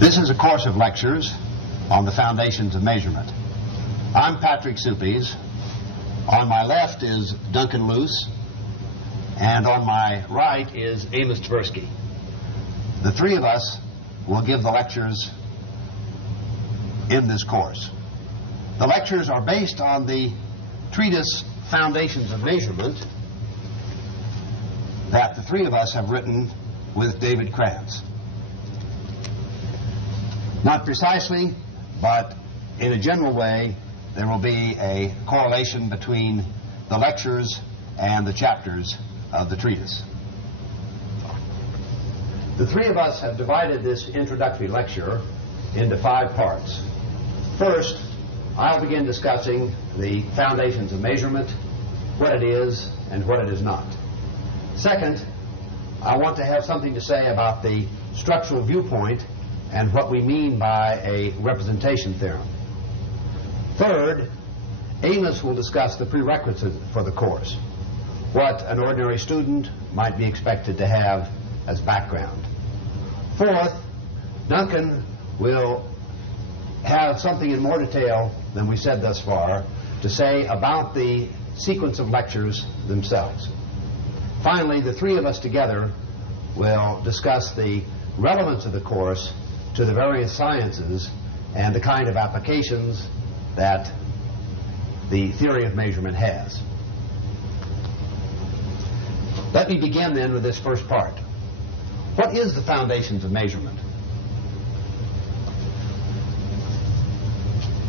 This is a course of lectures on the foundations of measurement. I'm Patrick Suppes. On my left is Duncan Luce, and on my right is Amos Tversky. The three of us will give the lectures in this course. The lectures are based on the treatise Foundations of Measurement that the three of us have written with David Krantz. Not precisely, but in a general way, there will be a correlation between the lectures and the chapters of the treatise. The three of us have divided this introductory lecture into 5 parts. First, I'll begin discussing the foundations of measurement, what it is and what it is not. Second, I want to have something to say about the structural viewpoint and what we mean by a representation theorem. Third, Amos will discuss the prerequisites for the course, what an ordinary student might be expected to have as background. Fourth, Duncan will have something in more detail than we said thus far to say about the sequence of lectures themselves. Finally, the three of us together will discuss the relevance of the course to the various sciences and the kind of applications that the theory of measurement has. Let me begin then with this first part. What is the foundations of measurement?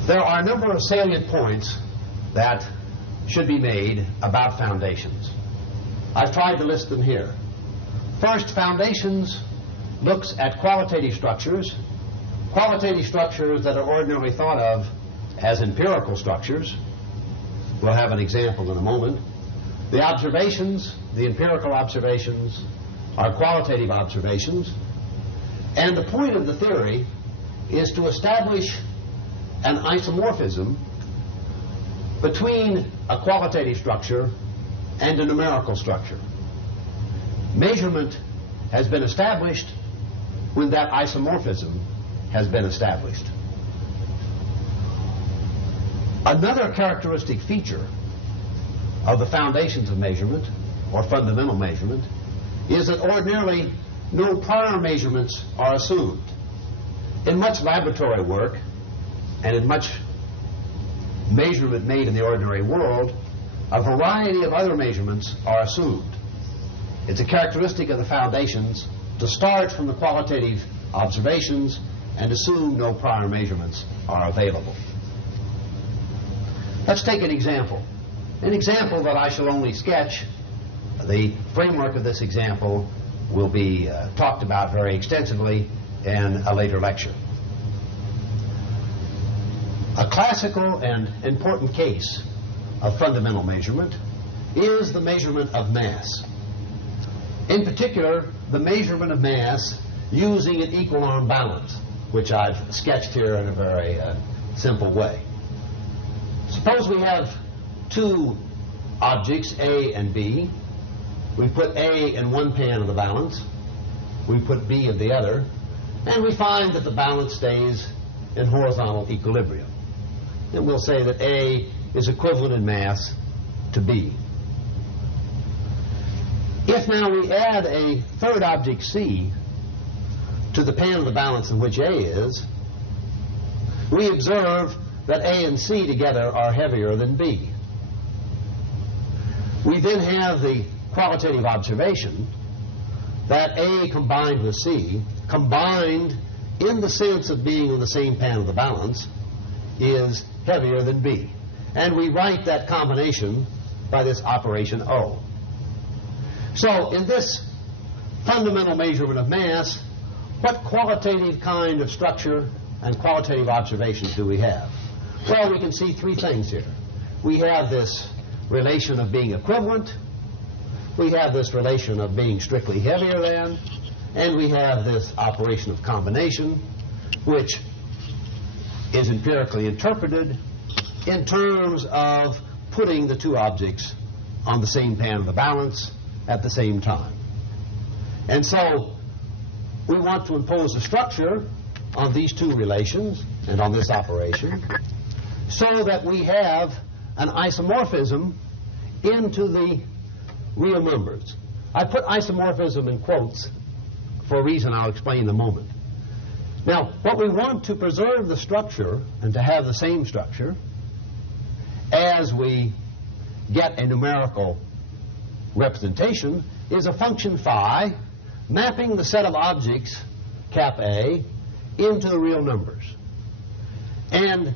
There are a number of salient points that should be made about foundations. I've tried to list them here. First, foundations looks at qualitative structures that are ordinarily thought of as empirical structures. We'll have an example in a moment. The observations, the empirical observations, are qualitative observations, and the point of the theory is to establish an isomorphism between a qualitative structure and a numerical structure. Measurement has been established when that isomorphism has been established. Another characteristic feature of the foundations of measurement, or fundamental measurement, is that ordinarily no prior measurements are assumed. In much laboratory work and in much measurement made in the ordinary world, a variety of other measurements are assumed. It's a characteristic of the foundations to start from the qualitative observations and assume no prior measurements are available. Let's take an example that I shall only sketch. The framework of this example will be talked about very extensively in a later lecture. A classical and important case of fundamental measurement is the measurement of mass. In particular, the measurement of mass using an equal arm balance, which I've sketched here in a very simple way. Suppose we have two objects, A and B. We put A in one pan of the balance, we put B in the other, and we find that the balance stays in horizontal equilibrium. And we'll say that A is equivalent in mass to B. If now we add a third object, C, to the pan of the balance in which A is, we observe that A and C together are heavier than B. We then have the qualitative observation that A combined with C, combined in the sense of being on the same pan of the balance, is heavier than B. And we write that combination by this operation O. So in this fundamental measurement of mass, what qualitative kind of structure and qualitative observations do we have? Well, we can see 3 things here. We have this relation of being equivalent, we have this relation of being strictly heavier than, and we have this operation of combination, which is empirically interpreted in terms of putting the two objects on the same pan of the balance at the same time. And so we want to impose a structure on these two relations and on this operation so that we have an isomorphism into the real numbers. I put isomorphism in quotes for a reason I'll explain in a moment. Now, what we want to preserve the structure and to have the same structure as we get a numerical representation is a function phi mapping the set of objects, cap A, into the real numbers. And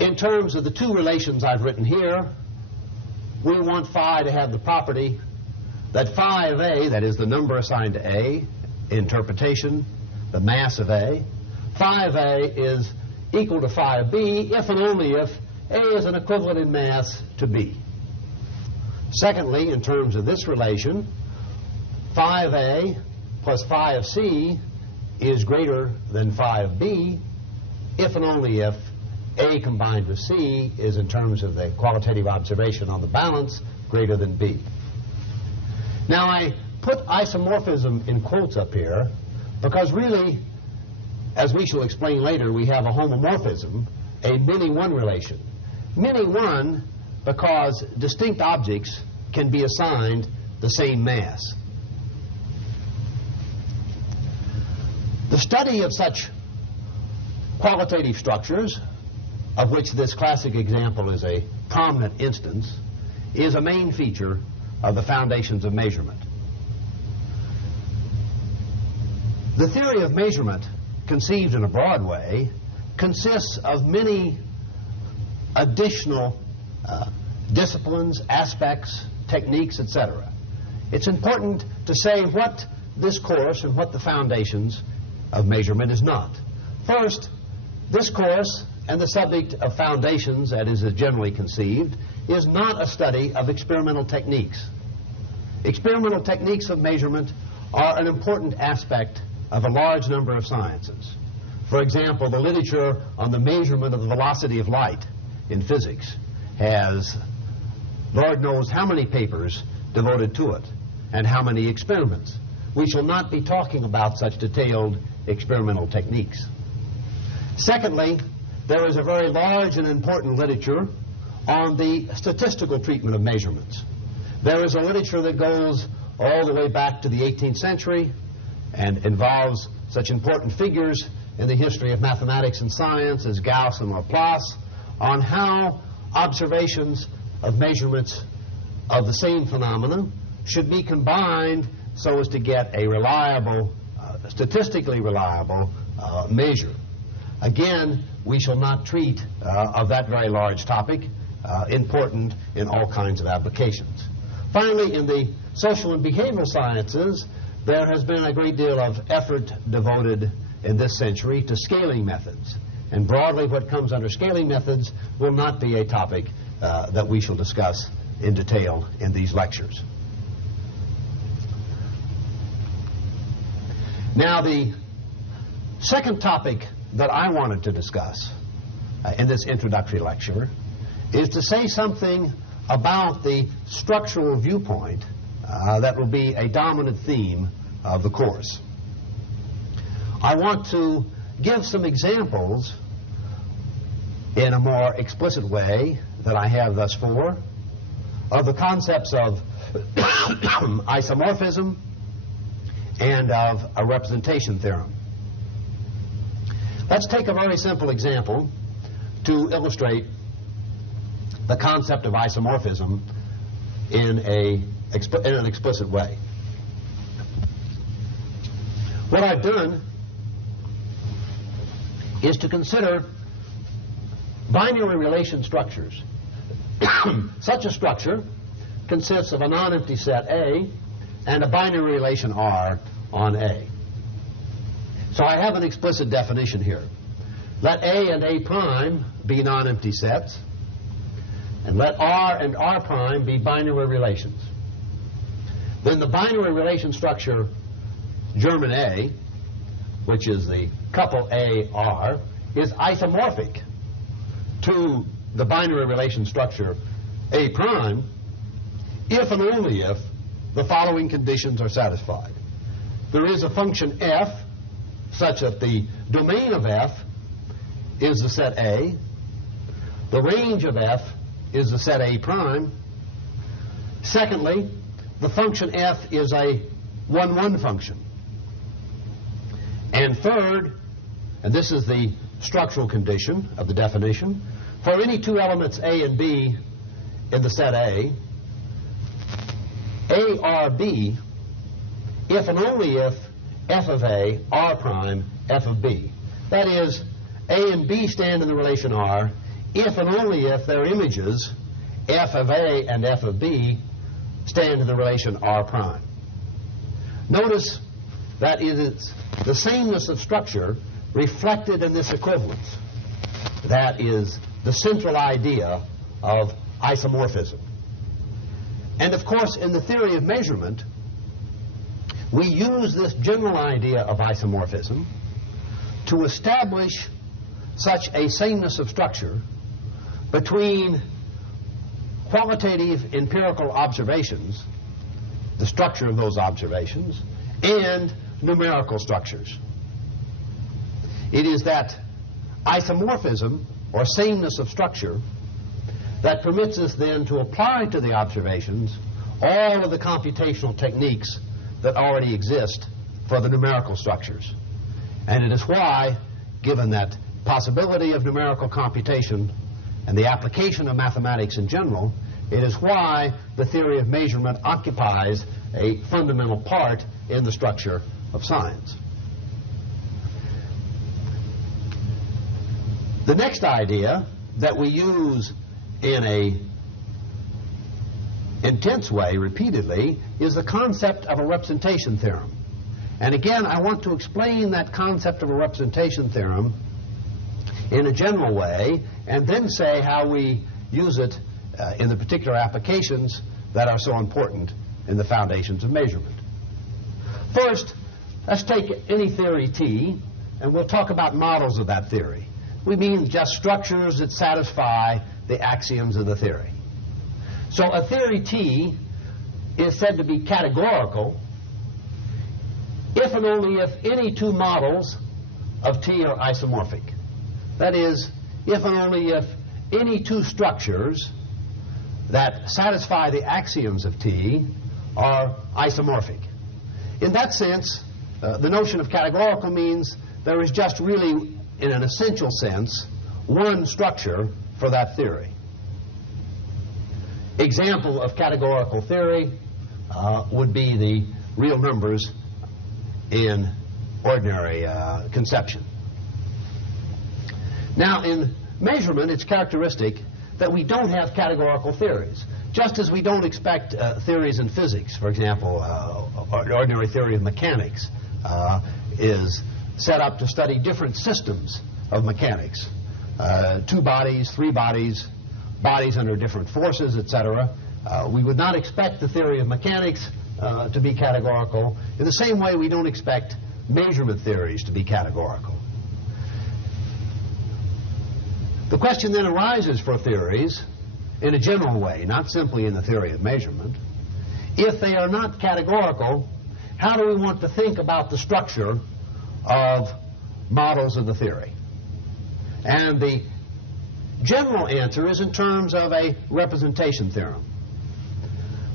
in terms of the two relations I've written here, we want phi to have the property that phi of A, that is the number assigned to A, interpretation, the mass of A, phi of A is equal to phi of B if and only if A is an equivalent in mass to B. Secondly, in terms of this relation, phi of A plus phi of C is greater than phi of B if and only if A combined with C is, in terms of the qualitative observation on the balance, greater than B. Now, I put isomorphism in quotes up here because really, as we shall explain later, we have a homomorphism, a many-one relation. Many-one because distinct objects can be assigned the same mass. The study of such qualitative structures, of which this classic example is a prominent instance, is a main feature of the foundations of measurement. The theory of measurement, conceived in a broad way, consists of many additional disciplines, aspects, techniques, etc. It's important to say what this course and what the foundations of measurement is not. First, this course and the subject of foundations, as is generally conceived, is not a study of experimental techniques. Experimental techniques of measurement are an important aspect of a large number of sciences. For example, the literature on the measurement of the velocity of light in physics has Lord knows how many papers devoted to it and how many experiments. We shall not be talking about such detailed experimental techniques. Secondly, there is a very large and important literature on the statistical treatment of measurements. There is a literature that goes all the way back to the 18th century and involves such important figures in the history of mathematics and science as Gauss and Laplace on how observations of measurements of the same phenomena should be combined so as to get a reliable, statistically reliable measure. Again, we shall not treat of that very large topic, important in all kinds of applications. Finally, in the social and behavioral sciences, there has been a great deal of effort devoted in this century to scaling methods. And broadly, what comes under scaling methods will not be a topic that we shall discuss in detail in these lectures. Now, the second topic that I wanted to discuss in this introductory lecture is to say something about the structural viewpoint that will be a dominant theme of the course. I want to give some examples in a more explicit way than I have thus far of the concepts of isomorphism and of a representation theorem. Let's take a very simple example to illustrate the concept of isomorphism in an explicit way. What I've done is to consider binary relation structures. Such a structure consists of a non-empty set A and a binary relation R on A. So I have an explicit definition here. Let A and A prime be non-empty sets, and let R and R prime be binary relations. Then the binary relation structure German A, which is the couple A-R, is isomorphic to the binary relation structure A prime if and only if the following conditions are satisfied. There is a function f such that the domain of f is the set A, the range of f is the set A prime. Secondly, the function f is a 1-1 function. And third, and this is the structural condition of the definition, for any two elements A and B in the set A are B, if and only if f of A R prime f of B. That is, A and B stand in the relation R if and only if their images f of A and f of B stand in the relation R prime. Notice that it is the sameness of structure reflected in this equivalence. That is the central idea of isomorphism. And of course, in the theory of measurement, we use this general idea of isomorphism to establish such a sameness of structure between qualitative empirical observations, the structure of those observations, and numerical structures. It is that isomorphism, or sameness of structure, that permits us then to apply to the observations all of the computational techniques that already exist for the numerical structures. And it is why, given that possibility of numerical computation and the application of mathematics in general, it is why the theory of measurement occupies a fundamental part in the structure of science. The next idea that we use in a intense way repeatedly is the concept of a representation theorem. And again, I want to explain that concept of a representation theorem in a general way, and then say how we use it in the particular applications that are so important in the foundations of measurement. First, let's take any theory T, and we'll talk about models of that theory. We mean just structures that satisfy the axioms of the theory. So a theory T is said to be categorical if and only if any two models of T are isomorphic. That is, if and only if any two structures that satisfy the axioms of T are isomorphic. In that sense, the notion of categorical means there is just really, in an essential sense, one structure for that theory. Example of categorical theory would be the real numbers in ordinary conception. Now, in measurement, it's characteristic that we don't have categorical theories, just as we don't expect theories in physics. For example, ordinary theory of mechanics is set up to study different systems of mechanics, 2 bodies, 3 bodies, bodies under different forces, etc. We would not expect the theory of mechanics to be categorical. In the same way, we don't expect measurement theories to be categorical. The question then arises for theories in a general way, not simply in the theory of measurement. If they are not categorical, how do we want to think about the structure of models of the theory? And the general answer is in terms of a representation theorem.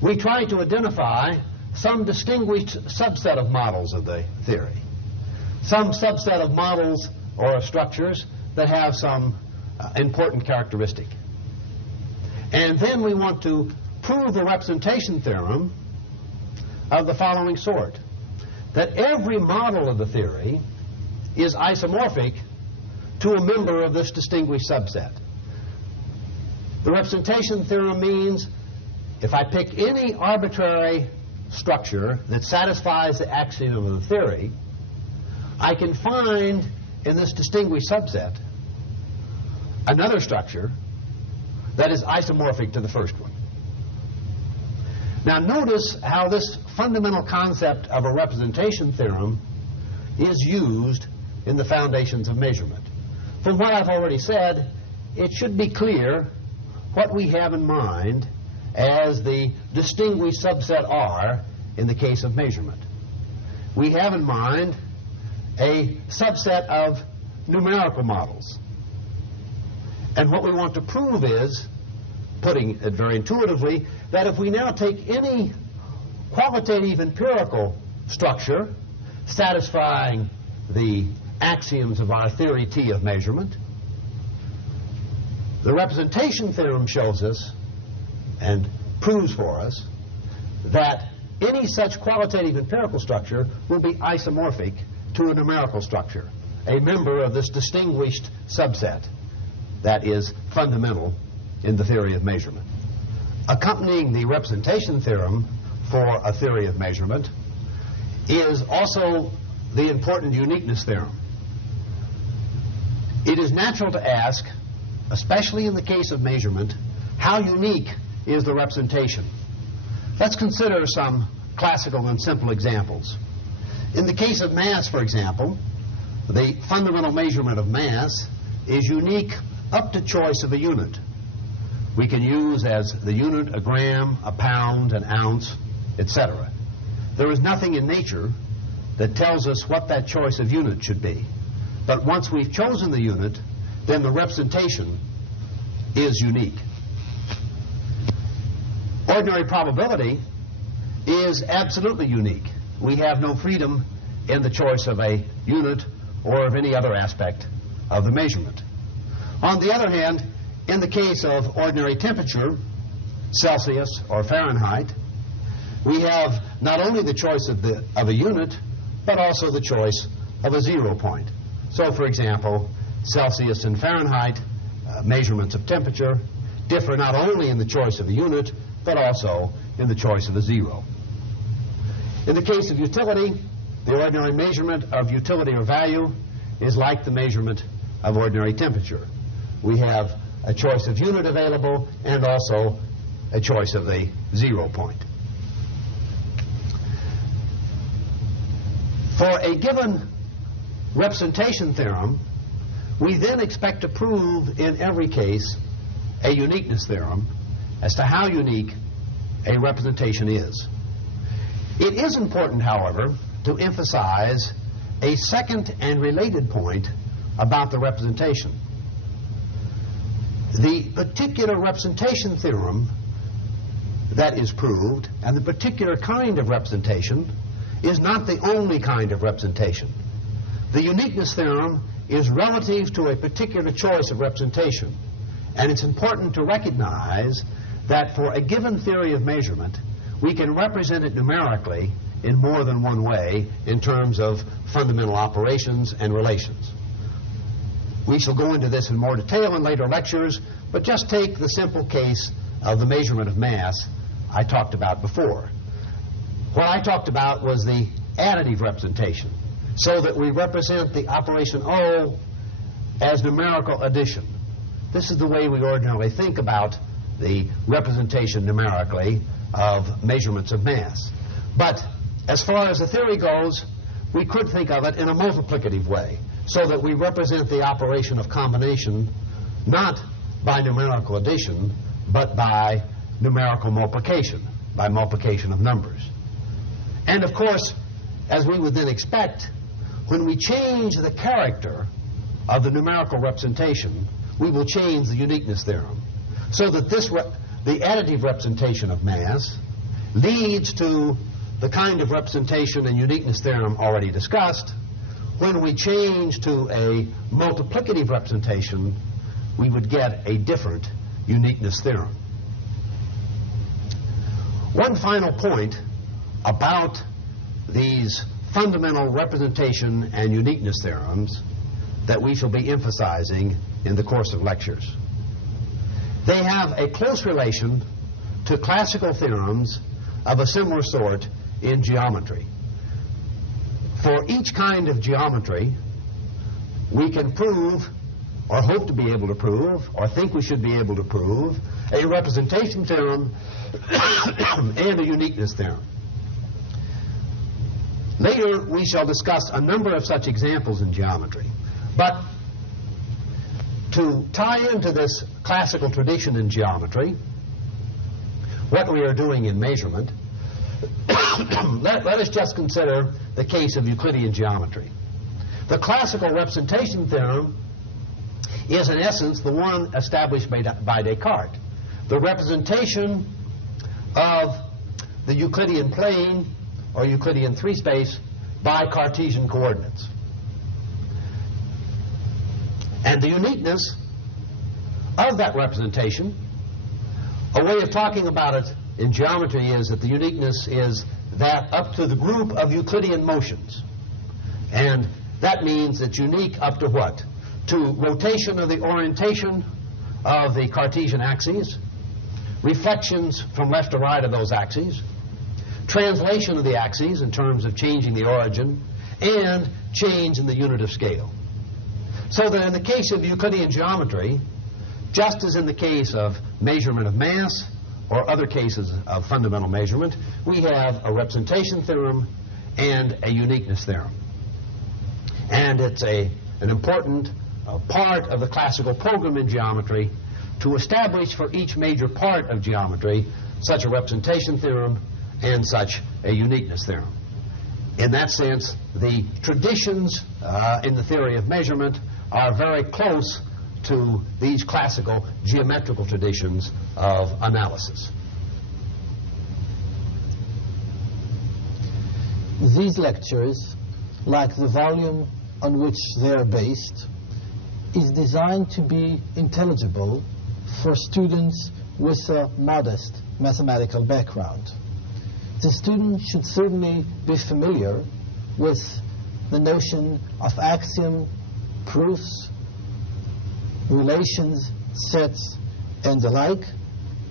We try to identify some distinguished subset of models of the theory, some subset of models or of structures that have some important characteristic. And then we want to prove the representation theorem of the following sort: that every model of the theory is isomorphic to a member of this distinguished subset. The representation theorem means if I pick any arbitrary structure that satisfies the axiom of the theory, I can find in this distinguished subset another structure that is isomorphic to the first one. Now notice how this fundamental concept of a representation theorem is used in the foundations of measurement. From what I've already said, it should be clear what we have in mind as the distinguished subset R in the case of measurement. We have in mind a subset of numerical models. And what we want to prove is, putting it very intuitively, that if we now take any qualitative empirical structure satisfying the axioms of our theory T of measurement, the representation theorem shows us and proves for us that any such qualitative empirical structure will be isomorphic to a numerical structure, a member of this distinguished subset that is fundamental in the theory of measurement. Accompanying the representation theorem for a theory of measurement is also the important uniqueness theorem. It is natural to ask, especially in the case of measurement, how unique is the representation? Let's consider some classical and simple examples. In the case of mass, for example, the fundamental measurement of mass is unique up to choice of a unit. We can use as the unit a gram, a pound, an ounce, etc. There is nothing in nature that tells us what that choice of unit should be. But once we've chosen the unit, then the representation is unique. Ordinary probability is absolutely unique. We have no freedom in the choice of a unit or of any other aspect of the measurement. On the other hand, in the case of ordinary temperature, Celsius or Fahrenheit, we have not only the choice of a unit, but also the choice of a 0 point. So, for example, Celsius and Fahrenheit measurements of temperature differ not only in the choice of a unit, but also in the choice of a 0. In the case of utility, the ordinary measurement of utility or value is like the measurement of ordinary temperature. We have a choice of unit available and also a choice of the 0 point. For a given representation theorem, we then expect to prove in every case a uniqueness theorem as to how unique a representation is. It is important, however, to emphasize a second and related point about the representation. The particular representation theorem that is proved, and the particular kind of representation, is not the only kind of representation. The uniqueness theorem is relative to a particular choice of representation, and it's important to recognize that for a given theory of measurement, we can represent it numerically in more than one way in terms of fundamental operations and relations. We shall go into this in more detail in later lectures, but just take the simple case of the measurement of mass I talked about before. What I talked about was the additive representation, so that we represent the operation O as numerical addition. This is the way we ordinarily think about the representation numerically of measurements of mass. But as far as the theory goes, we could think of it in a multiplicative way, so that we represent the operation of combination not by numerical addition, but by numerical multiplication, by multiplication of numbers. And of course, as we would then expect, when we change the character of the numerical representation, we will change the uniqueness theorem, so that the additive representation of mass leads to the kind of representation and uniqueness theorem already discussed. When we change to a multiplicative representation, we would get a different uniqueness theorem. One final point about these fundamental representation and uniqueness theorems that we shall be emphasizing in the course of lectures. They have a close relation to classical theorems of a similar sort in geometry. For each kind of geometry, we can prove, or hope to be able to prove, or think we should be able to prove, a representation theorem and a uniqueness theorem. Later, we shall discuss a number of such examples in geometry. But to tie into this classical tradition in geometry, what we are doing in measurement, let us just consider the case of Euclidean geometry. The classical representation theorem is, in essence, the one established by Descartes. The representation of the Euclidean plane or Euclidean three-space by Cartesian coordinates. And the uniqueness of that representation, a way of talking about it in geometry is that the uniqueness is that up to the group of Euclidean motions. And that means it's unique up to what? To rotation of the orientation of the Cartesian axes, reflections from left to right of those axes, translation of the axes in terms of changing the origin, and change in the unit of scale. So that in the case of Euclidean geometry, just as in the case of measurement of mass or other cases of fundamental measurement, we have a representation theorem and a uniqueness theorem. And it's an important part of the classical program in geometry to establish for each major part of geometry such a representation theorem and such a uniqueness theorem. In that sense, the traditions in the theory of measurement are very close to these classical geometrical traditions of analysis. These lectures, like the volume on which they are based, is designed to be intelligible for students with a modest mathematical background. The student should certainly be familiar with the notion of axiom, proofs, relations, sets, and the like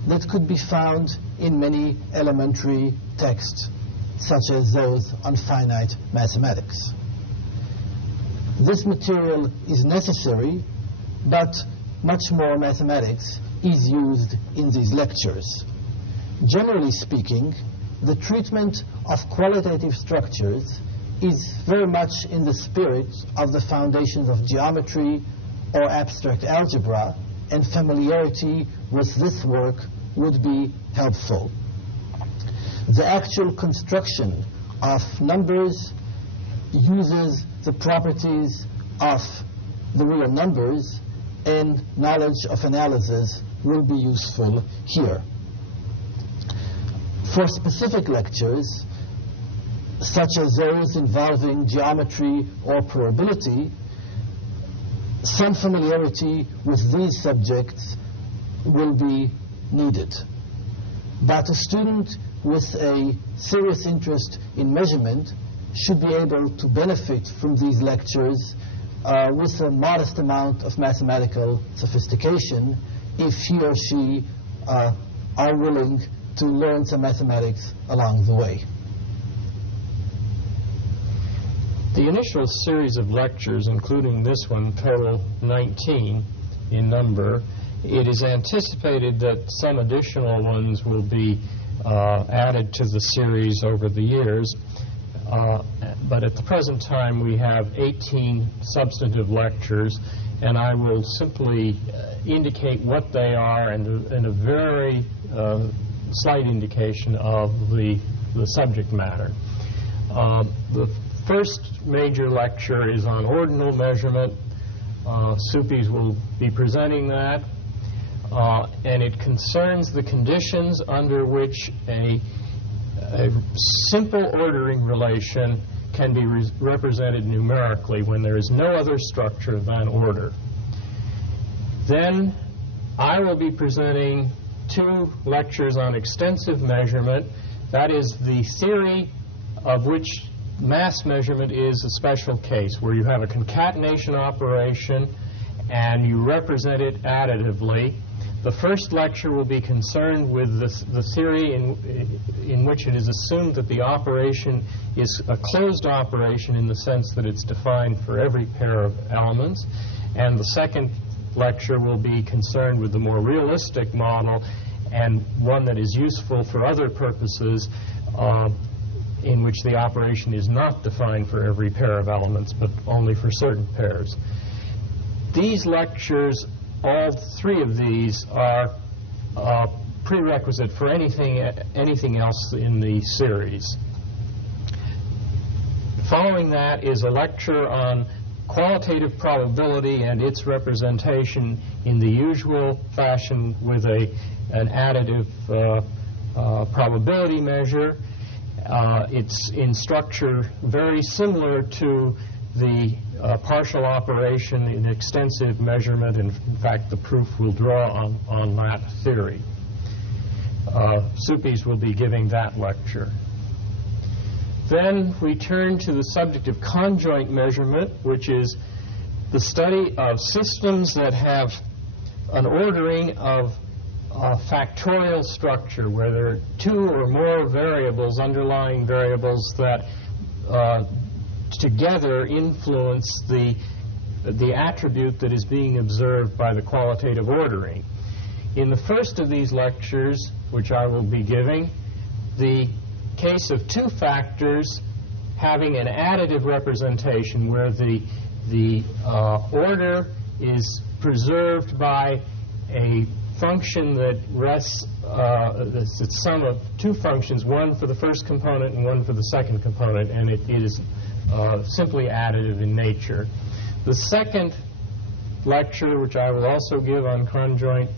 that could be found in many elementary texts, such as those on finite mathematics. This material is necessary, but much more mathematics is used in these lectures. Generally speaking, the treatment of qualitative structures is very much in the spirit of the foundations of geometry or abstract algebra, and familiarity with this work would be helpful. The actual construction of numbers uses the properties of the real numbers, and knowledge of analysis will be useful here. For specific lectures, such as those involving geometry or probability, some familiarity with these subjects will be needed. But a student with a serious interest in measurement should be able to benefit from these lectures with a modest amount of mathematical sophistication if he or she are willing to learn some mathematics along the way. The initial series of lectures, including this one, total 19 in number. It is anticipated that some additional ones will be added to the series over the years. But at the present time, we have 18 substantive lectures, and I will simply indicate what they are and a very slight indication of the subject matter. The first major lecture is on ordinal measurement. Suppes will be presenting that, and it concerns the conditions under which a simple ordering relation can be represented numerically when there is no other structure than order. Then I will be presenting 2 lectures on extensive measurement. That is the theory of which mass measurement is a special case, where you have a concatenation operation and you represent it additively. The first lecture will be concerned with the theory in which it is assumed that the operation is a closed operation in the sense that it's defined for every pair of elements. And the second lecture will be concerned with the more realistic model, and one that is useful for other purposes, in which the operation is not defined for every pair of elements, but only for certain pairs. These lectures, all 3 of these, are prerequisite for anything else in the series. Following that is a lecture on qualitative probability and its representation in the usual fashion with an additive probability measure. It's in structure very similar to the partial operation in extensive measurement. In fact, the proof will draw on that theory. Suppes will be giving that lecture. Then we turn to the subject of conjoint measurement, which is the study of systems that have an ordering of factorial structure, where there are two or more variables, underlying variables, that together influence the attribute that is being observed by the qualitative ordering. In the first of these lectures, which I will be giving, the case of two factors having an additive representation, where the order is preserved by a function that rests, it's the sum of two functions, one for the first component and one for the second component, and it is simply additive in nature. The second lecture, which I will also give on conjoint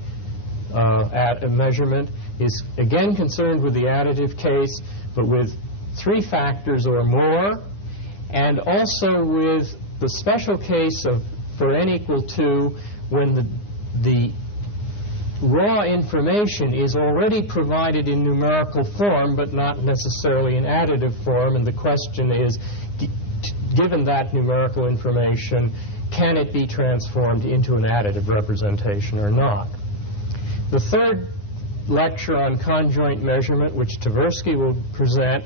measurement, is again concerned with the additive case, but with three factors or more, and also with the special case of for n equal 2, when the raw information is already provided in numerical form, but not necessarily in additive form, and the question is, given that numerical information, can it be transformed into an additive representation or not? The third lecture on conjoint measurement, which Tversky will present,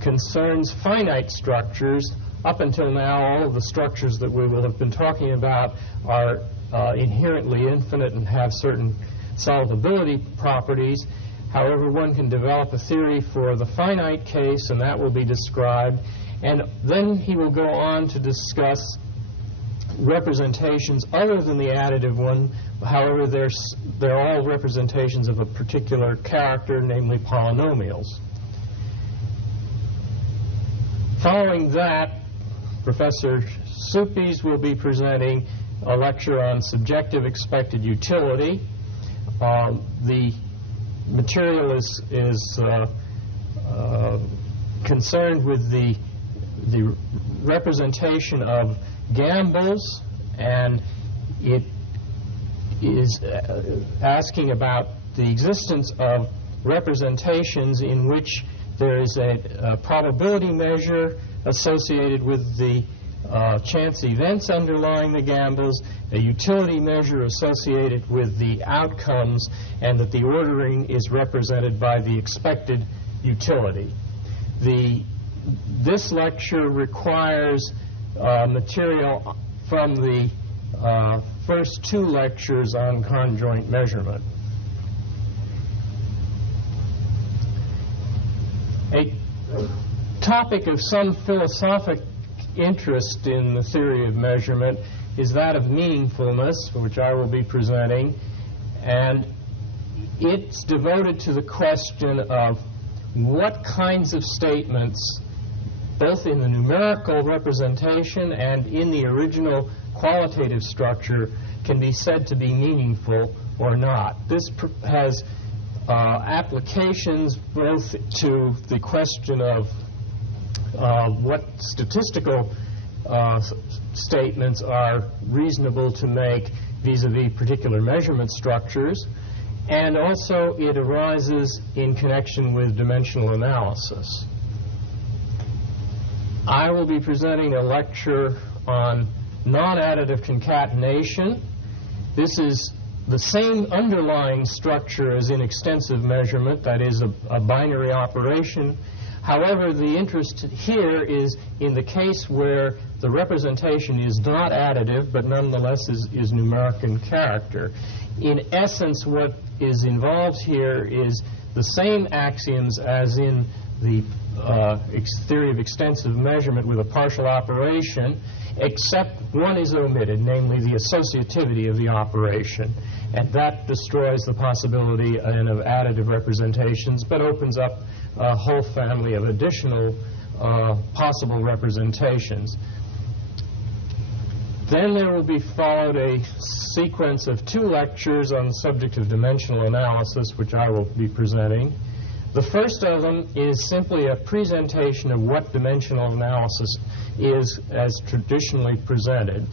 concerns finite structures. Up until now, all of the structures that we will have been talking about are inherently infinite and have certain solvability properties. However, one can develop a theory for the finite case, and that will be described. And then he will go on to discuss representations other than the additive one. However, they're all representations of a particular character, namely polynomials. Following that, Professor Suppes will be presenting a lecture on subjective expected utility. The material is concerned with the representation of gambles, and it is asking about the existence of representations in which there is a probability measure associated with the chance events underlying the gambles, a utility measure associated with the outcomes, and that the ordering is represented by the expected utility. This lecture requires material from the first two lectures on conjoint measurement. A topic of some philosophic interest in the theory of measurement is that of meaningfulness, which I will be presenting, and it's devoted to the question of what kinds of statements, both in the numerical representation and in the original qualitative structure, can be said to be meaningful or not. This has applications both to the question of what statistical statements are reasonable to make vis-a-vis particular measurement structures, and also it arises in connection with dimensional analysis. I will be presenting a lecture on non-additive concatenation. This is the same underlying structure as in extensive measurement, that is a binary operation. However, the interest here is in the case where the representation is not additive, but nonetheless is numeric in character. In essence, what is involved here is the same axioms as in the theory of extensive measurement with a partial operation, except one is omitted, namely the associativity of the operation. And that destroys the possibility of additive representations, but opens up a whole family of additional possible representations. Then there will be followed a sequence of 2 lectures on the subject of dimensional analysis, which I will be presenting. The first of them is simply a presentation of what dimensional analysis is as traditionally presented.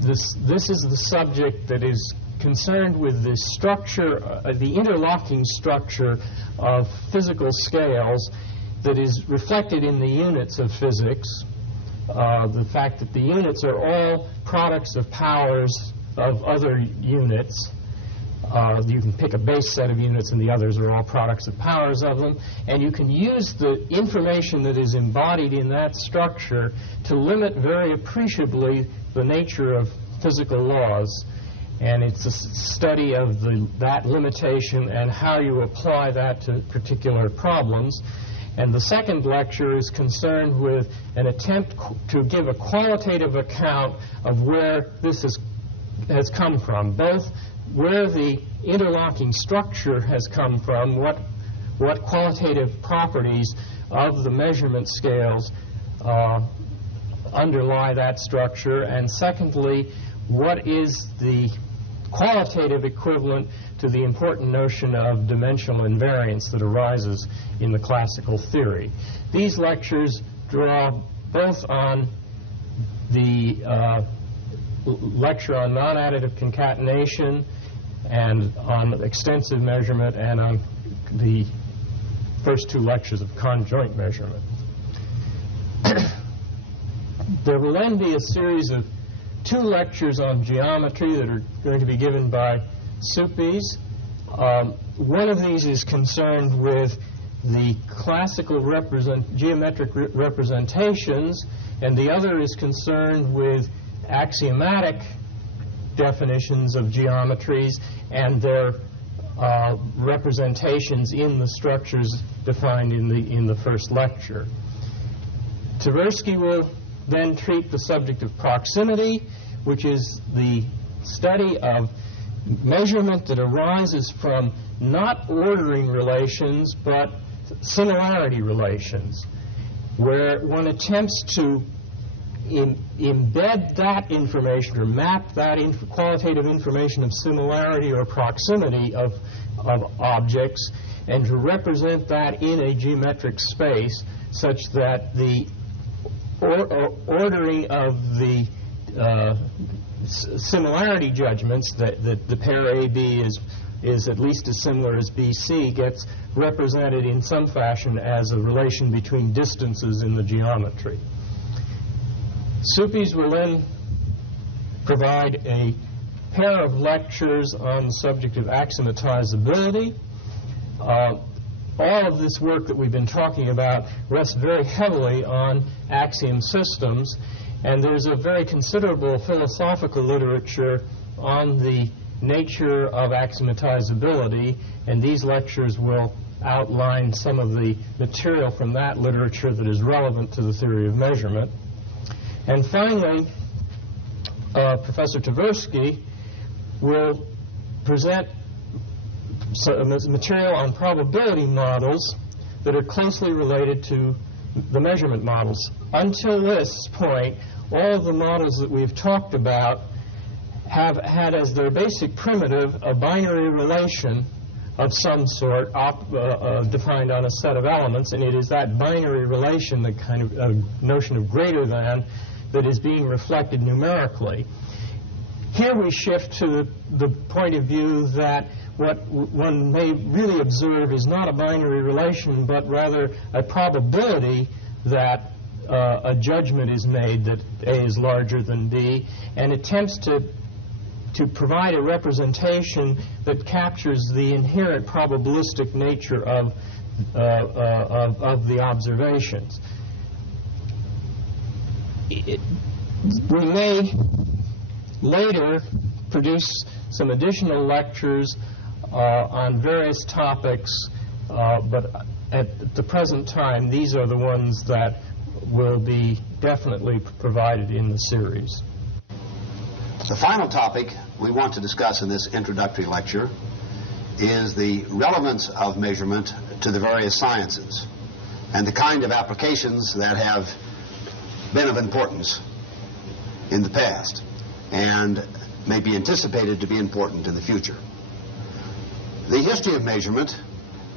This is the subject that is concerned with the structure, the interlocking structure of physical scales that is reflected in the units of physics. The fact that the units are all products of powers of other units. You can pick a base set of units and the others are all products of powers of them. And you can use the information that is embodied in that structure to limit very appreciably the nature of physical laws. And it's a study of that limitation and how you apply that to particular problems. And the second lecture is concerned with an attempt to give a qualitative account of where this has come from, both where the interlocking structure has come from, what qualitative properties of the measurement scales underlie that structure, and secondly, what is the qualitative equivalent to the important notion of dimensional invariance that arises in the classical theory. These lectures draw both on the lecture on non-additive concatenation and on extensive measurement and on the first 2 lectures of conjoint measurement. There will then be a series of 2 lectures on geometry that are going to be given by Suppes. One of these is concerned with the classical geometric representations, and the other is concerned with axiomatic definitions of geometries and their representations in the structures defined in the first lecture. Tversky will then treat the subject of proximity, which is the study of measurement that arises from not ordering relations but similarity relations, where one attempts to embed that information or map that qualitative information of similarity or proximity of objects and to represent that in a geometric space such that the ordering of the similarity judgments, that the pair AB is at least as similar as BC, gets represented in some fashion as a relation between distances in the geometry. Suppes will then provide a pair of lectures on the subject of axiomatizability. All of this work that we've been talking about rests very heavily on axiom systems, and there's a very considerable philosophical literature on the nature of axiomatizability, and these lectures will outline some of the material from that literature that is relevant to the theory of measurement. And finally, Professor Tversky will present material on probability models that are closely related to the measurement models. Until this point, all of the models that we've talked about have had as their basic primitive a binary relation of some sort defined on a set of elements, and it is that binary relation, the kind of notion of greater than, that is being reflected numerically. Here we shift to the point of view that what one may really observe is not a binary relation, but rather a probability that a judgment is made that A is larger than B, and attempts to provide a representation that captures the inherent probabilistic nature of the observations. We may later produce some additional lectures on various topics, but at the present time, these are the ones that will be definitely provided in the series. The final topic we want to discuss in this introductory lecture is the relevance of measurement to the various sciences and the kind of applications that have been of importance. in the past and may be anticipated to be important in the future. The history of measurement,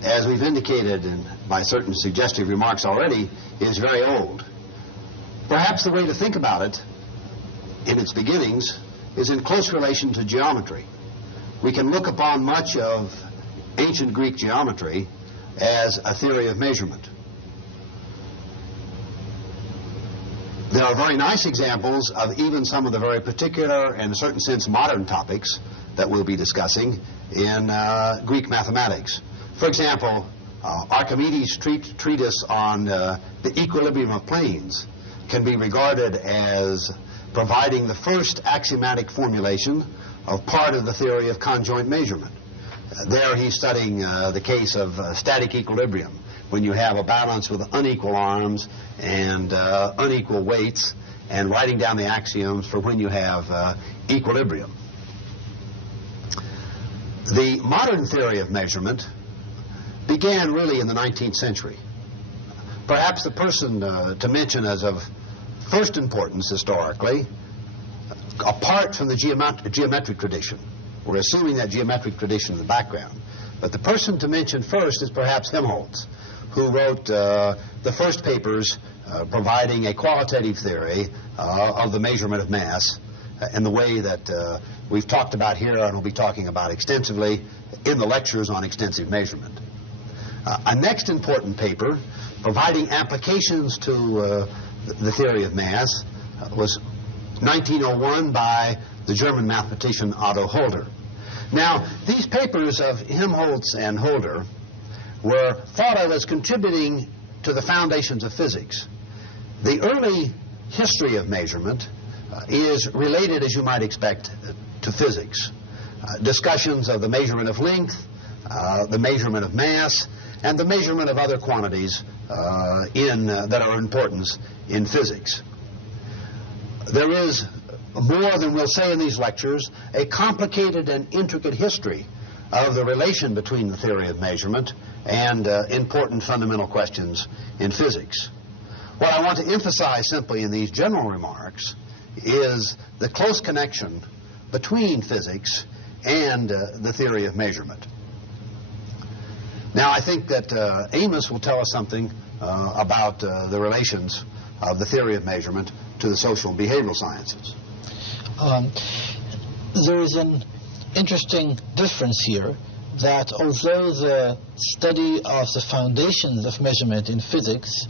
as we've indicated by certain suggestive remarks already, is very old. Perhaps the way to think about it in its beginnings is in close relation to geometry. We can look upon much of ancient Greek geometry as a theory of measurement. There are very nice examples of even some of the very particular and in a certain sense modern topics that we'll be discussing in Greek mathematics. For example, Archimedes' treatise on the equilibrium of planes can be regarded as providing the first axiomatic formulation of part of the theory of conjoint measurement. There he's studying the case of static equilibrium, when you have a balance with unequal arms and unequal weights, and writing down the axioms for when you have equilibrium. The modern theory of measurement began really in the 19th century. Perhaps the person to mention as of first importance historically, apart from the geometric tradition. We're assuming that geometric tradition in the background. But the person to mention first is perhaps Helmholtz, who wrote the first papers providing a qualitative theory of the measurement of mass in the way that we've talked about here and we'll be talking about extensively in the lectures on extensive measurement. A next important paper providing applications to the theory of mass was 1901 by the German mathematician Otto Holder. Now, these papers of Helmholtz and Holder were thought of as contributing to the foundations of physics. The early history of measurement is related, as you might expect, to physics. Discussions of the measurement of length, the measurement of mass, and the measurement of other quantities that are of importance in physics. There is more than we'll say in these lectures, a complicated and intricate history of the relation between the theory of measurement and important fundamental questions in physics. What I want to emphasize simply in these general remarks is the close connection between physics and the theory of measurement. Now, I think that Amos will tell us something about the relations of the theory of measurement to the social and behavioral sciences. There is an interesting difference here that although the study of the foundations of measurement in physics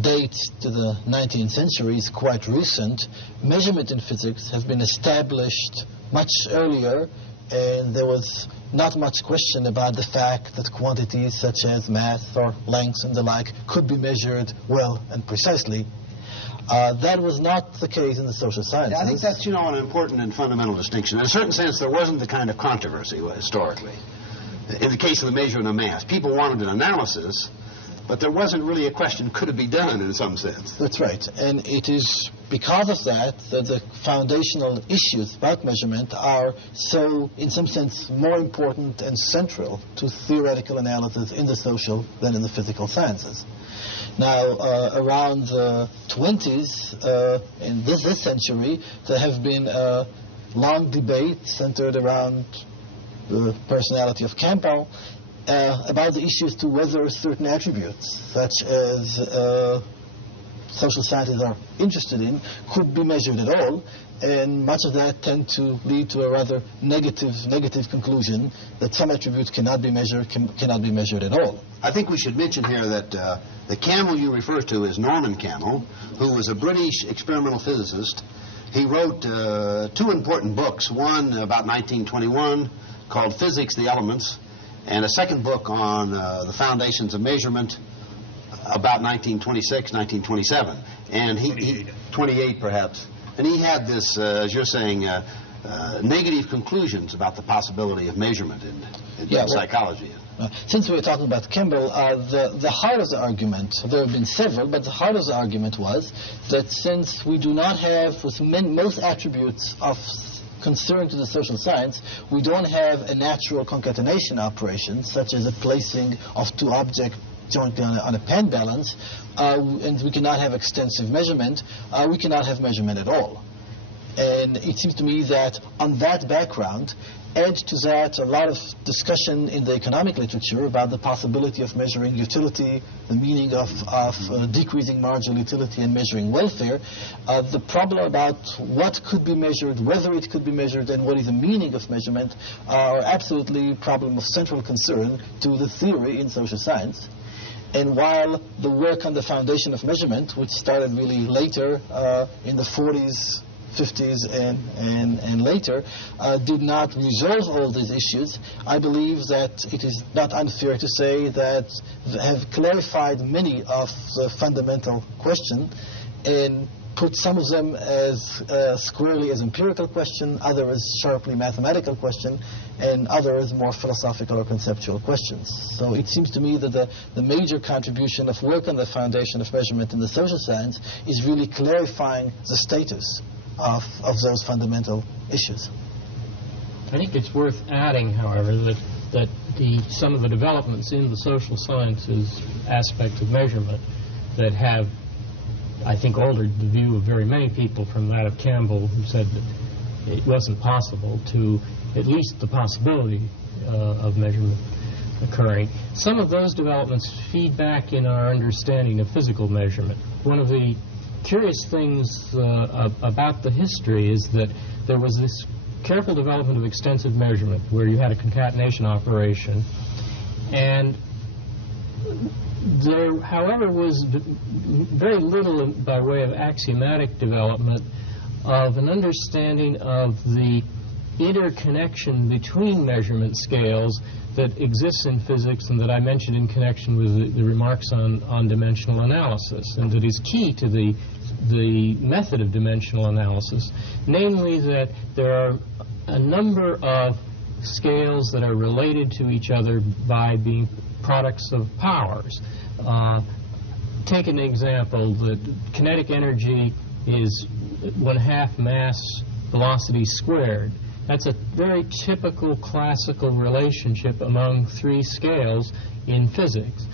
dates to the 19th century, is quite recent, measurement in physics has been established much earlier, and there was not much question about the fact that quantities such as mass or lengths and the like could be measured well and precisely. That was not the case in the social sciences. Yeah, I think that's, an important and fundamental distinction. In a certain sense, there wasn't the kind of controversy historically. In the case of the measurement of mass, people wanted an analysis, but there wasn't really a question, could it be done in some sense? That's right. And it is because of that that the foundational issues about measurement are so, in some sense, more important and central to theoretical analysis in the social than in the physical sciences. Now, around the 20s, in this century, there have been long debates centered around the personality of Campbell about the issues to whether certain attributes, such as social scientists are interested in, could be measured at all, and much of that tend to lead to a rather negative conclusion that some attributes cannot be measured at all. I think we should mention here that the Campbell you refer to is Norman Campbell, who was a British experimental physicist. He wrote two important books, one about 1921 called Physics, the Elements, and a second book on the foundations of measurement about 1926, 1927. And he 28 perhaps. And he had this, as you're saying, negative conclusions about the possibility of measurement in psychology. Since we were talking about Campbell, the heart of the argument, there have been several, but the heart of the argument was that since we do not have, with most attributes of concern to the social science, we don't have a natural concatenation operation, such as a placing of two objects jointly on a pen balance, and we cannot have extensive measurement, we cannot have measurement at all. And it seems to me that on that background, add to that a lot of discussion in the economic literature about the possibility of measuring utility, the meaning of decreasing marginal utility and measuring welfare. The problem about what could be measured, whether it could be measured, and what is the meaning of measurement are absolutely a problem of central concern to the theory in social science. And while the work on the foundation of measurement, which started really later in the 40s, 50s and later, did not resolve all these issues, I believe that it is not unfair to say that have clarified many of the fundamental questions and put some of them as squarely as empirical question, others as sharply mathematical question, and others more philosophical or conceptual questions. So it seems to me that the major contribution of work on the foundation of measurement in the social science is really clarifying the status of those fundamental issues. I think it's worth adding, however, that some of the developments in the social sciences aspect of measurement that have, I think, altered the view of very many people from that of Campbell, who said that it wasn't possible to, at least the possibility of measurement occurring. Some of those developments feed back in our understanding of physical measurement. One of the curious things about the history is that there was this careful development of extensive measurement where you had a concatenation operation, and there, however, was very little by way of axiomatic development of an understanding of the interconnection between measurement scales that exists in physics and that I mentioned in connection with the remarks on dimensional analysis, and that is key to the method of dimensional analysis, namely that there are a number of scales that are related to each other by being products of powers. Take an example, that kinetic energy is 1/2 mass velocity squared. That's a very typical classical relationship among three scales in physics.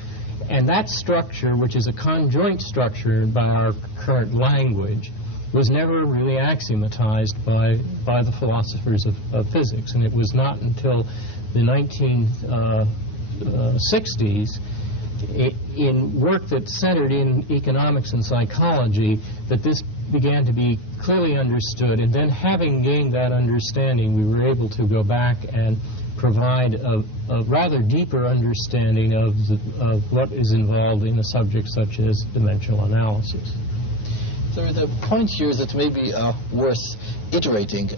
And that structure, which is a conjoint structure by our current language, was never really axiomatized by the philosophers of physics. And it was not until the 1960s, in work that centered in economics and psychology, that this began to be clearly understood. And then, having gained that understanding, we were able to go back and provide a rather deeper understanding of what is involved in a subject such as dimensional analysis. So the point here that may be worth iterating.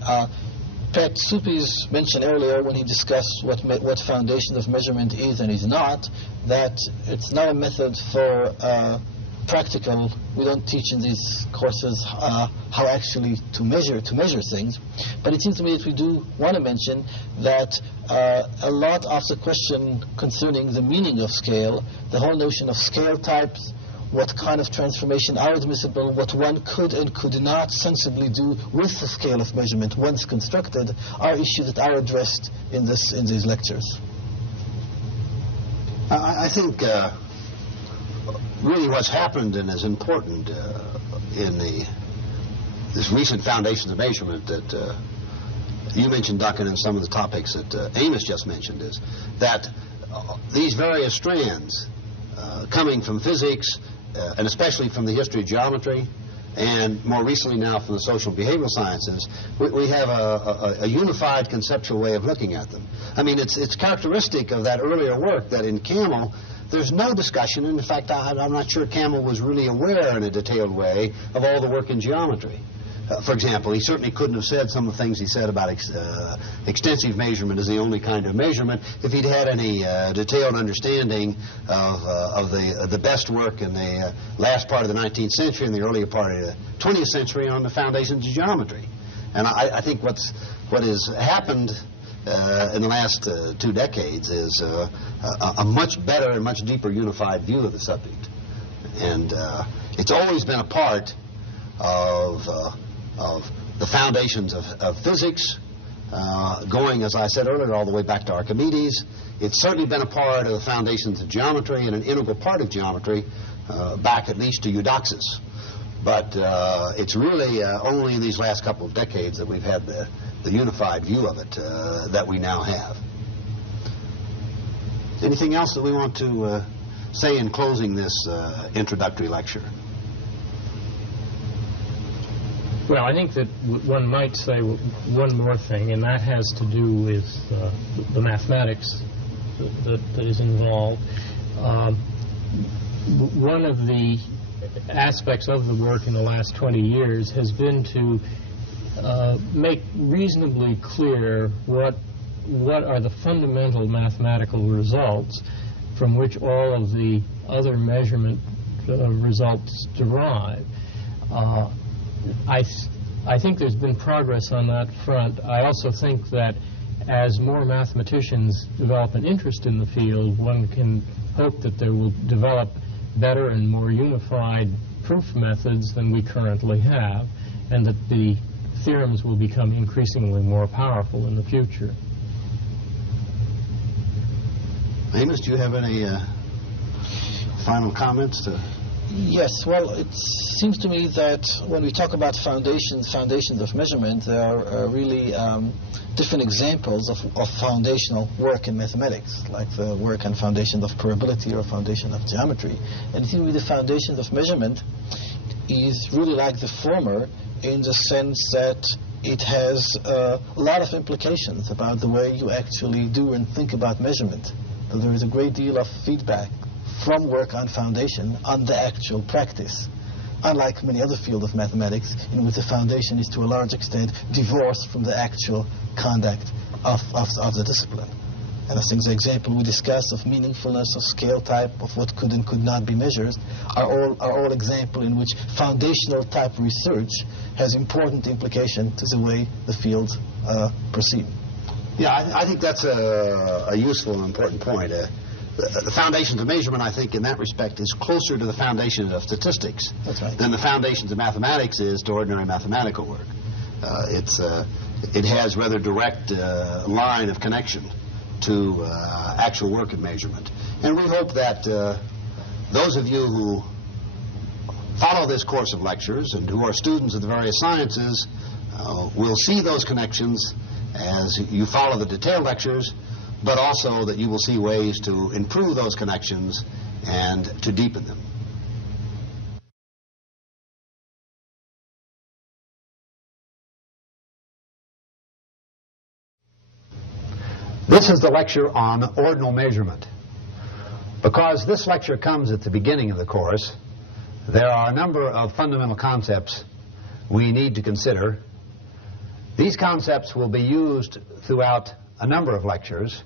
Pat Suppes mentioned earlier, when he discussed what foundation of measurement is and is not, that it's not a method for practical. We don't teach in these courses how actually to measure things. But it seems to me that we do want to mention that a lot of the question concerning the meaning of scale, the whole notion of scale types, what kind of transformation are admissible, what one could and could not sensibly do with the scale of measurement once constructed, are issues that are addressed in these lectures. I think really what's happened and is important in this recent foundations of measurement that you mentioned, Duncan, and some of the topics that Amos just mentioned, is that these various strands coming from physics, and especially from the history of geometry, and more recently now from the social and behavioral sciences, we have a unified conceptual way of looking at them. I mean, it's characteristic of that earlier work that in Campbell, there's no discussion. In fact, I'm not sure Campbell was really aware in a detailed way of all the work in geometry. For example, he certainly couldn't have said some of the things he said about extensive measurement as the only kind of measurement if he'd had any detailed understanding of the best work in the last part of the 19th century and the earlier part of the 20th century on the foundations of geometry. And I think what has happened in the last 2 decades is a much better and much deeper unified view of the subject. And it's always been a part of the foundations of physics, going, as I said earlier, all the way back to Archimedes. It's certainly been a part of the foundations of geometry and an integral part of geometry back at least to Eudoxus. But it's really only in these last couple of decades that we've had the unified view of it that we now have. Anything else that we want to say in closing this introductory lecture? Well, I think that one might say one more thing, and that has to do with the mathematics that is involved. One of the aspects of the work in the last 20 years has been to make reasonably clear what are the fundamental mathematical results from which all of the other measurement results derive. I think there's been progress on that front. I also think that as more mathematicians develop an interest in the field, one can hope that there will develop better and more unified proof methods than we currently have, and that the theorems will become increasingly more powerful in the future. Amos, do you have any final comments? Yes, well, it seems to me that when we talk about foundations of measurement, there are really different examples of foundational work in mathematics, like the work on foundations of probability or foundation of geometry. And it seems to me the foundations of measurement is really like the former in the sense that it has a lot of implications about the way you actually do and think about measurement. So there is a great deal of feedback from work on foundation on the actual practice, unlike many other fields of mathematics in which the foundation is to a large extent divorced from the actual conduct of the discipline. And I think the example we discussed of meaningfulness, of scale type, of what could and could not be measured, are all examples in which foundational type research has important implication to the way the field proceed. Yeah, I think that's a useful and important point. The foundations of measurement, I think, in that respect, is closer to the foundations of statistics than the foundations of mathematics is to ordinary mathematical work. It has rather direct line of connection to actual work of measurement. And we hope that those of you who follow this course of lectures and who are students of the various sciences will see those connections as you follow the detailed lectures, but also that you will see ways to improve those connections and to deepen them. This is the lecture on ordinal measurement. Because this lecture comes at the beginning of the course, there are a number of fundamental concepts we need to consider. These concepts will be used throughout a number of lectures,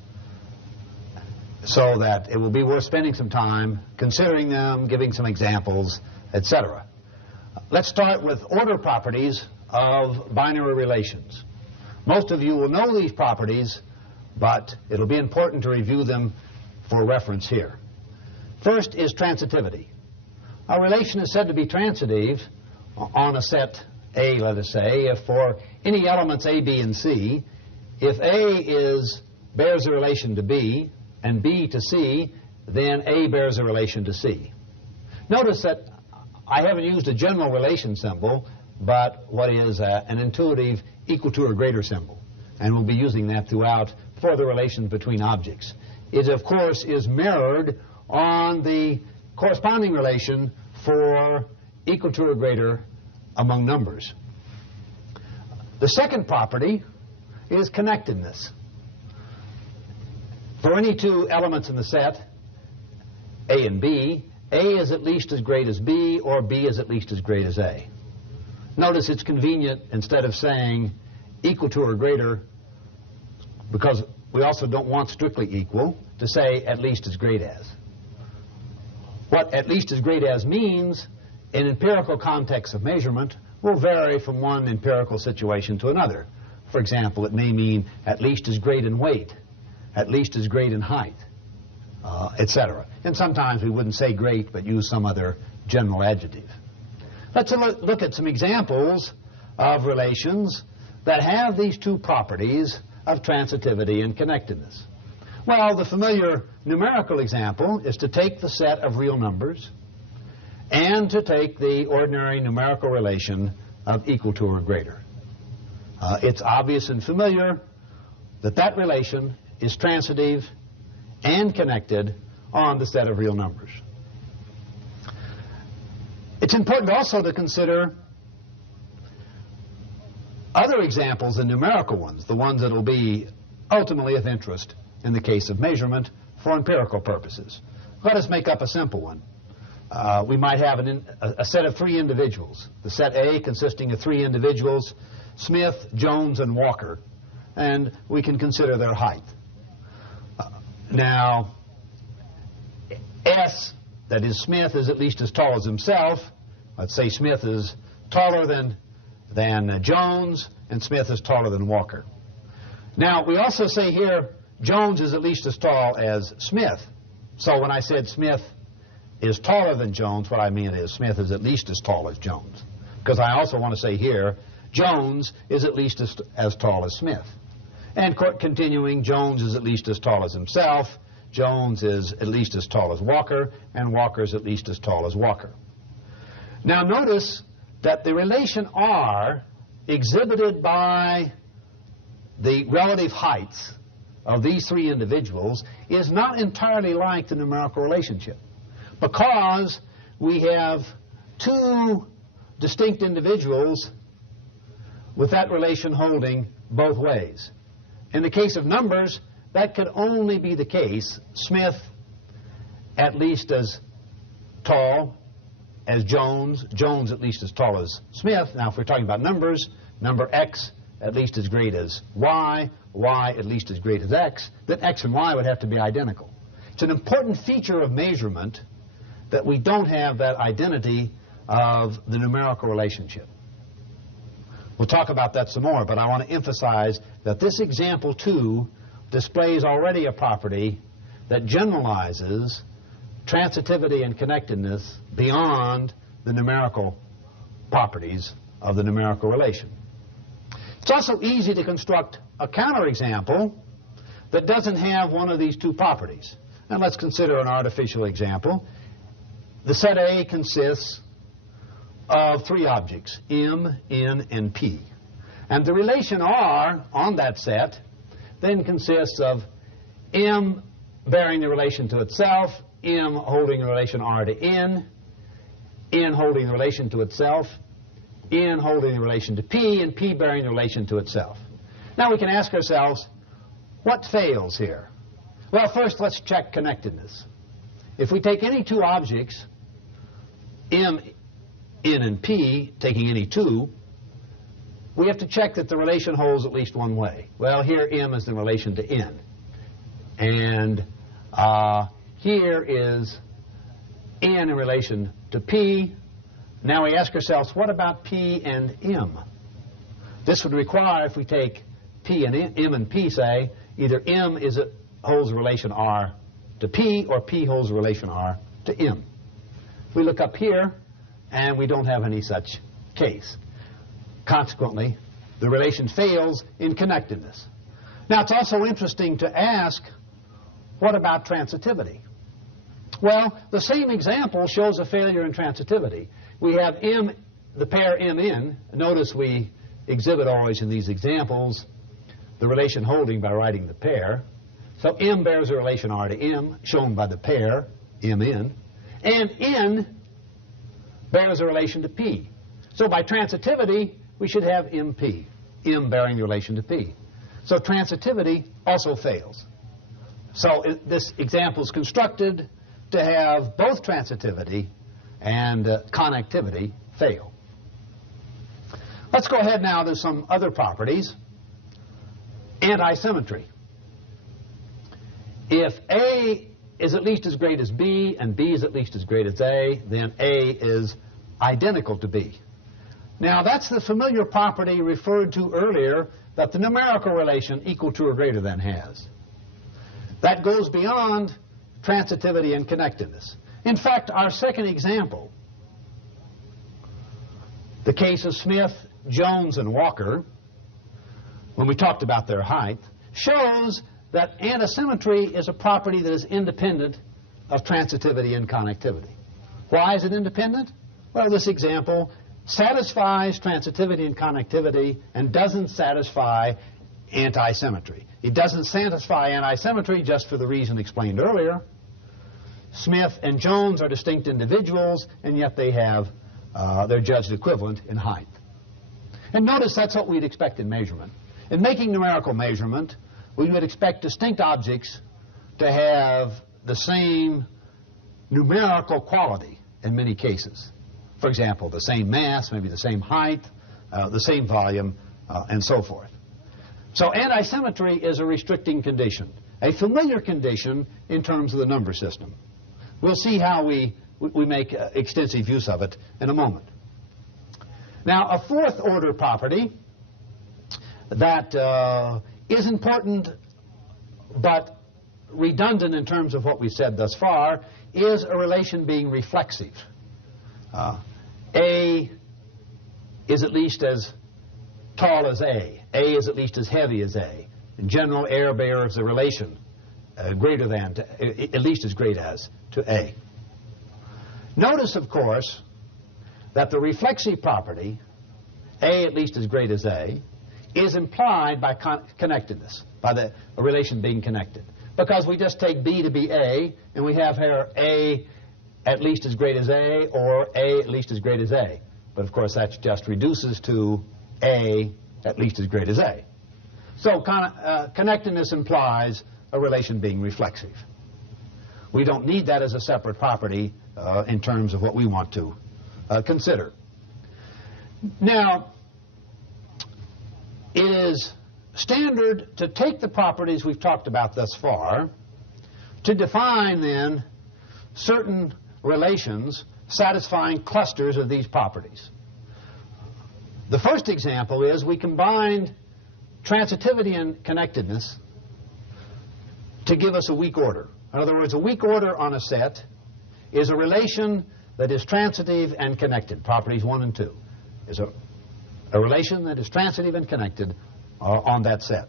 so that it will be worth spending some time considering them, giving some examples, etc. Let's start with order properties of binary relations. Most of you will know these properties, but it'll be important to review them for reference here. First is transitivity. A relation is said to be transitive on a set A, let us say, if for any elements A, B, and C, if A bears a relation to B and B to C, then A bears a relation to C. Notice that I haven't used a general relation symbol, but what is an intuitive equal to or greater symbol. And we'll be using that throughout for the relations between objects. It, of course, is mirrored on the corresponding relation for equal to or greater among numbers. The second property is connectedness. For any two elements in the set, A and B, A is at least as great as B, or B is at least as great as A. Notice it's convenient, instead of saying equal to or greater, because we also don't want strictly equal, to say at least as great as. What at least as great as means in empirical contexts of measurement will vary from one empirical situation to another. For example, it may mean at least as great in weight, at least as great in height, etc. And sometimes we wouldn't say great, but use some other general adjective. Let's look at some examples of relations that have these two properties of transitivity and connectedness. Well, the familiar numerical example is to take the set of real numbers and to take the ordinary numerical relation of equal to or greater. It's obvious and familiar that that relation is transitive and connected on the set of real numbers. It's important also to consider other examples than numerical ones, the ones that will be ultimately of interest in the case of measurement for empirical purposes. Let us make up a simple one. We might have a set of three individuals, the set A consisting of three individuals, Smith, Jones, and Walker, and we can consider their height. Now, S, that is Smith, is at least as tall as himself. Let's say Smith is taller than Jones, and Smith is taller than Walker. Now, we also say here Jones is at least as tall as Smith. So when I said Smith is taller than Jones, what I mean is Smith is at least as tall as Jones. Because I also want to say here Jones is at least as tall as Smith. And continuing, Jones is at least as tall as himself, Jones is at least as tall as Walker, and Walker is at least as tall as Walker. Now notice that the relation R exhibited by the relative heights of these three individuals is not entirely like the numerical relationship, because we have two distinct individuals with that relation holding both ways. In the case of numbers, that could only be the case. Smith at least as tall as Jones, Jones at least as tall as Smith. Now if we're talking about numbers, number X at least as great as Y, Y at least as great as X, then X and Y would have to be identical. It's an important feature of measurement that we don't have that identity of the numerical relationship. We'll talk about that some more, but I want to emphasize that this example 2 displays already a property that generalizes transitivity and connectedness beyond the numerical properties of the numerical relation. It's also easy to construct a counterexample that doesn't have one of these two properties. And let's consider an artificial example. The set A consists of three objects, M, N, and P. And the relation R on that set then consists of M bearing the relation to itself, M holding the relation R to N holding the relation to itself, N holding the relation to P, and P bearing the relation to itself. Now we can ask ourselves, what fails here? Well, first let's check connectedness. If we take any two objects, M, N, and P, taking any two, we have to check that the relation holds at least one way. Well, here M is in relation to N. And here is N in relation to P. Now we ask ourselves, what about P and M? This would require, if we take P and M and P, say, either M holds a relation R to P, or P holds a relation R to M. We look up here, and we don't have any such case. Consequently, the relation fails in connectedness. Now, it's also interesting to ask, what about transitivity? Well, the same example shows a failure in transitivity. We have M, the pair MN. Notice we exhibit always in these examples the relation holding by writing the pair. So M bears a relation R to M, shown by the pair MN. And N bears a relation to P. So by transitivity, we should have MP, M bearing the relation to P. So transitivity also fails. So this example is constructed to have both transitivity and connectivity fail. Let's go ahead now to some other properties. Antisymmetry. If A is at least as great as B and B is at least as great as A, then A is identical to B. Now that's the familiar property referred to earlier that the numerical relation equal to or greater than has. That goes beyond transitivity and connectedness. In fact, our second example, the case of Smith, Jones, and Walker, when we talked about their height, shows that antisymmetry is a property that is independent of transitivity and connectivity. Why is it independent? Well, this example satisfies transitivity and connectivity and doesn't satisfy anti-symmetry. It doesn't satisfy anti-symmetry just for the reason explained earlier. Smith and Jones are distinct individuals, and yet they have they're judged equivalent in height. And notice that's what we'd expect in measurement. In making numerical measurement, we would expect distinct objects to have the same numerical quality in many cases. For example, the same mass, maybe the same height, the same volume, and so forth. So anti-symmetry is a restricting condition, a familiar condition in terms of the number system. We'll see how we make extensive use of it in a moment. Now, a fourth order property that is important but redundant in terms of what we've said thus far is a relation being reflexive. A is at least as tall as A. A is at least as heavy as A. In general, air bears a relation greater than, at least as great as, to A. Notice, of course, that the reflexive property, A at least as great as A, is implied by connectedness, by the relation being connected. Because we just take B to be A, and we have here A at least as great as A, or A at least as great as A. But of course that just reduces to A at least as great as A. So connectedness implies a relation being reflexive. We don't need that as a separate property in terms of what we want to consider. Now, it is standard to take the properties we've talked about thus far to define then certain relations satisfying clusters of these properties. The first example is we combined transitivity and connectedness to give us a weak order. In other words, a weak order on a set is a relation that is transitive and connected. Properties 1 and 2 is a relation that is transitive and connected on that set.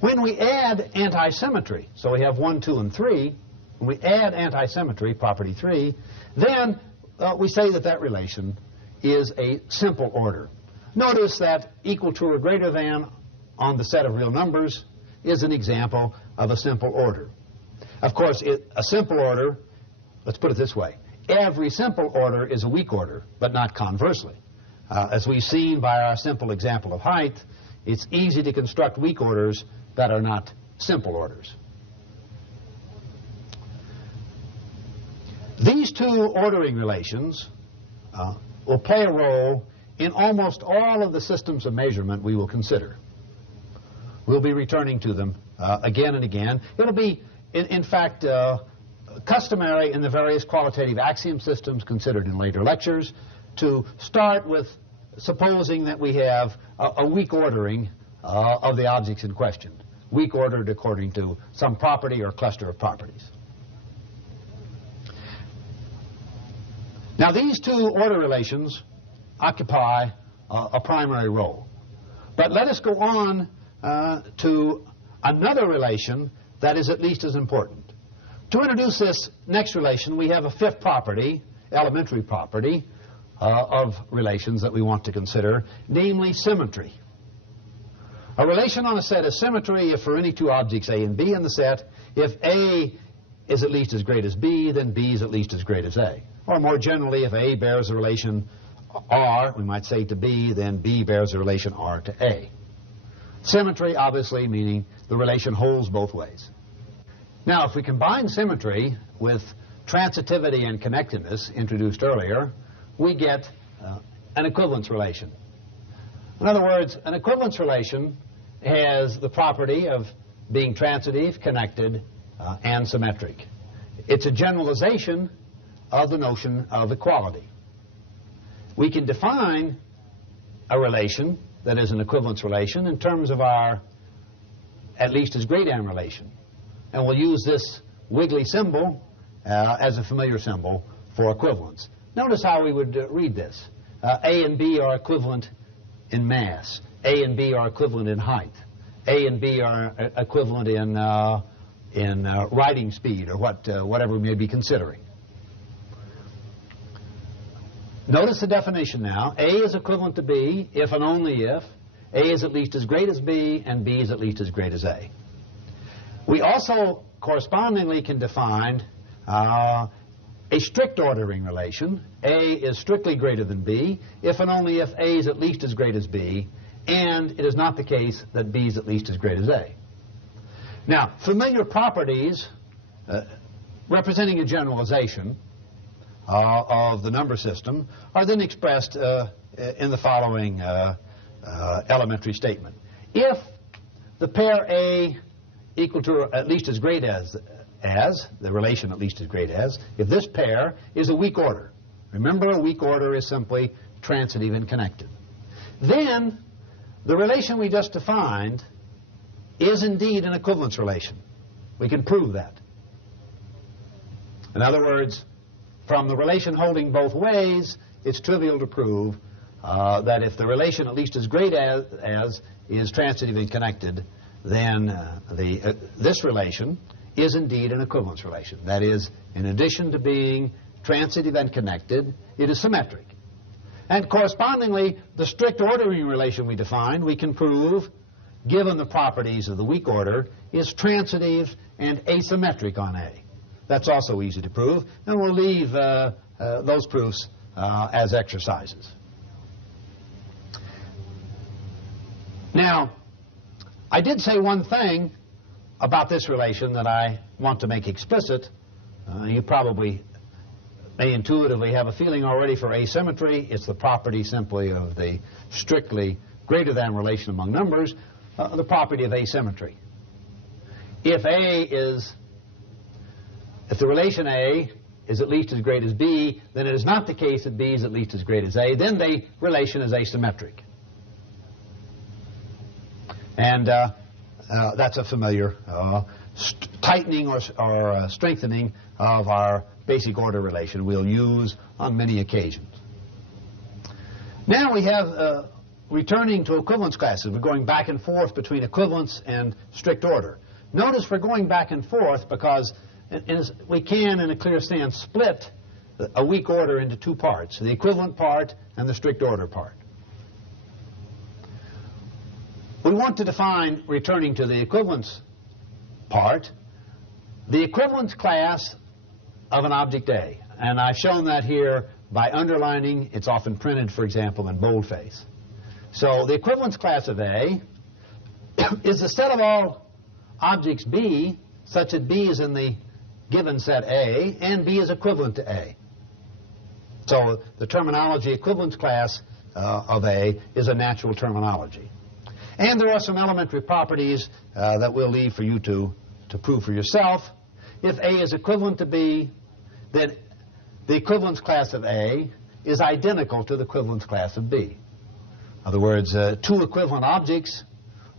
When we add anti-symmetry, so we have 1, 2, and 3, when we add anti-symmetry, property 3, then we say that that relation is a simple order. Notice that equal to or greater than on the set of real numbers is an example of a simple order. Of course, a simple order, let's put it this way, every simple order is a weak order, but not conversely. As we've seen by our simple example of height, it's easy to construct weak orders that are not simple orders. These two ordering relations will play a role in almost all of the systems of measurement we will consider. We'll be returning to them again and again. It'll be, in fact, customary in the various qualitative axiom systems considered in later lectures to start with supposing that we have a weak ordering of the objects in question, weak ordered according to some property or cluster of properties. Now, these two order relations occupy a primary role. But let us go on to another relation that is at least as important. To introduce this next relation, we have a fifth property, elementary property, of relations that we want to consider, namely symmetry. A relation on a set is symmetry if for any two objects A and B in the set, if A is at least as great as B, then B is at least as great as A. Or more generally, if A bears a relation R, we might say to B, then B bears a relation R to A. Symmetry, obviously, meaning the relation holds both ways. Now, if we combine symmetry with transitivity and connectedness introduced earlier, we get an equivalence relation. In other words, an equivalence relation has the property of being transitive, connected, and symmetric. It's a generalization of the notion of equality. We can define a relation that is an equivalence relation in terms of our at least as great and relation. And we'll use this wiggly symbol as a familiar symbol for equivalence. Notice how we would read this. A and B are equivalent in mass. A and B are equivalent in height. A and B are equivalent in riding speed, or whatever we may be considering. Notice the definition now. A is equivalent to B if and only if A is at least as great as B and B is at least as great as A. We also correspondingly can define a strict ordering relation. A is strictly greater than B if and only if A is at least as great as B, and it is not the case that B is at least as great as A. Now, familiar properties representing a generalization of the number system are then expressed in the following elementary statement. If the pair A equal to at least as great as, the relation at least as great as, if this pair is a weak order, remember a weak order is simply transitive and connected, then the relation we just defined is indeed an equivalence relation. We can prove that. In other words, from the relation holding both ways, it's trivial to prove that if the relation at least as great as is transitive and connected, then this relation is indeed an equivalence relation. That is, in addition to being transitive and connected, it is symmetric. And correspondingly, the strict ordering relation we defined, we can prove, given the properties of the weak order, is transitive and asymmetric on A. That's also easy to prove, and we'll leave those proofs as exercises. Now, I did say one thing about this relation that I want to make explicit. You probably may intuitively have a feeling already for asymmetry. It's the property simply of the strictly greater than relation among numbers, the property of asymmetry. If the relation A is at least as great as B, then it is not the case that B is at least as great as A. Then the relation is asymmetric. And that's a familiar tightening or strengthening of our basic order relation we'll use on many occasions. Now we have, returning to equivalence classes, we're going back and forth between equivalence and strict order. Notice we're going back and forth because we can, in a clear sense, split a weak order into two parts, the equivalent part and the strict order part. We want to define, returning to the equivalence part, the equivalence class of an object A. And I've shown that here by underlining. It's often printed, for example, in boldface. So the equivalence class of A is the set of all objects B such that B is in the given set A and B is equivalent to A. So the terminology equivalence class of A is a natural terminology. And there are some elementary properties that we'll leave for you to prove for yourself. If A is equivalent to B, then the equivalence class of A is identical to the equivalence class of B. In other words, two equivalent objects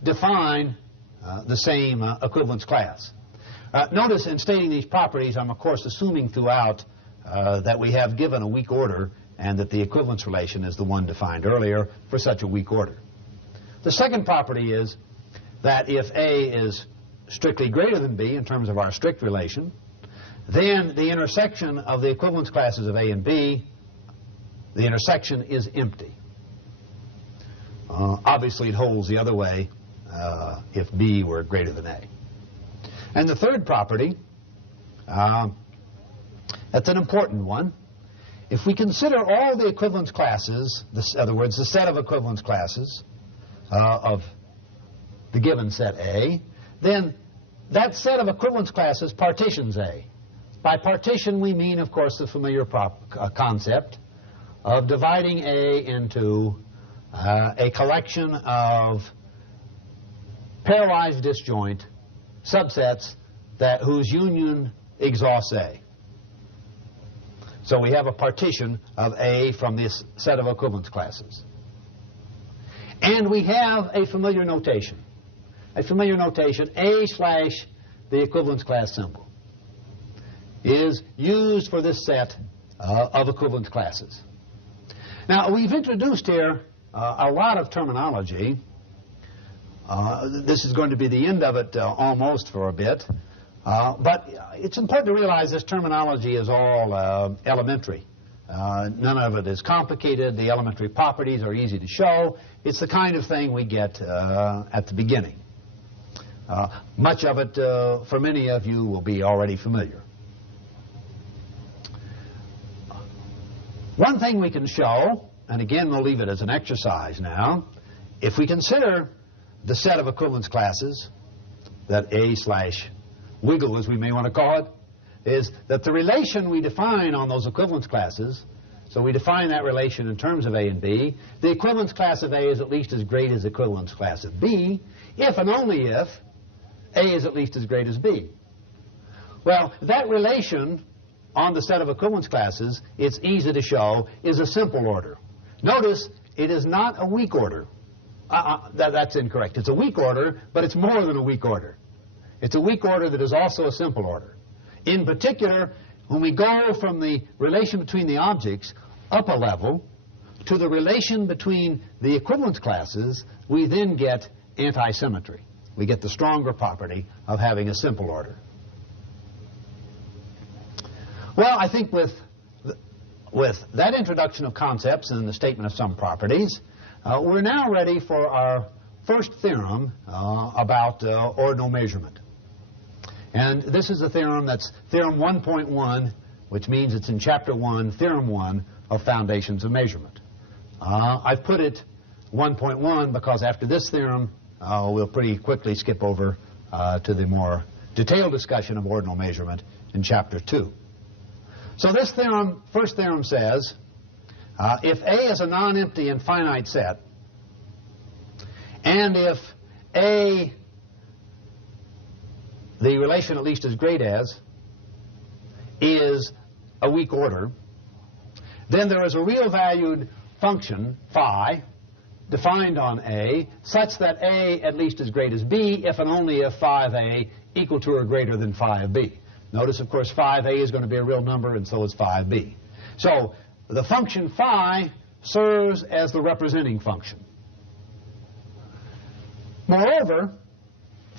define the same equivalence class. Notice in stating these properties, I'm of course assuming throughout that we have given a weak order and that the equivalence relation is the one defined earlier for such a weak order. The second property is that if A is strictly greater than B in terms of our strict relation, then the intersection of the equivalence classes of A and B, the intersection is empty. Obviously it holds the other way if B were greater than A. And the third property, that's an important one. If we consider all the equivalence classes, in other words, the set of equivalence classes of the given set A, then that set of equivalence classes partitions A. By partition we mean, of course, the familiar concept of dividing A into a collection of pairwise disjoint subsets whose union exhausts A. So we have a partition of A from this set of equivalence classes. And we have a familiar notation. A familiar notation, A slash the equivalence class symbol, is used for this set of equivalence classes. Now, we've introduced here a lot of terminology. This is going to be the end of it almost for a bit. But it's important to realize this terminology is all elementary. None of it is complicated. The elementary properties are easy to show. It's the kind of thing we get at the beginning. Much of it, for many of you, will be already familiar. One thing we can show, and again we'll leave it as an exercise now, if we consider the set of equivalence classes, that A/wiggle as we may want to call it, is that the relation we define on those equivalence classes, so we define that relation in terms of A and B, the equivalence class of A is at least as great as equivalence class of B, if and only if A is at least as great as B. Well, that relation on the set of equivalence classes, it's easy to show, is a simple order. Notice it is not a weak order. That's incorrect. It's a weak order, but it's more than a weak order. It's a weak order that is also a simple order. In particular, when we go from the relation between the objects up a level to the relation between the equivalence classes, we then get anti-symmetry. We get the stronger property of having a simple order. Well, I think with that introduction of concepts and the statement of some properties, we're now ready for our first theorem about ordinal measurement. And this is a theorem that's Theorem 1.1, which means it's in Chapter 1, Theorem 1 of Foundations of Measurement. I've put it 1.1 because after this theorem, we'll pretty quickly skip over to the more detailed discussion of ordinal measurement in Chapter 2. So this theorem, first theorem says, if A is a non-empty and finite set, and if A, the relation at least as great as, is a weak order, then there is a real valued function, phi, defined on A, such that A at least as great as B, if and only if phi of A equal to or greater than phi of B. Notice, of course, phi of A is going to be a real number, and so is phi of B. So the function phi serves as the representing function. Moreover,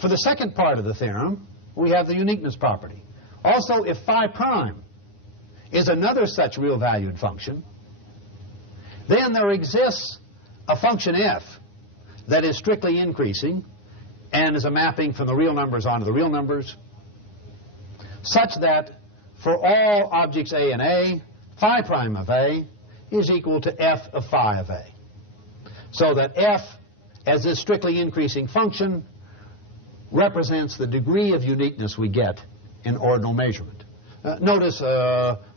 for the second part of the theorem, we have the uniqueness property. Also, if phi prime is another such real valued function, then there exists a function f that is strictly increasing and is a mapping from the real numbers onto the real numbers, such that for all objects A and A, phi prime of A is equal to f of phi of A. So that f, as this strictly increasing function, represents the degree of uniqueness we get in ordinal measurement. Notice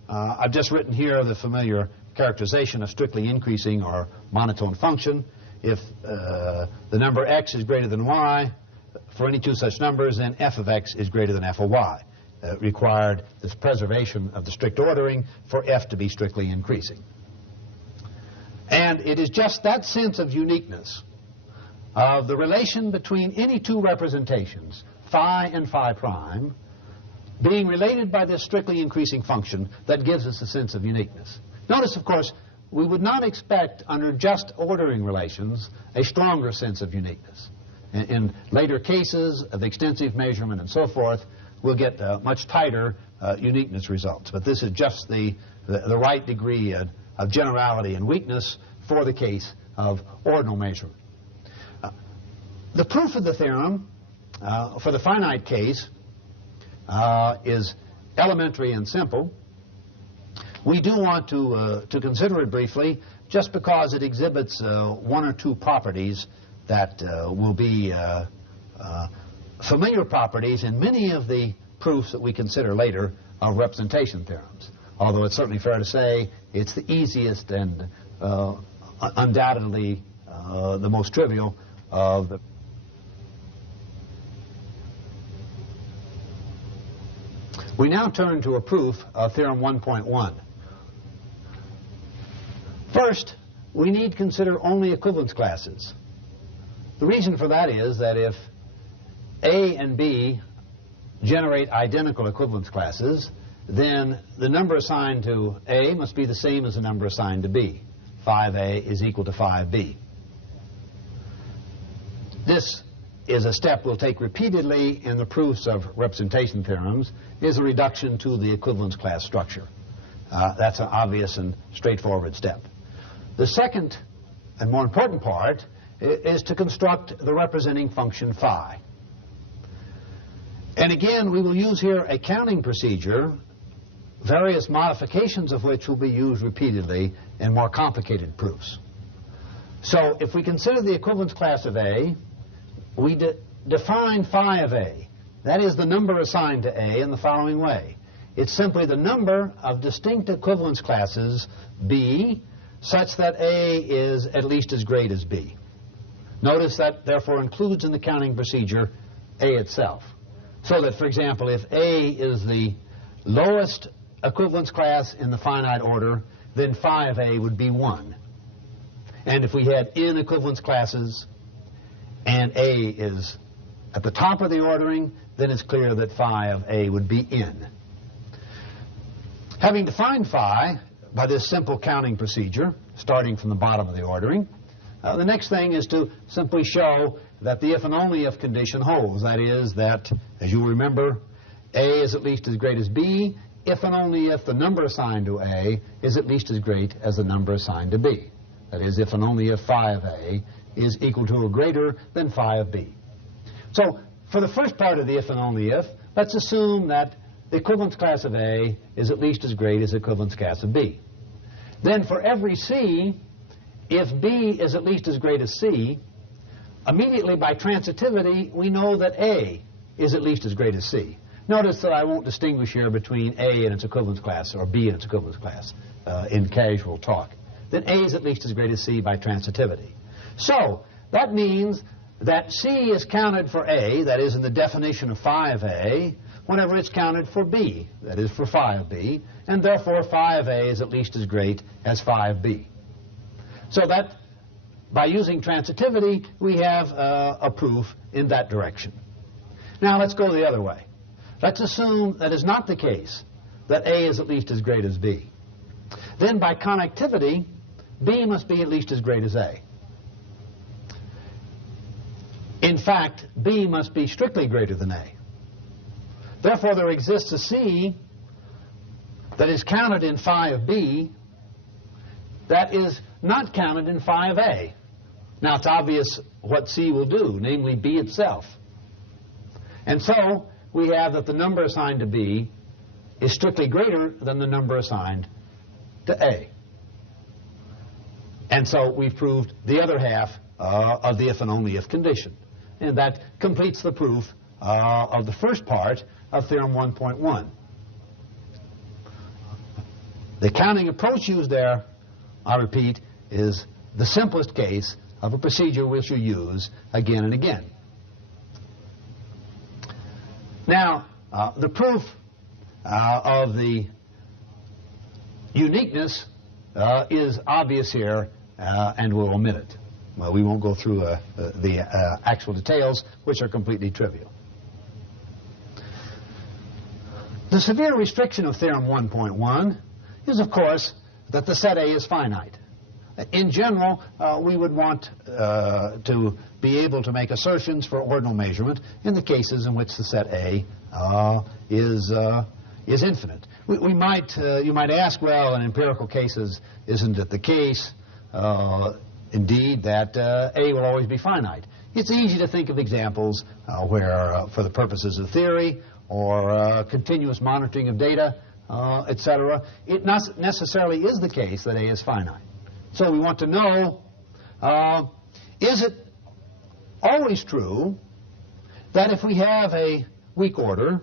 I've just written here the familiar characterization of strictly increasing or monotone function. If the number x is greater than y, for any two such numbers, then f of x is greater than f of y. Required this preservation of the strict ordering for f to be strictly increasing. And it is just that sense of uniqueness of the relation between any two representations, phi and phi prime, being related by this strictly increasing function that gives us a sense of uniqueness. Notice, of course, we would not expect under just ordering relations a stronger sense of uniqueness. In later cases of extensive measurement and so forth, we'll get much tighter uniqueness results. But this is just the right degree of generality and weakness for the case of ordinal measurement. The proof of the theorem for the finite case is elementary and simple. We do want to consider it briefly just because it exhibits one or two properties that will be familiar properties in many of the proofs that we consider later of representation theorems. Although it's certainly fair to say it's the easiest and undoubtedly the most trivial of the. We now turn to a proof of Theorem 1.1. First, we need to consider only equivalence classes. The reason for that is that if A and B generate identical equivalence classes, then the number assigned to A must be the same as the number assigned to B. Phi of A is equal to phi of B. This is a step we'll take repeatedly in the proofs of representation theorems, is a reduction to the equivalence class structure. That's an obvious and straightforward step. The second and more important part is to construct the representing function phi. And again, we will use here a counting procedure, various modifications of which will be used repeatedly in more complicated proofs. So if we consider the equivalence class of A, we define phi of A. That is the number assigned to A in the following way. It's simply the number of distinct equivalence classes B such that A is at least as great as B. Notice that therefore includes in the counting procedure A itself. So that, for example, if A is the lowest equivalence class in the finite order, then phi of A would be 1. And if we had n equivalence classes and A is at the top of the ordering, then it's clear that phi of A would be n. Having defined phi by this simple counting procedure, starting from the bottom of the ordering, the next thing is to simply show that the if and only if condition holds. That is that, as you remember, A is at least as great as B, if and only if the number assigned to A is at least as great as the number assigned to B. That is, if and only if phi of A is equal to or greater than phi of B. So, for the first part of the if and only if, let's assume that the equivalence class of A is at least as great as the equivalence class of B. Then for every C, if B is at least as great as C, immediately by transitivity, we know that A is at least as great as C. Notice that I won't distinguish here between A and its equivalence class or B and its equivalence class in casual talk. Then A is at least as great as C by transitivity. So that means that C is counted for A, that is in the definition of phi of A, whenever it's counted for B, that is for phi of B, and therefore phi of A is at least as great as phi of B. So that by using transitivity, we have a proof in that direction. Now let's go the other way. Let's assume that is not the case, that A is at least as great as B. Then by connectivity, B must be at least as great as A. In fact, B must be strictly greater than A. Therefore, there exists a C that is counted in phi of B that is not counted in phi of A. Now, it's obvious what C will do, namely B itself. And so, we have that the number assigned to B is strictly greater than the number assigned to A. And so, we've proved the other half of the if and only if condition. And that completes the proof of the first part of Theorem 1.1. The counting approach used there, I repeat, is the simplest case of a procedure we shall use again and again. Now, the proof of the uniqueness is obvious here, and we'll omit it. Well, we won't go through the actual details, which are completely trivial. The severe restriction of Theorem 1.1 is, of course, that the set A is finite. In general, we would want to be able to make assertions for ordinal measurement in the cases in which the set A is infinite. You might ask, well, in empirical cases, isn't it the case, indeed, that A will always be finite? It's easy to think of examples where, for the purposes of theory or continuous monitoring of data, etc., it not necessarily is the case that A is finite. So we want to know, is it always true that if we have a weak order,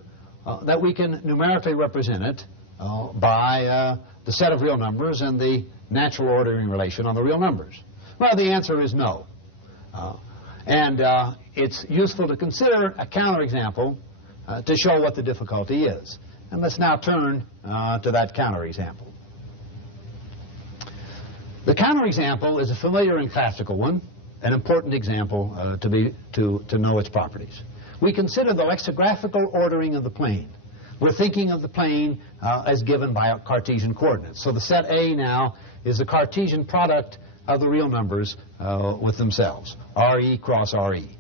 that we can numerically represent it by the set of real numbers and the natural ordering relation on the real numbers? Well, the answer is no. And it's useful to consider a counterexample to show what the difficulty is. And let's now turn to that counterexample. The counterexample is a familiar and classical one, an important example to know its properties. We consider the lexicographical ordering of the plane. We're thinking of the plane as given by Cartesian coordinates. So the set A now is the Cartesian product of the real numbers with themselves, RE cross RE.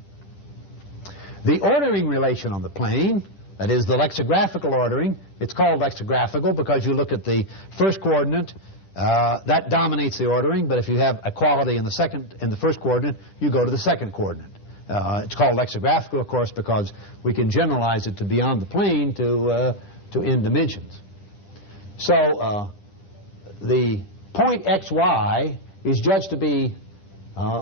The ordering relation on the plane That is the lexicographical ordering. It's called lexicographical because you look at the first coordinate. That dominates the ordering, but if you have equality in the first coordinate, you go to the second coordinate. It's called lexicographical, of course, because we can generalize it to beyond the plane to n dimensions. So the point xy is judged to be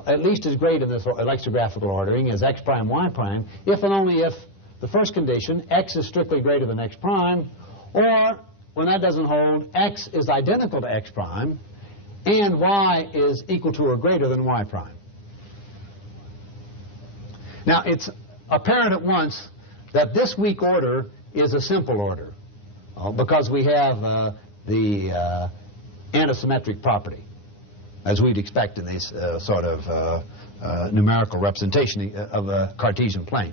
at least as great in this lexicographical ordering as x prime y prime, if and only if the first condition, x is strictly greater than x prime, or when that doesn't hold, x is identical to x prime, and y is equal to or greater than y prime. Now, it's apparent at once that this weak order is a simple order because we have the antisymmetric property, as we'd expect in this sort of numerical representation of a Cartesian plane.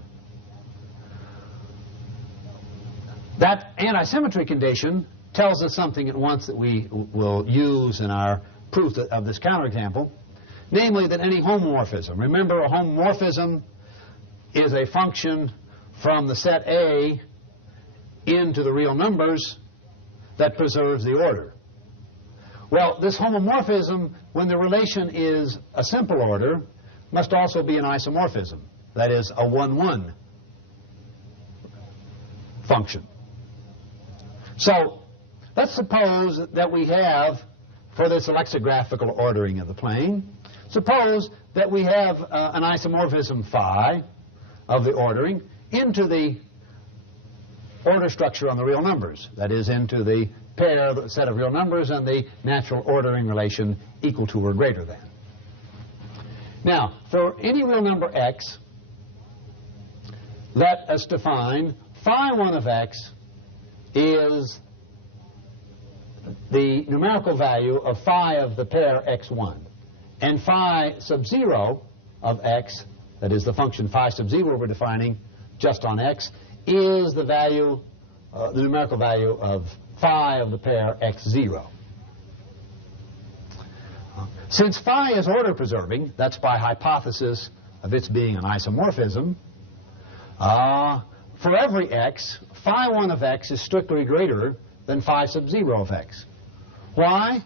That antisymmetry condition tells us something at once that we will use in our proof of this counterexample, namely that any homomorphism, remember a homomorphism is a function from the set A into the real numbers that preserves the order. Well, this homomorphism, when the relation is a simple order, must also be an isomorphism, that is a 1-1 function. So let's suppose that we have, for this lexicographical ordering of the plane, suppose that we have an isomorphism phi of the ordering into the order structure on the real numbers, that is, into the pair, the set of real numbers, and the natural ordering relation equal to or greater than. Now, for any real number x, let us define phi 1 of x is the numerical value of phi of the pair x1, and phi sub 0 of x, that is the function phi sub 0 we're defining just on x, is the value, the numerical value of phi of the pair x0. Since phi is order preserving, that's by hypothesis of its being an isomorphism, for every x, phi 1 of x is strictly greater than phi sub 0 of x. Why?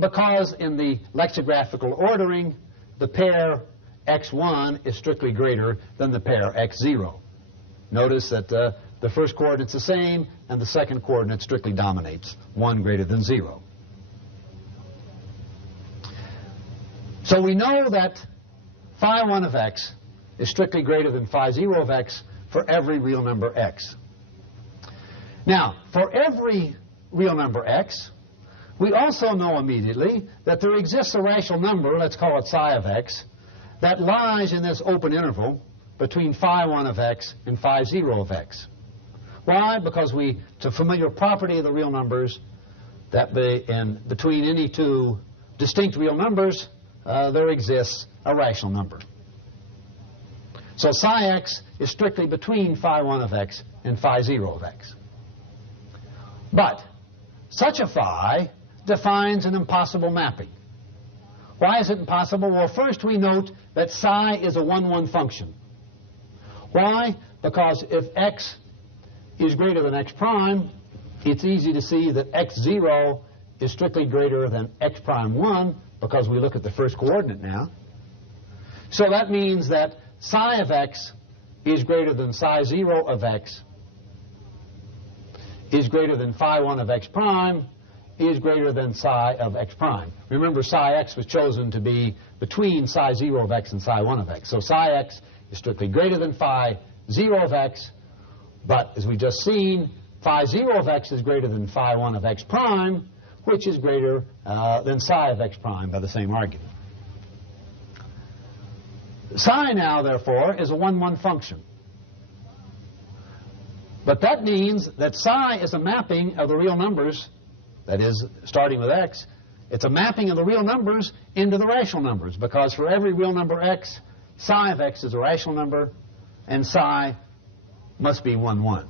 Because in the lexicographical ordering, the pair x1 is strictly greater than the pair x0. Notice that the first coordinate's the same, and the second coordinate strictly dominates, 1 greater than 0. So we know that phi 1 of x is strictly greater than phi 0 of x for every real number x. Now, for every real number x, we also know immediately that there exists a rational number, let's call it psi of x, that lies in this open interval between phi 1 of x and phi 0 of x. Why? Because it's a familiar property of the real numbers that between any two distinct real numbers, there exists a rational number. So psi x is strictly between phi 1 of x and phi 0 of x. But such a phi defines an impossible mapping. Why is it impossible? Well, first we note that psi is a 1-1 function. Why? Because if x is greater than x prime, it's easy to see that x0 is strictly greater than x prime 1 because we look at the first coordinate now. So that means that psi of x is greater than psi 0 of x, is greater than phi 1 of x prime, is greater than psi of x prime. Remember, psi x was chosen to be between psi 0 of x and psi 1 of x. So psi x is strictly greater than phi 0 of x, but as we've just seen, phi 0 of x is greater than phi 1 of x prime, which is greater than psi of x prime by the same argument. Psi now, therefore, is a 1-1 function. But that means that psi is a mapping of the real numbers, that is, starting with x, it's a mapping of the real numbers into the rational numbers, because for every real number x, psi of x is a rational number, and psi must be 1-1.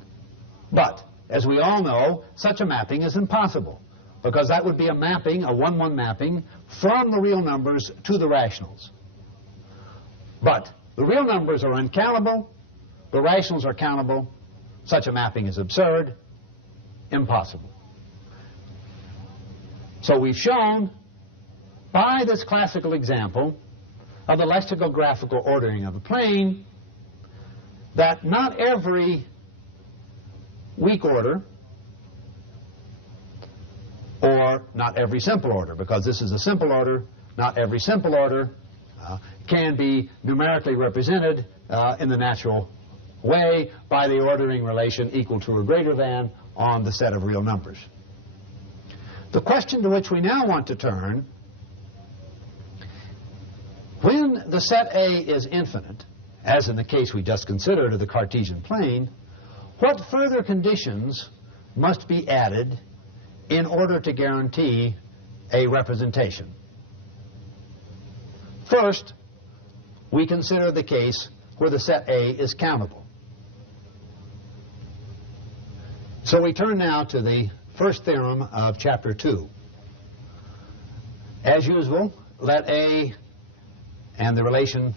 But, as we all know, such a mapping is impossible, because that would be a mapping, a 1-1 mapping, from the real numbers to the rationals. But the real numbers are uncountable, the rationals are countable, such a mapping is absurd, impossible. So we've shown by this classical example of the lexicographical ordering of a plane that not every weak order or not every simple order, because this is a simple order, not every simple order can be numerically represented in the natural way by the ordering relation equal to or greater than on the set of real numbers. The question to which we now want to turn: when the set A is infinite, as in the case we just considered of the Cartesian plane, what further conditions must be added in order to guarantee a representation? First, we consider the case where the set A is countable. So we turn now to the first theorem of Chapter 2. As usual, let A and the relation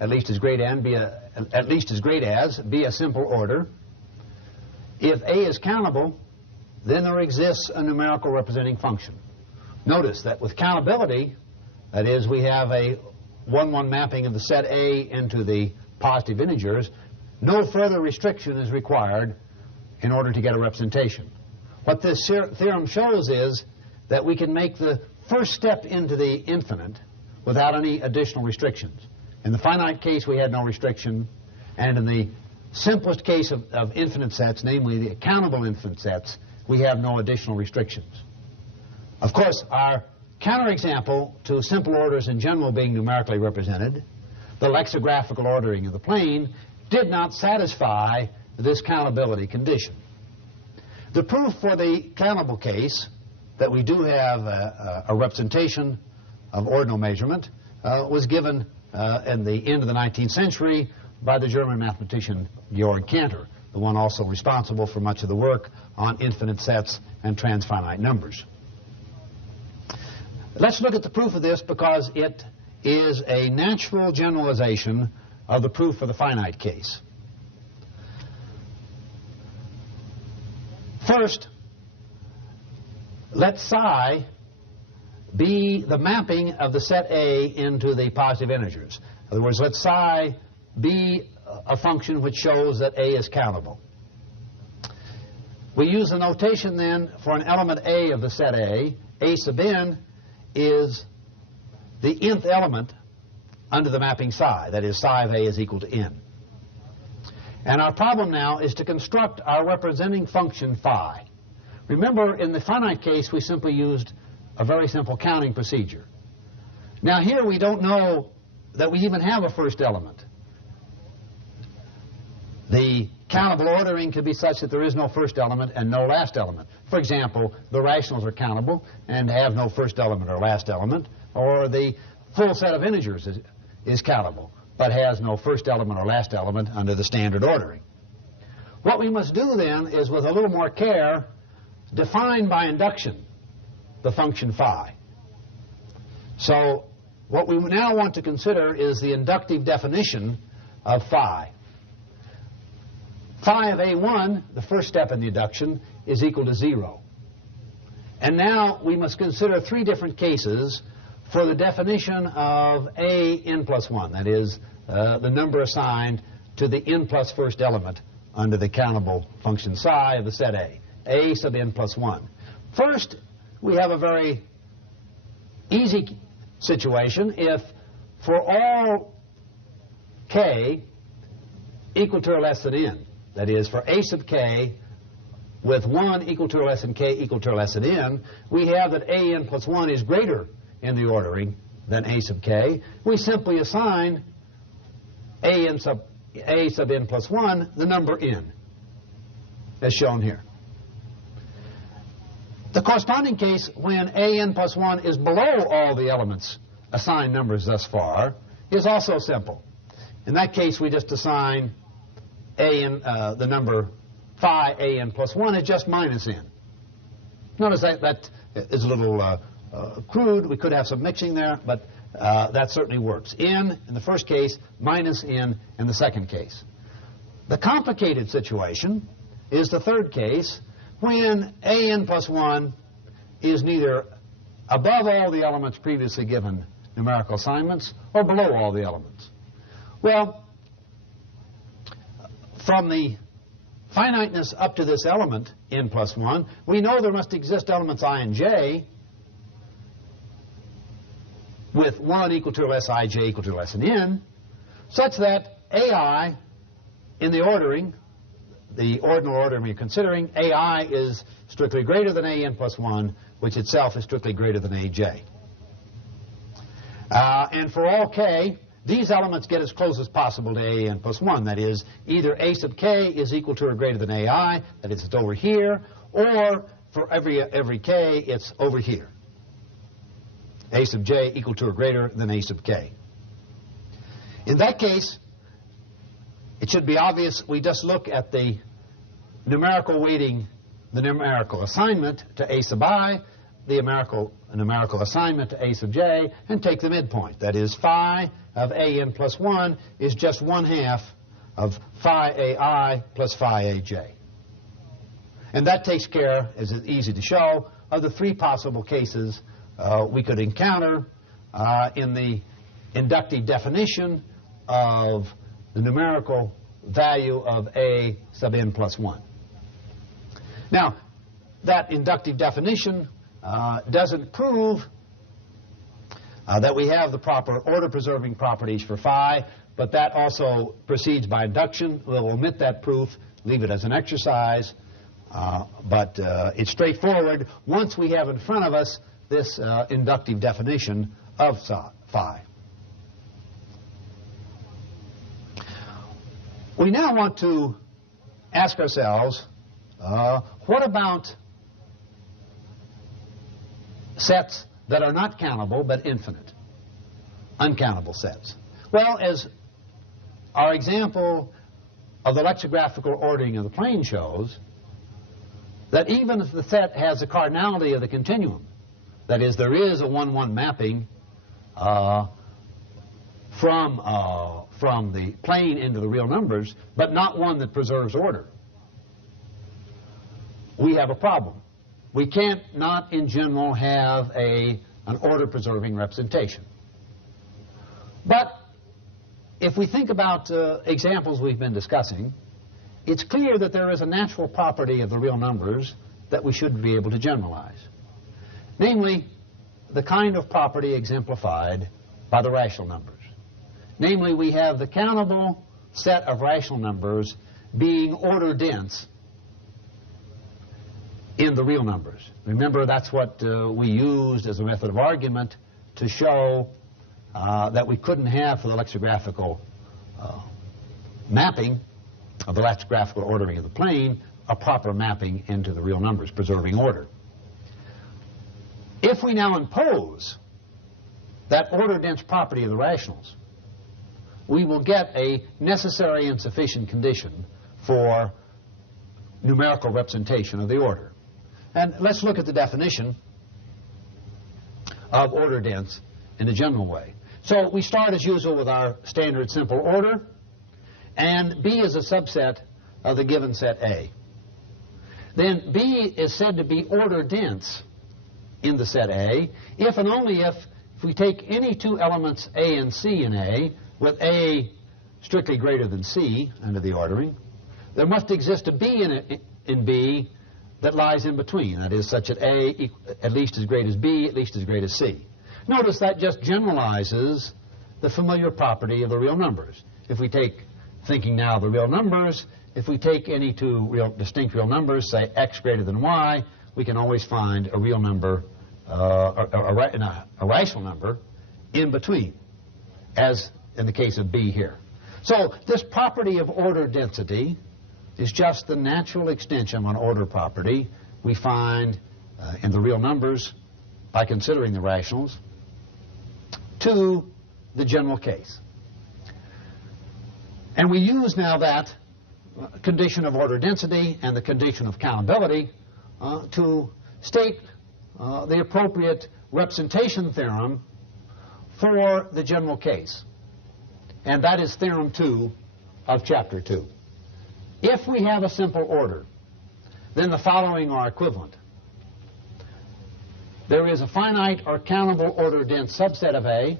at least as great as be a simple order. If A is countable, then there exists a numerical representing function. Notice that with countability, that is, we have a 1-1 mapping of the set A into the positive integers, no further restriction is required in order to get a representation. What this theorem shows is that we can make the first step into the infinite without any additional restrictions. In the finite case, we had no restriction, and in the simplest case of infinite sets, namely the countable infinite sets, we have no additional restrictions. Of course, our counterexample to simple orders in general being numerically represented, the lexicographical ordering of the plane, did not satisfy this countability condition. The proof for the countable case, that we do have a representation of ordinal measurement, was given in the end of the 19th century by the German mathematician Georg Cantor, the one also responsible for much of the work on infinite sets and transfinite numbers. Let's look at the proof of this, because it is a natural generalization of the proof for the finite case. First, let psi be the mapping of the set A into the positive integers. In other words, let psi be a function which shows that A is countable. We use the notation then for an element A of the set A sub n is the nth element under the mapping psi. That is, psi of A is equal to n. And our problem now is to construct our representing function phi. Remember, in the finite case, we simply used a very simple counting procedure. Now here we don't know that we even have a first element. The countable ordering could be such that there is no first element and no last element. For example, the rationals are countable and have no first element or last element, or the full set of integers is countable but has no first element or last element under the standard ordering. What we must do then is, with a little more care, define by induction the function phi. So what we now want to consider is the inductive definition of phi. Phi of A1, the first step in the induction, is equal to 0. And now we must consider three different cases for the definition of A n plus 1, that is, the number assigned to the n plus first element under the countable function psi of the set A sub n plus 1. First, we have a very easy situation if for all k equal to or less than n, that is, for A sub k with 1 equal to or less than k equal to or less than n, we have that A n plus 1 is greater in the ordering than A sub k. We simply assign A sub n plus 1 the number n, as shown here. The corresponding case when A n plus 1 is below all the elements assigned numbers thus far is also simple. In that case, we just assign the number phi A n plus 1 is just minus n. Notice that is a little crude. We could have some mixing there, but that certainly works. N in the first case, minus n in the second case. The complicated situation is the third case, when an plus 1 is neither above all the elements previously given numerical assignments or below all the elements. Well, from the finiteness up to this element, n plus 1, we know there must exist elements I and j with 1 equal to or less ij equal to or less than n, such that ai in the ordering, the ordinal ordering we're considering, ai is strictly greater than an plus 1, which itself is strictly greater than aj. And for all k, these elements get as close as possible to an plus 1. That is, either a sub k is equal to or greater than ai, that is, it's over here, or for every k, it's over here. A sub j equal to or greater than a sub k. In that case, it should be obvious we just look at the numerical weighting, the numerical assignment to a sub I, the numerical assignment to a sub j, and take the midpoint. That is, phi of an plus 1 is just 1/2 of phi ai plus phi aj. And that takes care, as is easy to show, of the three possible cases we could encounter in the inductive definition of the numerical value of a sub n plus 1. Now, that inductive definition doesn't prove that we have the proper order-preserving properties for phi, but that also proceeds by induction. We'll omit that proof, leave it as an exercise, but it's straightforward once we have in front of us this inductive definition of phi. We now want to ask ourselves, what about sets that are not countable but infinite, uncountable sets? Well, as our example of the lexicographical ordering of the plane shows, that even if the set has the cardinality of the continuum, that is, there is a 1-1 mapping from the plane into the real numbers, but not one that preserves order, we have a problem. We can't not in general have an order-preserving representation. But if we think about examples we've been discussing, it's clear that there is a natural property of the real numbers that we should be able to generalize. Namely, the kind of property exemplified by the rational numbers. Namely, we have the countable set of rational numbers being order dense in the real numbers. Remember, that's what we used as a method of argument to show that we couldn't have, for the lexicographical mapping of the lexicographical ordering of the plane, a proper mapping into the real numbers, preserving order. If we now impose that order-dense property of the rationals, we will get a necessary and sufficient condition for numerical representation of the order. And let's look at the definition of order dense in a general way. So we start, as usual, with our standard simple order, and B is a subset of the given set A. Then B is said to be order dense in the set A if and only if we take any two elements A and C in A, with A strictly greater than C under the ordering, there must exist a B in B that lies in between. That is, such that A at least as great as B, at least as great as C. Notice that just generalizes the familiar property of the real numbers. If we take, thinking now of the real numbers, if we take any two distinct real numbers, say x greater than y, we can always find a real number, a rational number, in between, as in the case of B here. So this property of order density is just the natural extension of an order property we find in the real numbers by considering the rationals to the general case. And we use now that condition of order density and the condition of countability to state the appropriate representation theorem for the general case. And that is theorem 2 of chapter 2. If we have a simple order then the following are equivalent. There is a finite or countable order dense subset of A,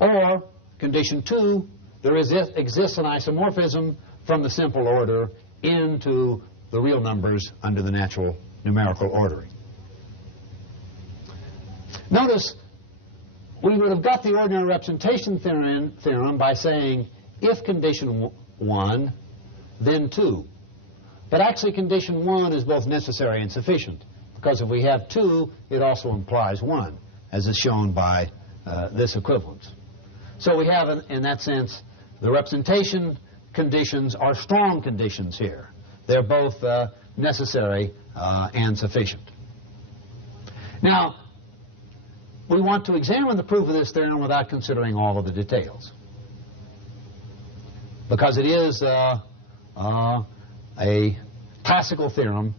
or condition 2, there exists an isomorphism from the simple order into the real numbers under the natural numerical ordering. Notice we would have got the ordinary representation theorem by saying if condition 1, then 2. But actually condition 1 is both necessary and sufficient, because if we have 2, it also implies 1, as is shown by this equivalence. So we have, in that sense, the representation conditions are strong conditions here. They're both necessary and sufficient. Now, we want to examine the proof of this theorem without considering all of the details, because it is a classical theorem,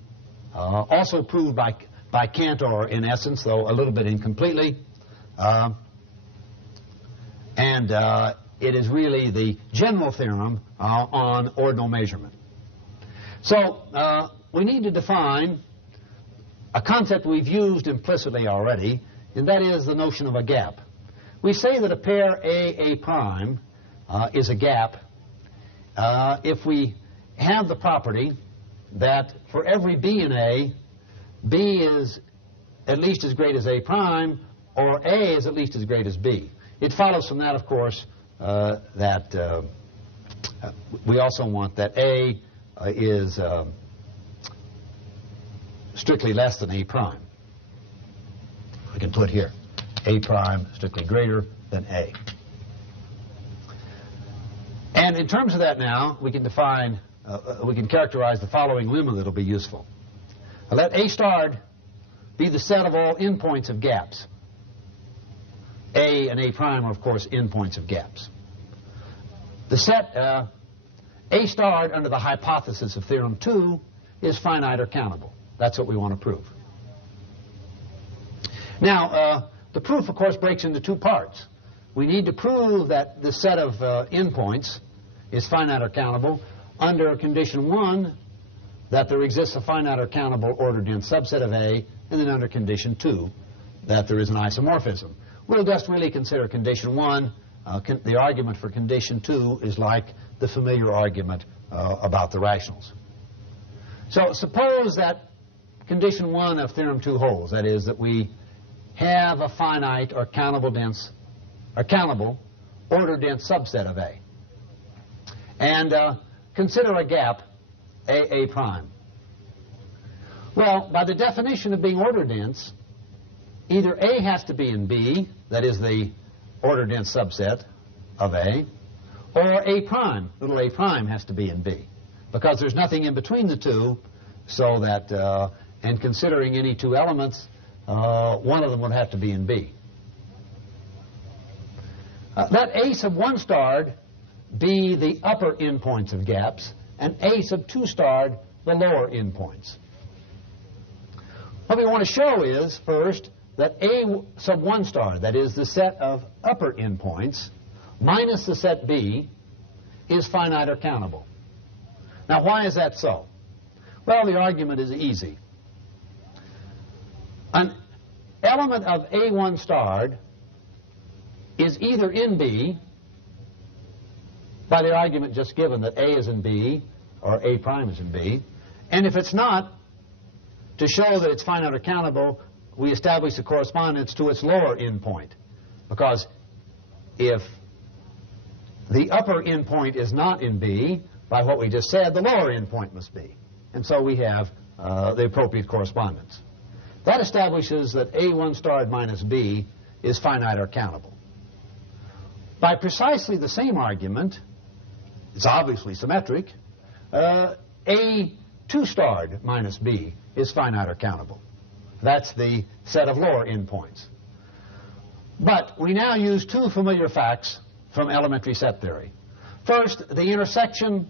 also proved by Cantor in essence, though a little bit incompletely, and it is really the general theorem on ordinal measurement. So we need to define a concept we've used implicitly already, and that is the notion of a gap. We say that a pair A prime is a gap if we have the property that for every B in A, B is at least as great as A prime, or A is at least as great as B. It follows from that, of course, that we also want that A is strictly less than A prime. We can put here A prime strictly greater than A. And in terms of that now, we can define, we can characterize the following lemma that will be useful. Let A star be the set of all endpoints of gaps. A and A prime are, of course, endpoints of gaps. The set A star under the hypothesis of Theorem 2 is finite or countable. That's what we want to prove. Now, the proof, of course, breaks into two parts. We need to prove that the set of endpoints is finite or countable under condition 1, that there exists a finite or countable ordered dense subset of A, and then under condition 2, that there is an isomorphism. We'll just really consider condition 1. The argument for condition 2 is like the familiar argument about the rationals. So suppose that condition 1 of Theorem 2 holds, that is, that we have a finite or countable ordered dense subset of A. And consider a gap, A prime. Well, by the definition of being ordered dense, either A has to be in B, that is the ordered dense subset of A, or A prime, little a prime, has to be in B, because there's nothing in between the two, so that, and considering any two elements, one of them would have to be in B. Let A sub 1 starred be the upper endpoints of gaps, and A sub 2 starred the lower endpoints. What we want to show is, first, that A sub 1 star, that is the set of upper endpoints, minus the set B, is finite or countable. Now, why is that so? Well, the argument is easy. An element of A1 starred is either in B, by the argument just given that A is in B, or A prime is in B, and if it's not, to show that it's finite or countable, we establish the correspondence to its lower endpoint. Because if the upper endpoint is not in B, by what we just said, the lower endpoint must be. And so we have the appropriate correspondence. That establishes that A1 starred minus B is finite or countable. By precisely the same argument, it's obviously symmetric, A2 starred minus B is finite or countable. That's the set of lower endpoints. But we now use two familiar facts from elementary set theory. First, the intersection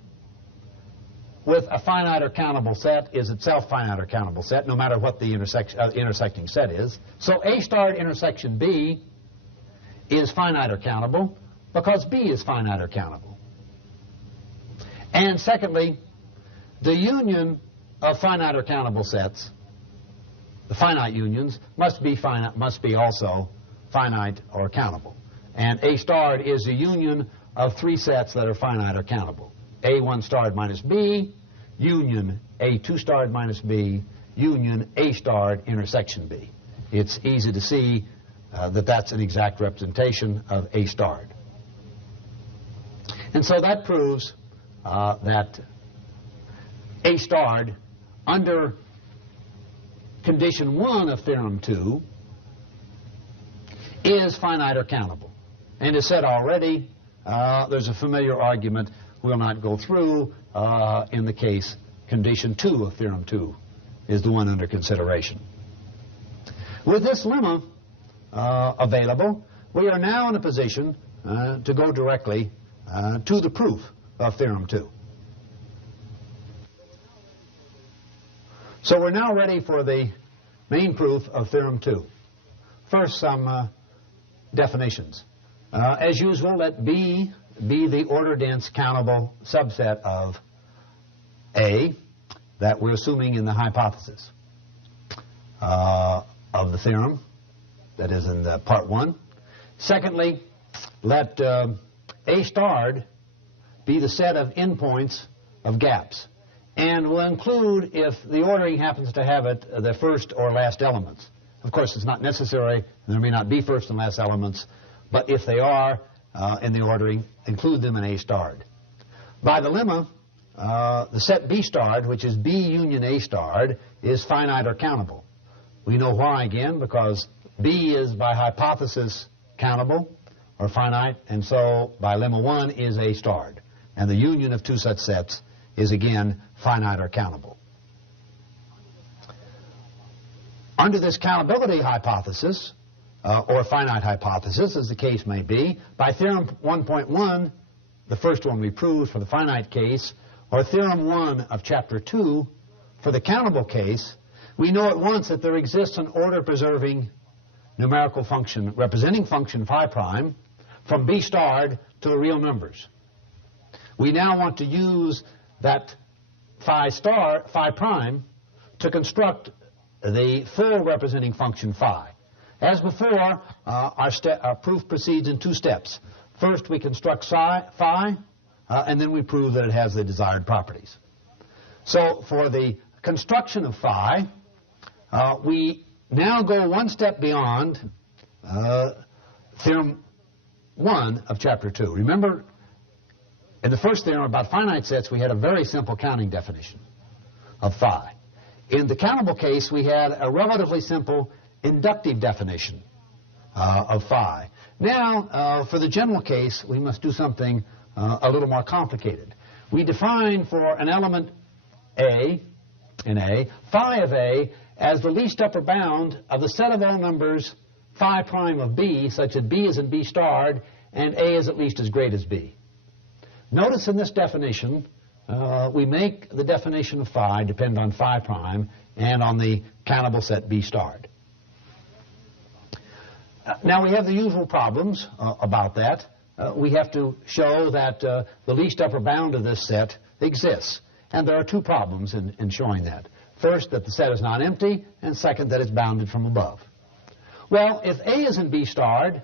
with a finite or countable set is itself finite or countable set, no matter what the intersecting set is. So A starred intersection B is finite or countable because B is finite or countable. And secondly, the union of finite or countable sets, the finite unions, must be also finite or countable. And A starred is the union of three sets that are finite or countable. A1 starred minus B, union A2 starred minus B, union A starred intersection B. It's easy to see that that's an exact representation of A starred. And so that proves that A starred under condition 1 of theorem 2 is finite or countable. And as said already, there's a familiar argument we'll not go through in the case condition 2 of theorem 2 is the one under consideration. With this lemma available, we are now in a position to go directly to the proof of theorem 2. So we're now ready for the main proof of theorem 2. First, some definitions. As usual, let B be the order-dense countable subset of A that we're assuming in the hypothesis of the theorem, that is in the part 1. Secondly, let A starred be the set of endpoints of gaps. And we'll include, if the ordering happens to have it, the first or last elements. Of course, it's not necessary. There may not be first and last elements. But if they are in the ordering, include them in A starred. By the lemma, the set B starred, which is B union A starred, is finite or countable. We know why, again, because B is by hypothesis countable or finite, and so by lemma 1 is A starred. And the union of two such sets is again finite or countable. Under this countability hypothesis, or finite hypothesis, as the case may be, by theorem 1.1, the first one we proved for the finite case, or theorem 1 of chapter 2 for the countable case, we know at once that there exists an order-preserving numerical function representing function phi prime from B starred to the real numbers. We now want to use that phi prime to construct the full representing function phi. As before, our proof proceeds in two steps. First, we construct phi, and then we prove that it has the desired properties. So for the construction of phi, we now go one step beyond theorem 1 of chapter 2. Remember, in the first theorem about finite sets, we had a very simple counting definition of phi. In the countable case, we had a relatively simple inductive definition of phi. Now, for the general case, we must do something a little more complicated. We define for an element A, in A, phi of A as the least upper bound of the set of all numbers phi prime of B, such that B is in B starred and A is at least as great as B. Notice in this definition, we make the definition of phi depend on phi prime and on the countable set B starred. Now we have the usual problems about that. We have to show that the least upper bound of this set exists. And there are two problems in showing that. First, that the set is non-empty, and second, that it's bounded from above. Well, if A is in B starred,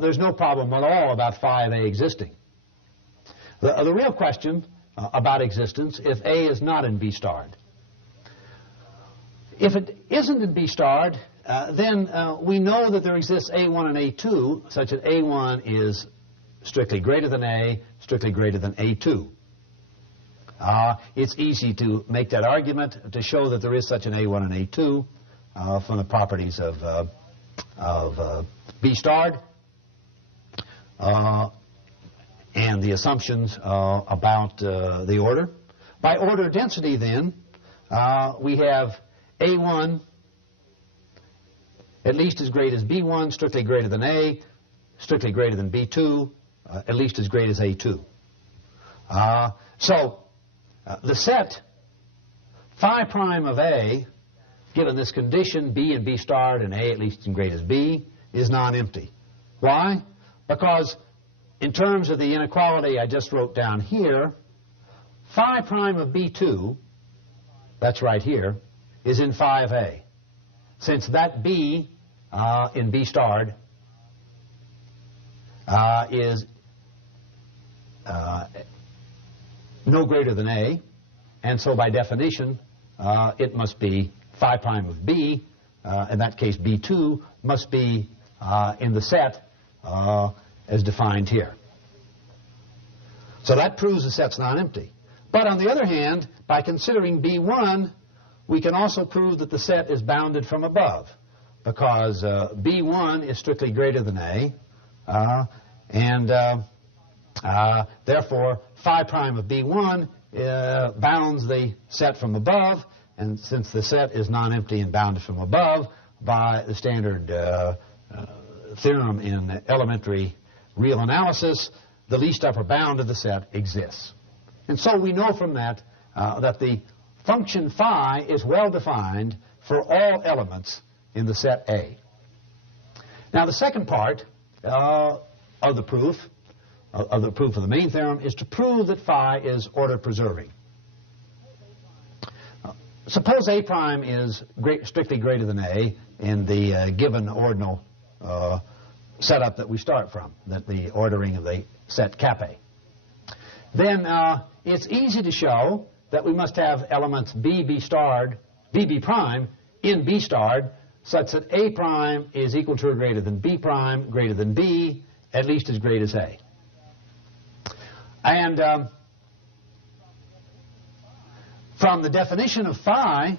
there's no problem at all about phi of A existing. The real question about existence, if A is not in B starred. If it isn't in B starred, then we know that there exists A1 and A2, such that A1 is strictly greater than A, strictly greater than A2. It's easy to make that argument to show that there is such an A1 and A2 from the properties of B starred and the assumptions about the order. By order density, then, we have A1 at least as great as B1, strictly greater than A, strictly greater than B2, at least as great as A2. So the set phi prime of A, given this condition, B and B starred and A at least as great as B, is non-empty. Why? Because in terms of the inequality I just wrote down here, phi prime of B2, that's right here, is in 5A. Since that B in B starred is no greater than A, and so by definition it must be phi prime of B, in that case B2, must be in the set as defined here. So that proves the set's non-empty. But on the other hand, by considering B1, we can also prove that the set is bounded from above, because B1 is strictly greater than A, and therefore phi prime of B1 bounds the set from above, and since the set is non-empty and bounded from above by the standard theorem in elementary real analysis, the least upper bound of the set exists. And so we know from that that the function phi is well defined for all elements in the set A. Now the second part of the proof of the main theorem is to prove that phi is order preserving. Suppose A prime is strictly greater than A in the given ordinal setup that we start from, that the ordering of the set cap A. Then it's easy to show that we must have elements B prime in B starred such that A prime is equal to or greater than B prime, greater than B, at least as great as A. And from the definition of phi,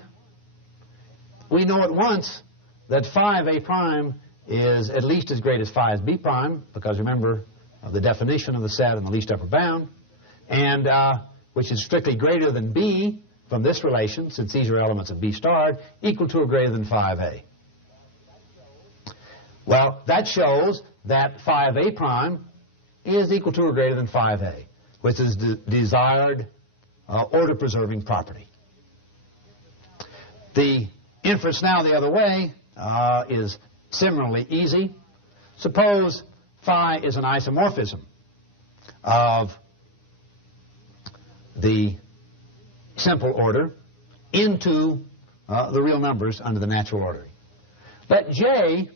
we know at once that phi of A prime is at least as great as phi as B prime, because remember the definition of the set and the least upper bound, and which is strictly greater than B from this relation, since these are elements of B starred, equal to or greater than phi of A. Well, that shows that phi of A prime is equal to or greater than phi of A, which is the desired order-preserving property. The inference now the other way is similarly easy. Suppose phi is an isomorphism of the simple order into the real numbers under the natural ordering. Let J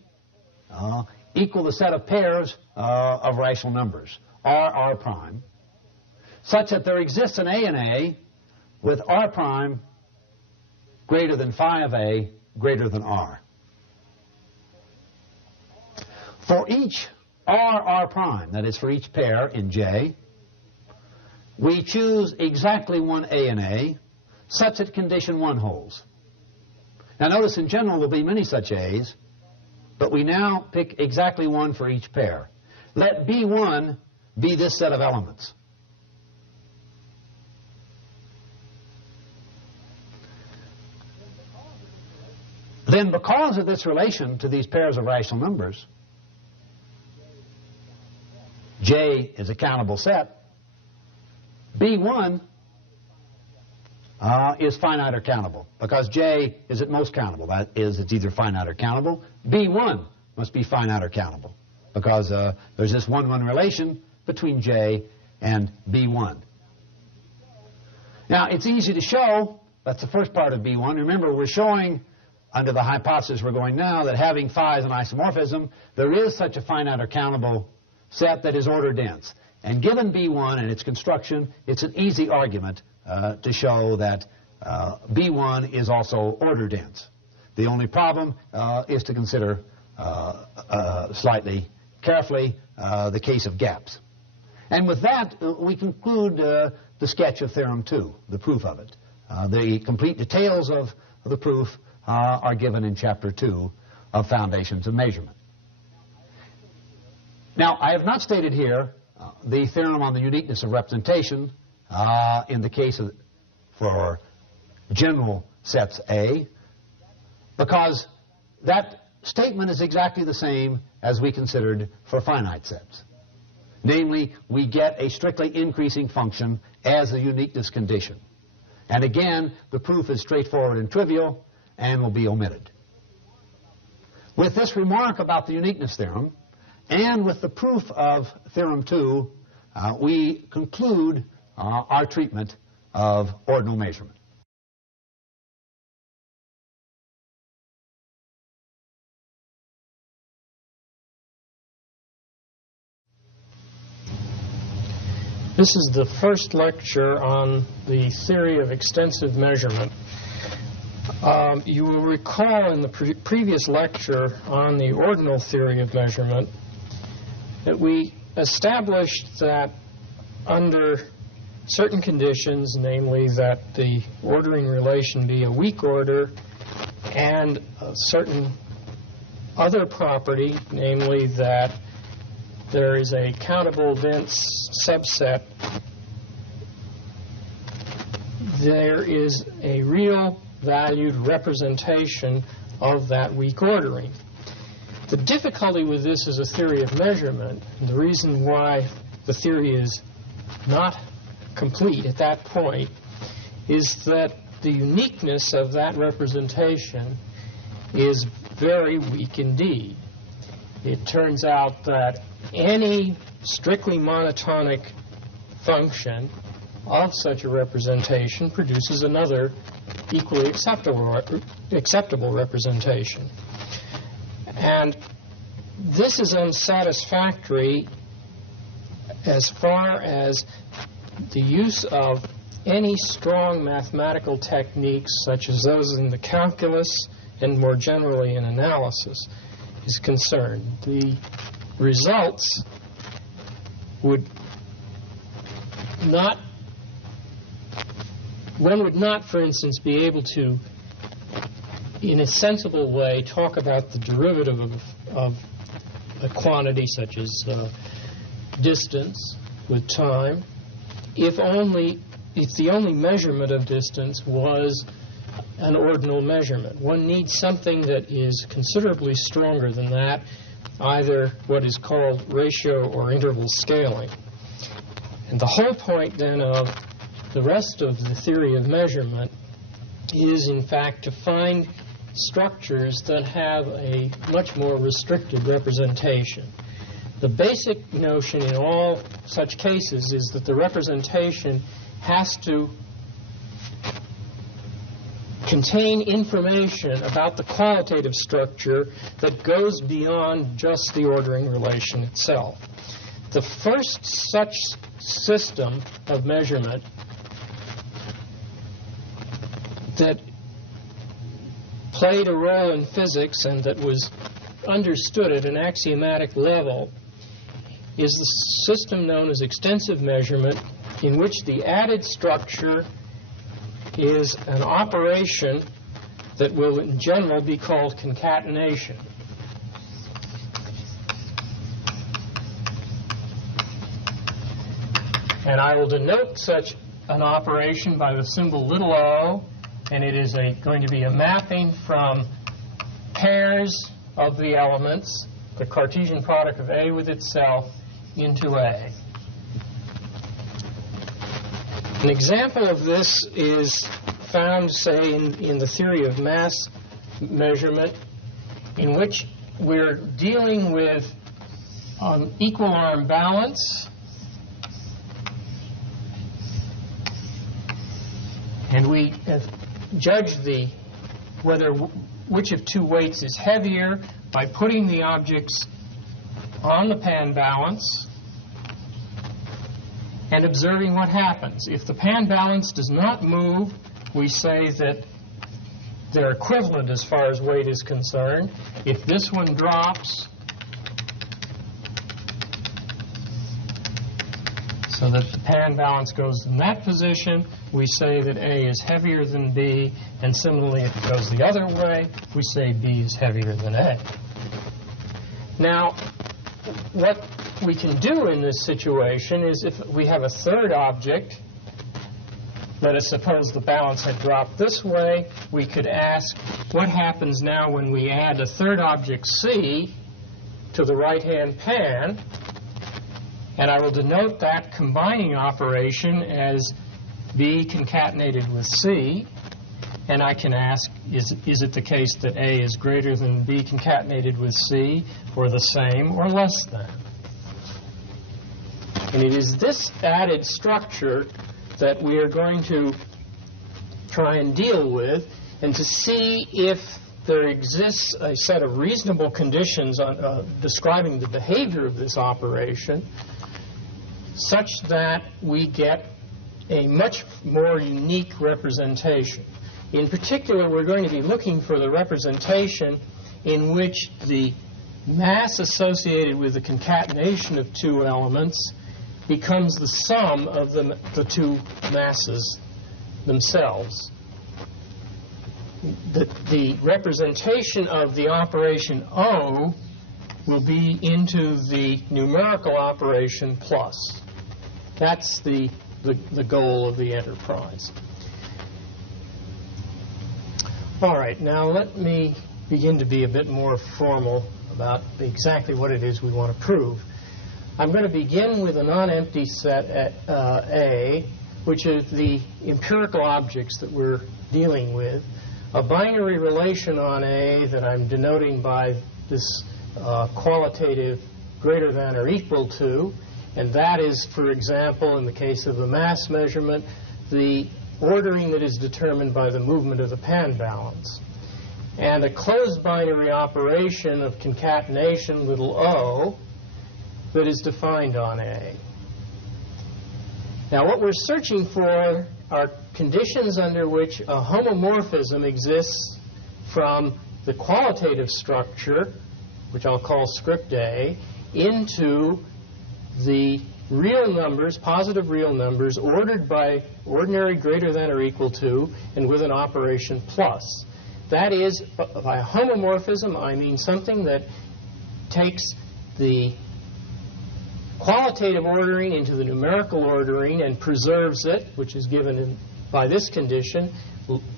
equal the set of pairs of rational numbers, R prime, such that there exists an A in A with R prime greater than phi of A greater than R. For each R prime, that is for each pair in J, we choose exactly one A in A such that condition 1 holds. Now notice in general there will be many such A's, but we now pick exactly one for each pair. Let B1 be this set of elements. Then because of this relation to these pairs of rational numbers, J is a countable set, B1 is finite or countable, because J is at most countable. That is, it's either finite or countable. B1 must be finite or countable, because there's this 1-1 relation between J and B1. Now, it's easy to show, that's the first part of B1. Remember, we're showing, under the hypothesis we're going now, that having phi is an isomorphism, there is such a finite or countable set that is order dense. And given B1 and its construction, it's an easy argument to show that B1 is also order dense. The only problem is to consider slightly carefully the case of gaps. And with that, we conclude the sketch of Theorem 2, the proof of it. The complete details of the proof are given in Chapter 2 of Foundations of Measurement. Now, I have not stated here the theorem on the uniqueness of representation in the case of for general sets A, because that statement is exactly the same as we considered for finite sets. Namely, we get a strictly increasing function as a uniqueness condition. And again, the proof is straightforward and trivial and will be omitted. With this remark about the uniqueness theorem, and with the proof of Theorem 2, we conclude our treatment of ordinal measurement. This is the first lecture on the theory of extensive measurement. You will recall in the previous lecture on the ordinal theory of measurement that we established that under certain conditions, namely that the ordering relation be a weak order, and a certain other property, namely that there is a countable dense subset, there is a real valued representation of that weak ordering. The difficulty with this as a theory of measurement, and the reason why the theory is not complete at that point, is that the uniqueness of that representation is very weak indeed. It turns out that any strictly monotonic function of such a representation produces another equally acceptable representation. And this is unsatisfactory as far as the use of any strong mathematical techniques, such as those in the calculus and more generally in analysis, is concerned. The results would not, one would not, for instance, be able to, in a sensible way, talk about the derivative of a quantity such as distance with time, if the only measurement of distance was an ordinal measurement. One needs something that is considerably stronger than that, either what is called ratio or interval scaling. And the whole point then of the rest of the theory of measurement is, in fact, to find structures that have a much more restricted representation. The basic notion in all such cases is that the representation has to contain information about the qualitative structure that goes beyond just the ordering relation itself. The first such system of measurement that played a role in physics and that was understood at an axiomatic level is the system known as extensive measurement, in which the added structure is an operation that will in general be called concatenation. And I will denote such an operation by the symbol little o, and it is going to be a mapping from pairs of the elements, the Cartesian product of A with itself, into A. An example of this is found, say, in the theory of mass measurement, in which we're dealing with equal arm balance, and we judge which of two weights is heavier by putting the objects on the pan balance and observing what happens. If the pan balance does not move, we say that they're equivalent as far as weight is concerned. If this one drops, so that the pan balance goes in that position, we say that A is heavier than B, and similarly, if it goes the other way, we say B is heavier than A. Now, what we can do in this situation is, if we have a third object, let us suppose the balance had dropped this way, we could ask what happens now when we add a third object C to the right-hand pan, and I will denote that combining operation as B concatenated with C, and I can ask, is it the case that A is greater than B concatenated with C, or the same, or less than? And it is this added structure that we are going to try and deal with, and to see if there exists a set of reasonable conditions on, describing the behavior of this operation such that we get a much more unique representation. In particular, we're going to be looking for the representation in which the mass associated with the concatenation of two elements becomes the sum of the two masses themselves. The representation of the operation O will be into the numerical operation plus. That's the goal of the enterprise. All right, now let me begin to be a bit more formal about exactly what it is we want to prove. I'm going to begin with a non-empty set at A, which is the empirical objects that we're dealing with, a binary relation on A that I'm denoting by this qualitative greater than or equal to, and that is, for example, in the case of a mass measurement, the ordering that is determined by the movement of the pan balance. And a closed binary operation of concatenation, little o, that is defined on A. Now, what we're searching for are conditions under which a homomorphism exists from the qualitative structure, which I'll call script A, into the real numbers, positive real numbers, ordered by ordinary greater than or equal to, and with an operation plus. That is, by a homomorphism, I mean something that takes the qualitative ordering into the numerical ordering and preserves it, which is given by this condition,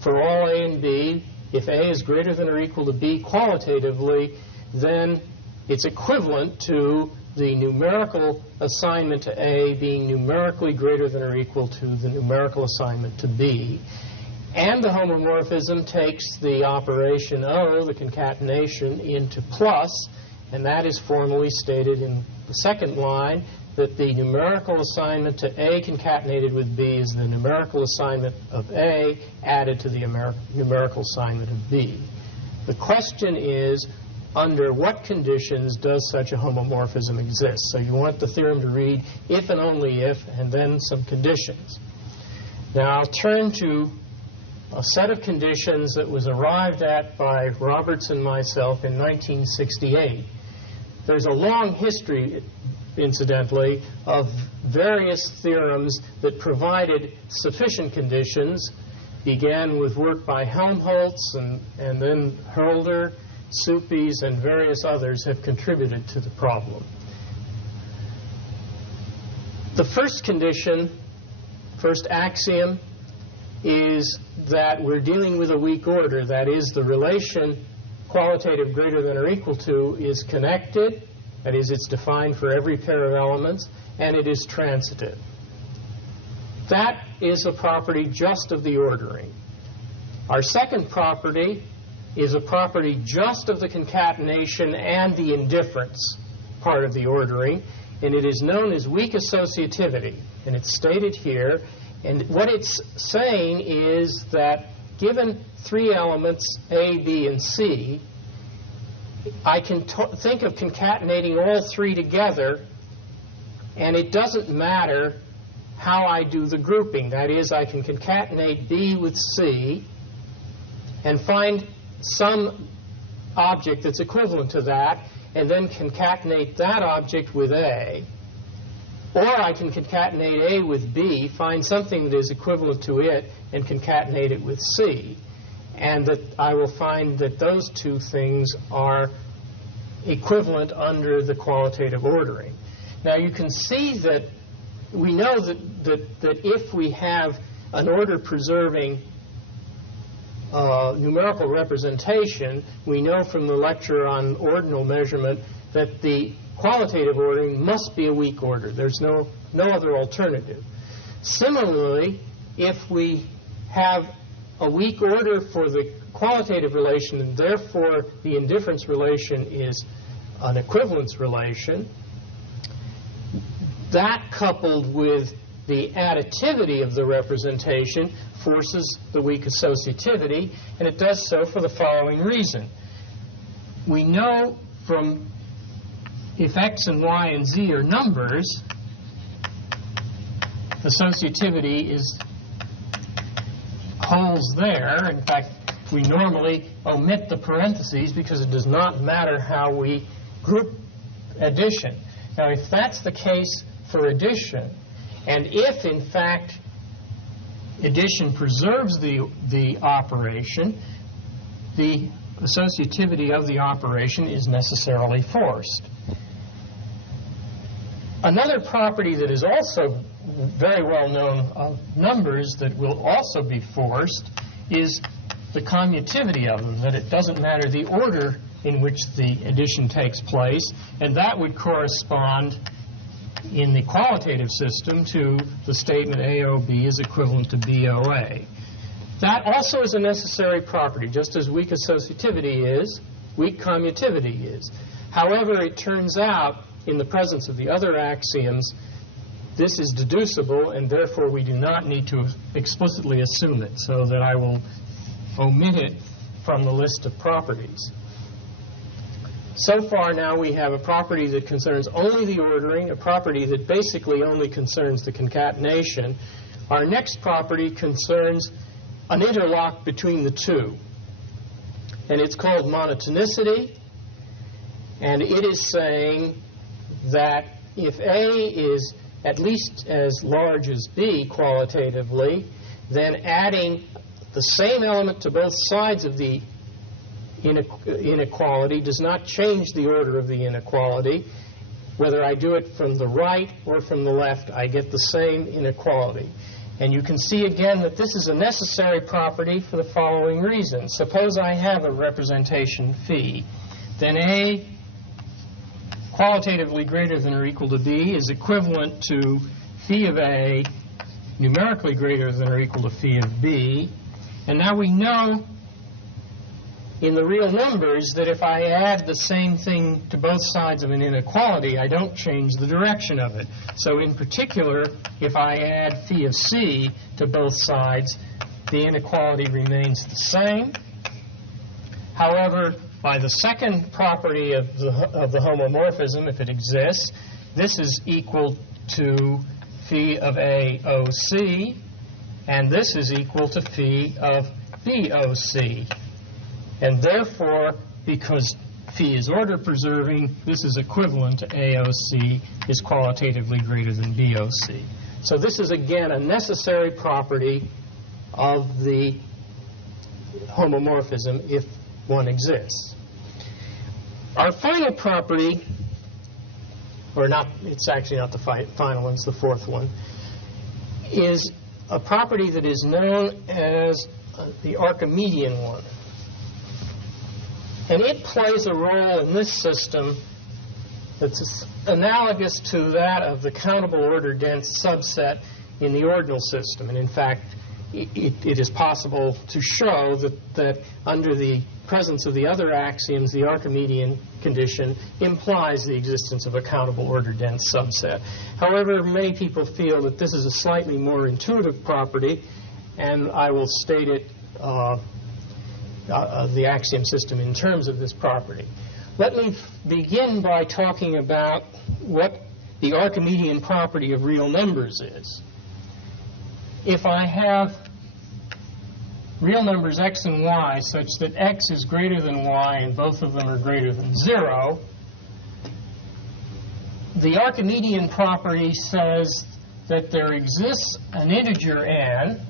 for all A and B. If A is greater than or equal to B qualitatively, then it's equivalent to the numerical assignment to A being numerically greater than or equal to the numerical assignment to B. And the homomorphism takes the operation O, the concatenation, into plus, and that is formally stated in the second line, that the numerical assignment to A concatenated with B is the numerical assignment of A added to the numerical assignment of B. The question is, under what conditions does such a homomorphism exist? So you want the theorem to read if and only if, and then some conditions. Now I'll turn to a set of conditions that was arrived at by Roberts and myself in 1968. There's a long history, incidentally, of various theorems that provided sufficient conditions. Began with work by Helmholtz, and then Hölder, Suppes, and various others have contributed to the problem. The first condition, first axiom, is that we're dealing with a weak order. That is, the relation qualitative greater than or equal to is connected. That is, it's defined for every pair of elements, and it is transitive. That is a property just of the ordering. Our second property is a property just of the concatenation and the indifference part of the ordering, and it is known as weak associativity, and it's stated here. And what it's saying is that given three elements, A, B, and C, I can think of concatenating all three together, and it doesn't matter how I do the grouping. That is, I can concatenate B with C and find some object that's equivalent to that, and then concatenate that object with A. Or I can concatenate A with B, find something that is equivalent to it, and concatenate it with C. And that I will find that those two things are equivalent under the qualitative ordering. Now you can see that we know that if we have an order-preserving numerical representation, we know from the lecture on ordinal measurement that the qualitative ordering must be a weak order. There's no other alternative. Similarly, if we have a weak order for the qualitative relation, and therefore the indifference relation is an equivalence relation, that coupled with the additivity of the representation forces the weak associativity, and it does so for the following reason. We know from if x and y and z are numbers, associativity holds there. In fact, we normally omit the parentheses because it does not matter how we group addition. Now, if that's the case for addition, and if, in fact, addition preserves the operation, the associativity of the operation is necessarily forced. Another property that is also very well known of numbers that will also be forced is the commutativity of them, that it doesn't matter the order in which the addition takes place, and that would correspond in the qualitative system to the statement AOB is equivalent to BOA. That also is a necessary property, just as weak associativity is, weak commutativity is. However, it turns out, in the presence of the other axioms, this is deducible, and therefore we do not need to explicitly assume it, so that I will omit it from the list of properties. So far now we have a property that concerns only the ordering, a property that basically only concerns the concatenation. Our next property concerns an interlock between the two, and it's called monotonicity, and it is saying that if A is at least as large as B qualitatively, then adding the same element to both sides of the inequality does not change the order of the inequality. Whether I do it from the right or from the left, I get the same inequality. And you can see again that this is a necessary property for the following reason. Suppose I have a representation phi, then A qualitatively greater than or equal to B is equivalent to phi of A numerically greater than or equal to phi of B. And now we know in the real numbers that if I add the same thing to both sides of an inequality, I don't change the direction of it. So in particular, if I add phi of C to both sides, the inequality remains the same. However, by the second property of the homomorphism, if it exists, this is equal to phi of A OC, and this is equal to phi of B OC. And therefore, because phi is order preserving, this is equivalent to AOC is qualitatively greater than BOC. So this is again a necessary property of the homomorphism if one exists. Our final property, or not, it's actually not the final one, it's the fourth one, is a property that is known as the Archimedean one. And it plays a role in this system that's analogous to that of the countable order dense subset in the ordinal system. And in fact, it is possible to show that under the presence of the other axioms, the Archimedean condition implies the existence of a countable order dense subset. However, many people feel that this is a slightly more intuitive property, and I will state it, the axiom system in terms of this property. Let me begin by talking about what the Archimedean property of real numbers is. If I have real numbers x and y such that x is greater than y and both of them are greater than 0, the Archimedean property says that there exists an integer n.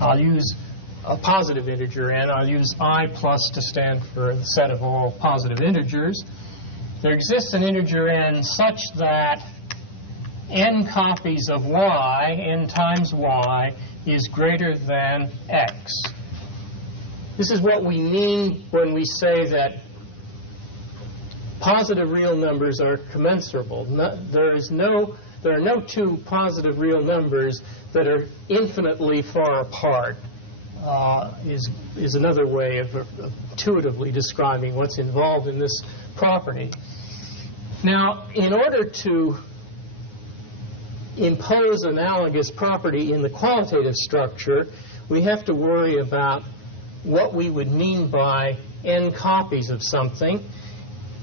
I'll use a positive integer n. I'll use I plus to stand for the set of all positive integers. There exists an integer n such that n copies of y, n times y, is greater than x. This is what we mean when we say that positive real numbers are commensurable. There are no two positive real numbers that are infinitely far apart. Is another way of intuitively describing what's involved in this property. Now, in order to impose analogous property in the qualitative structure, we have to worry about what we would mean by n copies of something.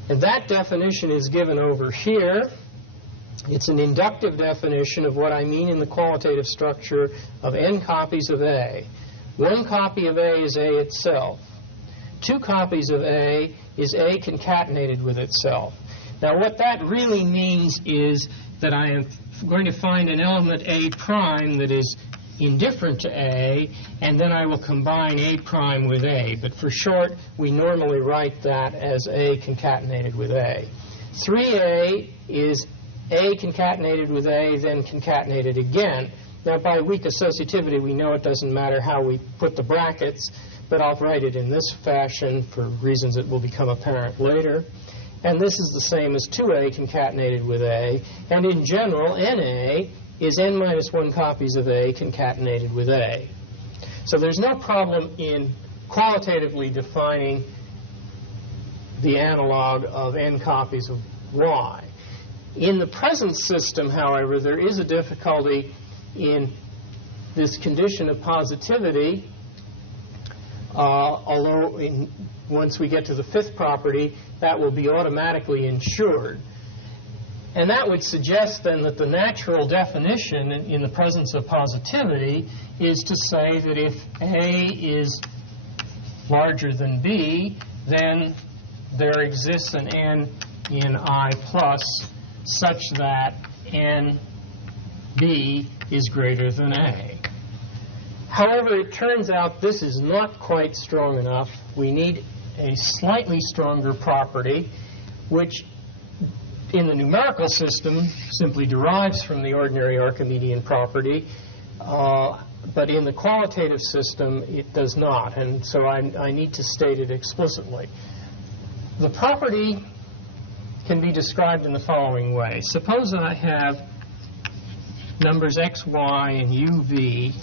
And that definition is given over here. It's an inductive definition of what I mean in the qualitative structure of n copies of A. One copy of A is A itself. Two copies of A is A concatenated with itself. Now, what that really means is that I am going to find an element A prime that is indifferent to A, and then I will combine A prime with A. But for short, we normally write that as A concatenated with A. 3A is A concatenated with A, then concatenated again. Now, by weak associativity, we know it doesn't matter how we put the brackets, but I'll write it in this fashion for reasons that will become apparent later. And this is the same as 2A concatenated with A. And in general, NA is n minus 1 copies of A concatenated with A. So there's no problem in qualitatively defining the analog of n copies of Y. In the present system, however, there is a difficulty in this condition of positivity, although once we get to the fifth property, that will be automatically ensured. And that would suggest then that the natural definition in the presence of positivity is to say that if A is larger than B, then there exists an n in I plus such that NB is greater than A. However, it turns out this is not quite strong enough. We need a slightly stronger property, which in the numerical system simply derives from the ordinary Archimedean property, but in the qualitative system it does not, and so I need to state it explicitly. The property can be described in the following way. Suppose I have numbers x, y, and u, v,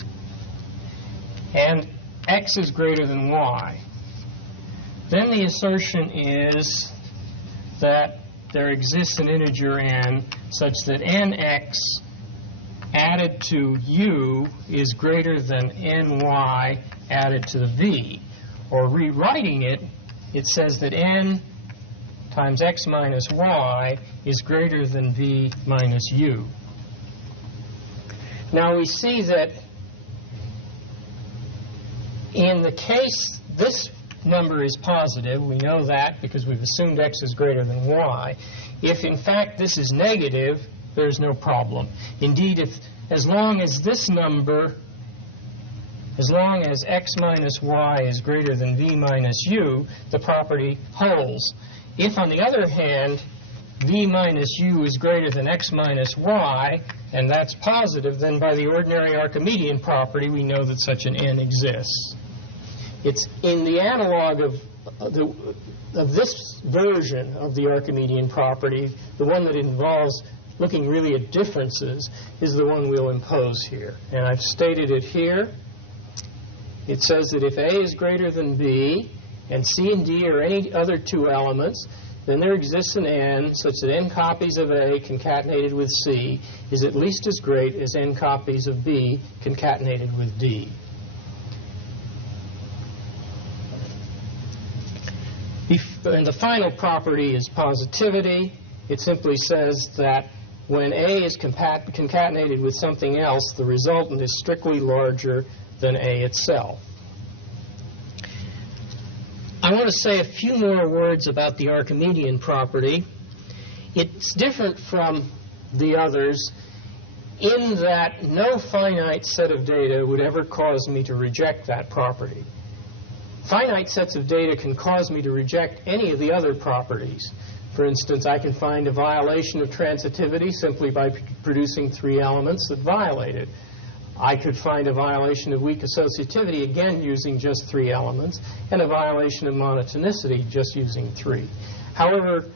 and x is greater than y. Then the assertion is that there exists an integer n such that nx added to u is greater than ny added to the v. Or rewriting it, it says that n times x minus y is greater than v minus u. Now we see that in the case this number is positive, we know that because we've assumed x is greater than y. If in fact this is negative, there's no problem. Indeed, as long as this number, as long as x minus y is greater than v minus u, the property holds. If, on the other hand, v minus u is greater than x minus y, and that's positive, then by the ordinary Archimedean property, we know that such an n exists. It's in the analog of this version of the Archimedean property, the one that involves looking really at differences, is the one we'll impose here. And I've stated it here. It says that if A is greater than B, and C and D are any other two elements, then there exists an n such that n copies of A concatenated with C is at least as great as n copies of B concatenated with D. And the final property is positivity. It simply says that when A is concatenated with something else, the resultant is strictly larger than A itself. I want to say a few more words about the Archimedean property. It's different from the others in that no finite set of data would ever cause me to reject that property. Finite sets of data can cause me to reject any of the other properties. For instance, I can find a violation of transitivity simply by producing three elements that violate it. I could find a violation of weak associativity, again using just three elements, and a violation of monotonicity just using three. However,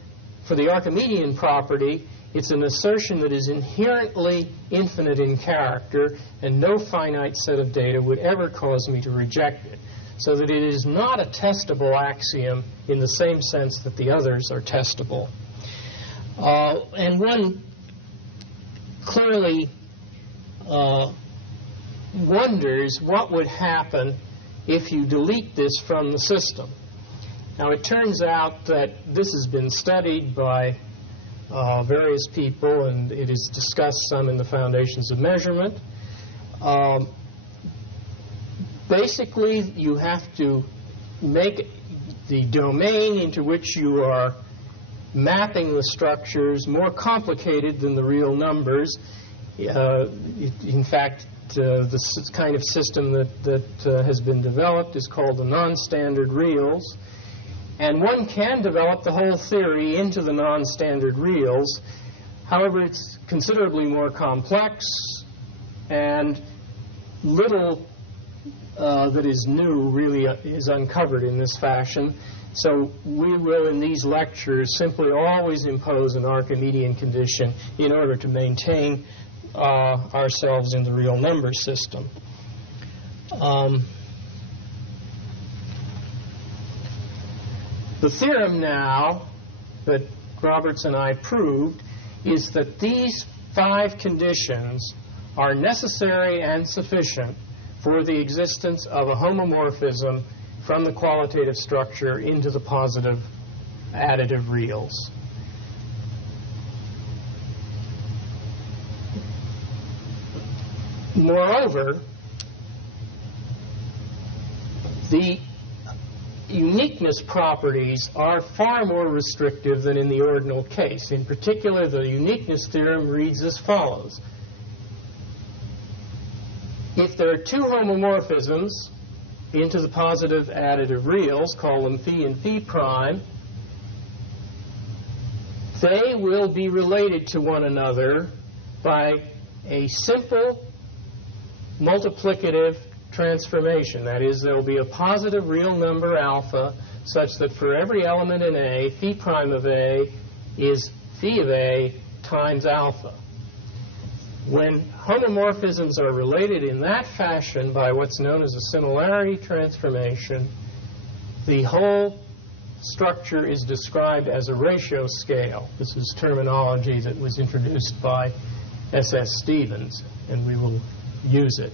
for the Archimedean property, it's an assertion that is inherently infinite in character, and no finite set of data would ever cause me to reject it. So that it is not a testable axiom in the same sense that the others are testable. And one clearly wonders what would happen if you delete this from the system. Now, it turns out that this has been studied by various people, and it is discussed some in the Foundations of Measurement. Basically, you have to make the domain into which you are mapping the structures more complicated than the real numbers. In fact, this kind of system that has been developed is called the non-standard reals. And one can develop the whole theory into the non-standard reals. However, it's considerably more complex, and little that is new really is uncovered in this fashion. So we will, in these lectures, simply always impose an Archimedean condition in order to maintain ourselves in the real number system. The theorem now that Roberts and I proved is that these 5 conditions are necessary and sufficient for the existence of a homomorphism from the qualitative structure into the positive additive reals. Moreover, the uniqueness properties are far more restrictive than in the ordinal case. In particular, the uniqueness theorem reads as follows. If there are 2 homomorphisms into the positive additive reals, call them phi and phi prime, they will be related to one another by a simple multiplicative transformation. That is, there will be a positive real number alpha such that for every element in A, phi prime of A is phi of A times alpha. When homomorphisms are related in that fashion by what's known as a similarity transformation, the whole structure is described as a ratio scale. This is terminology that was introduced by S.S. Stevens, and we will use it.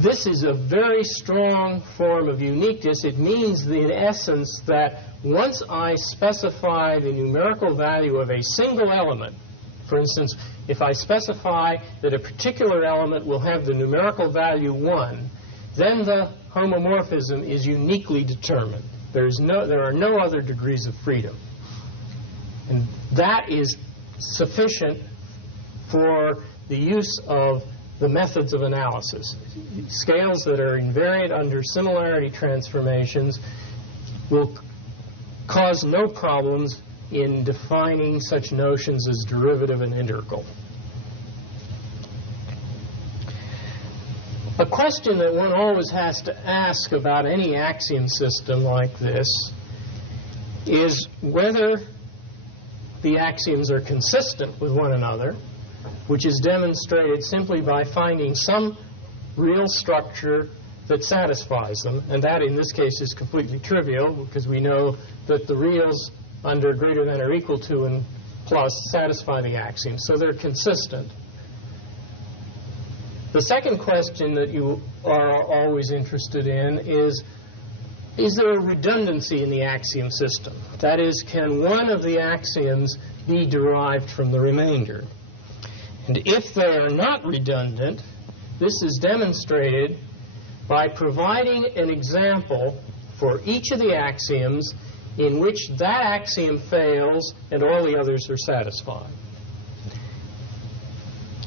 This is a very strong form of uniqueness. It means, in essence, that once I specify the numerical value of a single element, for instance, if I specify that a particular element will have the numerical value 1, then the homomorphism is uniquely determined. There are no other degrees of freedom. And that is sufficient for the use of the methods of analysis. Scales that are invariant under similarity transformations will cause no problems in defining such notions as derivative and integral. A question that one always has to ask about any axiom system like this is whether the axioms are consistent with one another, which is demonstrated simply by finding some real structure that satisfies them, and that in this case is completely trivial because we know that the reals under greater than or equal to and plus satisfy the axiom, so they're consistent. The second question that you are always interested in is there a redundancy in the axiom system? That is, can one of the axioms be derived from the remainder? And if they are not redundant, this is demonstrated by providing an example for each of the axioms in which that axiom fails and all the others are satisfied.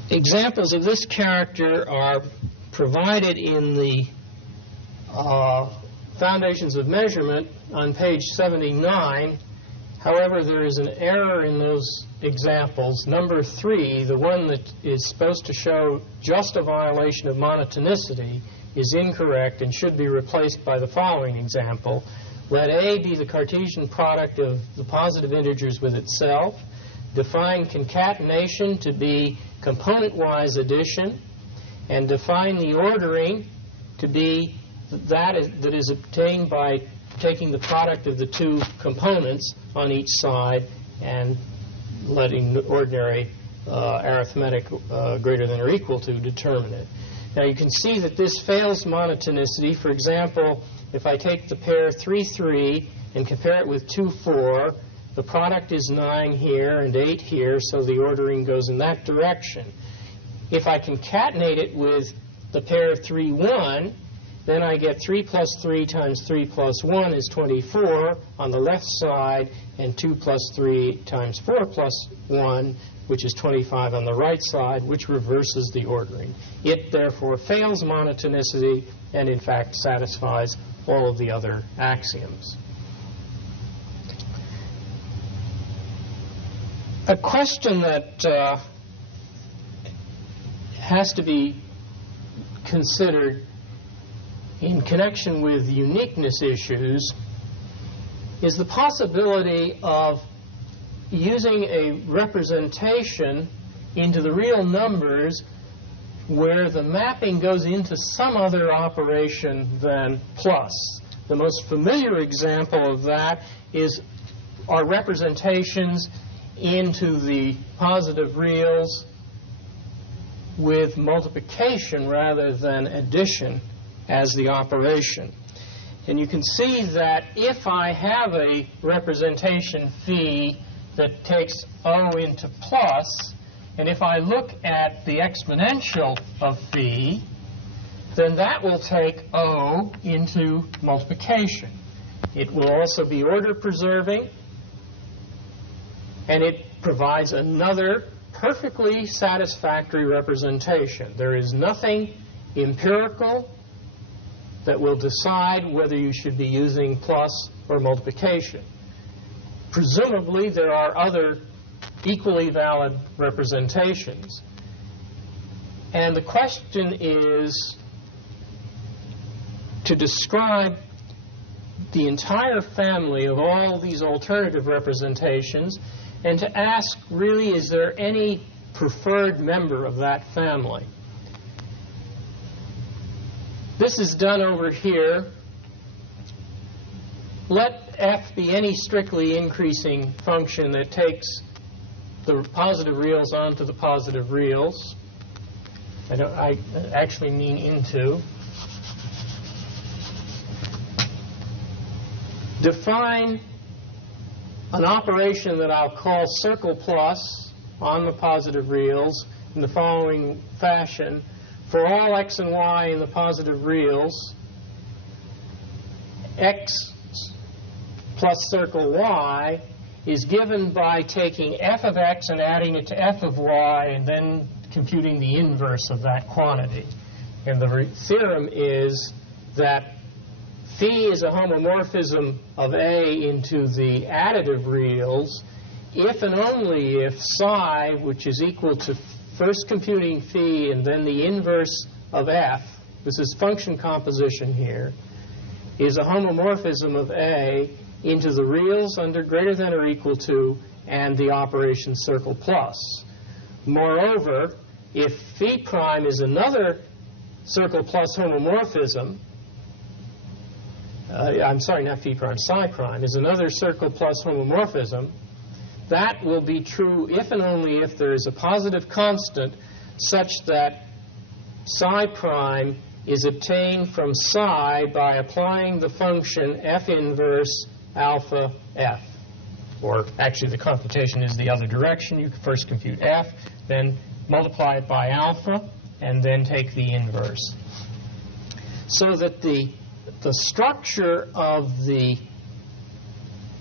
Examples of this character are provided in the Foundations of Measurement on page 79. However, there is an error in those examples. Number 3, the one that is supposed to show just a violation of monotonicity, is incorrect and should be replaced by the following example. Let A be the Cartesian product of the positive integers with itself. Define concatenation to be component-wise addition, and define the ordering to be that is obtained by taking the product of the 2 components on each side and letting the ordinary arithmetic greater than or equal to determine it. Now you can see that this fails monotonicity. For example, if I take the pair 3, 3 and compare it with 2, 4, the product is 9 here and 8 here, so the ordering goes in that direction. If I concatenate it with the pair 3, 1, then I get 3 plus 3 times 3 plus 1 is 24 on the left side, and 2 plus 3 times 4 plus 1, which is 25 on the right side, which reverses the ordering. It therefore fails monotonicity and in fact satisfies all of the other axioms. A question that has to be considered in connection with uniqueness issues is the possibility of using a representation into the real numbers where the mapping goes into some other operation than plus. The most familiar example of that are representations into the positive reals with multiplication rather than addition as the operation. And you can see that if I have a representation phi that takes O into plus, and if I look at the exponential of phi, then that will take O into multiplication. It will also be order preserving, and it provides another perfectly satisfactory representation. There is nothing empirical that will decide whether you should be using plus or multiplication. Presumably, there are other equally valid representations. And the question is to describe the entire family of all these alternative representations and to ask, really, is there any preferred member of that family? This is done over here. Let f be any strictly increasing function that takes the positive reals onto the positive reals. I actually mean into. Define an operation that I'll call circle plus on the positive reals in the following fashion. For all x and y in the positive reals, x plus circle y is given by taking f of x and adding it to f of y and then computing the inverse of that quantity. And the theorem is that phi is a homomorphism of A into the additive reals if and only if psi, which is equal to first computing phi and then the inverse of f, this is function composition here, is a homomorphism of A into the reals under greater than or equal to and the operation circle plus. Moreover, if phi prime is another circle plus homomorphism, I'm sorry, not phi prime, psi prime is another circle plus homomorphism, that will be true if and only if there is a positive constant such that psi prime is obtained from psi by applying the function f inverse alpha f. Or actually the computation is the other direction. You first compute f, then multiply it by alpha, and then take the inverse. So that the structure of the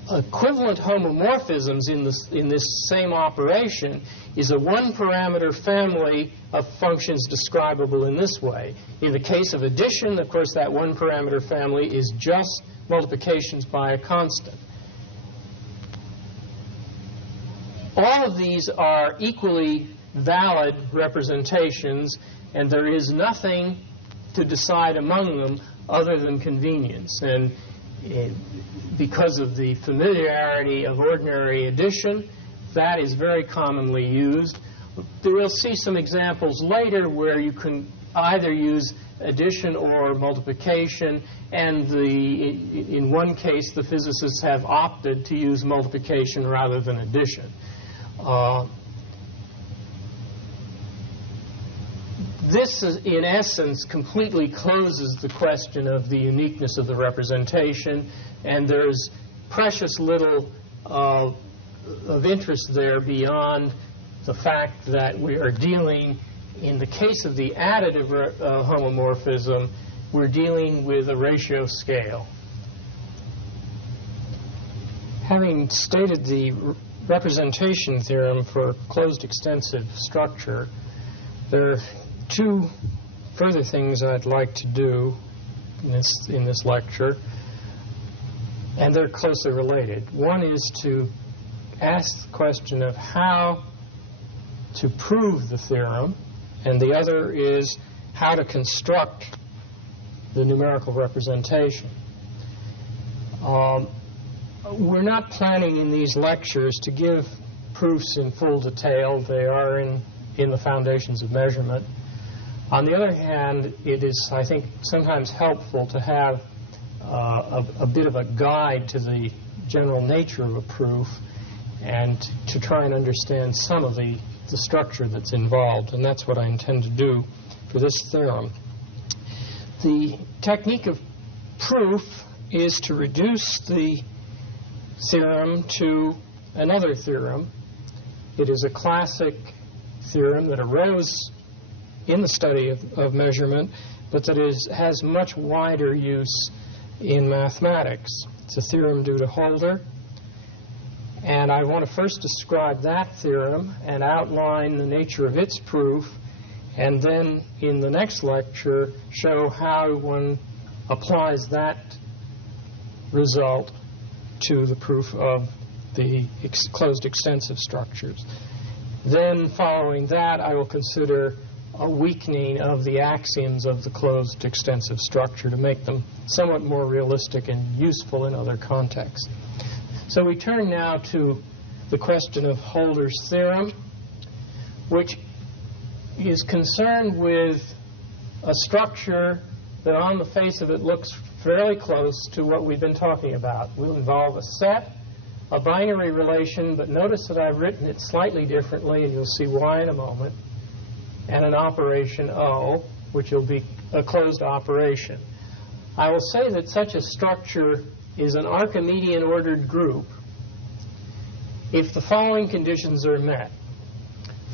equivalent homomorphisms in this same operation is a one-parameter family of functions describable in this way. In the case of addition, of course, that one-parameter family is just multiplications by a constant. All of these are equally valid representations, and there is nothing to decide among them other than convenience. And because of the familiarity of ordinary addition, that is very commonly used. We'll see some examples later where you can either use addition or multiplication, and in one case the physicists have opted to use multiplication rather than addition. This, in essence, completely closes the question of the uniqueness of the representation, and there's precious little of interest there beyond the fact that we are dealing, in the case of the additive homomorphism, we're dealing with a ratio scale. Having stated the representation theorem for closed extensive structure, there are two further things I'd like to do in this lecture, and they're closely related. One is to ask the question of how to prove the theorem, and the other is how to construct the numerical representation. We're not planning in these lectures to give proofs in full detail. They are in the foundations of measurement. On the other hand, it is, I think, sometimes helpful to have a bit of a guide to the general nature of a proof and to try and understand some of the structure that's involved, and that's what I intend to do for this theorem. The technique of proof is to reduce the theorem to another theorem. It is a classic theorem that arose in the study of measurement, but that has much wider use in mathematics. It's a theorem due to Holder, and I want to first describe that theorem and outline the nature of its proof, and then in the next lecture show how one applies that result to the proof of the closed extensive structures. Then, following that, I will consider a weakening of the axioms of the closed extensive structure to make them somewhat more realistic and useful in other contexts. So we turn now to the question of Holder's theorem, which is concerned with a structure that on the face of it looks fairly close to what we've been talking about. It will involve a set, a binary relation, but notice that I've written it slightly differently, and you'll see why in a moment, and an operation O, which will be a closed operation. I will say that such a structure is an Archimedean ordered group if the following conditions are met.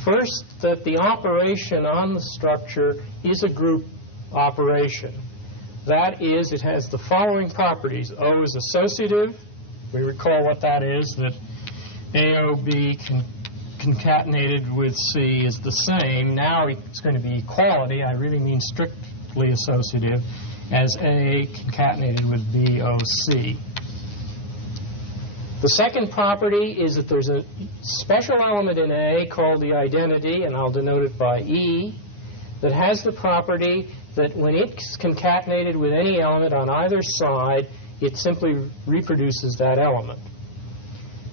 First, that the operation on the structure is a group operation. That is, it has the following properties. O is associative. We recall what that is, that AOB concatenated with C is the same. Now it's going to be equality. I really mean strictly associative, as A concatenated with BOC. The second property is that there's a special element in A called the identity, and I'll denote it by E, that has the property that when it's concatenated with any element on either side, it simply reproduces that element.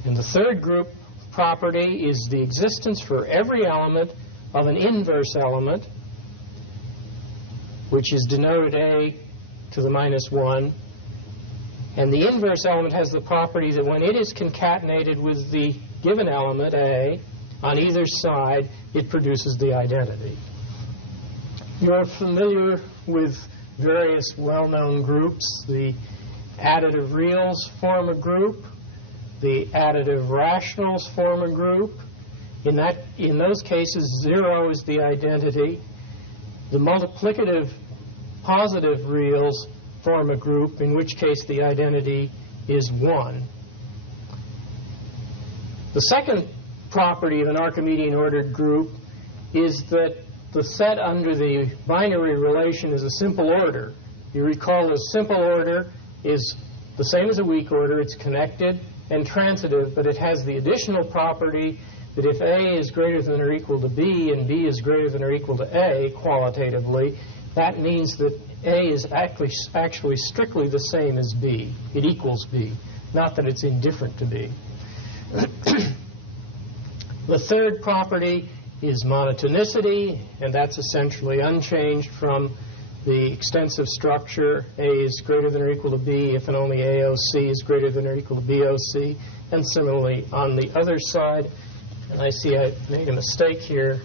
And the third group property is the existence for every element of an inverse element, which is denoted A to the minus 1. And the inverse element has the property that when it is concatenated with the given element, A, on either side, it produces the identity. You're familiar with various well-known groups. The additive reals form a group. The additive rationals form a group. In those cases, 0 is the identity. The multiplicative positive reals form a group, in which case the identity is 1. The second property of an Archimedean ordered group is that the set under the binary relation is a simple order. You recall a simple order is the same as a weak order. It's connected and transitive, but it has the additional property that if A is greater than or equal to B and B is greater than or equal to A qualitatively, that means that A is actually strictly the same as B. It equals B, not that it's indifferent to B. The third property is monotonicity, and that's essentially unchanged from the extensive structure. A is greater than or equal to B if and only AOC is greater than or equal to BOC. And similarly, on the other side, and I see I made a mistake here.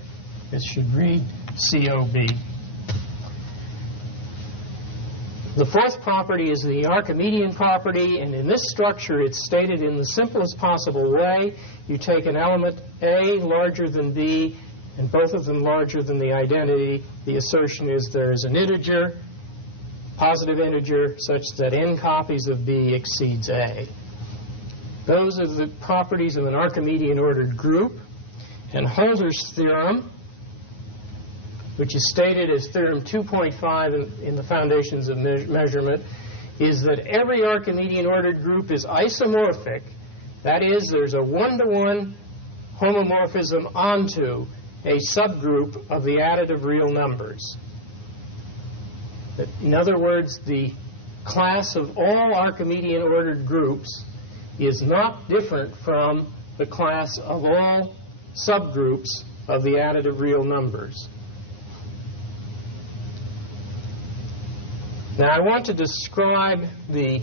This should read COB. The fourth property is the Archimedean property, and in this structure it's stated in the simplest possible way. You take an element A larger than B, and both of them larger than the identity. The assertion is there is an integer, positive integer, such that n copies of B exceeds A. Those are the properties of an Archimedean ordered group. And Holder's theorem, which is stated as theorem 2.5 in the foundations of measurement, is that every Archimedean ordered group is isomorphic. That is, there's a one-to-one homomorphism onto a subgroup of the additive real numbers. In other words, the class of all Archimedean ordered groups is not different from the class of all subgroups of the additive real numbers. Now I want to describe the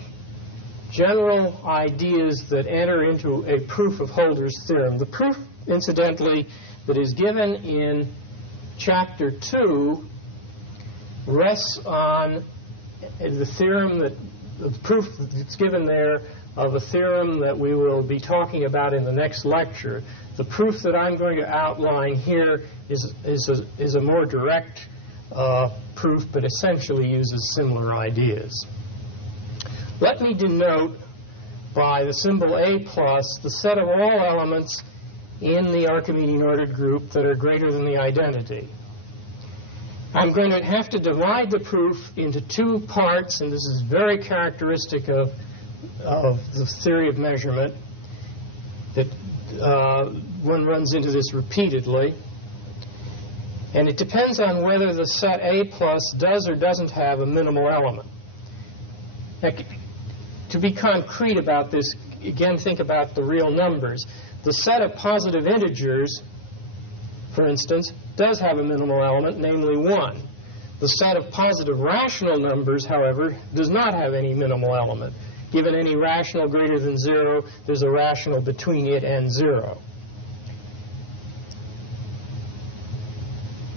general ideas that enter into a proof of Holder's theorem. The proof, incidentally, that is given in Chapter 2 rests on the theorem the proof that's given there of a theorem that we will be talking about in the next lecture. The proof that I'm going to outline here is a more direct proof, but essentially uses similar ideas. Let me denote by the symbol A+, the set of all elements in the Archimedean ordered group that are greater than the identity. I'm going to have to divide the proof into two parts, and this is very characteristic of the theory of measurement, that one runs into this repeatedly. And it depends on whether the set A+ does or doesn't have a minimal element. Now, to be concrete about this, again, think about the real numbers. The set of positive integers, for instance, does have a minimal element, namely 1. The set of positive rational numbers, however, does not have any minimal element. Given any rational greater than 0, there's a rational between it and 0.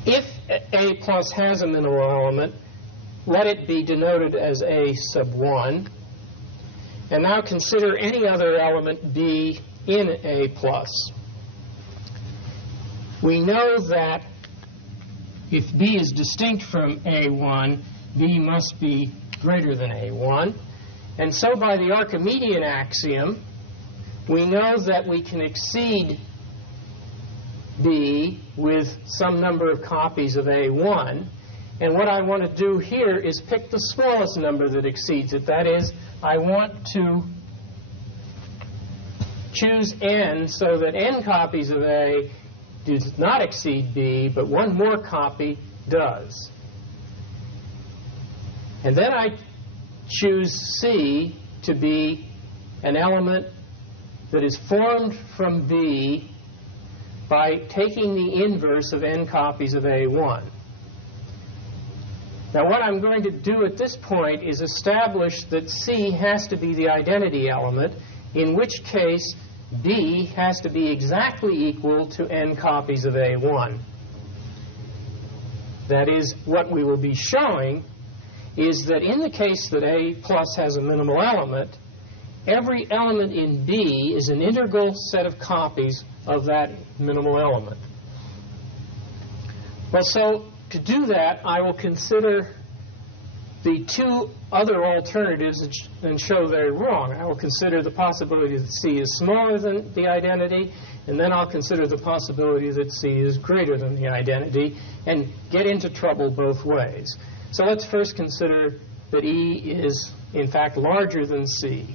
If A+ has a minimal element, let it be denoted as A sub 1. And now consider any other element B in A+. We know that if B is distinct from A1, B must be greater than A1. And so by the Archimedean axiom, we know that we can exceed B with some number of copies of A1. And what I want to do here is pick the smallest number that exceeds it. That is, I want to choose n so that n copies of A does not exceed B, but one more copy does. And then I choose C to be an element that is formed from B by taking the inverse of n copies of A1. Now what I'm going to do at this point is establish that C has to be the identity element, in which case B has to be exactly equal to n copies of A1. That is, what we will be showing is that in the case that A+ has a minimal element, every element in B is an integral set of copies of that minimal element. Well, so to do that, I will consider the two other alternatives and show they're wrong. I will consider the possibility that C is smaller than the identity, and then I'll consider the possibility that C is greater than the identity, and get into trouble both ways. So let's first consider that E is, in fact, larger than C.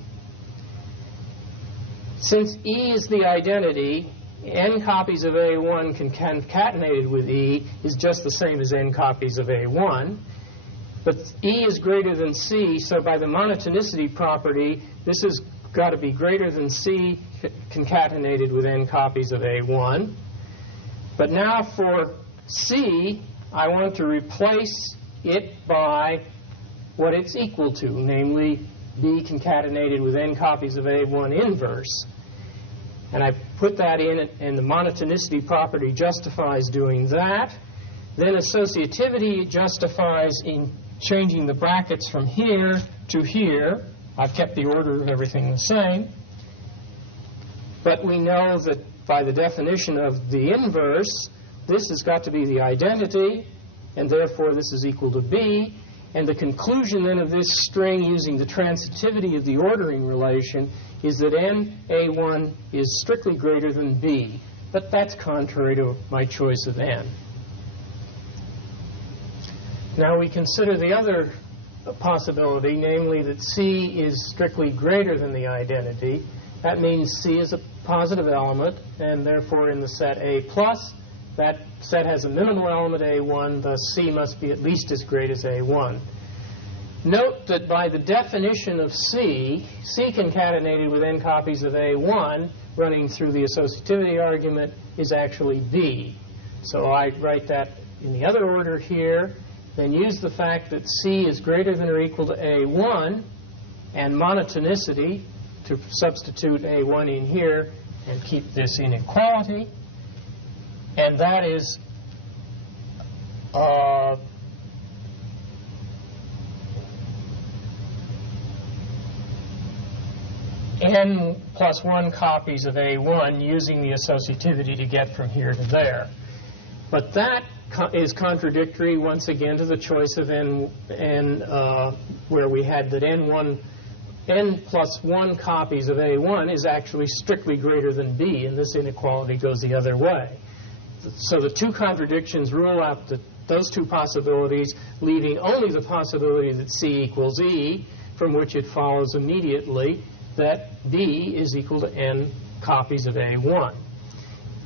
Since E is the identity, n copies of A1 concatenated with E is just the same as n copies of A1. But E is greater than C, so by the monotonicity property, this has got to be greater than C concatenated with n copies of A1. But now for C, I want to replace it by what it's equal to, namely B concatenated with n copies of A1 inverse. And I put that in, and the monotonicity property justifies doing that. then associativity justifies in changing the brackets from here to here. I've kept the order of everything the same. But we know that by the definition of the inverse, this has got to be the identity, and therefore this is equal to B. And the conclusion then of this string using the transitivity of the ordering relation is that NA1 is strictly greater than B. But that's contrary to my choice of N. Now we consider the other possibility, namely that C is strictly greater than the identity. That means C is a positive element, and therefore in the set A+, that set has a minimal element A1, thus C must be at least as great as A1. Note that by the definition of C, C concatenated with n copies of A1 running through the associativity argument is actually B. So I write that in the other order here, then use the fact that C is greater than or equal to A1 and monotonicity to substitute A1 in here and keep this inequality. And that is n plus 1 copies of A1 using the associativity to get from here to there. But that is contradictory once again to the choice of n where we had that n plus 1 copies of A1 is actually strictly greater than B, and this inequality goes the other way. So the two contradictions rule out those two possibilities, leaving only the possibility that C equals E, from which it follows immediately that B is equal to n copies of A1.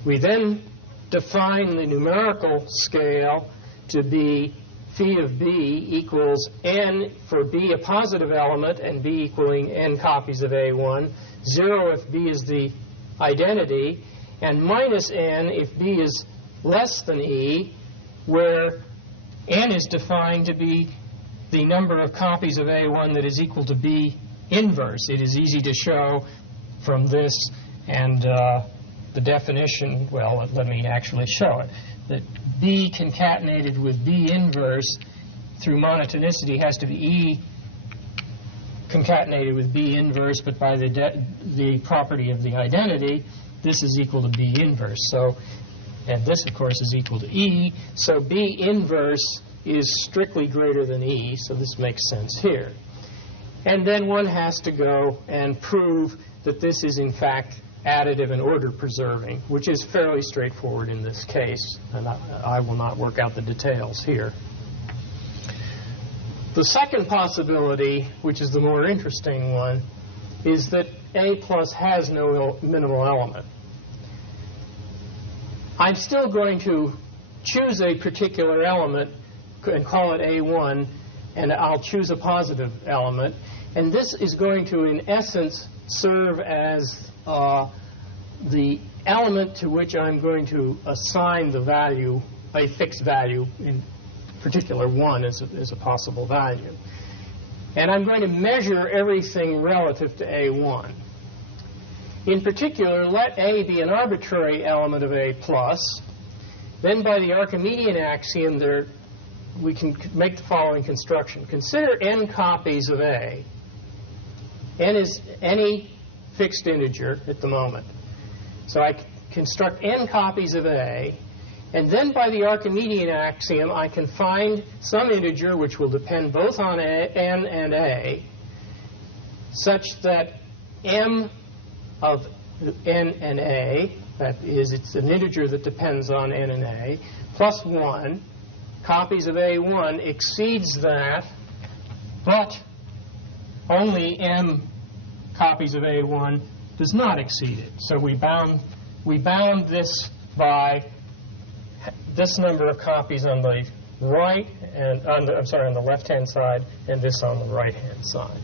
We then define the numerical scale to be phi of B equals n for B a positive element and B equaling n copies of A1, 0 if B is the identity, and minus n if B is less than E, where n is defined to be the number of copies of A1 that is equal to B inverse. It is easy to show from this and the definition, well, let me actually show it, that B concatenated with B inverse through monotonicity has to be E concatenated with B inverse, but by the property of the identity, this is equal to B inverse. So, and this, of course, is equal to E. So B inverse is strictly greater than E, so this makes sense here. And then one has to go and prove that this is, in fact, additive and order preserving, which is fairly straightforward in this case, and I will not work out the details here. The second possibility, which is the more interesting one, is that A plus has no minimal element. I'm still going to choose a particular element and call it A1, and I'll choose a positive element, and this is going to, in essence, serve as the element to which I'm going to assign the value, a fixed value, in particular 1 as a possible value. And I'm going to measure everything relative to A1. In particular, let A be an arbitrary element of A+. Then by the Archimedean axiom, we can make the following construction. Consider n copies of A. N is any fixed integer at the moment. So I construct n copies of A, and then by the Archimedean axiom, I can find some integer which will depend both on n and A, such that m of n and A, that is, it's an integer that depends on n and A, plus 1 copies of A1 exceeds that, but only m copies of A1 does not exceed it. So we bound this by this number of copies on the right and on the left-hand side, and this on the right-hand side.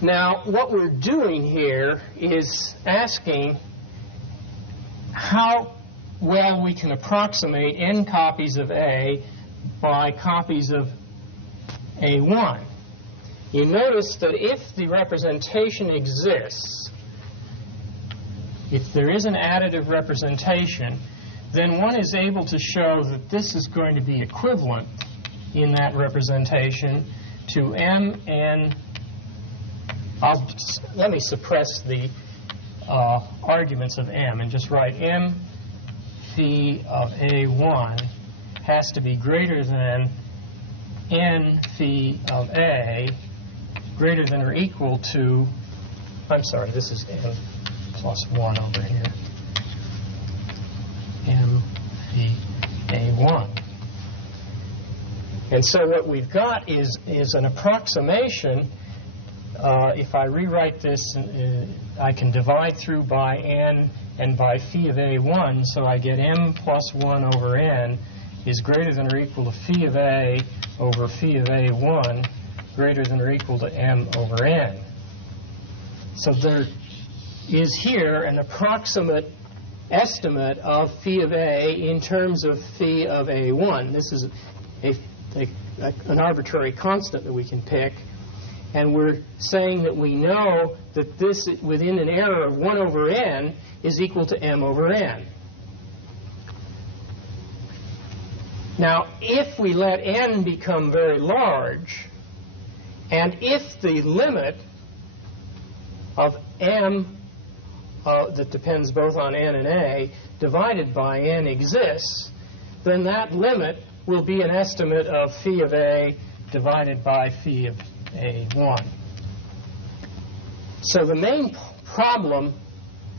Now, what we're doing here is asking how well we can approximate n copies of A by copies of A1. You notice that if the representation exists, if there is an additive representation, then one is able to show that this is going to be equivalent in that representation to mn. Let me suppress the arguments of m and just write m phi of A1 has to be greater than n phi of A greater than or equal to, I'm sorry, this is n plus 1 over here, m phi A1. And so what we've got is an approximation. If I rewrite this, I can divide through by n and by phi of A1, so I get m plus 1 over n is greater than or equal to phi of A over phi of A1 greater than or equal to m over n. So there is here an approximate estimate of phi of A in terms of phi of A1. This is an arbitrary constant that we can pick, and we're saying that we know that this within an error of 1 over n is equal to m over n. Now, if we let n become very large, and if the limit of m that depends both on n and a divided by n exists, then that limit will be an estimate of phi of A divided by phi of A1. So the main problem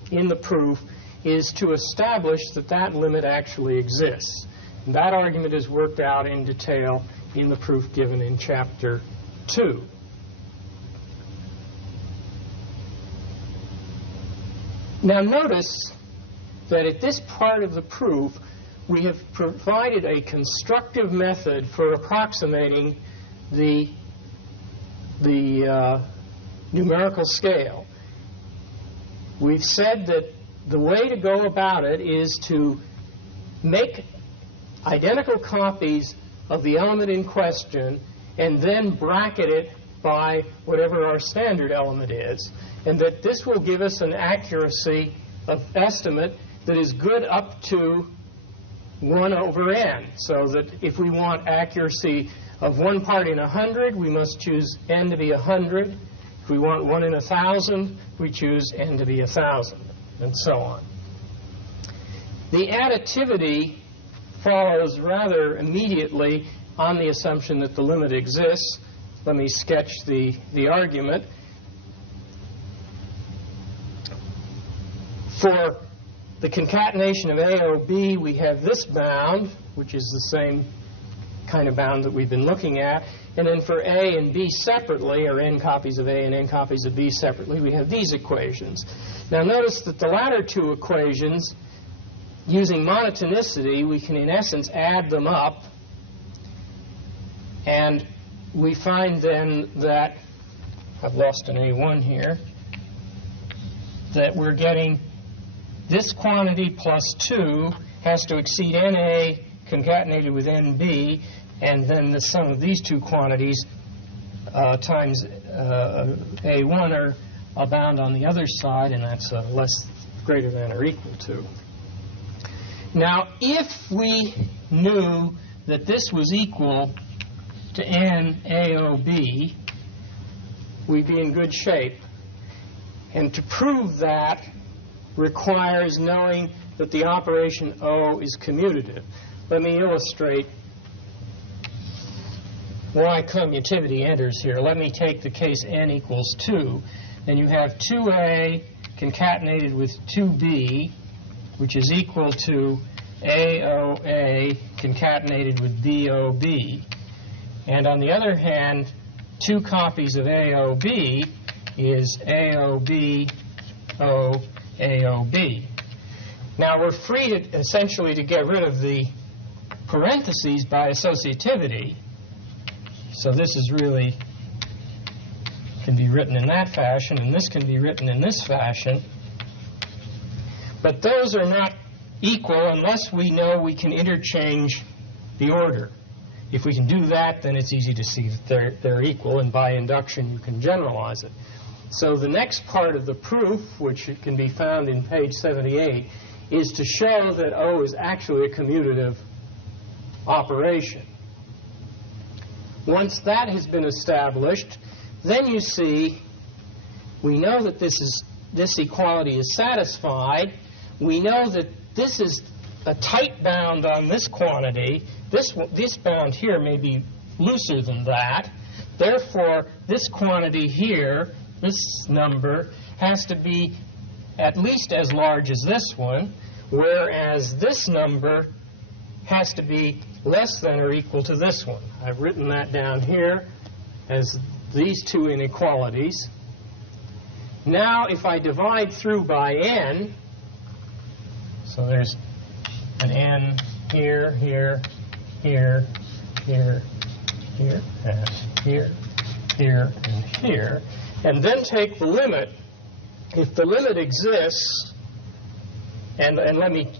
in the proof is to establish that that limit actually exists. And that argument is worked out in detail in the proof given in Chapter 2. Now notice that at this part of the proof, we have provided a constructive method for approximating the numerical scale. We've said that the way to go about it is to make identical copies of the element in question and then bracket it by whatever our standard element is, and that this will give us an accuracy of estimate that is good up to 1 over n, so that if we want accuracy of 1 part in 100, we must choose n to be 100. If we want 1 in 1,000, we choose n to be 1,000, and so on. The additivity follows rather immediately on the assumption that the limit exists. Let me sketch the argument. For the concatenation of AOB, we have this bound, which is the same kind of bound that we've been looking at. And then for A and B separately, or n copies of A and n copies of B separately, we have these equations. Now notice that the latter two equations, using monotonicity, we can in essence add them up. And we find then that, I've lost an A1 here, that we're getting this quantity plus 2 has to exceed NA concatenated with NB, and then the sum of these two quantities times A1 are a bound on the other side, and that's less greater than or equal to. Now, if we knew that this was equal to n AOB, we'd be in good shape. And to prove that requires knowing that the operation O is commutative. Let me illustrate why commutativity enters here. Let me take the case n equals 2. Then you have 2A concatenated with 2B, which is equal to AOA concatenated with BOB. And on the other hand, 2 copies of AOB is AOB, O, AOB. Now we're free to, essentially to get rid of the parentheses by associativity. So this is really, can be written in that fashion, and this can be written in this fashion. But those are not equal unless we know we can interchange the order. If we can do that, then it's easy to see that they're equal, and by induction you can generalize it. So the next part of the proof, which can be found in page 78, is to show that O is actually a commutative operation. Once that has been established, then you see we know that this equality is satisfied. We know that this is a tight bound on this quantity. This bound here may be looser than that. Therefore, this quantity here, this number, has to be at least as large as this one, whereas this number has to be less than or equal to this one. I've written that down here as these two inequalities. Now, if I divide through by n, so there's an n here, here, here, here, here, and here, here, and here, and then take the limit. If the limit exists, and let me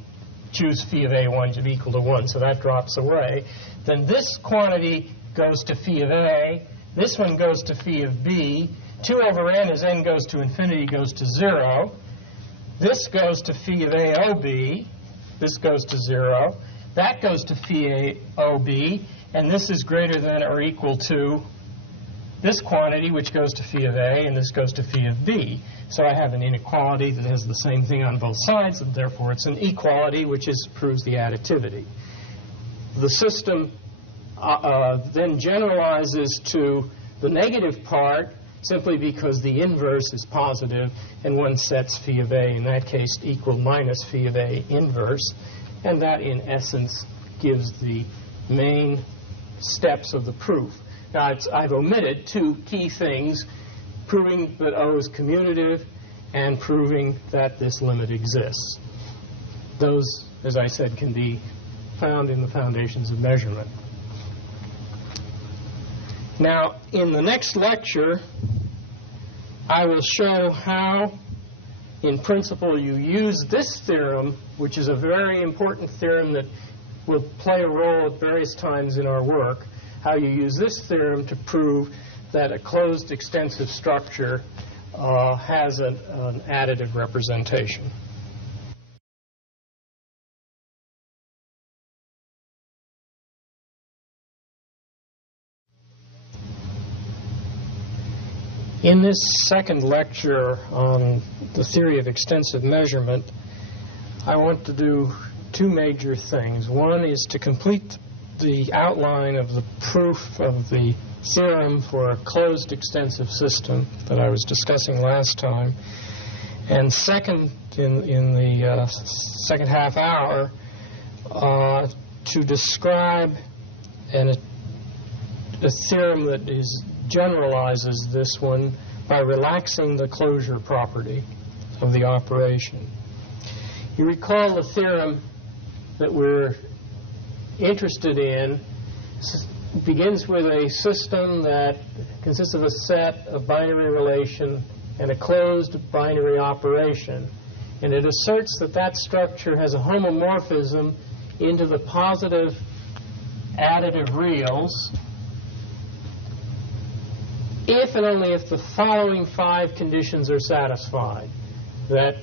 choose phi of A1 to be equal to 1, so that drops away, then this quantity goes to phi of A, this one goes to phi of B, 2 over n as n goes to infinity goes to 0, this goes to phi of AOB, this goes to 0, that goes to phi AOB, and this is greater than or equal to this quantity, which goes to phi of A, and this goes to phi of B. So I have an inequality that has the same thing on both sides, and therefore it's an equality, which proves the additivity. The system then generalizes to the negative part simply because the inverse is positive, and one sets phi of A, in that case, equal minus phi of A inverse, and that, in essence, gives the main steps of the proof. Now, I've omitted two key things: proving that O is commutative and proving that this limit exists. Those, as I said, can be found in the foundations of measurement. Now, in the next lecture, I will show how, in principle, you use this theorem, which is a very important theorem that will play a role at various times in our work, how you use this theorem to prove that a closed extensive structure has an additive representation. In this second lecture on the theory of extensive measurement, I want to do two major things. One is to complete the outline of the proof of the theorem for a closed extensive system that I was discussing last time. And second, in the second half hour, to describe a theorem that generalizes this one by relaxing the closure property of the operation. You recall the theorem that we're interested in begins with a system that consists of a set, a binary relation, and a closed binary operation. And it asserts that that structure has a homomorphism into the positive additive reals if and only if the following 5 conditions are satisfied: that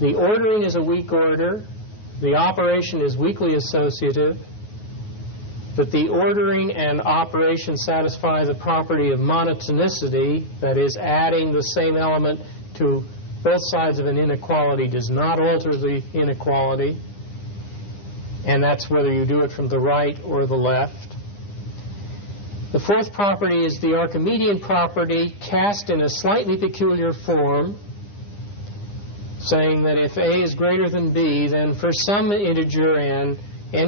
the ordering is a weak order, the operation is weakly associative, that the ordering and operation satisfy the property of monotonicity, that is, adding the same element to both sides of an inequality does not alter the inequality, and that's whether you do it from the right or the left. The fourth property is the Archimedean property cast in a slightly peculiar form, saying that if A is greater than B, then for some integer n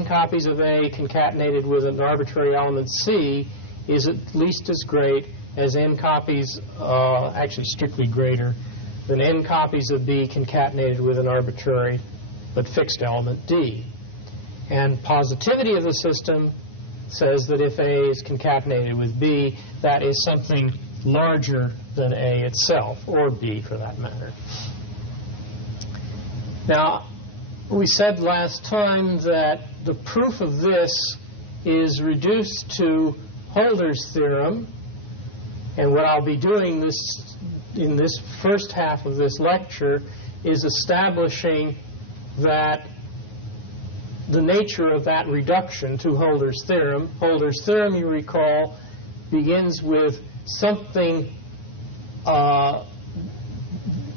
copies of A concatenated with an arbitrary element C is at least as great as n copies, actually strictly greater, than n copies of B concatenated with an arbitrary but fixed element D. And positivity of the system says that if A is concatenated with B, that is something larger than A itself, or B for that matter. Now, we said last time that the proof of this is reduced to Holder's theorem, and what I'll be doing in this first half of this lecture is establishing that the nature of that reduction to Holder's theorem. Holder's theorem, you recall, begins with something a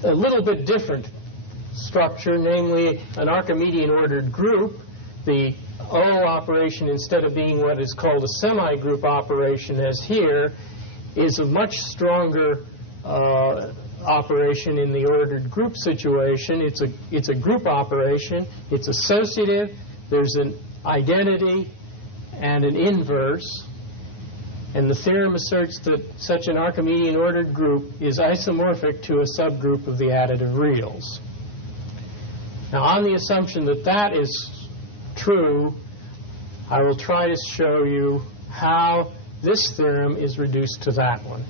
little bit different structure, namely an Archimedean ordered group. The O operation, instead of being what is called a semi-group operation as here, is a much stronger operation in the ordered group situation. It's a group operation. It's associative. There's an identity and an inverse. And the theorem asserts that such an Archimedean ordered group is isomorphic to a subgroup of the additive reals. Now, on the assumption that that is true, I will try to show you how this theorem is reduced to that one.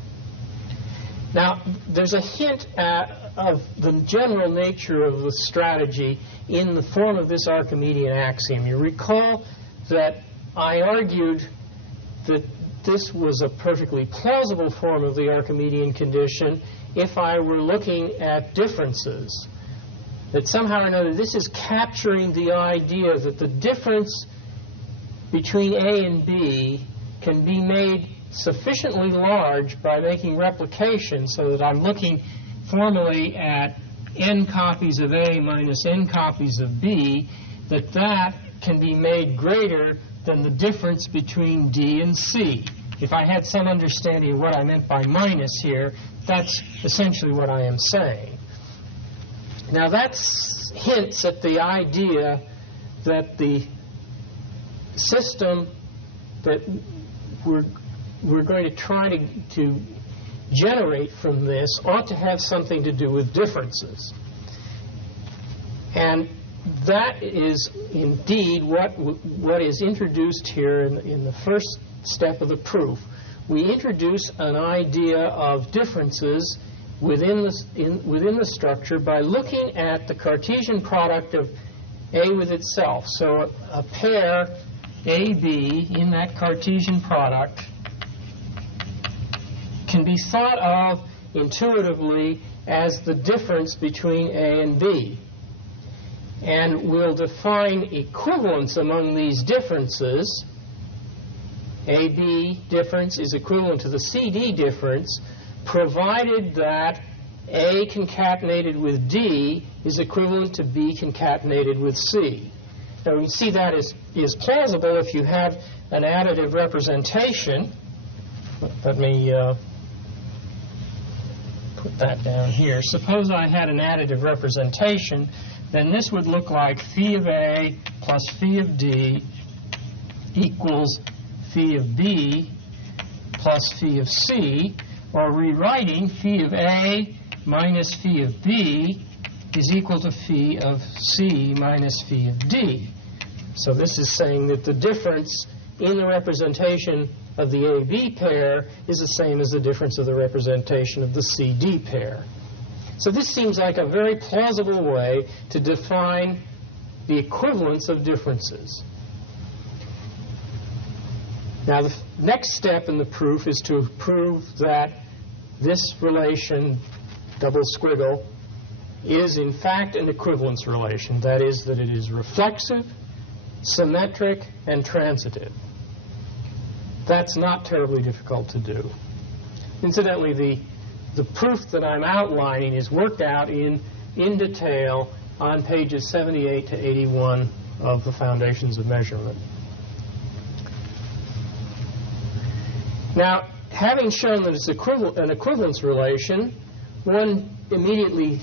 Now, there's a hint of the general nature of the strategy in the form of this Archimedean axiom. You recall that I argued that this was a perfectly plausible form of the Archimedean condition if I were looking at differences. That somehow or another this is capturing the idea that the difference between A and B can be made sufficiently large by making replication so that I'm looking formally at n copies of A minus n copies of B, that can be made greater than the difference between D and C. If I had some understanding of what I meant by minus here, that's essentially what I am saying. Now that hints at the idea that the system that we're going to try to generate from this ought to have something to do with differences. And that is indeed what is introduced here in the first step of the proof. We introduce an idea of differences within the structure by looking at the Cartesian product of A with itself. So a pair AB in that Cartesian product can be thought of intuitively as the difference between A and B. And we'll define equivalence among these differences. AB difference is equivalent to the CD difference, provided that A concatenated with D is equivalent to B concatenated with C. Now, we see that is plausible if you have an additive representation. Let me put that down here. Suppose I had an additive representation, then this would look like phi of A plus phi of D equals phi of B plus phi of C, or rewriting phi of A minus phi of B is equal to phi of C minus phi of D. So this is saying that the difference in the representation of the AB pair is the same as the difference of the representation of the CD pair. So this seems like a very plausible way to define the equivalence of differences. Now, the next step in the proof is to prove that this relation, double squiggle, is in fact an equivalence relation. That is, that it is reflexive, symmetric, and transitive. That's not terribly difficult to do. Incidentally, the proof that I'm outlining is worked out in detail on pages 78 to 81 of the Foundations of Measurement. Now, having shown that it's an equivalence relation, one immediately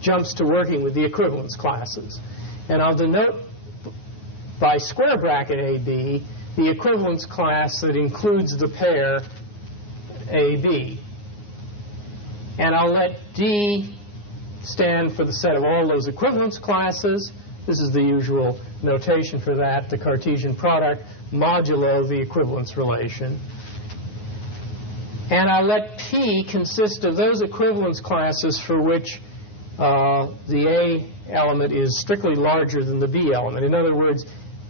jumps to working with the equivalence classes. And I'll denote by square bracket AB the equivalence class that includes the pair AB. And I'll let D stand for the set of all those equivalence classes. This is the usual notation for that, the Cartesian product modulo the equivalence relation. And I'll let P consist of those equivalence classes for which the A element is strictly larger than the B element. In other words,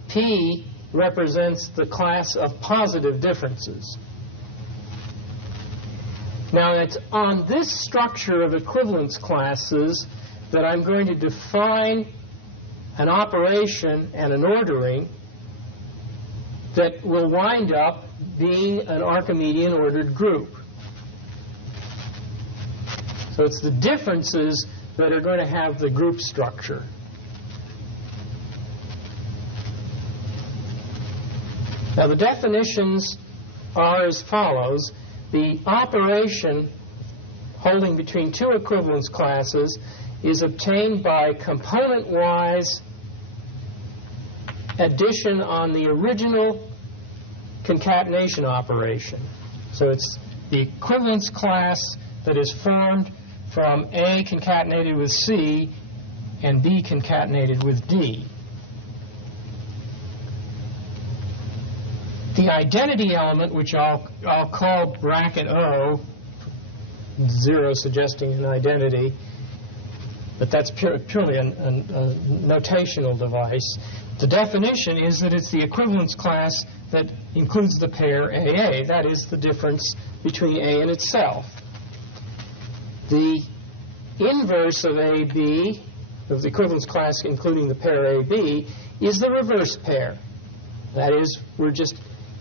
P represents the class of positive differences. Now, it's on this structure of equivalence classes that I'm going to define an operation and an ordering that will wind up being an Archimedean ordered group. So it's the differences that are going to have the group structure. Now the definitions are as follows. The operation holding between two equivalence classes is obtained by component-wise addition on the original concatenation operation. So it's the equivalence class that is formed from A concatenated with C and B concatenated with D. The identity element, which I'll call bracket O, 0 suggesting an identity, but that's purely a notational device. The definition is that it's the equivalence class that includes the pair AA. That is the difference between A and itself. The inverse of AB, of the equivalence class including the pair AB, is the reverse pair. That is,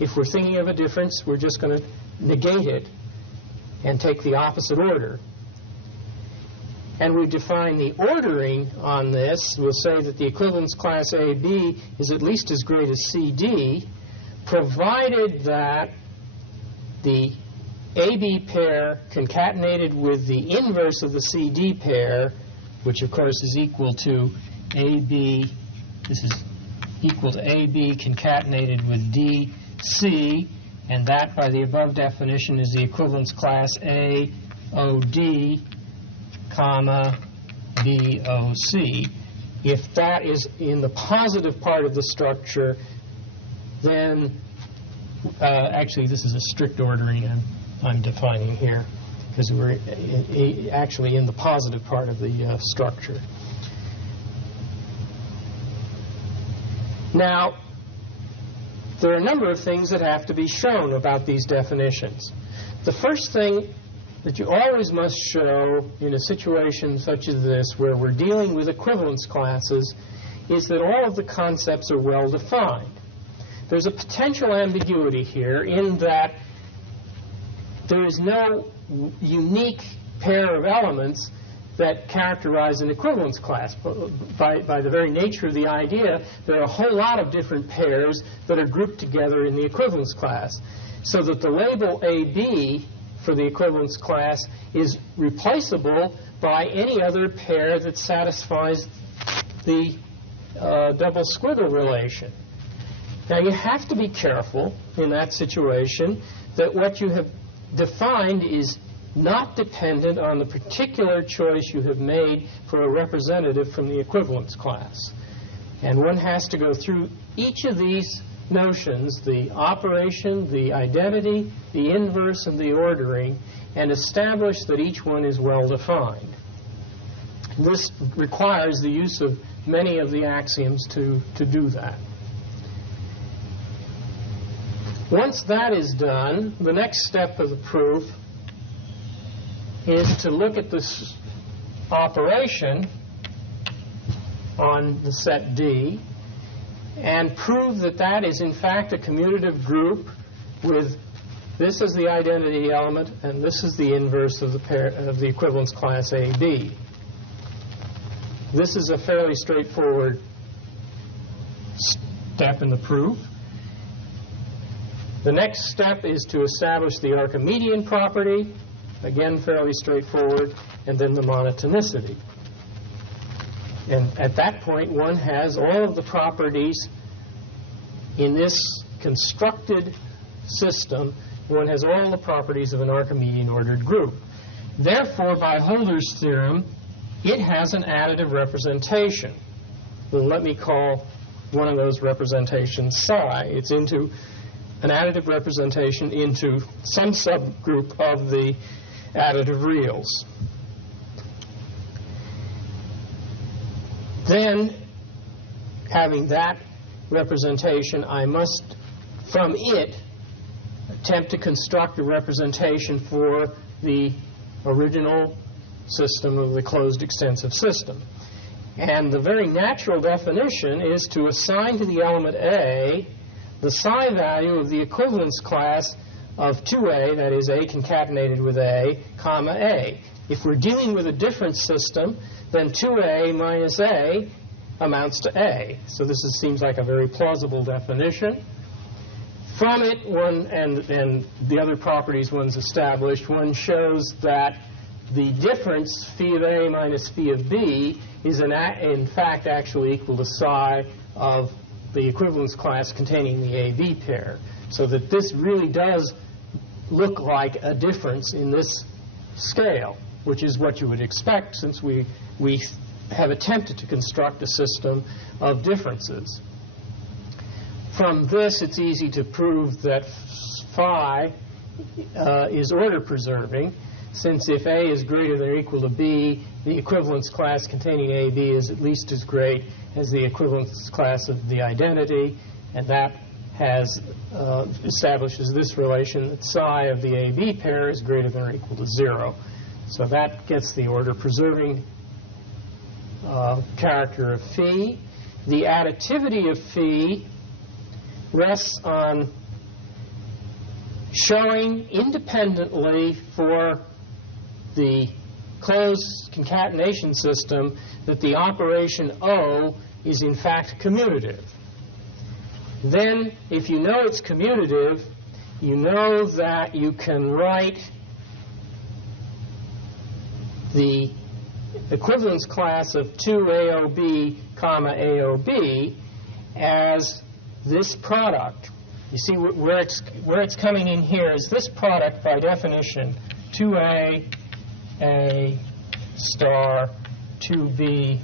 if we're thinking of a difference, we're just going to negate it and take the opposite order. And we define the ordering on this. We'll say that the equivalence class AB is at least as great as CD, provided that the AB pair concatenated with the inverse of the CD pair, which of course is equal to AB, this is equal to AB concatenated with DC, and that by the above definition is the equivalence class AOD, comma, BOC. If that is in the positive part of the structure, then actually this is a strict ordering I'm defining here, because we're actually in the positive part of the structure. Now, there are a number of things that have to be shown about these definitions. The first thing that you always must show in a situation such as this, where we're dealing with equivalence classes, is that all of the concepts are well defined. There's a potential ambiguity here in that there is no unique pair of elements that characterize an equivalence class. By the very nature of the idea, there are a whole lot of different pairs that are grouped together in the equivalence class, so that the label AB for the equivalence class is replaceable by any other pair that satisfies the double squiggle relation. Now you have to be careful in that situation that what you have defined is not dependent on the particular choice you have made for a representative from the equivalence class. And one has to go through each of these notions, the operation, the identity, the inverse, and the ordering, and establish that each one is well defined. This requires the use of many of the axioms to do that. Once that is done, the next step of the proof is to look at this operation on the set D and prove that that is in fact a commutative group with this as the identity element and this is the inverse of the pair of the equivalence class AB. This is a fairly straightforward step in the proof. The next step is to establish the Archimedean property, again fairly straightforward, and then the monotonicity. And at that point, one has all of the properties in this constructed system. One has all the properties of an Archimedean ordered group. Therefore, by Holder's theorem, it has an additive representation. Well, let me call one of those representations psi. It's into an additive representation into some subgroup of the additive reals. Then, having that representation, I must, from it, attempt to construct a representation for the original system of the closed extensive system. And the very natural definition is to assign to the element A the psi value of the equivalence class of 2A, that is A concatenated with A, comma A. If we're dealing with a difference system, then 2A minus A amounts to A. So this seems like a very plausible definition. From it, one, and the other properties one's established, one shows that the difference, phi of A minus phi of B, is in fact actually equal to psi of the equivalence class containing the AB pair. So that this really does look like a difference in this scale, which is what you would expect since we have attempted to construct a system of differences. From this, it's easy to prove that phi is order-preserving, since if A is greater than or equal to B, the equivalence class containing AB is at least as great as the equivalence class of the identity, and that establishes this relation that psi of the AB pair is greater than or equal to 0. So that gets the order-preserving character of phi. The additivity of phi rests on showing independently for the closed concatenation system that the operation O is in fact commutative. Then, if you know it's commutative, you know that you can write the equivalence class of 2AOB, comma AOB as this product. You see where it's coming in here is this product by definition, 2A, A, star, 2B,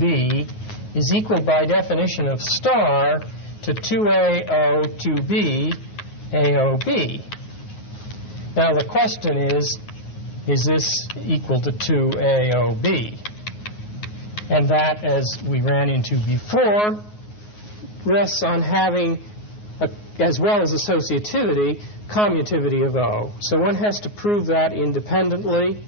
B, is equal by definition of star to 2AO, 2B, AOB. Now the question is this equal to 2AOB? And that, as we ran into before, rests on having, as well as associativity, commutativity of O. So one has to prove that independently.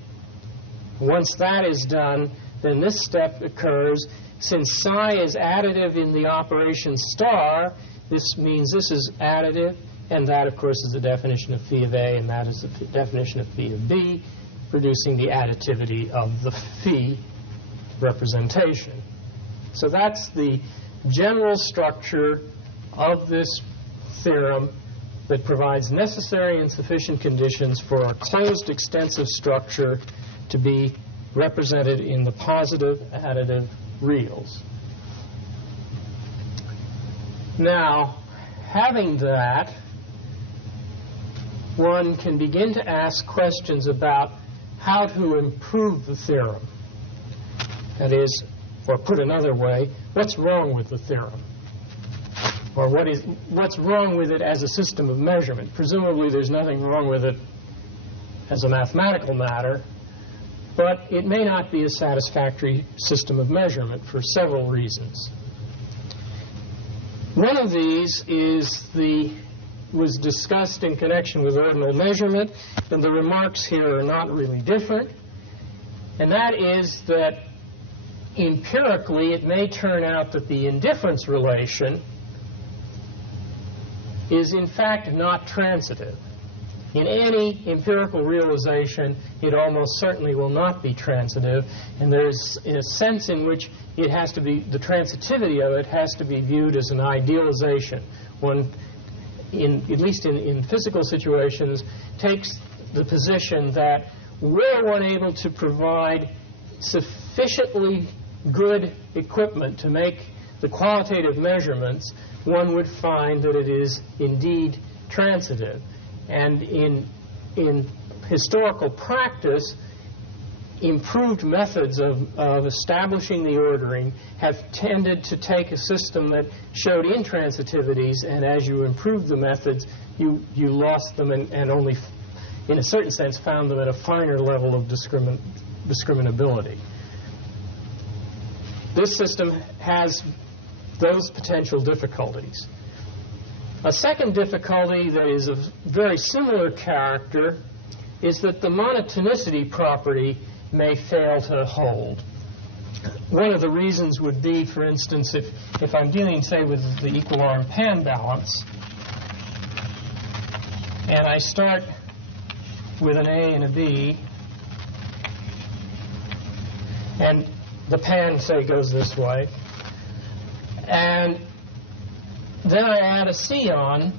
Once that is done, then this step occurs. Since psi is additive in the operation star, this means this is additive, and that, of course, is the definition of phi of A, and that is the definition of phi of B, producing the additivity of the phi representation. So that's the general structure of this theorem that provides necessary and sufficient conditions for a closed extensive structure to be represented in the positive additive reals. Now, having that, one can begin to ask questions about how to improve the theorem. That is, or put another way, what's wrong with the theorem? Or what's wrong with it as a system of measurement? Presumably there's nothing wrong with it as a mathematical matter, but it may not be a satisfactory system of measurement for several reasons. One of these was discussed in connection with ordinal measurement, and the remarks here are not really different, and that is that empirically it may turn out that the indifference relation is in fact not transitive. In any empirical realization, it almost certainly will not be transitive, and there's a sense in which it has to be, the transitivity of it has to be viewed as an idealization. One, at least in physical situations, takes the position that were one able to provide sufficiently good equipment to make the qualitative measurements, one would find that it is indeed transitive. And in historical practice, improved methods of establishing the ordering have tended to take a system that showed intransitivities, and as you improved the methods, you lost them and only, in a certain sense, found them at a finer level of discriminability. This system has those potential difficulties. A second difficulty that is of very similar character is that the monotonicity property may fail to hold. one of the reasons would be, for instance, if I'm dealing, say, with the equal arm pan balance, and I start with an A and a B, and the pan, say, goes this way, and then I add a C on,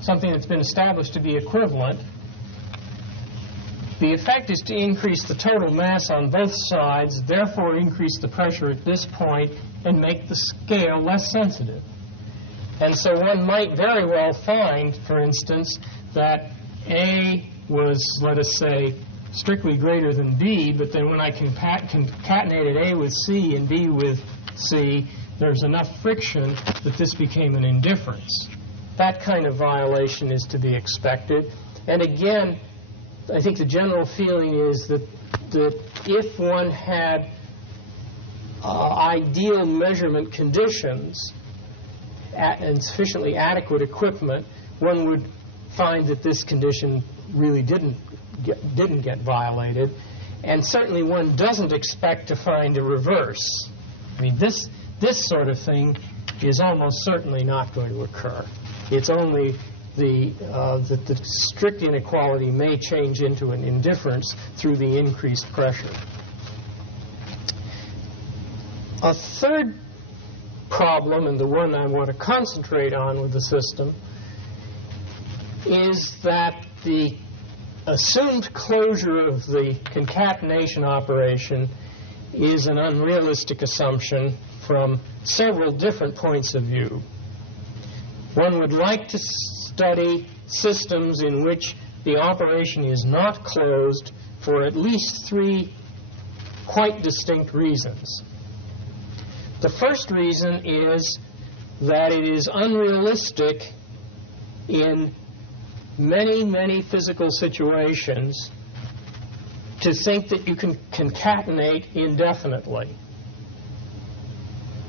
something that's been established to be equivalent, the effect is to increase the total mass on both sides, therefore increase the pressure at this point and make the scale less sensitive. And so one might very well find, for instance, that A was, let us say, strictly greater than B, but then when I concatenated A with C and B with C, there's enough friction that this became an indifference. That kind of violation is to be expected. And again, I think the general feeling is that if one had ideal measurement conditions and sufficiently adequate equipment, one would find that this condition really didn't get violated. And certainly one doesn't expect to find a reverse. I mean, this sort of thing is almost certainly not going to occur. It's only the strict inequality may change into an indifference through the increased pressure. A third problem, and the one I want to concentrate on with the system, is that the assumed closure of the concatenation operation is an unrealistic assumption from several different points of view. One would like to study systems in which the operation is not closed for at least three quite distinct reasons. The first reason is that it is unrealistic in many, many physical situations to think that you can concatenate indefinitely.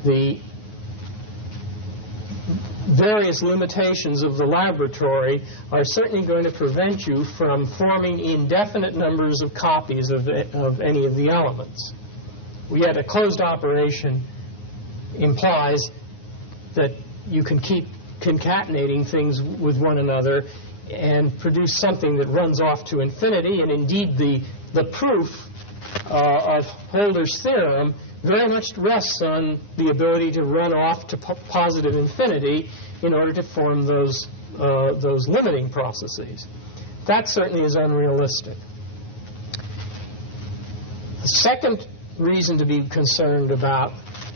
The various limitations of the laboratory are certainly going to prevent you from forming indefinite numbers of copies of any of the elements. Yet a closed operation implies that you can keep concatenating things with one another and produce something that runs off to infinity, and indeed the proof of Holder's theorem very much rests on the ability to run off to positive infinity in order to form those limiting processes. That certainly is unrealistic. The second reason to be concerned about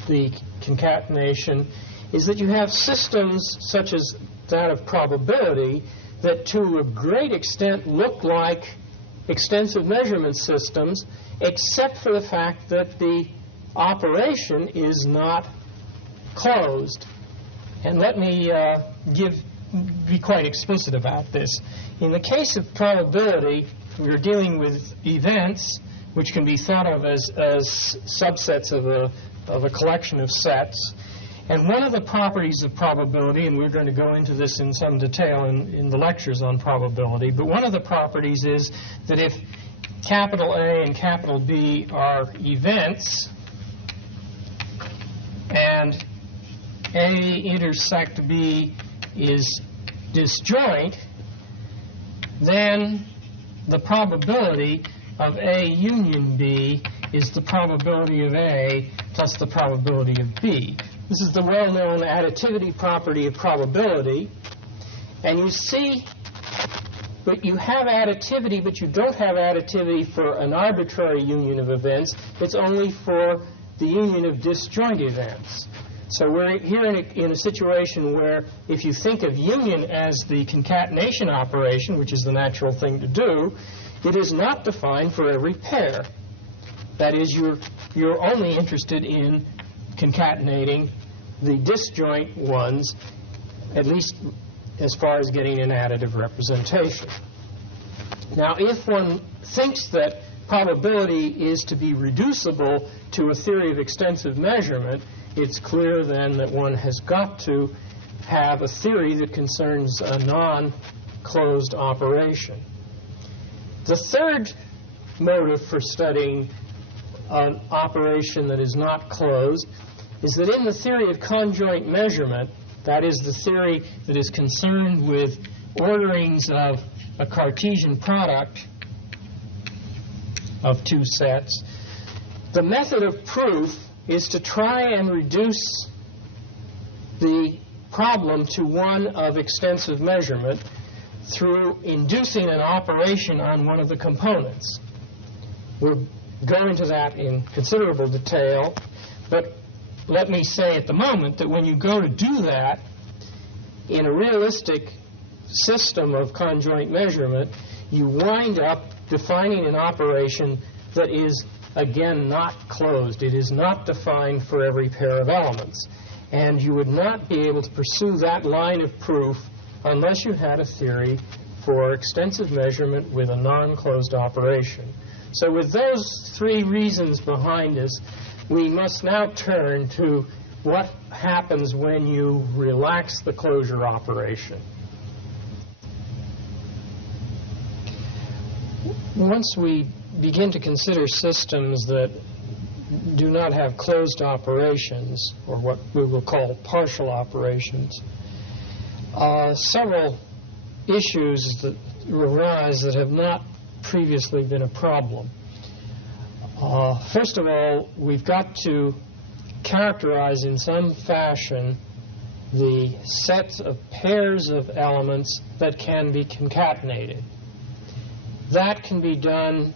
the concatenation is that you have systems such as that of probability that to a great extent look like extensive measurement systems, except for the fact that the operation is not closed. And let me be quite explicit about this. In the case of probability, we're dealing with events which can be thought of as subsets of a collection of sets. And one of the properties of probability, and we're going to go into this in some detail in the lectures on probability, but one of the properties is that if capital A and capital B are events, and A intersect B is disjoint, then the probability of A union B is the probability of A plus the probability of B. This is the well-known additivity property of probability. And you see that you have additivity, but you don't have additivity for an arbitrary union of events. It's only for the union of disjoint events. So we're here in a situation where if you think of union as the concatenation operation, which is the natural thing to do, it is not defined for every pair. That is, you're only interested in concatenating the disjoint ones, at least as far as getting an additive representation. Now, if one thinks that probability is to be reducible to a theory of extensive measurement, it's clear then that one has got to have a theory that concerns a non-closed operation. The third motive for studying an operation that is not closed is that in the theory of conjoint measurement, that is the theory that is concerned with orderings of a Cartesian product of two sets, the method of proof is to try and reduce the problem to one of extensive measurement through inducing an operation on one of the components. We'll go into that in considerable detail, but let me say at the moment that when you go to do that in a realistic system of conjoint measurement, you wind up defining an operation that is, again, not closed. It is not defined for every pair of elements. And you would not be able to pursue that line of proof unless you had a theory for extensive measurement with a non-closed operation. So with those three reasons behind us, we must now turn to what happens when you relax the closure operation. Once we begin to consider systems that do not have closed operations, or what we will call partial operations, several issues that arise that have not previously been a problem. First of all, we've got to characterize in some fashion the sets of pairs of elements that can be concatenated. That can be done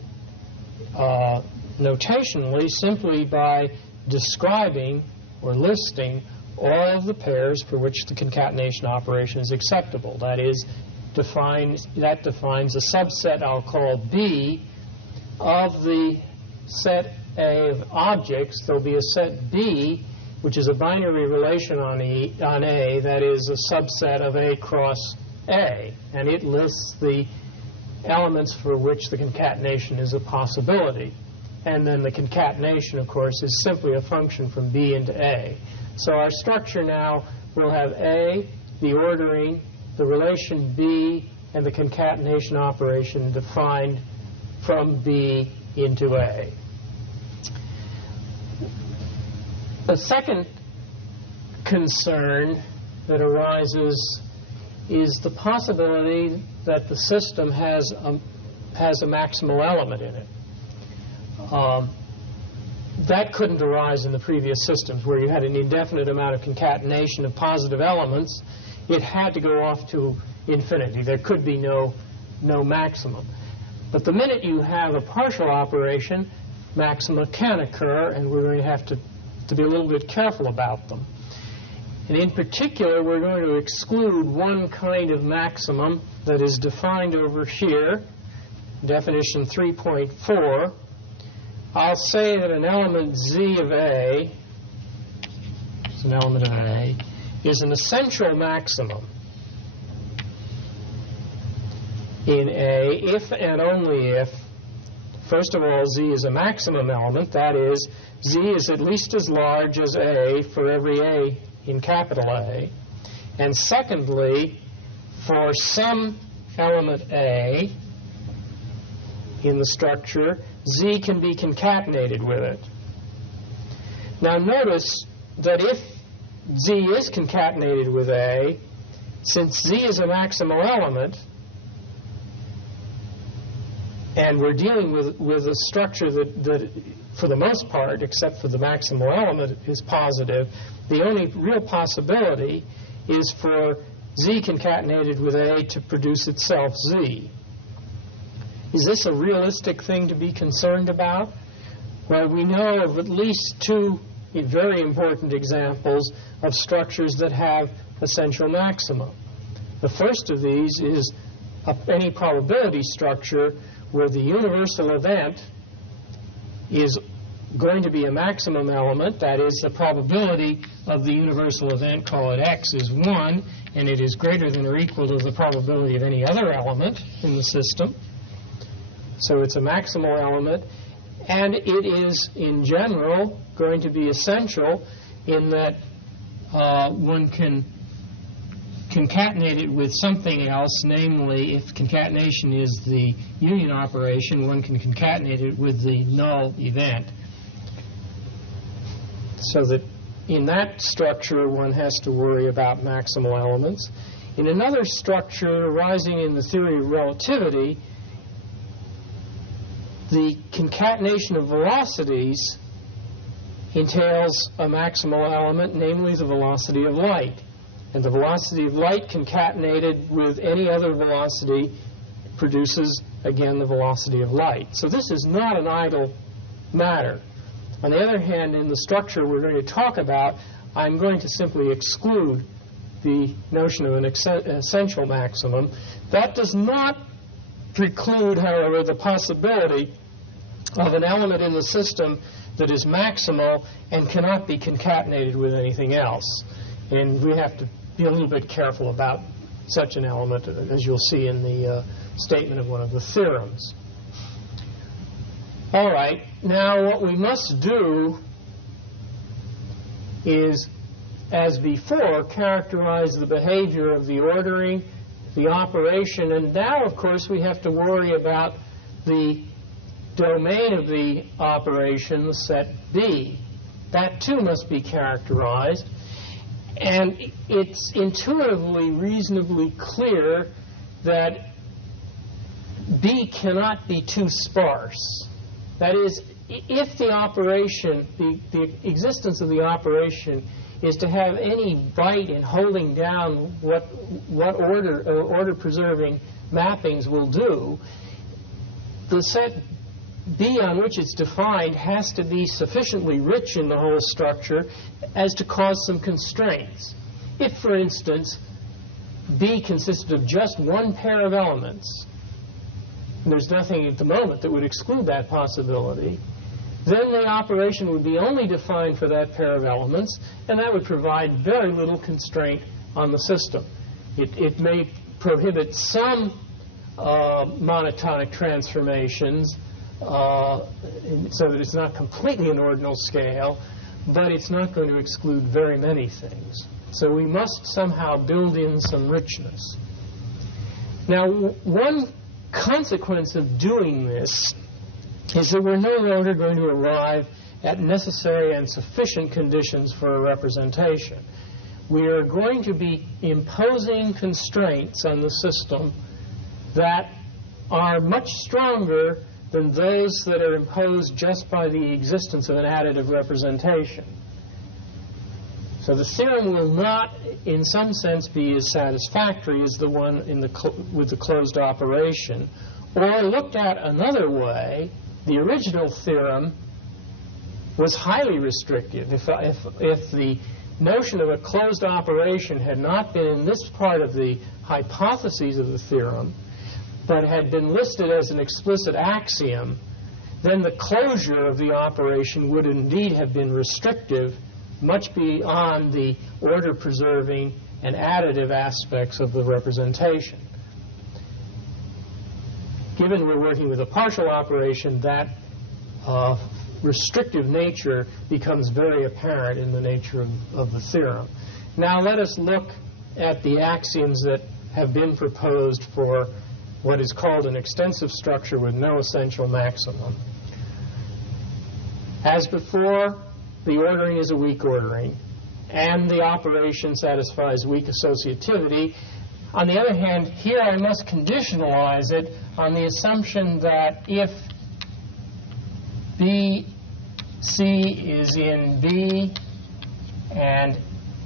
notationally simply by describing or listing all of the pairs for which the concatenation operation is acceptable. That is, defines a subset I'll call B of the set A of objects. There'll be a set B, which is a binary relation on A, that is a subset of A cross A, and it lists the elements for which the concatenation is a possibility. And then the concatenation, of course, is simply a function from B into A. So our structure now will have A, the ordering, the relation B, and the concatenation operation defined from B into A. The second concern that arises is the possibility that the system has a maximal element in it. That couldn't arise in the previous systems where you had an indefinite amount of concatenation of positive elements. It had to go off to infinity. There could be no maximum. But the minute you have a partial operation, maxima can occur, and we're going to have to be a little bit careful about them. And in particular, we're going to exclude one kind of maximum that is defined over here, definition 3.4. I'll say that an element Z of A, it's an element of A, is an essential maximum in A if and only if, first of all, Z is a maximum element, that is, Z is at least as large as A for every A in capital A, and secondly, for some element A in the structure, Z can be concatenated with it. Now notice that if Z is concatenated with A, since Z is a maximal element, and we're dealing with a structure that for the most part, except for the maximal element, is positive, the only real possibility is for Z concatenated with A to produce itself Z. Is this a realistic thing to be concerned about? Well, we know of at least two very important examples of structures that have essential maximum. The first of these is any probability structure where the universal event is going to be a maximum element, that is, the probability of the universal event, call it X, is 1, and it is greater than or equal to the probability of any other element in the system. So it's a maximal element, and it is, in general, going to be essential in that one can concatenate it with something else, namely, if concatenation is the union operation, one can concatenate it with the null event. So that in that structure, one has to worry about maximal elements. In another structure arising in the theory of relativity, the concatenation of velocities entails a maximal element, namely the velocity of light. And the velocity of light concatenated with any other velocity produces, again, the velocity of light. So this is not an idle matter. On the other hand, in the structure we're going to talk about, I'm going to simply exclude the notion of an essential maximum. That does not preclude, however, the possibility of an element in the system that is maximal and cannot be concatenated with anything else. And we have to be a little bit careful about such an element, as you'll see in the statement of one of the theorems. All right, now what we must do is, as before, characterize the behavior of the ordering, the operation, and now, of course, we have to worry about the domain of the operation, the set B. That, too, must be characterized. And it's intuitively reasonably clear that B cannot be too sparse. That is, if the operation, the existence of the operation is to have any bite in holding down what order-preserving mappings will do, the set B on which it's defined has to be sufficiently rich in the whole structure as to cause some constraints. If, for instance, B consisted of just one pair of elements, and there's nothing at the moment that would exclude that possibility, then the operation would be only defined for that pair of elements, and that would provide very little constraint on the system. It may prohibit some monotonic transformations, so that it's not completely an ordinal scale, but it's not going to exclude very many things. So we must somehow build in some richness. Now, one consequence of doing this is that we're no longer going to arrive at necessary and sufficient conditions for a representation. We are going to be imposing constraints on the system that are much stronger than those that are imposed just by the existence of an additive representation. So the theorem will not, in some sense, be as satisfactory as the one with the closed operation. Or looked at another way, the original theorem was highly restrictive. If the notion of a closed operation had not been in this part of the hypotheses of the theorem, but had been listed as an explicit axiom, then the closure of the operation would indeed have been restrictive, much beyond the order-preserving and additive aspects of the representation. Given we're working with a partial operation, that restrictive nature becomes very apparent in the nature of the theorem. Now let us look at the axioms that have been proposed for what is called an extensive structure with no essential maximum. As before, the ordering is a weak ordering, and the operation satisfies weak associativity. On the other hand, here I must conditionalize it on the assumption that if BC is in B and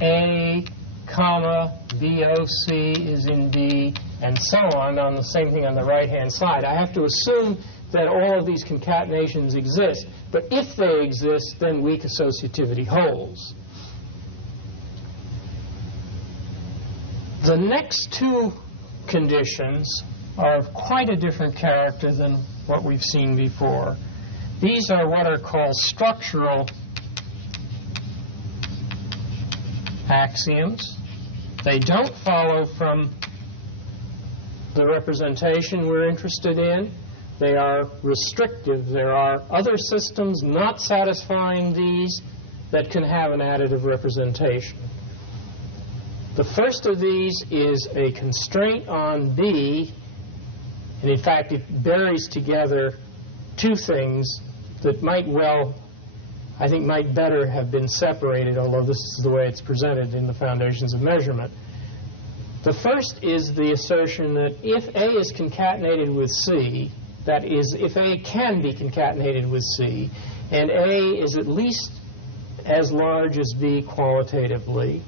A, comma, BOC is in B, and so on the same thing on the right-hand side. I have to assume that all of these concatenations exist. But if they exist, then weak associativity holds. The next two conditions are of quite a different character than what we've seen before. These are what are called structural axioms. They don't follow from the representation we're interested in. They are restrictive. There are other systems not satisfying these that can have an additive representation. The first of these is a constraint on B, and in fact it buries together two things that might well I think might better have been separated, although this is the way it's presented in the foundations of measurement. The first is the assertion that if A is concatenated with C, that is, if A can be concatenated with C, and A is at least as large as B qualitatively,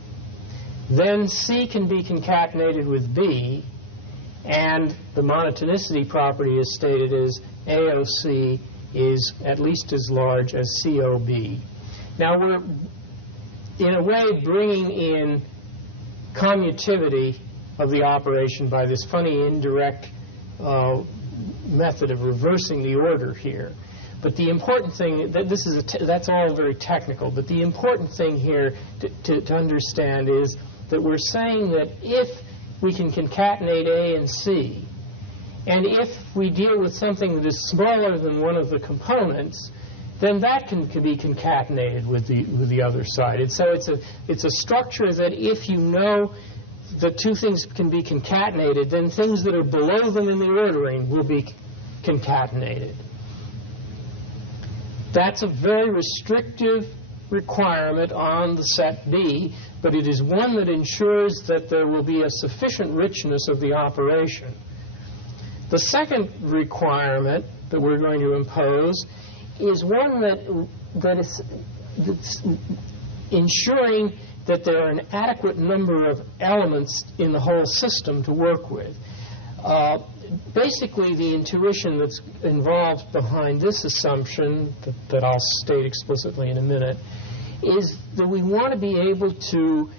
then C can be concatenated with B, and the monotonicity property is stated as AOC is at least as large as COB. Now we're, in a way, bringing in commutativity of the operation by this funny indirect method of reversing the order here. But the important thing, that's all very technical, but the important thing here to understand is that we're saying that if we can concatenate A and C, and if we deal with something that is smaller than one of the components, then that can be concatenated with the other side. And so it's a structure that if you know the two things can be concatenated, then things that are below them in the ordering will be concatenated. That's a very restrictive requirement on the set B, but it is one that ensures that there will be a sufficient richness of the operation. The second requirement that we're going to impose is one that's ensuring that there are an adequate number of elements in the whole system to work with. Basically, the intuition that's involved behind this assumption, that I'll state explicitly in a minute, is that we want to be able to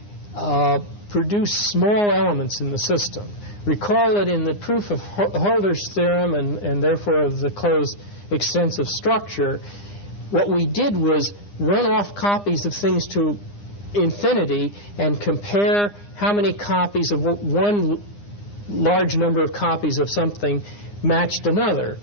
produce small elements in the system. Recall that in the proof of Hölder's theorem and therefore of the closed extensive structure, what we did was run off copies of things to infinity and compare how many copies of one large number of copies of something matched another.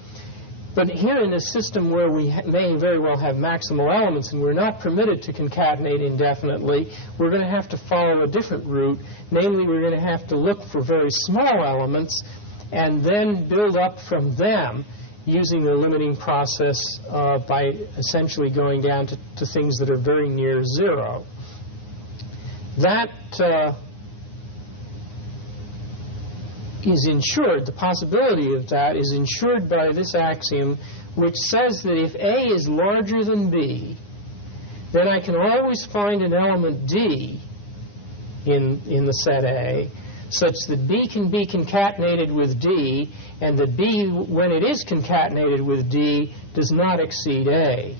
But here in a system where we may very well have maximal elements and we're not permitted to concatenate indefinitely, we're going to have to follow a different route. Namely, we're going to have to look for very small elements and then build up from them using the limiting process by essentially going down to things that are very near zero. That is ensured, the possibility of that is ensured by this axiom, which says that if A is larger than B, then I can always find an element D in the set A, such that B can be concatenated with D, and that B, when it is concatenated with D, does not exceed A.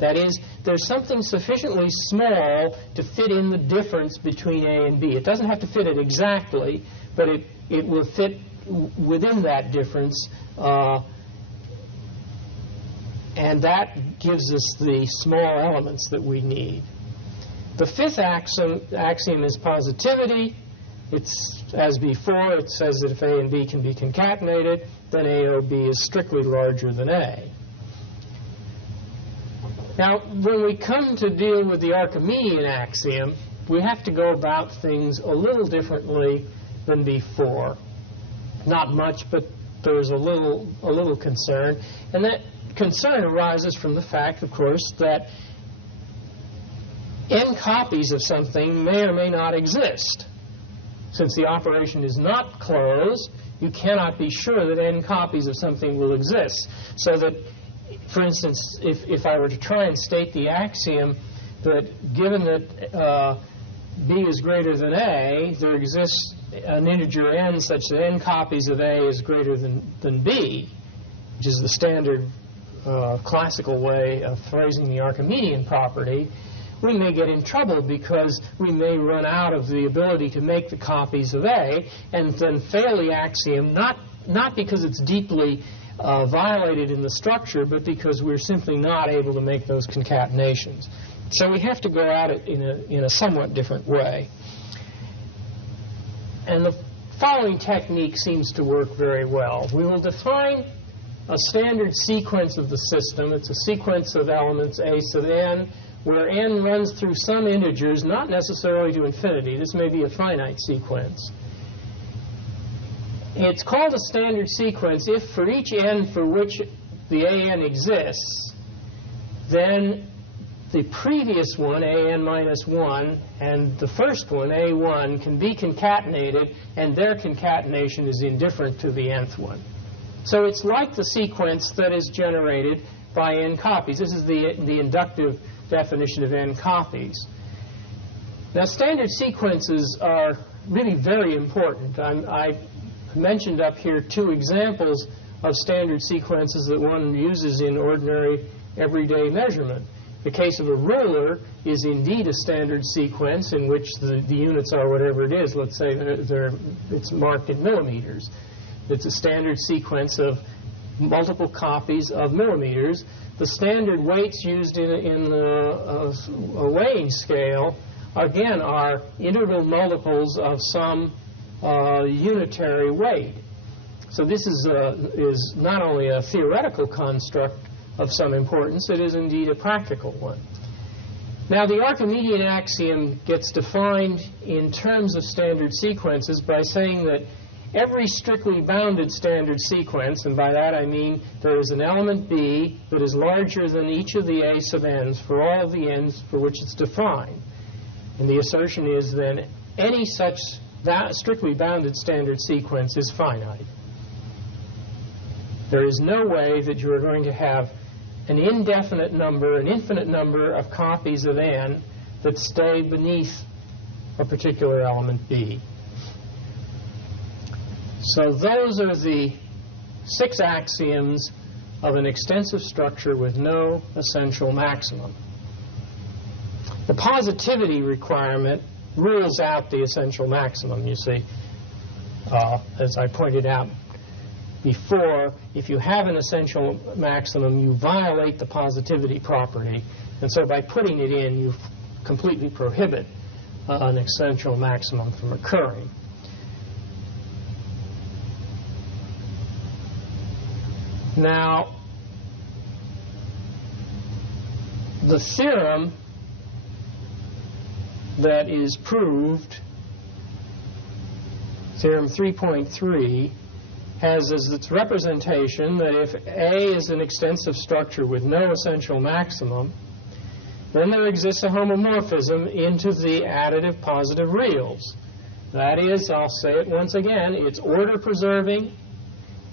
That is, there's something sufficiently small to fit in the difference between A and B. It doesn't have to fit it exactly, but it will fit within that difference, and that gives us the small elements that we need. The fifth axiom is positivity. It's, as before, it says that if A and B can be concatenated, then AOB is strictly larger than A. Now, when we come to deal with the Archimedean axiom, we have to go about things a little differently than before. Not much, but there's a little concern. And that concern arises from the fact, of course, that n copies of something may or may not exist. Since the operation is not closed, you cannot be sure that n copies of something will exist. So that, for instance, if I were to try and state the axiom that given that B is greater than A, there exists an integer n such that n copies of A is greater than B, which is the standard classical way of phrasing the Archimedean property, we may get in trouble because we may run out of the ability to make the copies of A and then fail the axiom, not because it's deeply violated in the structure, but because we're simply not able to make those concatenations. So we have to go at it in a somewhat different way. And the following technique seems to work very well. We will define a standard sequence of the system. It's a sequence of elements A sub n, where n runs through some integers, not necessarily to infinity. This may be a finite sequence. It's called a standard sequence if for each n for which the an exists, then the previous one, an minus 1, and the first one, a1, can be concatenated, and their concatenation is indifferent to the nth one. So it's like the sequence that is generated by n copies. This is the inductive definition of n copies. Now, standard sequences are really very important. I mentioned up here 2 examples of standard sequences that one uses in ordinary everyday measurement. The case of a ruler is indeed a standard sequence in which the units are whatever it is. Let's say it's marked in millimeters. It's a standard sequence of multiple copies of millimeters. The standard weights used in a weighing scale, again, are integral multiples of some unitary weight. So this is not only a theoretical construct of some importance, it is indeed a practical one. Now, the Archimedean axiom gets defined in terms of standard sequences by saying that every strictly bounded standard sequence, and by that I mean there is an element B that is larger than each of the a sub n's for all of the n's for which it's defined. And the assertion is then any such strictly bounded standard sequence is finite. There is no way that you are going to have an indefinite number, an infinite number of copies of n that stay beneath a particular element B. So those are the 6 axioms of an extensive structure with no essential maximum. The positivity requirement rules out the essential maximum, you see. As I pointed out before, if you have an essential maximum, you violate the positivity property. And so by putting it in, you completely prohibit an essential maximum from occurring. Now, the theorem that is proved, theorem 3.3, has as its representation that if A is an extensive structure with no essential maximum, then there exists a homomorphism into the additive positive reals. That is, I'll say it once again, it's order preserving,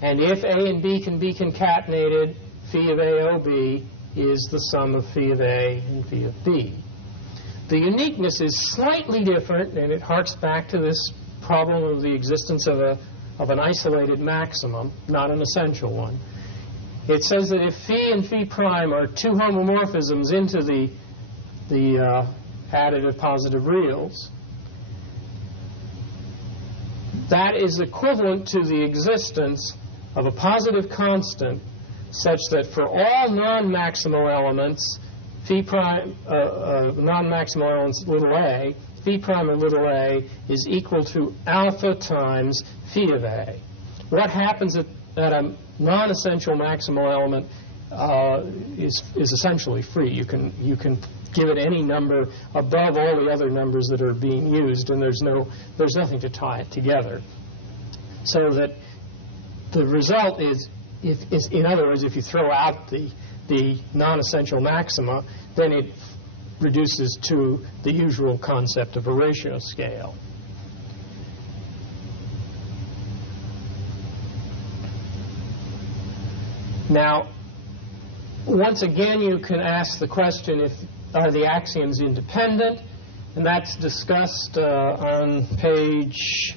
and if A and B can be concatenated, phi of AOB is the sum of phi of A and phi of B. The uniqueness is slightly different, and it harks back to this problem of the existence of an isolated maximum, not an essential one. It says that if phi and phi prime are 2 homomorphisms into the additive positive reals, that is equivalent to the existence of a positive constant such that for all non-maximal elements, phi prime, non-maximal elements little a, phi prime of little a is equal to alpha times phi of a. What happens at a non-essential maximal element is essentially free. You can give it any number above all the other numbers that are being used, and there's nothing to tie it together. So that the result is, in other words, if you throw out the non-essential maxima, then it reduces to the usual concept of a ratio scale. Now, once again, you can ask the question, are the axioms independent? And that's discussed on page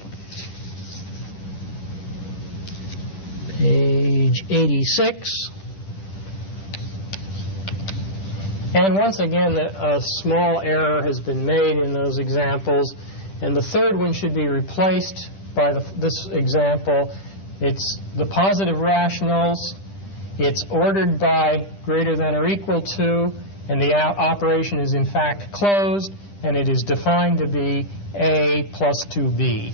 86. And once again, a small error has been made in those examples, and the third one should be replaced by this example. It's the positive rationals. It's ordered by greater than or equal to, and the operation is in fact closed, and it is defined to be A plus 2B.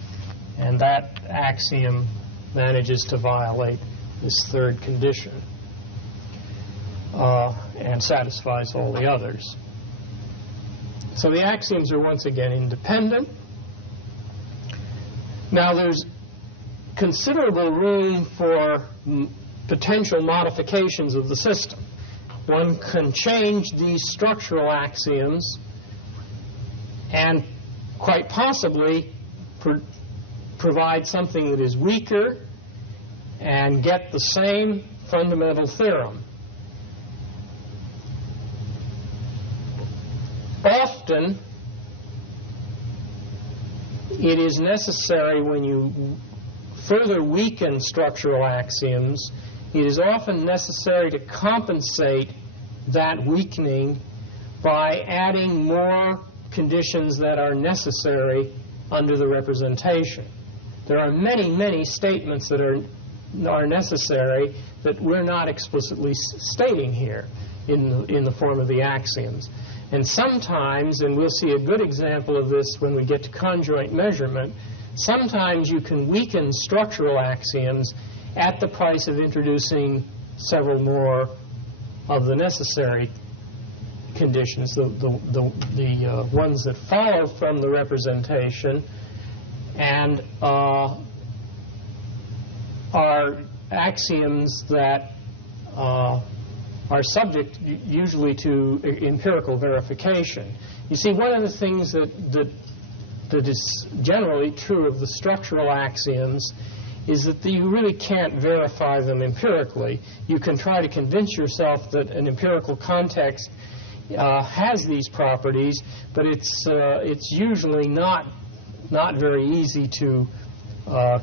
And that axiom manages to violate this third condition and satisfies all the others. So the axioms are once again independent. Now there's considerable room for potential modifications of the system. one can change these structural axioms and quite possibly provide something that is weaker and get the same fundamental theorem. Often, it is necessary when you further weaken structural axioms, it is often necessary to compensate that weakening by adding more conditions that are necessary under the representation. There are many, many statements that are necessary that we're not explicitly stating here in the form of the axioms. And sometimes, and we'll see a good example of this when we get to conjoint measurement, sometimes you can weaken structural axioms at the price of introducing several more of the necessary conditions, the ones that follow from the representation and are axioms that are subject usually to empirical verification. You see, one of the things that is generally true of the structural axioms is that you really can't verify them empirically. You can try to convince yourself that an empirical context has these properties, but it's usually not very easy to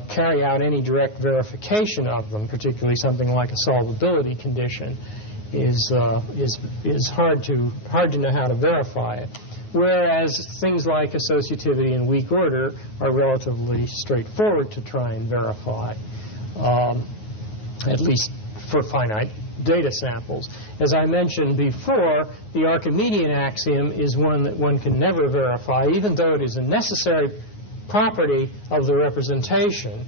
carry out any direct verification of them, particularly something like a solvability condition is hard to know how to verify it. Whereas things like associativity and weak order are relatively straightforward to try and verify, at least for finite data samples. As I mentioned before, the Archimedean axiom is one that one can never verify, even though it is a necessary property of the representation.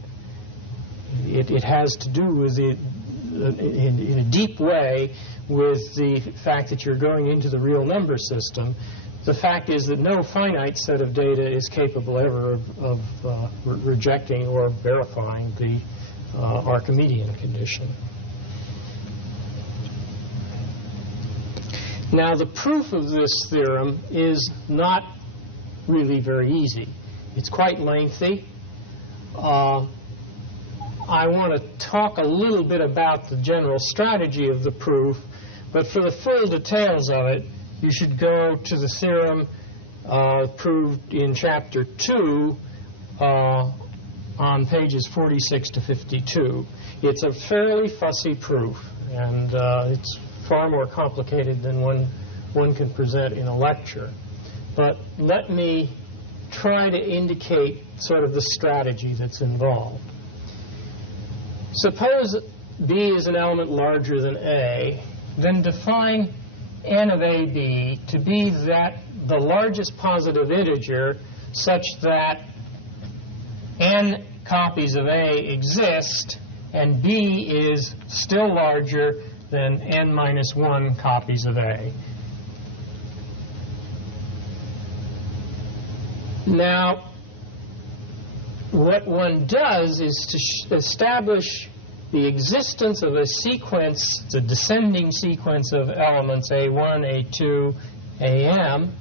It has to do with in a deep way with the fact that you're going into the real number system. The fact is that no finite set of data is capable ever of rejecting or verifying the Archimedean condition. Now, the proof of this theorem is not really very easy. It's quite lengthy. I want to talk a little bit about the general strategy of the proof, but for the full details of it, you should go to the theorem proved in Chapter 2 on pages 46 to 52. It's a fairly fussy proof, and it's far more complicated than one can present in a lecture. But let me try to indicate sort of the strategy that's involved. Suppose B is an element larger than A, then define n of AB to be the largest positive integer such that n copies of A exist and B is still larger than n minus 1 copies of A. Now, what one does is to establish the existence of a sequence, the descending sequence of elements A1, A2, AM,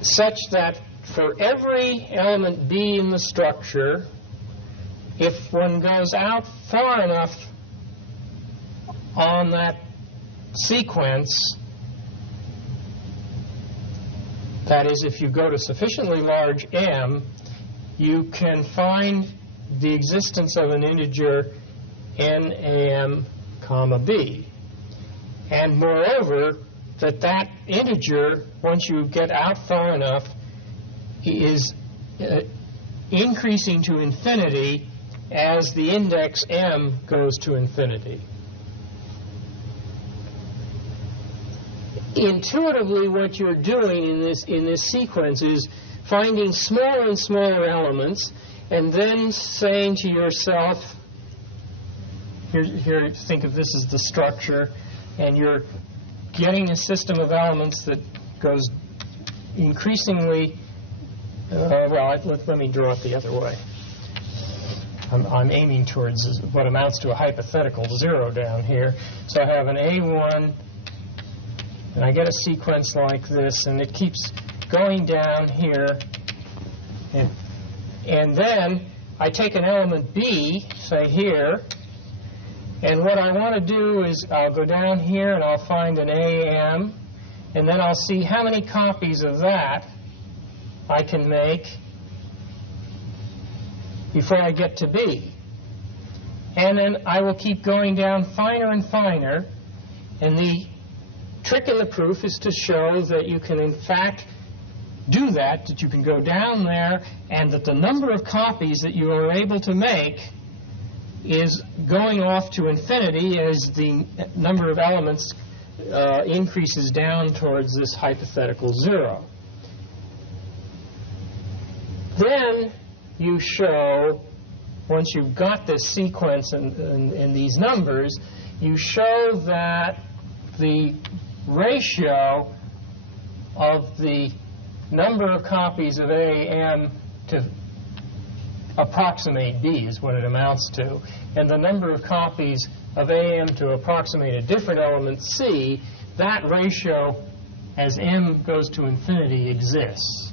such that for every element B in the structure, if one goes out far enough on that sequence, that is, if you go to sufficiently large M, you can find the existence of an integer NAM, comma B. And moreover, that integer, once you get out far enough, is increasing to infinity as the index M goes to infinity. Intuitively, what you're doing in this sequence is finding smaller and smaller elements and then saying to yourself, here think of this as the structure, and you're getting a system of elements that goes increasingly, let me draw it the other way. I'm aiming towards what amounts to a hypothetical 0 down here. So I have an A1, and I get a sequence like this, and it keeps going down here. And then I take an element B, say here, and what I want to do is I'll go down here and I'll find an AM, and then I'll see how many copies of that I can make before I get to B. And then I will keep going down finer and finer, and the trick in the proof is to show that you can in fact do that you can go down there, and that the number of copies that you are able to make is going off to infinity as the number of elements increases down towards this hypothetical 0. Then you show, once you've got this sequence and these numbers, you show that the ratio of the number of copies of AM to approximate B is what it amounts to, and the number of copies of AM to approximate a different element C, that ratio as M goes to infinity exists.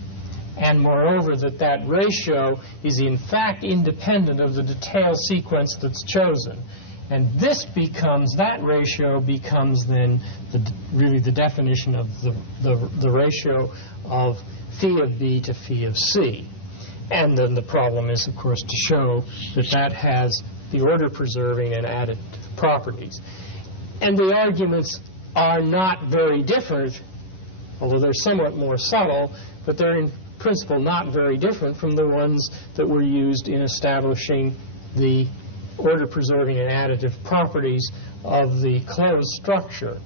And moreover, that ratio is in fact independent of the detail sequence that's chosen. And that ratio becomes then really the definition of the ratio of phi of B to phi of C. And then the problem is, of course, to show that has the order-preserving and additive properties. And the arguments are not very different, although they're somewhat more subtle, but they're in principle not very different from the ones that were used in establishing the order-preserving and additive properties of the closed structure.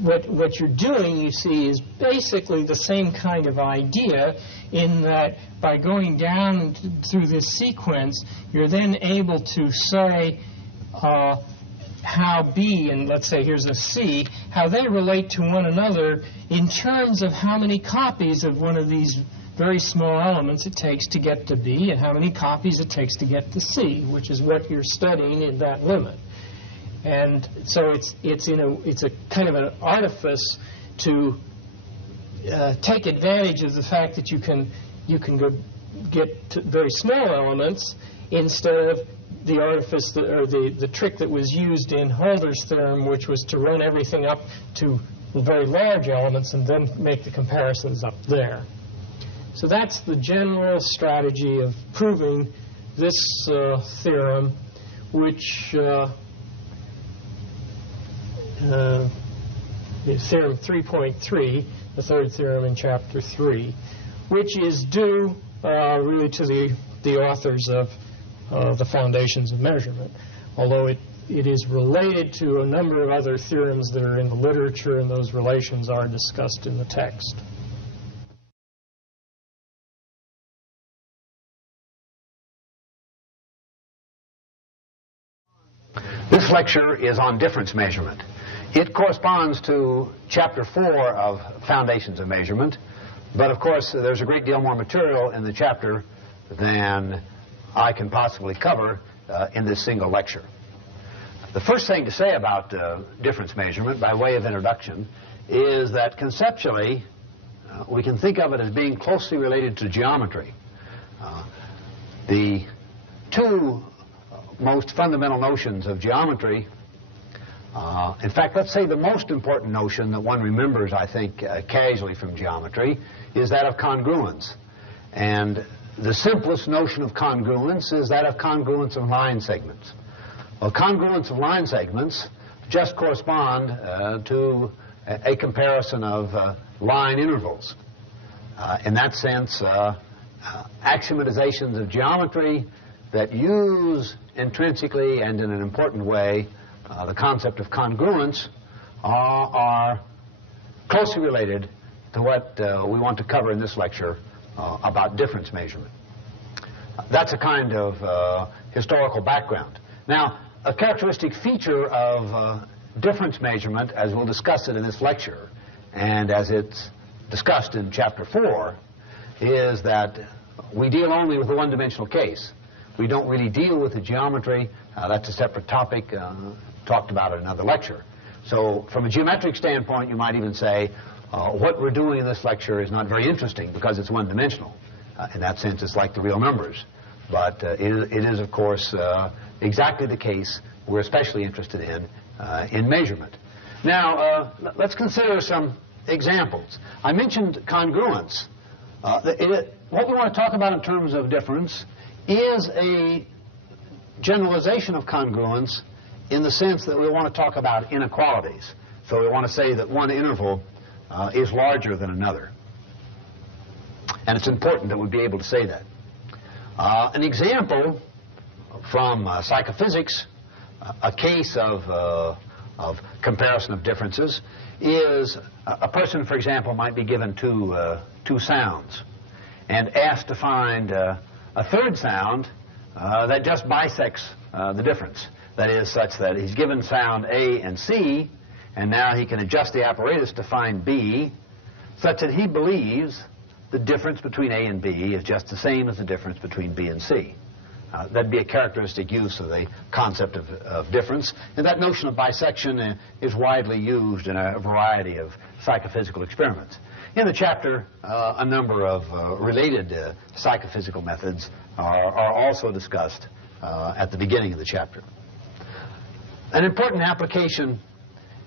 What you're doing, you see, is basically the same kind of idea, in that by going down through this sequence, you're then able to say how B, and let's say here's a C, how they relate to one another in terms of how many copies of one of these very small elements it takes to get to B, and how many copies it takes to get to C, which is what you're studying in that limit. And so it's a kind of an artifice to take advantage of the fact that you can go get to very small elements instead of the artifice or the trick that was used in Holder's theorem, which was to run everything up to very large elements and then make the comparisons up there. So that's the general strategy of proving this theorem, which is theorem 3.3, the third theorem in chapter 3, which is due really to the authors of the Foundations of Measurement, although it is related to a number of other theorems that are in the literature, and those relations are discussed in the text. This lecture is on difference measurement. It corresponds to Chapter 4 of Foundations of Measurement, but of course there's a great deal more material in the chapter than I can possibly cover in this single lecture. The first thing to say about difference measurement, by way of introduction, is that conceptually we can think of it as being closely related to geometry. The two most fundamental notions of geometry, in fact, let's say the most important notion that one remembers, I think, casually from geometry, is that of congruence. And the simplest notion of congruence is that of congruence of line segments. Well, congruence of line segments just correspond to a comparison of line intervals. In that sense, axiomatizations of geometry that use intrinsically and in an important way the concept of congruence are closely related to what we want to cover in this lecture about difference measurement. That's a kind of historical background. Now, a characteristic feature of difference measurement, as we'll discuss it in this lecture, and as it's discussed in Chapter 4, is that we deal only with the one-dimensional case. We don't really deal with the geometry. That's a separate topic talked about in another lecture. So from a geometric standpoint, you might even say what we're doing in this lecture is not very interesting because it's one-dimensional. In that sense, it's like the real numbers. But it is, of course, exactly the case we're especially interested in measurement. Now, let's consider some examples. I mentioned congruence. What we want to talk about in terms of difference is a generalization of congruence in the sense that we want to talk about inequalities. So we want to say that one interval is larger than another. And it's important that we be able to say that. An example from psychophysics, a case of comparison of differences, is a person, for example, might be given two sounds and asked to find a third sound that just bisects the difference. That is, such that he's given sound A and C, and now he can adjust the apparatus to find B, such that he believes the difference between A and B is just the same as the difference between B and C. That'd be a characteristic use of the concept of difference. And that notion of bisection is widely used in a variety of psychophysical experiments. In the chapter, a number of related psychophysical methods are also discussed at the beginning of the chapter. An important application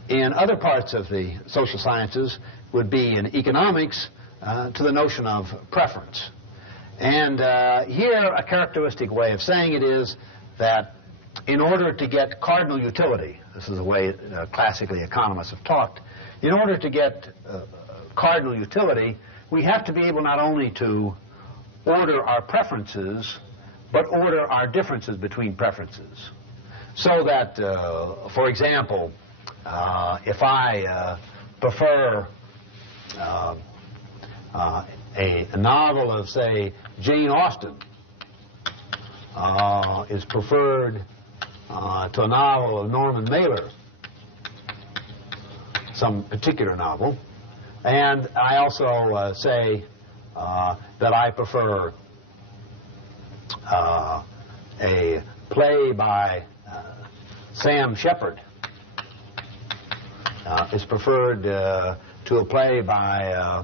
in other parts of the social sciences would be in economics to the notion of preference. And here, a characteristic way of saying it is that in order to get cardinal utility, this is the way classically economists have talked, in order to get cardinal utility, we have to be able not only to order our preferences, but order our differences between preferences. So that, for example, if I prefer a novel of, say, Jane Austen is preferred to a novel of Norman Mailer, some particular novel, and I also say that I prefer a play by Sam Shepard is preferred to a play by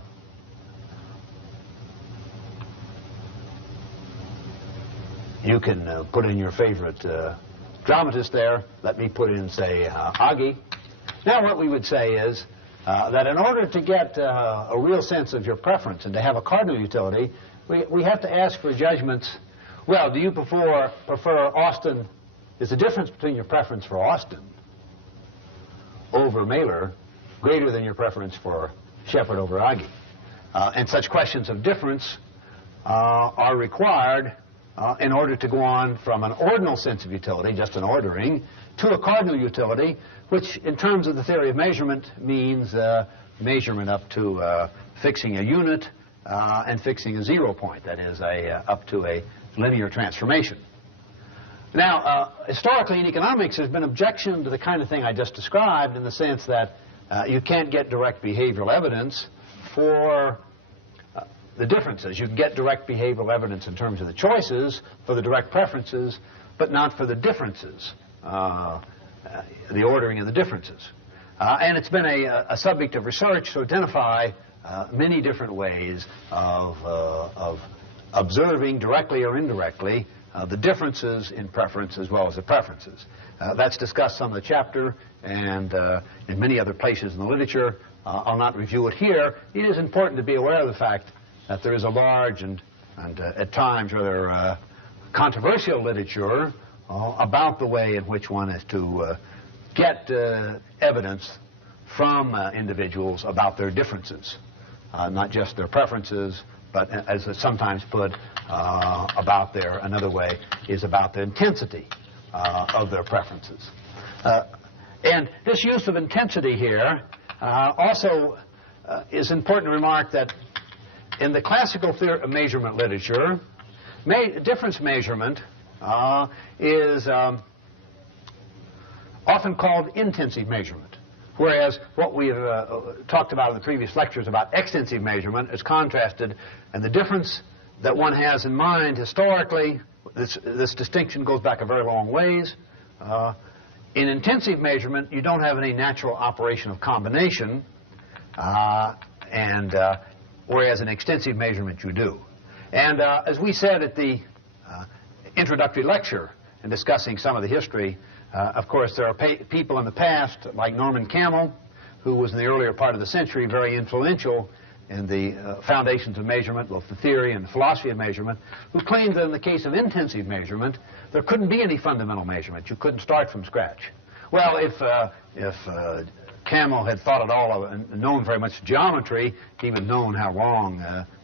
you can put in your favorite dramatist there. Let me put in, say, Augie. Now what we would say is that in order to get a real sense of your preference and to have a cardinal utility, we have to ask for judgments. Well, do you prefer Austen? Is the difference between your preference for Austen over Mailer greater than your preference for Shepard over Augie? And such questions of difference are required in order to go on from an ordinal sense of utility, just an ordering, to a cardinal utility, which in terms of the theory of measurement means measurement up to fixing a unit and fixing a 0 point, that is, up to a linear transformation. Now, historically in economics, there's been objection to the kind of thing I just described in the sense that you can't get direct behavioral evidence for the differences. You can get direct behavioral evidence in terms of the choices for the direct preferences, but not for the differences, the ordering of the differences. And it's been a subject of research to identify many different ways of observing directly or indirectly the differences in preference as well as the preferences. That's discussed some of the chapter and in many other places in the literature. I'll not review it here. It is important to be aware of the fact that there is a large and at times rather controversial literature about the way in which one is to get evidence from individuals about their differences, not just their preferences, but as it's sometimes put, about another way is about the intensity of their preferences. And this use of intensity here also is important to remark that in the classical measurement literature, difference measurement is often called intensive measurement, whereas what we have talked about in the previous lectures about extensive measurement is contrasted, and the difference that one has in mind historically. This distinction goes back a very long ways. In intensive measurement, you don't have any natural operation of combination, whereas in extensive measurement you do. And as we said at the introductory lecture in discussing some of the history, of course there are people in the past like Norman Cammell, who was in the earlier part of the century very influential in the foundations of measurement, both the theory and the philosophy of measurement, who claimed that in the case of intensive measurement, there couldn't be any fundamental measurement. You couldn't start from scratch. Well, if Cammell had thought at all of and known very much geometry, he would have known how wrong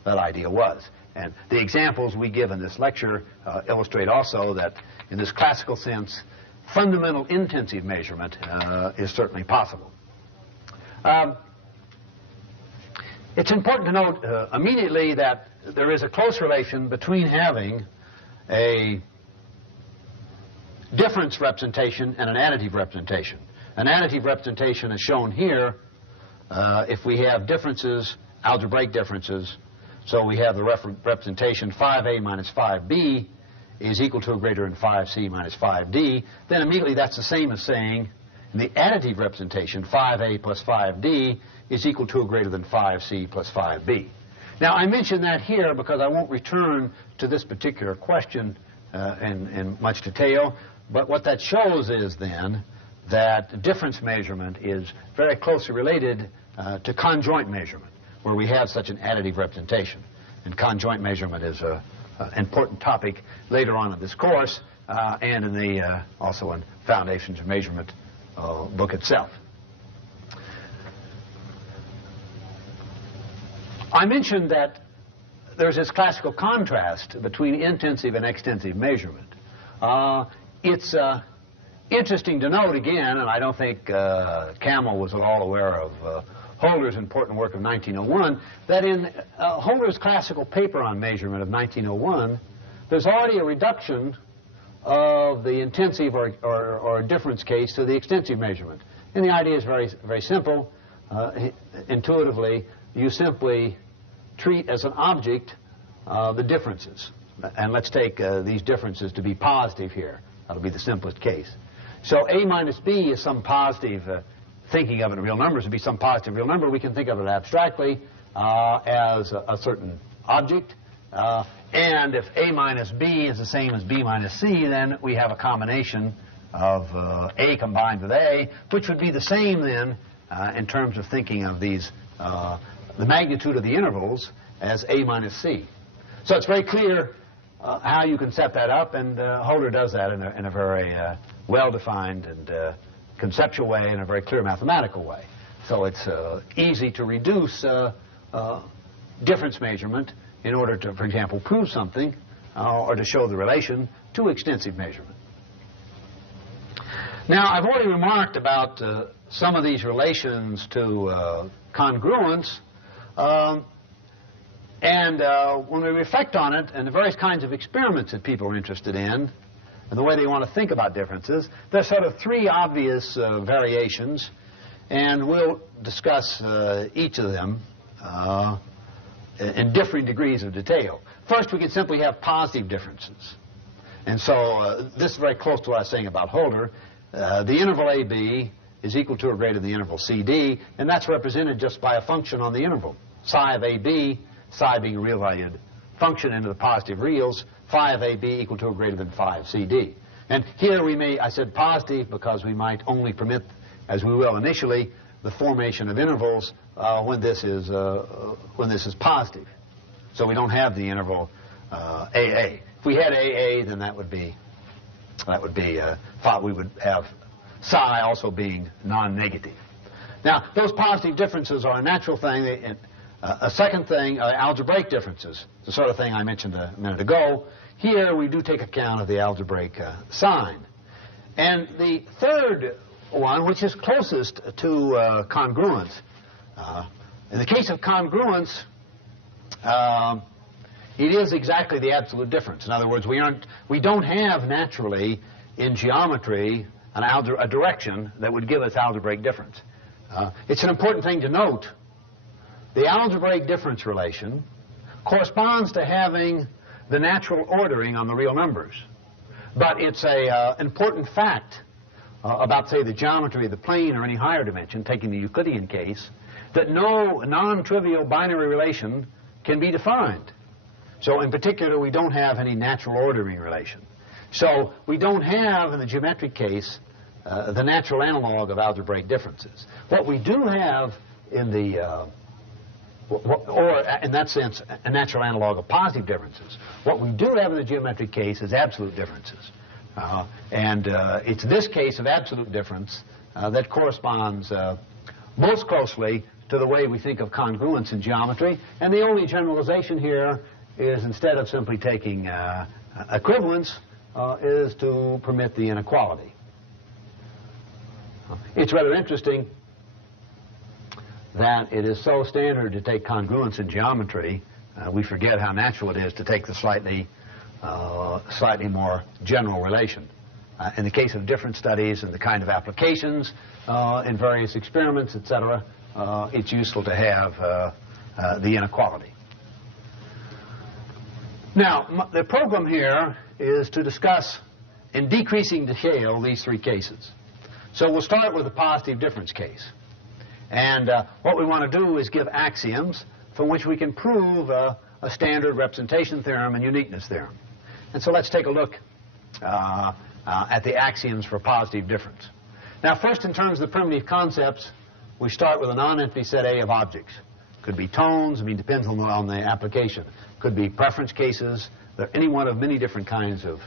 that idea was. And the examples we give in this lecture illustrate also that in this classical sense, fundamental intensive measurement is certainly possible. It's important to note immediately that there is a close relation between having a difference representation and an additive representation. An additive representation is shown here if we have differences, algebraic differences. So we have the representation 5a minus 5b is equal to or greater than 5c minus 5d. Then immediately that's the same as saying in the additive representation 5a plus 5d is equal to or greater than 5c plus 5b. Now I mention that here because I won't return to this particular question in much detail, but what that shows is then that difference measurement is very closely related to conjoint measurement, where we have such an additive representation. And conjoint measurement is an important topic later on in this course and in the also in Foundations of Measurement book itself. I mentioned that there's this classical contrast between intensive and extensive measurement. It's interesting to note again, and I don't think Cammell was at all aware of Holder's important work of 1901, that in Holder's classical paper on measurement of 1901, there's already a reduction of the intensive or difference case to the extensive measurement. And the idea is very, very simple. Intuitively, you simply treat as an object the differences. And let's take these differences to be positive here. That'll be the simplest case. So a minus b is some positive, thinking of it in real numbers would be some positive real number. We can think of it abstractly as a certain object. And if a minus b is the same as b minus c, then we have a combination of a combined with a, which would be the same then in terms of thinking of these the magnitude of the intervals as a minus c. So it's very clear how you can set that up, and Holder does that in a very well-defined and conceptual way, in a very clear mathematical way. So it's easy to reduce difference measurement in order to, for example, prove something or to show the relation to extensive measurement. Now, I've already remarked about some of these relations to congruence. When we reflect on it and the various kinds of experiments that people are interested in and the way they want to think about differences, there's sort of three obvious variations, and we'll discuss each of them in differing degrees of detail. First, we can simply have positive differences. And so this is very close to what I was saying about Holder. The interval AB is equal to or greater than the interval CD, and that's represented just by a function on the interval. Psi of AB, psi being a real-valued function into the positive reals, phi of AB equal to or greater than phi of CD. And here we may, I said positive because we might only permit, as we will initially, the formation of intervals when this is positive. So we don't have the interval AA. If we had AA, then that would be we would have psi also being non-negative. Now, those positive differences are a natural thing. A second thing, algebraic differences, the sort of thing I mentioned a minute ago. Here we do take account of the algebraic sign. And the third one, which is closest to congruence, in the case of congruence, it is exactly the absolute difference. In other words, we don't have naturally in geometry a direction that would give us algebraic difference. It's an important thing to note. The algebraic difference relation corresponds to having the natural ordering on the real numbers. But it's an important fact about, say, the geometry of the plane or any higher dimension, taking the Euclidean case, that no non-trivial binary relation can be defined. So in particular, we don't have any natural ordering relation. So we don't have, in the geometric case, the natural analog of algebraic differences. What we do have in the, or in that sense, a natural analog of positive differences. What we do have in the geometric case is absolute differences. And it's this case of absolute difference that corresponds most closely to the way we think of congruence in geometry. And the only generalization here is, instead of simply taking equivalence, is to permit the inequality. It's rather interesting that it is so standard to take congruence in geometry, we forget how natural it is to take the slightly more general relation. In the case of different studies and the kind of applications in various experiments, etc., it's useful to have the inequality. Now, the program here is to discuss, in decreasing the scale, these three cases. So we'll start with the positive difference case. And what we want to do is give axioms from which we can prove a standard representation theorem and uniqueness theorem. And so let's take a look at the axioms for positive difference. Now, first, in terms of the primitive concepts, we start with a non-empty set A of objects. Could be tones, depends on the application. Could be preference cases. There are any one of many different kinds of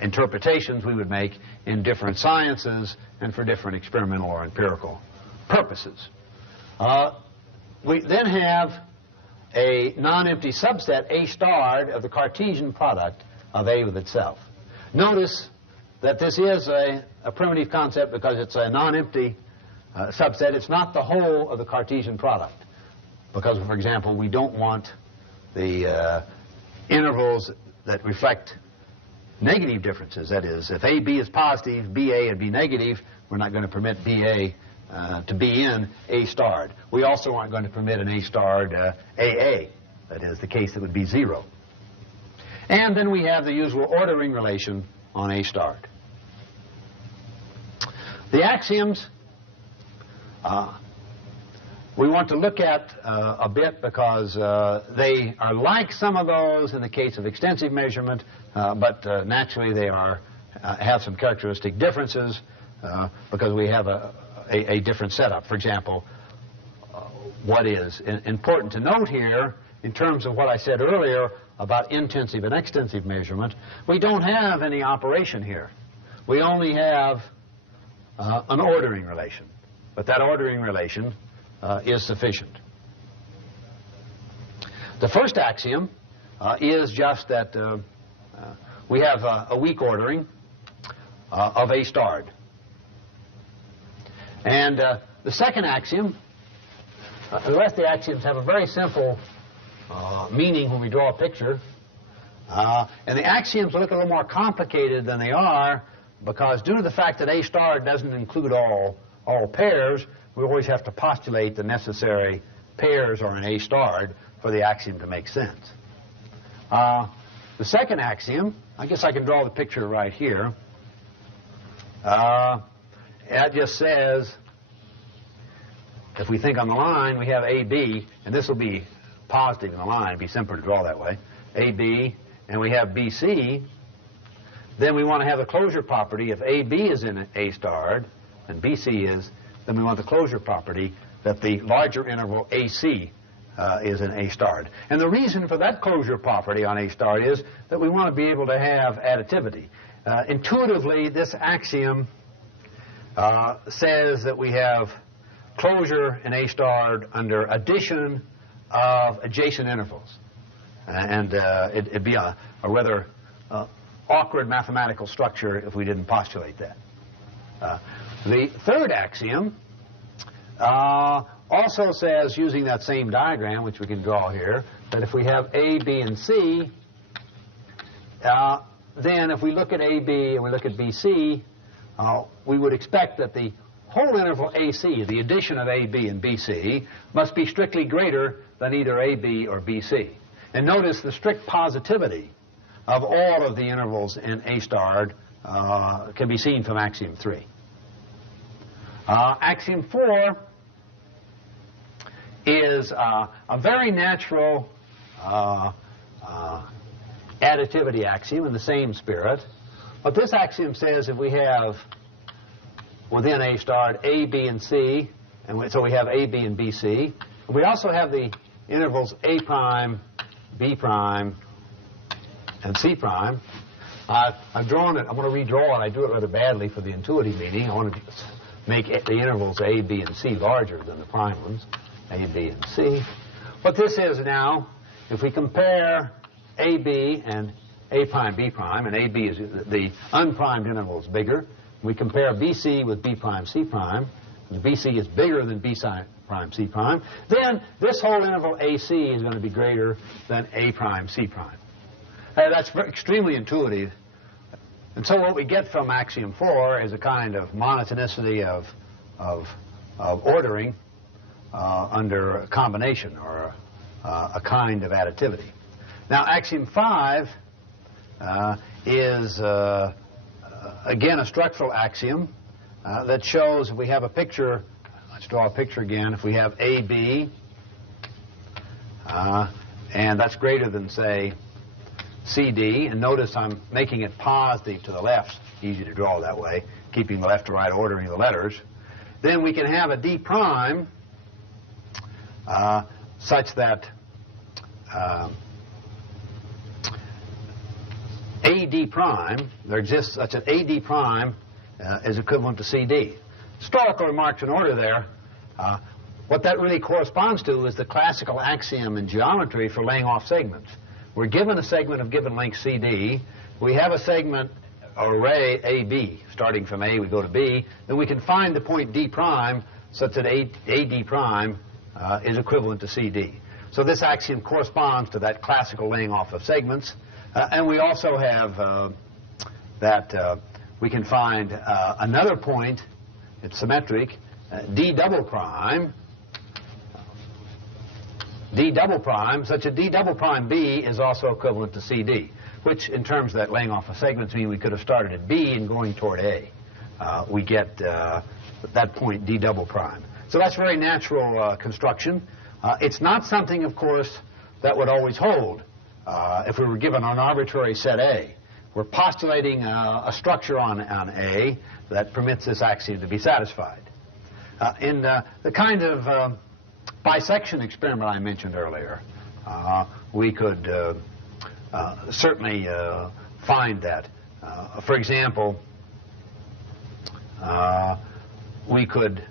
interpretations we would make in different sciences and for different experimental or empirical purposes. We then have a non-empty subset, A starred, of the Cartesian product of A with itself. Notice that this is a primitive concept because it's a non-empty subset. It's not the whole of the Cartesian product. Because, for example, we don't want the intervals that reflect negative differences. That is, if AB is positive, BA would be negative. We're not going to permit BA to be in A starred. We also aren't going to permit an A starred AA. That is the case that would be 0. And then we have the usual ordering relation on A starred. The axioms we want to look at a bit because they are like some of those in the case of extensive measurement, but naturally they have some characteristic differences because we have a different setup. For example, what is important to note here in terms of what I said earlier about intensive and extensive measurement, we don't have any operation here. We only have an ordering relation, but that ordering relation is sufficient. The first axiom is just that we have a weak ordering of A starred. And the second axiom, the rest of the axioms have a very simple meaning when we draw a picture. And the axioms look a little more complicated than they are because due to the fact that A starred doesn't include all pairs, we always have to postulate the necessary pairs or an A starred for the axiom to make sense. The second axiom, I guess I can draw the picture right here. It just says, if we think on the line, we have AB, and this will be positive in the line. It'd be simpler to draw that way. AB, and we have BC. Then we want to have the closure property. If AB is in A starred, and BC is, then we want the closure property that the larger interval AC is in A starred. And the reason for that closure property on A starred is that we want to be able to have additivity. Intuitively, this axiom says that we have closure in A starred under addition of adjacent intervals. And it'd be a rather awkward mathematical structure if we didn't postulate that. The third axiom also says, using that same diagram, which we can draw here, that if we have A, B, and C, then if we look at AB and we look at BC, we would expect that the whole interval AC, the addition of AB and BC, must be strictly greater than either AB or BC. And notice the strict positivity of all of the intervals in A starred can be seen from axiom 3. Axiom 4 is a very natural additivity axiom in the same spirit. But this axiom says if we have within A starred A, B, and C, and so we have A, B, and B, C. And we also have the intervals A prime, B prime, and C prime. I've drawn it. I want to redraw it. I do it rather badly for the intuitive meaning. I want to make the intervals A, B, and C larger than the prime ones, A, B, and C. What this is now, if we compare A, B, and A prime, B prime, and A, B is the unprimed interval is bigger. We compare BC with B prime, C prime. And BC is bigger than B prime, C prime. Then this whole interval AC is going to be greater than A prime, C prime. That's extremely intuitive. And so what we get from axiom 4 is a kind of monotonicity of ordering under a combination or a kind of additivity. Now axiom 5 is again a structural axiom that shows if we have a picture, let's draw a picture again, if we have AB and that's greater than say CD, and notice I'm making it positive to the left, easy to draw that way, keeping the left to right ordering the letters, then we can have a D prime such that AD prime, there exists such that AD prime is equivalent to CD. Historical remarks in order there. What that really corresponds to is the classical axiom in geometry for laying off segments. We're given a segment of given length CD. We have a segment array AB. Starting from A, we go to B. Then we can find the point D prime such that AD prime is equivalent to CD. So this axiom corresponds to that classical laying off of segments. And we also have that we can find another point, it's symmetric, D double prime, such that D double prime B is also equivalent to CD, which in terms of that laying off of segments mean we could have started at B and going toward A. We get that point D double prime. So that's very natural construction. It's not something, of course, that would always hold. If we were given an arbitrary set A, we're postulating a structure on A that permits this axiom to be satisfied. In the kind of bisection experiment I mentioned earlier, we could certainly find that. For example, we could,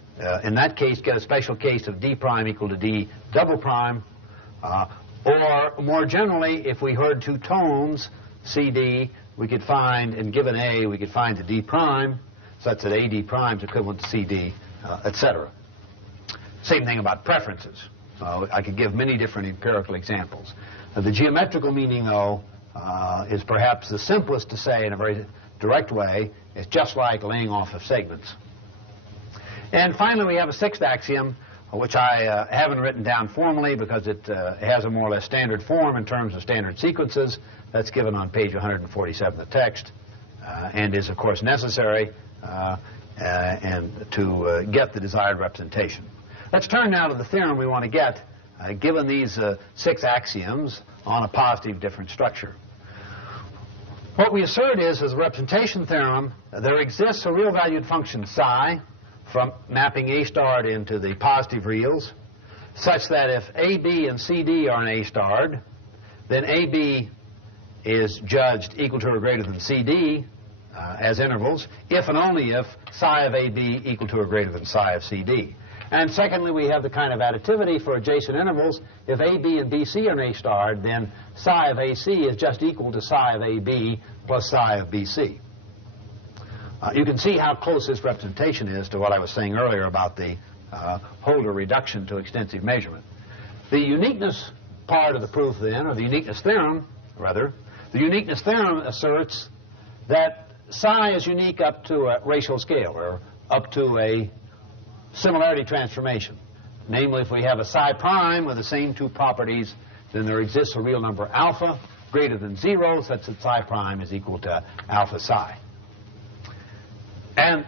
in that case, get a special case of D prime equal to D double prime. Or more generally, if we heard two tones, CD, we could find, and given A, we could find the D prime, such that AD prime is equivalent to CD, etc. Same thing about preferences. I could give many different empirical examples. The geometrical meaning, though, is perhaps the simplest to say in a very direct way. It's just like laying off of segments. And finally, we have a sixth axiom, which I haven't written down formally because it has a more or less standard form in terms of standard sequences. That's given on page 147 of the text and is, of course, necessary and to get the desired representation. Let's turn now to the theorem we want to get given these 6 axioms on a positive difference structure. What we assert is, as a representation theorem, there exists a real-valued function psi from mapping A starred into the positive reals, such that if AB and CD are an A starred, then AB is judged equal to or greater than CD as intervals, if and only if psi of AB equal to or greater than psi of CD. And secondly, we have the kind of additivity for adjacent intervals. If AB and BC are an A starred, then psi of AC is just equal to psi of AB plus psi of BC. You can see how close this representation is to what I was saying earlier about the Holder reduction to extensive measurement. The uniqueness part of the proof then, or the uniqueness theorem, rather, the uniqueness theorem asserts that psi is unique up to a ratio scale, or up to a similarity transformation. Namely, if we have a psi prime with the same two properties then there exists a real number alpha greater than 0 such that psi prime is equal to alpha psi. And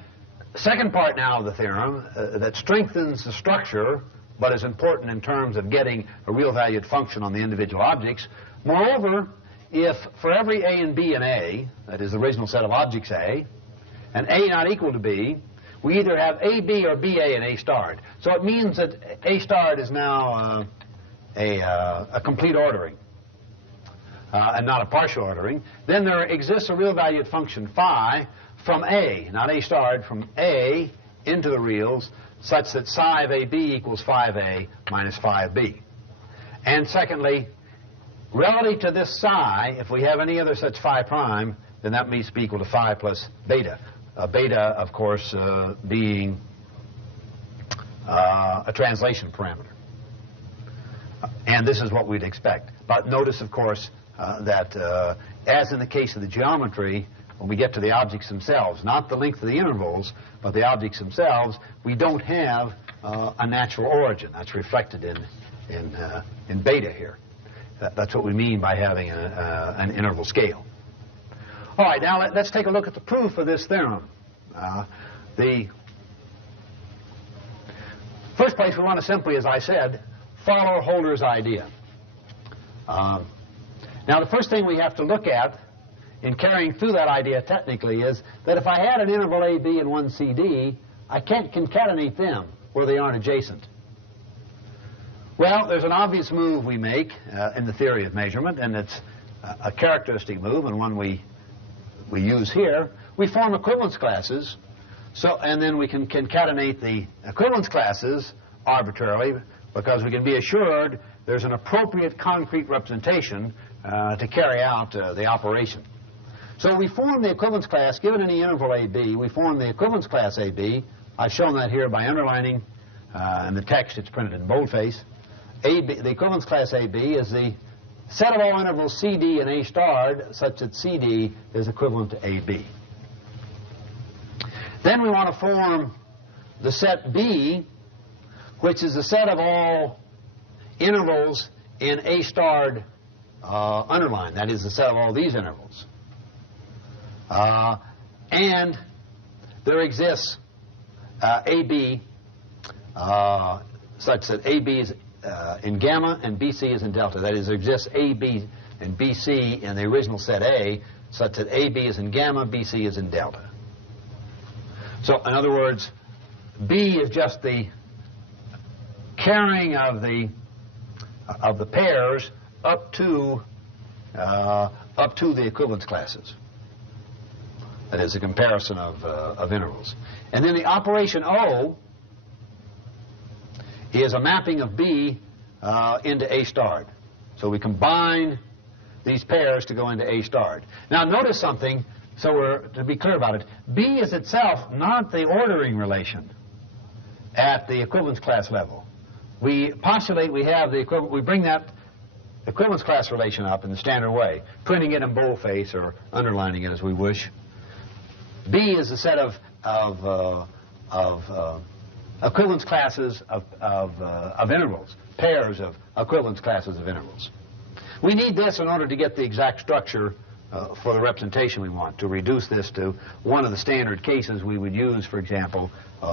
second part now of the theorem that strengthens the structure but is important in terms of getting a real valued function on the individual objects. Moreover, if for every A and B in A, that is the original set of objects A, and A not equal to B, we either have AB or BA and A starred. So it means that A starred is now a complete ordering and not a partial ordering. Then there exists a real valued function phi from A, not A starred, from A into the reals such that psi of AB equals 5A minus 5B. And secondly, relative to this psi, if we have any other such phi prime, then that must be equal to phi plus beta. Beta, of course, being a translation parameter. And this is what we'd expect. But notice, of course, that as in the case of the geometry, when we get to the objects themselves, not the length of the intervals, but the objects themselves, we don't have a natural origin. That's reflected in beta here. That's what we mean by having an interval scale. All right, now let's take a look at the proof of this theorem. The first place we want to simply, as I said, follow Holder's idea. Now the first thing we have to look at in carrying through that idea technically is that if I had an interval AB and one CD, I can't concatenate them where they aren't adjacent. Well, there's an obvious move we make in the theory of measurement, and it's a characteristic move and one we use here. We form equivalence classes, and then we can concatenate the equivalence classes arbitrarily because we can be assured there's an appropriate concrete representation to carry out the operation. So we form the equivalence class, given any interval AB, we form the equivalence class AB. I've shown that here by underlining in the text. It's printed in boldface. The equivalence class AB is the set of all intervals CD and A starred such that CD is equivalent to AB. Then we want to form the set B, which is the set of all intervals in A starred underline. That is the set of all these intervals. And there exists AB such that AB is in gamma and BC is in delta. That is, there exists AB and BC in the original set A such that AB is in gamma, BC is in delta. So, in other words, B is just the carrying of the pairs up to the equivalence classes. That is a comparison of intervals. And then the operation O is a mapping of B into A starred. So we combine these pairs to go into A starred. Now notice something, so we're to be clear about it. B is itself not the ordering relation at the equivalence class level. We postulate we have the equivalent, we bring that equivalence class relation up in the standard way, printing it in boldface or underlining it as we wish. B is a set of equivalence classes of intervals, pairs of equivalence classes of intervals. We need this in order to get the exact structure for the representation we want, to reduce this to one of the standard cases we would use, for example,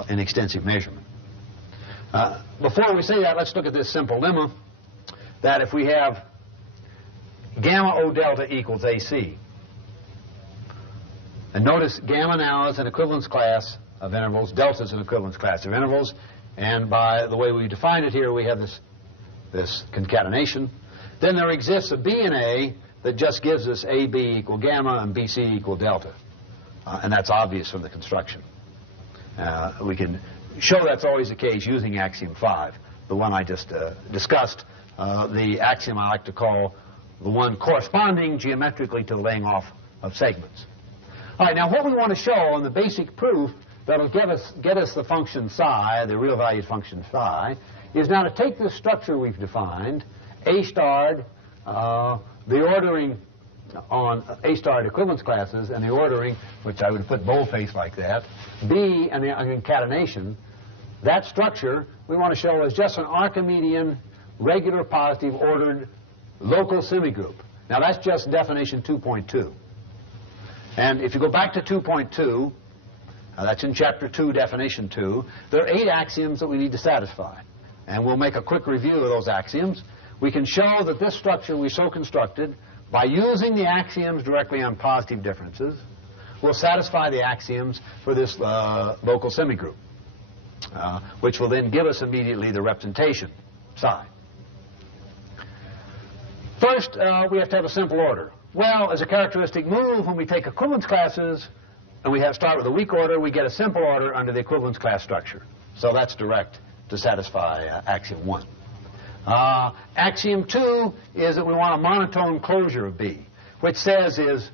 in extensive measurement. Before we say that, let's look at this simple lemma, that if we have gamma O delta equals AC, and notice gamma now is an equivalence class of intervals, delta is an equivalence class of intervals, and by the way we define it here, we have this concatenation. Then there exists a B and A that just gives us AB equal gamma and BC equal delta. And that's obvious from the construction. We can show that's always the case using axiom 5, the one I just discussed, the axiom I like to call the one corresponding geometrically to the laying off of segments. All right, now what we want to show in the basic proof that'll get us the function psi, the real valued function psi, is now to take this structure we've defined, A starred, the ordering on A starred equivalence classes, and the ordering, which I would put boldface like that, B and the concatenation. That structure we want to show as just an Archimedean, regular, positive, ordered local semigroup. Now that's just definition 2.2. And if you go back to 2.2, that's in Chapter 2, Definition 2, there are 8 axioms that we need to satisfy. And we'll make a quick review of those axioms. We can show that this structure we so constructed, by using the axioms directly on positive differences, will satisfy the axioms for this local semigroup, which will then give us immediately the representation, psi. First, we have to have a simple order. Well, as a characteristic move, when we take equivalence classes, and we start with a weak order, we get a simple order under the equivalence class structure. So that's direct to satisfy axiom 1. Axiom 2 is that we want a monotone closure of B, which says is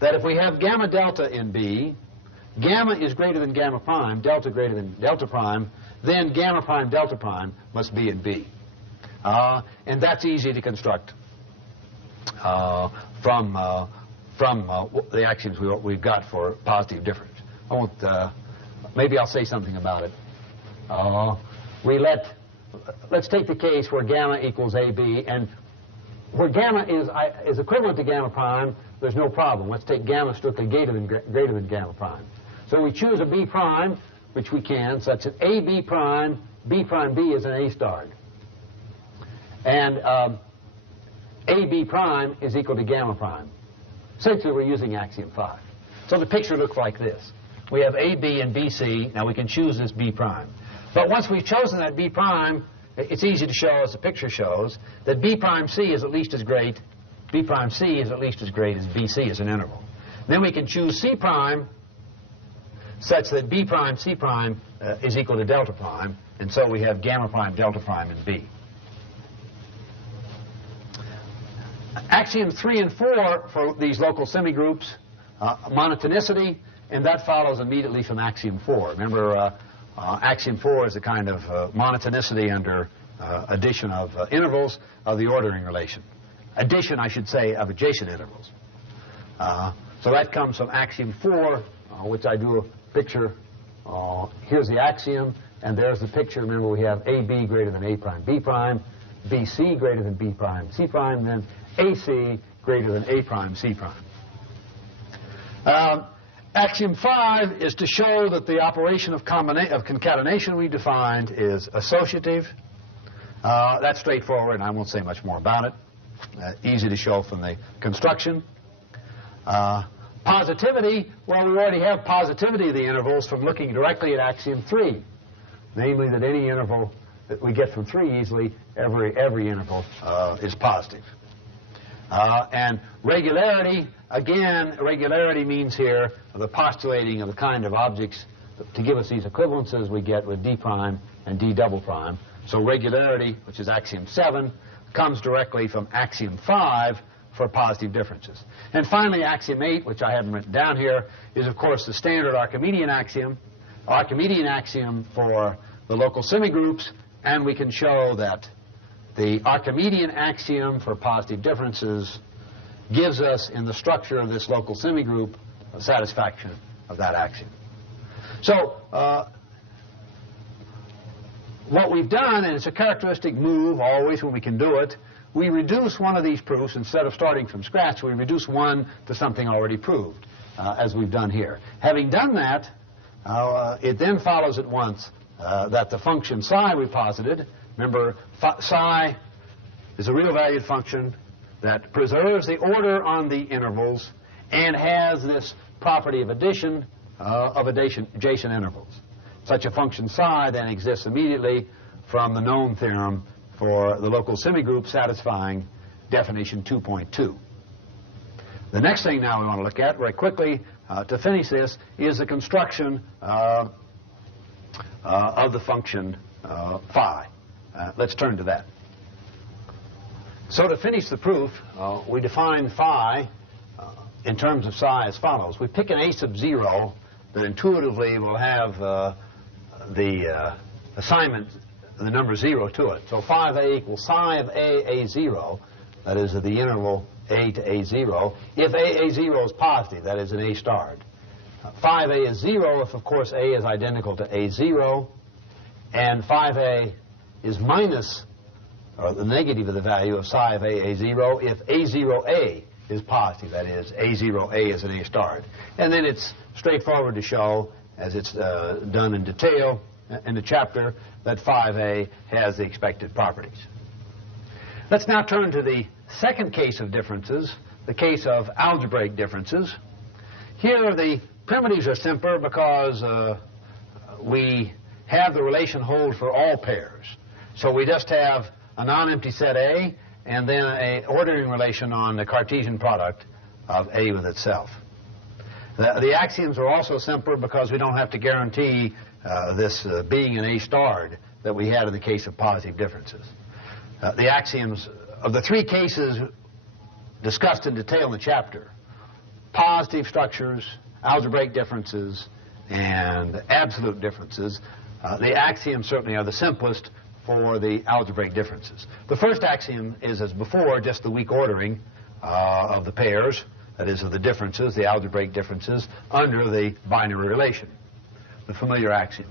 that if we have gamma delta in B, gamma is greater than gamma prime, delta greater than delta prime, then gamma prime delta prime must be in B. And that's easy to construct from the axioms we've got for positive difference. I won't, maybe I'll say something about it. Let's take the case where gamma equals AB, and where gamma is equivalent to gamma prime, there's no problem. Let's take gamma strictly greater than gamma prime. So we choose a B prime, which we can, such that AB prime, B prime B is an A starred. And AB prime is equal to gamma prime. Essentially, we're using axiom 5. So the picture looks like this. We have AB and BC. Now we can choose this B prime. But once we've chosen that B prime, it's easy to show, as the picture shows, that B prime C is at least as great, B prime C is at least as great as BC as an interval. Then we can choose C prime such that B prime C prime is equal to delta prime, and so we have gamma prime delta prime in B. Axiom 3 and 4 for these local semigroups, monotonicity, and that follows immediately from axiom 4. Remember, axiom 4 is a kind of monotonicity under addition of intervals of the ordering relation. Addition, I should say, of adjacent intervals. So that comes from axiom 4, which I do a picture. Here's the axiom, and there's the picture. Remember, we have AB greater than A prime B prime, BC greater than B prime C prime, then AC greater than A prime C prime. Axiom 5 is to show that the operation of concatenation we defined is associative. That's straightforward, and I won't say much more about it. Easy to show from the construction. Positivity, well, we already have positivity of the intervals from looking directly at axiom 3, namely that any interval that we get from 3 easily, every interval is positive. And regularity, again, regularity means here the postulating of the kind of objects to give us these equivalences we get with D prime and D double prime. So regularity, which is axiom 7, comes directly from axiom 5 for positive differences. And finally, axiom 8, which I haven't written down here, is of course the standard Archimedean axiom for the local semigroups, and we can show that the Archimedean axiom for positive differences gives us, in the structure of this local semigroup, a satisfaction of that axiom. So what we've done, and it's a characteristic move always when we can do it, we reduce one of these proofs. Instead of starting from scratch, we reduce one to something already proved, as we've done here. Having done that, it then follows at once that the function psi we posited, remember, psi is a real valued function that preserves the order on the intervals and has this property of addition of adjacent intervals. Such a function psi then exists immediately from the known theorem for the local semigroup satisfying definition 2.2. The next thing now we want to look at very quickly to finish this is the construction of the function phi. Let's turn to that. So to finish the proof, we define phi in terms of psi as follows. We pick an a sub 0 that intuitively will have the assignment, the number 0 to it. So phi of a equals psi of a0, that is at the interval a to a0, if a0 is positive, that is an a starred. Phi of a is 0 if, of course, a is identical to a0, and phi of a is minus or the negative of the value of psi of A0 if A0A is positive, that is, A0A is an A star. And then it's straightforward to show, as it's done in detail in the chapter, that 5A has the expected properties. Let's now turn to the second case of differences, the case of algebraic differences. Here the primitives are simpler because we have the relation hold for all pairs. So we just have a non-empty set A and then an ordering relation on the Cartesian product of A with itself. The axioms are also simpler because we don't have to guarantee this being an A starred that we had in the case of positive differences. The axioms of the three cases discussed in detail in the chapter, positive structures, algebraic differences, and absolute differences, the axioms certainly are the simplest for the algebraic differences. The first axiom is, as before, just the weak ordering of the pairs, that is, of the differences, the algebraic differences, under the binary relation, the familiar axiom.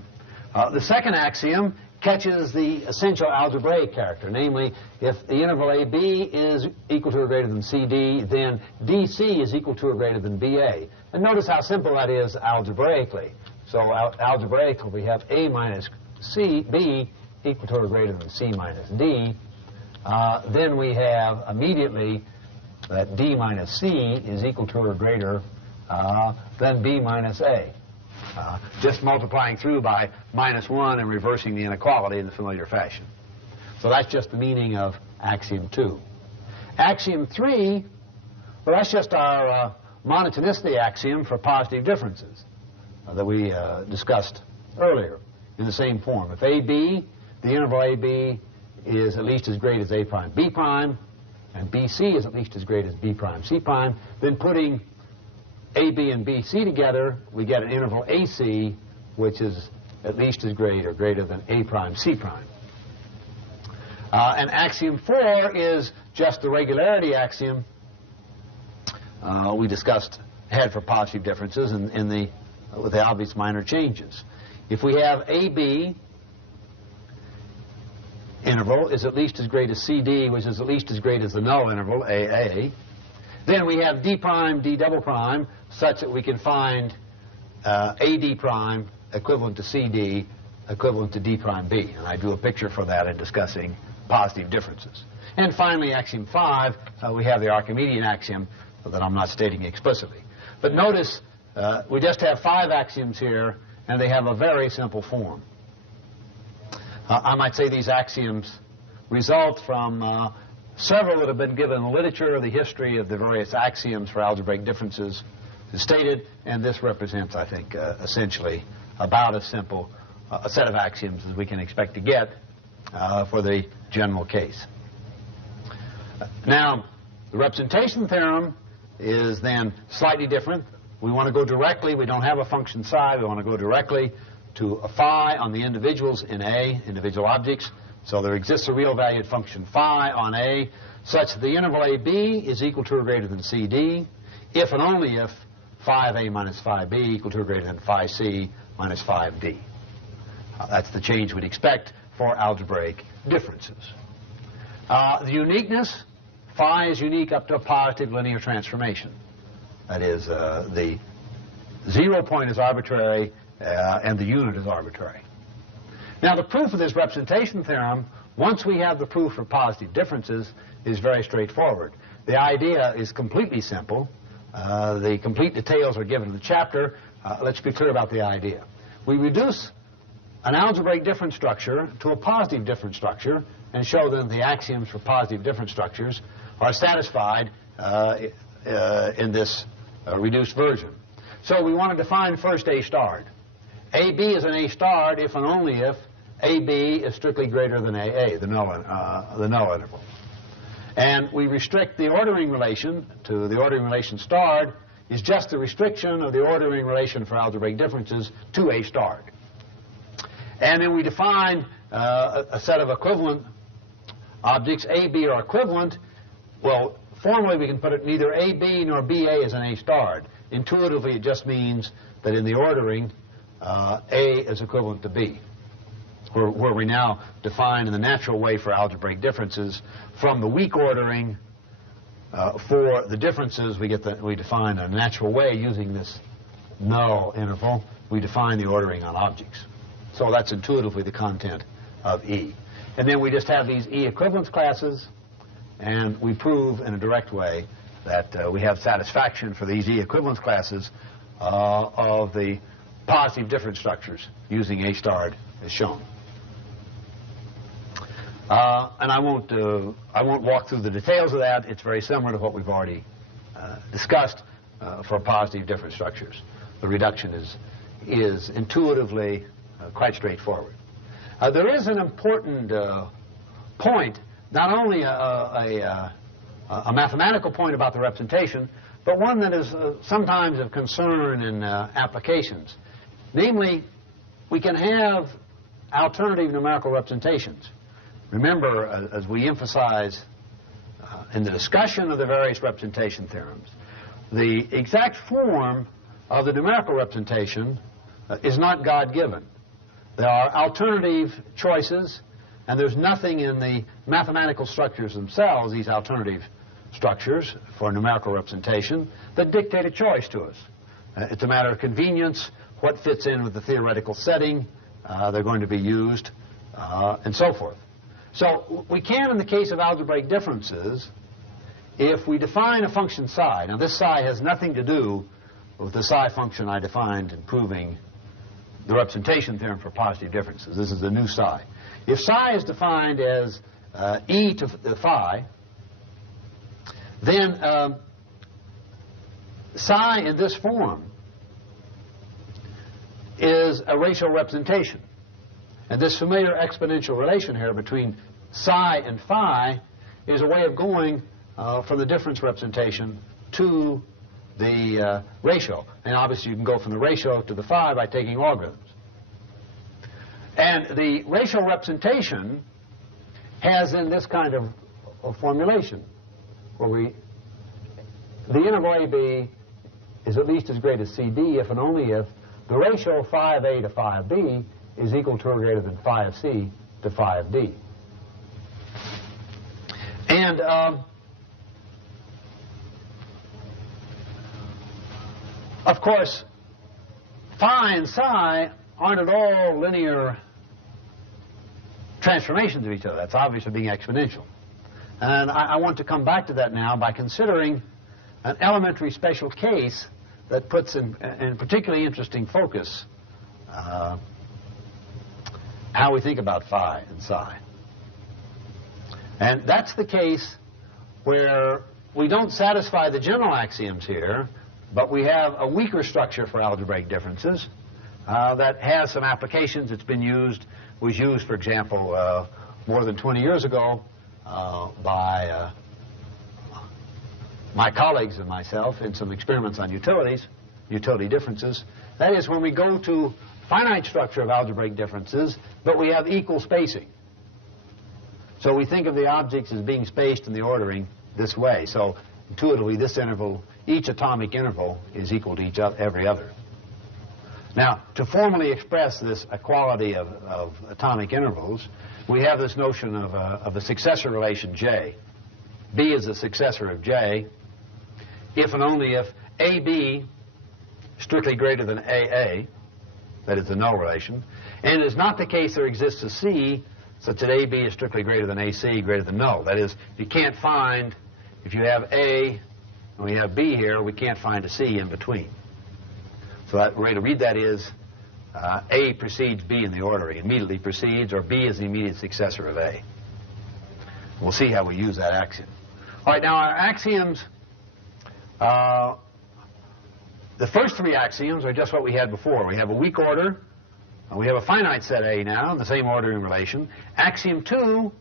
The second axiom catches the essential algebraic character, namely, if the interval AB is equal to or greater than CD, then DC is equal to or greater than BA. And notice how simple that is algebraically. So algebraically, we have A minus B equal to or greater than C minus D. Then we have immediately that D minus C is equal to or greater than B minus A. Just multiplying through by -1 and reversing the inequality in the familiar fashion. So that's just the meaning of axiom 2. Axiom 3, well, that's just our monotonicity axiom for positive differences that we discussed earlier in the same form. If AB, the interval AB, is at least as great as A prime B prime, and BC is at least as great as B prime C prime, then putting AB and BC together, we get an interval AC, which is at least as great or greater than A prime C prime. And axiom 4 is just the regularity axiom we discussed ahead for positive differences with the obvious minor changes. If we have AB interval is at least as great as CD, which is at least as great as the null interval, AA, then we have D prime, D double prime, such that we can find AD prime equivalent to CD equivalent to D prime B. And I drew a picture for that in discussing positive differences. And finally, axiom 5, we have the Archimedean axiom that I'm not stating explicitly. But notice we just have 5 axioms here, and they have a very simple form. I might say these axioms result from several that have been given in the literature, the history of the various axioms for algebraic differences is stated, and this represents, I think, essentially about as simple a set of axioms as we can expect to get for the general case. Now, the representation theorem is then slightly different. We want to go directly, we don't have a function psi, we want to go directly to a phi on the individuals in A, individual objects. So there exists a real valued function phi on A such that the interval AB is equal to or greater than CD if and only if phi of A minus phi B equal to or greater than phi C minus phi of D. That's the change we'd expect for algebraic differences. The uniqueness, phi is unique up to a positive linear transformation. That is, the 0 point is arbitrary and the unit is arbitrary. Now, the proof of this representation theorem, once we have the proof for positive differences, is very straightforward. The idea is completely simple. The complete details are given in the chapter. Let's be clear about the idea. We reduce an algebraic difference structure to a positive difference structure and show that the axioms for positive difference structures are satisfied in this reduced version. So we want to define first A starred. AB is an A starred if and only if AB is strictly greater than AA, the null interval. And we restrict the ordering relation to the ordering relation starred is just the restriction of the ordering relation for algebraic differences to A starred. And then we define a set of equivalent objects. A, B are equivalent. Well, formally we can put it neither AB nor BA is an A starred. Intuitively it just means that in the ordering A is equivalent to B. where we now define in the natural way for algebraic differences from the weak ordering for the differences we define a natural way using this null interval. We define the ordering on objects. So that's intuitively the content of E. And then we just have these E equivalence classes, and we prove in a direct way that we have satisfaction for these E equivalence classes of the positive difference structures using A starred as shown. And I won't walk through the details of that. It's very similar to what we've already discussed for positive difference structures. The reduction is intuitively quite straightforward. There is an important point, not only a mathematical point about the representation, but one that is sometimes of concern in applications. Namely, we can have alternative numerical representations. Remember, as we emphasize in the discussion of the various representation theorems, the exact form of the numerical representation is not God-given. There are alternative choices, and there's nothing in the mathematical structures themselves, these alternative structures for numerical representation, that dictate a choice to us. It's a matter of convenience, what fits in with the theoretical setting they're going to be used, and so forth. So we can, in the case of algebraic differences, if we define a function psi, now this psi has nothing to do with the psi function I defined in proving the representation theorem for positive differences. This is the new psi. If psi is defined as e to the phi, then psi in this form is a racial representation. And this familiar exponential relation here between psi and phi is a way of going from the difference representation to the ratio. And obviously you can go from the ratio to the phi by taking logarithms. And the racial representation has in this kind of formulation where the interval AB is at least as great as CD if and only if the ratio of phi of A to phi of B is equal to or greater than phi of C to phi of D. And of course, phi and psi aren't at all linear transformations of each other. That's obviously being exponential. And I want to come back to that now by considering an elementary special case that puts in particularly interesting focus how we think about phi and psi. And that's the case where we don't satisfy the general axioms here, but we have a weaker structure for algebraic differences that has some applications. It's been used, was used, for example, more than 20 years ago by my colleagues and myself in some experiments on utility differences. That is, when we go to finite structure of algebraic differences, but we have equal spacing. So we think of the objects as being spaced in the ordering this way. So intuitively, this interval, each atomic interval, is equal to every other. Now, to formally express this equality of atomic intervals, we have this notion of a successor relation J. B is the successor of J if and only if AB strictly greater than AA, that is the null relation, and it is not the case there exists a C such that AB is strictly greater than AC, greater than null. That is, you can't find, if you have A and we have B here, we can't find a C in between. So that way to read that is A precedes B in the ordering, immediately precedes, or B is the immediate successor of A. We'll see how we use that axiom. All right, now our axioms, the first three axioms are just what we had before. We have a weak order. We have a finite set A now in the same ordering relation. Axiom 2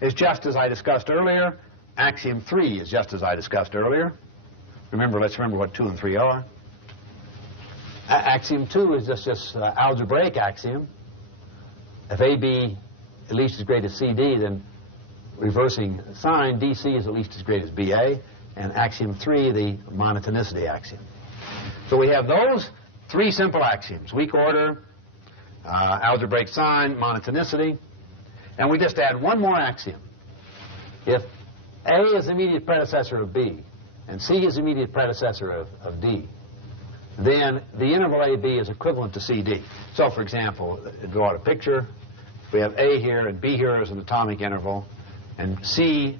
is just as I discussed earlier. Axiom 3 is just as I discussed earlier. Let's remember what 2 and 3 are. Axiom 2 is just algebraic axiom. If AB at least as great as CD, then reversing sign, DC is at least as great as BA. And axiom 3, the monotonicity axiom. So we have those three simple axioms: weak order, algebraic sign, monotonicity, and we just add one more axiom. If A is the immediate predecessor of B, and C is the immediate predecessor of D, then the interval AB is equivalent to CD. So, for example, draw out a picture. We have A here and B here as an atomic interval, and C,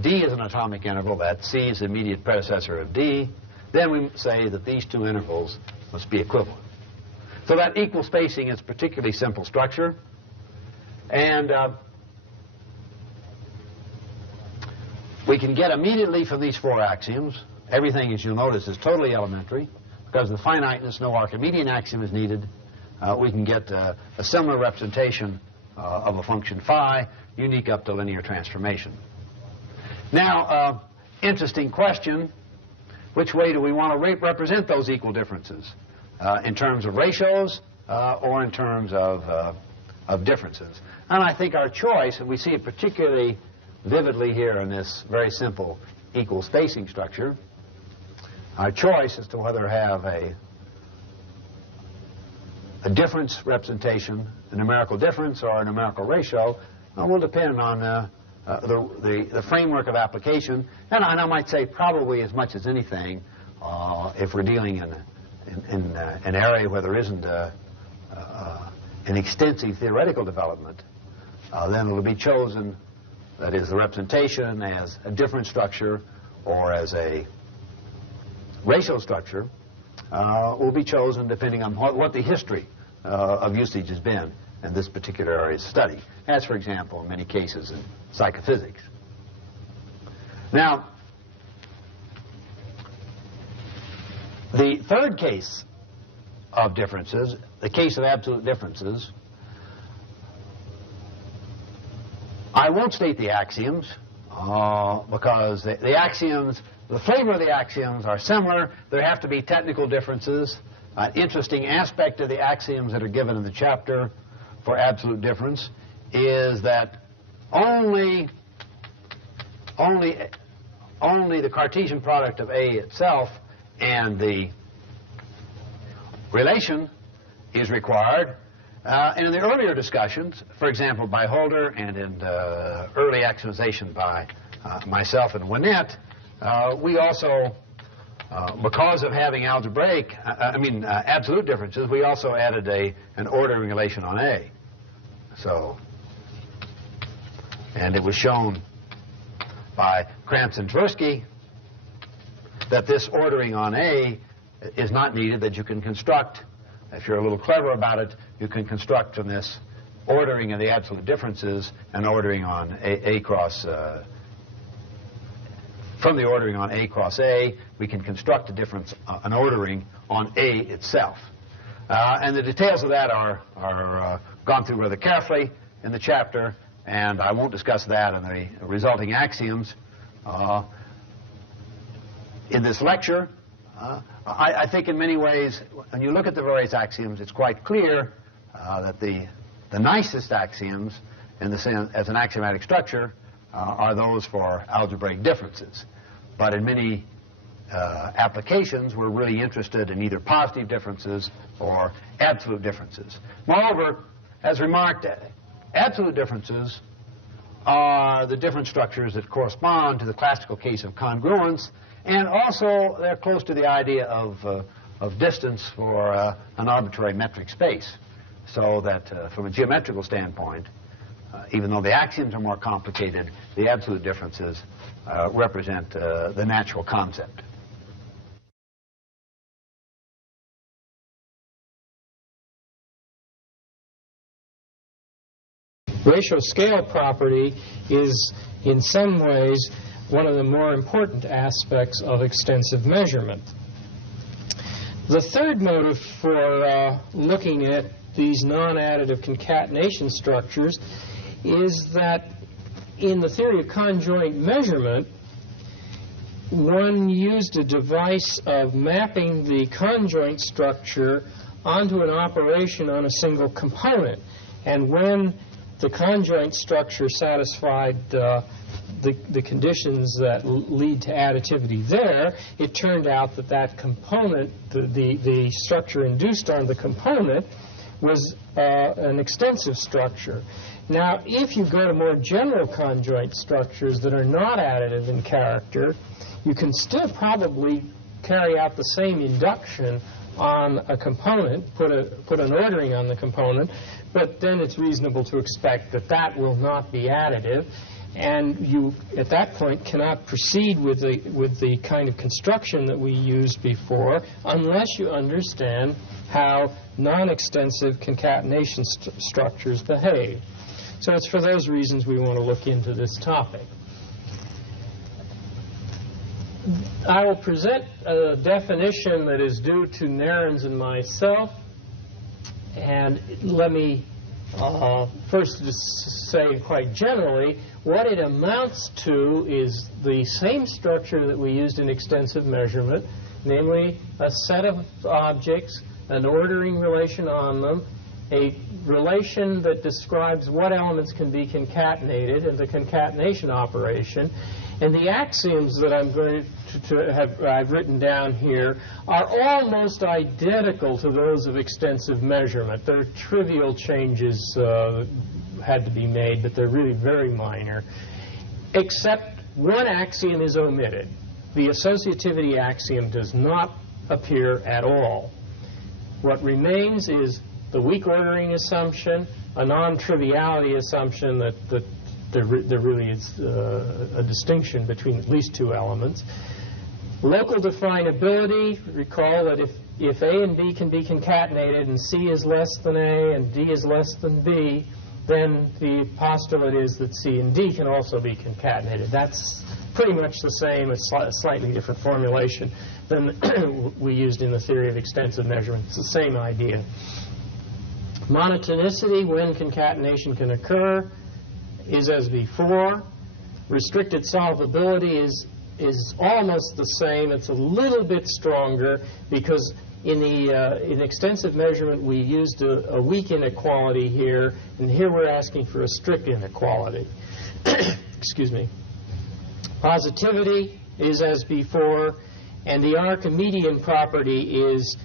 D is an atomic interval, that C is the immediate predecessor of D. Then we say that these two intervals must be equivalent. So that equal spacing is a particularly simple structure, and we can get immediately from these four axioms. Everything, as you'll notice, is totally elementary. Because of the finiteness, no Archimedean axiom is needed. We can get a similar representation of a function phi, unique up to linear transformation. Now, interesting question, which way do we want to represent those equal differences? In terms of ratios or in terms of differences? And I think our choice, and we see it particularly vividly here in this very simple equal spacing structure, our choice as to whether to have a difference representation, a numerical difference or a numerical ratio, will depend on the framework of application. And I might say probably as much as anything, if we're dealing in an area where there isn't an extensive theoretical development, then it will be chosen, that is, the representation as a difference structure or as a ratio structure will be chosen depending on what the history of usage has been in this particular area's study, as, for example, in many cases in psychophysics. Now, the third case of differences, the case of absolute differences, I won't state the axioms because the axioms, the flavor of the axioms are similar. There have to be technical differences. An interesting aspect of the axioms that are given in the chapter for absolute difference is that only the Cartesian product of A itself and the relation is required. And in the earlier discussions, for example, by Holder and in the early axiomatization by myself and Winnett, we also, because of having absolute differences, we also added an ordering relation on A. So, and it was shown by Kramps and Tversky that this ordering on A is not needed, that you can construct, if you're a little clever about it, you can construct from this ordering of the absolute differences an ordering on A cross, from the ordering on A cross A, we can construct a difference, an ordering on A itself. And the details of that are gone through rather carefully in the chapter, and I won't discuss that and the resulting axioms in this lecture. I think in many ways, when you look at the various axioms, it's quite clear that the nicest axioms in the sense, as an axiomatic structure are those for algebraic differences. But in many applications, we're really interested in either positive differences or absolute differences. Moreover, as remarked, absolute differences are the difference structures that correspond to the classical case of congruence, and also they're close to the idea of distance for an arbitrary metric space. So that from a geometrical standpoint, even though the axioms are more complicated, the absolute differences represent the natural concept. Ratio scale property is, in some ways, one of the more important aspects of extensive measurement. The third motive for looking at these non-additive concatenation structures is that in the theory of conjoint measurement, one used a device of mapping the conjoint structure onto an operation on a single component. And when the conjoint structure satisfied the conditions that lead to additivity there, it turned out that that component, the structure induced on the component, was an extensive structure. Now, if you go to more general conjoint structures that are not additive in character, you can still probably carry out the same induction on a component, put an ordering on the component, but then it's reasonable to expect that that will not be additive, and you, at that point, cannot proceed with the kind of construction that we used before unless you understand how non-extensive concatenation structures behave. So it's for those reasons we want to look into this topic. I will present a definition that is due to Narens and myself, and let me first just say quite generally, what it amounts to is the same structure that we used in extensive measurement, namely a set of objects, an ordering relation on them, a relation that describes what elements can be concatenated, and the concatenation operation. And the axioms that I'm going to have I've written down here are almost identical to those of extensive measurement. There are trivial changes had to be made, but they're really very minor, except one axiom is omitted. The associativity axiom does not appear at all. What remains is the weak ordering assumption, a non-triviality assumption that there really is a distinction between at least two elements. Local definability, recall that if A and B can be concatenated and C is less than A and D is less than B, then the postulate is that C and D can also be concatenated. That's pretty much the same, a slightly different formulation than we used in the theory of extensive measurement. It's the same idea. Monotonicity, when concatenation can occur, is as before. Restricted solvability is almost the same. It's a little bit stronger because in extensive measurement we used a weak inequality here, and here we're asking for a strict inequality. Excuse me. Positivity is as before, and the Archimedean property is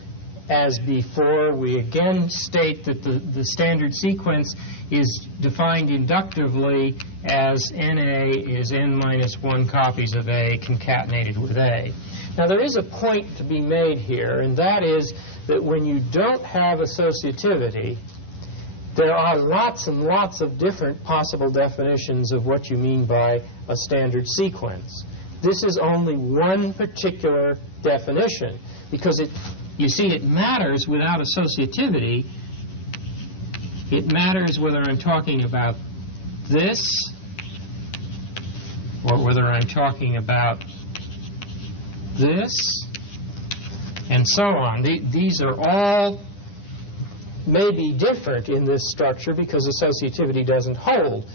as before. We again state that the standard sequence is defined inductively as NA is n minus 1 copies of A concatenated with A. Now there is a point to be made here, and that is that when you don't have associativity, there are lots and lots of different possible definitions of what you mean by a standard sequence. This is only one particular definition, because you see, it matters without associativity. It matters whether I'm talking about this or whether I'm talking about this, and so on. These are all maybe different in this structure because associativity doesn't hold.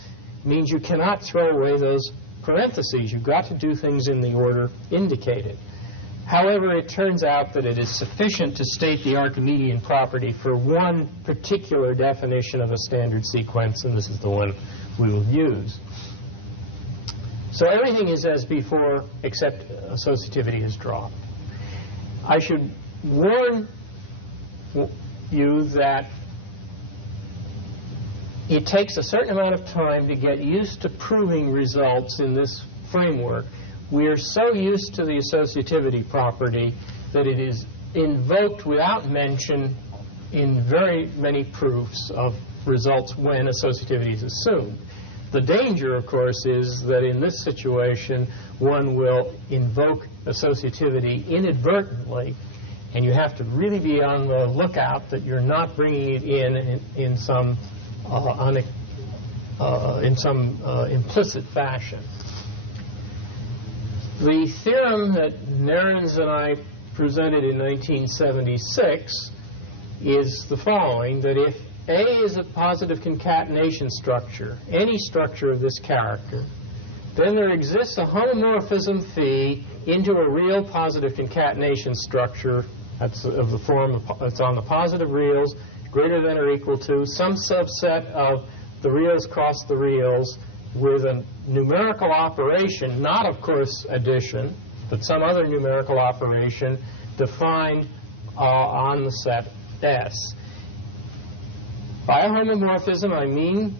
It means you cannot throw away those parentheses. You've got to do things in the order indicated. However, it turns out that it is sufficient to state the Archimedean property for one particular definition of a standard sequence, and this is the one we will use. So everything is as before, except associativity is dropped. I should warn you that it takes a certain amount of time to get used to proving results in this framework. We are so used to the associativity property that it is invoked without mention in very many proofs of results when associativity is assumed. The danger, of course, is that in this situation one will invoke associativity inadvertently, and you have to really be on the lookout that you're not bringing it in some implicit fashion. The theorem that Narens and I presented in 1976 is the following, that if A is a positive concatenation structure, any structure of this character, then there exists a homomorphism phi into a real positive concatenation structure that's of the form that's on the positive reals, greater than or equal to some subset of the reals cross the reals with a numerical operation, not of course addition, but some other numerical operation defined on the set S. By a homomorphism, I mean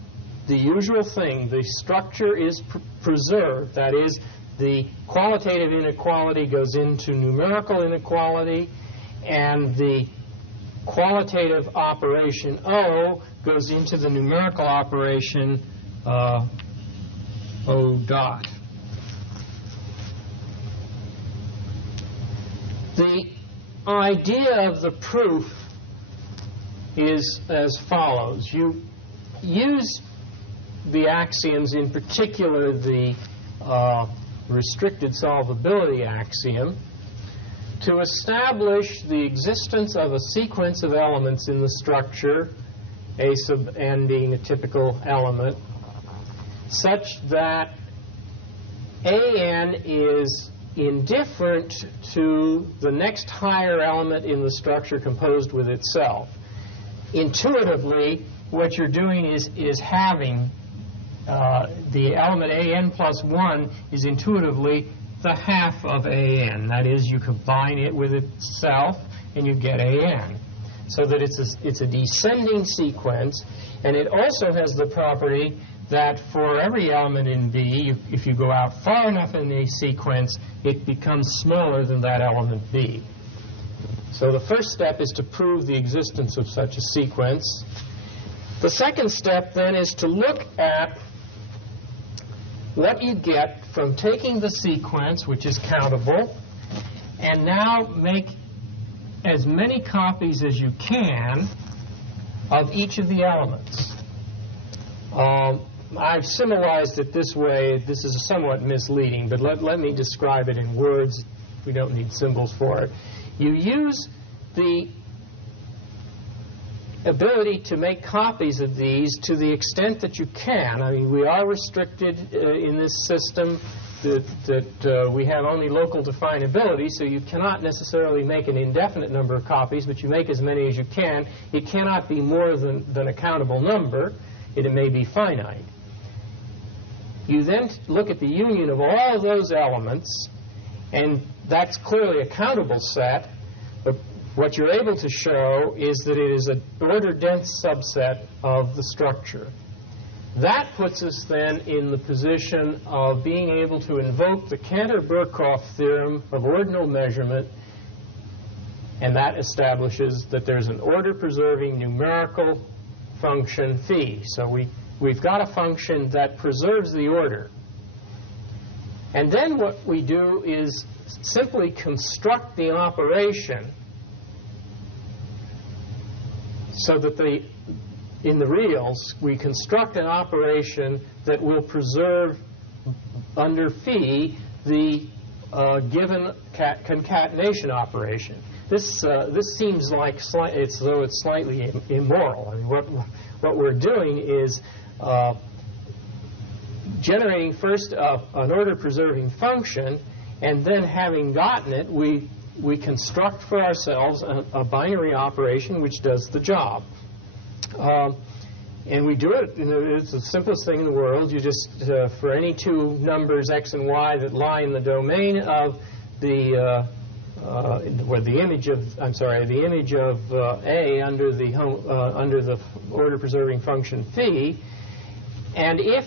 the usual thing. The structure is preserved. That is, the qualitative inequality goes into numerical inequality, and the qualitative operation O goes into the numerical operation O dot. The idea of the proof is as follows. You use the axioms, in particular the restricted solvability axiom, to establish the existence of a sequence of elements in the structure, A sub n being a typical element, such that an is indifferent to the next higher element in the structure composed with itself. Intuitively, what you're doing is having the element an plus 1 is intuitively the half of an. That is, you combine it with itself and you get an. So that it's a descending sequence, and it also has the property that for every element in B, if you go out far enough in the sequence, it becomes smaller than that element B. So the first step is to prove the existence of such a sequence. The second step then is to look at what you get from taking the sequence, which is countable, and now make as many copies as you can of each of the elements. I've symbolized it this way. This is somewhat misleading, but let me describe it in words. We don't need symbols for it. You use the ability to make copies of these to the extent that you can. I mean, we are restricted in this system that we have only local definability, so you cannot necessarily make an indefinite number of copies, but you make as many as you can. It cannot be more than a countable number. It may be finite. You then look at the union of all of those elements, and that's clearly a countable set. But what you're able to show is that it is an order-dense subset of the structure. That puts us then in the position of being able to invoke the Cantor-Burkhoff theorem of ordinal measurement, and that establishes that there's an order-preserving numerical function phi. So we've got a function that preserves the order. And then what we do is simply construct the operation so that in the reals, we construct an operation that will preserve under phi the given concatenation operation. This seems like as though it's slightly immoral. I mean, what we're doing is generating first an order-preserving function, and then having gotten it, we construct for ourselves a binary operation which does the job. And we do it, it's the simplest thing in the world. You just, for any two numbers, x and y, that lie in the domain of the image of A under the order-preserving function phi, and if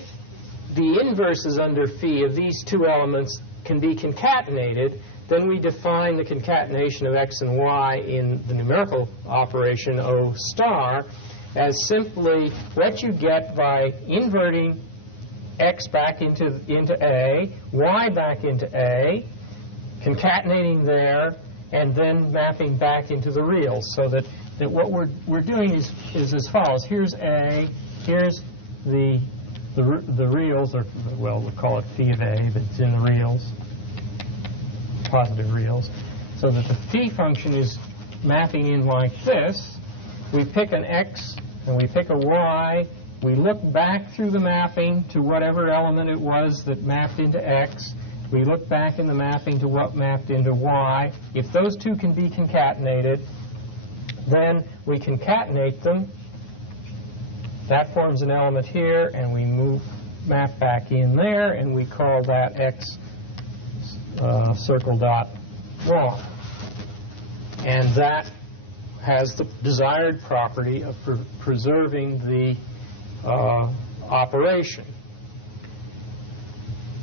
the inverses under phi of these two elements can be concatenated, then we define the concatenation of x and y in the numerical operation O star as simply what you get by inverting x back into A, y back into A, concatenating there, and then mapping back into the reals. So that what we're doing is as follows. Here's A, here's the reals, or well, we'll call it phi of A, but it's in the reals, positive reals. So that the phi function is mapping in like this. We pick an x and we pick a y. We look back through the mapping to whatever element it was that mapped into x. We look back in the mapping to what mapped into y. If those two can be concatenated, then we concatenate them. That forms an element here, and we map back in there, and we call that x circle dot long. And that has the desired property of preserving the operation.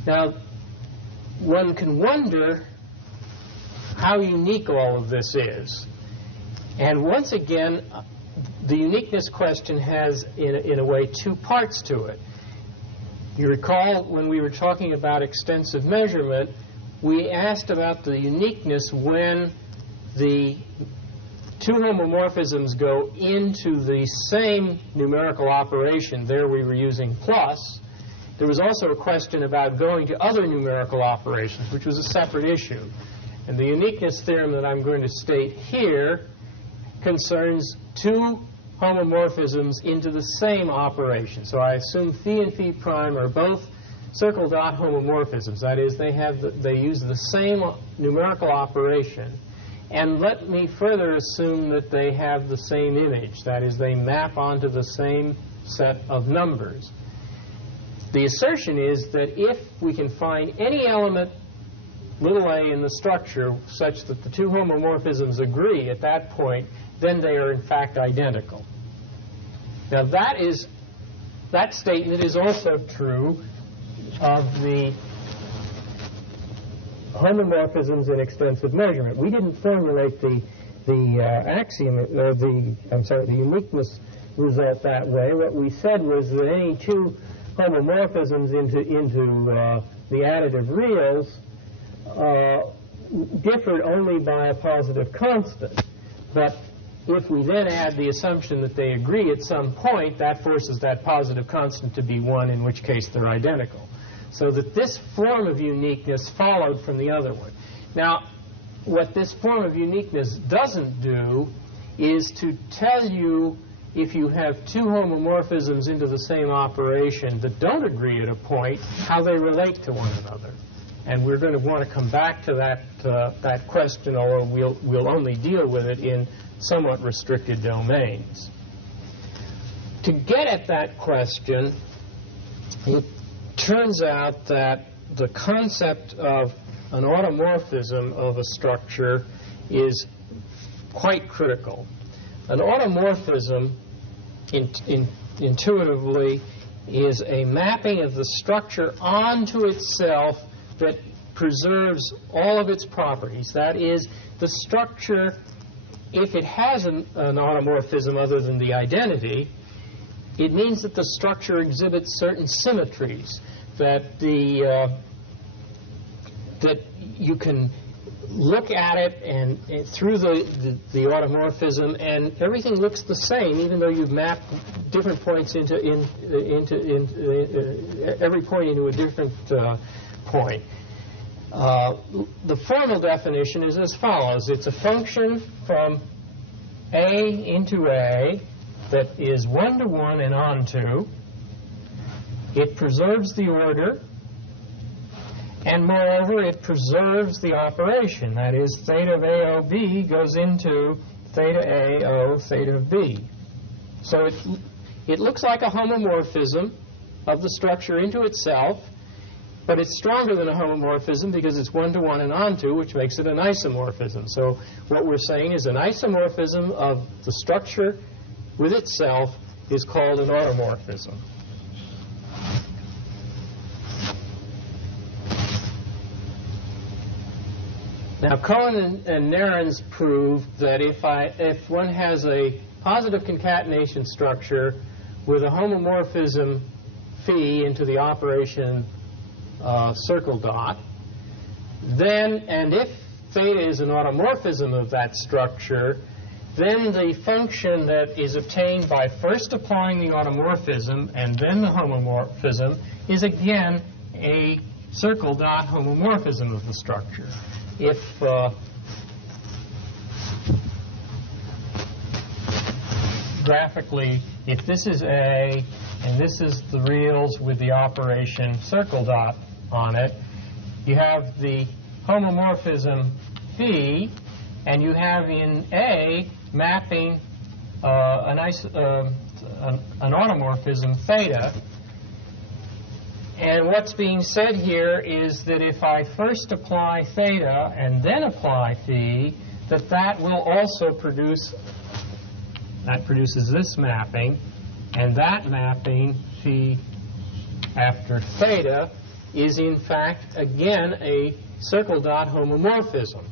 Now, one can wonder how unique all of this is. And once again, the uniqueness question has, in a way, two parts to it. You recall when we were talking about extensive measurement, we asked about the uniqueness when the two homomorphisms go into the same numerical operation. There we were using plus. There was also a question about going to other numerical operations, which was a separate issue. And the uniqueness theorem that I'm going to state here concerns two homomorphisms into the same operation. So I assume phi and phi prime are both circle dot homomorphisms. That is, they use the same numerical operation. And let me further assume that they have the same image. That is, they map onto the same set of numbers. The assertion is that if we can find any element little a in the structure such that the two homomorphisms agree at that point, then they are in fact identical. Now that statement is also true of the homomorphisms in extensive measurement. We didn't formulate the axiom, or the uniqueness result that way. What we said was that any two homomorphisms into the additive reals differed only by a positive constant. But if we then add the assumption that they agree at some point, that forces that positive constant to be 1, in which case they're identical. So that this form of uniqueness followed from the other one. Now, what this form of uniqueness doesn't do is to tell you, if you have two homomorphisms into the same operation that don't agree at a point, how they relate to one another. And we're going to want to come back to that question, although we'll only deal with it in somewhat restricted domains. To get at that question, it turns out that the concept of an automorphism of a structure is quite critical. An automorphism, intuitively, is a mapping of the structure onto itself that preserves all of its properties. That is, the structure, if it has an automorphism other than the identity, it means that the structure exhibits certain symmetries, that that you can look at it and through the automorphism, and everything looks the same, even though you've mapped different points into every point into a different point. The formal definition is as follows. It's a function from A into A that is 1-to-1 and onto. It preserves the order, and moreover, it preserves the operation. That is, theta of AOB goes into theta AO theta of B. So it looks like a homomorphism of the structure into itself, but it's stronger than a homomorphism because it's 1-to-1 and onto, which makes it an isomorphism. So what we're saying is an isomorphism of the structure with itself is called an automorphism. Now, Cohen and Narens proved that if one has a positive concatenation structure with a homomorphism phi into the operation circle dot, then, and if theta is an automorphism of that structure, then the function that is obtained by first applying the automorphism and then the homomorphism is again a circle dot homomorphism of the structure. If graphically, if this is A and this is the reals with the operation circle dot on it, you have the homomorphism phi, and you have in A mapping an automorphism theta. And what's being said here is that if I first apply theta and then apply phi, that will also produce That produces this mapping, and that mapping, phi after theta, is in fact, again, a circle dot homomorphism.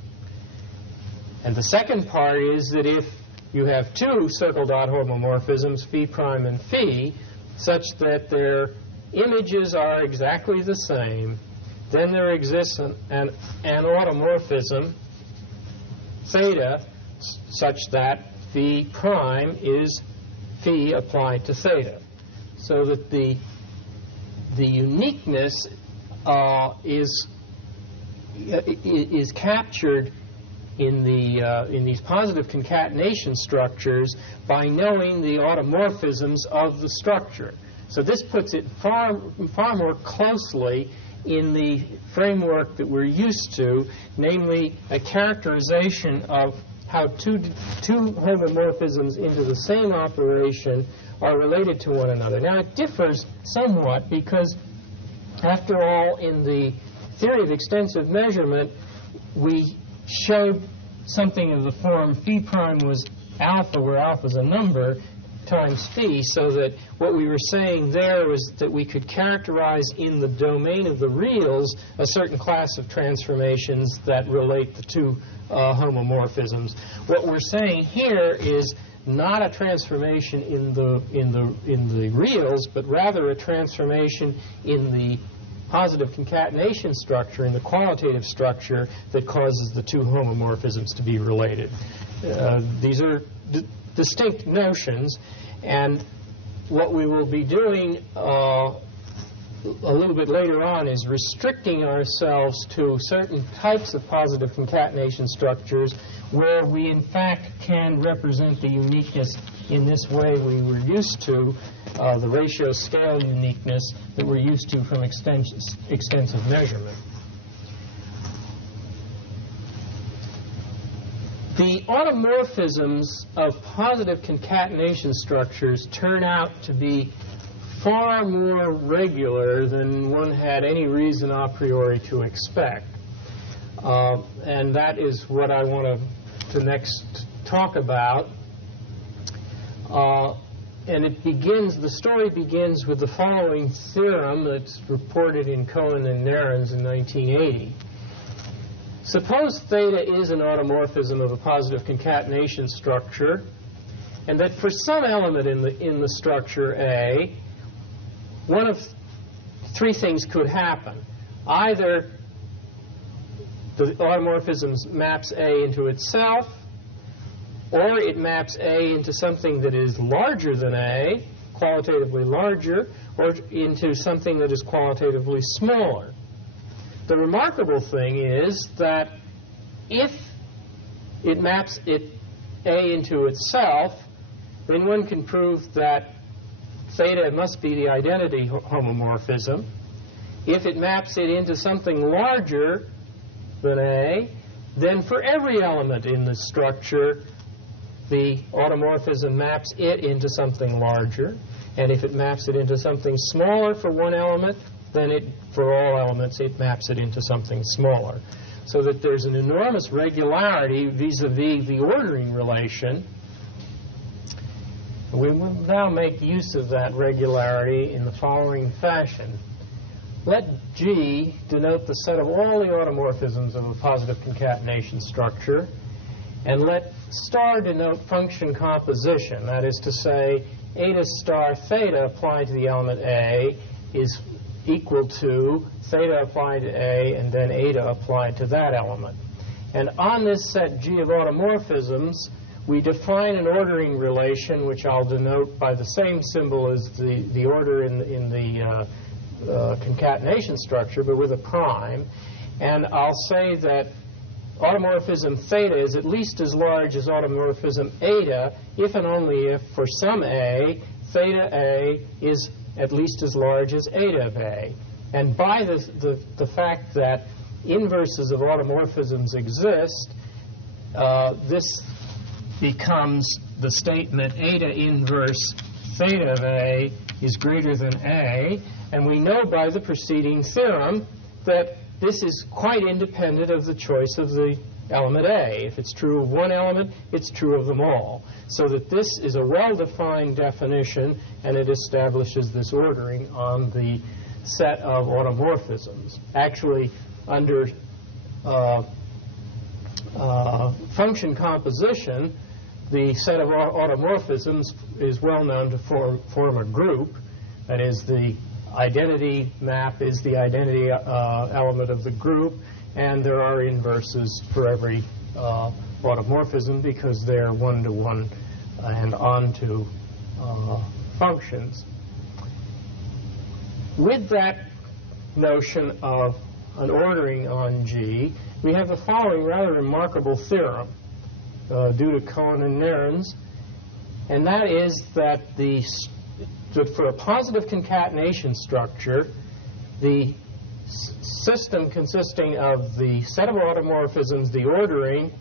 And the second part is that if you have two circle dot homomorphisms, phi prime and phi, such that their images are exactly the same, then there exists an automorphism, theta, such that phi prime is phi applied to theta. So that the uniqueness is captured in these positive concatenation structures by knowing the automorphisms of the structure. So this puts it far more closely in the framework that we're used to, namely a characterization of how two homomorphisms into the same operation are related to one another. Now, it differs somewhat because, after all, in the theory of extensive measurement, we showed something of the form phi prime was alpha, where alpha is a number, times phi, so that what we were saying there was that we could characterize in the domain of the reals a certain class of transformations that relate the two homomorphisms. What we're saying here is not a transformation in the reals, but rather a transformation in the positive concatenation structure, in the qualitative structure that causes the two homomorphisms to be related. These are distinct notions, and what we will be doing a little bit later on is restricting ourselves to certain types of positive concatenation structures where we in fact can represent the uniqueness in this way we were used to, the ratio scale uniqueness that we're used to from extensive measurement. The automorphisms of positive concatenation structures turn out to be far more regular than one had any reason a priori to expect. And that is what I want to next talk about. And the story begins with the following theorem that's reported in Cohen and Narens in 1980. Suppose theta is an automorphism of a positive concatenation structure, and that for some element in the structure A, one of three things could happen. Either the automorphism maps A into itself, or it maps A into something that is larger than A, qualitatively larger, or into something that is qualitatively smaller. The remarkable thing is that if it maps A into itself, then one can prove that theta must be the identity homomorphism. If it maps it into something larger than A, then for every element in the structure, the automorphism maps it into something larger. And if it maps it into something smaller for one element, then for all elements, it maps it into something smaller. So that there's an enormous regularity vis-a-vis the ordering relation. We will now make use of that regularity in the following fashion. Let G denote the set of all the automorphisms of a positive concatenation structure, and let star denote function composition. That is to say, eta star theta applied to the element A is equal to theta applied to A and then eta applied to that element. And on this set G of automorphisms, we define an ordering relation, which I'll denote by the same symbol as the order in the concatenation structure, but with a prime. And I'll say that automorphism theta is at least as large as automorphism eta if and only if, for some A, theta A is at least as large as eta of A. And by the fact that inverses of automorphisms exist, this becomes the statement eta inverse theta of A is greater than A. And we know by the preceding theorem that this is quite independent of the choice of the element A. If it's true of one element, it's true of them all. So that this is a well-defined definition, and it establishes this ordering on the set of automorphisms. Actually, under function composition, the set of automorphisms is well known to form a group. That is, the identity map is the identity element of the group, and there are inverses for every automorphism because they're one-to-one and onto functions. With that notion of an ordering on G, we have the following rather remarkable theorem due to Cohen and Nernst, and that is that for a positive concatenation structure, the system consisting of the set of automorphisms, the ordering,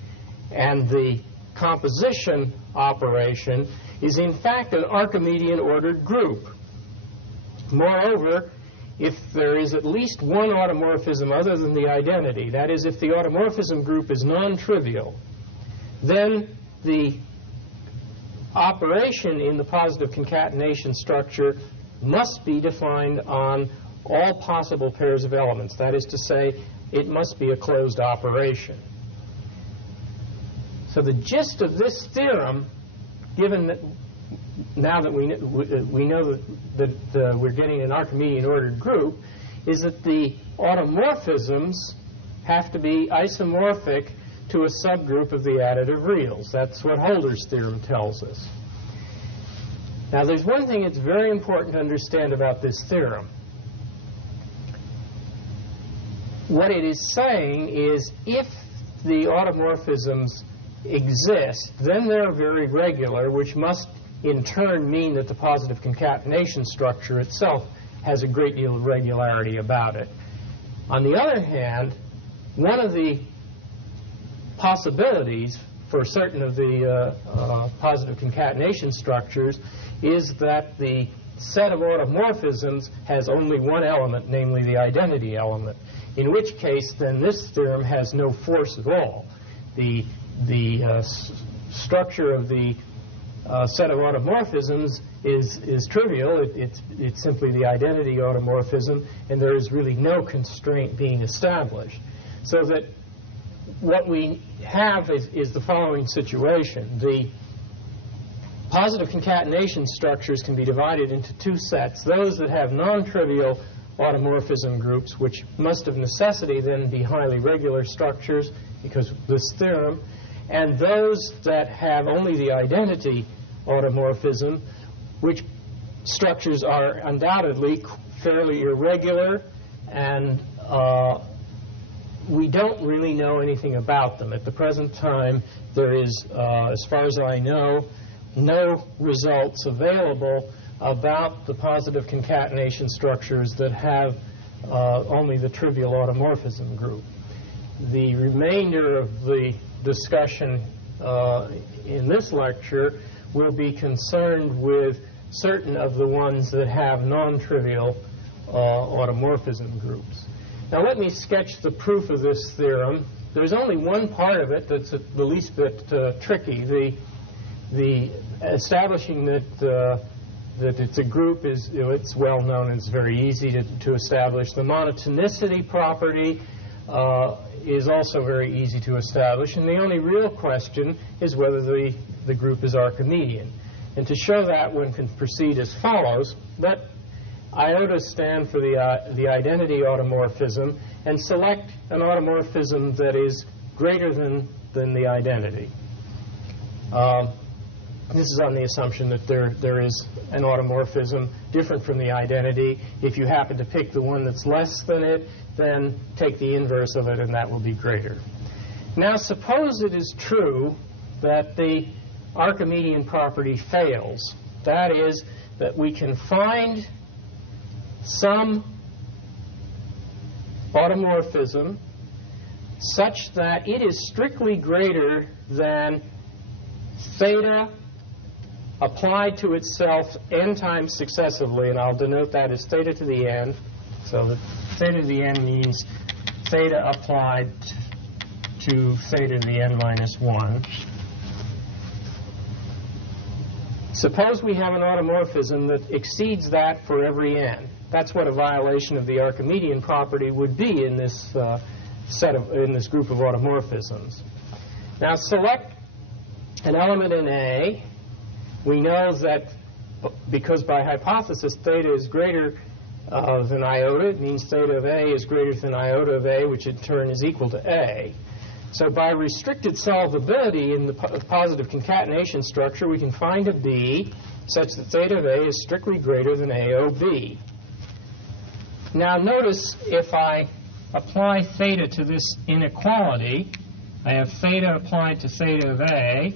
and the composition operation is in fact an Archimedean ordered group. Moreover, if there is at least one automorphism other than the identity, that is, if the automorphism group is non-trivial, then the operation in the positive concatenation structure must be defined on all possible pairs of elements. That is to say, it must be a closed operation. So the gist of this theorem, given that now that we know that we're getting an Archimedean ordered group, is that the automorphisms have to be isomorphic to a subgroup of the additive reals. That's what Holder's theorem tells us. Now, there's one thing that's very important to understand about this theorem. What it is saying is if the automorphisms exist, then they're very regular, which must in turn mean that the positive concatenation structure itself has a great deal of regularity about it. On the other hand, one of the possibilities for certain of the positive concatenation structures is that the set of automorphisms has only one element, namely the identity element, in which case then this theorem has no force at all. The structure of the set of automorphisms is trivial. It's simply the identity automorphism, and there is really no constraint being established. So that what we have is the following situation. The positive concatenation structures can be divided into two sets. Those that have non-trivial automorphism groups, which must of necessity then be highly regular structures because of this theorem, and those that have only the identity automorphism, which structures are undoubtedly fairly irregular, and we don't really know anything about them. At the present time, there is, as far as I know, no results available about the positive concatenation structures that have only the trivial automorphism group. The remainder of the discussion in this lecture will be concerned with certain of the ones that have non-trivial automorphism groups. Now let me sketch the proof of this theorem. There's only one part of it that's the least bit tricky. The establishing that it's a group is, it's well known and it's very easy to establish. The monotonicity property is also very easy to establish, and the only real question is whether the group is Archimedean. And to show that, one can proceed as follows. Let iota stand for the identity automorphism and select an automorphism that is greater than the identity. This is on the assumption that there is an automorphism different from the identity. If you happen to pick the one that's less than it, then take the inverse of it, and that will be greater. Now, suppose it is true that the Archimedean property fails. That is, that we can find some automorphism such that it is strictly greater than theta applied to itself n times successively, and I'll denote that as theta to the n. So that theta to the n means theta applied to theta to the n minus 1. Suppose we have an automorphism that exceeds that for every n. That's what a violation of the Archimedean property would be in this in this group of automorphisms. Now select an element in A. We know that because by hypothesis theta is greater than iota, it means theta of A is greater than iota of A, which in turn is equal to A. So by restricted solvability in the positive concatenation structure, we can find a B such that theta of A is strictly greater than AOB. Now notice if I apply theta to this inequality, I have theta applied to theta of A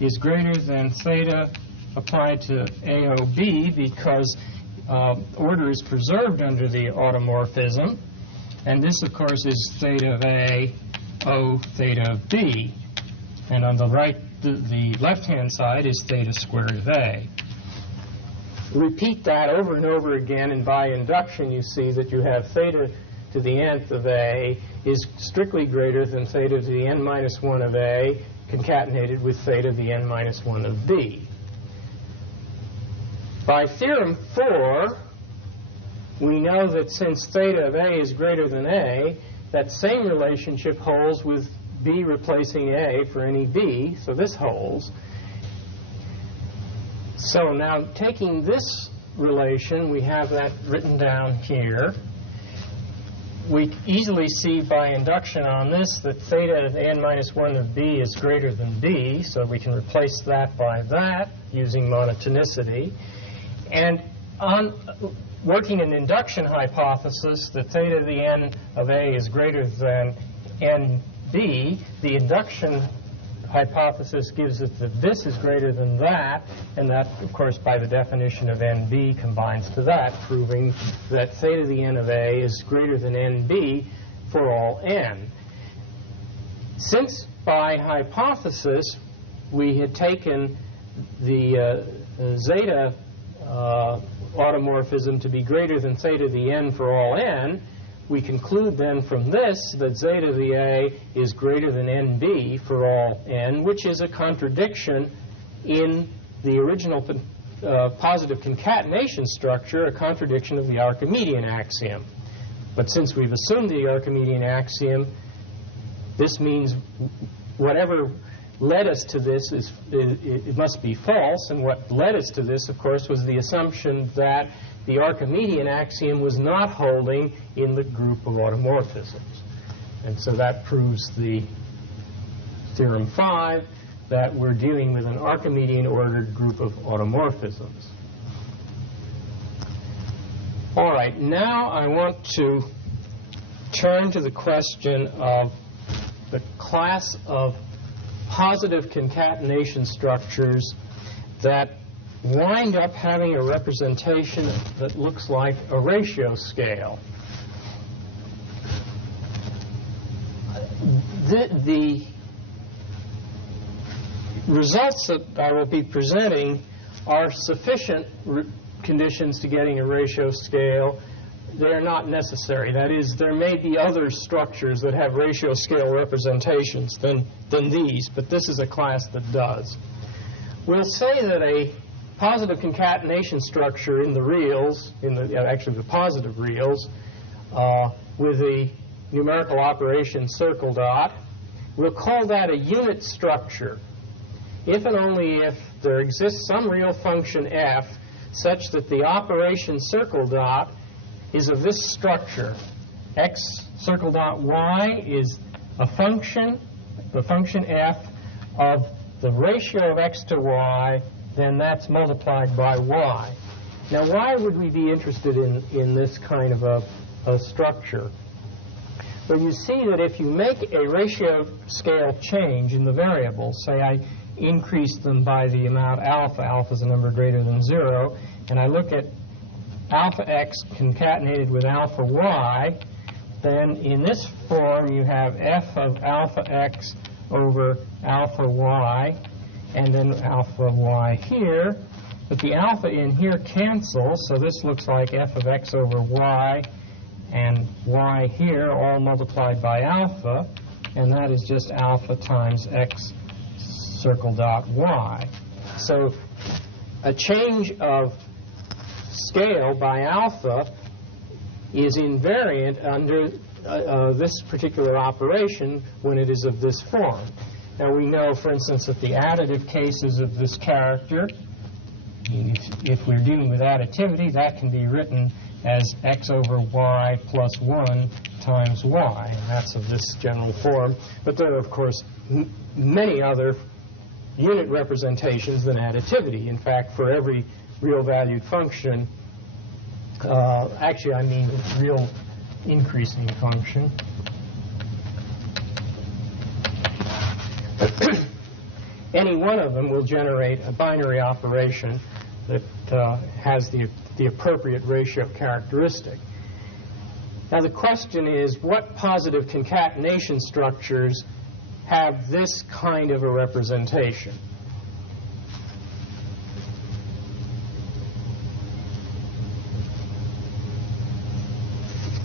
is greater than theta applied to AOB because order is preserved under the automorphism. And this, of course, is theta of A, O theta of B. And on the right, the left-hand side is theta squared of A. Repeat that over and over again, and by induction you see that you have theta to the nth of A is strictly greater than theta to the n minus 1 of A concatenated with theta to the n minus 1 of B. By theorem 4, we know that since theta of A is greater than A, that same relationship holds with B replacing A for any B, so this holds. So now taking this relation, we have that written down here. We easily see by induction on this that theta of n minus 1 of B is greater than B, so we can replace that by that using monotonicity. And on working an induction hypothesis that theta to the n of A is greater than NB, the induction hypothesis gives us that this is greater than that, and that, of course, by the definition of NB combines to that, proving that theta to the n of A is greater than NB for all n. Since by hypothesis we had taken the zeta automorphism to be greater than theta to the n for all n, we conclude then from this that zeta to the A is greater than NB for all n, which is a contradiction in the original positive concatenation structure, a contradiction of the Archimedean axiom. But since we've assumed the Archimedean axiom, this means whatever led us to this it must be false, and what led us to this, of course, was the assumption that the Archimedean axiom was not holding in the group of automorphisms. And so that proves the theorem 5, that we're dealing with an Archimedean-ordered group of automorphisms. All right, now I want to turn to the question of the class of positive concatenation structures that wind up having a representation that looks like a ratio scale. The results that I will be presenting are sufficient conditions to getting a ratio scale. They're not necessary. That is, there may be other structures that have ratio scale representations than these, but this is a class that does. We'll say that a positive concatenation structure in the reals, actually the positive reals, with the numerical operation circle dot, we'll call that a unit structure if and only if there exists some real function f such that the operation circle dot is of this structure. X circle dot y is a function, the function f, of the ratio of x to y, then that's multiplied by y. Now, why would we be interested in this kind of a structure? Well, you see that if you make a ratio scale change in the variables, say I increase them by the amount alpha, alpha is a number greater than 0, and I look at alpha x concatenated with alpha y, then in this form you have f of alpha x over alpha y, and then alpha y here. But the alpha in here cancels, so this looks like f of x over y and y here, all multiplied by alpha. and that is just alpha times x circle dot y. So a change of scale by alpha is invariant under this particular operation when it is of this form. Now we know, for instance, that the additive cases of this character, if we're dealing with additivity, that can be written as x over y plus 1 times y. And that's of this general form. But there are, of course, many other unit representations than additivity. In fact, for every real-valued function, actually I mean real increasing function, any one of them will generate a binary operation that has the appropriate ratio characteristic. Now the question is, what positive concatenation structures have this kind of a representation?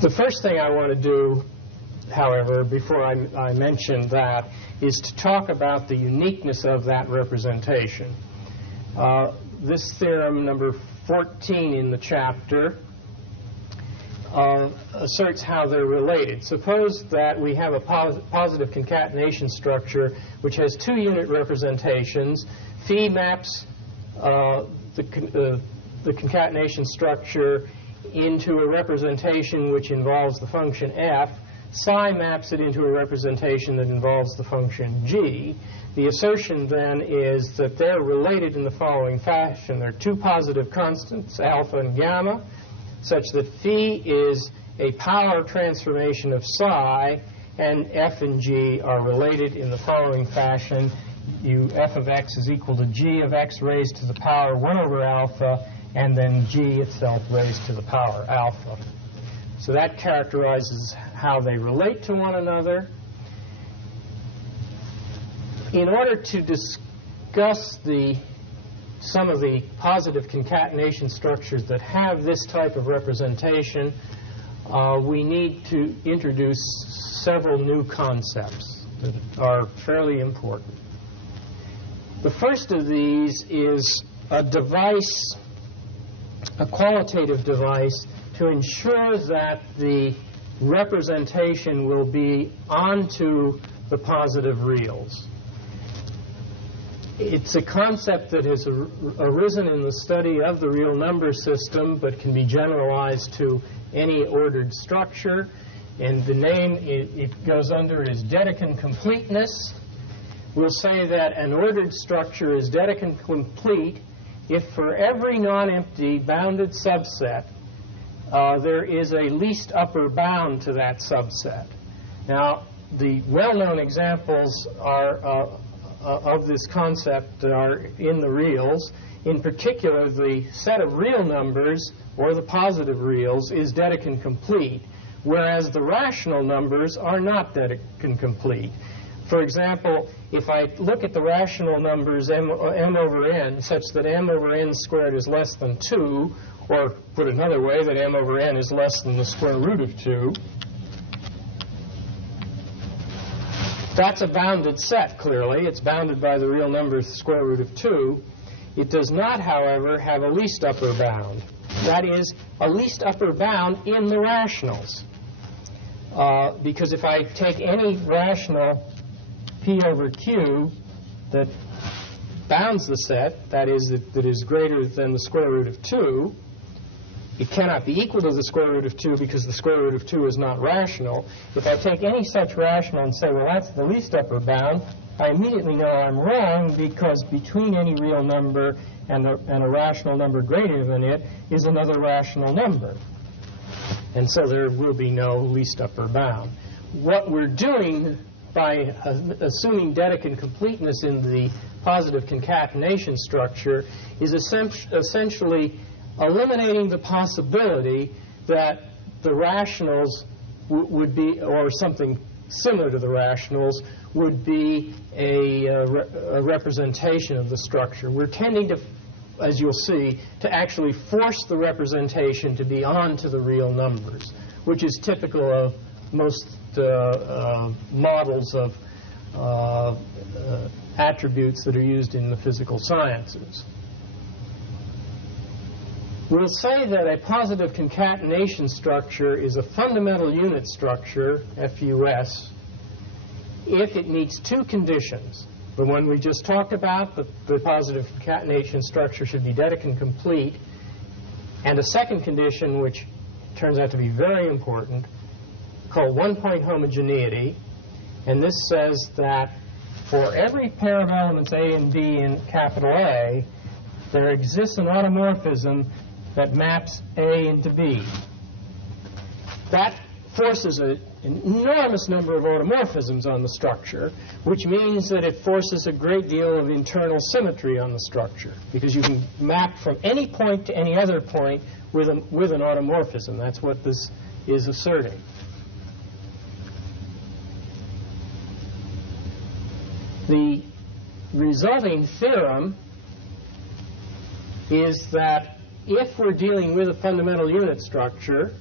The first thing I want to do, however, before I mention that, is to talk about the uniqueness of that representation. This theorem, number 14 in the chapter, asserts how they're related. Suppose that we have a positive concatenation structure which has two unit representations. Phi maps the concatenation structure into a representation which involves the function f. Psi maps it into a representation that involves the function g. The assertion then is that they're related in the following fashion. There are two positive constants, alpha and gamma, such that phi is a power transformation of psi, and f and g are related in the following fashion. F of x is equal to g of x raised to the power 1 over alpha, and then g itself raised to the power alpha. So that characterizes how they relate to one another. In order to discuss some of the positive concatenation structures that have this type of representation, we need to introduce several new concepts that are fairly important. The first of these is a device, a qualitative device, to ensure that the representation will be onto the positive reals. It's a concept that has arisen in the study of the real number system, but can be generalized to any ordered structure. And the name it goes under is Dedekind completeness. We'll say that an ordered structure is Dedekind complete if for every non-empty bounded subset there is a least upper bound to that subset. Now, the well-known examples are of this concept are in the reals. In particular, the set of real numbers, or the positive reals, is Dedekind complete, whereas the rational numbers are not Dedekind complete. For example, if I look at the rational numbers m over n, such that m over n squared is less than 2, or put another way, that m over n is less than the square root of 2, that's a bounded set, clearly. It's bounded by the real number square root of 2. It does not, however, have a least upper bound. That is, a least upper bound in the rationals. Because if I take any rational p over q that bounds the set, that is greater than the square root of 2, it cannot be equal to the square root of 2 because the square root of 2 is not rational. If I take any such rational and say, well, that's the least upper bound, I immediately know I'm wrong, because between any real number and a rational number greater than it is another rational number. And so there will be no least upper bound. What we're doing by assuming Dedekind completeness in the positive concatenation structure is essentially eliminating the possibility that the rationals would be, or something similar to the rationals, would be a representation of the structure. We're tending to, as you'll see, to actually force the representation to be onto the real numbers, which is typical of most models of attributes that are used in the physical sciences. We'll say that a positive concatenation structure is a fundamental unit structure, FUS, if it meets two conditions. The one we just talked about, the positive concatenation structure should be Dedekind complete, and a second condition, which turns out to be very important, called one-point homogeneity. And this says that for every pair of elements A and B in capital A, there exists an automorphism that maps A into B. That forces an enormous number of automorphisms on the structure, which means that it forces a great deal of internal symmetry on the structure, because you can map from any point to any other point with an automorphism. That's what this is asserting. The resulting theorem is that if we're dealing with a fundamental unit structure,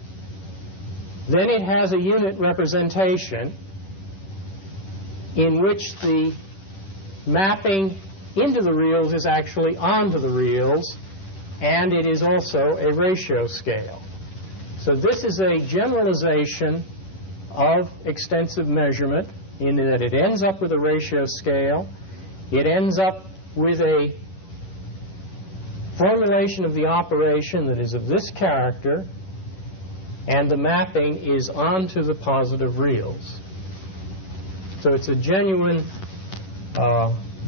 then it has a unit representation in which the mapping into the reals is actually onto the reals, and it is also a ratio scale. So this is a generalization of extensive measurement in that it ends up with a ratio scale. It ends up with a formulation of the operation that is of this character, and the mapping is onto the positive reals. So it's a genuine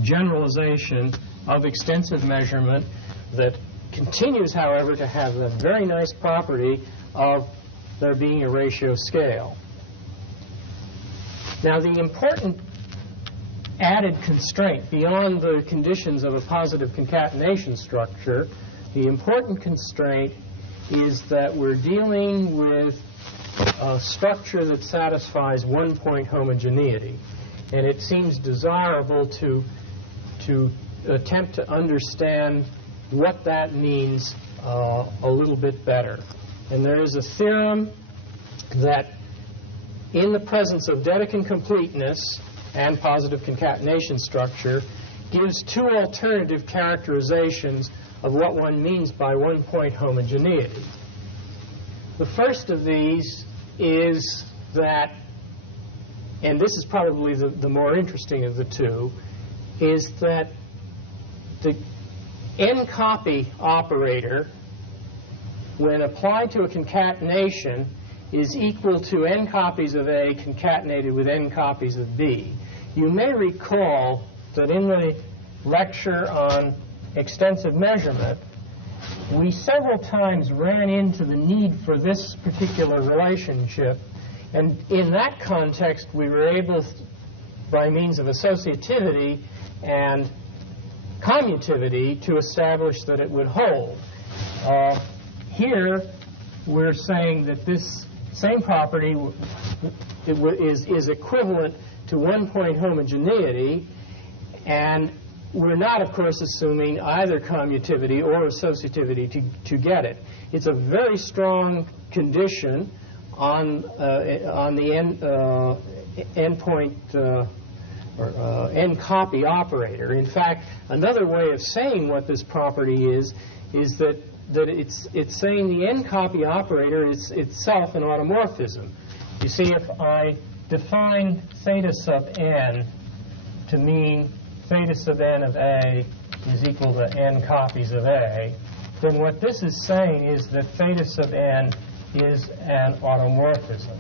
generalization of extensive measurement that continues, however, to have the very nice property of there being a ratio scale. Now, the important added constraint beyond the conditions of a positive concatenation structure, the important constraint is that we're dealing with a structure that satisfies one-point homogeneity. And it seems desirable to attempt to understand what that means a little bit better. And there is a theorem that in the presence of Dedekind completeness and positive concatenation structure gives two alternative characterizations of what one means by one-point homogeneity. The first of these is that, and this is probably the more interesting of the two, is that the n-copy operator, when applied to a concatenation, is equal to n copies of A concatenated with n copies of B. You may recall that in the lecture on extensive measurement, we several times ran into the need for this particular relationship, and in that context we were able, by means of associativity and commutativity, to establish that it would hold. Here we're saying that this same property is equivalent to one-point homogeneity, and we're not, of course, assuming either commutativity or associativity to get it. It's a very strong condition on the n-point or n-copy operator. In fact, another way of saying what this property is that it's saying the n-copy operator is itself an automorphism. You see, if I define theta sub n to mean theta sub n of A is equal to n copies of A, then what this is saying is that theta sub n is an automorphism.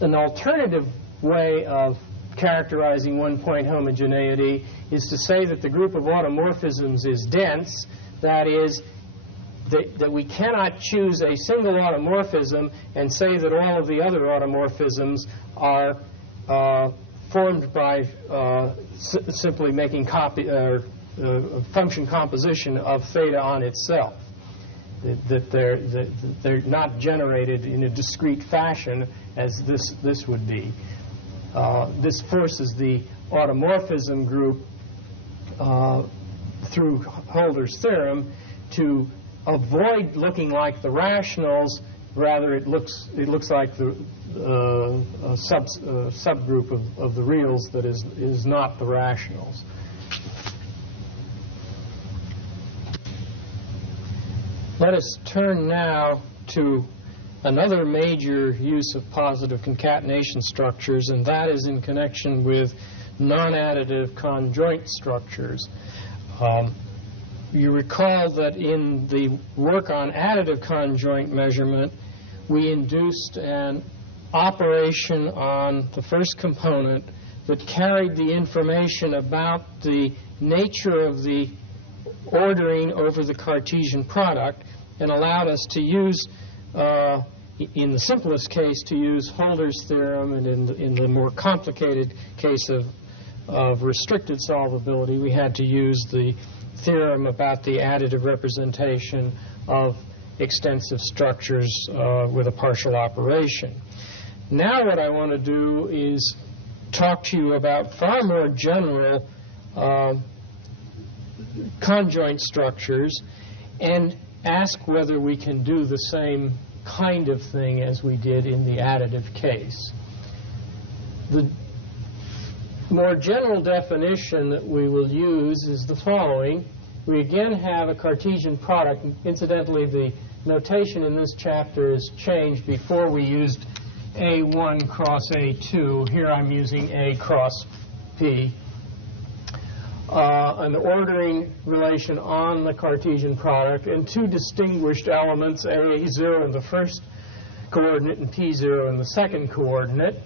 An alternative way of characterizing one-point homogeneity is to say that the group of automorphisms is dense. That is, that we cannot choose a single automorphism and say that all of the other automorphisms are formed by simply making function composition of theta on itself. That they're not generated in a discrete fashion as this would be. This forces the automorphism group through Holder's theorem to avoid looking like the rationals. Rather, it looks like the subgroup of the reals that is not the rationals. Let us turn now to another major use of positive concatenation structures, and that is in connection with non-additive conjoint structures. You recall that in the work on additive conjoint measurement, we induced an operation on the first component that carried the information about the nature of the ordering over the Cartesian product and allowed us to use, in the simplest case, to use Holder's theorem, and in the more complicated case of restricted solvability, we had to use the theorem about the additive representation of extensive structures with a partial operation. Now what I want to do is talk to you about far more general conjoint structures and ask whether we can do the same kind of thing as we did in the additive case. The more general definition that we will use is the following. We again have a Cartesian product. Incidentally, the notation in this chapter is changed. Before we used A1 cross A2. Here I'm using A cross P. An ordering relation on the Cartesian product and two distinguished elements, A0 in the first coordinate and P0 in the second coordinate.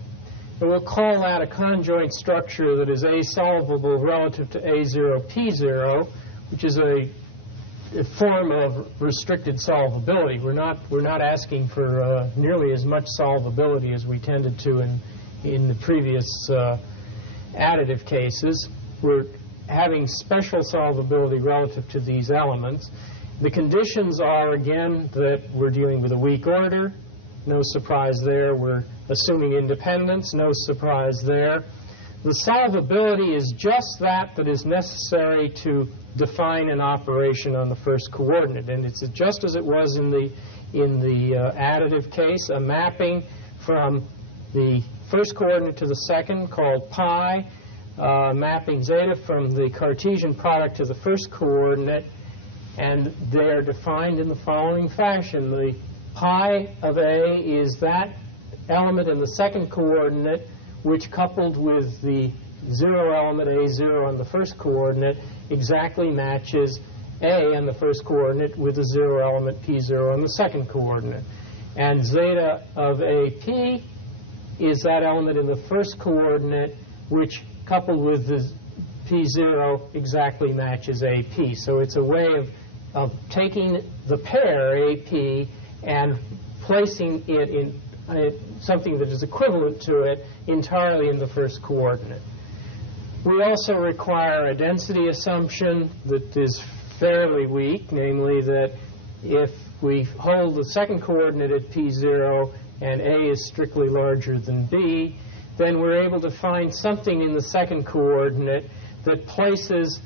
And we'll call that a conjoint structure that is A-solvable relative to A0, P0, which is a form of restricted solvability. We're not asking for nearly as much solvability as we tended to in the previous additive cases. We're having special solvability relative to these elements. The conditions are, again, that we're dealing with a weak order. No surprise there. We're assuming independence. No surprise there. The solvability is just that is necessary to define an operation on the first coordinate. And it's just as it was in the additive case, a mapping from the first coordinate to the second called pi, mapping zeta from the Cartesian product to the first coordinate, and they are defined in the following fashion. The pi of A is that element in the second coordinate which, coupled with the zero element A0 on the first coordinate, exactly matches A on the first coordinate with the zero element P0 on the second coordinate. And zeta of AP is that element in the first coordinate which, coupled with the P0, exactly matches AP. So it's a way of taking the pair AP and placing it in something that is equivalent to it entirely in the first coordinate. We also require a density assumption that is fairly weak, namely that if we hold the second coordinate at P0 and A is strictly larger than B, then we're able to find something in the second coordinate that places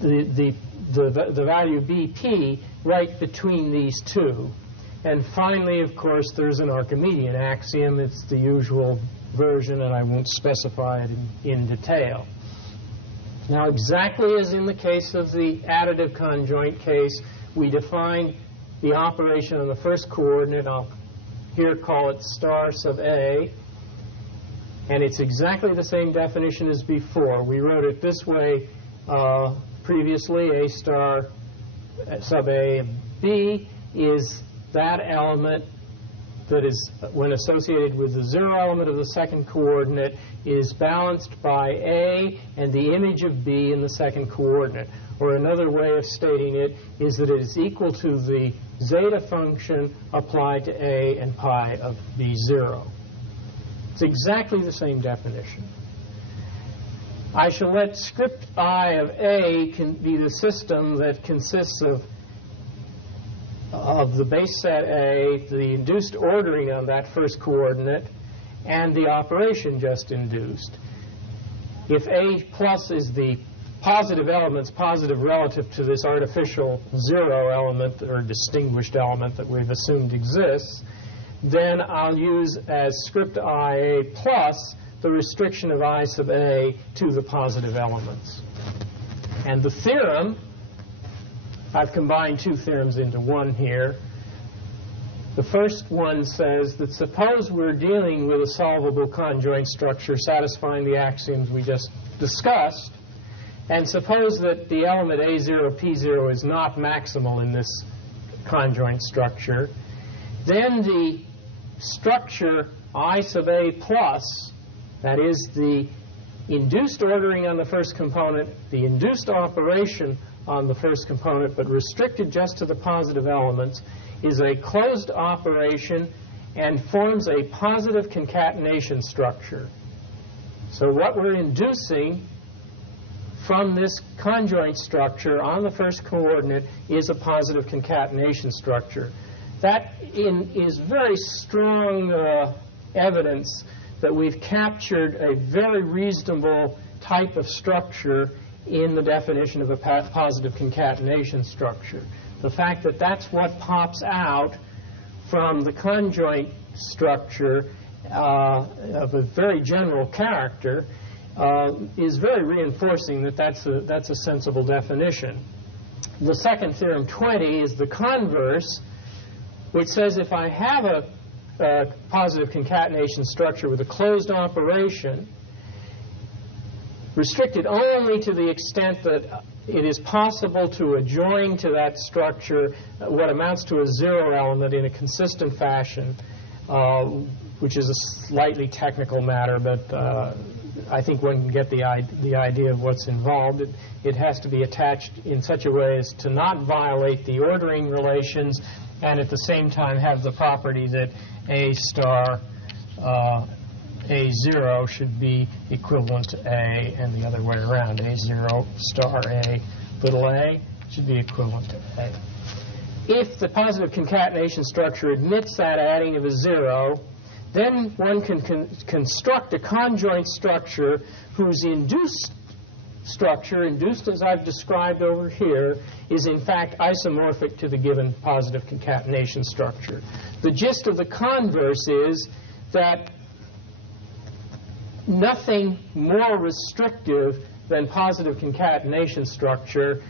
the value BP right between these two. And finally, of course, there's an Archimedean axiom. It's the usual version, and I won't specify it in detail. Now, exactly as in the case of the additive conjoint case, we define the operation on the first coordinate. I'll here call it star sub A. And it's exactly the same definition as before. We wrote it this way previously. A star sub A B is that element that is, when associated with the zero element of the second coordinate, is balanced by A and the image of B in the second coordinate. Or another way of stating it is that it is equal to the zeta function applied to A and pi of B0. It's exactly the same definition. I shall let script I of A be the system that consists of the base set A, the induced ordering on that first coordinate, and the operation just induced. If A plus is the positive elements positive relative to this artificial zero element or distinguished element that we've assumed exists, then I'll use as script IA plus the restriction of I sub A to the positive elements. And the theorem, I've combined two theorems into one here. The first one says that suppose we're dealing with a solvable conjoint structure satisfying the axioms we just discussed, and suppose that the element A0, P0 is not maximal in this conjoint structure, then the structure I sub A plus, that is the induced ordering on the first component, the induced operation on the first component, but restricted just to the positive elements, is a closed operation and forms a positive concatenation structure. So what we're inducing from this conjoint structure on the first coordinate is a positive concatenation structure. That is very strong evidence that we've captured a very reasonable type of structure in the definition of a positive concatenation structure. The fact that that's what pops out from the conjoint structure of a very general character is very reinforcing that that's a sensible definition. The second theorem, 20, is the converse, which says if I have a positive concatenation structure with a closed operation, restricted only to the extent that it is possible to adjoin to that structure what amounts to a zero element in a consistent fashion, which is a slightly technical matter, but I think one can get the idea of what's involved. It has to be attached in such a way as to not violate the ordering relations and at the same time have the property that A star A0 should be equivalent to A and the other way around. A0 star A little a should be equivalent to A. If the positive concatenation structure admits that adding of a zero, then one can construct a conjoint structure whose induced structure, induced as I've described over here, is in fact isomorphic to the given positive concatenation structure. The gist of the converse is that nothing more restrictive than positive concatenation structure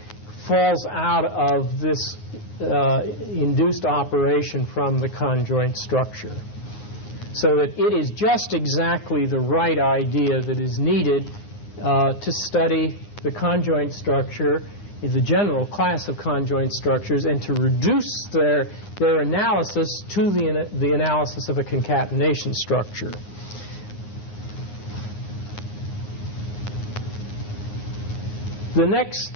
falls out of this induced operation from the conjoint structure. So that it is just exactly the right idea that is needed to study the conjoint structure, the general class of conjoint structures, and to reduce their analysis to the analysis of a concatenation structure. The next,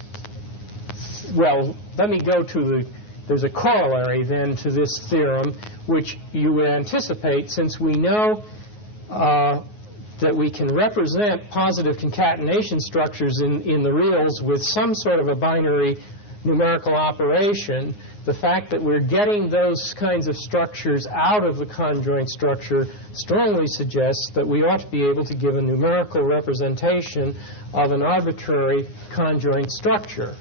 well, let me go to there's a corollary then to this theorem, which you would anticipate, since we know that we can represent positive concatenation structures in the reals with some sort of a binary numerical operation. The fact that we're getting those kinds of structures out of the conjoint structure strongly suggests that we ought to be able to give a numerical representation of an arbitrary conjoint structure.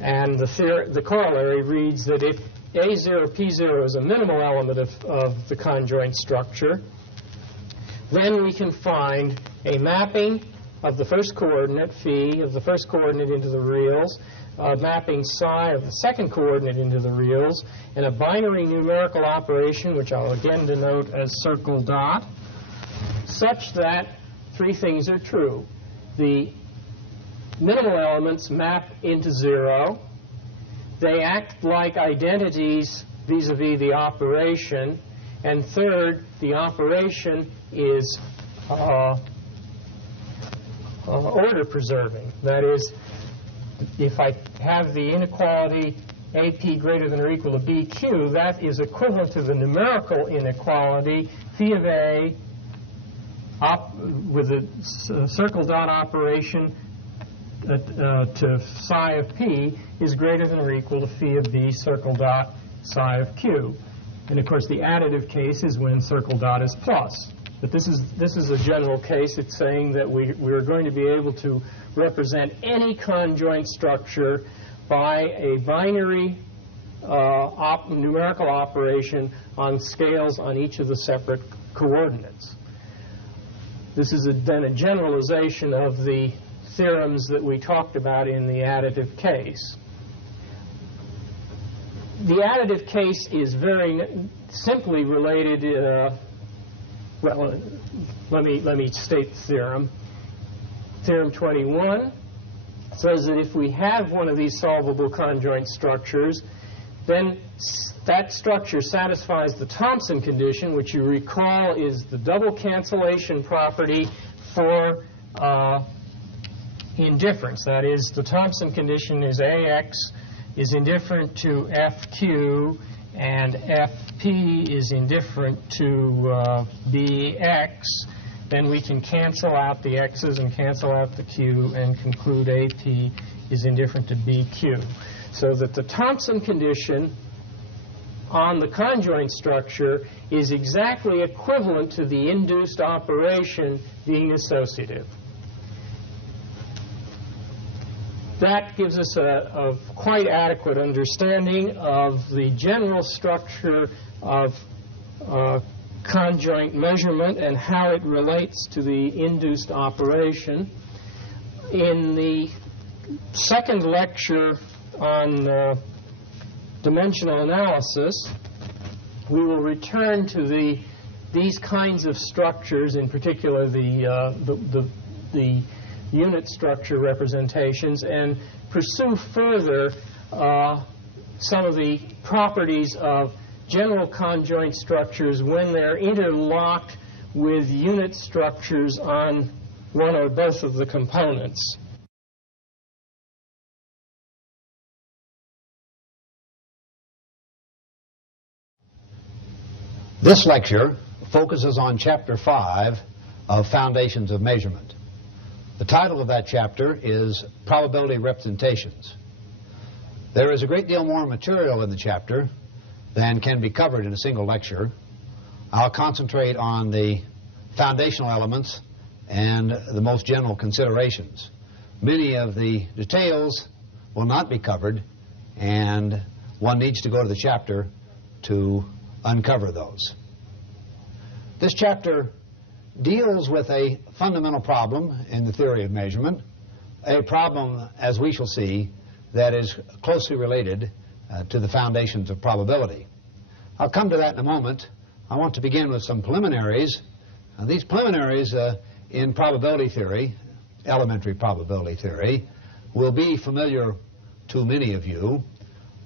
And the corollary reads that if A0, P0 is a minimal element of the conjoint structure, then we can find a mapping of the first coordinate, phi, of the first coordinate into the reals, mapping psi of the second coordinate into the reals, and a binary numerical operation, which I'll again denote as circle dot, such that three things are true. The minimal elements map into zero. They act like identities vis-a-vis the operation. And third, the operation is order preserving. That is, if I have the inequality AP greater than or equal to BQ, that is equivalent to the numerical inequality phi of A with a circle dot operation to psi of P is greater than or equal to phi of B circle dot psi of Q. And of course the additive case is when circle dot is plus. But this is a general case. It's saying that we're going to be able to represent any conjoint structure by a binary numerical operation on scales on each of the separate coordinates. This is then a generalization of the theorems that we talked about in the additive case. The additive case is very simply related. Well, let me state the theorem. Theorem 21 says that if we have one of these solvable conjoint structures, then that structure satisfies the Thompson condition, which you recall is the double cancellation property for indifference. That is, the Thompson condition is AX is indifferent to FQ, and FP is indifferent to BX. Then we can cancel out the X's and cancel out the Q and conclude AP is indifferent to BQ. So that the Thompson condition on the conjoint structure is exactly equivalent to the induced operation being associative. That gives us a quite adequate understanding of the general structure of conjoint measurement and how it relates to the induced operation. In the second lecture on dimensional analysis, we will return to these kinds of structures, in particular the unit structure representations, and pursue further some of the properties of general conjoint structures when they're interlocked with unit structures on one or both of the components. This lecture focuses on Chapter 5 of Foundations of Measurement. The title of that chapter is Probability Representations. There is a great deal more material in the chapter than can be covered in a single lecture. I'll concentrate on the foundational elements and the most general considerations. Many of the details will not be covered, and one needs to go to the chapter to uncover those. This chapter deals with a fundamental problem in the theory of measurement, a problem, as we shall see, that is closely related to the foundations of probability. I'll come to that in a moment. I want to begin with some preliminaries. These preliminaries in probability theory, elementary probability theory, will be familiar to many of you,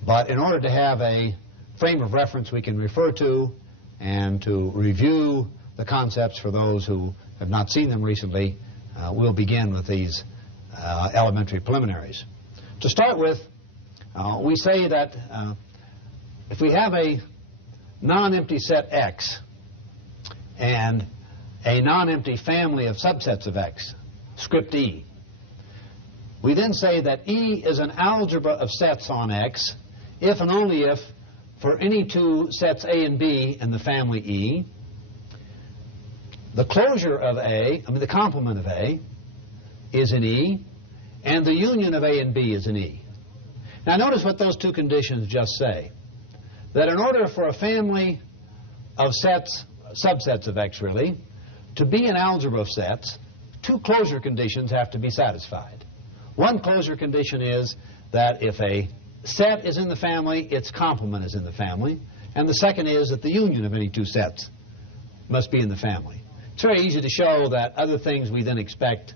but in order to have a frame of reference we can refer to and to review the concepts for those who have not seen them recently, we'll begin with these elementary preliminaries. To start with, we say that if we have a non-empty set X and a non-empty family of subsets of X, script E, we then say that E is an algebra of sets on X if and only if for any two sets A and B in the family E, the closure of the complement of A is in E, and the union of A and B is in E. Now notice what those two conditions just say. That in order for a family of sets, subsets of X really, to be an algebra of sets, two closure conditions have to be satisfied. One closure condition is that if a set is in the family, its complement is in the family, and the second is that the union of any two sets must be in the family. It's very easy to show that other things we then expect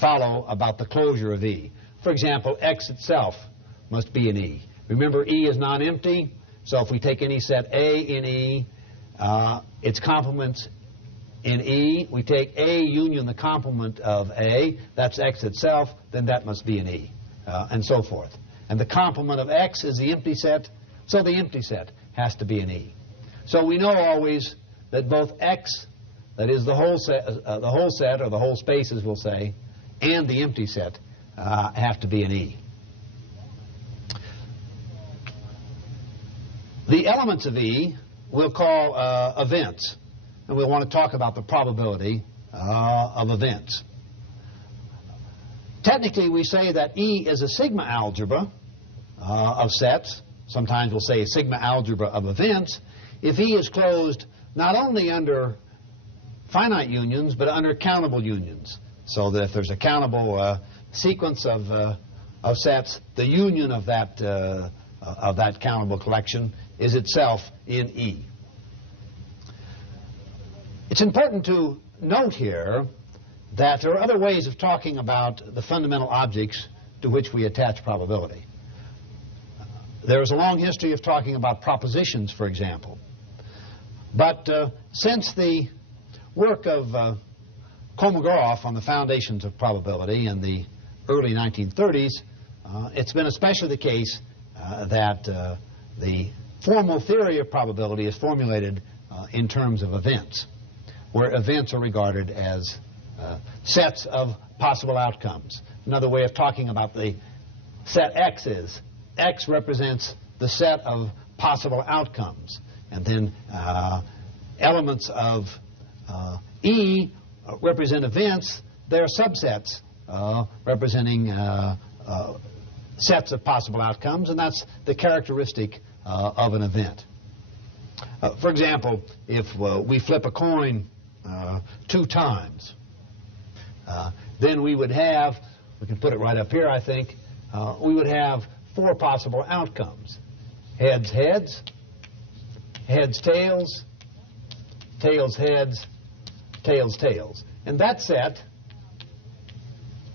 follow about the closure of E. For example, X itself must be in E. Remember, E is non-empty, so if we take any set A in E, its complements in E, we take A union the complement of A, that's X itself, then that must be in E, and so forth. And the complement of X is the empty set, so the empty set has to be in E. So we know always that both X, that is the whole set or the whole space, as we'll say, and the empty set have to be in E. The elements of E we'll call events. and we'll want to talk about the probability of events. Technically, we say that E is a sigma algebra of sets. Sometimes we'll say a sigma algebra of events if E is closed not only under finite unions, but under countable unions. So that if there's a countable sequence of sets, the union of that countable collection is itself in E. It's important to note here that there are other ways of talking about the fundamental objects to which we attach probability. There is a long history of talking about propositions, for example. But since the work of Kolmogorov on the foundations of probability in the early 1930s, it's been especially the case that the formal theory of probability is formulated in terms of events, where events are regarded as sets of possible outcomes. Another way of talking about the set X is X represents the set of possible outcomes, and then elements of E represent events. They're subsets representing sets of possible outcomes, and that's the characteristic of an event. For example, if we flip a coin 2 times, then we would have, we can put it right up here, I think, we would have 4 possible outcomes. Heads, heads, heads, tails, tails, heads, tails, tails. And that set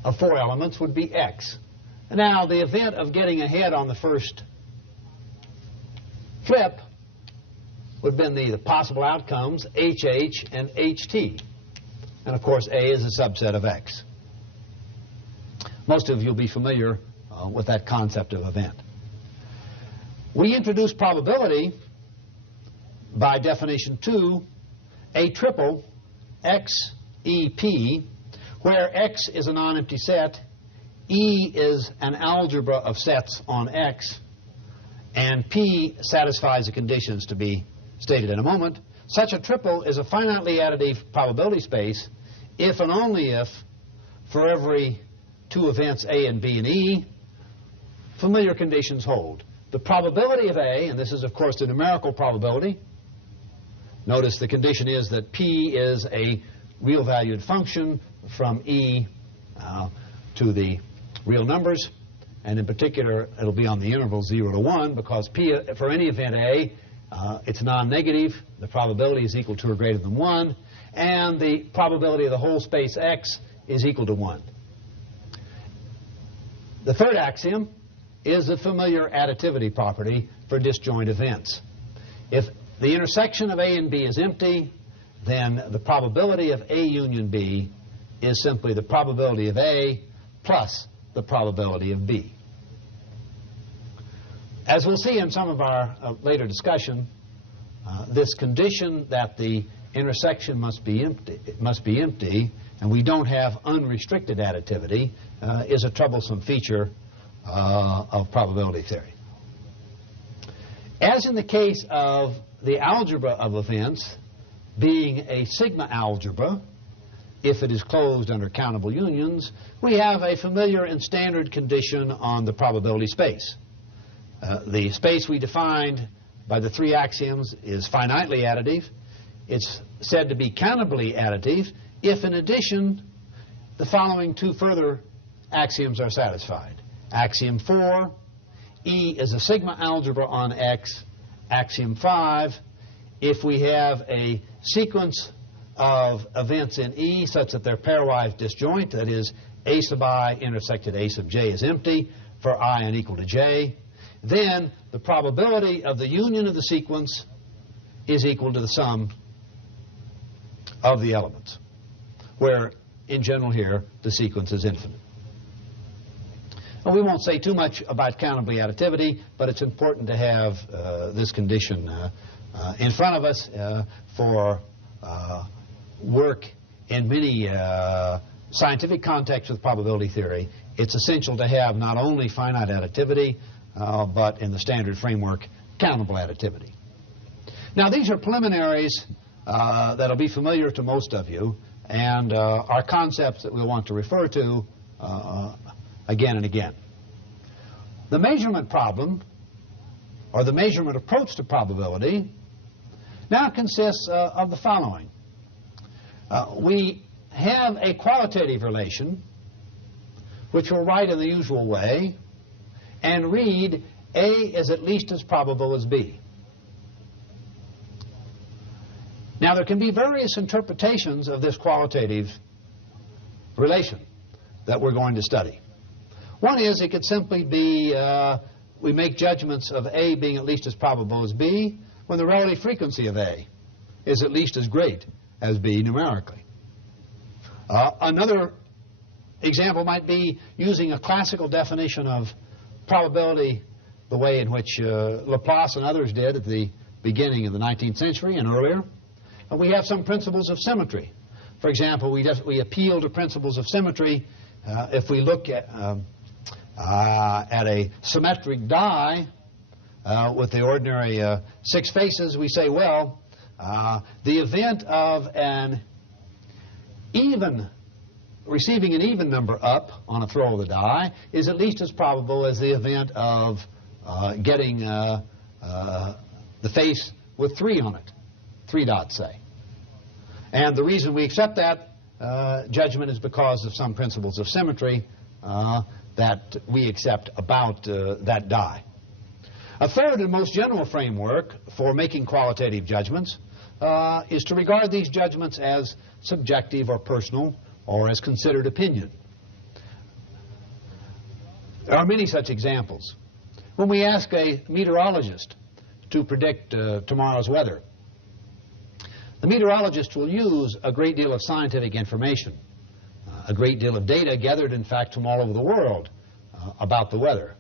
of 4 elements would be X. Now, the event of getting a head on the first flip would have been the possible outcomes, HH and HT. And, of course, A is a subset of X. Most of you will be familiar with that concept of event. We introduce probability, by definition 2, a triple XEP, where X is a non-empty set, E is an algebra of sets on X, and P satisfies the conditions to be stated in a moment. Such a triple is a finitely additive probability space if and only if, for every 2 events A and B and E, familiar conditions hold. The probability of A, and this is of course the numerical probability, notice the condition is that P is a real valued function from E to the real numbers, and in particular it'll be on the interval 0 to 1 because P, for any event A, it's non-negative, the probability is equal to or greater than 1, and the probability of the whole space X is equal to 1. The third axiom is the familiar additivity property for disjoint events. If the intersection of A and B is empty, then the probability of A union B is simply the probability of A plus the probability of B. As we'll see in some of our later discussion, this condition that the intersection must be empty, and we don't have unrestricted additivity, is a troublesome feature of probability theory. As in the case of the algebra of events being a sigma algebra, if it is closed under countable unions, we have a familiar and standard condition on the probability space. The space we defined by the 3 axioms is finitely additive. It's said to be countably additive if, in addition, the following 2 further axioms are satisfied. Axiom 4, E is a sigma algebra on X. Axiom 5, if we have a sequence of events in E such that they're pairwise disjoint, that is, A sub I intersected A sub j is empty for I n equal to j, then the probability of the union of the sequence is equal to the sum of the elements, where, in general here, the sequence is infinite. Well, we won't say too much about countably additivity, but it's important to have this condition in front of us for work in many scientific contexts with probability theory. It's essential to have not only finite additivity, but in the standard framework, countable additivity. Now, these are preliminaries that'll be familiar to most of you, and are concepts that we'll want to refer to again and again. The measurement problem, or the measurement approach to probability, now consists of the following. We have a qualitative relation, which we'll write in the usual way, and read A is at least as probable as B. Now, there can be various interpretations of this qualitative relation that we're going to study. One is it could simply be we make judgments of A being at least as probable as B when the relative frequency of A is at least as great as B numerically. Another example might be using a classical definition of probability the way in which Laplace and others did at the beginning of the 19th century and earlier. And we have some principles of symmetry. For example, we appeal to principles of symmetry if we look at a symmetric die with the ordinary 6 faces. We say, well, the event of an receiving an even number up on a throw of the die is at least as probable as the event of getting the face with 3 on it, 3 dots, say. And the reason we accept that judgment is because of some principles of symmetry that we accept about that die. A third and most general framework for making qualitative judgments is to regard these judgments as subjective or personal or as considered opinion. There are many such examples. When we ask a meteorologist to predict tomorrow's weather, the meteorologist will use a great deal of scientific information, a great deal of data gathered, in fact, from all over the world about the weather.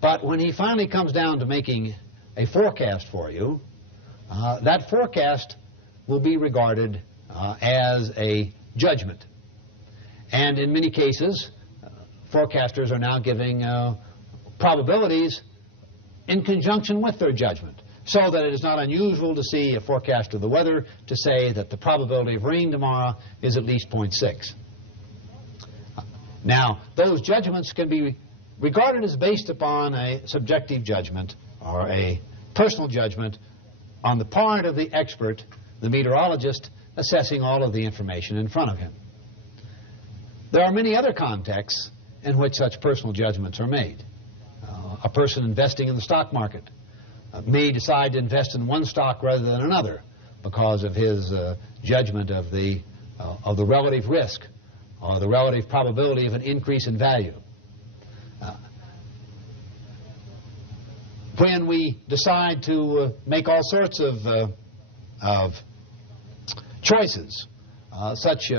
But when he finally comes down to making a forecast for you, that forecast will be regarded as a judgment. And in many cases, forecasters are now giving probabilities in conjunction with their judgment, so that it is not unusual to see a forecast of the weather to say that the probability of rain tomorrow is at least 0.6. Now, those judgments can be regarded as based upon a subjective judgment or a personal judgment on the part of the expert, the meteorologist, assessing all of the information in front of him. There are many other contexts in which such personal judgments are made. A person investing in the stock market may decide to invest in one stock rather than another because of his judgment of the relative risk or the relative probability of an increase in value. When we decide to make all sorts of choices, such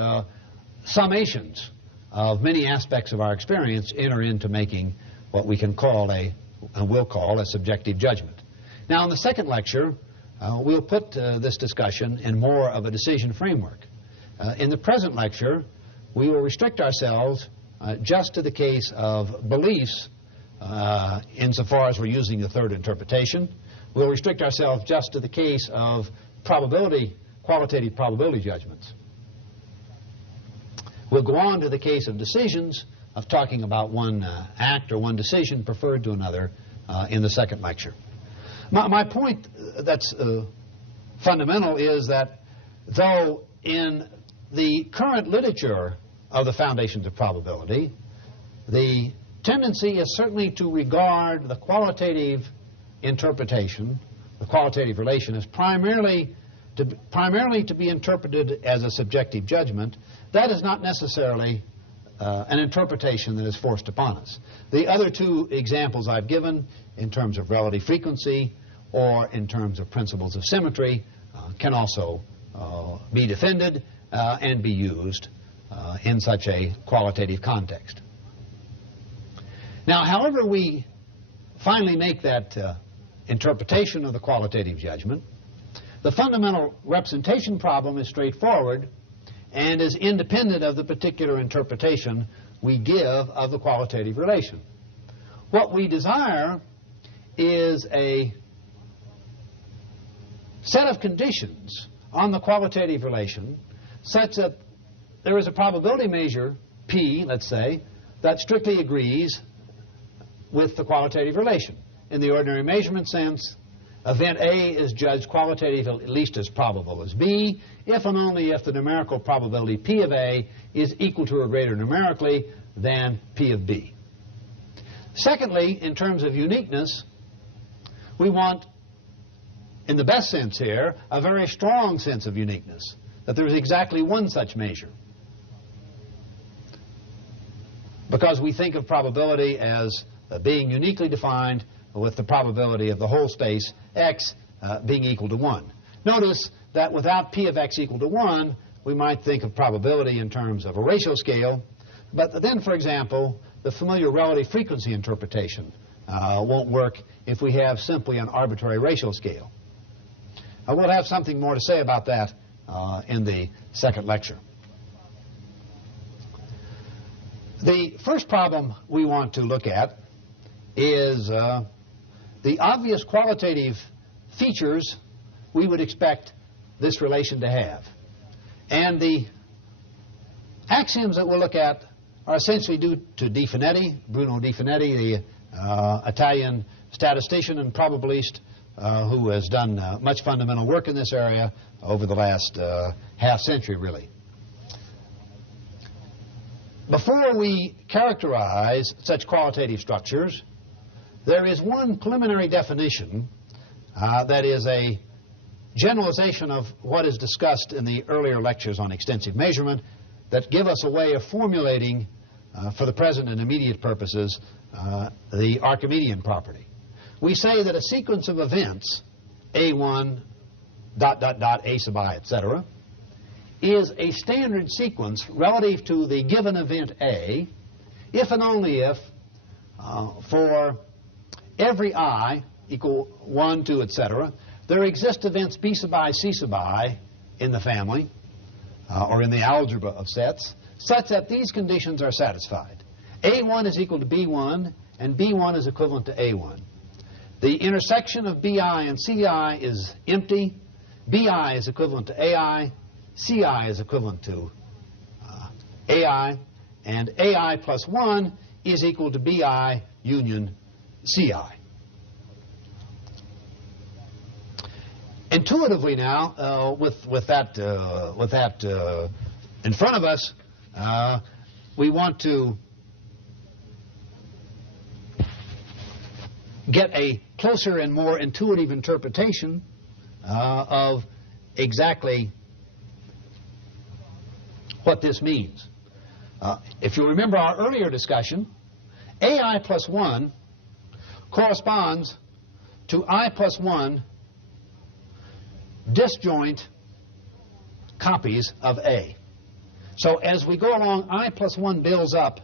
summations of many aspects of our experience enter into making what we can call will call a subjective judgment. Now, in the second lecture, we'll put this discussion in more of a decision framework. In the present lecture, we will restrict ourselves just to the case of beliefs insofar as we're using the third interpretation. We'll restrict ourselves just to the case of qualitative probability judgments. We'll go on to the case of decisions, of talking about one act or one decision preferred to another in the second lecture. My point that's fundamental is that though in the current literature of the foundations of probability, the tendency is certainly to regard the qualitative interpretation, the qualitative relation, as primarily to be interpreted as a subjective judgment. That is not necessarily an interpretation that is forced upon us. The other two examples I've given, in terms of relative frequency or in terms of principles of symmetry, can also be defended and be used in such a qualitative context. Now, however we finally make that interpretation of the qualitative judgment, the fundamental representation problem is straightforward and is independent of the particular interpretation we give of the qualitative relation. What we desire is a set of conditions on the qualitative relation such that there is a probability measure, P, let's say, that strictly agrees with the qualitative relation. In the ordinary measurement sense, event A is judged qualitative at least as probable as B, if and only if the numerical probability P of A is equal to or greater numerically than P of B. Secondly, in terms of uniqueness, we want, in the best sense here, a very strong sense of uniqueness, that there is exactly one such measure. Because we think of probability as being uniquely defined with the probability of the whole space X being equal to 1. Notice that without P of X equal to 1, we might think of probability in terms of a ratio scale, but then, for example, the familiar relative frequency interpretation won't work if we have simply an arbitrary ratio scale. We'll have something more to say about that in the second lecture. The first problem we want to look at is the obvious qualitative features we would expect this relation to have. And the axioms that we'll look at are essentially due to Di Finetti, Bruno Di Finetti, the Italian statistician and probabilist who has done much fundamental work in this area over the last half century, really. Before we characterize such qualitative structures, there is one preliminary definition that is a generalization of what is discussed in the earlier lectures on extensive measurement that give us a way of formulating, for the present and immediate purposes, the Archimedean property. We say that a sequence of events, A1, ... A sub I, etc., is a standard sequence relative to the given event A, if and only if, for every I equal 1, 2, etc., there exist events B sub I, C sub I in the family, or in the algebra of sets, such that these conditions are satisfied. A1 is equal to B1, and B1 is equivalent to A1. The intersection of BI and CI is empty. BI is equivalent to AI. CI is equivalent to AI. And AI plus 1 is equal to BI union CI. Intuitively now, with that in front of us, we want to get a closer and more intuitive interpretation of exactly what this means. If you remember our earlier discussion, AI plus 1 corresponds to I plus 1 disjoint copies of A. So as we go along, I plus 1 builds up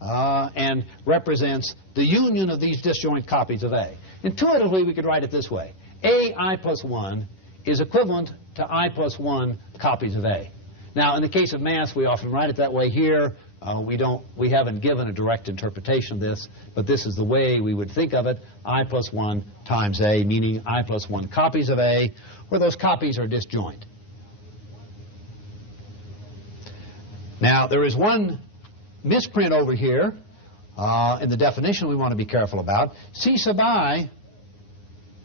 and represents the union of these disjoint copies of A. Intuitively, we could write it this way. I plus 1 is equivalent to I plus 1 copies of A. Now, in the case of math, we often write it that way here. We haven't given a direct interpretation of this, but this is the way we would think of it. I plus 1 times A, meaning I plus 1 copies of A, where those copies are disjoint. Now, there is one misprint over here in the definition we want to be careful about. C sub I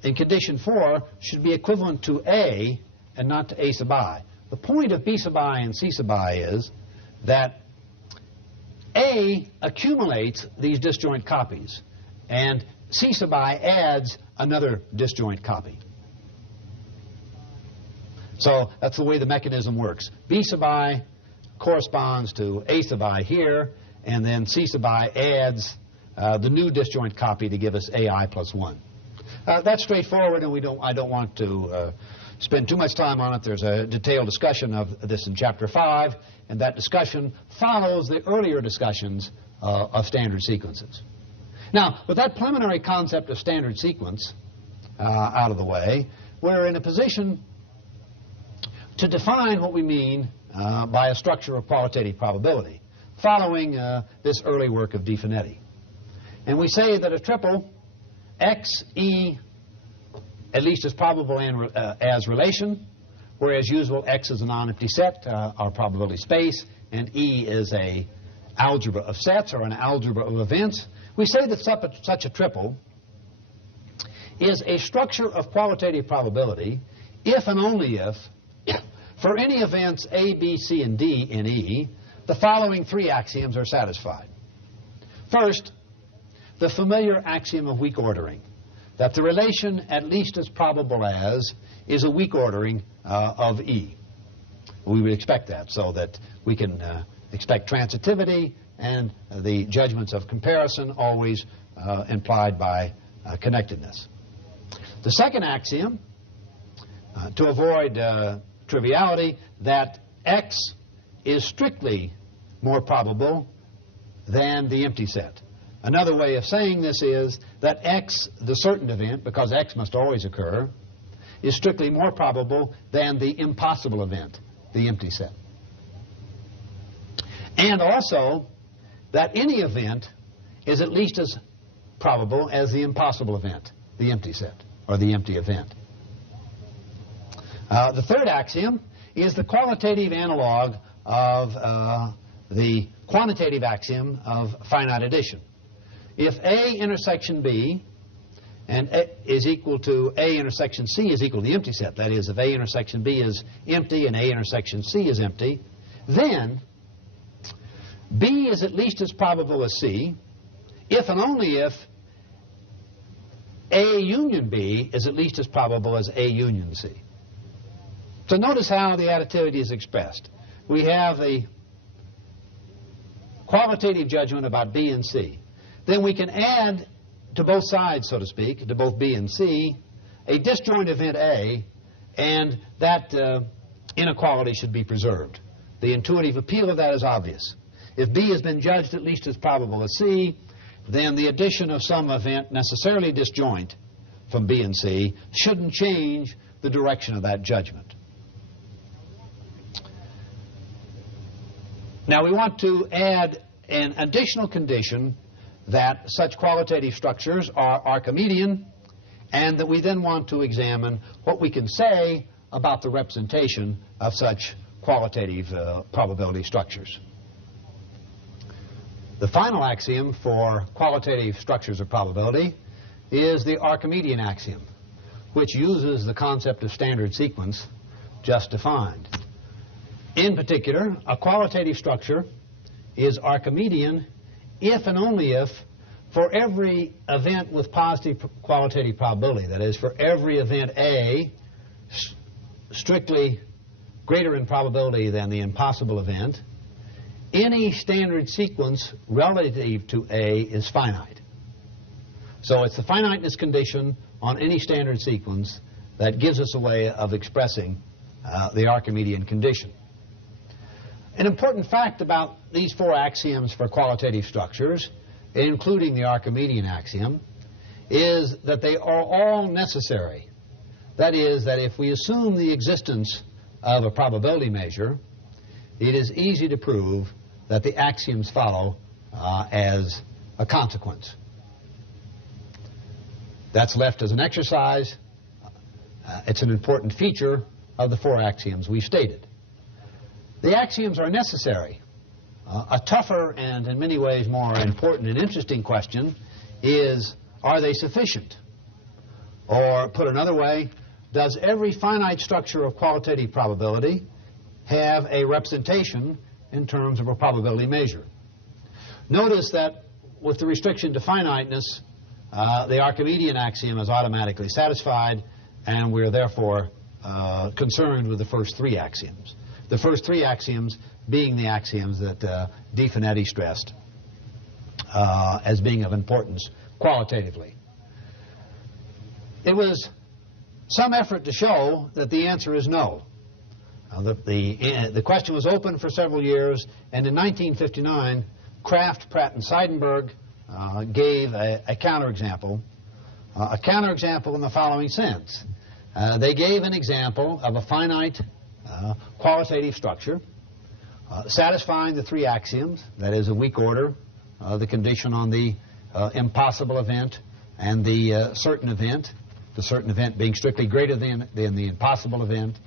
in condition 4 should be equivalent to A and not to A sub I. The point of B sub I and C sub I is that A accumulates these disjoint copies, and C sub I adds another disjoint copy. So that's the way the mechanism works. B sub I corresponds to A sub I here, and then C sub I adds the new disjoint copy to give us AI plus 1. That's straightforward, and I don't want to spend too much time on it. There's a detailed discussion of this in Chapter 5, and that discussion follows the earlier discussions of standard sequences. Now, with that preliminary concept of standard sequence out of the way, we're in a position to define what we mean by a structure of qualitative probability, following this early work of Di Finetti. And we say that a triple X, E, at least as probable as relation, whereas usual X is a non-empty set, our probability space, and E is a algebra of sets or an algebra of events. We say that such a triple is a structure of qualitative probability if and only if, for any events A, B, C, and D in E, the following three axioms are satisfied. First, the familiar axiom of weak ordering, that the relation at least as probable as is a weak ordering of E. We would expect that so that we can expect transitivity and the judgments of comparison always implied by connectedness. The second axiom, to avoid triviality, that X is strictly more probable than the empty set. Another way of saying this is that X, the certain event, because X must always occur, is strictly more probable than the impossible event, the empty set. And also that any event is at least as probable as the impossible event, the empty set, or the empty event. The third axiom is the qualitative analog of the quantitative axiom of finite addition. If A intersection B and A is equal to A intersection C is equal to the empty set, that is, if A intersection B is empty and A intersection C is empty, then B is at least as probable as C if and only if A union B is at least as probable as A union C. So notice how the additivity is expressed. We have a qualitative judgment about B and C. Then we can add to both sides, so to speak, to both B and C, a disjoint event A, and that inequality should be preserved. The intuitive appeal of that is obvious. If B has been judged at least as probable as C, then the addition of some event necessarily disjoint from B and C shouldn't change the direction of that judgment. Now we want to add an additional condition that such qualitative structures are Archimedean, and that we then want to examine what we can say about the representation of such qualitative probability structures. The final axiom for qualitative structures of probability is the Archimedean axiom, which uses the concept of standard sequence just defined. In particular, a qualitative structure is Archimedean if and only if for every event with positive qualitative probability, that is, for every event A strictly greater in probability than the impossible event, any standard sequence relative to A is finite. So it's the finiteness condition on any standard sequence that gives us a way of expressing the Archimedean condition. An important fact about these four axioms for qualitative structures, including the Archimedean axiom, is that they are all necessary. That is, that if we assume the existence of a probability measure, it is easy to prove that the axioms follow as a consequence. That's left as an exercise. It's an important feature of the four axioms we stated. The axioms are necessary. A tougher and in many ways more important and interesting question is, are they sufficient? Or put another way, does every finite structure of qualitative probability have a representation in terms of a probability measure? Notice that with the restriction to finiteness, the Archimedean axiom is automatically satisfied, and we're therefore concerned with the first three axioms. The first three axioms being the axioms that De Finetti stressed as being of importance qualitatively. It was some effort to show that the answer is no. The question was open for several years, and in 1959, Kraft, Pratt, and Seidenberg gave a counterexample. A counterexample in the following sense. They gave an example of a finite qualitative structure satisfying the three axioms, that is a weak order, the condition on the impossible event and the certain event being strictly greater than the impossible event,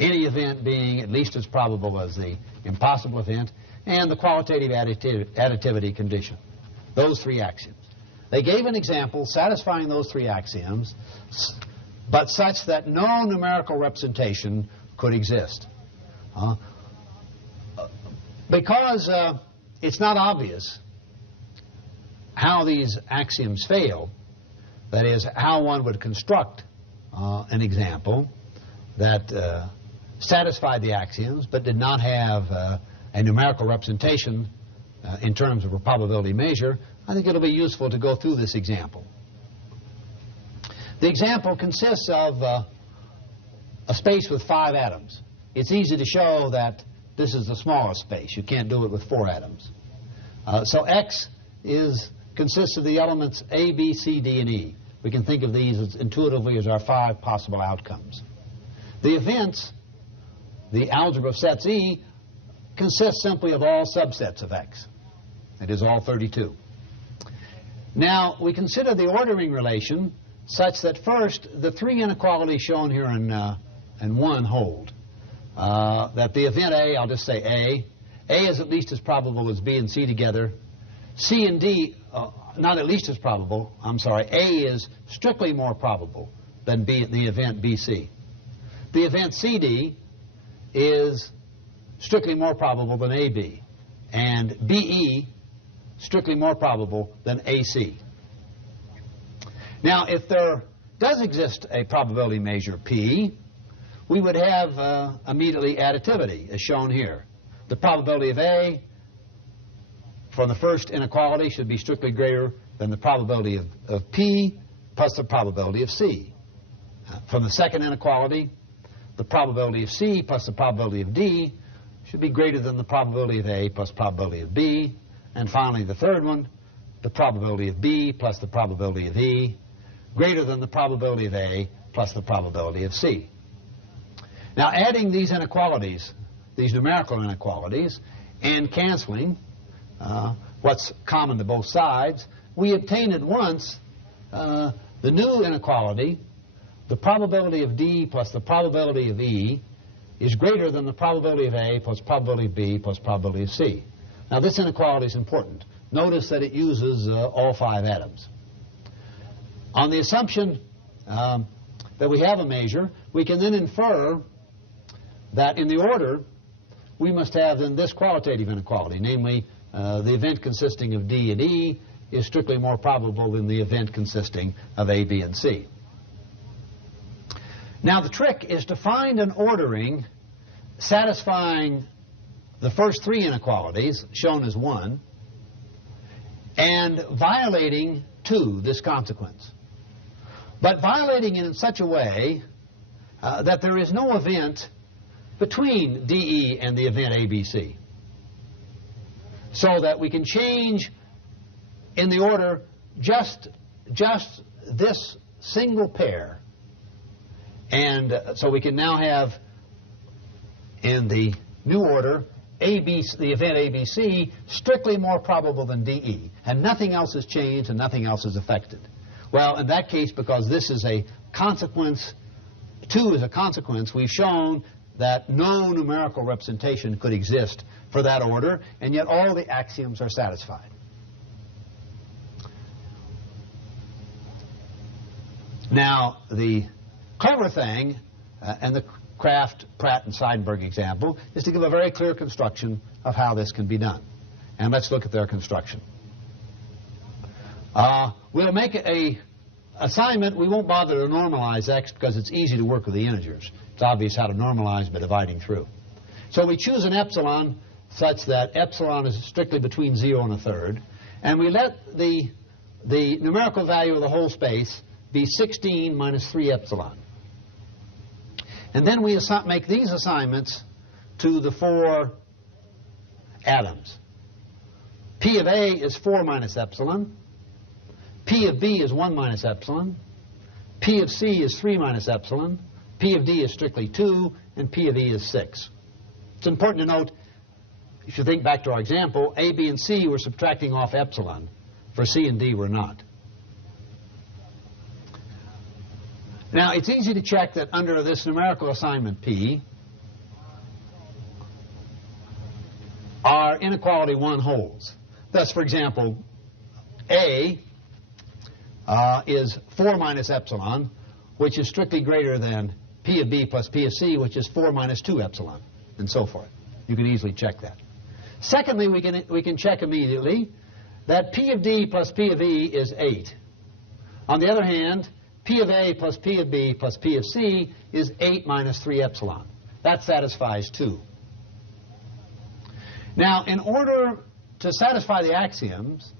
any event being at least as probable as the impossible event, and the qualitative additivity condition. Those three axioms. They gave an example satisfying those three axioms, but such that no numerical representation could exist. Because it's not obvious how these axioms fail, that is, how one would construct an example that satisfied the axioms but did not have a numerical representation in terms of a probability measure, I think it'll be useful to go through this example. The example consists of a space with 5 atoms. It's easy to show that this is the smallest space. You can't do it with 4 atoms. So X consists of the elements A, B, C, D, and E. We can think of these as intuitively as our 5 possible outcomes. The events, the algebra of sets E, consists simply of all subsets of X. It is all 32. Now, we consider the ordering relation such that first, the 3 inequalities shown here in 1 hold. That the event A, I'll just say A is at least as probable as B and C together. C and D, not at least as probable, I'm sorry, A is strictly more probable than the event BC. The event CD is strictly more probable than AB, and BE strictly more probable than AC. Now, if there does exist a probability measure P, we would have immediately additivity, as shown here. The probability of A from the first inequality should be strictly greater than the probability of P plus the probability of C. From the second inequality, the probability of C plus the probability of D should be greater than the probability of A plus probability of B. And finally, the third one, the probability of B plus the probability of E, greater than the probability of A plus the probability of C. Now, adding these inequalities, these numerical inequalities, and canceling what's common to both sides, we obtain at once the new inequality, the probability of D plus the probability of E is greater than the probability of A plus probability of B plus probability of C. Now, this inequality is important. Notice that it uses all 5 atoms. On the assumption that we have a measure, we can then infer that in the order we must have then this qualitative inequality, namely the event consisting of D and E is strictly more probable than the event consisting of A, B, and C. Now, the trick is to find an ordering satisfying the first 3 inequalities, shown as 1, and violating 2, this consequence. But violating it in such a way that there is no event between DE and the event ABC. So that we can change in the order just this single pair. And so we can now have in the new order the event ABC strictly more probable than DE, and nothing else has changed and nothing else is affected. Well, in that case, because this is a consequence, 2 is a consequence, we've shown that no numerical representation could exist for that order, and yet all the axioms are satisfied. Now, the clever thing, and the Kraft, Pratt, and Seidenberg example, is to give a very clear construction of how this can be done. And let's look at their construction. We'll make an assignment. We won't bother to normalize X because it's easy to work with the integers. It's obvious how to normalize by dividing through. So we choose an epsilon such that epsilon is strictly between 0 and 1/3. And we let the numerical value of the whole space be 16 minus 3 epsilon. And then we make these assignments to the 4 atoms. P of A is 4 minus epsilon. P of B is 1 minus epsilon. P of C is 3 minus epsilon. P of D is strictly 2, and P of E is 6. It's important to note, if you think back to our example, A, B, and C were subtracting off epsilon. For C and D, we're not. Now, it's easy to check that under this numerical assignment P, inequality 1 holds. Thus, for example, A is 4 minus epsilon, which is strictly greater than P of B plus P of C, which is 4 minus 2 epsilon, and so forth. You can easily check that. Secondly, we can check immediately that P of D plus P of E is 8. On the other hand, P of A plus P of B plus P of C is 8 minus 3 epsilon. That satisfies 2. Now, in order to satisfy the axioms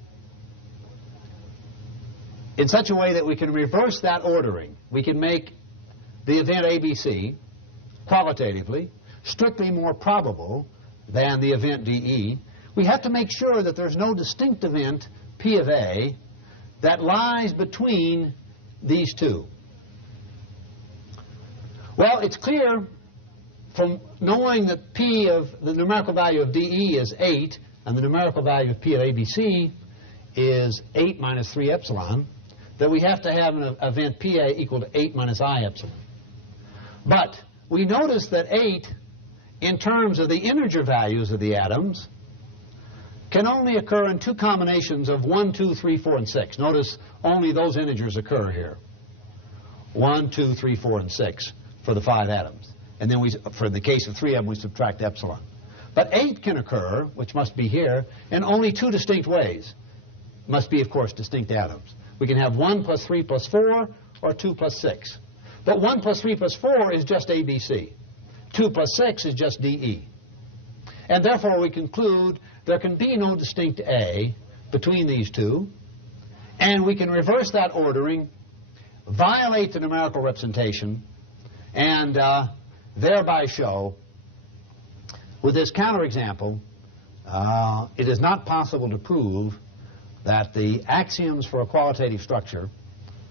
in such a way that we can reverse that ordering, we can make the event ABC qualitatively strictly more probable than the event DE, we have to make sure that there's no distinct event P of A that lies between these two. Well, it's clear from knowing that P of the numerical value of DE is 8 and the numerical value of P of ABC is 8 minus 3 epsilon that we have to have an event PA equal to 8 minus I epsilon. But we notice that 8, in terms of the integer values of the atoms, can only occur in 2 combinations of 1, 2, 3, 4, and 6. Notice only those integers occur here. 1, 2, 3, 4, and 6 for the 5 atoms. And then for the case of 3 of them, we subtract epsilon. But 8 can occur, which must be here, in only 2 distinct ways. Must be, of course, distinct atoms. We can have 1 plus 3 plus 4 or 2 plus 6. But 1 plus 3 plus 4 is just ABC. 2 plus 6 is just DE. And therefore, we conclude there can be no distinct A between these two, and we can reverse that ordering, violate the numerical representation, and thereby show, with this counterexample, it is not possible to prove that the axioms for a qualitative structure,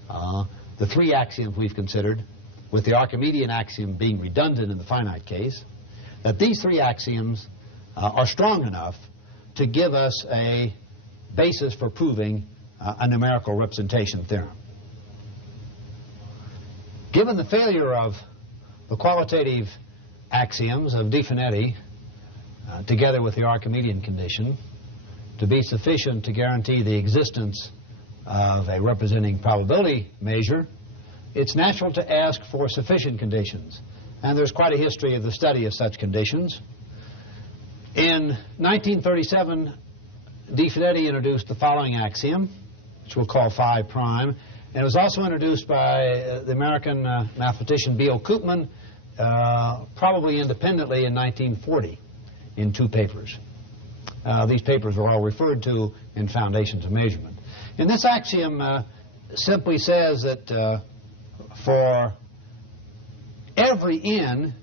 the 3 axioms we've considered, with the Archimedean axiom being redundant in the finite case, that these 3 axioms are strong enough to give us a basis for proving a numerical representation theorem. Given the failure of the qualitative axioms of De Finetti, together with the Archimedean condition, to be sufficient to guarantee the existence of a representing probability measure, it's natural to ask for sufficient conditions. And there's quite a history of the study of such conditions. In 1937, De Finetti introduced the following axiom, which we'll call phi prime, and it was also introduced by the American mathematician B.O. Koopman, probably independently in 1940, in 2 papers. These papers are all referred to in Foundations of Measurement. And this axiom simply says that for every n,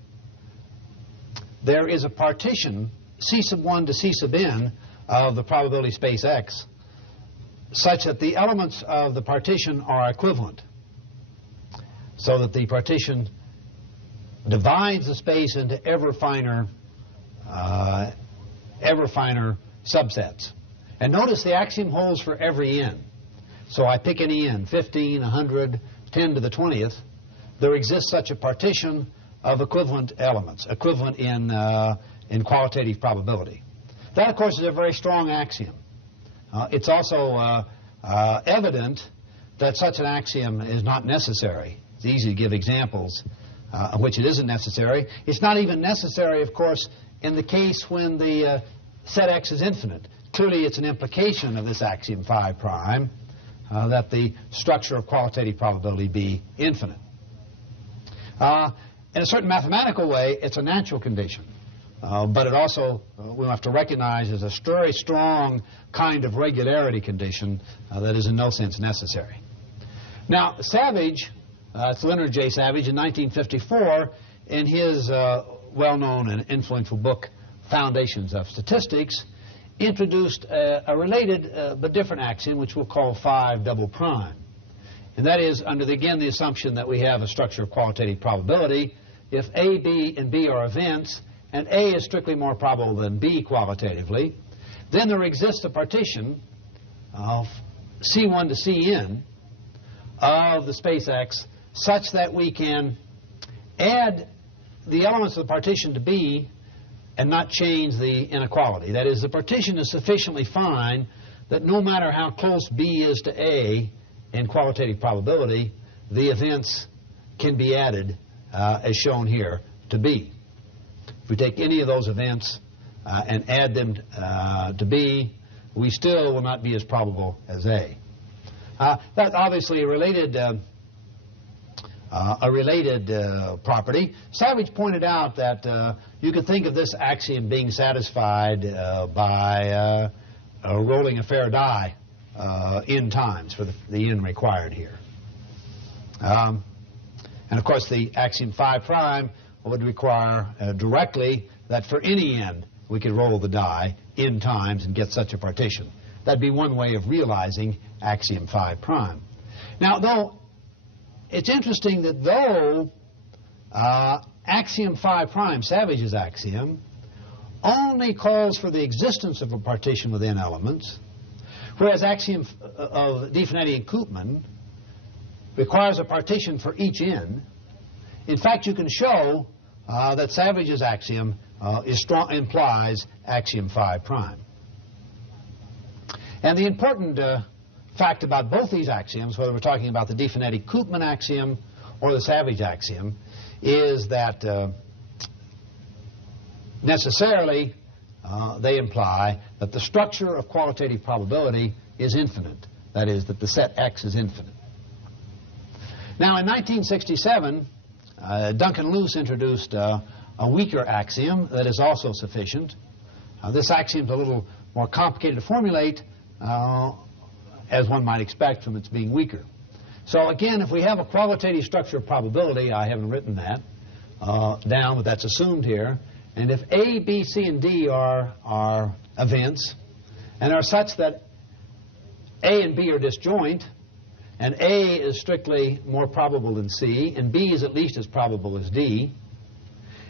there is a partition, C sub 1 to C sub n, of the probability space X, such that the elements of the partition are equivalent, so that the partition divides the space into ever finer subsets. And notice the axiom holds for every n. So I pick any n, 15, 100, 10 to the 20th. There exists such a partition of equivalent elements, equivalent in qualitative probability. That, of course, is a very strong axiom. It's also evident that such an axiom is not necessary. It's easy to give examples of which it isn't necessary. It's not even necessary, of course, in the case when the set X is infinite. Clearly, it's an implication of this axiom phi prime that the structure of qualitative probability be infinite. In a certain mathematical way, it's a natural condition. But it also, we'll have to recognize, is a very strong kind of regularity condition that is in no sense necessary. Now, Savage, it's Leonard J. Savage, in 1954, in his well-known and influential book, Foundations of Statistics, introduced a related but different axiom, which we'll call phi double prime. And that is under, again, the assumption that we have a structure of qualitative probability. If A, B, and B are events, and A is strictly more probable than B qualitatively, then there exists a partition of C1 to Cn of the space X such that we can add the elements of the partition to B and not change the inequality. That is, the partition is sufficiently fine that no matter how close B is to A in qualitative probability, the events can be added, as shown here, to B. If we take any of those events and add them to B, we still will not be as probable as A. That's obviously a related property. Savage pointed out that you could think of this axiom being satisfied by rolling a fair die n times for the n required here. And of course the axiom phi prime would require directly that for any n we could roll the die n times and get such a partition. That'd be one way of realizing axiom phi prime. Now, though, it's interesting that though axiom phi prime, Savage's axiom, only calls for the existence of a partition with n elements, whereas axiom of Di-Finetti and Koopman requires a partition for each n. In fact, you can show that Savage's axiom implies axiom phi prime. And the important fact about both these axioms, whether we're talking about the Di-Finetti-Koopman axiom or the Savage axiom, is that necessarily they imply that the structure of qualitative probability is infinite. That is, that the set X is infinite. Now, in 1967, Duncan Luce introduced a weaker axiom that is also sufficient. This axiom is a little more complicated to formulate, as one might expect from its being weaker. So again, if we have a qualitative structure of probability, I haven't written that down, but that's assumed here, and if A, B, C, and D are events, and are such that A and B are disjoint, and A is strictly more probable than C, and B is at least as probable as D,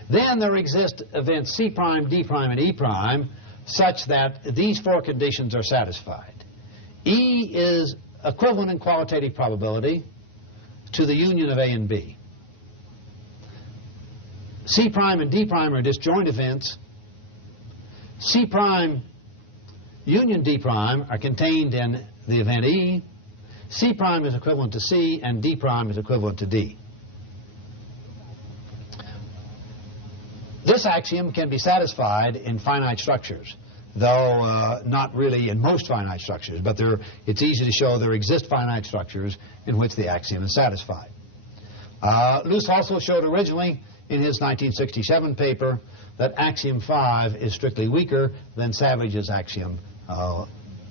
then there exist events C prime, D prime, and E prime such that these four conditions are satisfied. E is equivalent in qualitative probability to the union of A and B. C prime and D prime are disjoint events. C prime union D prime are contained in the event E. C prime is equivalent to C, and D prime is equivalent to D. This axiom can be satisfied in finite structures, though not really in most finite structures, but it's easy to show there exist finite structures in which the axiom is satisfied. Luce also showed originally in his 1967 paper that axiom 5 is strictly weaker than Savage's axiom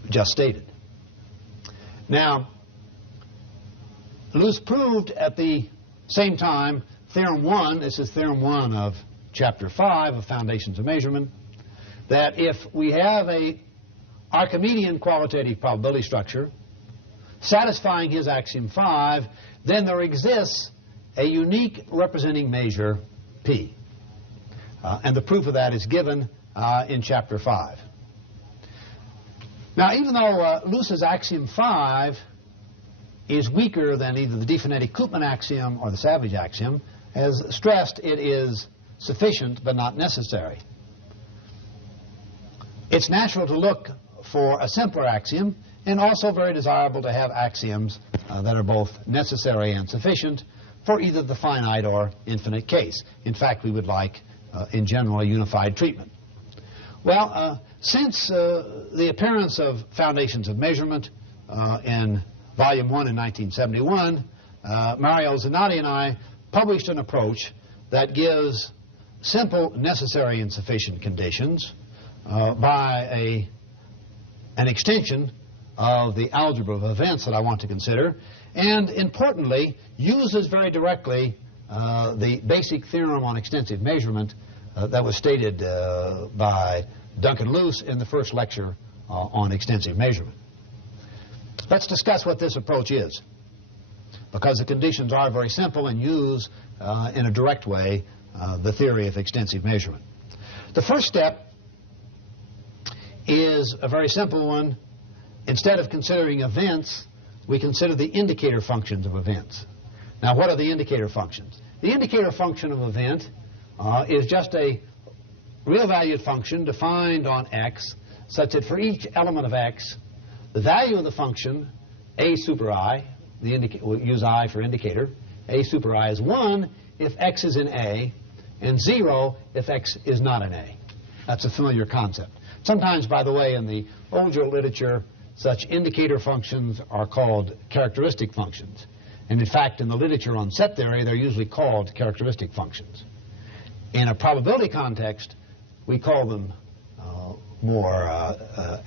just stated. Now, Luce proved at the same time Theorem 1, this is Theorem 1 of Chapter 5 of Foundations of Measurement, that if we have a Archimedean qualitative probability structure satisfying his axiom 5, then there exists a unique representing measure P. And the proof of that is given in Chapter 5. Now, even though Luce's axiom 5 is weaker than either the Di-Finetti-Koopman axiom or the Savage axiom, as stressed, it is sufficient but not necessary. It's natural to look for a simpler axiom, and also very desirable to have axioms that are both necessary and sufficient for either the finite or infinite case. In fact, we would like, in general, a unified treatment. Well, since the appearance of Foundations of Measurement in Volume 1 in 1971, Mario Zanotti and I published an approach that gives simple, necessary, and sufficient conditions by an extension of the algebra of events that I want to consider, and importantly, uses very directly the basic theorem on extensive measurement that was stated by Duncan Luce in the first lecture on extensive measurement. Let's discuss what this approach is, because the conditions are very simple and use in a direct way the theory of extensive measurement. The first step is a very simple one. Instead of considering events, we consider the indicator functions of events. Now, what are the indicator functions? The indicator function of event is just a real valued function defined on x such that for each element of x, the value of the function a super I, we'll use I for indicator, a super I is 1 if x is in A, and 0 if x is not in A. That's a familiar concept. Sometimes, by the way, in the older literature, such indicator functions are called characteristic functions. And in fact, in the literature on set theory, they're usually called characteristic functions. In a probability context, we call them more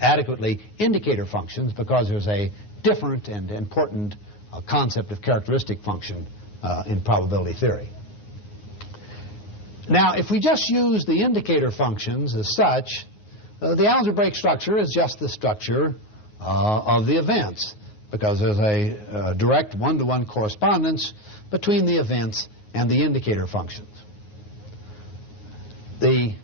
adequately indicator functions because there's a different and important concept of characteristic function in probability theory. Now, if we just use the indicator functions as such, the algebraic structure is just the structure of the events, because there's a direct one-to-one correspondence between the events and the indicator functions. The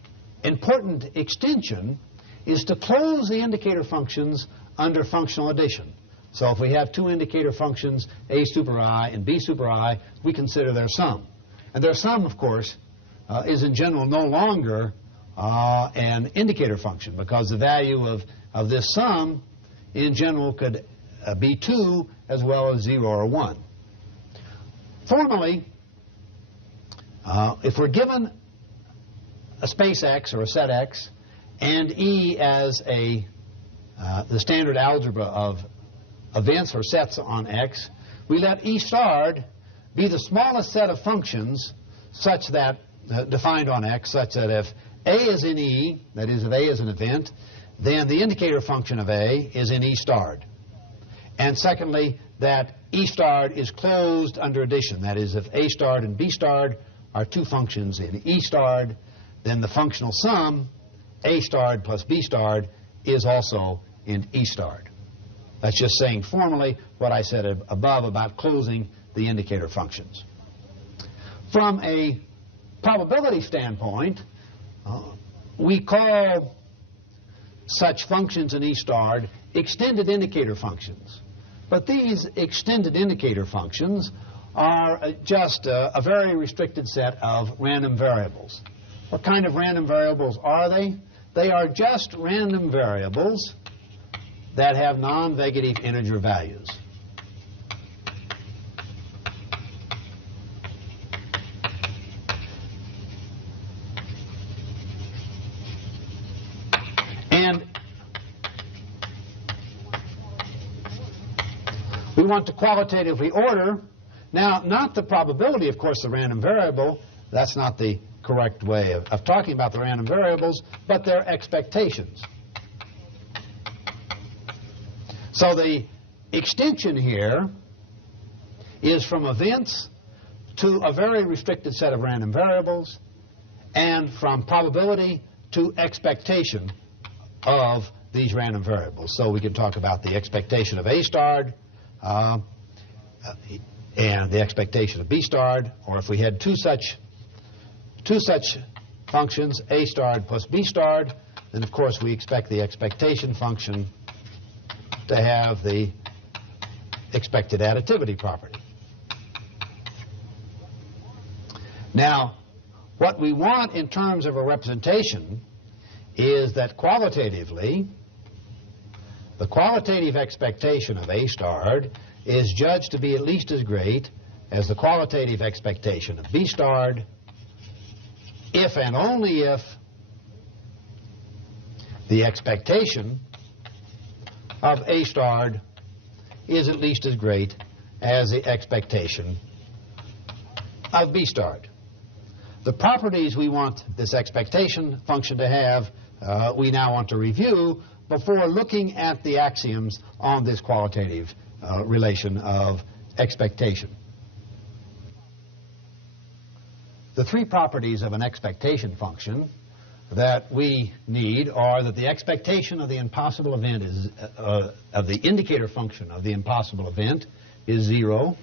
important extension is to close the indicator functions under functional addition. So if we have two indicator functions, a super I and b super I, we consider their sum. And their sum, of course, is in general no longer an indicator function, because the value of this sum in general could be 2 as well as 0 or 1. Formally, if we're given a space X or a set X and E as the standard algebra of events or sets on X, we let E starred be the smallest set of functions such that defined on X, such that if A is in E, that is if A is an event, then the indicator function of A is in E starred. And secondly, that E starred is closed under addition. That is, if A starred and B starred are two functions in E starred, then the functional sum, A starred plus B starred, is also in E starred. That's just saying formally what I said above about closing the indicator functions. From a probability standpoint, we call such functions in E starred extended indicator functions. But these extended indicator functions are just a very restricted set of random variables. What kind of random variables are they? They are just random variables that have non-negative integer values. And we want to qualitatively order, now not the probability, of course, the random variable, that's not the correct way of talking about the random variables, but their expectations. So the extension here is from events to a very restricted set of random variables, and from probability to expectation of these random variables. So we can talk about the expectation of A starred and the expectation of B starred, or if we had two such functions, A starred plus B starred, then of course we expect the expectation function to have the expected additivity property. Now, what we want in terms of a representation is that qualitatively, the qualitative expectation of A starred is judged to be at least as great as the qualitative expectation of B starred if and only if the expectation of A starred is at least as great as the expectation of B starred. The properties we want this expectation function to have, we now want to review before looking at the axioms on this qualitative relation of expectation. The three properties of an expectation function that we need are that the expectation of the impossible event is of the indicator function of the impossible event is 0.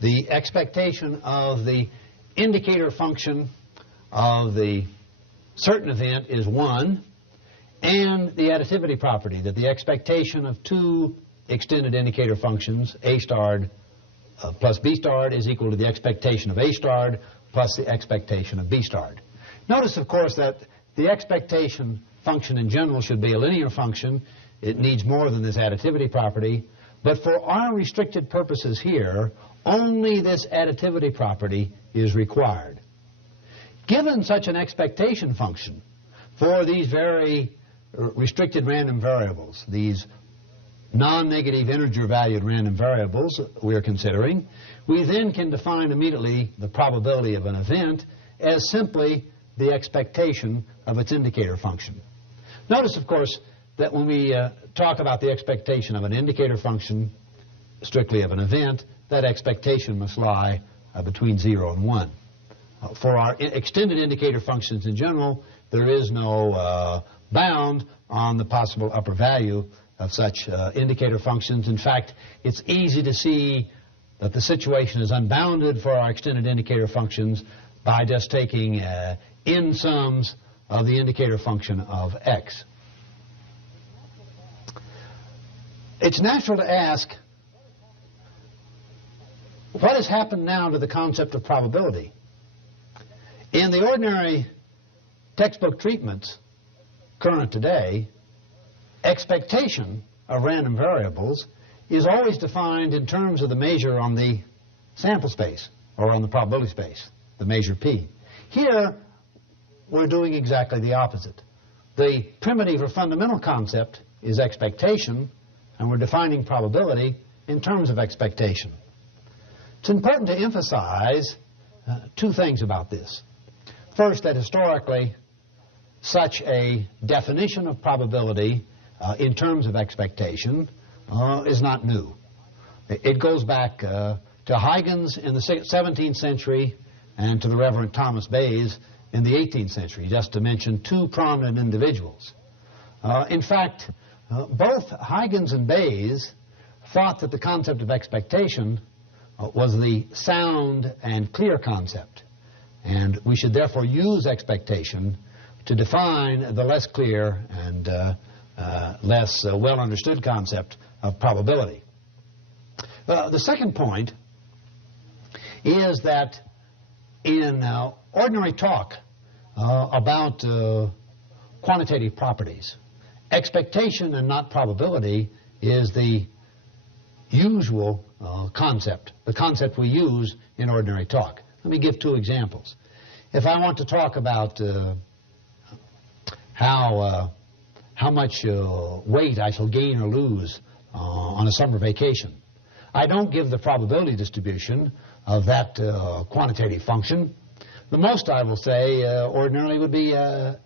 The expectation of the indicator function of the certain event is 1, and the additivity property that the expectation of two extended indicator functions, A starred plus B starred, is equal to the expectation of A starred plus the expectation of B starred. Notice, of course, that the expectation function in general should be a linear function. It needs more than this additivity property. But for our restricted purposes here, only this additivity property is required. Given such an expectation function for these very restricted random variables, these non-negative integer valued random variables we're considering, we then can define immediately the probability of an event as simply the expectation of its indicator function. Notice, of course, that when we talk about the expectation of an indicator function, strictly of an event, that expectation must lie between 0 and 1. For our extended indicator functions in general, there is no bound on the possible upper value of such indicator functions. In fact, it's easy to see that the situation is unbounded for our extended indicator functions by just taking n sums of the indicator function of x. It's natural to ask, what has happened now to the concept of probability? In the ordinary textbook treatments current today, expectation of random variables is always defined in terms of the measure on the sample space, or on the probability space, the measure p. Here, we're doing exactly the opposite. The primitive or fundamental concept is expectation, and we're defining probability in terms of expectation. It's important to emphasize two things about this. First, that historically, such a definition of probability in terms of expectation is not new. It goes back to Huygens in the 17th century and to the Reverend Thomas Bayes in the 18th century, just to mention two prominent individuals. In fact, both Huygens and Bayes thought that the concept of expectation was the sound and clear concept, and we should therefore use expectation to define the less clear and less well understood concept of probability. The second point is that in ordinary talk about quantitative properties, expectation and not probability is the usual concept, the concept we use in ordinary talk. Let me give two examples. If I want to talk about how much weight I shall gain or lose on a summer vacation, I don't give the probability distribution of that quantitative function. The most I will say ordinarily would be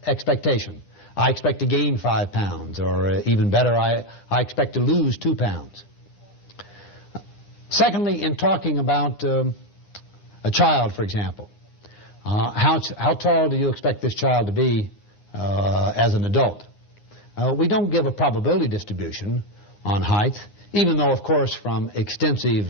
expectation. I expect to gain 5 pounds, or even better, I expect to lose 2 pounds. Secondly, in talking about a child, for example, how tall do you expect this child to be as an adult? We don't give a probability distribution on height, even though, of course, from extensive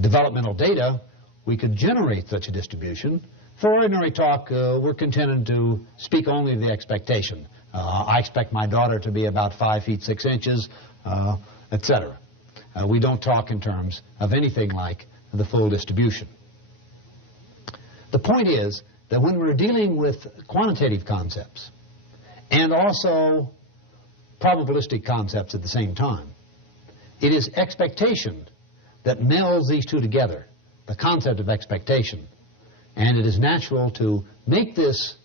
developmental data, we could generate such a distribution. For ordinary talk, we're contented to speak only of the expectation. I expect my daughter to be about 5 feet 6 inches, etc. We don't talk in terms of anything like the full distribution. The point is that when we're dealing with quantitative concepts and also probabilistic concepts at the same time, it is expectation that melds these two together, the concept of expectation. And it is natural to make this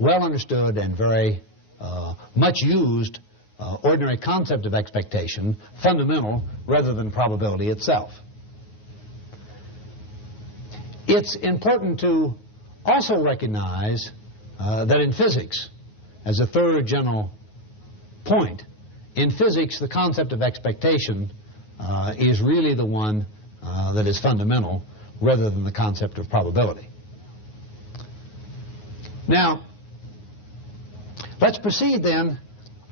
well understood and very much used ordinary concept of expectation fundamental rather than probability itself. It's important to also recognize that in physics, as a third general point, in physics the concept of expectation is really the one that is fundamental rather than the concept of probability. Now, let's proceed then,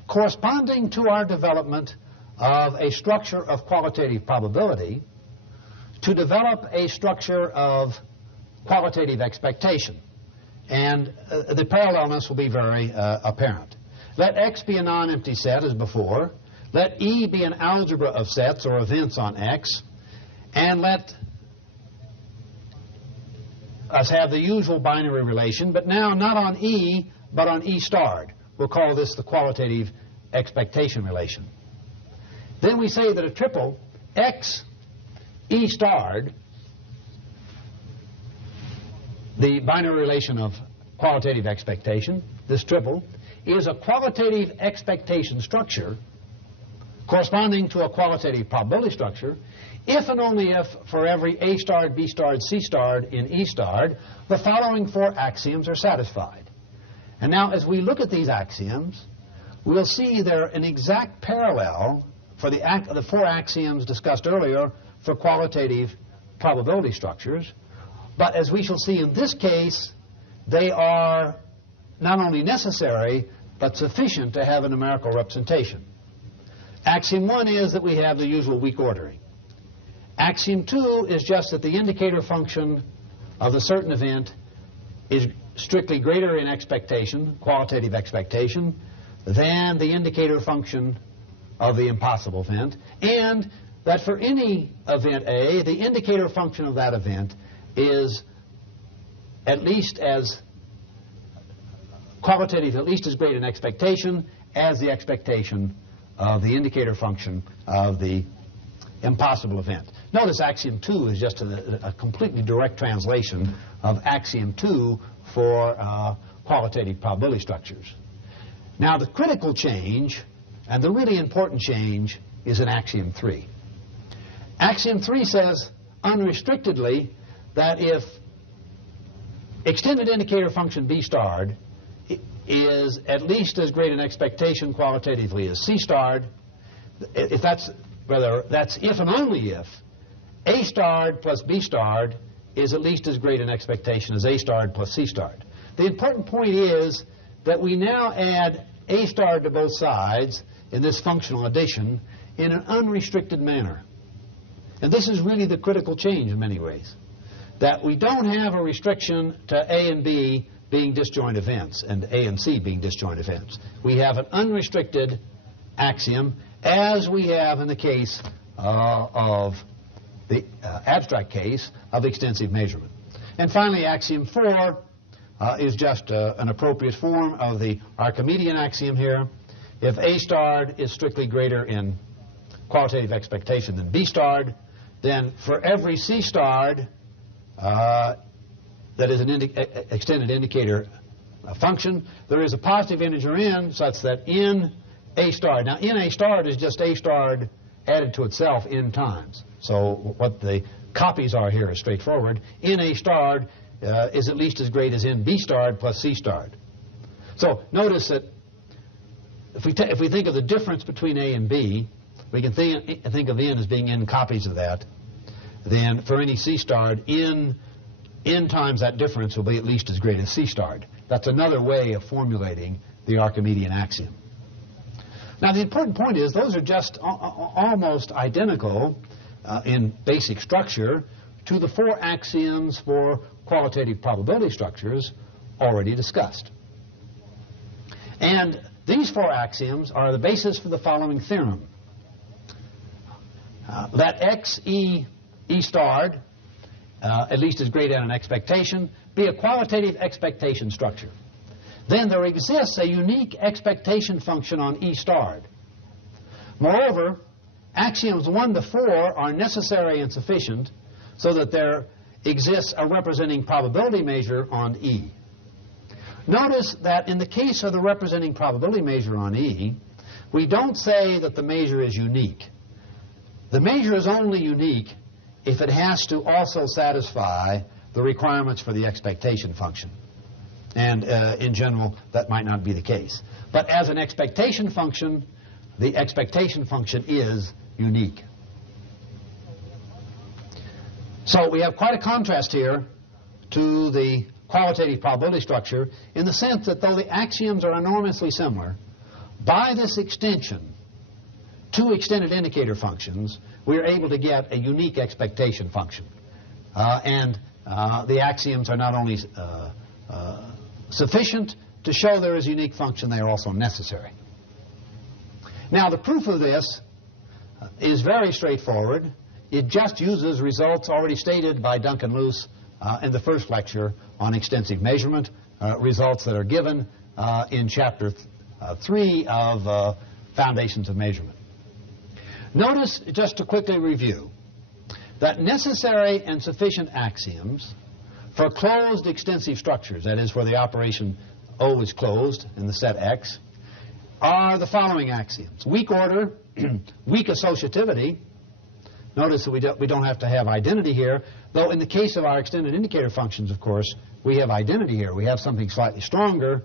corresponding to our development of a structure of qualitative probability, to develop a structure of qualitative expectation. And the parallelness will be very apparent. Let X be a non-empty set as before. Let E be an algebra of sets or events on X. And let us have the usual binary relation, but now not on E, but on E starred. We'll call this the qualitative expectation relation. Then we say that a triple X E starred, the binary relation of qualitative expectation, this triple, is a qualitative expectation structure corresponding to a qualitative probability structure if and only if for every A starred, B starred, C starred in E starred, the following four axioms are satisfied. And now as we look at these axioms, we'll see they're an exact parallel for the four axioms discussed earlier for qualitative probability structures. But as we shall see in this case, they are not only necessary, but sufficient to have a numerical representation. Axiom 1 is that we have the usual weak ordering. Axiom 2 is just that the indicator function of the certain event is strictly greater in expectation, qualitative expectation, than the indicator function of the impossible event, and that for any event A, the indicator function of that event is at least as qualitative, at least as great an expectation as the expectation of the indicator function of the impossible event. Notice axiom 2 is just a completely direct translation of axiom 2 for qualitative probability structures. Now the critical change and the really important change is in axiom 3. Axiom 3 says unrestrictedly that if extended indicator function B starred is at least as great an expectation qualitatively as C starred, if that's if and only if A starred plus B starred is at least as great an expectation as A starred plus C starred. The important point is that we now add A starred to both sides in this functional addition in an unrestricted manner. And this is really the critical change in many ways, that we don't have a restriction to A and B being disjoint events and A and C being disjoint events. We have an unrestricted axiom, as we have in the case of the abstract case of extensive measurement. And finally, axiom 4 is just an appropriate form of the Archimedean axiom here. If A starred is strictly greater in qualitative expectation than B starred, then for every C starred that is an extended indicator function, there is a positive integer n such that in A starred. Now, in A starred is just A starred added to itself n times. So what the copies are here is straightforward. In A starred is at least as great as in B starred plus C starred. So notice that if we think of the difference between A and B, we can think of n as being n copies of that. Then for any C starred, n times that difference will be at least as great as C starred. That's another way of formulating the Archimedean axiom. Now the important point is those are just almost identical in basic structure to the four axioms for qualitative probability structures already discussed. And these four axioms are the basis for the following theorem. That X, E starred, at least as great as an expectation, be a qualitative expectation structure. Then there exists a unique expectation function on E starred. Moreover, axioms 1 to 4 are necessary and sufficient so that there exists a representing probability measure on E. Notice that in the case of the representing probability measure on E, we don't say that the measure is unique. The measure is only unique if it has to also satisfy the requirements for the expectation function. And in general, that might not be the case. But as an expectation function, the expectation function is unique. So we have quite a contrast here to the qualitative probability structure in the sense that though the axioms are enormously similar, by this extension to extended indicator functions, we are able to get a unique expectation function. The axioms are not only sufficient to show there is a unique function, they are also necessary. Now, the proof of this is very straightforward. It just uses results already stated by Duncan Luce in the first lecture on extensive measurement, results that are given in Chapter 3 of Foundations of Measurement. Notice, just to quickly review, that necessary and sufficient axioms for closed extensive structures, that is, where the operation O is closed in the set X, are the following axioms. Weak order, weak associativity. Notice that we don't have to have identity here, though in the case of our extended indicator functions, of course, we have identity here. We have something slightly stronger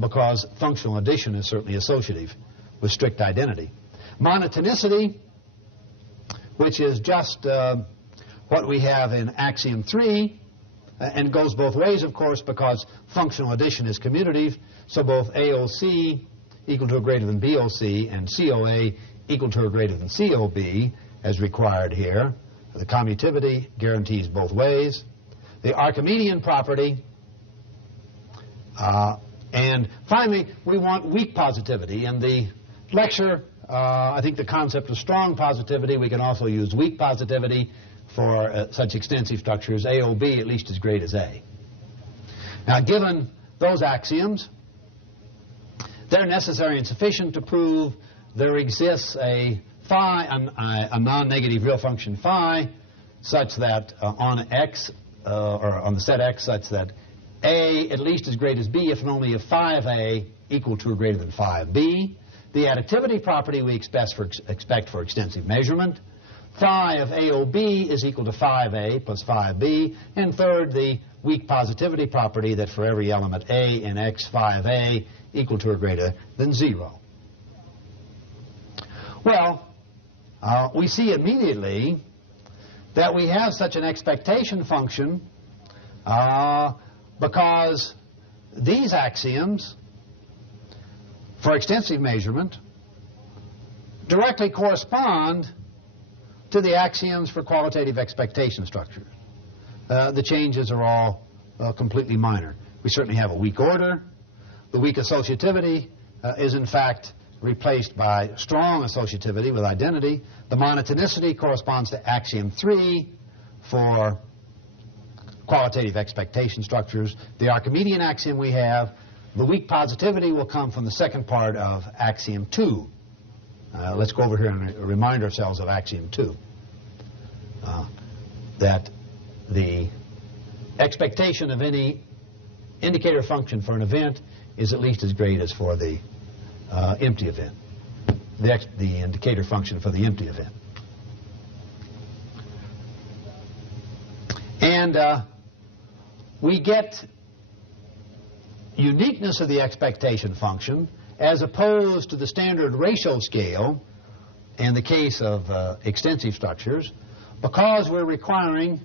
because functional addition is certainly associative with strict identity. Monotonicity, which is just what we have in axiom 3, and goes both ways, of course, because functional addition is commutative, so both AOC equal to or greater than BOC and COA equal to or greater than COB as required here. The commutivity guarantees both ways. The Archimedean property, and finally, we want weak positivity. In the lecture, I think the concept of strong positivity, we can also use weak positivity for such extensive structures, AOB at least as great as A. Now, given those axioms, they're necessary and sufficient to prove there exists a phi, a non-negative real function phi, such that on X, or on the set X, such that A at least as great as B, if and only if phi of A equal to or greater than phi of B. The additivity property we expect for extensive measurement. Phi of AOB is equal to phi of A plus phi of B. And third, the weak positivity property that for every element A in X, phi of A equal to or greater than 0. Well, we see immediately that we have such an expectation function because these axioms for extensive measurement directly correspond to the axioms for qualitative expectation structures. The changes are all completely minor. We certainly have a weak order. The weak associativity is in fact replaced by strong associativity with identity. The monotonicity corresponds to axiom 3 for qualitative expectation structures. The Archimedean axiom we have, the weak positivity will come from the second part of axiom 2. Let's go over here and remind ourselves of axiom 2. That the expectation of any indicator function for an event is at least as great as for the empty event, the indicator function for the empty event. And we get uniqueness of the expectation function as opposed to the standard ratio scale in the case of extensive structures, because we're requiring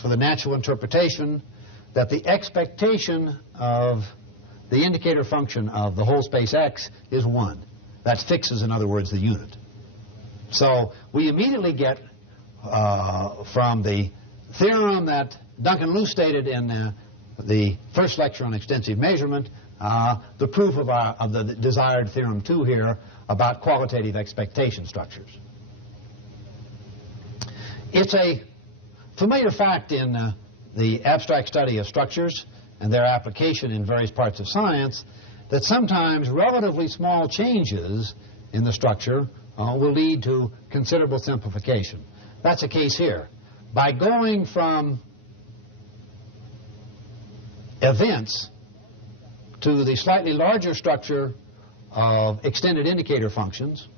for the natural interpretation that the expectation of the indicator function of the whole space X is 1. That fixes, in other words, the unit. So we immediately get from the theorem that Duncan Luce stated in the first lecture on extensive measurement, the proof of the desired theorem 2 here about qualitative expectation structures. It's a familiar fact in the abstract study of structures and their application in various parts of science that sometimes relatively small changes in the structure will lead to considerable simplification. That's the case here. By going from events to the slightly larger structure of extended indicator functions,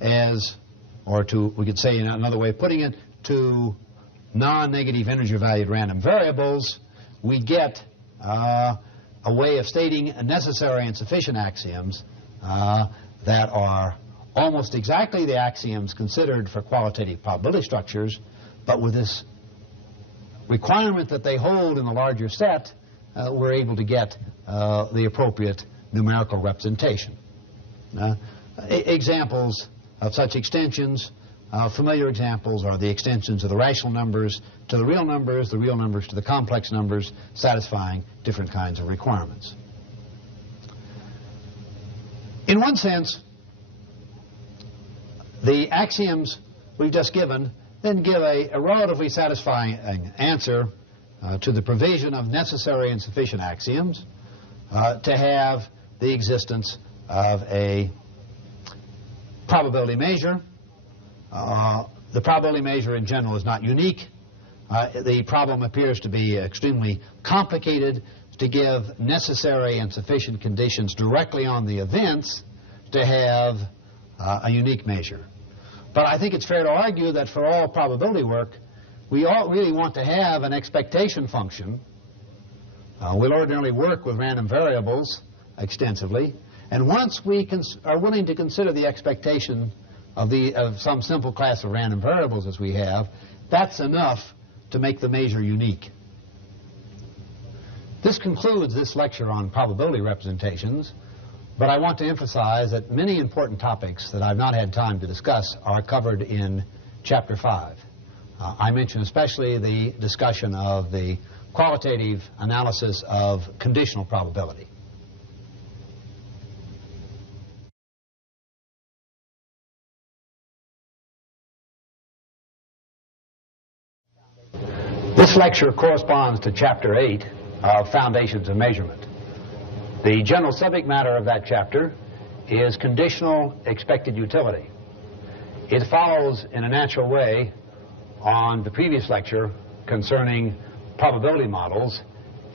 we could say in another way of putting it, to non-negative integer valued random variables, we get a way of stating necessary and sufficient axioms that are almost exactly the axioms considered for qualitative probability structures, but with this requirement that they hold in the larger set, we're able to get the appropriate numerical representation. Examples of such extensions, familiar examples, are the extensions of the rational numbers to the real numbers to the complex numbers, satisfying different kinds of requirements. In one sense, the axioms we've just given then give a relatively satisfying answer to the provision of necessary and sufficient axioms to have the existence of a probability measure. The probability measure in general is not unique. The problem appears to be extremely complicated to give necessary and sufficient conditions directly on the events to have a unique measure. But I think it's fair to argue that for all probability work, we all really want to have an expectation function. We'll ordinarily work with random variables extensively, and once we are willing to consider the expectation of some simple class of random variables as we have, that's enough to make the measure unique. This concludes this lecture on probability representations, but I want to emphasize that many important topics that I've not had time to discuss are covered in Chapter 5. I mention especially the discussion of the qualitative analysis of conditional probability. This lecture corresponds to Chapter 8 of Foundations of Measurement. The general subject matter of that chapter is conditional expected utility. It follows in a natural way on the previous lecture concerning probability models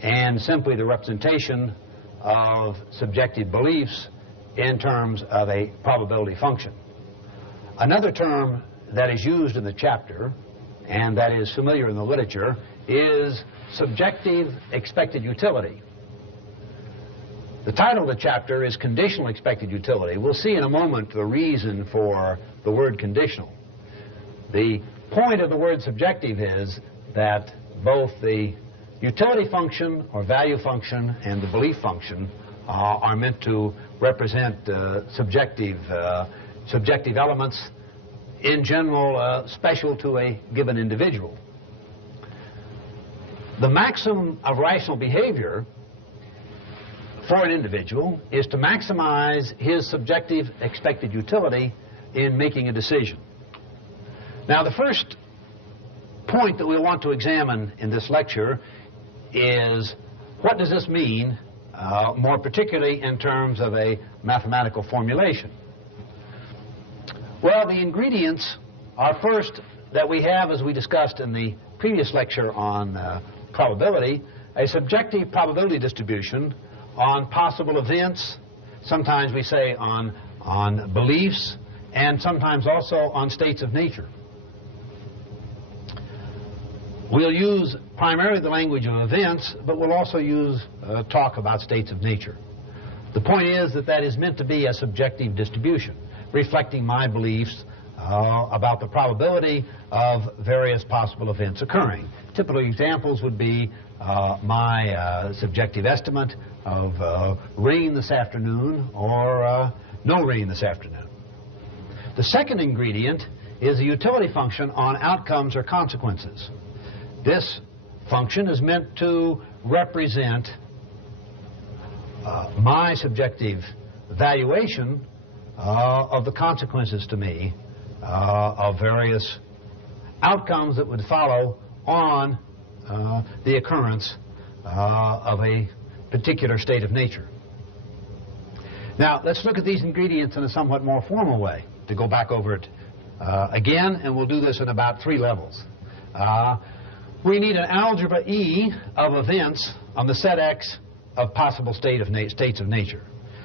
and simply the representation of subjective beliefs in terms of a probability function. Another term that is used in the chapter and that is familiar in the literature is subjective expected utility. The title of the chapter is Conditional Expected Utility. We'll see in a moment the reason for the word conditional. The point of the word subjective is that both the utility function or value function and the belief function are meant to represent subjective elements, in general special to a given individual. The maxim of rational behavior for an individual is to maximize his subjective expected utility in making a decision. Now, the first point that we'll want to examine in this lecture is what does this mean, more particularly in terms of a mathematical formulation. Well, the ingredients are first that we have, as we discussed in the previous lecture on probability, a subjective probability distribution on possible events, sometimes we say on beliefs, and sometimes also on states of nature. We'll use primarily the language of events, but we'll also use talk about states of nature. The point is that that is meant to be a subjective distribution, reflecting my beliefs about the probability of various possible events occurring. Typical examples would be my subjective estimate of rain this afternoon or no rain this afternoon. The second ingredient is a utility function on outcomes or consequences. This function is meant to represent my subjective valuation of the consequences to me of various outcomes that would follow on the occurrence of a particular state of nature. Now, let's look at these ingredients in a somewhat more formal way, to go back over it again, and we'll do this in about 3 levels. We need an algebra E of events on the set X of possible states of nature.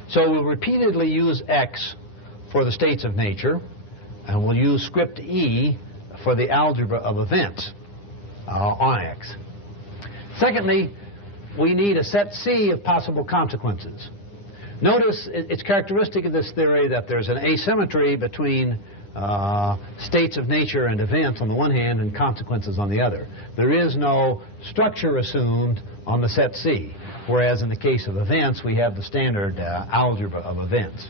So we'll repeatedly use X for the states of nature, and we'll use script E for the algebra of events on X. Secondly, we need a set C of possible consequences. Notice it's characteristic of this theory that there's an asymmetry between states of nature and events on the one hand and consequences on the other. There is no structure assumed on the set C, whereas in the case of events we have the standard algebra of events.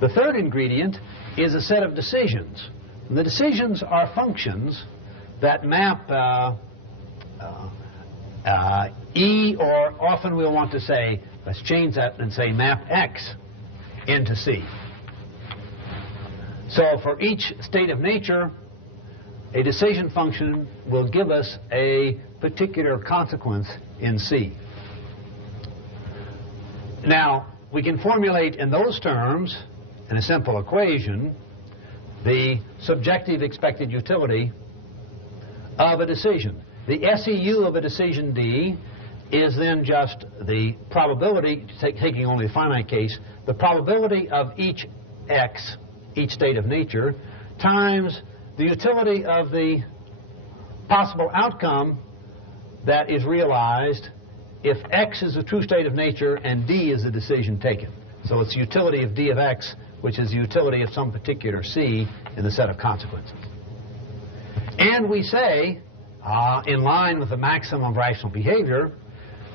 The third ingredient is a set of decisions. And the decisions are functions that map E, or often we'll want to say, let's change that and say map X into C. So for each state of nature, a decision function will give us a particular consequence in C. Now, we can formulate in those terms, in a simple equation, the subjective expected utility of a decision. The SEU of a decision D is then just the probability, taking only the finite case, the probability of each x, each state of nature, times the utility of the possible outcome that is realized if x is a true state of nature and D is the decision taken. So it's the utility of D of x, which is the utility of some particular C in the set of consequences. And we say, in line with the maximum of rational behavior,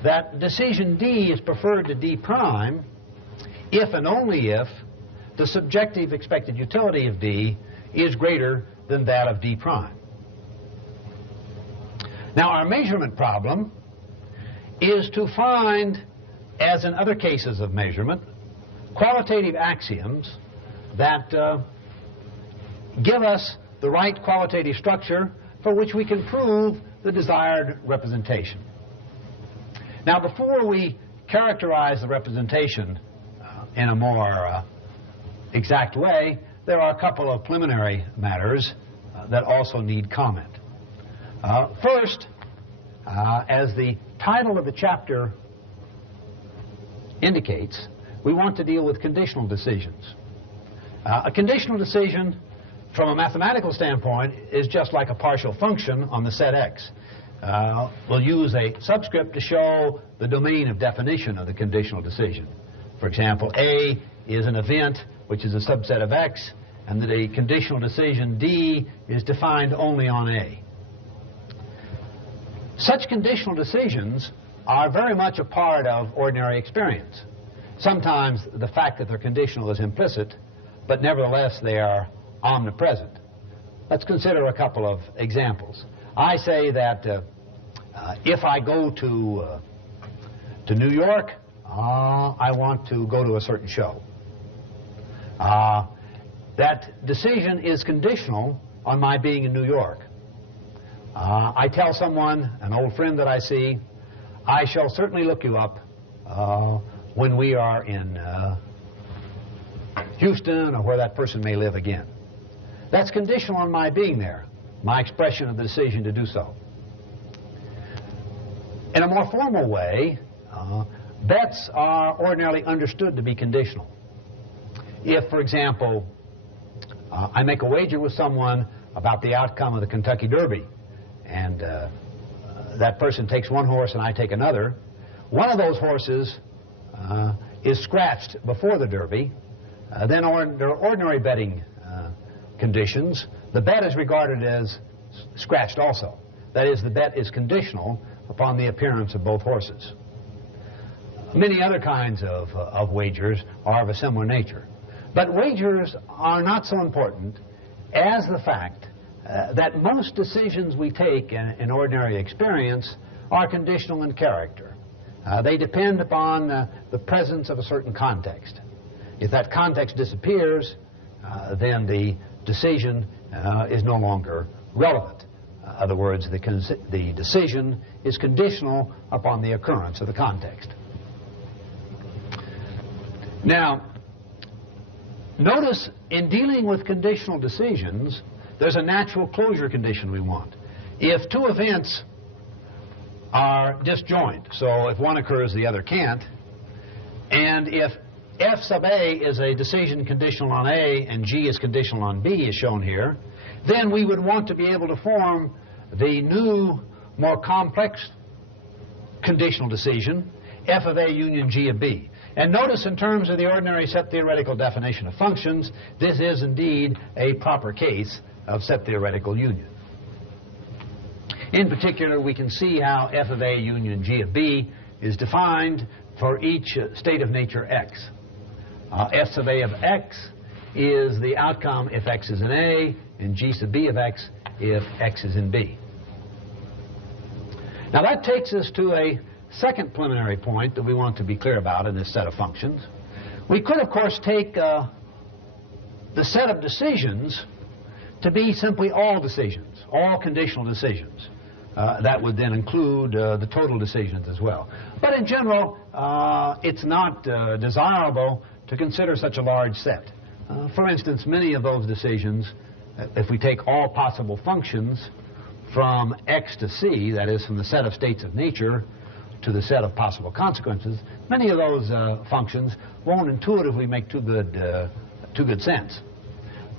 that decision D is preferred to D prime if and only if the subjective expected utility of D is greater than that of D prime. Now, our measurement problem is to find, as in other cases of measurement, qualitative axioms that give us the right qualitative structure for which we can prove the desired representation. Now, before we characterize the representation in a more exact way, there are a couple of preliminary matters that also need comment. First, as the title of the chapter indicates, we want to deal with conditional decisions. A conditional decision, from a mathematical standpoint, is just like a partial function on the set X. We'll use a subscript to show the domain of definition of the conditional decision. For example, A is an event which is a subset of X, and that a conditional decision D is defined only on A. Such conditional decisions are very much a part of ordinary experience. Sometimes the fact that they're conditional is implicit, but nevertheless they are omnipresent. Let's consider a couple of examples. I say that if I go to New York, I want to go to a certain show. That decision is conditional on my being in New York. I tell someone, an old friend that I see, I shall certainly look you up when we are in Houston or where that person may live again. That's conditional on my being there, my expression of the decision to do so. In a more formal way, bets are ordinarily understood to be conditional. If, for example, I make a wager with someone about the outcome of the Kentucky Derby, and that person takes one horse and I take another, one of those horses is scratched before the Derby, then under ordinary betting conditions, the bet is regarded as scratched also. That is, the bet is conditional upon the appearance of both horses. Many other kinds of wagers are of a similar nature. But wagers are not so important as the fact that most decisions we take in ordinary experience are conditional in character. They depend upon the presence of a certain context. If that context disappears, then the decision is no longer relevant. In other words, the decision is conditional upon the occurrence of the context. Now, notice in dealing with conditional decisions, there's a natural closure condition we want. If two events are disjoint, so if one occurs, the other can't, and if F sub A is a decision conditional on A and G is conditional on B, as shown here, then we would want to be able to form the new, more complex conditional decision, F of A union G of B. And notice in terms of the ordinary set theoretical definition of functions, this is indeed a proper case of set theoretical union. In particular, we can see how F of A union G of B is defined for each state of nature X. F sub A of X is the outcome if X is in A, and G sub B of X if X is in B. Now that takes us to a second preliminary point that we want to be clear about in this set of functions. We could, of course, take the set of decisions to be simply all decisions, all conditional decisions. that would then include the total decisions as well. But in general, it's not desirable to consider such a large set. For instance, many of those decisions, if we take all possible functions from X to C, that is from the set of states of nature to the set of possible consequences, many of those functions won't intuitively make too good sense.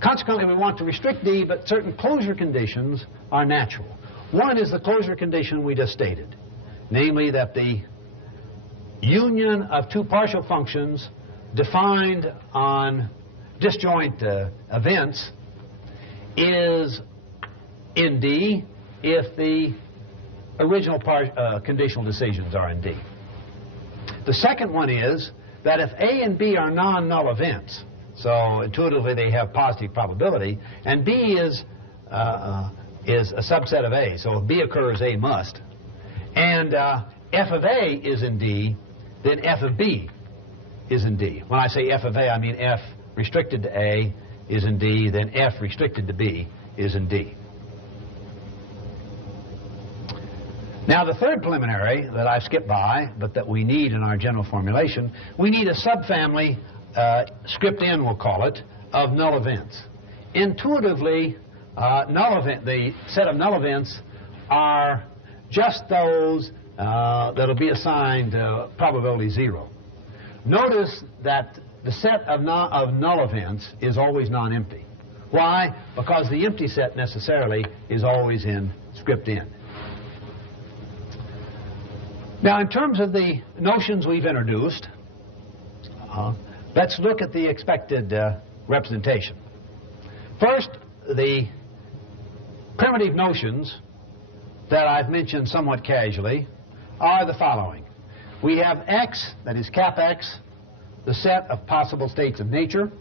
Consequently, we want to restrict D, but certain closure conditions are natural. One is the closure condition we just stated, namely that the union of two partial functions defined on disjoint events is in D if the original conditional decisions are in D. The second one is that if A and B are non-null events, so intuitively they have positive probability, and B is a subset of A, so if B occurs, A must, and f of A is in D, then f of B is in D. When I say f of A, I mean f restricted to A is in D, then f restricted to B is in D. Now, the third preliminary that I've skipped by, but that we need in our general formulation, we need a subfamily, script N we'll call it, of null events. Intuitively, the set of null events are just those that'll be assigned probability 0. Notice that the set of null events is always non-empty. Why? Because the empty set necessarily is always in script N. Now, in terms of the notions we've introduced, let's look at the expected representation. First, the primitive notions that I've mentioned somewhat casually are the following. We have X, that is cap X, the set of possible states of nature.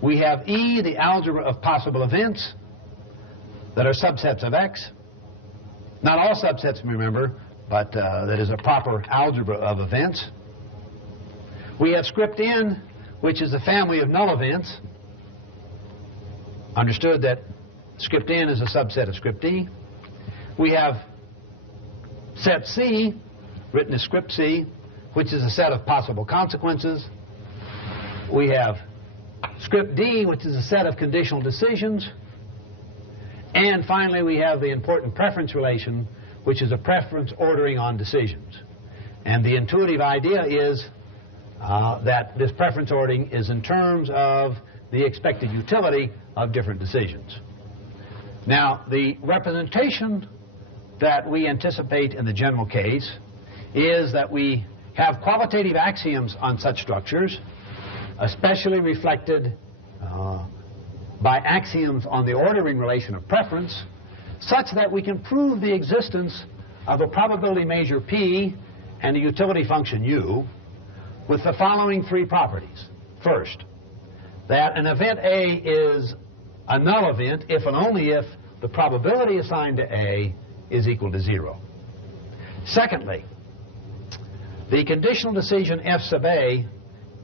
We have E, the algebra of possible events that are subsets of X. Not all subsets, remember, but that is a proper algebra of events. We have script N, which is a family of null events. Understood that script N is a subset of script E. We have set C, written as script C, which is a set of possible consequences. We have script D, which is a set of conditional decisions. And finally, we have the important preference relation, which is a preference ordering on decisions. And the intuitive idea is that this preference ordering is in terms of the expected utility of different decisions. Now, the representation that we anticipate in the general case is that we have qualitative axioms on such structures, especially reflected by axioms on the ordering relation of preference, such that we can prove the existence of a probability measure P and a utility function U with the following three properties. First, that an event A is a null event if and only if the probability assigned to A is equal to 0. Secondly, the conditional decision F sub A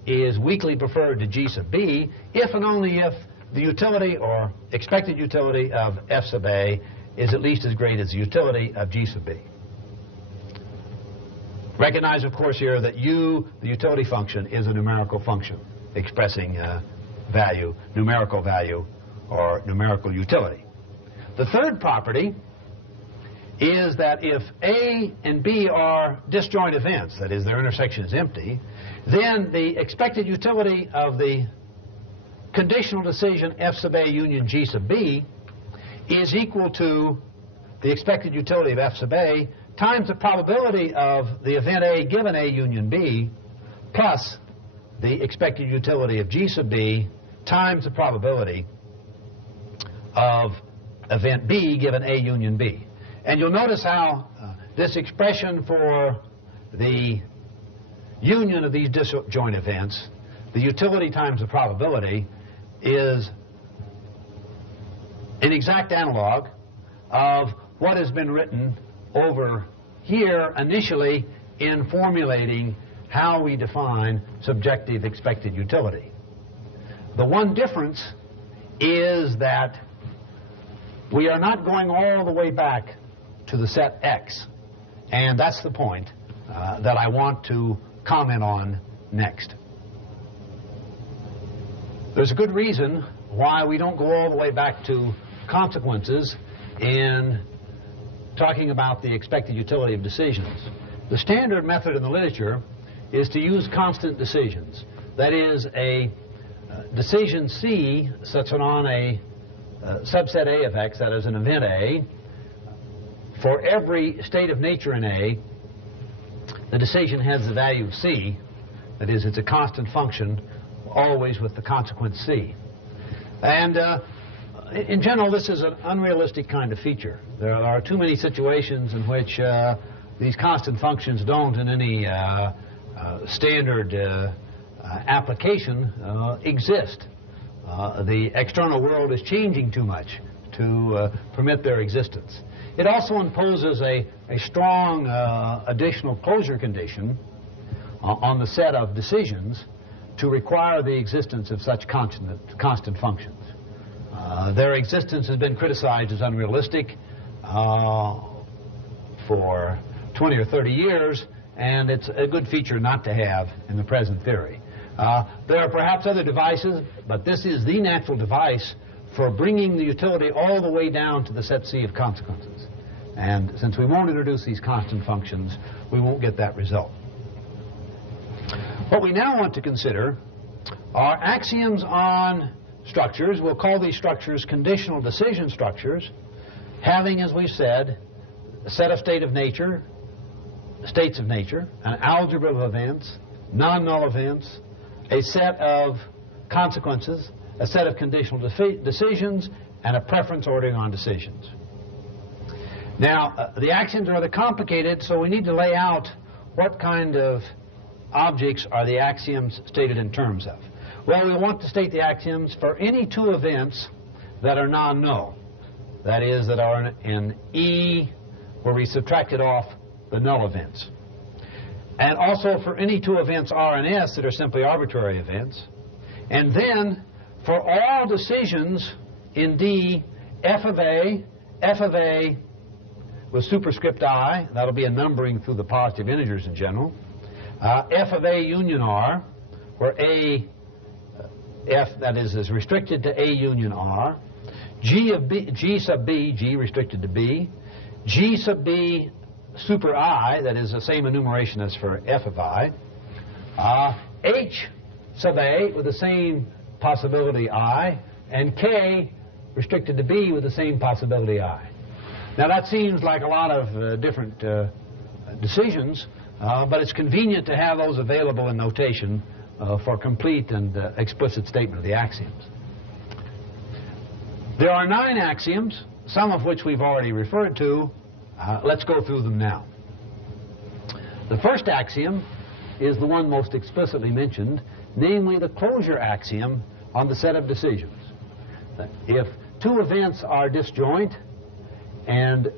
is weakly preferred to G sub B if and only if the utility or expected utility of F sub A is at least as great as the utility of G sub B. Recognize, of course, here that U, the utility function, is a numerical function expressing value, numerical value, or numerical utility. The third property is that if A and B are disjoint events, that is, their intersection is empty, then the expected utility of the conditional decision F sub A union G sub B is equal to the expected utility of F sub A times the probability of the event A given A union B plus the expected utility of G sub B times the probability of event B given A union B. And you'll notice how this expression for the union of these disjoint events, the utility times the probability, is an exact analog of what has been written over here initially in formulating how we define subjective expected utility. The one difference is that we are not going all the way back to the set X. And that's the point that I want to comment on next. There's a good reason why we don't go all the way back to consequences in talking about the expected utility of decisions. The standard method in the literature is to use constant decisions. That is, a decision C such on a subset A of X, that is an event A. For every state of nature in A, the decision has the value of C. That is, it's a constant function, always with the consequence C. And in general, this is an unrealistic kind of feature. There are too many situations in which these constant functions don't, in any standard application, exist. The external world is changing too much to permit their existence. It also imposes a strong additional closure condition on the set of decisions to require the existence of such constant functions. Their existence has been criticized as unrealistic for 20 or 30 years, and it's a good feature not to have in the present theory. There are perhaps other devices, but this is the natural device for bringing the utility all the way down to the set C of consequences. And since we won't introduce these constant functions, we won't get that result. What we now want to consider are axioms on structures. We'll call these structures conditional decision structures, having, as we've said, a set of states of nature, an algebra of events, non-null events, a set of consequences, a set of conditional decisions, and a preference ordering on decisions. Now, the axioms are rather complicated, so we need to lay out what kind of objects are the axioms stated in terms of. Well, we want to state the axioms for any two events that are non-null. That is, that are in E where we subtracted off the null events. And also for any two events R and S that are simply arbitrary events. And then for all decisions in D, f of A with superscript I, that'll be a numbering through the positive integers in general, f of A union R, where F, that is restricted to A union R, G sub B, G restricted to B, G sub B super I, that is the same enumeration as for F of I, H sub A with the same possibility I, and K restricted to B with the same possibility I. Now that seems like a lot of different decisions, but it's convenient to have those available in notation for complete and explicit statement of the axioms. There are 9 axioms, some of which we've already referred to. Let's go through them now. The first axiom is the one most explicitly mentioned, namely the closure axiom on the set of decisions. If two events are disjoint, and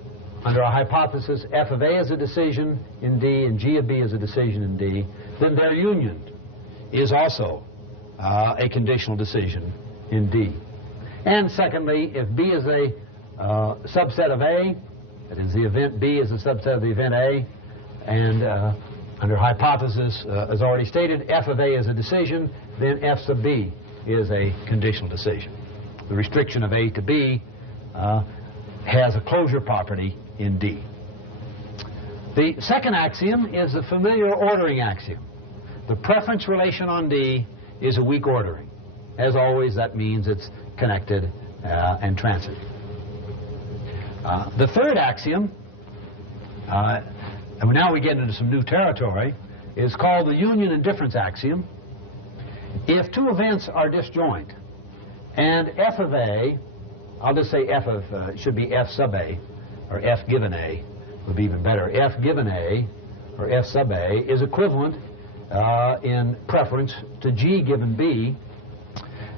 under a hypothesis f of A is a decision in D and G of B is a decision in D, then their union is also a conditional decision in D. And secondly, if B is a subset of A, that is, the event B is a subset of the event A, and under hypothesis, as already stated, f of A is a decision, then f sub B is a conditional decision. The restriction of A to B has a closure property in D. The second axiom is the familiar ordering axiom. The preference relation on D is a weak ordering. As always, that means it's connected and transitive. The third axiom, and now we get into some new territory, is called the union and difference axiom. If two events are disjoint, and f of A, I'll just say f of, it should be f sub A, or f given A would be even better. F given A, or f sub A, is equivalent in preference to G given B.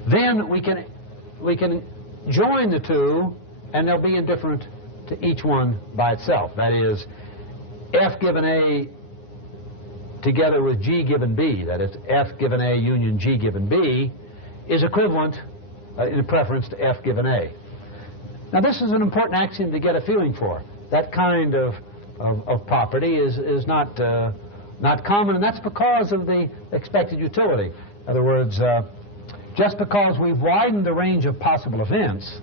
Then we can join the two, and they'll be indifferent to each one by itself. That is, f given A together with G given B, that is, f given A union G given B, is equivalent in preference to f given A. Now this is an important axiom to get a feeling for. that kind of property is not common, and that's because of the expected utility. In other words, just because we've widened the range of possible events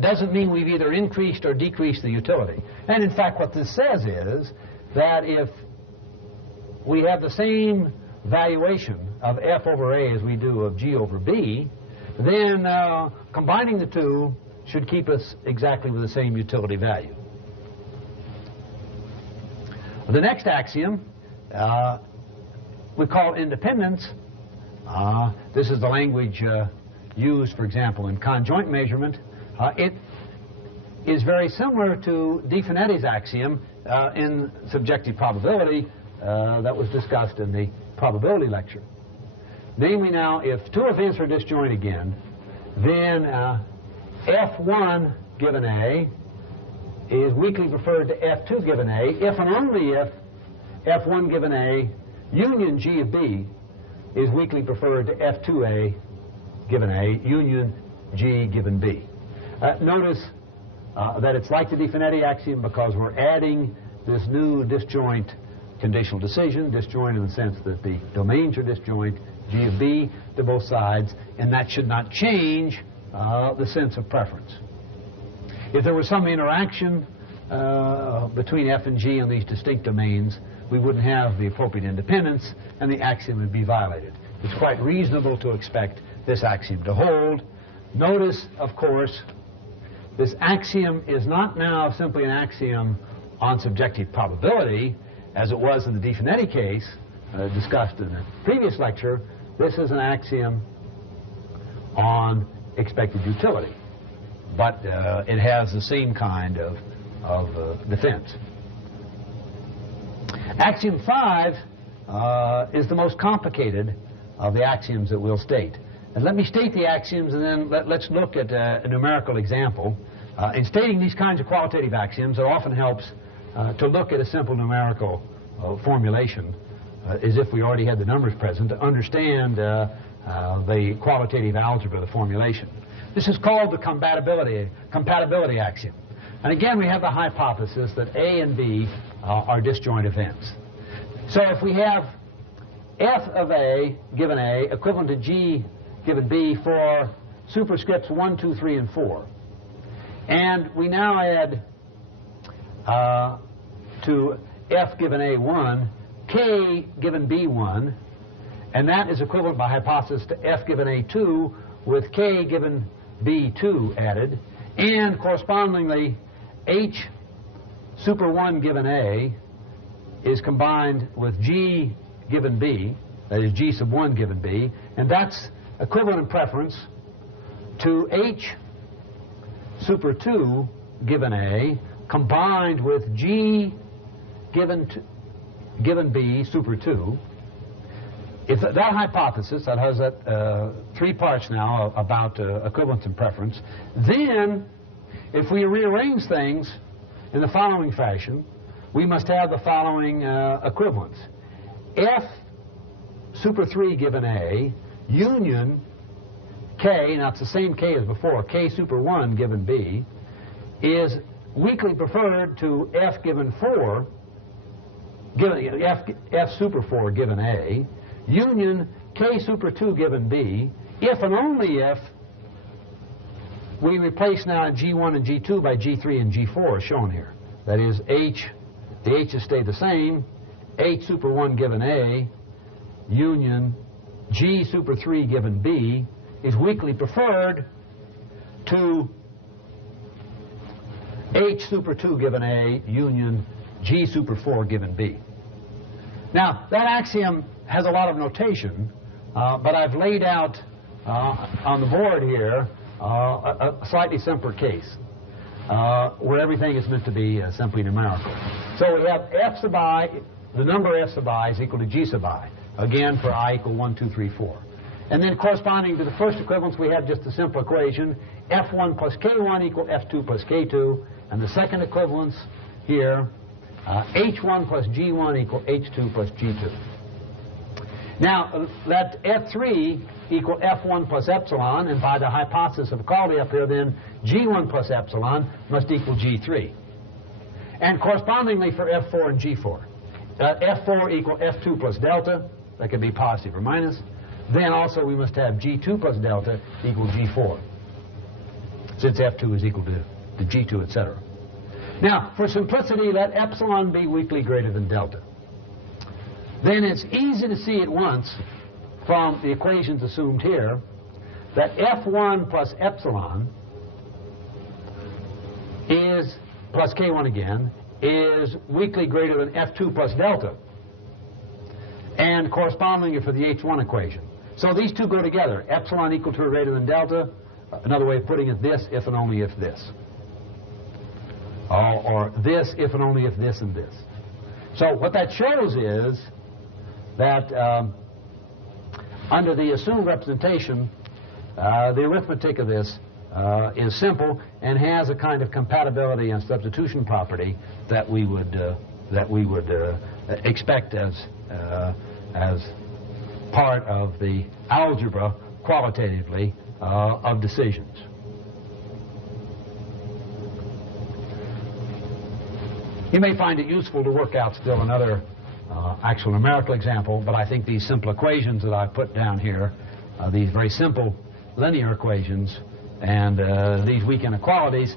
doesn't mean we've either increased or decreased the utility. And in fact, what this says is that if we have the same valuation of f over a as we do of g over b, then combining the two should keep us exactly with the same utility value. The next axiom we call independence. This is the language used, for example, in conjoint measurement. It is very similar to Di Finetti's axiom in subjective probability that was discussed in the probability lecture. Namely now, if two events are disjoint again, then F1 given A is weakly referred to F2 given A if and only if F1 given A union G of B is weakly referred to F2A given A union G given B. Notice that it's like the Di Finetti axiom because we're adding this new disjoint conditional decision, disjoint in the sense that the domains are disjoint, G of B to both sides, and that should not change the sense of preference. If there was some interaction between F and G on these distinct domains, we wouldn't have the appropriate independence, and the axiom would be violated. It's quite reasonable to expect this axiom to hold. Notice, of course, this axiom is not now simply an axiom on subjective probability, as it was in the Di Finetti case discussed in the previous lecture. This is an axiom on expected utility, but it has the same kind of defense. Axiom 5 is the most complicated of the axioms that we'll state. And let me state the axioms, and then let's look at a numerical example. In stating these kinds of qualitative axioms, it often helps to look at a simple numerical formulation, as if we already had the numbers present, to understand the qualitative algebra of the formulation. This is called the compatibility axiom. And again, we have the hypothesis that A and B are disjoint events. So if we have f of A given A equivalent to G given B for superscripts 1, 2, 3, and 4, and we now add to f given A1 K given B1, and that is equivalent by hypothesis to f given A2 with K given B2 added, and correspondingly H super 1 given A is combined with G given B, that is G sub 1 given B, and that's equivalent in preference to H super 2 given A combined with G given B super 2. If that hypothesis, that has three parts now about equivalence and preference, then if we rearrange things in the following fashion, we must have the following equivalence. F super 3 given A union K, now it's the same K as before, K super 1 given B, is weakly preferred to F given 4, F super 4 given A, union K super 2 given B, if and only if we replace now G1 and G2 by G3 and G4 as shown here. That is, the H's stay the same, H super 1 given A, union G super 3 given B is weakly preferred to H super 2 given A, union G super 4 given B. Now, that axiom has a lot of notation, but I've laid out on the board here a slightly simpler case where everything is meant to be simply numerical. So we have f sub I, the number f sub I is equal to g sub I, again for I equal 1, 2, 3, 4. And then corresponding to the first equivalence, we have just a simple equation, f1 plus k1 equal f2 plus k2, and the second equivalence here, h1 plus g1 equal h2 plus g2. Now, let f3 equal f1 plus epsilon, and by the hypothesis of equality up here, then g1 plus epsilon must equal g3. And correspondingly for F4 and G4. F4 equal F2 plus delta. That could be positive or minus. Then also we must have G2 plus delta equal G4, since F2 is equal to G2, etc. Now, for simplicity, let epsilon be weakly greater than delta. Then it's easy to see at once from the equations assumed here that F1 plus epsilon is, plus K1 again, is weakly greater than F2 plus delta, and correspondingly for the H1 equation. So these two go together. Epsilon equal to or greater than delta. Another way of putting it, this if and only if this. Or this if and only if this and this. So what that shows is that under the assumed representation, the arithmetic of this is simple and has a kind of compatibility and substitution property that we would expect as part of the algebra qualitatively of decisions. You may find it useful to work out still another actual numerical example, but I think these simple equations that I put down here, these very simple linear equations and these weak inequalities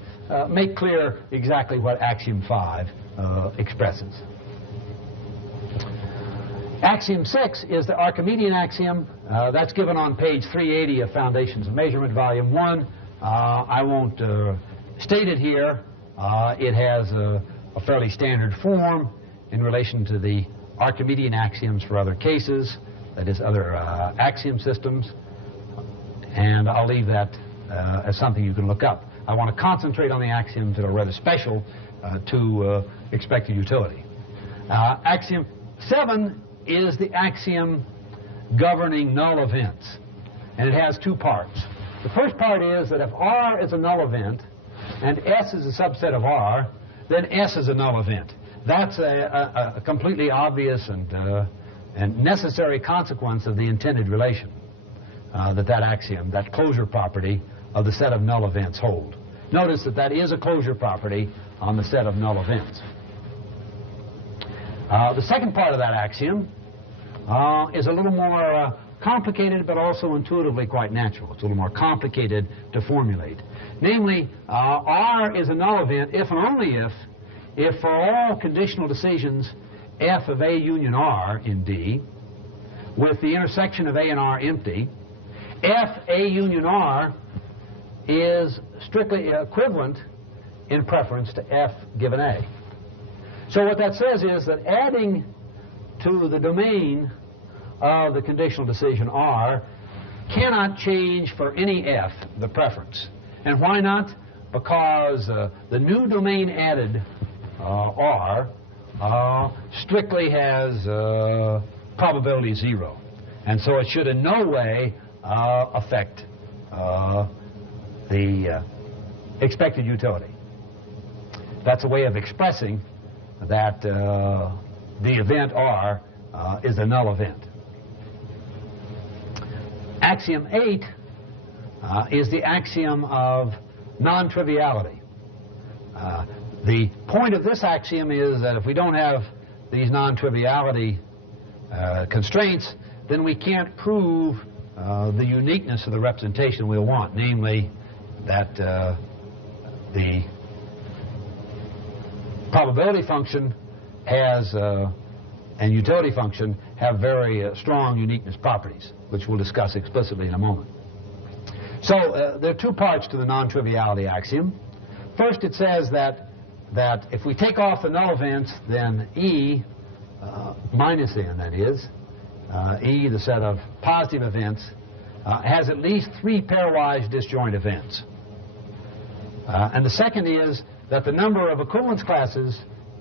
make clear exactly what axiom 5 expresses. Axiom 6 is the Archimedean axiom. That's given on page 380 of Foundations of Measurement, Volume 1. I won't state it here. It has a fairly standard form in relation to the Archimedean axioms for other cases, that is, other axiom systems. And I'll leave that as something you can look up. I want to concentrate on the axioms that are rather special to expected utility. Axiom 7 is the axiom governing null events, and it has two parts. The first part is that if R is a null event and S is a subset of R, then S is a null event. That's a completely obvious and necessary consequence of the intended relation that axiom, that closure property of the set of null events hold. Notice that that is a closure property on the set of null events. The second part of that axiom is a little more complicated, but also intuitively quite natural. It's a little more complicated to formulate. Namely, R is a null event if and only if for all conditional decisions F of A union R in D, with the intersection of A and R empty, F A union R is strictly equivalent in preference to F given A. So what that says is that adding to the domain of the conditional decision R cannot change for any F the preference. And why not? Because the new domain added, R, strictly has probability 0. And so it should in no way affect the expected utility. That's a way of expressing that the event R is a null event. Axiom 8 is the axiom of non-triviality. The point of this axiom is that if we don't have these non-triviality constraints, then we can't prove the uniqueness of the representation we'll want, namely that the probability function has and utility function have very strong uniqueness properties, which we'll discuss explicitly in a moment. So there are two parts to the non-triviality axiom. First, it says that if we take off the null events, then E minus N, that is, E, the set of positive events, has at least 3 pairwise disjoint events. And the second is that the number of equivalence classes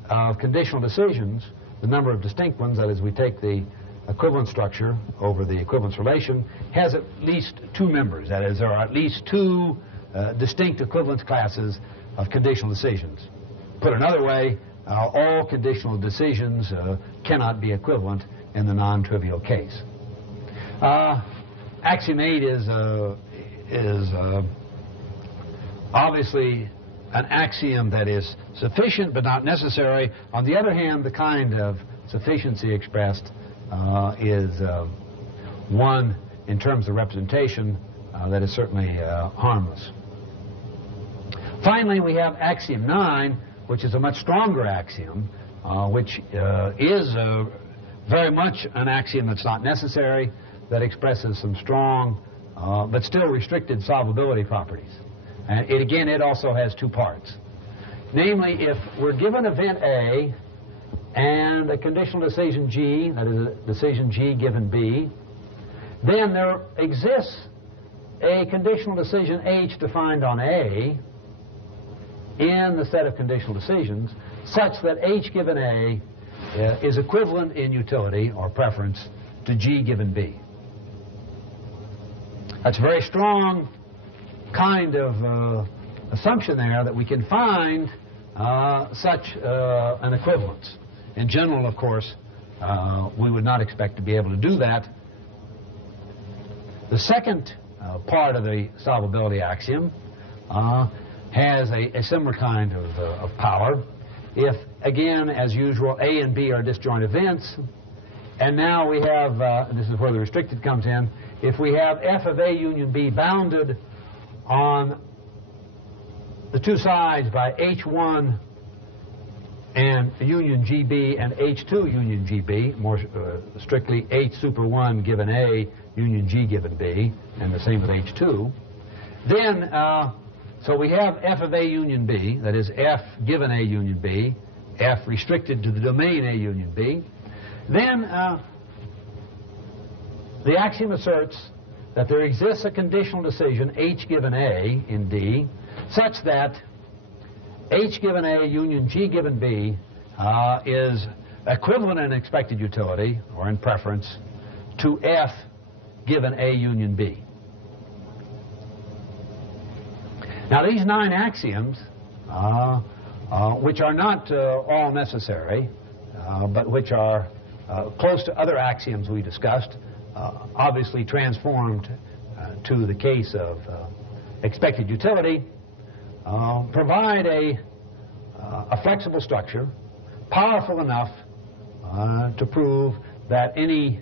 of conditional decisions, the number of distinct ones, that is, we take the equivalence structure over the equivalence relation, has at least 2 members. That is, there are at least 2 distinct equivalence classes of conditional decisions. Put another way, all conditional decisions cannot be equivalent in the non-trivial case. Axiom 8 is obviously an axiom that is sufficient but not necessary. On the other hand, the kind of sufficiency expressed is one in terms of representation that is certainly harmless. Finally, we have axiom 9, which is a much stronger axiom, which is very much an axiom that's not necessary, that expresses some strong but still restricted solvability properties. And it also has two parts. Namely, if we're given event A and a conditional decision G, that is a decision G given B, then there exists a conditional decision H defined on A in the set of conditional decisions such that H given A is equivalent in utility or preference to G given B. That's a very strong kind of assumption there that we can find such an equivalence. In general, of course, we would not expect to be able to do that. The second part of the solvability axiom has a similar kind of power. If, again, as usual, A and B are disjoint events, and now we have, this is where the restricted comes in, if we have f of A union B bounded on the two sides by H1 and union GB and H2 union GB, more strictly H super 1 given A union G given B, and the same with H2, then, so we have f of A union B, that is F given A union B, F restricted to the domain A union B. Then the axiom asserts that there exists a conditional decision H given A in D such that H given A union G given B is equivalent in expected utility or in preference to F given A union B. Now these 9 axioms, which are not all necessary, but which are close to other axioms we discussed, obviously transformed to the case of expected utility, provide a flexible structure, powerful enough to prove that any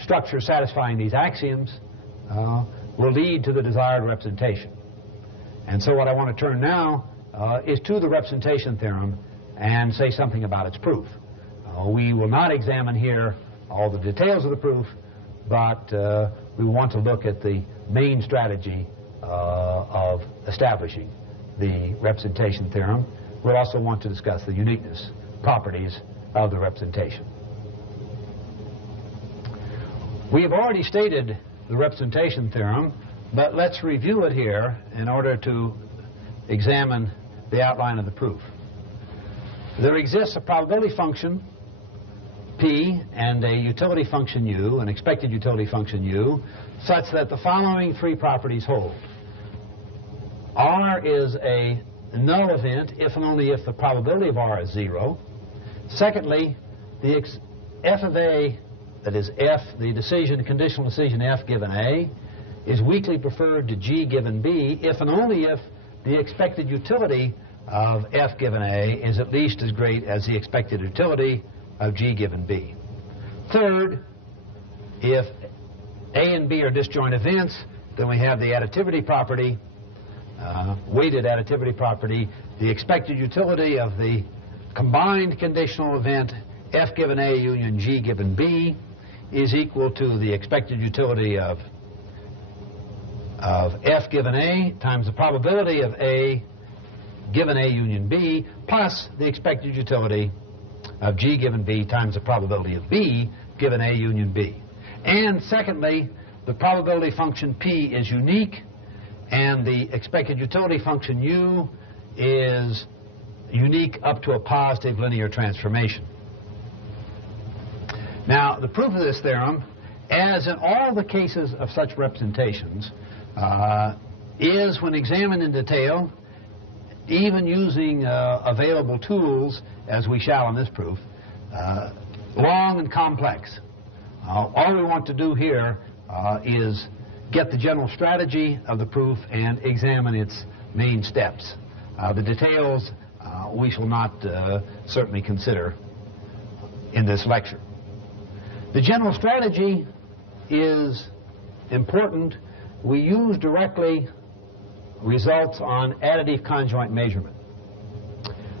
structure satisfying these axioms will lead to the desired representation. And so what I want to turn now is to the representation theorem and say something about its proof. We will not examine here all the details of the proof, but we want to look at the main strategy of establishing the representation theorem. We'll also want to discuss the uniqueness properties of the representation. We have already stated the representation theorem, but let's review it here in order to examine the outline of the proof. There exists a probability function P and a utility function U, an expected utility function U, such that the following 3 properties hold. R is a null event if and only if the probability of R is 0. Secondly, the f of A, that is F, the conditional decision F given A, is weakly preferred to G given B if and only if the expected utility of F given A is at least as great as the expected utility of G given B. Third, if A and B are disjoint events, then we have the additivity property, weighted additivity property. The expected utility of the combined conditional event F given A union G given B is equal to the expected utility of F given A times the probability of A given A union B plus the expected utility of G given B times the probability of B given A union B. And secondly, the probability function P is unique and the expected utility function U is unique up to a positive linear transformation. Now, the proof of this theorem, as in all the cases of such representations, is, when examined in detail, even using available tools, as we shall in this proof, long and complex. All we want to do here is get the general strategy of the proof and examine its main steps. The details we shall not certainly consider in this lecture. The general strategy is important. We use directly results on additive conjoint measurement.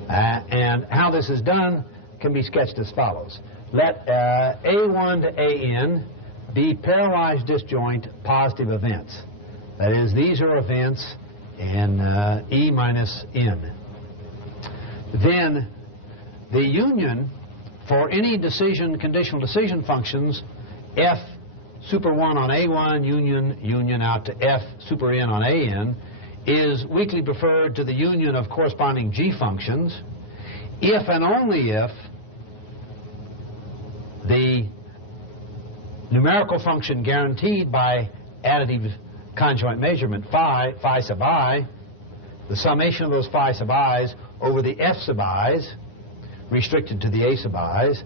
And how this is done can be sketched as follows. Let A1 to AN be pairwise disjoint positive events. That is, these are events in E minus N. Then the union for any conditional decision functions, F super 1 on A1 union out to F super N on AN, is weakly preferred to the union of corresponding G functions if and only if the numerical function guaranteed by additive conjoint measurement, phi sub I, the summation of those phi sub i's over the F sub i's, restricted to the A sub i's,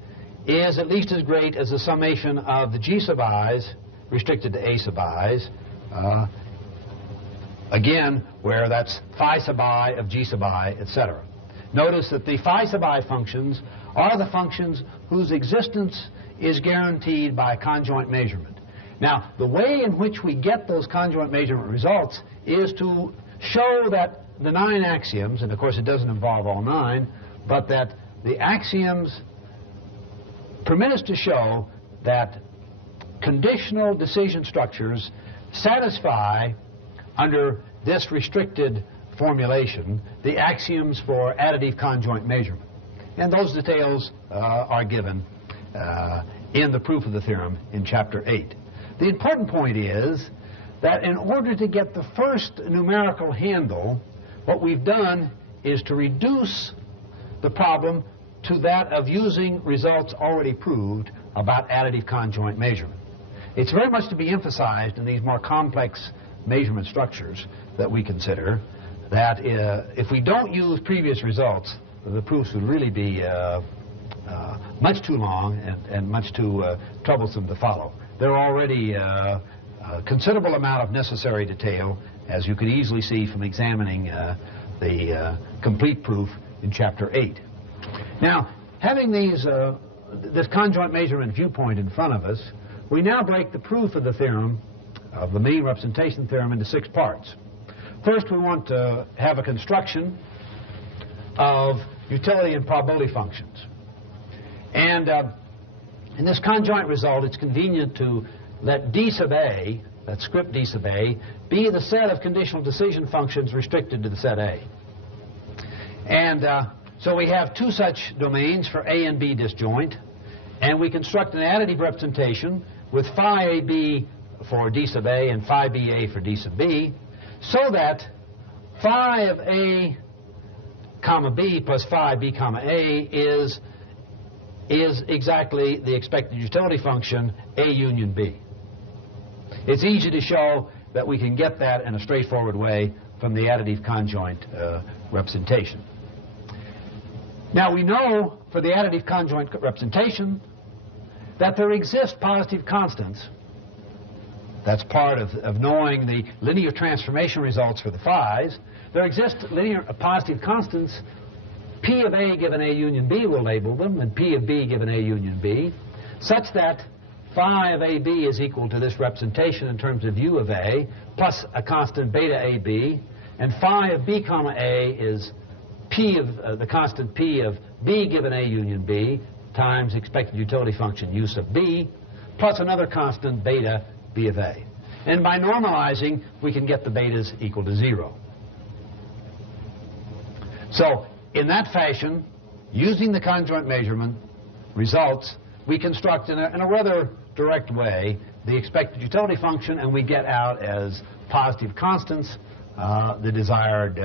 is at least as great as the summation of the G sub i's, restricted to A sub i's, again, where that's phi sub I of G sub I, etc. Notice that the phi sub I functions are the functions whose existence is guaranteed by conjoint measurement. Now, the way in which we get those conjoint measurement results is to show that the 9 axioms, and of course it doesn't involve all 9, but that the axioms permit us to show that conditional decision structures satisfy, under this restricted formulation, the axioms for additive conjoint measurement. And those details are given in the proof of the theorem in Chapter 8. The important point is that in order to get the first numerical handle, what we've done is to reduce the problem to that of using results already proved about additive conjoint measurement. It's very much to be emphasized in these more complex measurement structures that we consider that if we don't use previous results, the proofs would really be much too long and much too troublesome to follow. There are already a considerable amount of necessary detail, as you could easily see from examining the complete proof in Chapter 8. Now, having this conjoint measurement viewpoint in front of us, we now break the proof of the theorem, of the mean representation theorem, into 6 parts. First, we want to have a construction of utility and probability functions. And in this conjoint result, it's convenient to let D sub A, that script D sub A, be the set of conditional decision functions restricted to the set A. And so we have 2 such domains for A and B disjoint, and we construct an additive representation with phi AB for D sub A and phi BA for D sub B, so that phi of A comma B plus phi B comma A is exactly the expected utility function A union B. It's easy to show that we can get that in a straightforward way from the additive conjoint representation. Now, we know for the additive conjoint representation that there exist positive constants. That's part of knowing the linear transformation results for the phi's. There exist positive constants. P of A given A union B, we'll label them, and P of B given A union B, such that phi of AB is equal to this representation in terms of U of A, plus a constant beta AB, and phi of B comma A is P of the constant P of B given A union B times expected utility function U sub B, plus another constant beta B of A. And by normalizing, we can get the betas equal to 0. So, in that fashion, using the conjoint measurement results, we construct in a rather direct way the expected utility function, and we get out as positive constants the desired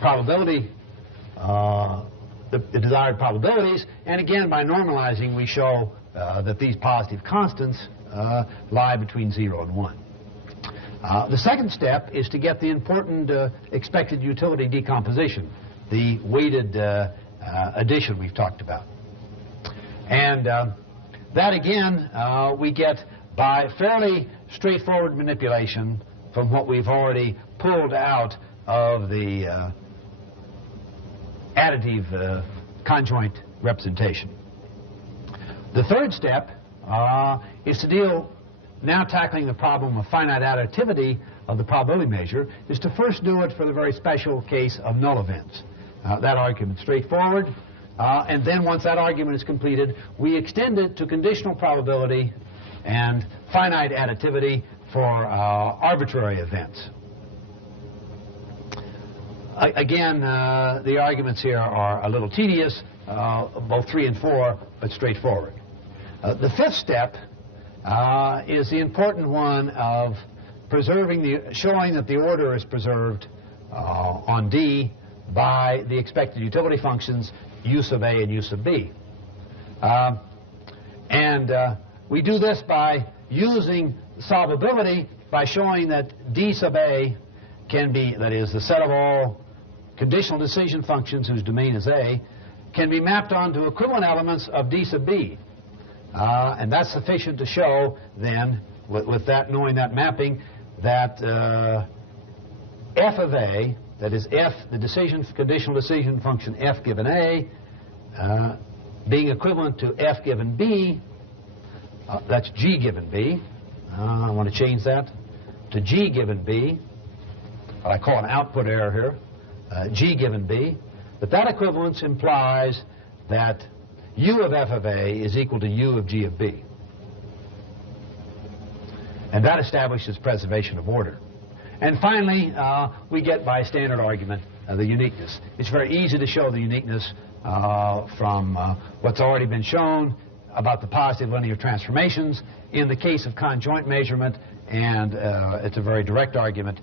probability, the desired probabilities, and again, by normalizing, we show that these positive constants lie between 0 and 1. The second step is to get the important expected utility decomposition, the weighted addition we've talked about. And that, again, we get by fairly straightforward manipulation from what we've already pulled out of the additive conjoint representation. The third step is to deal, now tackling the problem of finite additivity of the probability measure, is to first do it for the very special case of null events. That argument is straightforward, and then once that argument is completed, we extend it to conditional probability and finite additivity for arbitrary events. Again, the arguments here are a little tedious, both 3 and 4, but straightforward. The fifth step is the important one of showing that the order is preserved on D by the expected utility functions U sub A and U sub B. We do this by using solvability by showing that D sub A can be, that is, the set of all conditional decision functions whose domain is A, can be mapped onto equivalent elements of D sub B. And that's sufficient to show, then, with that, knowing that mapping, that f of A, that is f, the conditional decision function f given A, being equivalent to f given B, that's G given B. I want to change that to G given B. What I call an output error here. G given B. But that equivalence implies that U of f of A is equal to U of G of B. And that establishes preservation of order. And finally, we get by standard argument the uniqueness. It's very easy to show the uniqueness from what's already been shown about the positive linear transformations in the case of conjoint measurement, and it's a very direct argument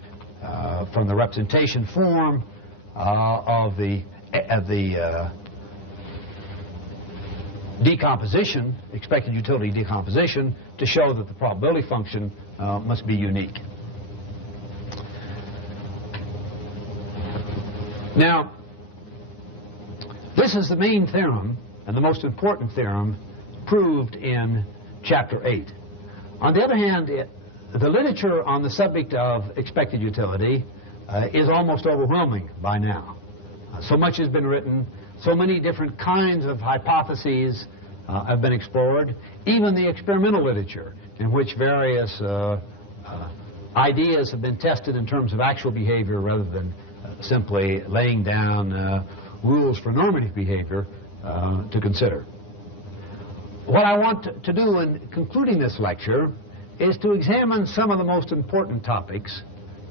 from the representation form of the decomposition, expected utility decomposition, to show that the probability function must be unique. Now, this is the main theorem and the most important theorem proved in Chapter 8. On the other hand, the literature on the subject of expected utility is almost overwhelming by now. So much has been written, so many different kinds of hypotheses have been explored, even the experimental literature in which various ideas have been tested in terms of actual behavior rather than simply laying down rules for normative behavior to consider. What I want to do in concluding this lecture is to examine some of the most important topics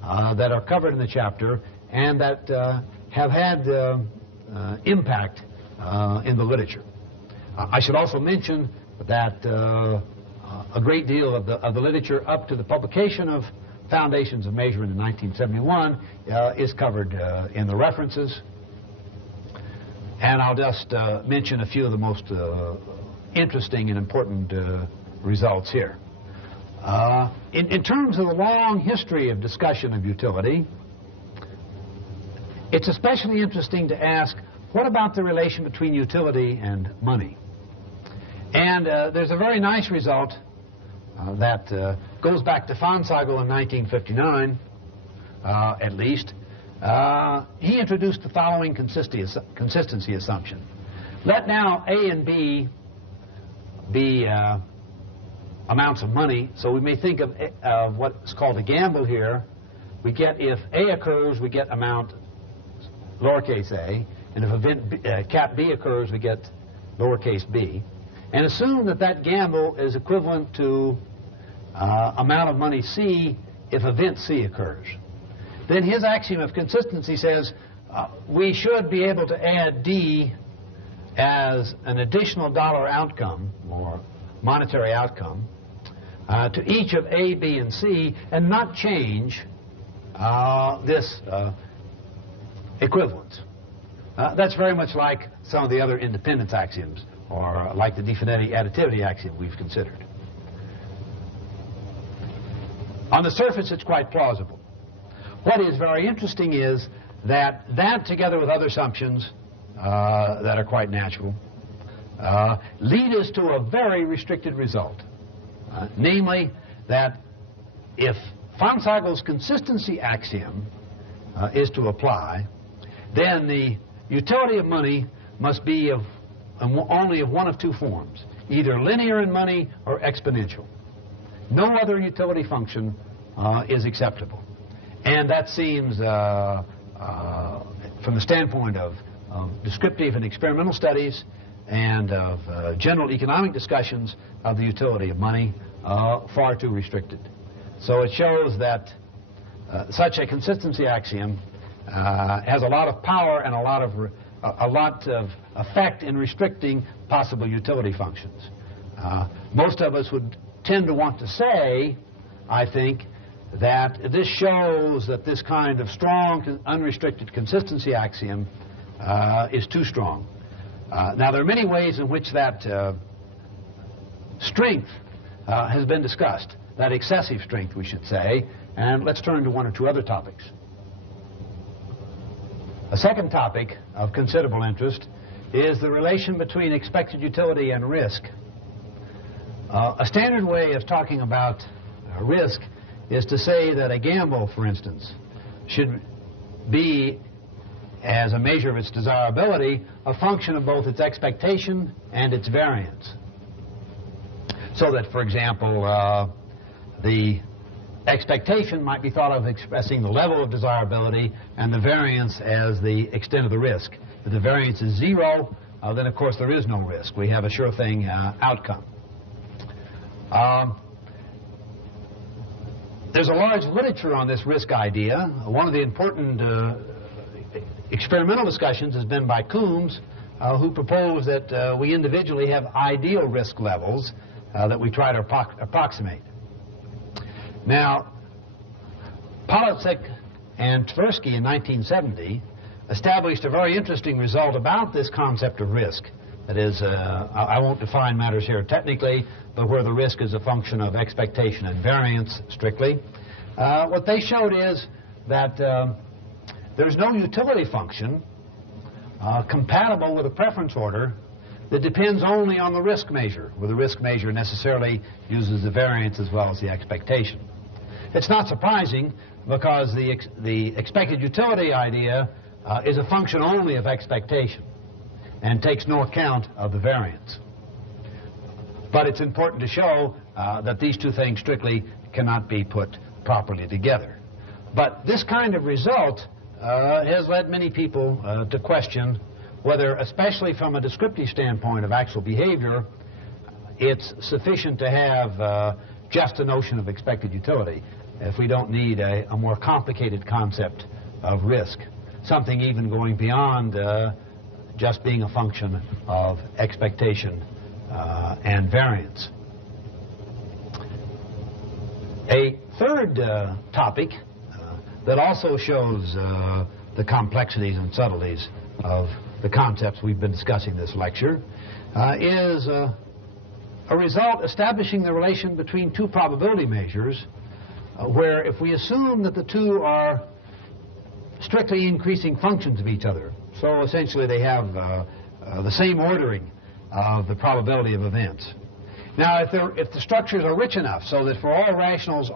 that are covered in the chapter and that have had impact in the literature. I should also mention that a great deal of the literature up to the publication of Foundations of Measurement in 1971 is covered in the references. And I'll just mention a few of the most interesting and important results here. In terms of the long history of discussion of utility, it's especially interesting to ask, what about the relation between utility and money? And there's a very nice result that goes back to Fonsagel in 1959, at least. He introduced the following consistency assumption. Let now A and B be amounts of money, so we may think of what's called a gamble here. We get, if A occurs, we get amount lowercase a, and if event cap B occurs, we get lowercase b. And assume that that gamble is equivalent to amount of money C if event C occurs. Then his axiom of consistency says we should be able to add D as an additional dollar outcome, or monetary outcome, to each of A, B, and C, and not change this equivalence. That's very much like some of the other independence axioms, or like the Di-Finetti additivity axiom we've considered. On the surface, it's quite plausible. What is very interesting is that together with other assumptions that are quite natural, lead us to a very restricted result. Namely, that if Fonsagel's consistency axiom is to apply, then the utility of money must be only of one of two forms, either linear in money or exponential. No other utility function is acceptable. And that seems, from the standpoint of descriptive and experimental studies and of general economic discussions of the utility of money, far too restricted. So it shows that such a consistency axiom has a lot of power and a lot of effect in restricting possible utility functions. Most of us would tend to want to say, I think, that this shows that this kind of strong, unrestricted consistency axiom is too strong. Now, there are many ways in which that strength has been discussed, that excessive strength, we should say, and let's turn to one or two other topics. A second topic of considerable interest is the relation between expected utility and risk. A standard way of talking about risk is to say that a gamble, for instance, should be, as a measure of its desirability, a function of both its expectation and its variance. So that, for example, the expectation might be thought of expressing the level of desirability and the variance as the extent of the risk. If the variance is 0, then of course there is no risk. We have a sure thing outcome. There's a large literature on this risk idea. One of the important experimental discussions has been by Coombs, who proposed that we individually have ideal risk levels that we try to approximate. Now, Politzik and Tversky in 1970 established a very interesting result about this concept of risk. That is, I won't define matters here technically, but where the risk is a function of expectation and variance strictly. What they showed is that there's no utility function compatible with a preference order that depends only on the risk measure, where the risk measure necessarily uses the variance as well as the expectation. It's not surprising because the expected utility idea is a function only of expectation and takes no account of the variance. But it's important to show that these two things strictly cannot be put properly together. But this kind of result has led many people to question whether, especially from a descriptive standpoint of actual behavior, it's sufficient to have just a notion of expected utility if we don't need a more complicated concept of risk, something even going beyond just being a function of expectation and variance. A third topic that also shows the complexities and subtleties of the concepts we've been discussing this lecture is a result establishing the relation between two probability measures where if we assume that the two are strictly increasing functions of each other, so essentially they have the same ordering of the probability of events. Now, if the structures are rich enough so that for all rationals,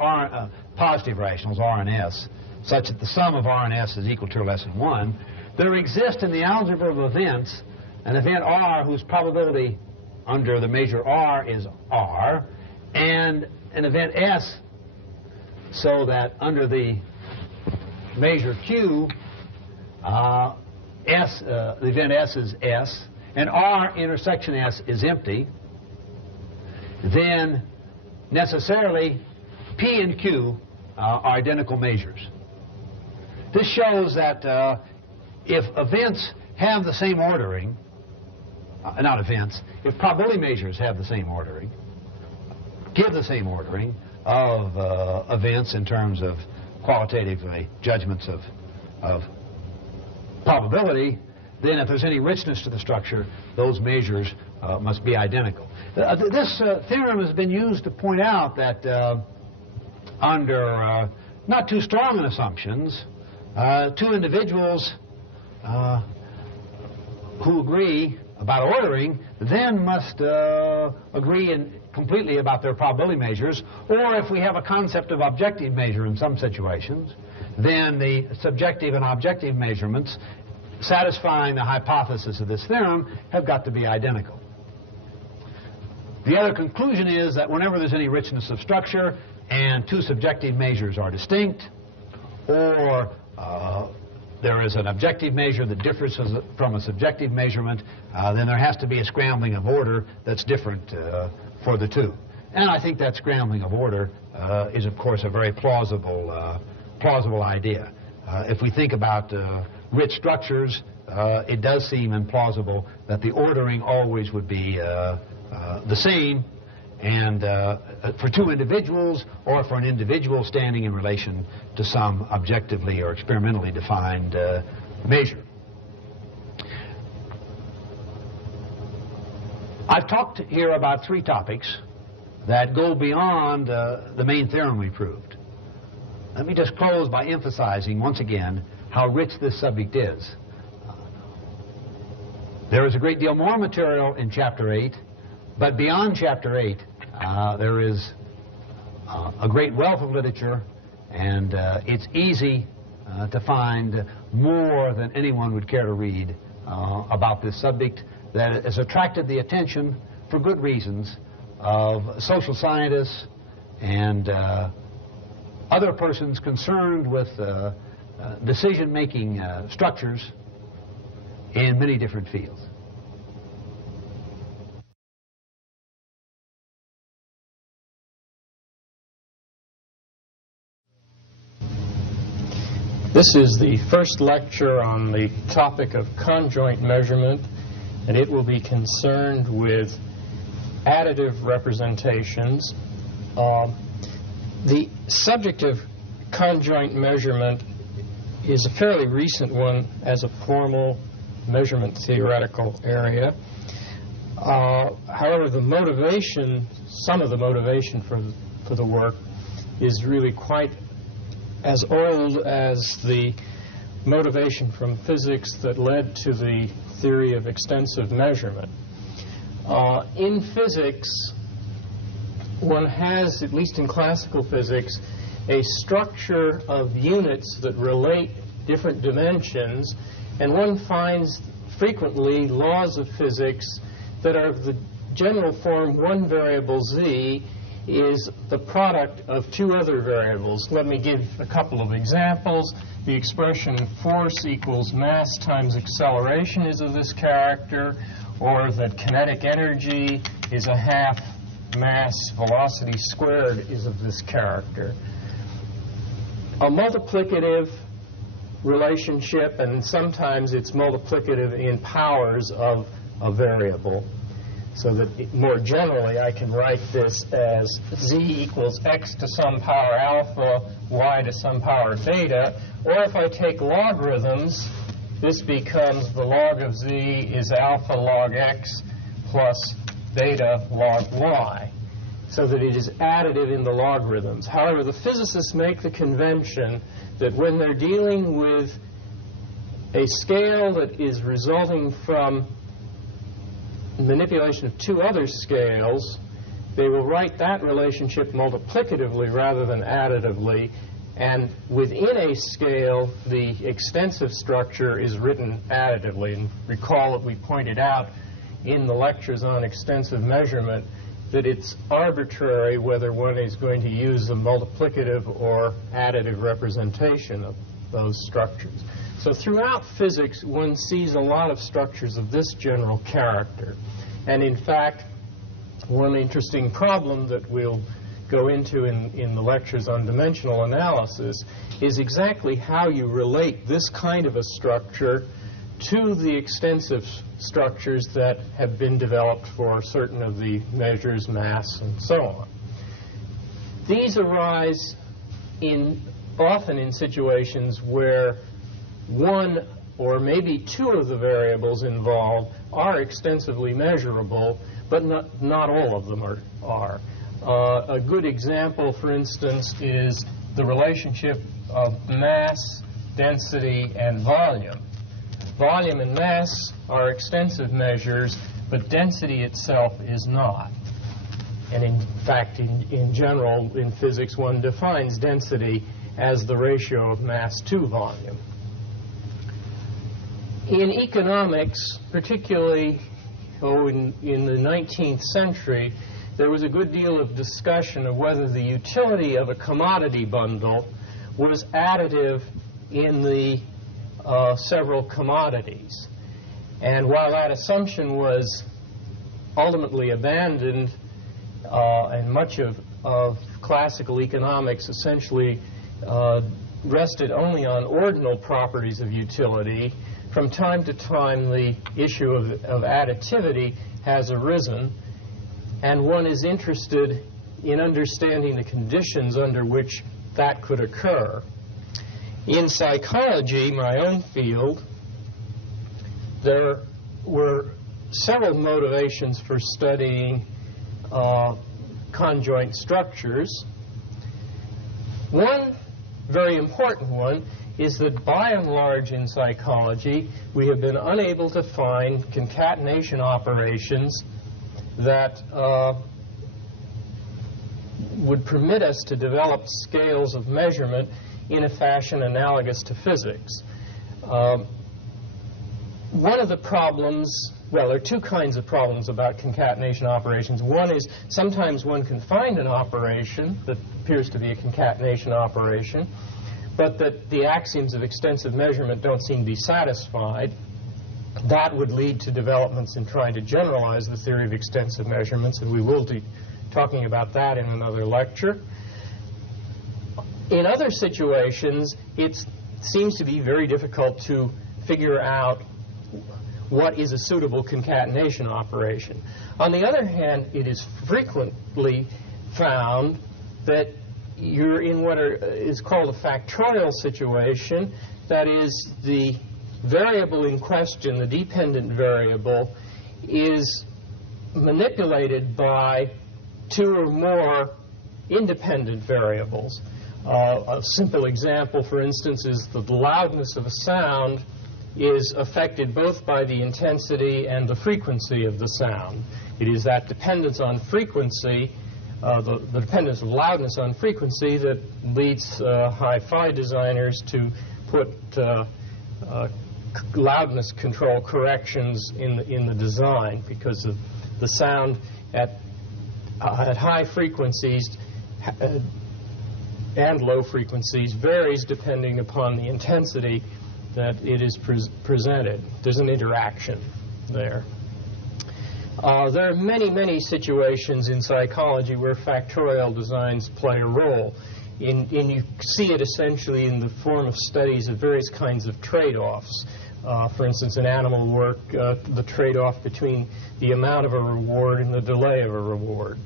positive rationals, R and S, such that the sum of R and S is equal to or less than 1, there exists in the algebra of events an event R whose probability under the measure R is R, and an event S so that under the measure Q, the event S is S, and R intersection S is empty, then necessarily P and Q are identical measures. This shows that if events have the same ordering, if probability measures have the same ordering, give the same ordering of events in terms of qualitative judgments of probability, then if there's any richness to the structure, those measures must be identical. This theorem has been used to point out that under not too strong an assumptions, two individuals who agree about ordering then must agree completely about their probability measures, or if we have a concept of objective measure in some situations, then the subjective and objective measurements satisfying the hypothesis of this theorem have got to be identical. The other conclusion is that whenever there's any richness of structure and two subjective measures are distinct, or there is an objective measure that differs from a subjective measurement, then there has to be a scrambling of order that's different for the two. And I think that scrambling of order is, of course, a very plausible idea. If we think about rich structures, it does seem implausible that the ordering always would be the same, and for two individuals or for an individual standing in relation to some objectively or experimentally defined measure. I've talked here about three topics that go beyond the main theorem we proved. Let me just close by emphasizing once again how rich this subject is. There is a great deal more material in Chapter 8, but beyond Chapter 8, there is a great wealth of literature, and it's easy to find more than anyone would care to read about this subject that has attracted the attention, for good reasons, of social scientists and other persons concerned with decision-making structures in many different fields. This is the first lecture on the topic of conjoint measurement, and it will be concerned with additive representations. The subject of conjoint measurement is a fairly recent one as a formal measurement theoretical area. However, the motivation, some of the motivation for the work is really quite as old as the motivation from physics that led to the theory of extensive measurement. In physics, one has, at least in classical physics, a structure of units that relate different dimensions, and one finds frequently laws of physics that are of the general form one variable z is the product of two other variables. Let me give a couple of examples. The expression force equals mass times acceleration is of this character, or that kinetic energy is a half mass velocity squared is of this character. A multiplicative relationship, and sometimes it's multiplicative in powers of a variable. So that more generally I can write this as z equals x to some power alpha, y to some power beta. Or if I take logarithms, this becomes the log of z is alpha log x plus beta log y, so that it is additive in the logarithms. However, the physicists make the convention that when they're dealing with a scale that is resulting from manipulation of two other scales, they will write that relationship multiplicatively rather than additively, and within a scale the extensive structure is written additively. And recall that we pointed out in the lectures on extensive measurement that it's arbitrary whether one is going to use a multiplicative or additive representation of those structures. So throughout physics, one sees a lot of structures of this general character. And in fact, one interesting problem that we'll go into in the lectures on dimensional analysis is exactly how you relate this kind of a structure to the extensive structures that have been developed for certain of the measures, mass, and so on. These arise often in situations where one or maybe two of the variables involved are extensively measurable, but not all of them are. A good example, for instance, is the relationship of mass, density, and volume. Volume and mass are extensive measures, but density itself is not. And in fact, in general, in physics, one defines density as the ratio of mass to volume. In economics, particularly in the 19th century, there was a good deal of discussion of whether the utility of a commodity bundle was additive in the several commodities. And while that assumption was ultimately abandoned, and much of classical economics essentially rested only on ordinal properties of utility, from time to time the issue of additivity has arisen, and one is interested in understanding the conditions under which that could occur. In psychology, my own field, there were several motivations for studying conjoint structures. One very important one is that by and large in psychology we have been unable to find concatenation operations that would permit us to develop scales of measurement in a fashion analogous to physics. One of the problems, well, there are two kinds of problems about concatenation operations. One is sometimes one can find an operation that appears to be a concatenation operation, but that the axioms of extensive measurement don't seem to be satisfied. That would lead to developments in trying to generalize the theory of extensive measurements, and we will be talking about that in another lecture. In other situations, it seems to be very difficult to figure out what is a suitable concatenation operation. On the other hand, it is frequently found that you're in what is called a factorial situation. That is, the variable in question, the dependent variable, is manipulated by two or more independent variables. A simple example, for instance, is that the loudness of a sound is affected both by the intensity and the frequency of the sound. It is that dependence on frequency, the dependence of loudness on frequency, that leads hi-fi designers to put loudness control corrections in the design, because of the sound at high frequencies and low frequencies varies depending upon the intensity that it is presented. There's an interaction there. There are many, many situations in psychology where factorial designs play a role. You see it essentially in the form of studies of various kinds of trade-offs. For instance, in animal work, the trade-off between the amount of a reward and the delay of a reward.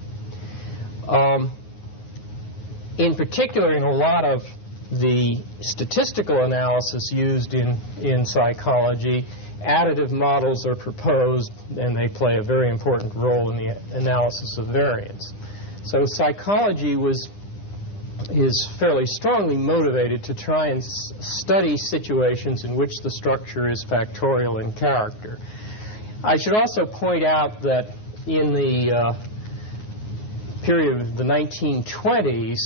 In particular, in a lot of the statistical analysis used in psychology, additive models are proposed, and they play a very important role in the analysis of variance. So psychology is fairly strongly motivated to try and study situations in which the structure is factorial in character. I should also point out that in the period of the 1920s,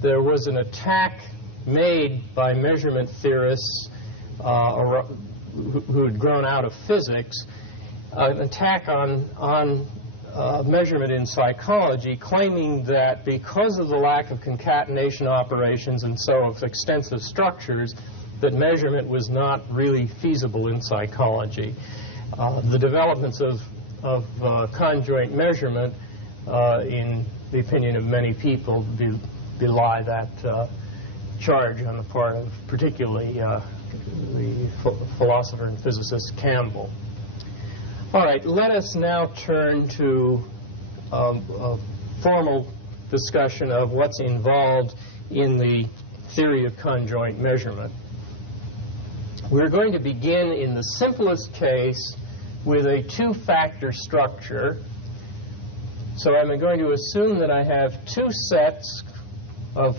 there was an attack made by measurement theorists who had grown out of physics, an attack on measurement in psychology, claiming that because of the lack of concatenation operations and so of extensive structures, that measurement was not really feasible in psychology. The developments of conjoint measurement, in the opinion of many people, belie that charge on the part of particularly the philosopher and physicist Campbell. All right, let us now turn to a formal discussion of what's involved in the theory of conjoint measurement. We're going to begin in the simplest case with a two-factor structure. So I'm going to assume that I have two sets of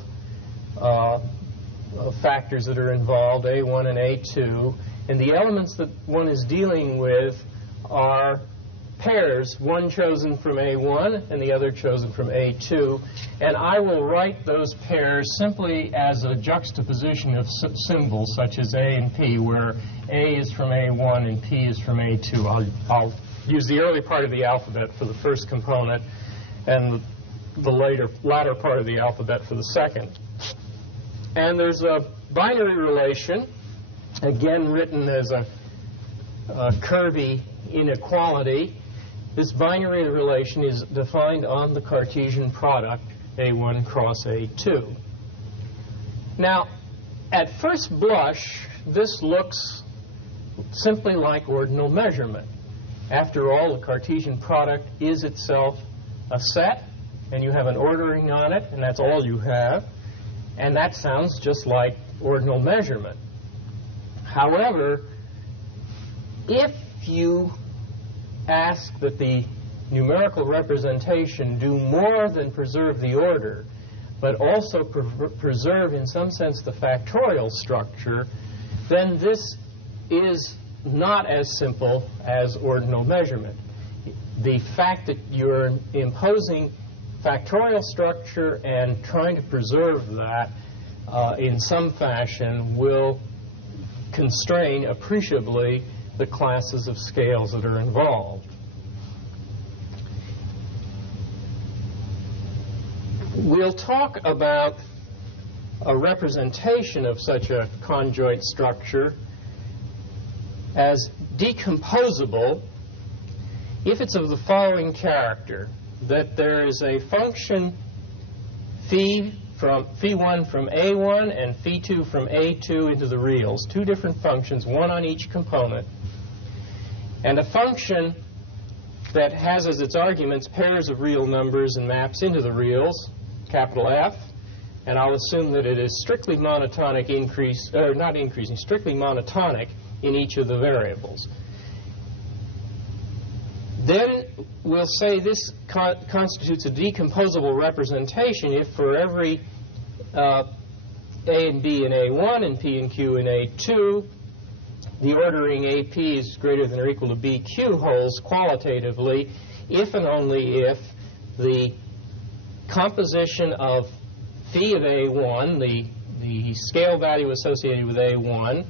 factors that are involved, A1 and A2, and the elements that one is dealing with are pairs, one chosen from A1 and the other chosen from A2, and I will write those pairs simply as a juxtaposition of symbols such as A and P, where A is from A1 and P is from A2. I'll use the early part of the alphabet for the first component and the latter part of the alphabet for the second. And there's a binary relation, again written as a Kirby inequality. This binary relation is defined on the Cartesian product A1 cross A2. Now, at first blush, this looks simply like ordinal measurement. After all, the Cartesian product is itself a set, and you have an ordering on it, and that's all you have. And that sounds just like ordinal measurement. However, if you ask that the numerical representation do more than preserve the order, but also preserve, in some sense, the factorial structure, then this is not as simple as ordinal measurement. The fact that you're imposing factorial structure and trying to preserve that in some fashion will constrain appreciably the classes of scales that are involved. We'll talk about a representation of such a conjoint structure as decomposable if it's of the following character, that there is a function phi1 from A1 and phi2 from A2 into the reals, two different functions, one on each component, and a function that has as its arguments pairs of real numbers and maps into the reals, capital F, and I'll assume that it is strictly monotonic strictly monotonic in each of the variables. Then we'll say this constitutes a decomposable representation if for every A and B in A1 and P and Q in A2, the ordering AP is greater than or equal to BQ holds qualitatively if and only if the composition of phi of A1, the scale value associated with A1,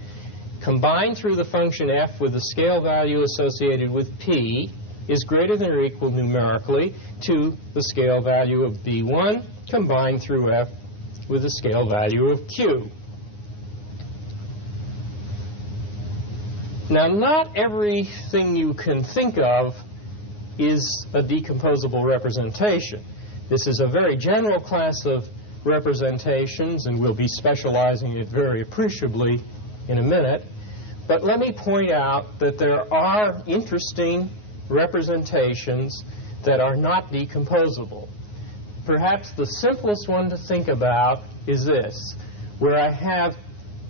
combined through the function F with the scale value associated with P, is greater than or equal numerically to the scale value of B1 combined through F with the scale value of Q. Now, not everything you can think of is a decomposable representation. This is a very general class of representations, and we'll be specializing it very appreciably in a minute. But let me point out that there are interesting representations that are not decomposable. Perhaps the simplest one to think about is this, where I have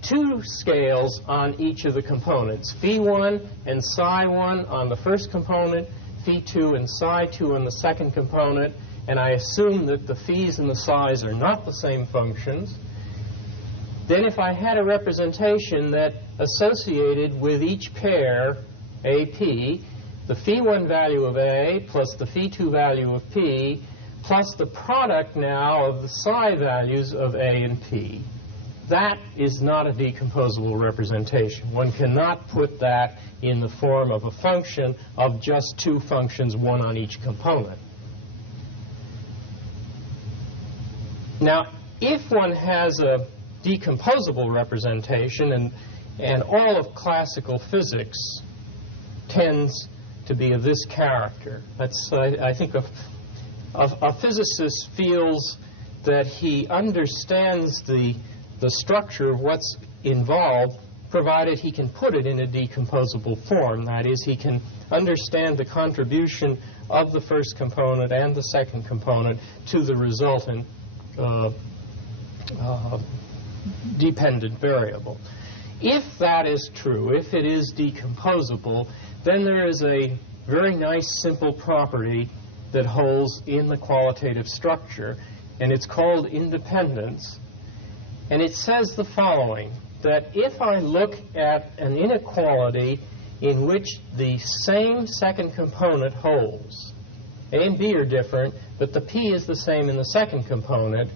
two scales on each of the components, phi1 and psi1 on the first component, phi2 and psi2 on the second component, and I assume that the phis and the psis are not the same functions. Then if I had a representation that associated with each pair, AP, the phi1 value of A plus the phi2 value of P plus the product now of the psi values of A and P. That is not a decomposable representation. One cannot put that in the form of a function of just two functions, one on each component. Now, if one has a decomposable representation, and all of classical physics tends to be of this character. I think a physicist feels that he understands the structure of what's involved, provided he can put it in a decomposable form. That is, he can understand the contribution of the first component and the second component to the resultant dependent variable. If that is true, if it is decomposable, then there is a very nice simple property that holds in the qualitative structure, and it's called independence. And it says the following, that if I look at an inequality in which the same second component holds, A and B are different, but the P is the same in the second component,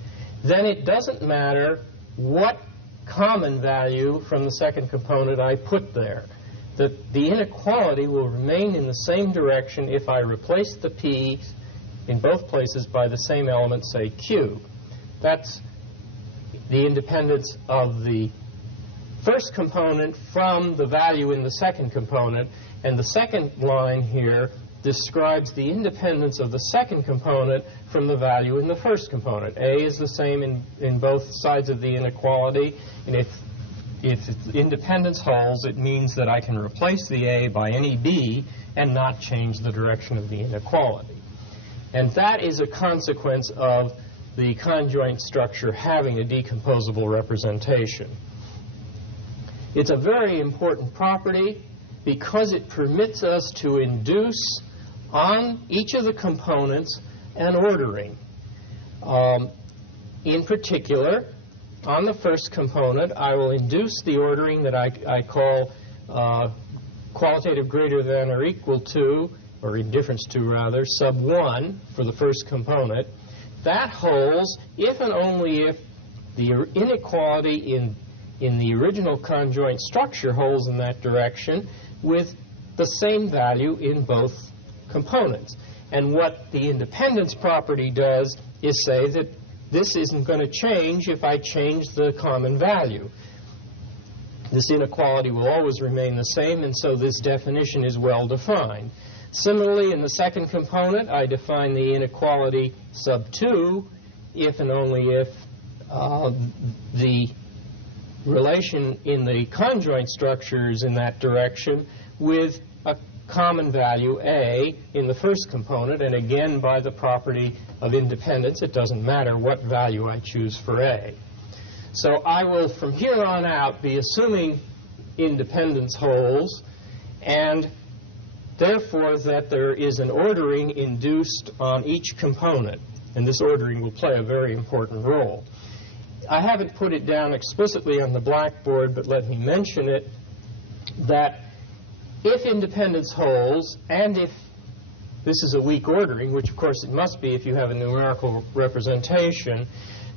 then it doesn't matter what common value from the second component I put there. The inequality will remain in the same direction if I replace the P in both places by the same element, say Q. That's the independence of the first component from the value in the second component, and the second line here describes the independence of the second component from the value in the first component. A is the same in both sides of the inequality, and if independence holds, it means that I can replace the A by any B and not change the direction of the inequality. And that is a consequence of the conjoint structure having a decomposable representation. It's a very important property because it permits us to induce on each of the components an ordering. In particular, on the first component, I will induce the ordering that I call qualitative greater than or equal to, or indifference to rather, sub 1 for the first component. That holds if and only if the inequality in the original conjoint structure holds in that direction with the same value in both components. And what the independence property does is say that this isn't going to change if I change the common value. This inequality will always remain the same, and so this definition is well defined. Similarly, in the second component, I define the inequality sub 2 if and only if the relation in the conjoint structure is in that direction with a common value A in the first component, and again by the property of independence, it doesn't matter what value I choose for A. So I will from here on out be assuming independence holds, and therefore that there is an ordering induced on each component, and this ordering will play a very important role. I haven't put it down explicitly on the blackboard, but let me mention it, that if independence holds, and if this is a weak ordering, which of course it must be if you have a numerical representation,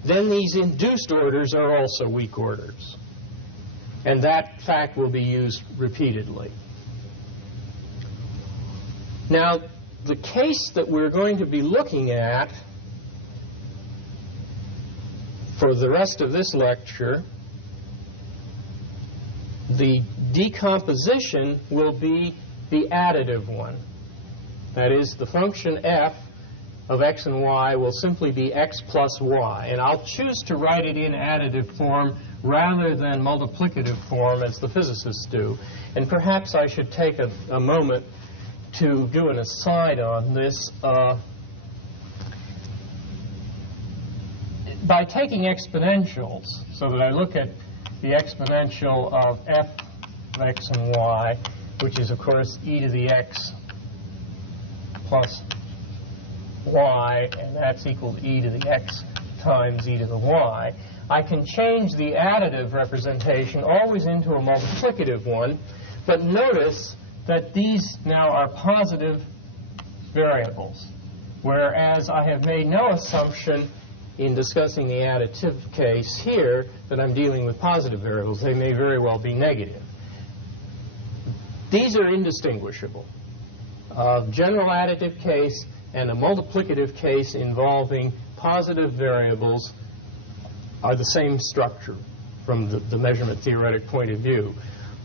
then these induced orders are also weak orders. And that fact will be used repeatedly. Now, the case that we're going to be looking at for the rest of this lecture, the decomposition will be the additive one. That is, the function f of x and y will simply be x plus y. And I'll choose to write it in additive form rather than multiplicative form as the physicists do. And perhaps I should take a moment to do an aside on this. By taking exponentials, so that I look at the exponential of f of x and y, which is, of course, e to the x plus y, and that's equal to e to the x times e to the y, I can change the additive representation always into a multiplicative one, but notice that these now are positive variables, whereas I have made no assumption in discussing the additive case here that I'm dealing with positive variables. They may very well be negative. These are indistinguishable. A general additive case and a multiplicative case involving positive variables are the same structure from the measurement theoretic point of view.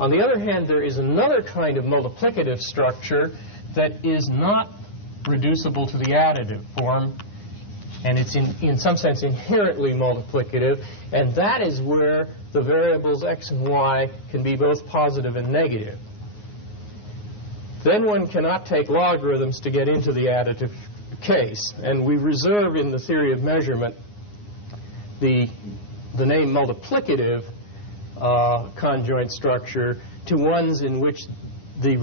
On the other hand, there is another kind of multiplicative structure that is not reducible to the additive form, and it's in some sense inherently multiplicative, and that is where the variables x and y can be both positive and negative. Then one cannot take logarithms to get into the additive case, and we reserve in the theory of measurement the name multiplicative conjoint structure to ones in which the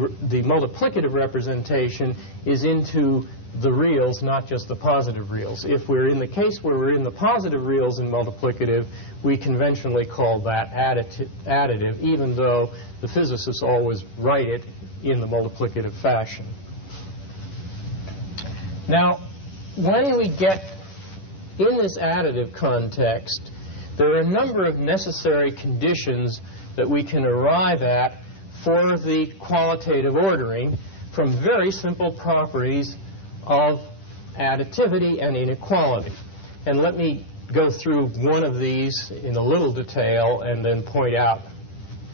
multiplicative representation is into the reals, not just the positive reals. If we're in the case where we're in the positive reals in multiplicative, we conventionally call that additive, even though the physicists always write it in the multiplicative fashion. Now, when we get in this additive context, there are a number of necessary conditions that we can arrive at for the qualitative ordering from very simple properties of additivity and inequality. And let me go through one of these in a little detail and then point out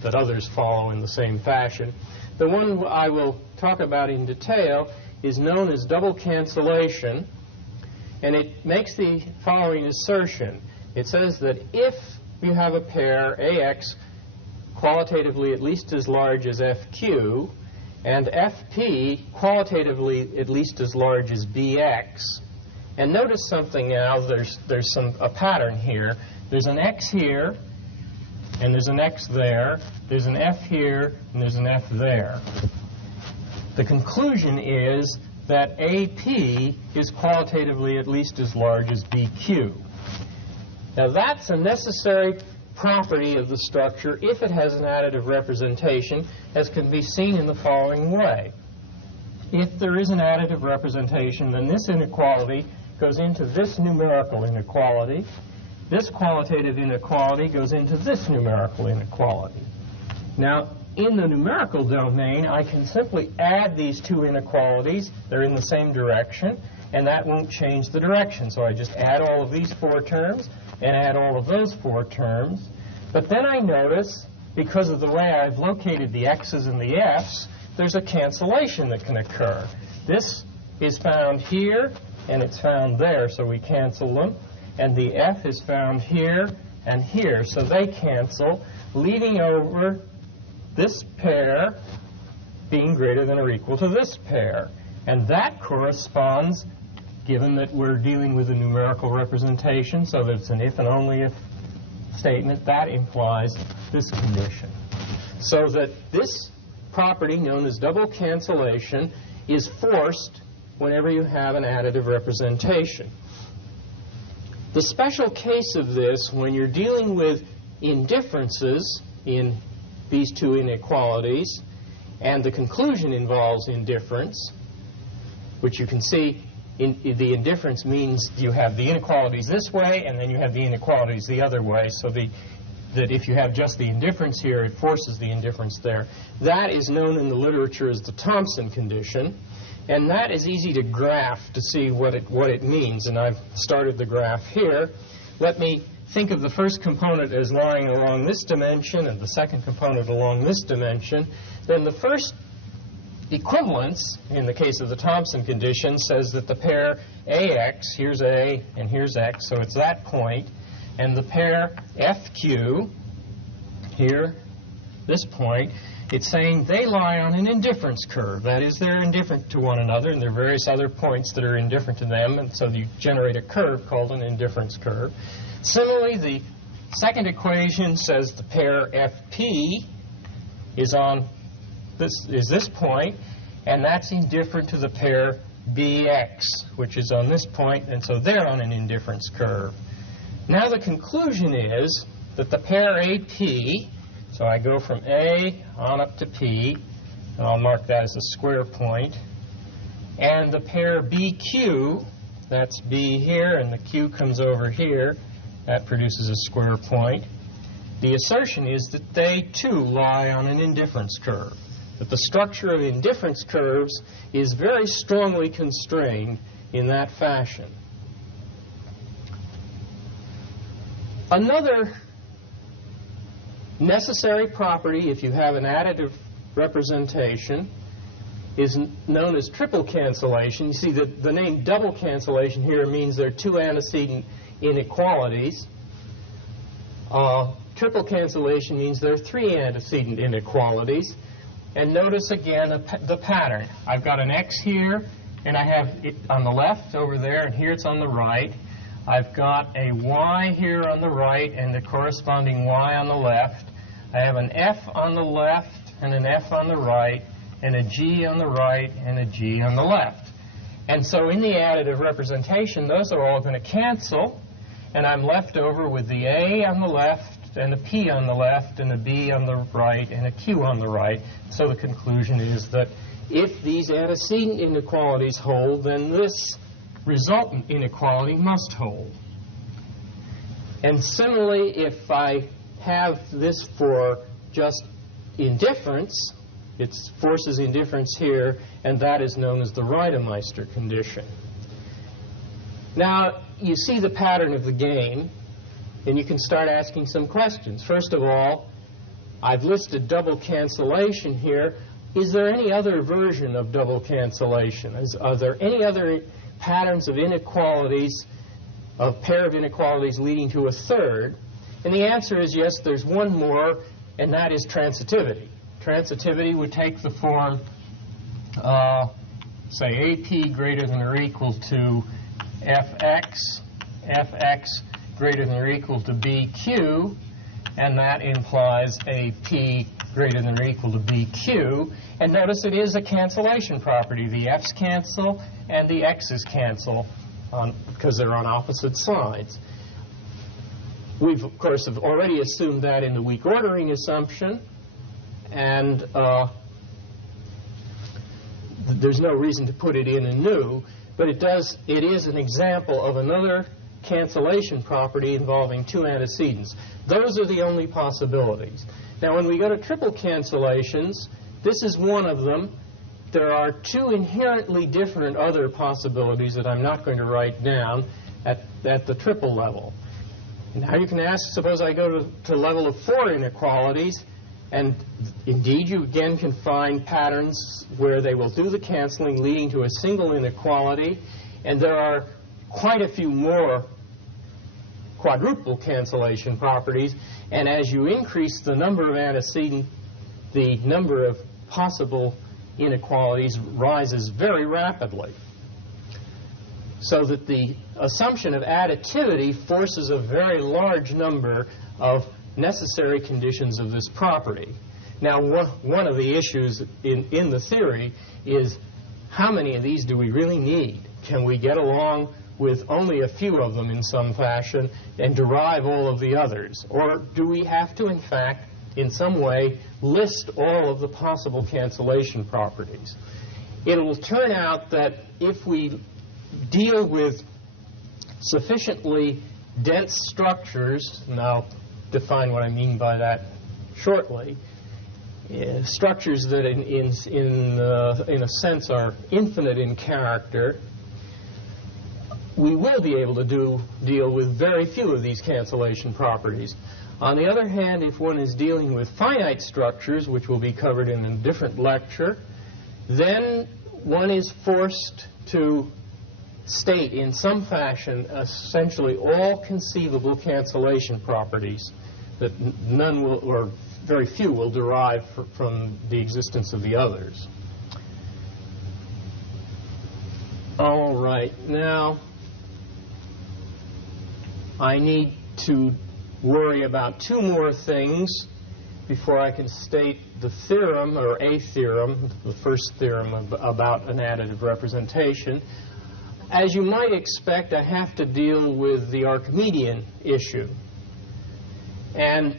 that others follow in the same fashion. The one I will talk about in detail is known as double cancellation, and it makes the following assertion. It says that if you have a pair AX qualitatively at least as large as FQ and FP qualitatively at least as large as BX, and notice something now, there's a pattern here. There's an X here, and there's an X there. There's an F here, and there's an F there. The conclusion is that AP is qualitatively at least as large as BQ. Now that's a necessary property of the structure if it has an additive representation, as can be seen in the following way. If there is an additive representation, then this inequality goes into this numerical inequality. This qualitative inequality goes into this numerical inequality. Now, in the numerical domain, I can simply add these two inequalities. They're in the same direction, and that won't change the direction. So I just add all of these four terms and add all of those four terms. But then I notice, because of the way I've located the X's and the F's, there's a cancellation that can occur. This is found here, and it's found there, so we cancel them. And the F is found here and here, so they cancel, leaving over this pair being greater than or equal to this pair. And that corresponds, given that we're dealing with a numerical representation, so that it's an if and only if statement, that implies this condition. So that this property, known as double cancellation, is forced whenever you have an additive representation. The special case of this, when you're dealing with indifferences in these two inequalities, and the conclusion involves indifference, which you can see the indifference means you have the inequalities this way, and then you have the inequalities the other way, so that if you have just the indifference here, it forces the indifference there. That is known in the literature as the Thompson condition. And that is easy to graph to see what it means. And I've started the graph here. Let me think of the first component as lying along this dimension and the second component along this dimension. Then the first equivalence, in the case of the Thompson condition, says that the pair AX, here's A and here's X, so it's that point, and the pair FQ, here, this point, it's saying they lie on an indifference curve. That is, they're indifferent to one another, and there are various other points that are indifferent to them, and so you generate a curve called an indifference curve. Similarly, the second equation says the pair FP is on this point, and that's indifferent to the pair BX, which is on this point, and so they're on an indifference curve. Now the conclusion is that the pair AP, so I go from A on up to P, and I'll mark that as a square point. And the pair BQ, that's B here, and the Q comes over here. That produces a square point. The assertion is that they, too, lie on an indifference curve, that the structure of indifference curves is very strongly constrained in that fashion. Another necessary property, if you have an additive representation, is known as triple cancellation. You see that the name double cancellation here means there are two antecedent inequalities. Triple cancellation means there are three antecedent inequalities. And notice again the pattern. I've got an X here, and I have it on the left over there, and here it's on the right. I've got a Y here on the right and the corresponding Y on the left. I have an F on the left and an F on the right, and a G on the right and a G on the left. And so in the additive representation, those are all going to cancel, and I'm left over with the A on the left left, and a P on the left, and a B on the right, and a Q on the right. So the conclusion is that if these antecedent inequalities hold, then this resultant inequality must hold. And similarly, if I have this for just indifference, it forces indifference here, and that is known as the Reidemeister condition. Now, you see the pattern of the game, and you can start asking some questions. First of all, I've listed double cancellation here. Is there any other version of double cancellation? Are there any other patterns of inequalities, a pair of inequalities leading to a third? And the answer is yes, there's one more, and that is transitivity. Transitivity would take the form, say, AP greater than or equal to FX, FX greater than or equal to BQ, and that implies AP greater than or equal to BQ. And notice it is a cancellation property. The F's cancel and the X's cancel because they're on opposite sides. We've, of course, have already assumed that in the weak ordering assumption, and there's no reason to put it in anew, but it is an example of another cancellation property involving two antecedents. Those are the only possibilities. Now, when we go to triple cancellations, this is one of them. There are two inherently different other possibilities that I'm not going to write down at the triple level. Now you can ask, suppose I go to level of 4 inequalities, and indeed you again can find patterns where they will do the canceling leading to a single inequality, and there are quite a few more quadruple cancellation properties, and as you increase the number of antecedent, the number of possible inequalities rises very rapidly. So that the assumption of additivity forces a very large number of necessary conditions of this property. Now, one of the issues in the theory is how many of these do we really need? Can we get along with only a few of them in some fashion and derive all of the others? Or do we have to, in fact, in some way, list all of the possible cancellation properties? It will turn out that if we deal with sufficiently dense structures, and I'll define what I mean by that shortly, structures that in a sense are infinite in character, we will be able to deal with very few of these cancellation properties. On the other hand, if one is dealing with finite structures, which will be covered in a different lecture, then one is forced to state in some fashion essentially all conceivable cancellation properties that none will, or very few will derive from the existence of the others. All right, now I need to worry about two more things before I can state the theorem, or a theorem, the first theorem about an additive representation. As you might expect, I have to deal with the Archimedean issue. And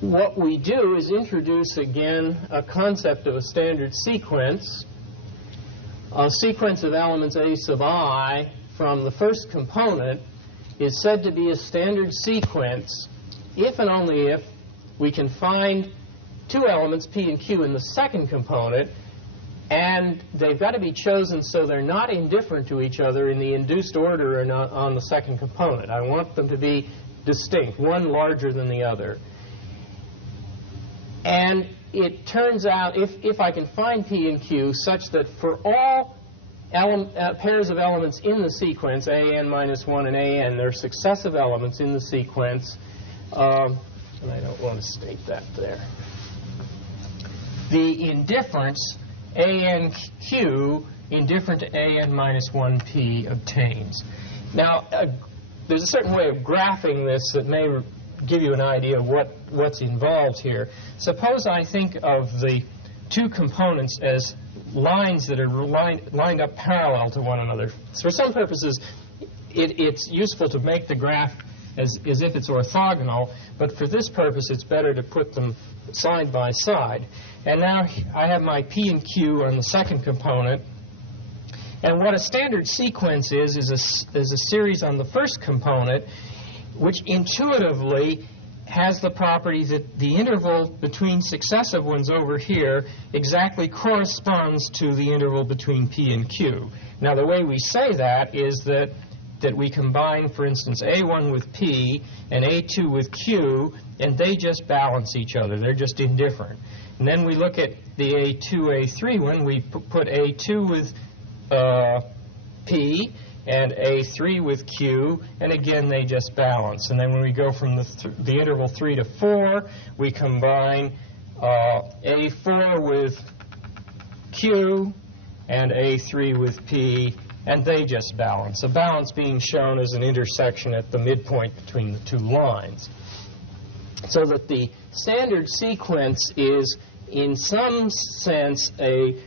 what we do is introduce again a concept of a standard sequence. A sequence of elements A sub I from the first component is said to be a standard sequence if and only if we can find two elements, P and Q, in the second component, and they've got to be chosen so they're not indifferent to each other in the induced order and on the second component. I want them to be distinct, one larger than the other. And it turns out, if I can find P and Q such that for all pairs of elements in the sequence, AN minus 1 and AN, they're successive elements in the sequence, and I don't want to state that there. The indifference ANQ indifferent to AN minus 1P obtains. Now, there's a certain way of graphing this that may give you an idea of what's involved here. Suppose I think of the two components as lines that are lined up parallel to one another. So for some purposes, it's useful to make the graph as if it's orthogonal, but for this purpose it's better to put them side by side. And now I have my P and Q on the second component, and what a standard sequence is a series on the first component which intuitively has the property that the interval between successive ones over here exactly corresponds to the interval between P and Q. Now, the way we say that is that we combine, for instance, A1 with P and A2 with Q, and they just balance each other. They're just indifferent. And then we look at the A2, A3 one. We put A2 with P and A3 with Q, and again they just balance. And then when we go from the interval 3 to 4, we combine A4 with Q and A3 with P, and they just balance. A balance being shown as an intersection at the midpoint between the two lines. So that the standard sequence is, in some sense, a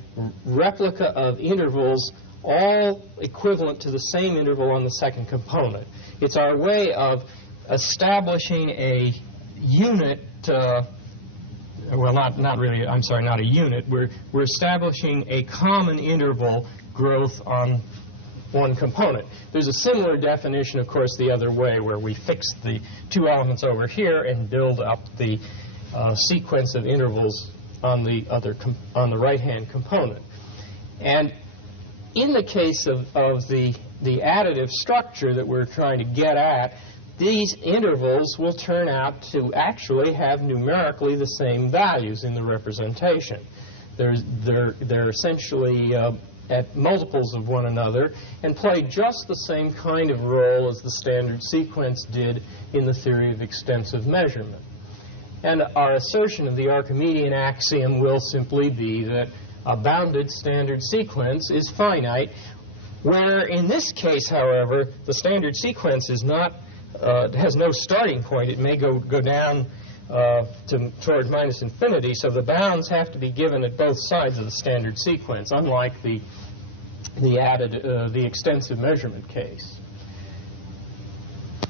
replica of intervals all equivalent to the same interval on the second component. It's our way of establishing a unit, well, not really, I'm sorry, not a unit. We're establishing a common interval growth on one component. There's a similar definition, of course, the other way, where we fix the two elements over here and build up the sequence of intervals on the right-hand component. And in the case of the additive structure that we're trying to get at, these intervals will turn out to actually have numerically the same values in the representation. They're essentially at multiples of one another and play just the same kind of role as the standard sequence did in the theory of extensive measurement. And our assertion of the Archimedean axiom will simply be that a bounded standard sequence is finite, where in this case, however, the standard sequence is not has no starting point. It may go down toward minus infinity, so the bounds have to be given at both sides of the standard sequence, unlike the extensive measurement case.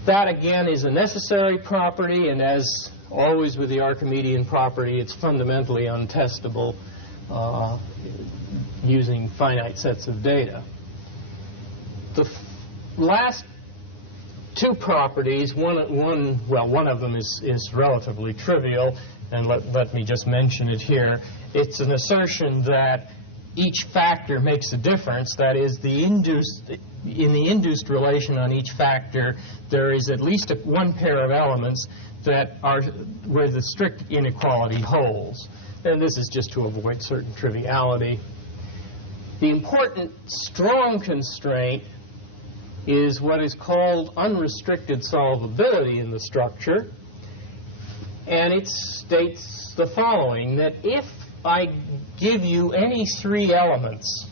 That, again, is a necessary property, and as always with the Archimedean property, it's fundamentally untestable using finite sets of data. The last two properties, one of them is relatively trivial, and let me just mention it here. It's an assertion that each factor makes a difference. That is, in the induced relation on each factor, there is at least one pair of elements that are where the strict inequality holds. And this is just to avoid certain triviality. The important strong constraint is what is called unrestricted solvability in the structure. And it states the following, that if I give you any three elements,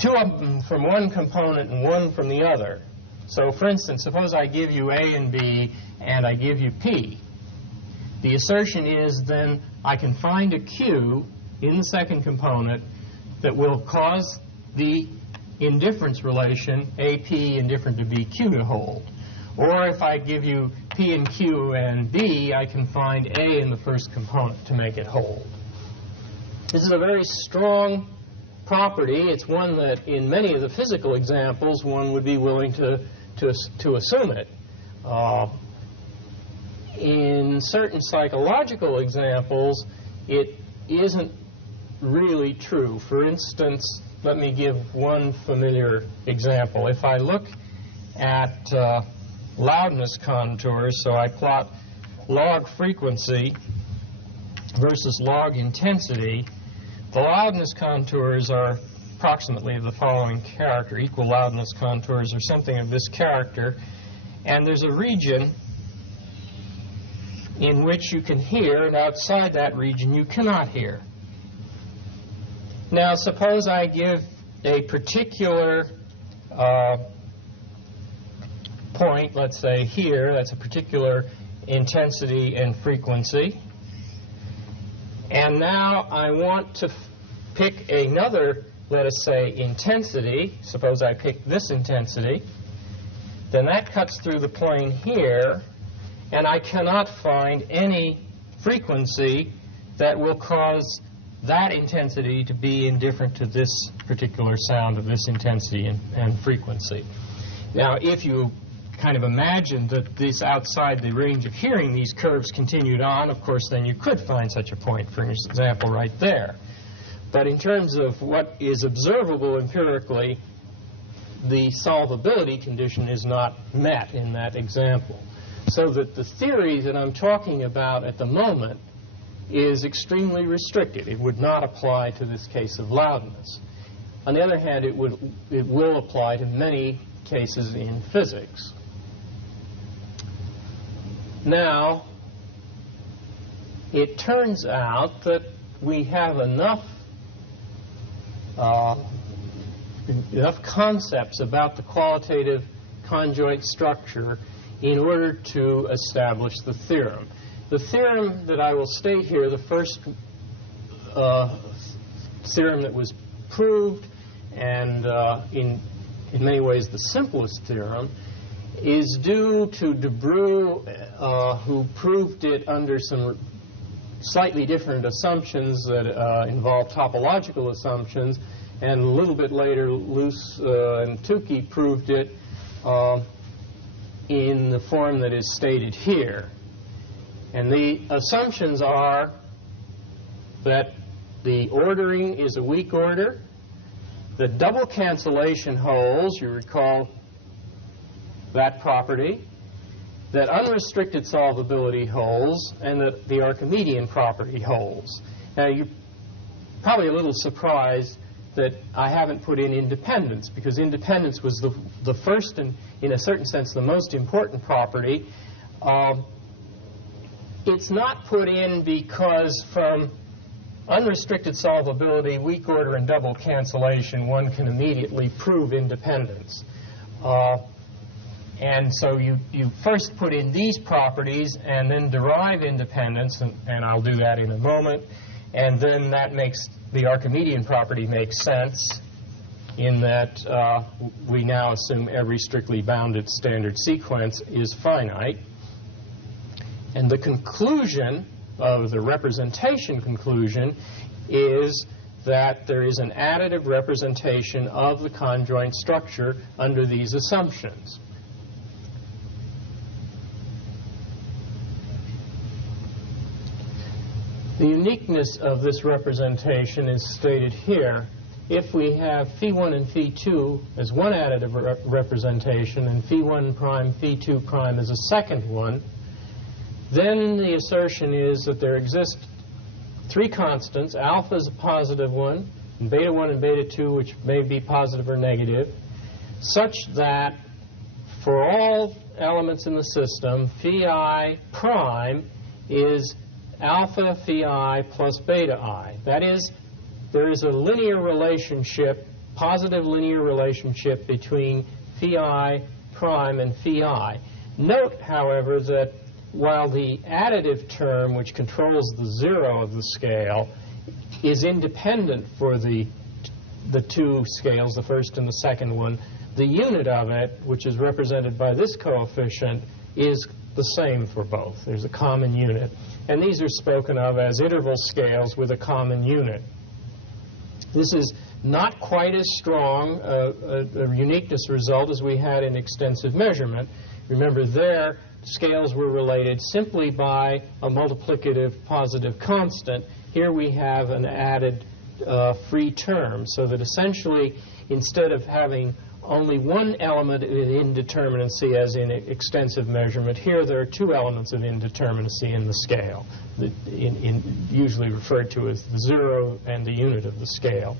two of them from one component and one from the other. So, for instance, suppose I give you A and B and I give you P. The assertion is then I can find a Q in the second component that will cause the indifference relation AP indifferent to BQ to hold. Or if I give you P and Q and B, I can find A in the first component to make it hold. This is a very strong property. It's one that in many of the physical examples one would be willing to assume it. In certain psychological examples, it isn't really true. For instance, let me give one familiar example. If I look at loudness contours, so I plot log frequency versus log intensity, the loudness contours are approximately of the following character. Equal loudness contours are something of this character, and there's a region in which you can hear, and outside that region you cannot hear. Now, suppose I give a particular point, let's say here, that's a particular intensity and frequency, and now I want to pick another, let us say, intensity. Suppose I pick this intensity. then that cuts through the plane here, and I cannot find any frequency that will cause that intensity to be indifferent to this particular sound of this intensity and frequency. Now, if you kind of imagine that this outside the range of hearing, these curves continued on, of course, then you could find such a point, for example, right there. But in terms of what is observable empirically, the solvability condition is not met in that example. So that the theory that I'm talking about at the moment is extremely restricted. It would not apply to this case of loudness. On the other hand, it will apply to many cases in physics. Now, it turns out that we have enough concepts about the qualitative conjoint structure in order to establish the theorem. The theorem that I will state here, the first theorem that was proved, and in many ways the simplest theorem, is due to De Broglie, who proved it under some slightly different assumptions that involve topological assumptions, and a little bit later Luce and Tversky proved it in the form that is stated here. And the assumptions are that the ordering is a weak order, the double cancellation holds, you recall that property, that unrestricted solvability holds, and that the Archimedean property holds. Now, you're probably a little surprised that I haven't put in independence, because independence was the first and, in a certain sense, the most important property. It's not put in because from unrestricted solvability, weak order, and double cancellation, one can immediately prove independence. And so you first put in these properties and then derive independence, and I'll do that in a moment, and then that makes the Archimedean property make sense in that we now assume every strictly bounded standard sequence is finite. And the conclusion of the representation conclusion is that there is an additive representation of the conjoint structure under these assumptions. The uniqueness of this representation is stated here. If we have phi1 and phi2 as one additive representation and phi1 prime, phi2 prime as a second one, then the assertion is that there exist three constants. Alpha is a positive one, and beta 1 and beta 2, which may be positive or negative, such that for all elements in the system, phi I prime is alpha phi I plus beta I. That is, there is a linear relationship, positive linear relationship between phi I prime and phi I. Note, however, that while the additive term, which controls the zero of the scale, is independent for the two scales, the first and the second one, the unit of it, which is represented by this coefficient, is the same for both. There's a common unit. And these are spoken of as interval scales with a common unit. This is not quite as strong a uniqueness result as we had in extensive measurement. Remember, there, scales were related simply by a multiplicative positive constant. Here we have an added free term, so that essentially, instead of having only one element of indeterminacy as in extensive measurement, here there are two elements of indeterminacy in the scale, usually referred to as the zero and the unit of the scale.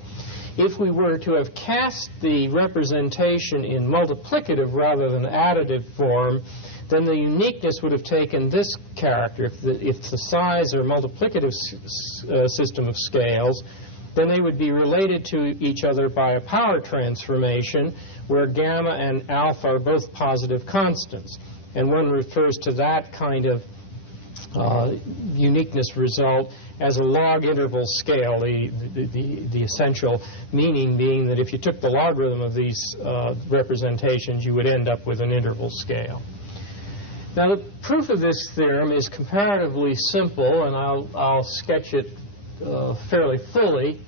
If we were to have cast the representation in multiplicative rather than additive form, then the uniqueness would have taken this character. If the size or multiplicative system of scales, then they would be related to each other by a power transformation where gamma and alpha are both positive constants. And one refers to that kind of uniqueness result as a log interval scale, the essential meaning being that if you took the logarithm of these representations, you would end up with an interval scale. Now, the proof of this theorem is comparatively simple, and I'll sketch it fairly fully.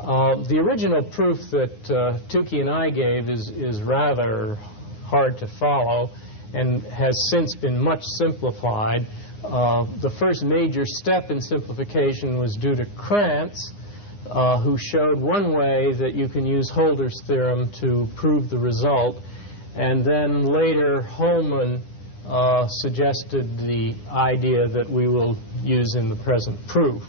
The original proof that Tukey and I gave is rather hard to follow and has since been much simplified. The first major step in simplification was due to Krantz, who showed one way that you can use Holder's theorem to prove the result, and then later Holman suggested the idea that we will use in the present proof.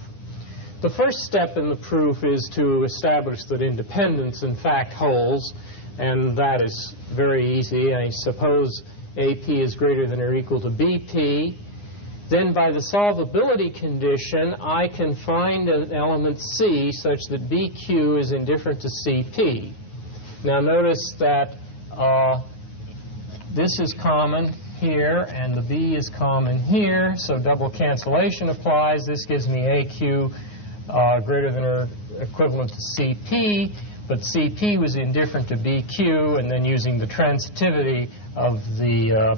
The first step in the proof is to establish that independence in fact holds, and that is very easy. I suppose AP is greater than or equal to BP. Then by the solvability condition, I can find an element C such that BQ is indifferent to CP. Now notice that this is common here, and the B is common here, so double cancellation applies. This gives me AQ greater than or equivalent to CP, but CP was indifferent to BQ, and then using the transitivity of the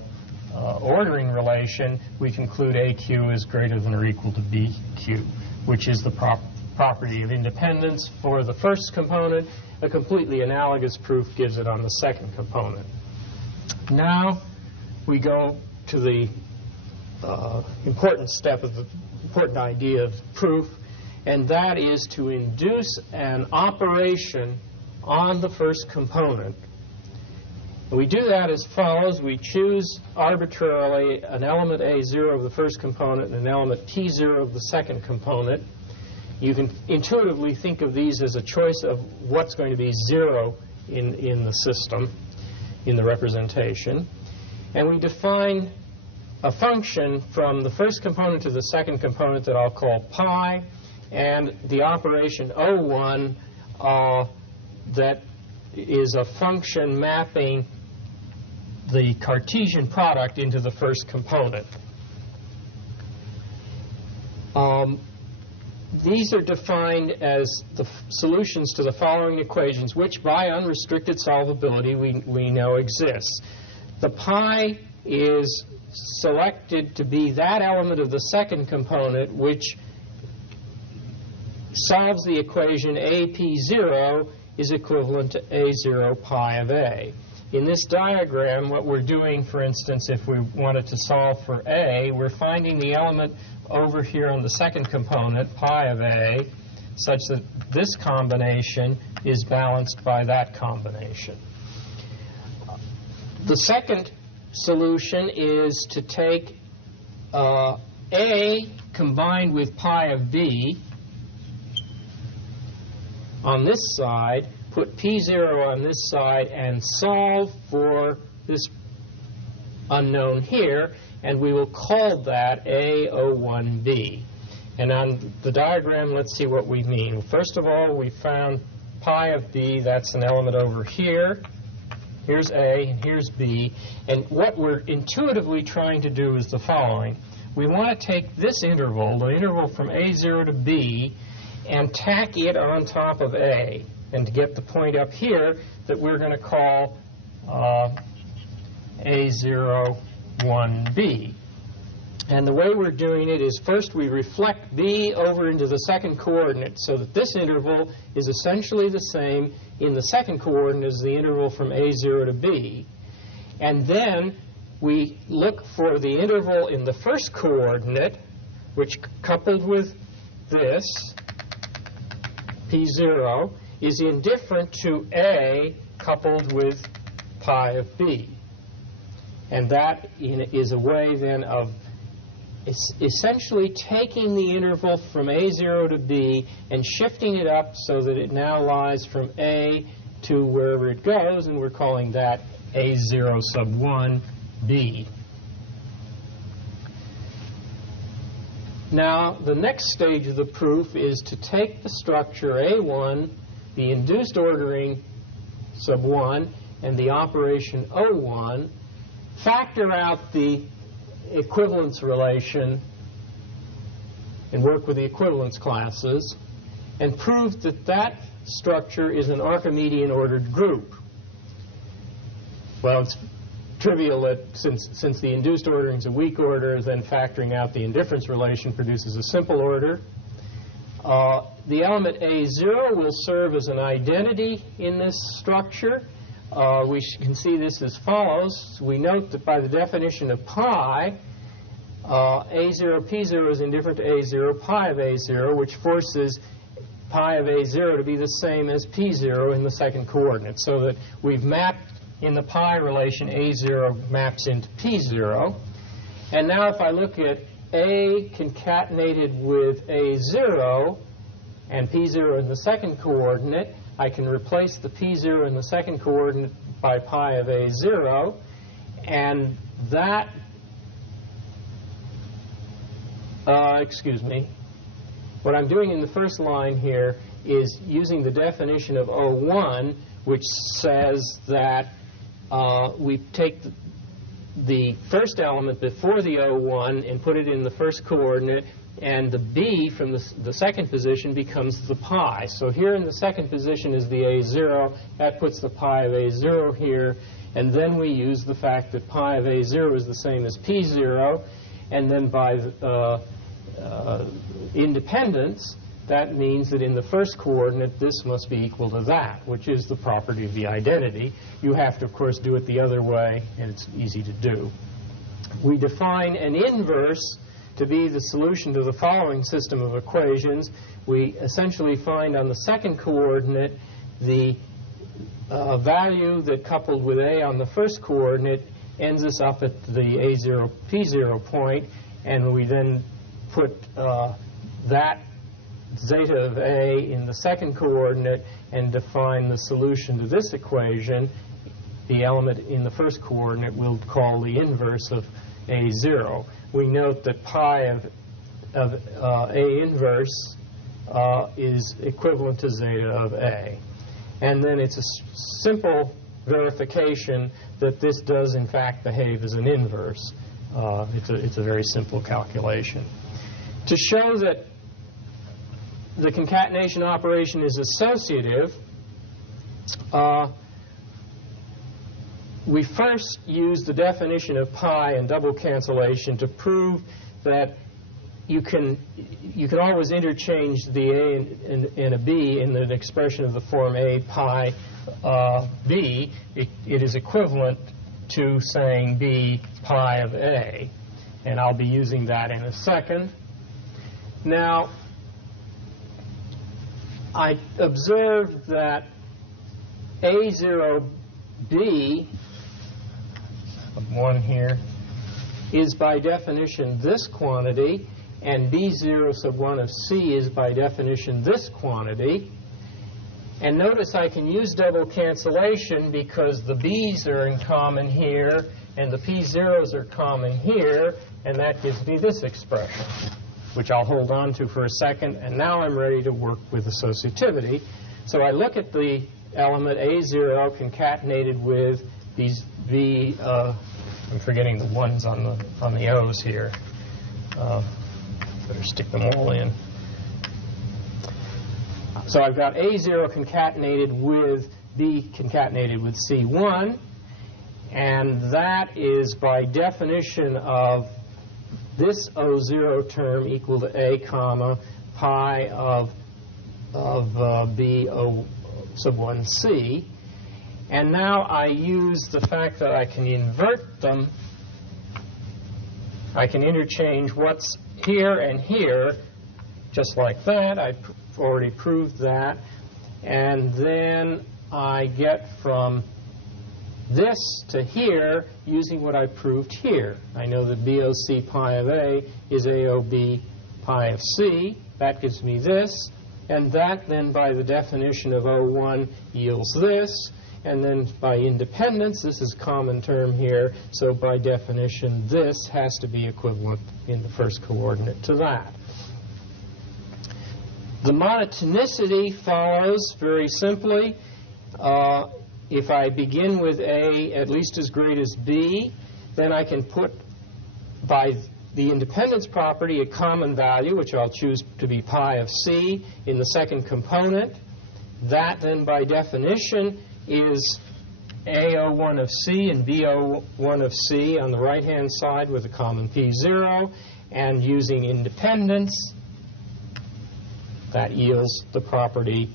ordering relation, we conclude AQ is greater than or equal to BQ, which is the property of independence for the first component. A completely analogous proof gives it on the second component. Now we go to the important step of the important idea of proof, and that is to induce an operation on the first component. We do that as follows. We choose arbitrarily an element A0 of the first component and an element P0 of the second component. You can intuitively think of these as a choice of what's going to be 0 in the system, in the representation. And we define a function from the first component to the second component that I'll call pi, and the operation O1 that is a function mapping the Cartesian product into the first component. These are defined as the solutions to the following equations, which by unrestricted solvability we know exists. The pi is selected to be that element of the second component which solves the equation AP0 is equivalent to A0 pi of A. In this diagram, what we're doing, for instance, if we wanted to solve for A, we're finding the element over here on the second component, pi of A, such that this combination is balanced by that combination. The second solution is to take A combined with pi of B on this side, put P0 on this side, and solve for this unknown here, and we will call that A01B. And on the diagram, let's see what we mean. First of all, we found pi of B. That's an element over here. Here's A, and here's B. And what we're intuitively trying to do is the following. We want to take this interval, the interval from A0 to B, and tack it on top of A, and to get the point up here that we're going to call A01B. And the way we're doing it is first we reflect B over into the second coordinate so that this interval is essentially the same in the second coordinate as the interval from A0 to B. And then we look for the interval in the first coordinate, which coupled with this, P0, is indifferent to A coupled with pi of B. And that is a way then of essentially taking the interval from A0 to B and shifting it up so that it now lies from A to wherever it goes, and we're calling that A0 sub 1 B. Now, the next stage of the proof is to take the structure A1, the induced ordering sub 1, and the operation O1, factor out the equivalence relation and work with the equivalence classes, and proved that that structure is an Archimedean ordered group. Well, it's trivial that since the induced ordering is a weak order, then factoring out the indifference relation produces a simple order. The element A0 will serve as an identity in this structure. We can see this as follows. We note that by the definition of pi, A0, P0 is indifferent to A0, pi of A0, which forces pi of A0 to be the same as P0 in the second coordinate, so that we've mapped in the pi relation A0 maps into P0. And now if I look at A concatenated with A0 and P0 in the second coordinate, I can replace the P0 in the second coordinate by pi of A0, and that, what I'm doing in the first line here is using the definition of O1, which says that we take the first element before the O1 and put it in the first coordinate, and the B from the second position becomes the pi. So here in the second position is the A0. That puts the pi of A0 here. And then we use the fact that pi of A0 is the same as P0. And then by independence, that means that in the first coordinate, this must be equal to that, which is the property of the identity. You have to, of course, do it the other way, and it's easy to do. We define an inverse to be the solution to the following system of equations. We essentially find on the second coordinate the value that coupled with A on the first coordinate ends us up at the A0, P0 point, and we then put that zeta of A in the second coordinate and define the solution to this equation. The element in the first coordinate we'll call the inverse of A0. We note that pi of A inverse is equivalent to zeta of A. And then it's a simple verification that this does in fact behave as an inverse. It's a very simple calculation. To show that the concatenation operation is associative, we first use the definition of pi and double cancellation to prove that you can always interchange the A and a B in an expression of the form A pi B. It is equivalent to saying B pi of A, and I'll be using that in a second. Now, I observed that A0B, 1 here, is by definition this quantity, and B0 sub 1 of C is by definition this quantity. And notice I can use double cancellation because the B's are in common here and the P0s are common here, and that gives me this expression, which I'll hold on to for a second. And now I'm ready to work with associativity. So I look at the element A0 concatenated with these I'm forgetting the ones on the O's here. Better stick them all in. So I've got A0 concatenated with B concatenated with C1, and that is by definition of this O0 term equal to A comma pi of B O sub 1C. And now I use the fact that I can invert them. I can interchange what's here and here, just like that. I've already proved that. And then I get from this to here using what I proved here. I know that BOC pi of A is AOB pi of C. That gives me this. And that then, by the definition of O1, yields this. And then by independence, this is a common term here, so by definition, this has to be equivalent in the first coordinate to that. The monotonicity follows very simply. If I begin with A at least as great as B, then I can put, by the independence property a common value, which I'll choose to be pi of c in the second component. That then by definition is A01 of c and B01 of c on the right-hand side with a common P0. And using independence, that yields the property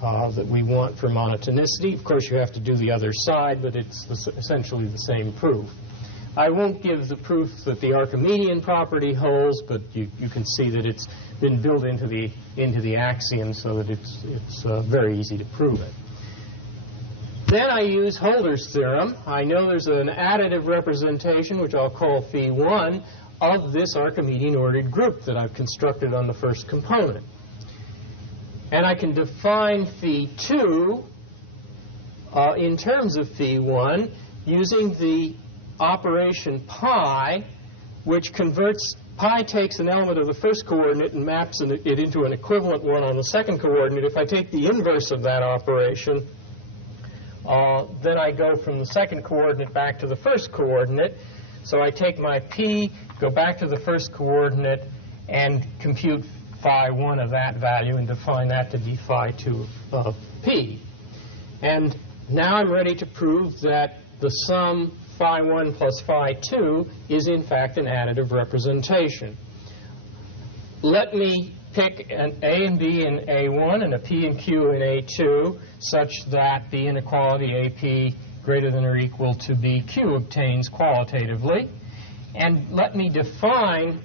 that we want for monotonicity. Of course, you have to do the other side, but it's essentially the same proof. I won't give the proof that the Archimedean property holds, but you can see that it's been built into the axiom so that it's very easy to prove it. Then I use Holder's theorem. I know there's an additive representation, which I'll call phi1, of this Archimedean ordered group that I've constructed on the first component. And I can define phi2 in terms of phi1 using the operation pi, which converts, pi takes an element of the first coordinate and maps it into an equivalent one on the second coordinate. If I take the inverse of that operation, then I go from the second coordinate back to the first coordinate. So I take my p, go back to the first coordinate, and compute phi1 of that value and define that to be phi2 of p. And now I'm ready to prove that the sum phi1 plus phi2 is in fact an additive representation. Let me pick an A and B in A1 and a P and Q in A2 such that the inequality AP greater than or equal to BQ obtains qualitatively. And let me define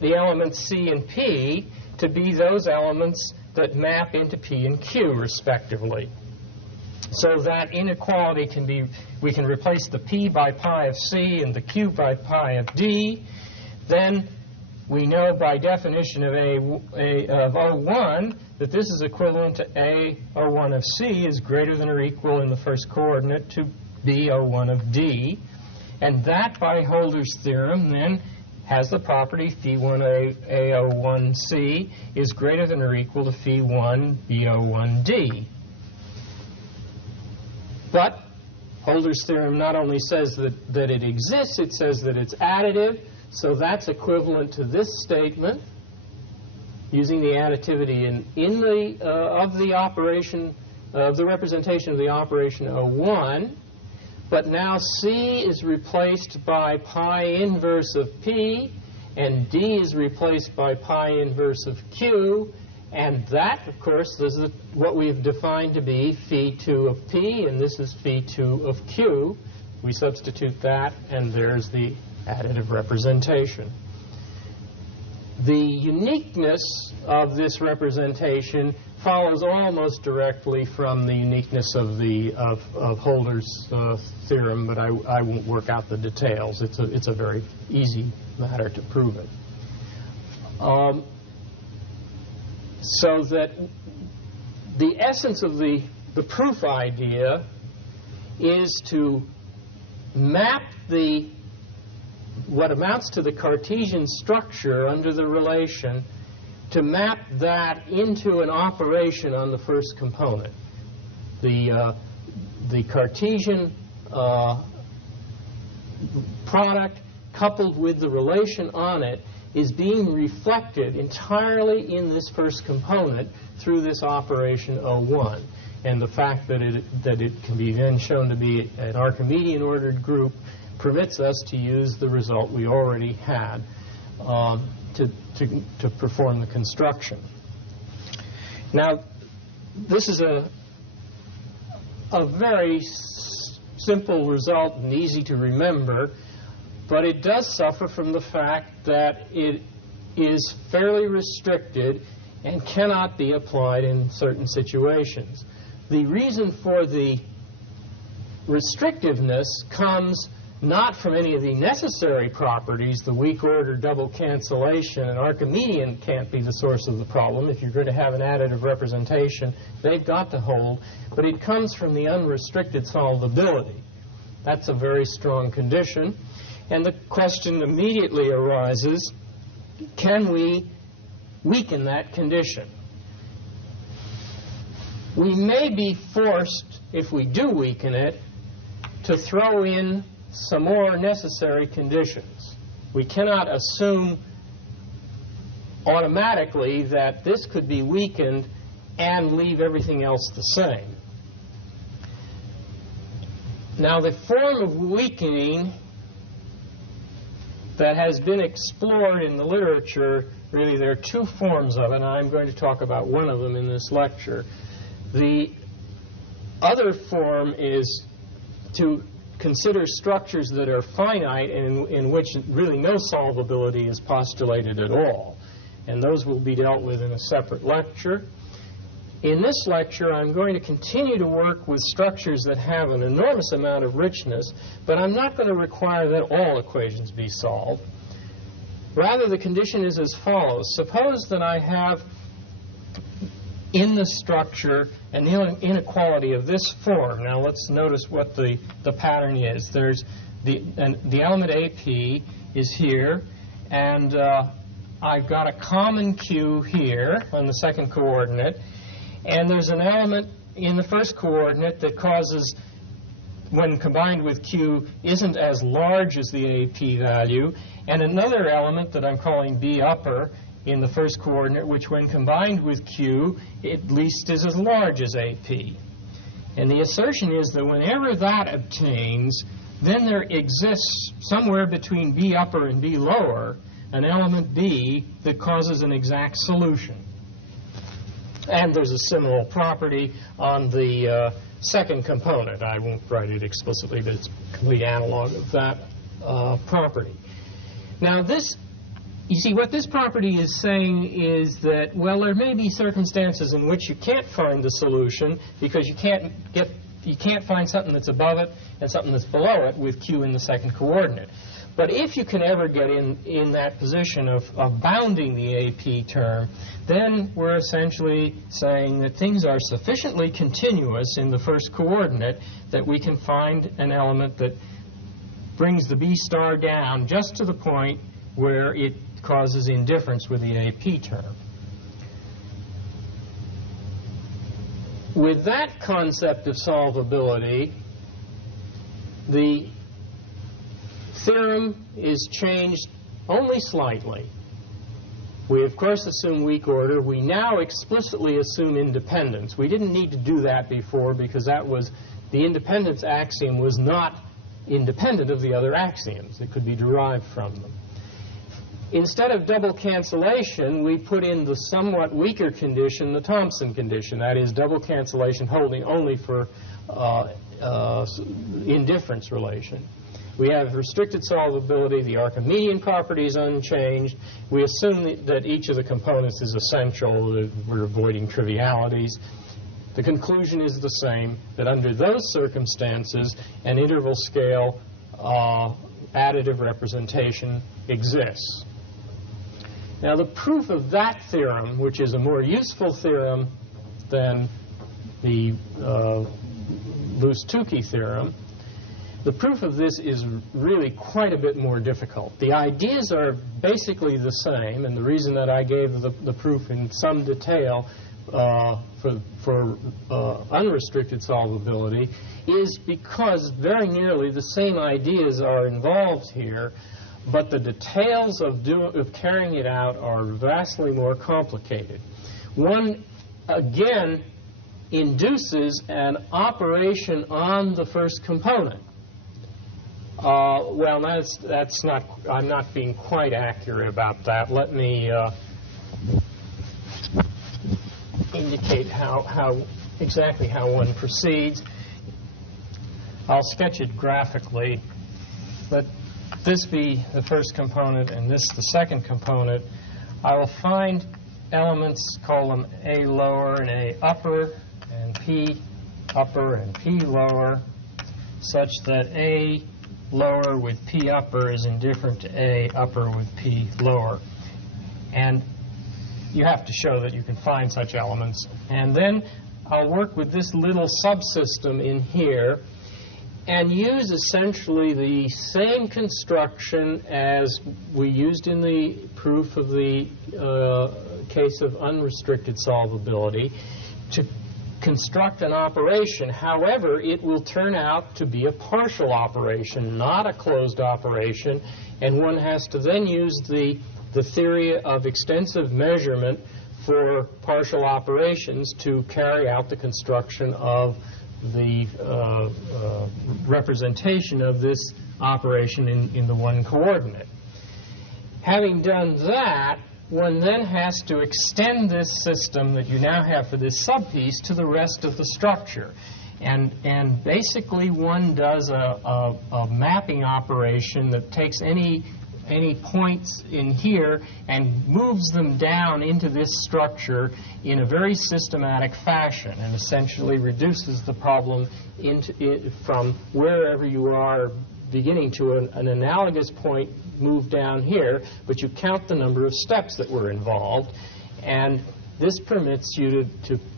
the elements C and P to be those elements that map into P and Q respectively. So that inequality can be, we can replace the P by pi of C and the Q by pi of D. Then we know by definition of O1 that this is equivalent to A01 of C is greater than or equal in the first coordinate to B01 of D. And that by Holder's theorem then has the property phi1 A01C is greater than or equal to phi1 B01D. But Holder's theorem not only says that it exists, it says that it's additive. So that's equivalent to this statement using the additivity of the operation of the representation of the operation O1. But now C is replaced by pi inverse of P, and D is replaced by pi inverse of Q. And that, of course, is what we've defined to be phi2 of P, and this is phi2 of Q. We substitute that, and there's the additive representation. The uniqueness of this representation follows almost directly from the uniqueness of Holder's theorem, but I won't work out the details. It's a very easy matter to prove it. So that the essence of the proof idea is to map what amounts to the Cartesian structure under the relation, to map that into an operation on the first component. The Cartesian product coupled with the relation on it is being reflected entirely in this first component through this operation O1. And the fact that it can be then shown to be an Archimedean ordered group permits us to use the result we already had to perform the construction. Now, this is a very simple result and easy to remember, but it does suffer from the fact that it is fairly restricted and cannot be applied in certain situations. The reason for the restrictiveness comes not from any of the necessary properties, the weak order, double cancellation, and Archimedean can't be the source of the problem. If you're going to have an additive representation, they've got to hold. But it comes from the unrestricted solvability. That's a very strong condition. And the question immediately arises, can we weaken that condition? We may be forced, if we do weaken it, to throw in some more necessary conditions. We cannot assume automatically that this could be weakened and leave everything else the same. Now, the form of weakening that has been explored in the literature, really there are two forms of it, and I'm going to talk about one of them in this lecture. The other form is to consider structures that are finite and in which really no solvability is postulated at all. And those will be dealt with in a separate lecture. In this lecture, I'm going to continue to work with structures that have an enormous amount of richness, but I'm not going to require that all equations be solved. Rather, the condition is as follows. Suppose that I have in the structure an inequality of this form. Now, let's notice what the pattern is. There's the element AP is here, and I've got a common Q here on the second coordinate, and there's an element in the first coordinate that causes, when combined with Q, isn't as large as the AP value, and another element that I'm calling B upper in the first coordinate, which when combined with Q, at least is as large as AP. And the assertion is that whenever that obtains, then there exists somewhere between B upper and B lower an element B that causes an exact solution. And there's a similar property on the second component. I won't write it explicitly, but it's a complete analog of that property. Now this, you see, what this property is saying is that, well, there may be circumstances in which you can't find the solution because you can't find something that's above it and something that's below it with Q in the second coordinate. But if you can ever get in that position of bounding the AP term, then we're essentially saying that things are sufficiently continuous in the first coordinate that we can find an element that brings the B star down just to the point where it causes indifference with the AP term. With that concept of solvability, the theorem is changed only slightly. We, of course, assume weak order. We now explicitly assume independence. We didn't need to do that before because that was, the independence axiom was not independent of the other axioms. It could be derived from them. Instead of double cancellation, we put in the somewhat weaker condition, the Thompson condition. That is, double cancellation holding only for indifference relation. We have restricted solvability. The Archimedean property is unchanged. We assume that each of the components is essential. We're avoiding trivialities. The conclusion is the same, that under those circumstances, an interval scale additive representation exists. Now, the proof of that theorem, which is a more useful theorem than the Luce-Tukey theorem, the proof of this is really quite a bit more difficult. The ideas are basically the same, and the reason that I gave the proof in some detail for unrestricted solvability is because very nearly the same ideas are involved here, but the details of carrying it out are vastly more complicated. One, again, induces an operation on the first component. Well, that's not, I'm not being quite accurate about that. Let me indicate exactly how one proceeds. I'll sketch it graphically. Let this be the first component and this the second component. I will find elements, call them A lower and A upper, and P upper and P lower, such that A lower with P upper is indifferent to A upper with P lower. And you have to show that you can find such elements. And then I'll work with this little subsystem in here and use essentially the same construction as we used in the proof of the case of unrestricted solvability to construct an operation. However, it will turn out to be a partial operation, not a closed operation, and one has to then use the theory of extensive measurement for partial operations to carry out the construction of the representation of this operation in the one coordinate. Having done that, one then has to extend this system that you now have for this subpiece to the rest of the structure. And basically one does a mapping operation that takes any points in here and moves them down into this structure in a very systematic fashion, and essentially reduces the problem from wherever you are beginning to an analogous point move down here, but you count the number of steps that were involved, and this permits you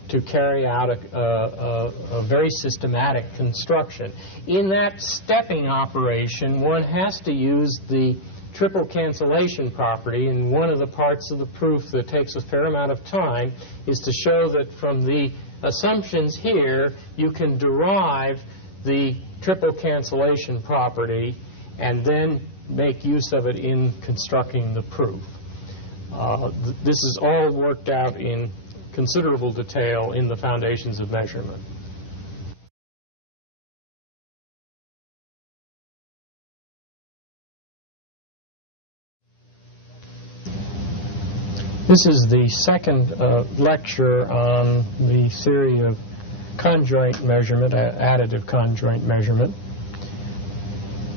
to carry out a very systematic construction. In that stepping operation, one has to use the triple cancellation property, and one of the parts of the proof that takes a fair amount of time is to show that from the assumptions here you can derive the triple cancellation property and then make use of it in constructing the proof. This is all worked out in considerable detail in the foundations of measurement. This is the second lecture on the theory of conjoint measurement, additive conjoint measurement.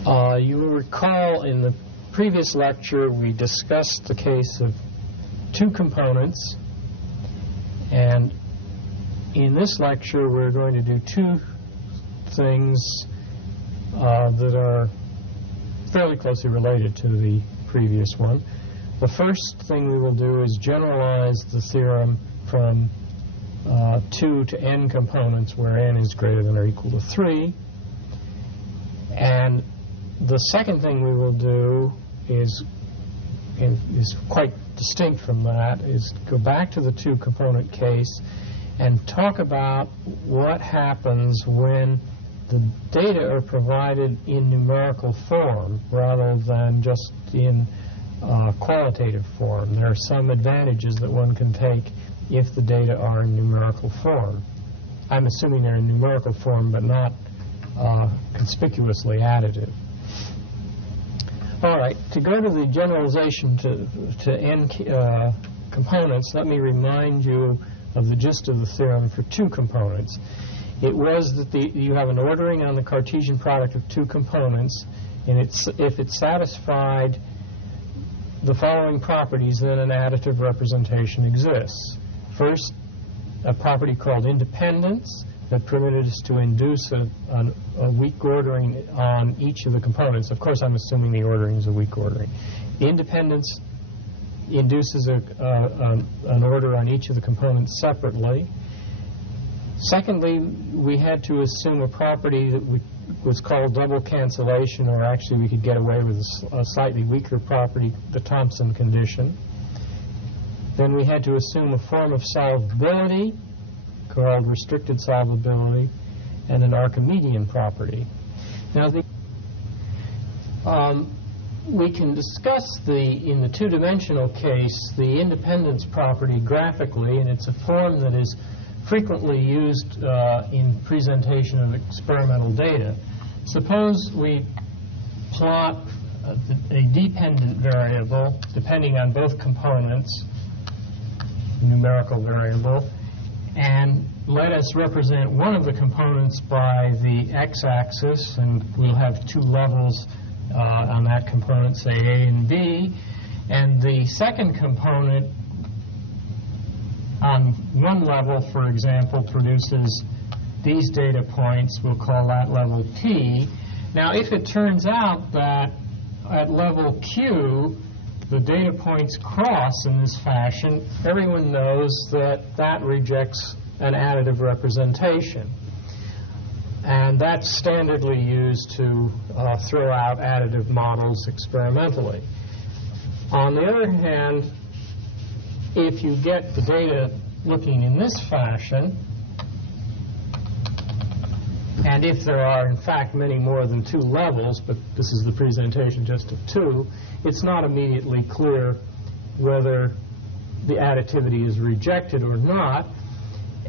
You will recall in the previous lecture we discussed the case of two components, and in this lecture we're going to do two things that are fairly closely related to the previous one. The first thing we will do is generalize the theorem from 2 to n components where n is greater than or equal to 3. And the second thing we will do is quite distinct from that, is go back to the two-component case and talk about what happens when the data are provided in numerical form rather than just in qualitative form. There are some advantages that one can take if the data are in numerical form. I'm assuming they're in numerical form, but not conspicuously additive. All right, to go to the generalization to n components, let me remind you of the gist of the theorem for two components. It was that you have an ordering on the Cartesian product of two components, and if it satisfied the following properties, then an additive representation exists. First, a property called independence that permitted us to induce a weak ordering on each of the components. Of course, I'm assuming the ordering is a weak ordering. The independence induces an order on each of the components separately. Secondly, we had to assume a property that was called double cancellation, or actually we could get away with a slightly weaker property, the Thompson condition. Then we had to assume a form of solvability called restricted solvability and an Archimedean property. Now, we can discuss in the two-dimensional case the independence property graphically, and it's a form that is frequently used in presentation of experimental data. Suppose we plot a dependent variable depending on both components, numerical variable, and let us represent one of the components by the x-axis, and we'll have two levels on that component, say A and B, and the second component on one level, for example, produces these data points. We'll call that level P. Now, if it turns out that at level Q the data points cross in this fashion, everyone knows that that rejects an additive representation. And that's standardly used to throw out additive models experimentally. On the other hand, if you get the data looking in this fashion, And if there are, in fact, many more than 2 levels, but this is the presentation just of 2, it's not immediately clear whether the additivity is rejected or not.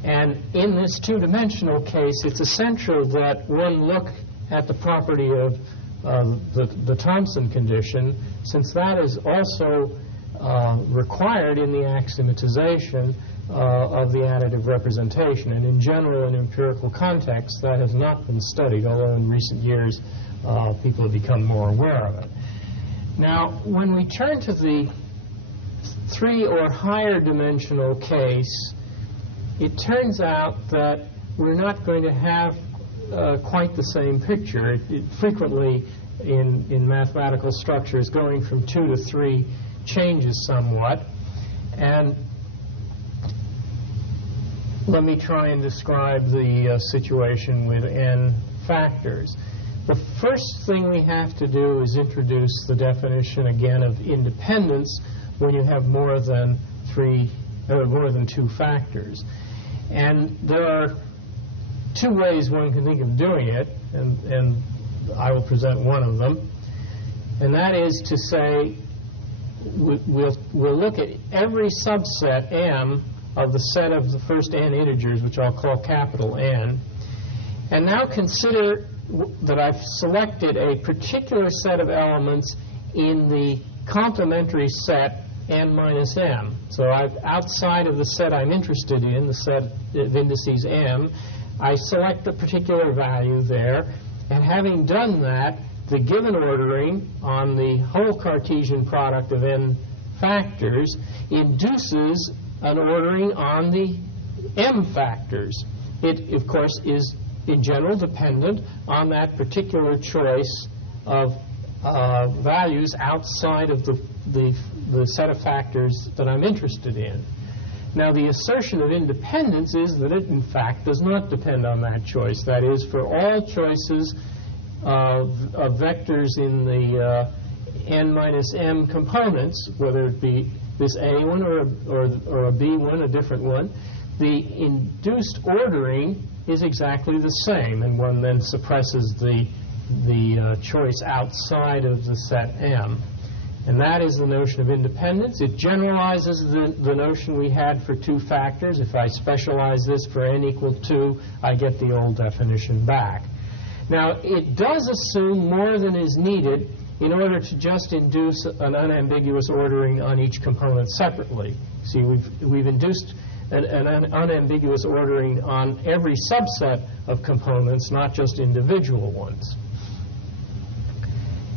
And in this 2-dimensional case, it's essential that one look at the property of the Thomson condition, since that is also required in the axiomatization of the additive representation. And in general, in empirical context, that has not been studied, although in recent years people have become more aware of it. Now, when we turn to the 3 or higher dimensional case, it turns out that we're not going to have quite the same picture. It frequently, in mathematical structures, going from 2 to 3 changes somewhat. And let me try and describe the situation with n factors. The first thing we have to do is introduce the definition again of independence when you have more than 2 factors. And there are 2 ways one can think of doing it, and I will present one of them. And that is to say, we'll look at every subset M of the set of the first n integers, which I'll call capital N, and now consider that I've selected a particular set of elements in the complementary set n minus m. So outside of the set I'm interested in, the set of indices m, I select a particular value there, and having done that, the given ordering on the whole Cartesian product of n factors induces an ordering on the m factors. It, of course, is in general dependent on that particular choice of values outside of the set of factors that I'm interested in. Now, the assertion of independence is that it, in fact, does not depend on that choice. That is, for all choices of vectors in the n minus m components, whether it be this A one or a B one, a different one, the induced ordering is exactly the same, and one then suppresses the choice outside of the set M. And that is the notion of independence. It generalizes the notion we had for 2 factors. If I specialize this for n equal 2, I get the old definition back. Now, it does assume more than is needed in order to just induce an unambiguous ordering on each component separately. See, we've induced an unambiguous ordering on every subset of components, not just individual ones.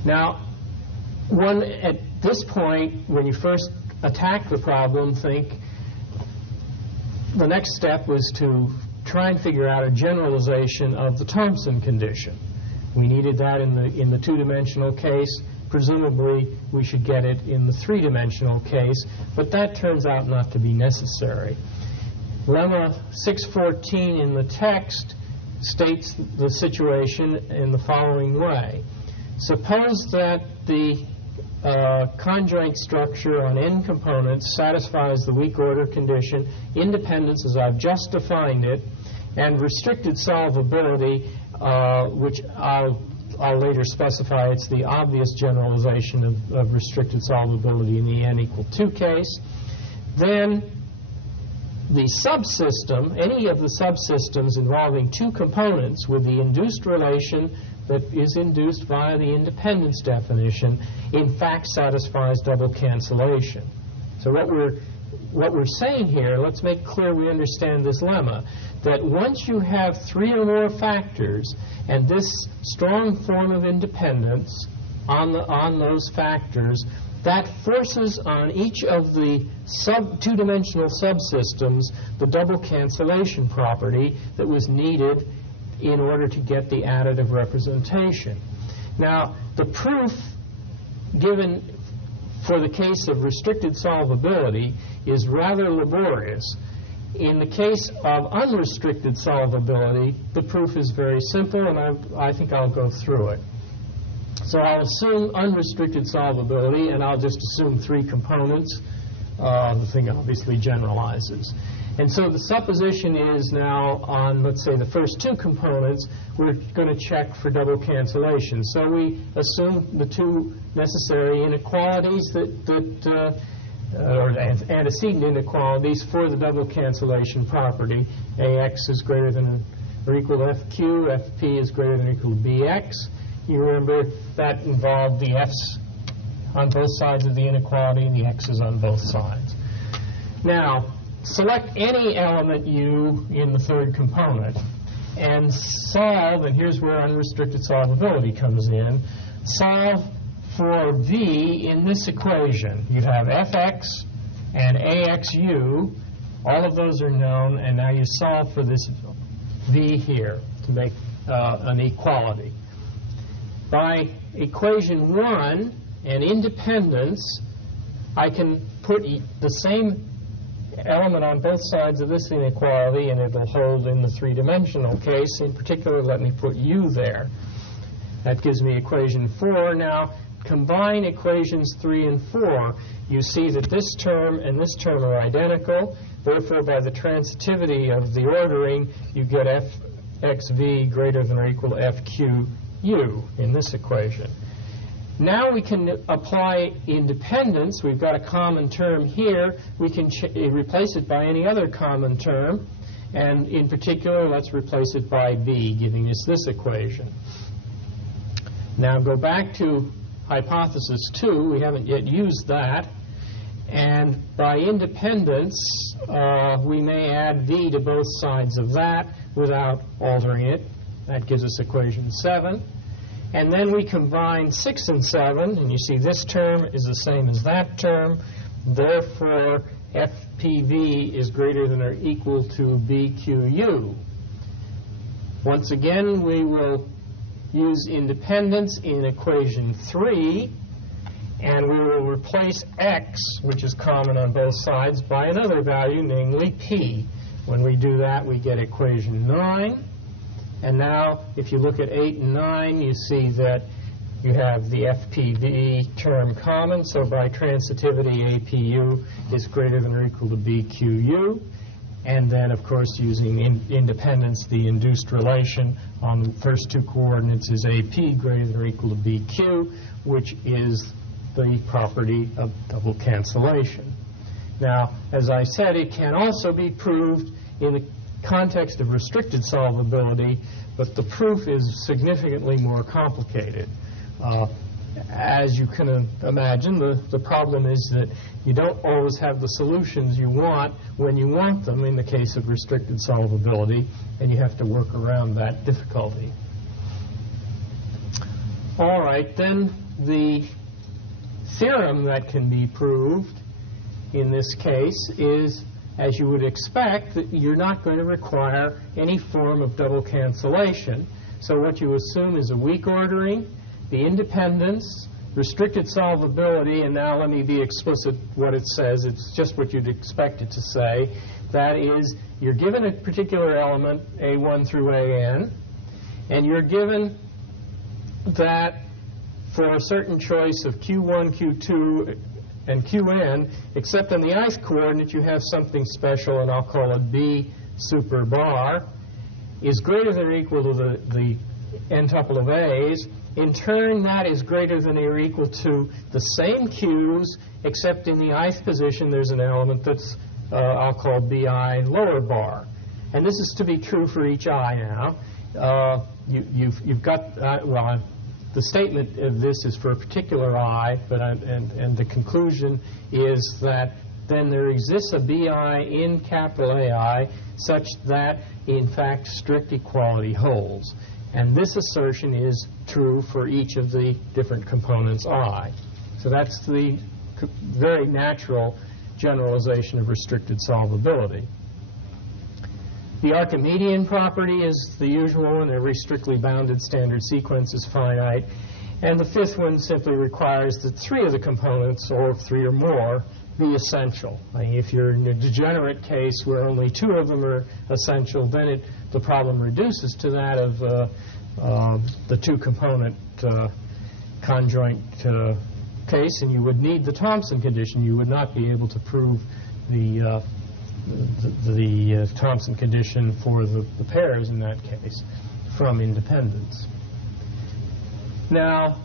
Now, one at this point, when you first attack the problem, think the next step was to try and figure out a generalization of the Thomson condition. We needed that in the 2-dimensional case. Presumably, we should get it in the 3-dimensional case, but that turns out not to be necessary. Lemma 614 in the text states the situation in the following way. Suppose that the conjoint structure on n components satisfies the weak order condition, independence as I've just defined it, and restricted solvability, which I'll later specify it's the obvious generalization of restricted solvability in the n equal 2 case. Then the subsystem, any of the subsystems involving 2 components with the induced relation that is induced via the independence definition, in fact satisfies double cancellation. So what we're saying here, let's make clear we understand this lemma, that once you have 3 or more factors and this strong form of independence on those factors, that forces on each of the 2-dimensional subsystems the double cancellation property that was needed in order to get the additive representation. Now, the proof given for the case of restricted solvability is rather laborious. In the case of unrestricted solvability, the proof is very simple, and I think I'll go through it. So I'll assume unrestricted solvability, and I'll just assume 3 components. The thing obviously generalizes. And so the supposition is now on, let's say, the first two components, we're going to check for double cancellation. So we assume the two necessary inequalities or antecedent inequalities for the double cancellation property. AX is greater than or equal to FQ, FP is greater than or equal to BX. You remember that involved the F's on both sides of the inequality and the X's on both sides. Now, select any element U in the third component and solve, and here's where unrestricted solvability comes in, solve for V in this equation. You have Fx and AXU, all of those are known, and now you solve for this V here to make an equality. By equation 1 and independence, I can put the same element on both sides of this inequality, and it will hold in the three-dimensional case. In particular, let me put U there. That gives me equation 4. Now, combine equations 3 and 4. You see that this term and this term are identical. Therefore, by the transitivity of the ordering, you get Fxv greater than or equal to Fqu in this equation. Now we can apply independence. We've got a common term here. We can replace it by any other common term. And in particular, let's replace it by V, giving us this equation. Now go back to hypothesis 2. We haven't yet used that. And by independence, we may add V to both sides of that without altering it. That gives us equation 7. And then we combine 6 and 7, and you see this term is the same as that term. Therefore, FPV is greater than or equal to BQU. Once again, we will use independence in equation 3, and we will replace X, which is common on both sides, by another value, namely P. When we do that, we get equation 9. And now, if you look at 8 and 9, you see that you have the FPV term common. So by transitivity, APU is greater than or equal to BQU. And then, of course, using independence, the induced relation on the first two coordinates is AP greater than or equal to BQ, which is the property of double cancellation. Now, as I said, it can also be proved in the context of restricted solvability, but the proof is significantly more complicated. As you can imagine, the problem is that you don't always have the solutions you want when you want them in the case of restricted solvability, and you have to work around that difficulty. All right, then the theorem that can be proved in this case is, as you would expect, that you're not going to require any form of double cancellation. So what you assume is a weak ordering, the independence, restricted solvability, and now let me be explicit what it says. It's just what you'd expect it to say. That is, you're given a particular element, A1 through AN, and you're given that for a certain choice of Q1, Q2, and Qn, except on the ith coordinate you have something special, and I'll call it B super bar, is greater than or equal to the n-tuple of A's. In turn, that is greater than or equal to the same Q's, except in the ith position there's an element that's, I'll call Bi lower bar. And this is to be true for each I now. You've got, well, the statement of this is for a particular I, but and the conclusion is that then there exists a BI in capital AI such that, in fact, strict equality holds. And this assertion is true for each of the different components I. So that's the very natural generalization of restricted solvability. The Archimedean property is the usual one. Every strictly bounded standard sequence is finite. And the fifth one simply requires that three of the components, or three or more, be essential. I mean, if you're in a degenerate case where only two of them are essential, then the problem reduces to that of the two-component conjoint case, and you would need the Thompson condition. You would not be able to prove the the Thompson condition for the pairs in that case from independence. Now,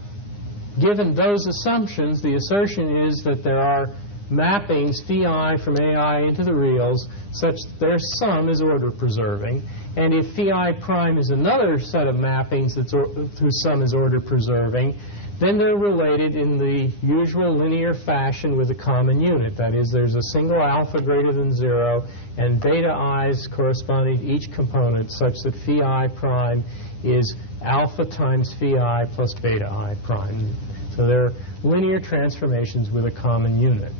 given those assumptions, the assertion is that there are mappings phi from AI into the reals such that their sum is order preserving, and if phi prime is another set of mappings whose sum is order preserving, then they're related in the usual linear fashion with a common unit. That is, there's a single alpha greater than 0 and beta i's corresponding to each component such that phi prime is alpha times phi plus beta I prime. So they're linear transformations with a common unit.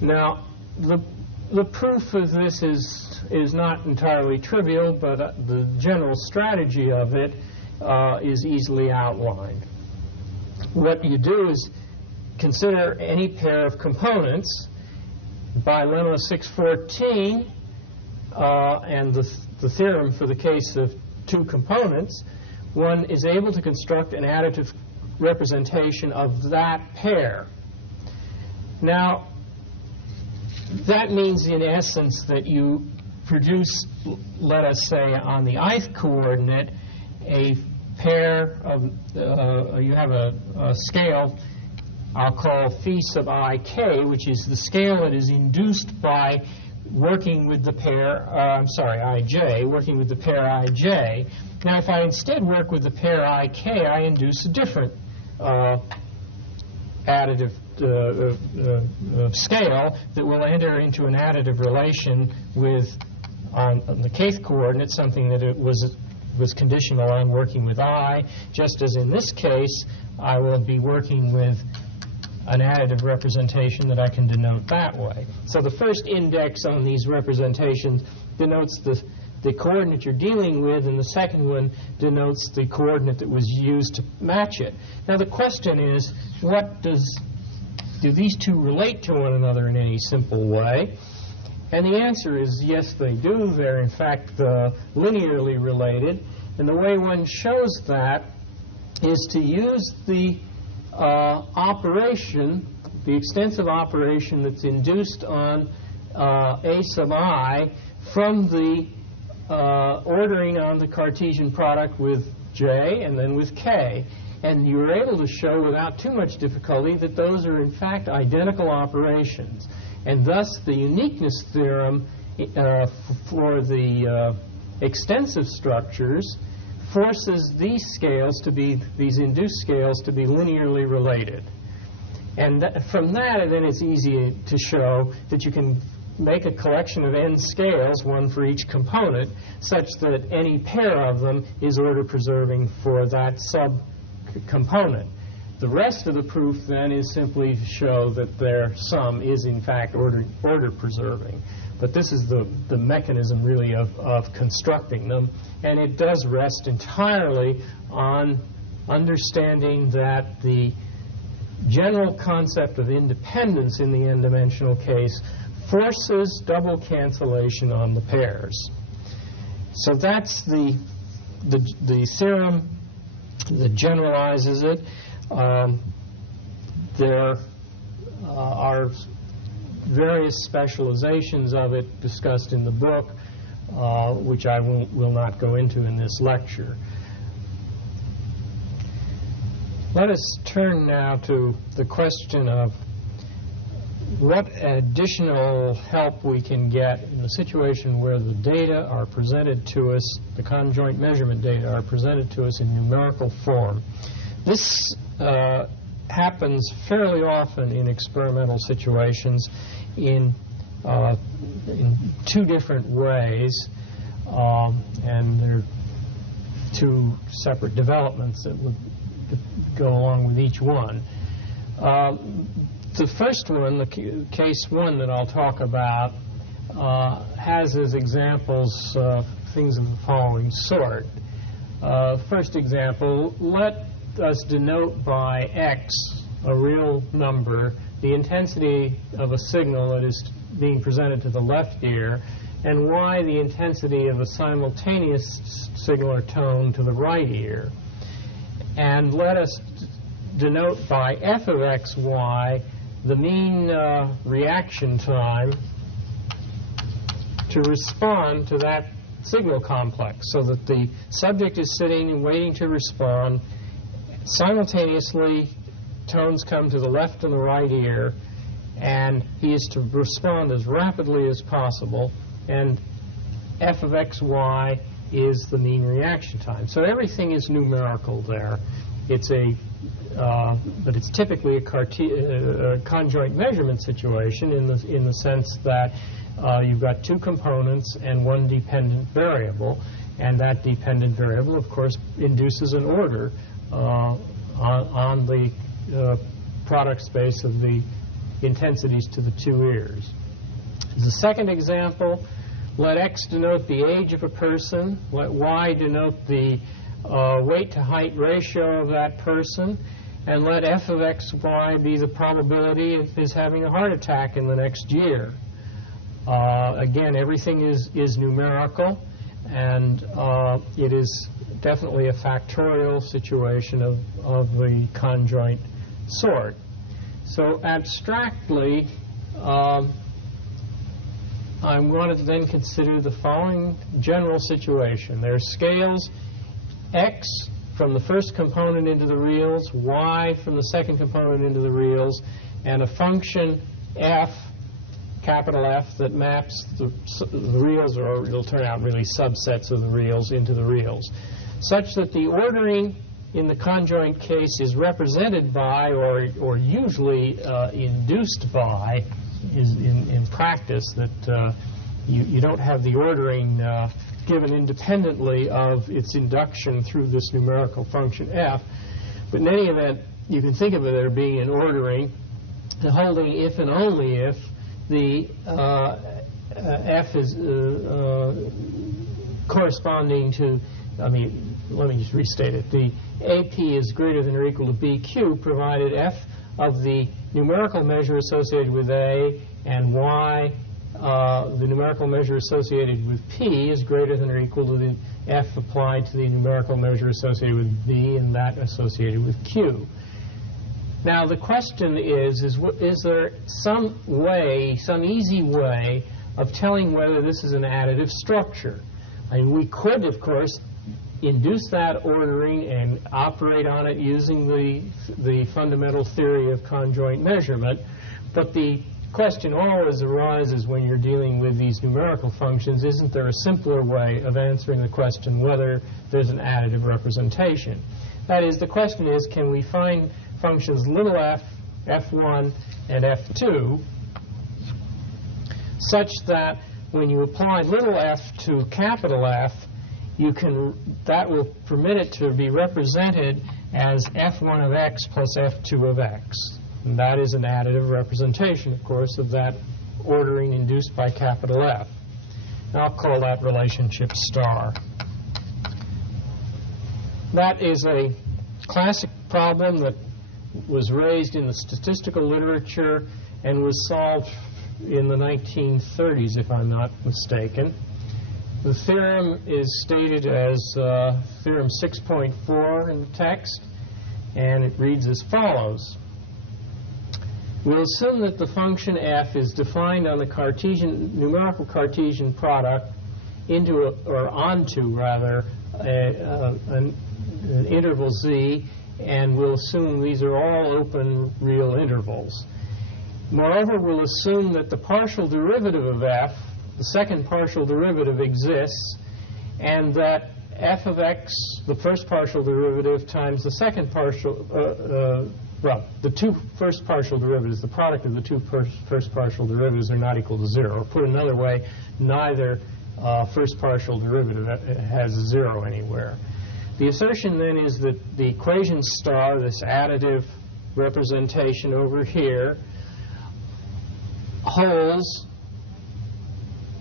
Now, the proof of this is not entirely trivial, but the general strategy of it is easily outlined. What you do is consider any pair of components. By lemma 614 and the theorem for the case of two components, one is able to construct an additive representation of that pair. Now, that means in essence that you produce, let us say, on the ith coordinate, a pair of, you have a scale I'll call phi sub ik, which is the scale that is induced by working with the pair, ij, working with the pair ij. Now, if I instead work with the pair ik, I induce a different additive scale that will enter into an additive relation with, on the kth coordinate, something that it was conditional on working with I, just as in this case I will be working with an additive representation that I can denote that way. So the first index on these representations denotes the coordinate you're dealing with, and the second one denotes the coordinate that was used to match it. Now the question is, do these two relate to one another in any simple way? And the answer is yes, they do. They're in fact linearly related. And the way one shows that is to use the operation, the extensive operation that's induced on A sub I from the ordering on the Cartesian product with J and then with K. And you're able to show without too much difficulty that those are in fact identical operations. And thus the uniqueness theorem for the extensive structures forces these scales to be, these induced scales to be linearly related. And from that, then it's easy to show that you can make a collection of n scales, one for each component, such that any pair of them is order preserving for that sub-component. The rest of the proof then is simply to show that their sum is in fact order preserving. But this is the mechanism really of constructing them, and it does rest entirely on understanding that the general concept of independence in the n-dimensional case forces double cancellation on the pairs. So that's the theorem that generalizes it. There are various specializations of it discussed in the book, which I will not go into in this lecture. Let us turn now to the question of what additional help we can get in a situation where the data are presented to us, the conjoint measurement data are presented to us in numerical form. This happens fairly often in experimental situations in two different ways, and there are two separate developments that would go along with each one. The first one, the case one that I'll talk about, has as examples things of the following sort. First example, let us denote by X, a real number, the intensity of a signal that is being presented to the left ear, and Y, the intensity of a simultaneous signal or tone to the right ear. And let us denote by F of XY the mean reaction time to respond to that signal complex, so that the subject is sitting and waiting to respond. Simultaneously, tones come to the left and the right ear, and he is to respond as rapidly as possible, and f of xy is the mean reaction time. So everything is numerical there. It's but it's typically a conjoint measurement situation in the sense that you've got two components and one dependent variable, and that dependent variable, of course, induces an order on the product space of the intensities to the two ears. As a second example, let x denote the age of a person, let y denote the weight to height ratio of that person, and let f of xy be the probability of his having a heart attack in the next year. Again, everything is numerical, and it is definitely a factorial situation of the conjoint sort. So abstractly, I'm going to then consider the following general situation. There are scales x from the first component into the reals, y from the second component into the reals, and a function f, capital F, that maps the reals, or it'll turn out really subsets of the reals, into the reals, such that the ordering in the conjoint case is represented by, or usually induced by, in practice, that you don't have the ordering given independently of its induction through this numerical function f. But in any event, you can think of it there being an ordering, holding if and only if the f is corresponding to, let me just restate it. The AP is greater than or equal to BQ, provided f of the numerical measure associated with A and y, the numerical measure associated with P, is greater than or equal to the f applied to the numerical measure associated with B and that associated with Q. Now the question is there some way, some easy way of telling whether this is an additive structure? I mean, we could, of course, induce that ordering and operate on it using the fundamental theory of conjoint measurement, but the question always arises when you're dealing with these numerical functions: isn't there a simpler way of answering the question whether there's an additive representation? That is, the question is, can we find functions little f, f1, and f2 such that when you apply little f to capital F, that will permit it to be represented as f1 of x plus f2 of x. And that is an additive representation, of course, of that ordering induced by capital F. And I'll call that relationship star. That is a classic problem that was raised in the statistical literature and was solved in the 1930s, if I'm not mistaken. The theorem is stated as theorem 6.4 in the text, and it reads as follows. We'll assume that the function f is defined on the numerical Cartesian product onto an interval z, and we'll assume these are all open real intervals. Moreover, we'll assume that the partial derivative of f, the second partial derivative, exists, and that f of x, the first partial derivative, times the second partial, the two first partial derivatives, the product of the two first partial derivatives, are not equal to 0. Or put another way, neither first partial derivative has 0 anywhere. The assertion then is that the equation star, this additive representation over here, holds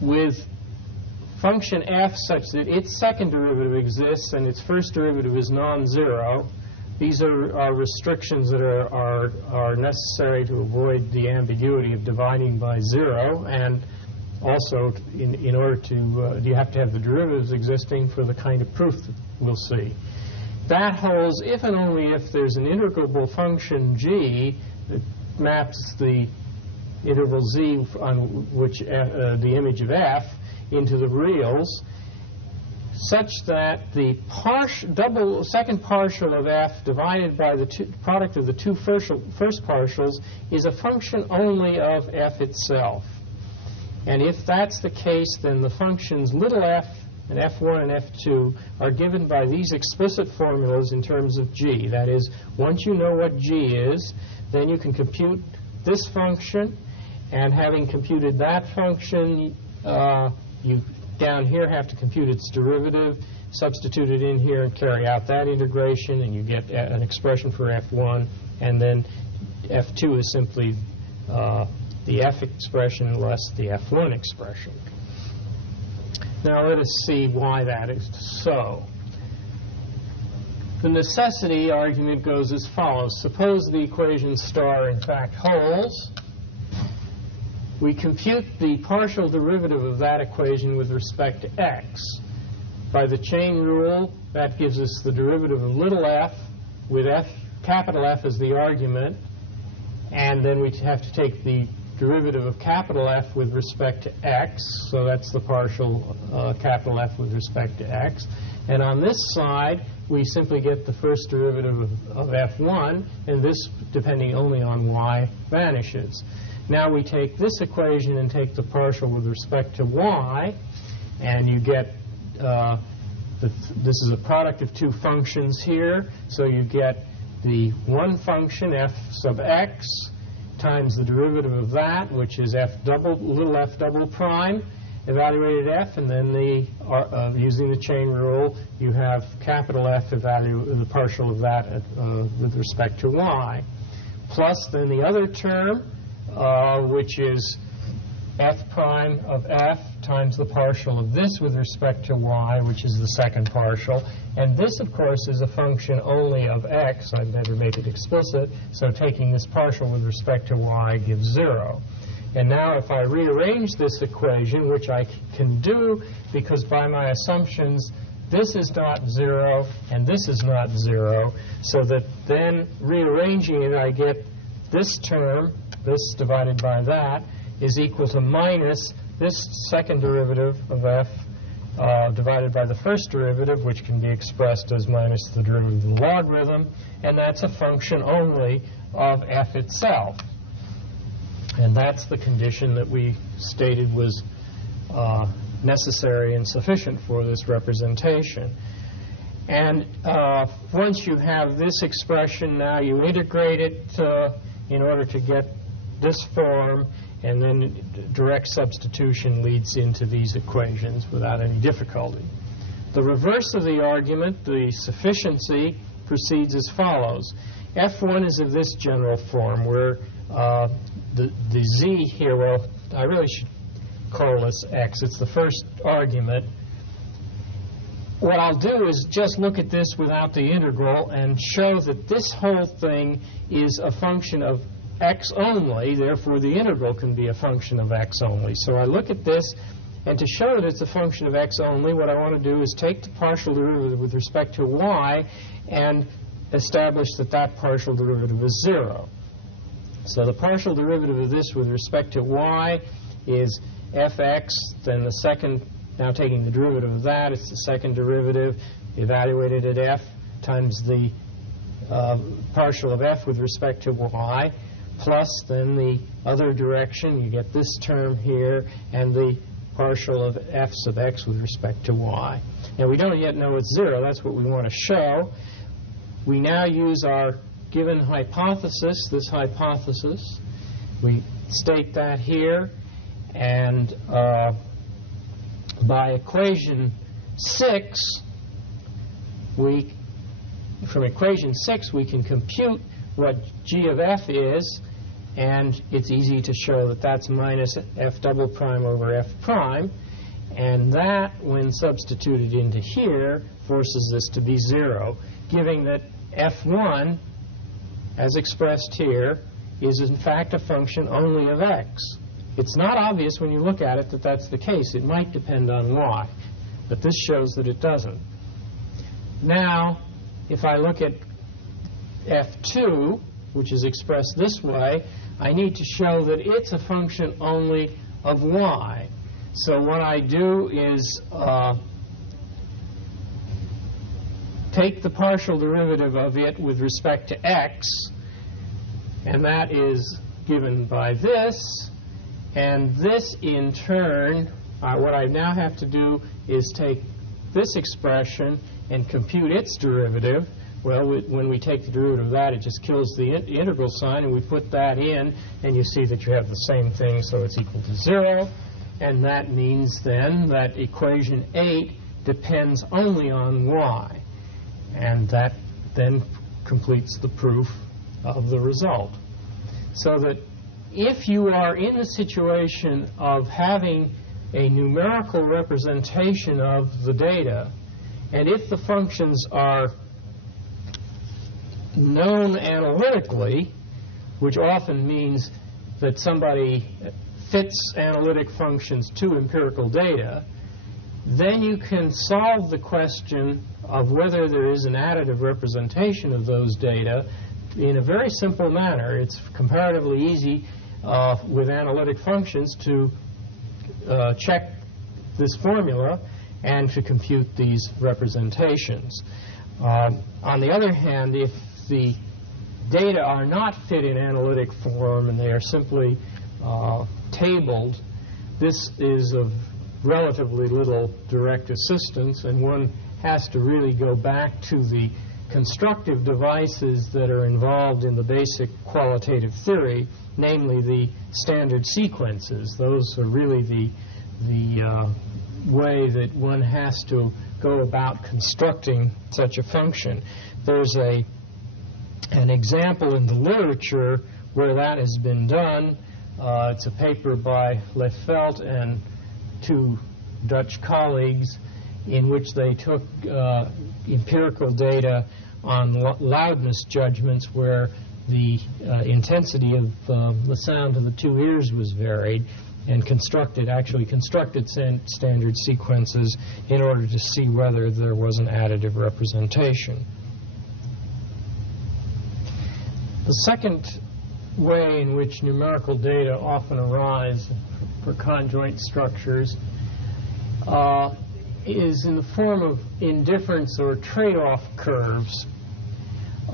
with function f such that its second derivative exists and its first derivative is non-zero. These are restrictions that are necessary to avoid the ambiguity of dividing by 0, and also in order to you have to have the derivatives existing for the kind of proof that we'll see. That holds if and only if there's an integrable function g that maps the interval z on which the image of f into the reals, such that the second partial of f divided by the product of the two first partials is a function only of f itself. And if that's the case, then the functions little f and f1 and f2 are given by these explicit formulas in terms of g. That is, once you know what g is, then you can compute this function, and having computed that function, you down here have to compute its derivative, substitute it in here, and carry out that integration, and you get an expression for f1, and then f2 is simply the f expression less the f1 expression. Now let us see why that is so. The necessity argument goes as follows. Suppose the equation star in fact holds. We compute the partial derivative of that equation with respect to x. By the chain rule, that gives us the derivative of little f with capital F as the argument, and then we have to take the derivative of capital F with respect to x, so that's the partial capital F with respect to x. And on this side, we simply get the first derivative of f1, and this, depending only on y, vanishes. Now we take this equation and take the partial with respect to y, and you get, this is a product of two functions here, so you get the one function, f sub x, times the derivative of that, which is little f double prime, evaluated f, and then using the chain rule, you have capital F the partial of that with respect to y, plus then the other term, which is f prime of f times the partial of this with respect to y, which is the second partial. And this, of course, is a function only of x. I'd better make it explicit. So taking this partial with respect to y gives 0. And now if I rearrange this equation, which I can do because by my assumptions this is not 0 and this is not 0, so that then rearranging it I get this term, this divided by that, is equal to minus this second derivative of f divided by the first derivative, which can be expressed as minus the derivative of the logarithm, and that's a function only of f itself. And that's the condition that we stated was necessary and sufficient for this representation. And once you have this expression, now you integrate it in order to get this form, and then direct substitution leads into these equations without any difficulty. The reverse of the argument, the sufficiency, proceeds as follows. F1 is of this general form, where the z here, well, I really should call this x. It's the first argument. What I'll do is just look at this without the integral and show that this whole thing is a function of x only, therefore the integral can be a function of x only. So I look at this, and to show that it's a function of x only, what I want to do is take the partial derivative with respect to y and establish that that partial derivative is 0. So the partial derivative of this with respect to y is fx, then the second, now taking the derivative of that, it's the second derivative evaluated at f times the partial of f with respect to y, plus then the other direction, you get this term here, and the partial of f sub x with respect to y. Now we don't yet know it's 0, that's what we want to show. We now use our given hypothesis, this hypothesis. We state that here, and by equation 6, from equation 6 we can compute what g of f is, and it's easy to show that that's minus f double prime over f prime, and that, when substituted into here, forces this to be 0, giving that f1, as expressed here, is in fact a function only of x. It's not obvious when you look at it that that's the case. It might depend on y, but this shows that it doesn't. Now, if I look at f2, which is expressed this way, I need to show that it's a function only of y. So what I do is take the partial derivative of it with respect to x, and that is given by this, and this in turn, what I now have to do is take this expression and compute its derivative. Well, when we take the derivative of that, it just kills the integral sign, and we put that in, and you see that you have the same thing, so it's equal to 0. And that means then that equation 8 depends only on y. And that then completes the proof of the result. So that if you are in the situation of having a numerical representation of the data, and if the functions are known analytically, which often means that somebody fits analytic functions to empirical data, then you can solve the question of whether there is an additive representation of those data in a very simple manner. It's comparatively easy with analytic functions to check this formula and to compute these representations. On the other hand, if the data are not fit in analytic form and they are simply tabled, this is of relatively little direct assistance, and one has to really go back to the constructive devices that are involved in the basic qualitative theory, namely the standard sequences. Those are really the way that one has to go about constructing such a function. There's an example in the literature where that has been done. It's a paper by Lefelt and two Dutch colleagues in which they took empirical data on loudness judgments where the intensity of the sound of the two ears was varied, and actually constructed standard sequences in order to see whether there was an additive representation. The second way in which numerical data often arise for conjoint structures is in the form of indifference or trade-off curves.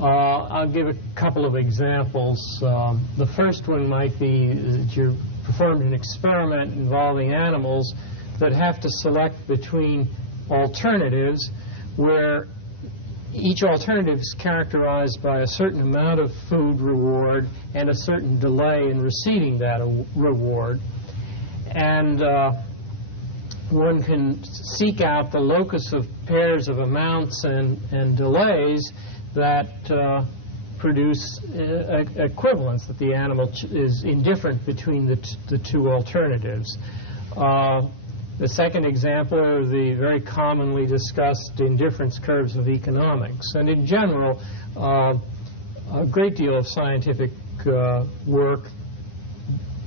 I'll give a couple of examples. The first one might be that you performed an experiment involving animals that have to select between alternatives where each alternative is characterized by a certain amount of food reward and a certain delay in receiving that reward. And one can seek out the locus of pairs of amounts and delays that produce equivalence, that the animal is indifferent between the two alternatives. The second example are the very commonly discussed indifference curves of economics. And in general, a great deal of scientific work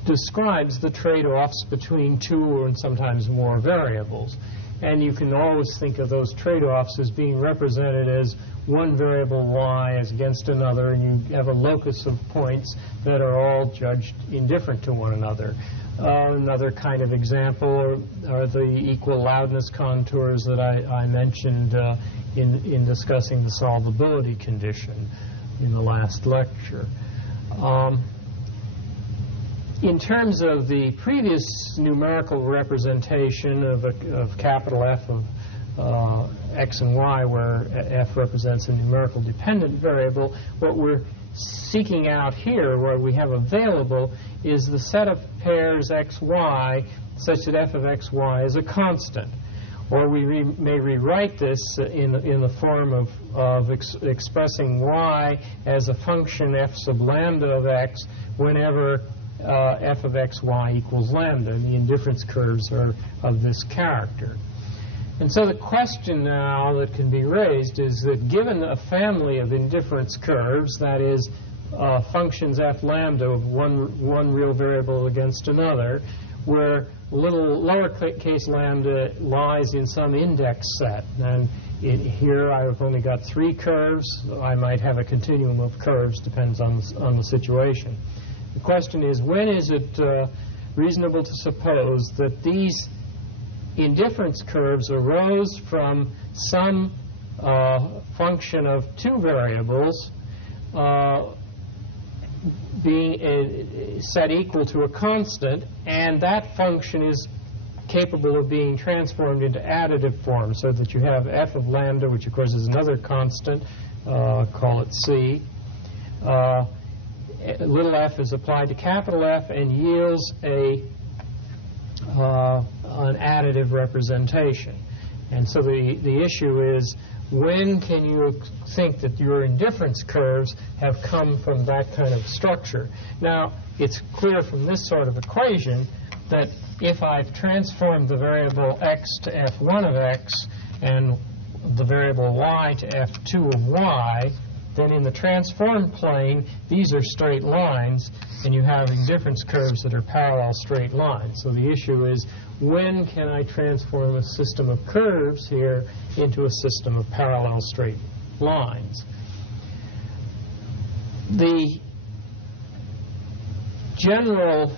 describes the trade-offs between two and sometimes more variables. And you can always think of those trade-offs as being represented as one variable y as against another, and you have a locus of points that are all judged indifferent to one another. Another kind of example are the equal loudness contours that I mentioned in discussing the solvability condition in the last lecture. In terms of the previous numerical representation of capital F of x and y, where f represents a numerical dependent variable, what we're seeking out here, what we have available, is the set of pairs xy such that f of xy is a constant. Or we may rewrite this in the form of expressing y as a function f sub lambda of x whenever f of xy equals lambda, and the indifference curves are of this character. And so the question now that can be raised is that given a family of indifference curves, that is, functions f lambda of one real variable against another, where little lowercase lambda lies in some index set. And here I've only got 3 curves. I might have a continuum of curves, depends on the situation. The question is, when is it reasonable to suppose that these indifference curves arose from some function of two variables being set equal to a constant, and that function is capable of being transformed into additive form, so that you have f of lambda, which of course is another constant, call it c. Little f is applied to capital F and yields an additive representation. And so the issue is, when can you think that your indifference curves have come from that kind of structure? Now, it's clear from this sort of equation that if I've transformed the variable x to f1 of x and the variable y to f2 of y, then in the transformed plane, these are straight lines, and you have indifference curves that are parallel straight lines. So the issue is, when can I transform a system of curves here into a system of parallel straight lines? The general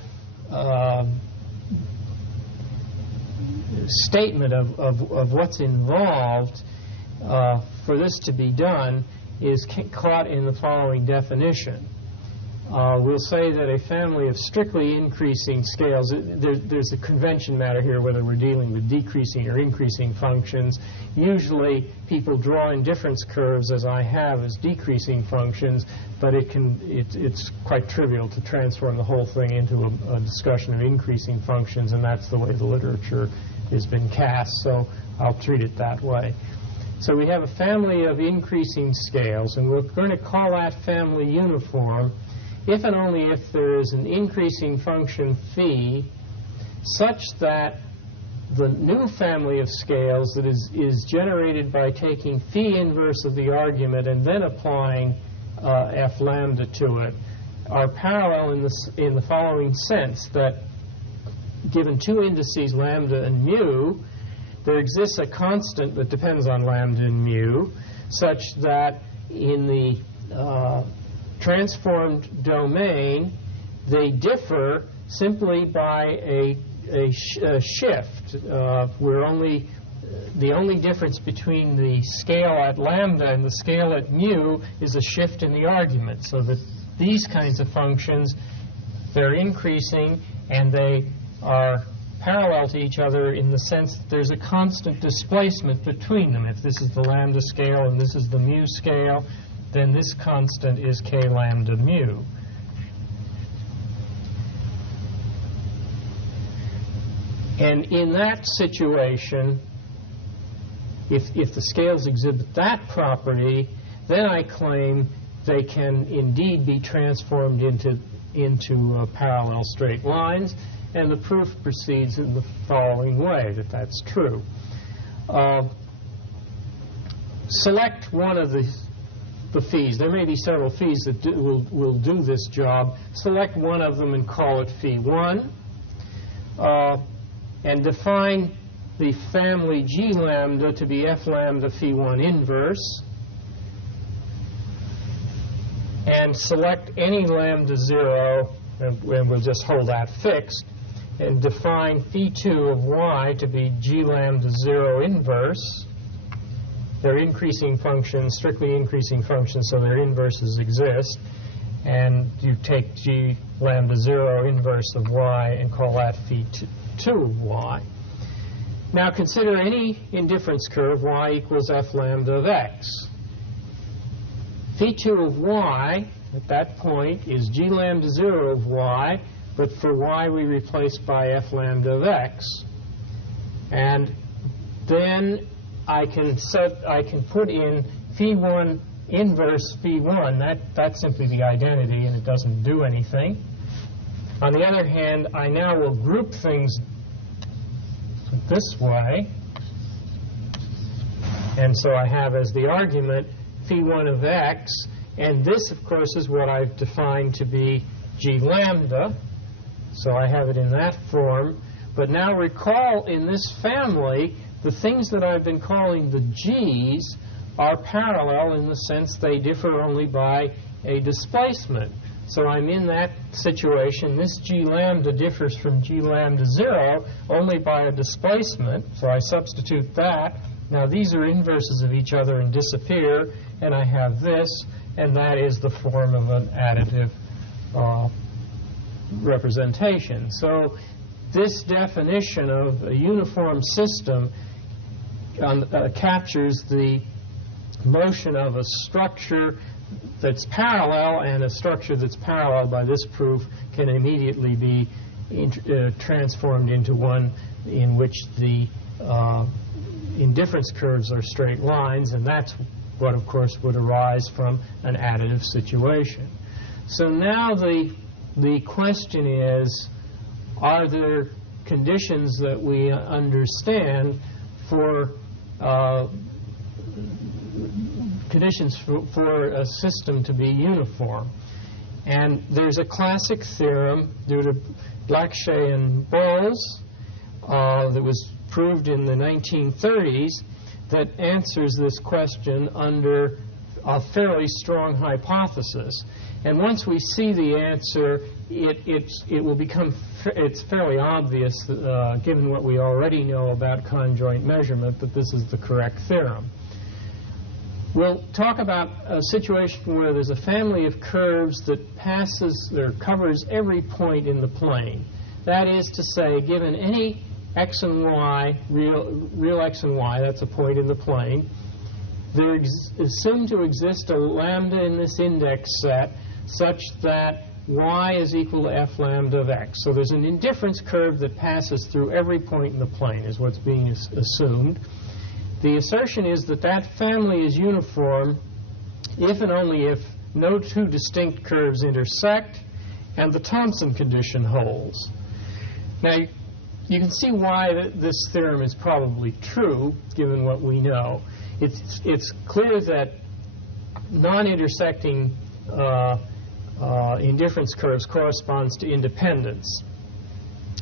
statement of what's involved for this to be done is caught in the following definition. We'll say that a family of strictly increasing scales, there's a convention matter here whether we're dealing with decreasing or increasing functions. Usually people draw indifference curves, as I have, as decreasing functions, but it's quite trivial to transform the whole thing into a discussion of increasing functions, and that's the way the literature has been cast, so I'll treat it that way. So we have a family of increasing scales, and we're going to call that family uniform if and only if there is an increasing function phi such that the new family of scales that is generated by taking phi inverse of the argument and then applying f lambda to it are parallel in the following sense, that given two indices, lambda and mu, there exists a constant that depends on lambda and mu, such that in the transformed domain, they differ simply by a shift. The only difference between the scale at lambda and the scale at mu is a shift in the argument, so that these kinds of functions, they're increasing and they are parallel to each other in the sense that there's a constant displacement between them. If this is the lambda scale and this is the mu scale, then this constant is k lambda mu. And in that situation, if the scales exhibit that property, then I claim they can indeed be transformed into parallel straight lines, and the proof proceeds in the following way, that that's true. Select one of the phis. There may be several phis that will do this job. Select one of them and call it phi 1, and define the family G lambda to be f lambda phi 1 inverse, and select any lambda 0, and we'll just hold that fixed, and define phi 2 of y to be G lambda 0 inverse. They're increasing functions, strictly increasing functions, so their inverses exist. And you take G lambda 0 inverse of y and call that phi 2 of y. Now consider any indifference curve, y equals f lambda of x. Phi 2 of y at that point is G lambda 0 of y, but for y we replace by f lambda of x. And then I can put in phi 1 inverse phi 1. That's simply the identity, and it doesn't do anything. On the other hand, I now will group things this way, and so I have as the argument phi 1 of x, and this, of course, is what I've defined to be G lambda, so I have it in that form. But now recall, in this family, the things that I've been calling the G's are parallel in the sense they differ only by a displacement. So I'm in that situation. This G lambda differs from G lambda 0 only by a displacement, so I substitute that. Now these are inverses of each other and disappear, and I have this, and that is the form of an additive representation. So this definition of a uniform system captures the motion of a structure that's parallel, and a structure that's parallel by this proof can immediately be transformed into one in which the indifference curves are straight lines, and that's what, of course, would arise from an additive situation. So now the question is, are there conditions that we understand for conditions for a system to be uniform? And there's a classic theorem due to Blackshay and Bowles that was proved in the 1930s that answers this question under a fairly strong hypothesis. And once we see the answer, it will become it's fairly obvious, given what we already know about conjoint measurement, that this is the correct theorem. We'll talk about a situation where there's a family of curves that passes or covers every point in the plane. That is to say, given any x and y, real x and y, that's a point in the plane, there is assumed to exist a lambda in this index set such that y is equal to f lambda of x. So there's an indifference curve that passes through every point in the plane, is what's being assumed. The assertion is that that family is uniform if and only if no two distinct curves intersect and the Thompson condition holds. Now, you can see why this theorem is probably true, given what we know. It's clear that non-intersecting indifference curves corresponds to independence.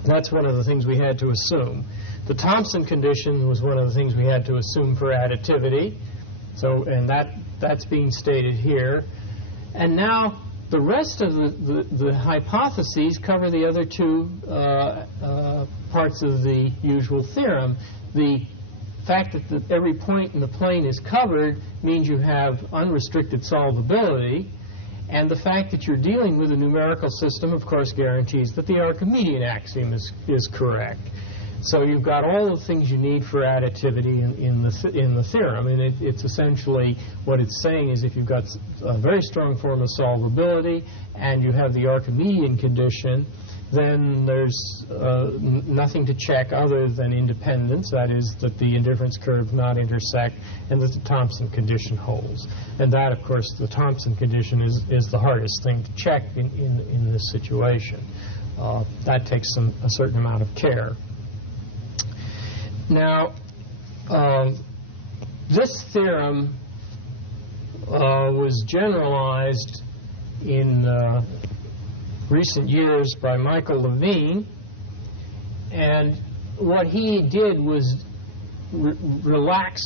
That's one of the things we had to assume. The Thompson condition was one of the things we had to assume for additivity. So, and that's being stated here. And now the rest of the hypotheses cover the other two parts of the usual theorem. The fact that every point in the plane is covered means you have unrestricted solvability. And the fact that you're dealing with a numerical system, of course, guarantees that the Archimedean axiom is correct. So you've got all the things you need for additivity in the theorem. And it's essentially what it's saying is if you've got a very strong form of solvability and you have the Archimedean condition, then there's nothing to check other than independence, that is, that the indifference curves not intersect, and that the Thompson condition holds. And that, of course, the Thompson condition is the hardest thing to check in this situation. That takes a certain amount of care. Now, this theorem was generalized in recent years by Michael Levine, and what he did was relax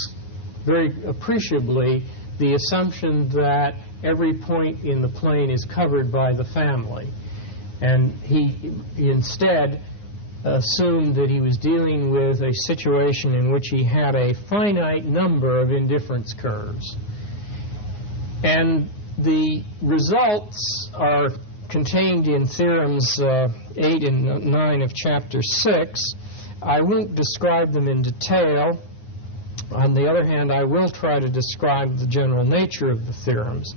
very appreciably the assumption that every point in the plane is covered by the family. And he instead assumed that he was dealing with a situation in which he had a finite number of indifference curves. And the results are contained in theorems 8 and 9 of chapter 6. I won't describe them in detail. On the other hand, I will try to describe the general nature of the theorems.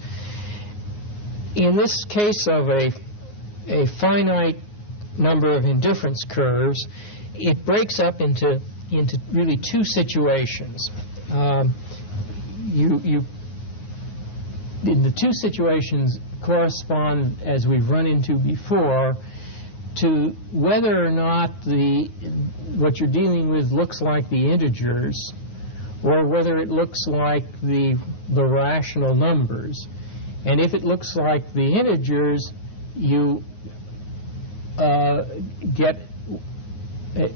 In this case of a finite number of indifference curves, it breaks up into really two situations. The two situations correspond, as we've run into before, to whether or not what you're dealing with looks like the integers or whether it looks like the rational numbers. And if it looks like the integers, you get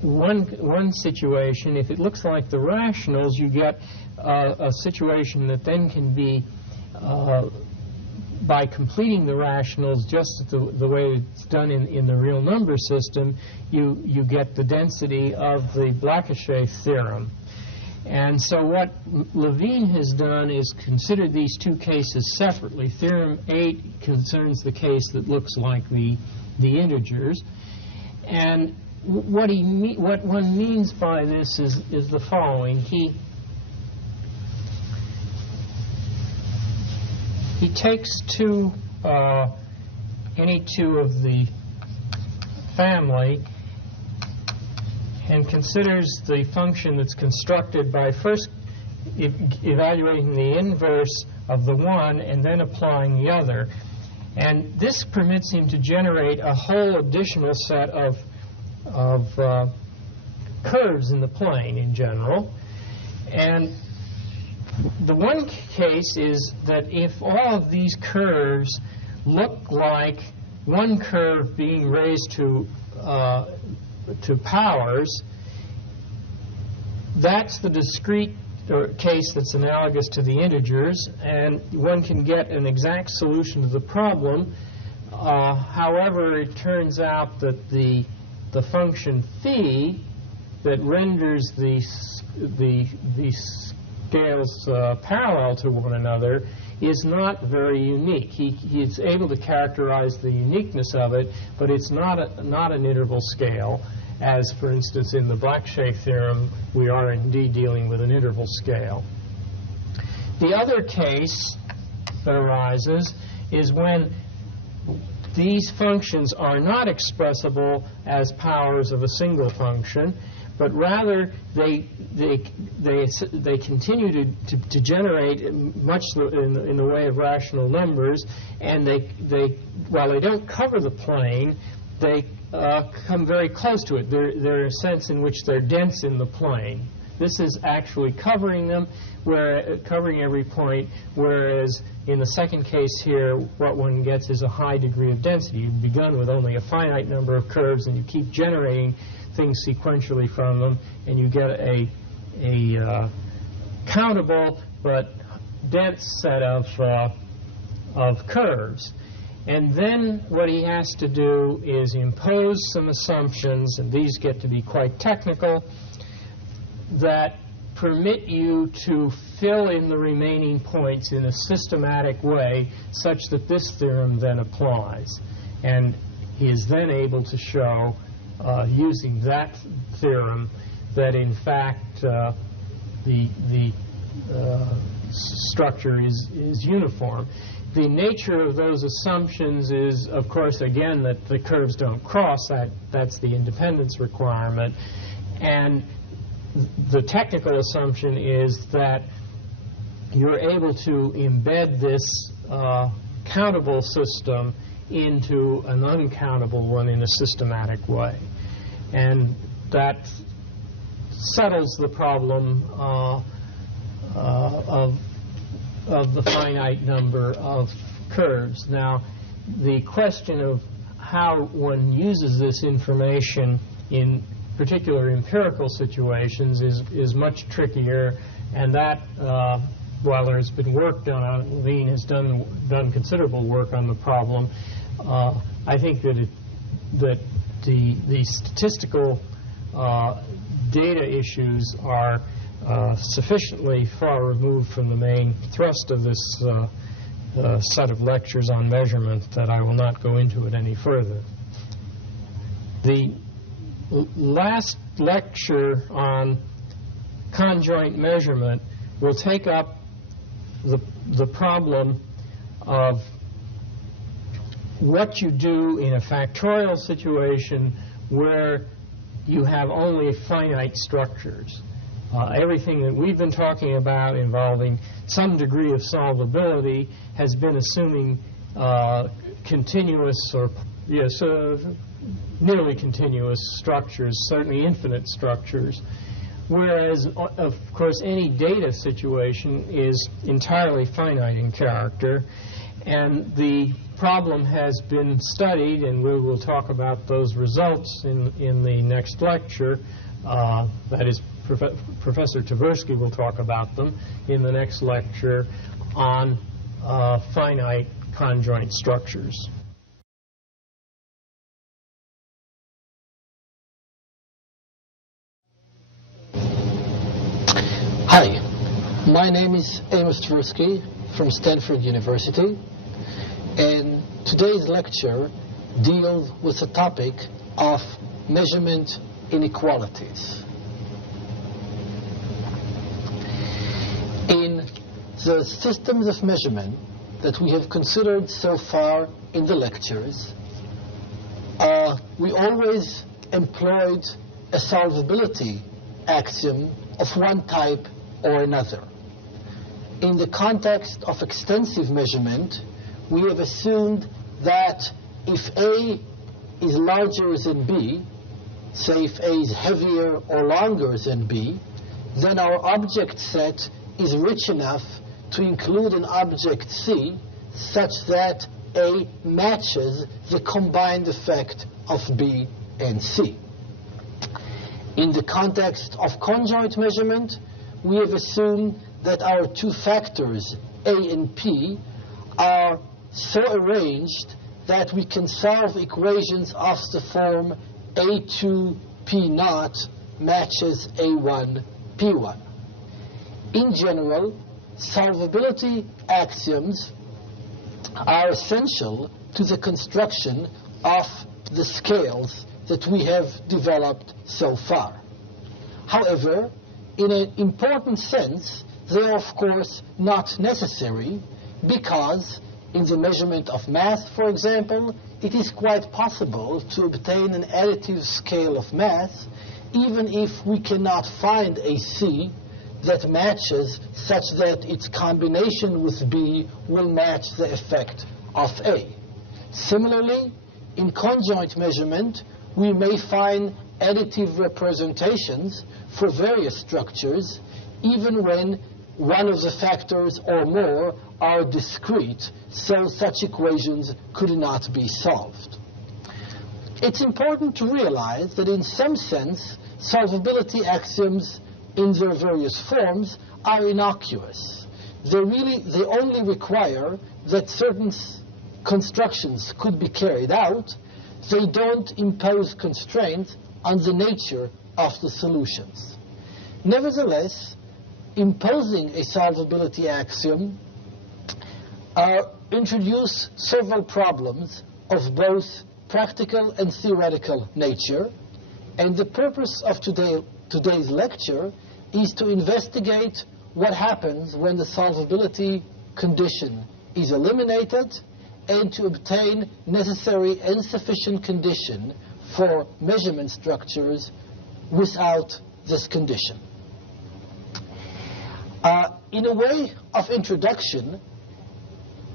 one situation. If it looks like the rationals, you get a situation that then can be by completing the rationals just the way it's done in the real number system, you get the density of the Blanchet theorem. And so what Levine has done is considered these two cases separately. Theorem 8 concerns the case that looks like the integers. And what one means by this is the following. He takes any two of the family and considers the function that's constructed by first evaluating the inverse of the one and then applying the other. And this permits him to generate a whole additional set of curves in the plane in general. And the one case is that if all of these curves look like one curve being raised to powers, that's the discrete case that's analogous to the integers, and one can get an exact solution to the problem. However, it turns out that the function phi that renders the scales parallel to one another is not very unique. He's able to characterize the uniqueness of it, but it's not an interval scale, as, for instance, in the Blanchet theorem, we are indeed dealing with an interval scale. The other case that arises is when these functions are not expressible as powers of a single function, but rather they continue to generate much in the way of rational numbers, and while they don't cover the plane, they come very close to it. They're a sense in which they're dense in the plane. This is actually covering them, covering every point, whereas in the second case here, what one gets is a high degree of density. You've begun with only a finite number of curves, and you keep generating things sequentially from them, and you get a countable but dense set of curves. And then what he has to do is impose some assumptions, and these get to be quite technical, that permit you to fill in the remaining points in a systematic way such that this theorem then applies. And he is then able to show, using that theorem, that in fact the structure is uniform. The nature of those assumptions is, of course, again, that the curves don't cross. That's the independence requirement. And the technical assumption is that you're able to embed this countable system into an uncountable one in a systematic way. And that settles the problem of the finite number of curves. Now, the question of how one uses this information in particular empirical situations is much trickier, and that, while there's been work done on it, Levine has done considerable work on the problem. I think that the statistical data issues are sufficiently far removed from the main thrust of this set of lectures on measurement that I will not go into it any further. The last lecture on conjoint measurement will take up the problem of what you do in a factorial situation where you have only finite structures. Everything that we've been talking about involving some degree of solvability has been assuming continuous or nearly continuous structures, certainly infinite structures, whereas, of course, any data situation is entirely finite in character. And the problem has been studied, and we will talk about those results in the next lecture. That is, Professor Tversky will talk about them in the next lecture on finite conjoint structures. Hi, my name is Amos Tversky from Stanford University, and today's lecture deals with the topic of measurement inequalities. In the systems of measurement that we have considered so far in the lectures, we always employed a solvability axiom of one type or another. In the context of extensive measurement, we have assumed that if A is larger than B, say if A is heavier or longer than B, then our object set is rich enough to include an object C such that A matches the combined effect of B and C. In the context of conjoint measurement, we have assumed that our two factors, A and P, are so arranged that we can solve equations of the form A2 P0 matches A1 P1. In general, solvability axioms are essential to the construction of the scales that we have developed so far. However, in an important sense, they are of course not necessary, because in the measurement of mass, for example, it is quite possible to obtain an additive scale of mass even if we cannot find a C that matches such that its combination with B will match the effect of A. Similarly, in conjoint measurement, we may find additive representations for various structures even when one of the factors or more are discrete, so such equations could not be solved. It's important to realize that in some sense, solvability axioms in their various forms are innocuous. They only require that certain constructions could be carried out. They don't impose constraints on the nature of the solutions. Nevertheless, imposing a solvability axiom introduce several problems of both practical and theoretical nature, and the purpose of today's lecture is to investigate what happens when the solvability condition is eliminated and to obtain necessary and sufficient condition for measurement structures without this condition. In a way of introduction,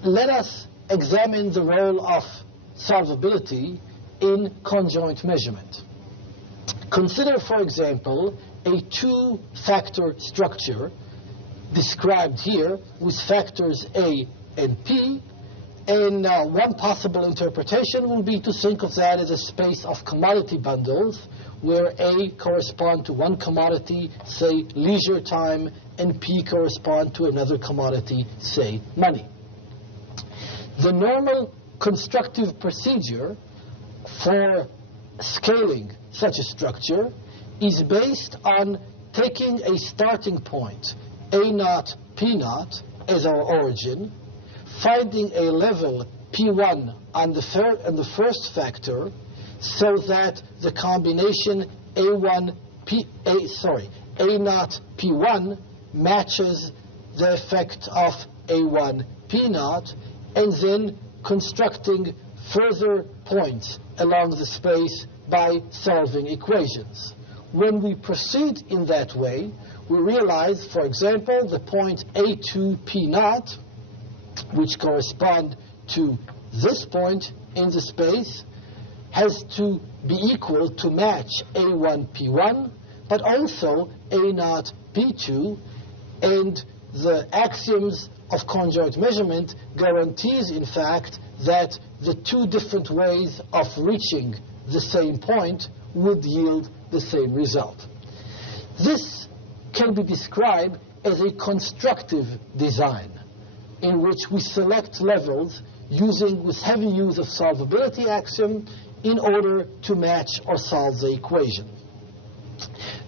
let us examine the role of solvability in conjoint measurement. Consider, for example, a two-factor structure described here with factors A and P, and one possible interpretation will be to think of that as a space of commodity bundles where A correspond to one commodity, say leisure time, and P correspond to another commodity, say money. The normal constructive procedure for scaling such a structure is based on taking a starting point, A0, P0, as our origin, finding a level P1 on the first factor so that the combination A0 P1 matches the effect of A1 P0, and then constructing further points along the space by solving equations. When we proceed in that way, we realize, for example, the point A2 P0, which correspond to this point in the space, has to be equal to match A1 P1, but also A0 P2, and the axioms of conjoint measurement guarantees, in fact, that the two different ways of reaching the same point would yield the same result. This can be described as a constructive design. in which we select levels with heavy use of solvability axiom in order to match or solve the equation.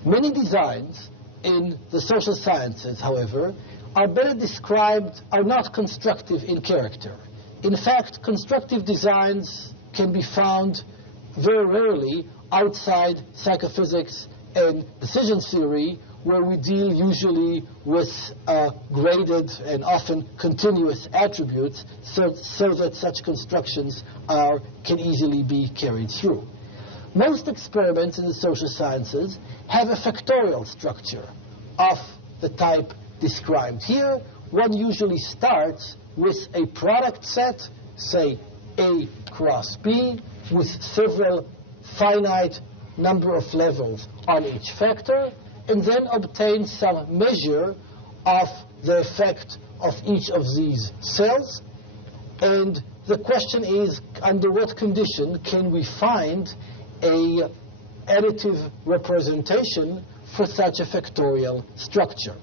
Many designs in the social sciences, however, are better described, are not constructive in character. In fact, constructive designs can be found very rarely outside psychophysics and decision theory, where we deal usually with graded and often continuous attributes, so that such constructions can easily be carried through. Most experiments in the social sciences have a factorial structure of the type described here. One usually starts with a product set, say A cross B, with several finite number of levels on each factor, and then obtain some measure of the effect of each of these cells. And the question is, under what condition can we find an additive representation for such a factorial structure?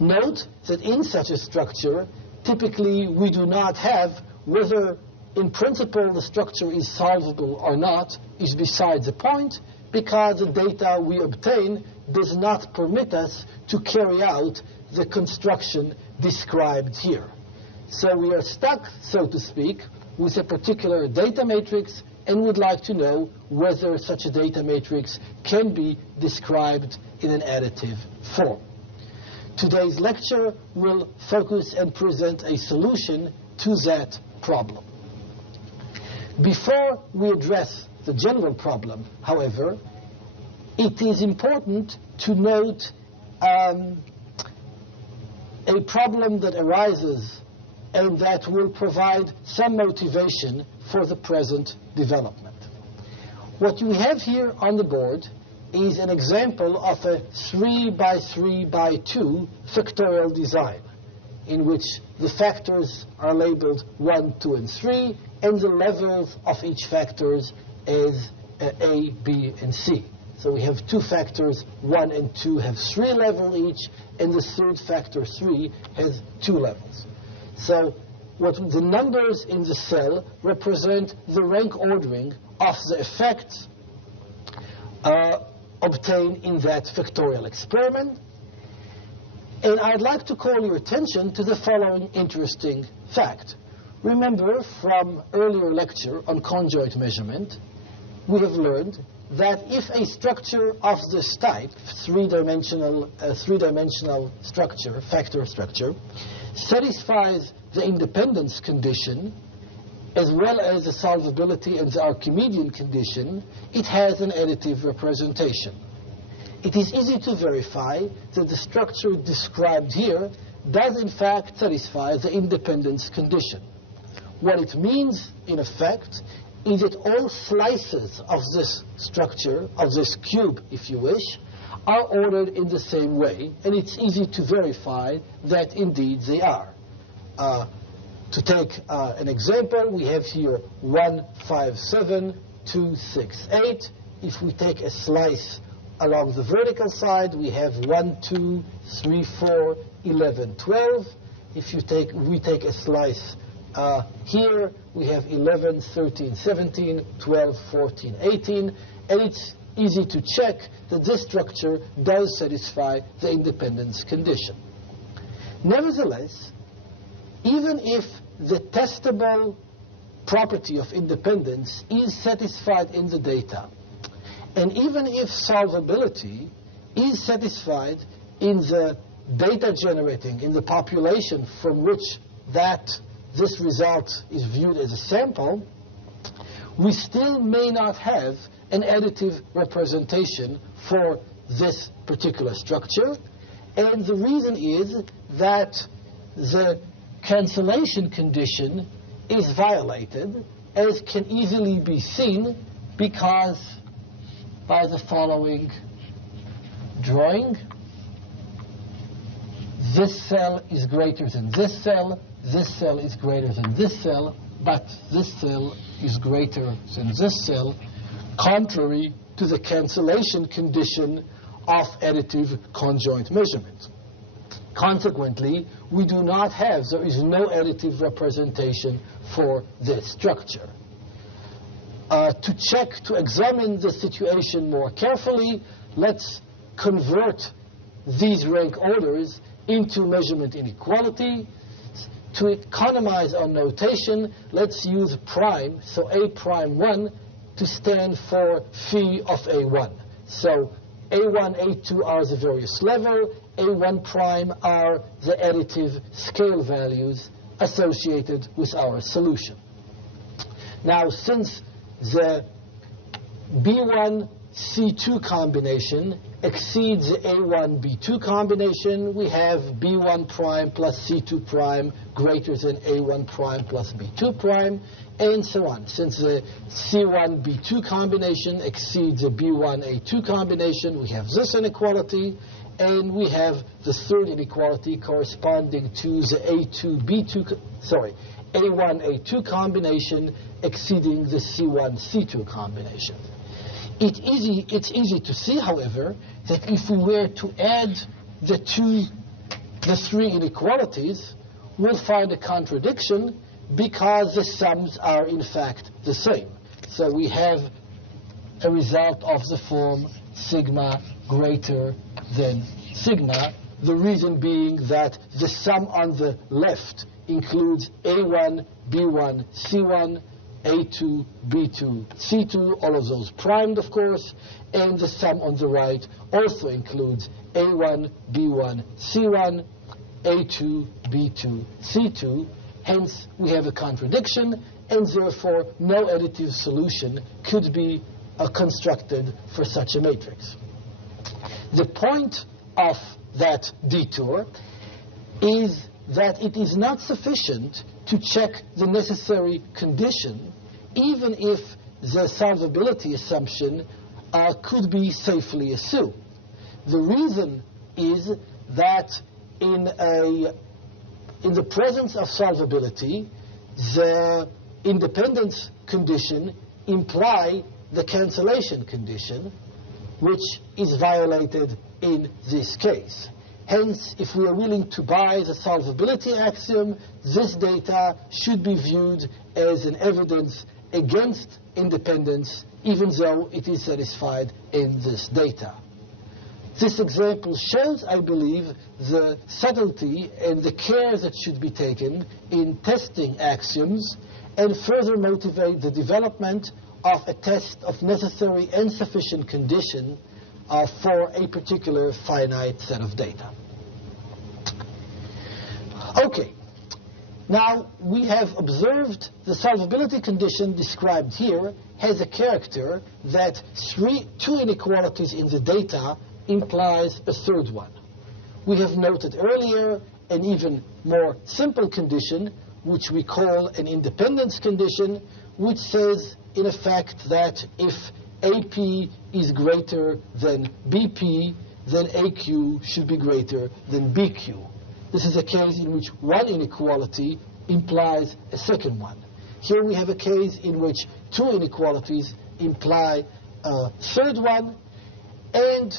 Note that in such a structure, typically we do not have whether in principle the structure is solvable or not is beside the point, because the data we obtain does not permit us to carry out the construction described here. So we are stuck, so to speak, with a particular data matrix and would like to know whether such a data matrix can be described in an additive form. Today's lecture will focus and present a solution to that problem. Before we address the general problem, however, it is important to note a problem that arises and that will provide some motivation for the present development. What we have here on the board is an example of a 3 by 3 by 2 factorial design, in which the factors are labeled 1, 2, and 3, and the levels of each factors as A, B, and C. So we have two factors, 1 and 2 have 3 levels each, and the third factor, 3, has 2 levels. So what the numbers in the cell represent the rank ordering of the effects obtained in that factorial experiment. And I'd like to call your attention to the following interesting fact. Remember from earlier lecture on conjoint measurement, we have learned that if a structure of this type, three-dimensional structure, factor structure, satisfies the independence condition as well as the solvability and the Archimedean condition, it has an additive representation. It is easy to verify that the structure described here does in fact satisfy the independence condition. What it means, in effect, is that all slices of this structure, of this cube, if you wish, are ordered in the same way, and it's easy to verify that indeed they are. To take an example, we have here 1, 5, 7, 2, 6, 8. If we take a slice along the vertical side, we have 1, 2, 3, 4, 11, 12. If we take a slice here, we have 11, 13, 17, 12, 14, 18. And it's easy to check that this structure does satisfy the independence condition. Nevertheless, even if the testable property of independence is satisfied in the data, and even if solvability is satisfied in the data generating, in the population from which this result is viewed as a sample, we still may not have an additive representation for this particular structure. And the reason is that the cancellation condition is violated, as can easily be seen because by the following drawing. This cell is greater than this cell is greater than this cell, but this cell is greater than this cell, contrary to the cancellation condition of additive conjoint measurement. Consequently, we do not have, there is no additive representation for this structure. To examine the situation more carefully, let's convert these rank orders into measurement inequality. To economize our notation, let's use prime, so A prime 1, to stand for phi of A1. So A1, A2 are the various level, A1 prime are the additive scale values associated with our solution. Now, since the B1 C2 combination exceeds the A1 B2 combination, we have B1 prime plus C2 prime greater than A1 prime plus B2 prime, and so on. Since the C1 B2 combination exceeds the B1 A2 combination, we have this inequality, and we have the third inequality corresponding to the A1 A2 combination exceeding the C1 C2 combination. It's easy to see, however, that if we were to add the three inequalities, we'll find a contradiction because the sums are in fact the same. So we have a result of the form sigma greater than sigma, the reason being that the sum on the left includes A1, B1, C1, A2, B2, C2, all of those primed, of course, and the sum on the right also includes A1, B1, C1, A2, B2, C2. Hence, we have a contradiction, and therefore no additive solution could be constructed for such a matrix. The point of that detour is that it is not sufficient to check the necessary condition, even if the solvability assumption could be safely assumed. The reason is that in the presence of solvability, the independence condition implies the cancellation condition, which is violated in this case. Hence, if we are willing to buy the solvability axiom, this data should be viewed as an evidence against independence, even though it is satisfied in this data. This example shows, I believe, the subtlety and the care that should be taken in testing axioms, and further motivate the development of a test of necessary and sufficient condition for a particular finite set of data. Okay, now we have observed the solvability condition described here has a character that two inequalities in the data implies a third one. We have noted earlier an even more simple condition, which we call an independence condition, which says, in effect, that if AP is greater than BP, then AQ should be greater than BQ. This is a case in which one inequality implies a second one. Here we have a case in which two inequalities imply a third one, and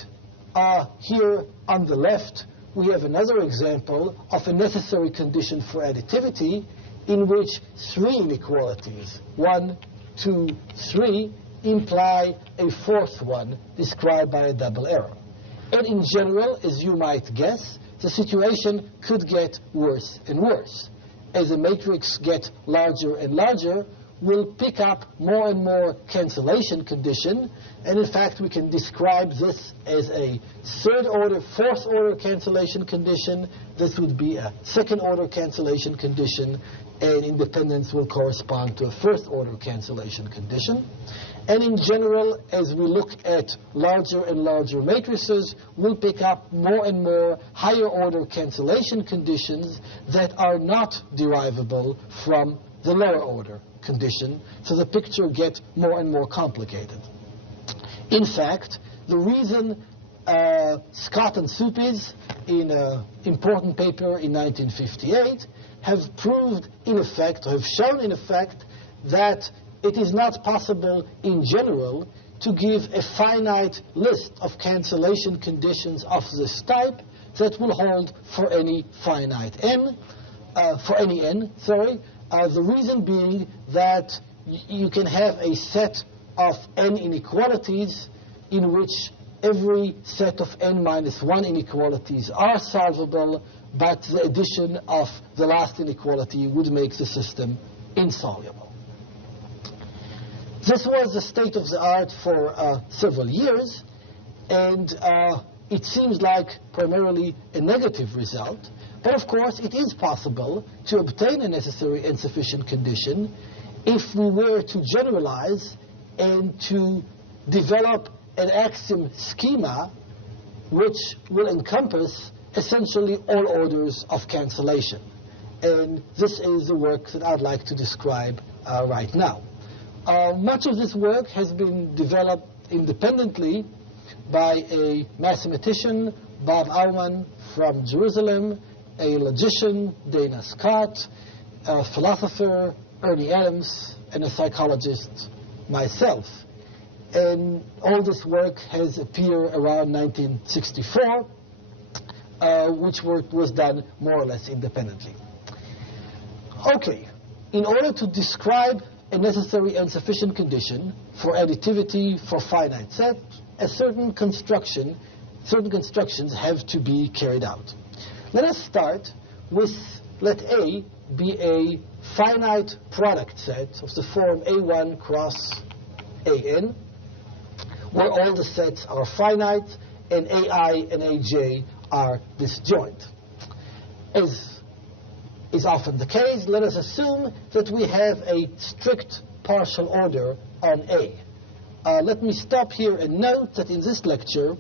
here on the left we have another example of a necessary condition for additivity in which three inequalities, 1, 2, 3, imply a fourth one described by a double arrow. And in general, as you might guess, the situation could get worse and worse. As the matrix gets larger and larger, we'll pick up more and more cancellation condition, and in fact we can describe this as a third order, fourth order cancellation condition. This would be a second order cancellation condition, and independence will correspond to a first order cancellation condition. And in general, as we look at larger and larger matrices, we'll pick up more and more higher order cancellation conditions that are not derivable from the lower order condition, so the picture gets more and more complicated. In fact, the reason Scott and Suppes, in an important paper in 1958, have proved in effect, or have shown in effect, that it is not possible in general to give a finite list of cancellation conditions of this type that will hold for any finite n, for any n, sorry. The reason being that you can have a set of n inequalities in which every set of n minus 1 inequalities are solvable, but the addition of the last inequality would make the system insoluble. This was the state of the art for several years, and it seems like primarily a negative result. But of course, it is possible to obtain a necessary and sufficient condition if we were to generalize and to develop an axiom schema which will encompass essentially all orders of cancellation. And this is the work that I'd like to describe right now. Much of this work has been developed independently by a mathematician, Bob Aumann from Jerusalem, a logician, Dana Scott, a philosopher, Ernie Adams, and a psychologist, myself. And all this work has appeared around 1964, which work was done more or less independently. Okay, in order to describe a necessary and sufficient condition for additivity for finite sets, certain constructions have to be carried out. Let us start with, let A be a finite product set of the form A1 cross AN, where all the sets are finite and AI and AJ are disjoint. As is often the case, let us assume that we have a strict partial order on A. Let me stop here and note that in this lecture,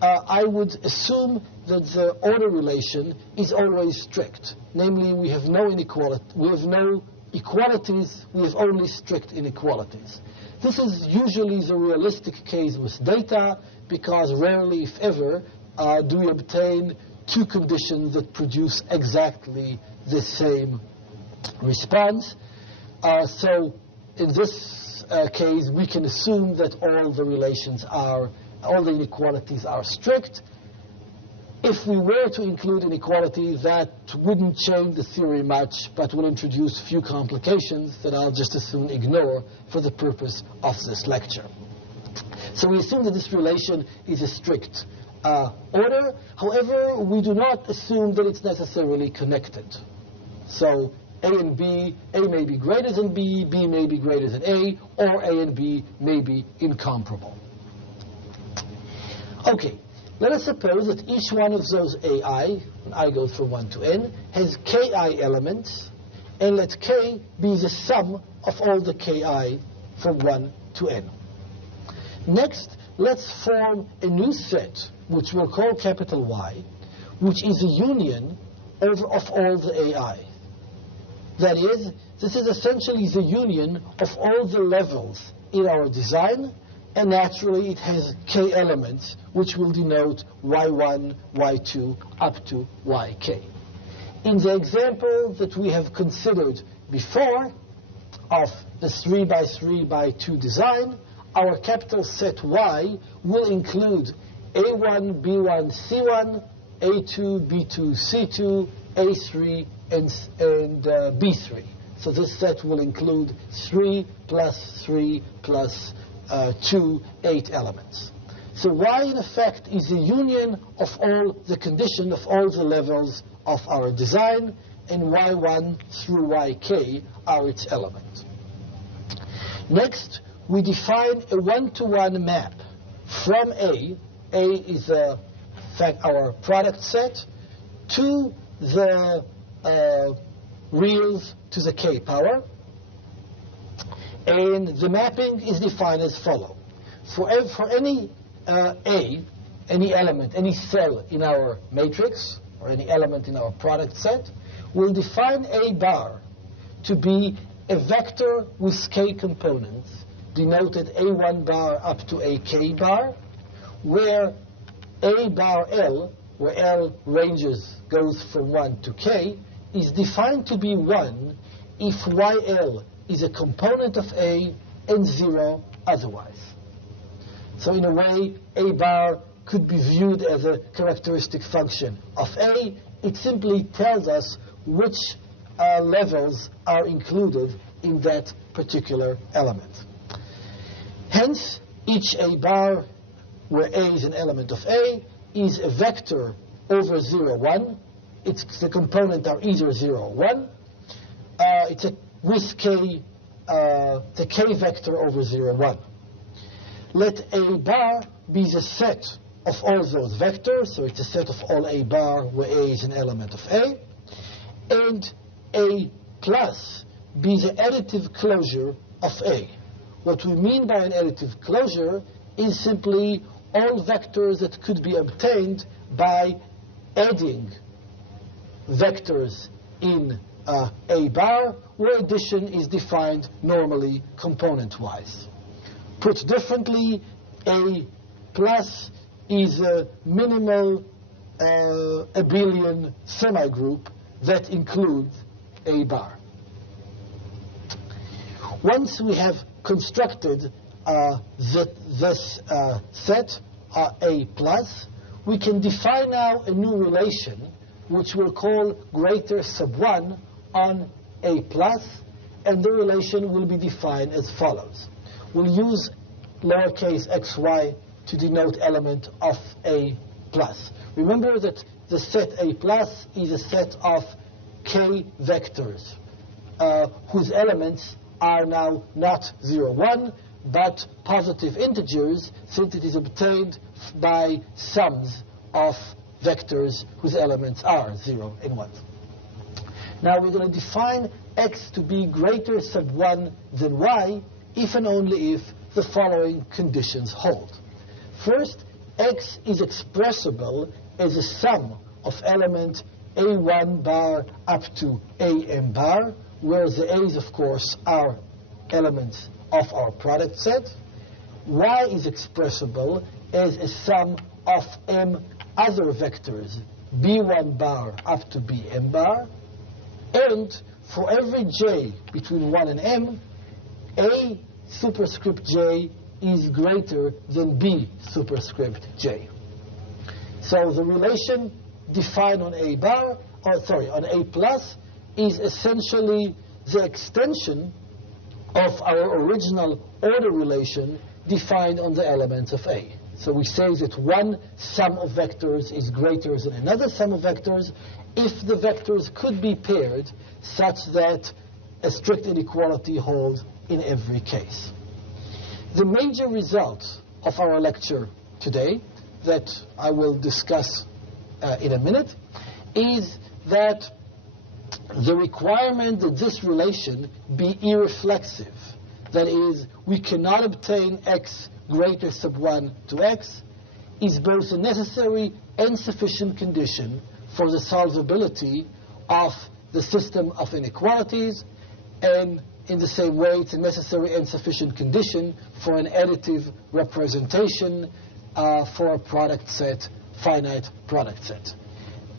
I would assume that the order relation is always strict. Namely, we have no inequality, we have no equalities, we have only strict inequalities. This is usually the realistic case with data, because rarely, if ever, do we obtain two conditions that produce exactly the same response. So in this case, we can assume that all the inequalities are strict. If we were to include inequality, that wouldn't change the theory much, but will introduce a few complications that I'll just as soon ignore for the purpose of this lecture. So we assume that this relation is a strict order. However, we do not assume that it's necessarily connected. So A and B, A may be greater than B, B may be greater than A, or A and B may be incomparable. Okay, let us suppose that each one of those AI, when I go from 1 to n, has ki elements, and let k be the sum of all the ki from 1 to n. Next, let's form a new set, which we'll call capital Y, which is a union of all the AI. That is, this is essentially the union of all the levels in our design, and naturally it has k elements, which will denote y1, y2, up to yk. In the example that we have considered before of the 3 by 3 by 2 design, our capital set Y will include A1, B1, C1, A2, B2, C2, A3, and B3. So this set will include 3 plus 3 plus 2, 8 elements. So Y, in effect, is the union of all the condition of all the levels of our design, and Y1 through Yk are its elements. Next, we define a one-to-one map from A is our product set, to the reals to the k power. And the mapping is defined as follows. For any any element, any cell in our matrix, or any element in our product set, we'll define A bar to be a vector with k components, denoted A1 bar up to AK bar, where A bar L, where L goes from 1 to k, is defined to be 1 if YL is a component of A and 0 otherwise. So in a way, A bar could be viewed as a characteristic function of A. It simply tells us which levels are included in that particular element. Hence, each A bar, where A is an element of A, is a vector over 0, 1. The components are either 0 or 1. It's with K, the K vector over 0, 1. Let A bar be the set of all those vectors, so it's a set of all A bar where A is an element of A, and A plus be the additive closure of A. What we mean by an additive closure is simply all vectors that could be obtained by adding vectors in A bar, where addition is defined normally component-wise. Put differently, A plus is a minimal abelian semigroup that includes A bar. Once we have constructed this set, A plus, we can define now a new relation which we'll call greater sub 1 on A plus, and the relation will be defined as follows. We'll use lowercase xy to denote element of A plus. Remember that the set A plus is a set of k vectors whose elements are now not 0, 1, but positive integers, since it is obtained by sums of vectors whose elements are 0 and 1. Now we're going to define x to be greater sub 1 than y if and only if the following conditions hold. First, x is expressible as a sum of element a1 bar up to am bar, where the a's, of course, are elements of our product set. Y is expressible as a sum of m other vectors, b1 bar up to bm bar, and for every j between 1 and m, a superscript j is greater than b superscript j. So the relation defined on A bar, on A plus, is essentially the extension of our original order relation defined on the elements of A. So we say that one sum of vectors is greater than another sum of vectors if the vectors could be paired such that a strict inequality holds in every case. The major result of our lecture today, that I will discuss in a minute, is that the requirement that this relation be irreflexive, that is, we cannot obtain x greater sub 1 to x, is both a necessary and sufficient condition for the solvability of the system of inequalities, and in the same way it's a necessary and sufficient condition for an additive representation for a product set, finite product set.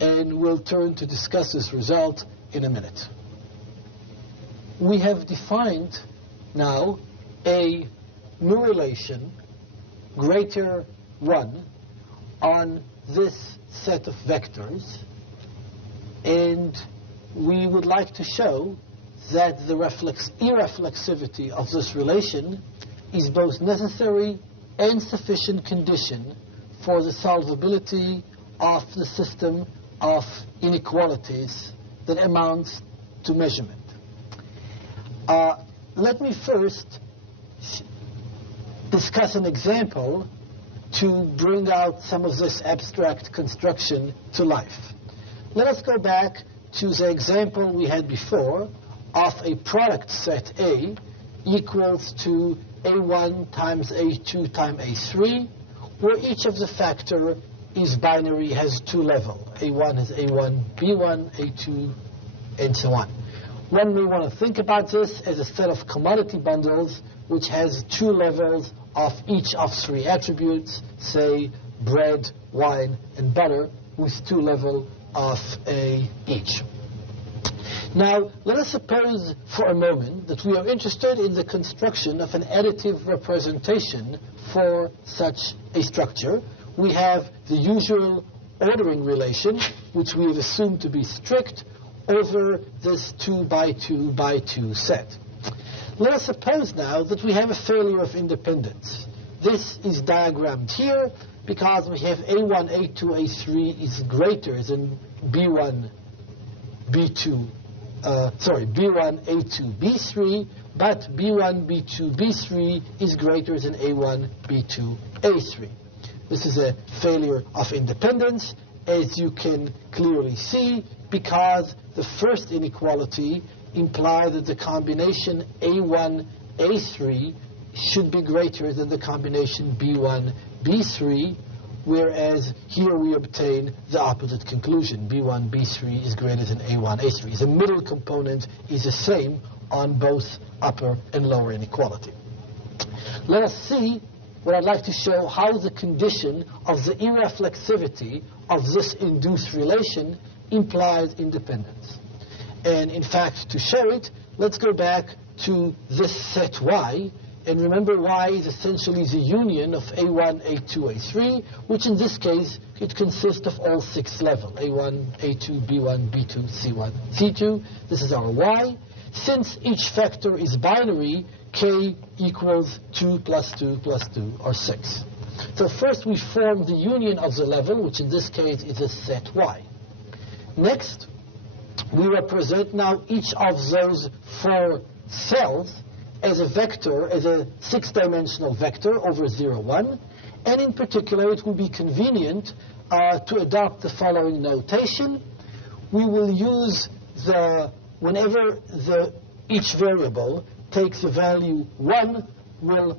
And we'll turn to discuss this result in a minute. We have defined now a new relation greater 1 on this set of vectors, and we would like to show that the irreflexivity of this relation is both necessary and sufficient condition for the solvability of the system of inequalities that amounts to measurement. Let me first discuss an example to bring out some of this abstract construction to life. Let us go back to the example we had before of a product set A equals to A1 times A2 times A3, where each of the factor is binary, has two levels. A1 has A1, B1, A2, and so on. One may want to think about this as a set of commodity bundles which has two levels of each of three attributes, say bread, wine, and butter, with two levels of A each. Now, let us suppose for a moment that we are interested in the construction of an additive representation for such a structure, we have the usual ordering relation, which we have assumed to be strict, over this 2 by 2 by 2 set. Let us suppose now that we have a failure of independence. This is diagrammed here because we have A1, A2, A3 is greater than B1, B2, B1, A2, B3, but B1, B2, B3 is greater than A1, B2, A3. This is a failure of independence, as you can clearly see, because the first inequality implies that the combination A1, A3 should be greater than the combination B1, B3, whereas here we obtain the opposite conclusion. B1, B3 is greater than A1, A3. The middle component is the same on both upper and lower inequality. Let us see what I'd like to show how the condition of the irreflexivity of this induced relation implies independence. And in fact, to show it, let's go back to this set Y. And remember, Y is essentially the union of A1, A2, A3, which in this case, it consists of all 6 levels, A1, A2, B1, B2, C1, C2. This is our Y. Since each factor is binary, K equals 2 plus 2 plus 2, or 6. So first we form the union of the level, which in this case is a set Y. Next, we represent now each of those 4 cells as a vector, as a 6-dimensional vector over 0, 1. And in particular, it will be convenient to adopt the following notation. We will use whenever each variable takes a value 1, we'll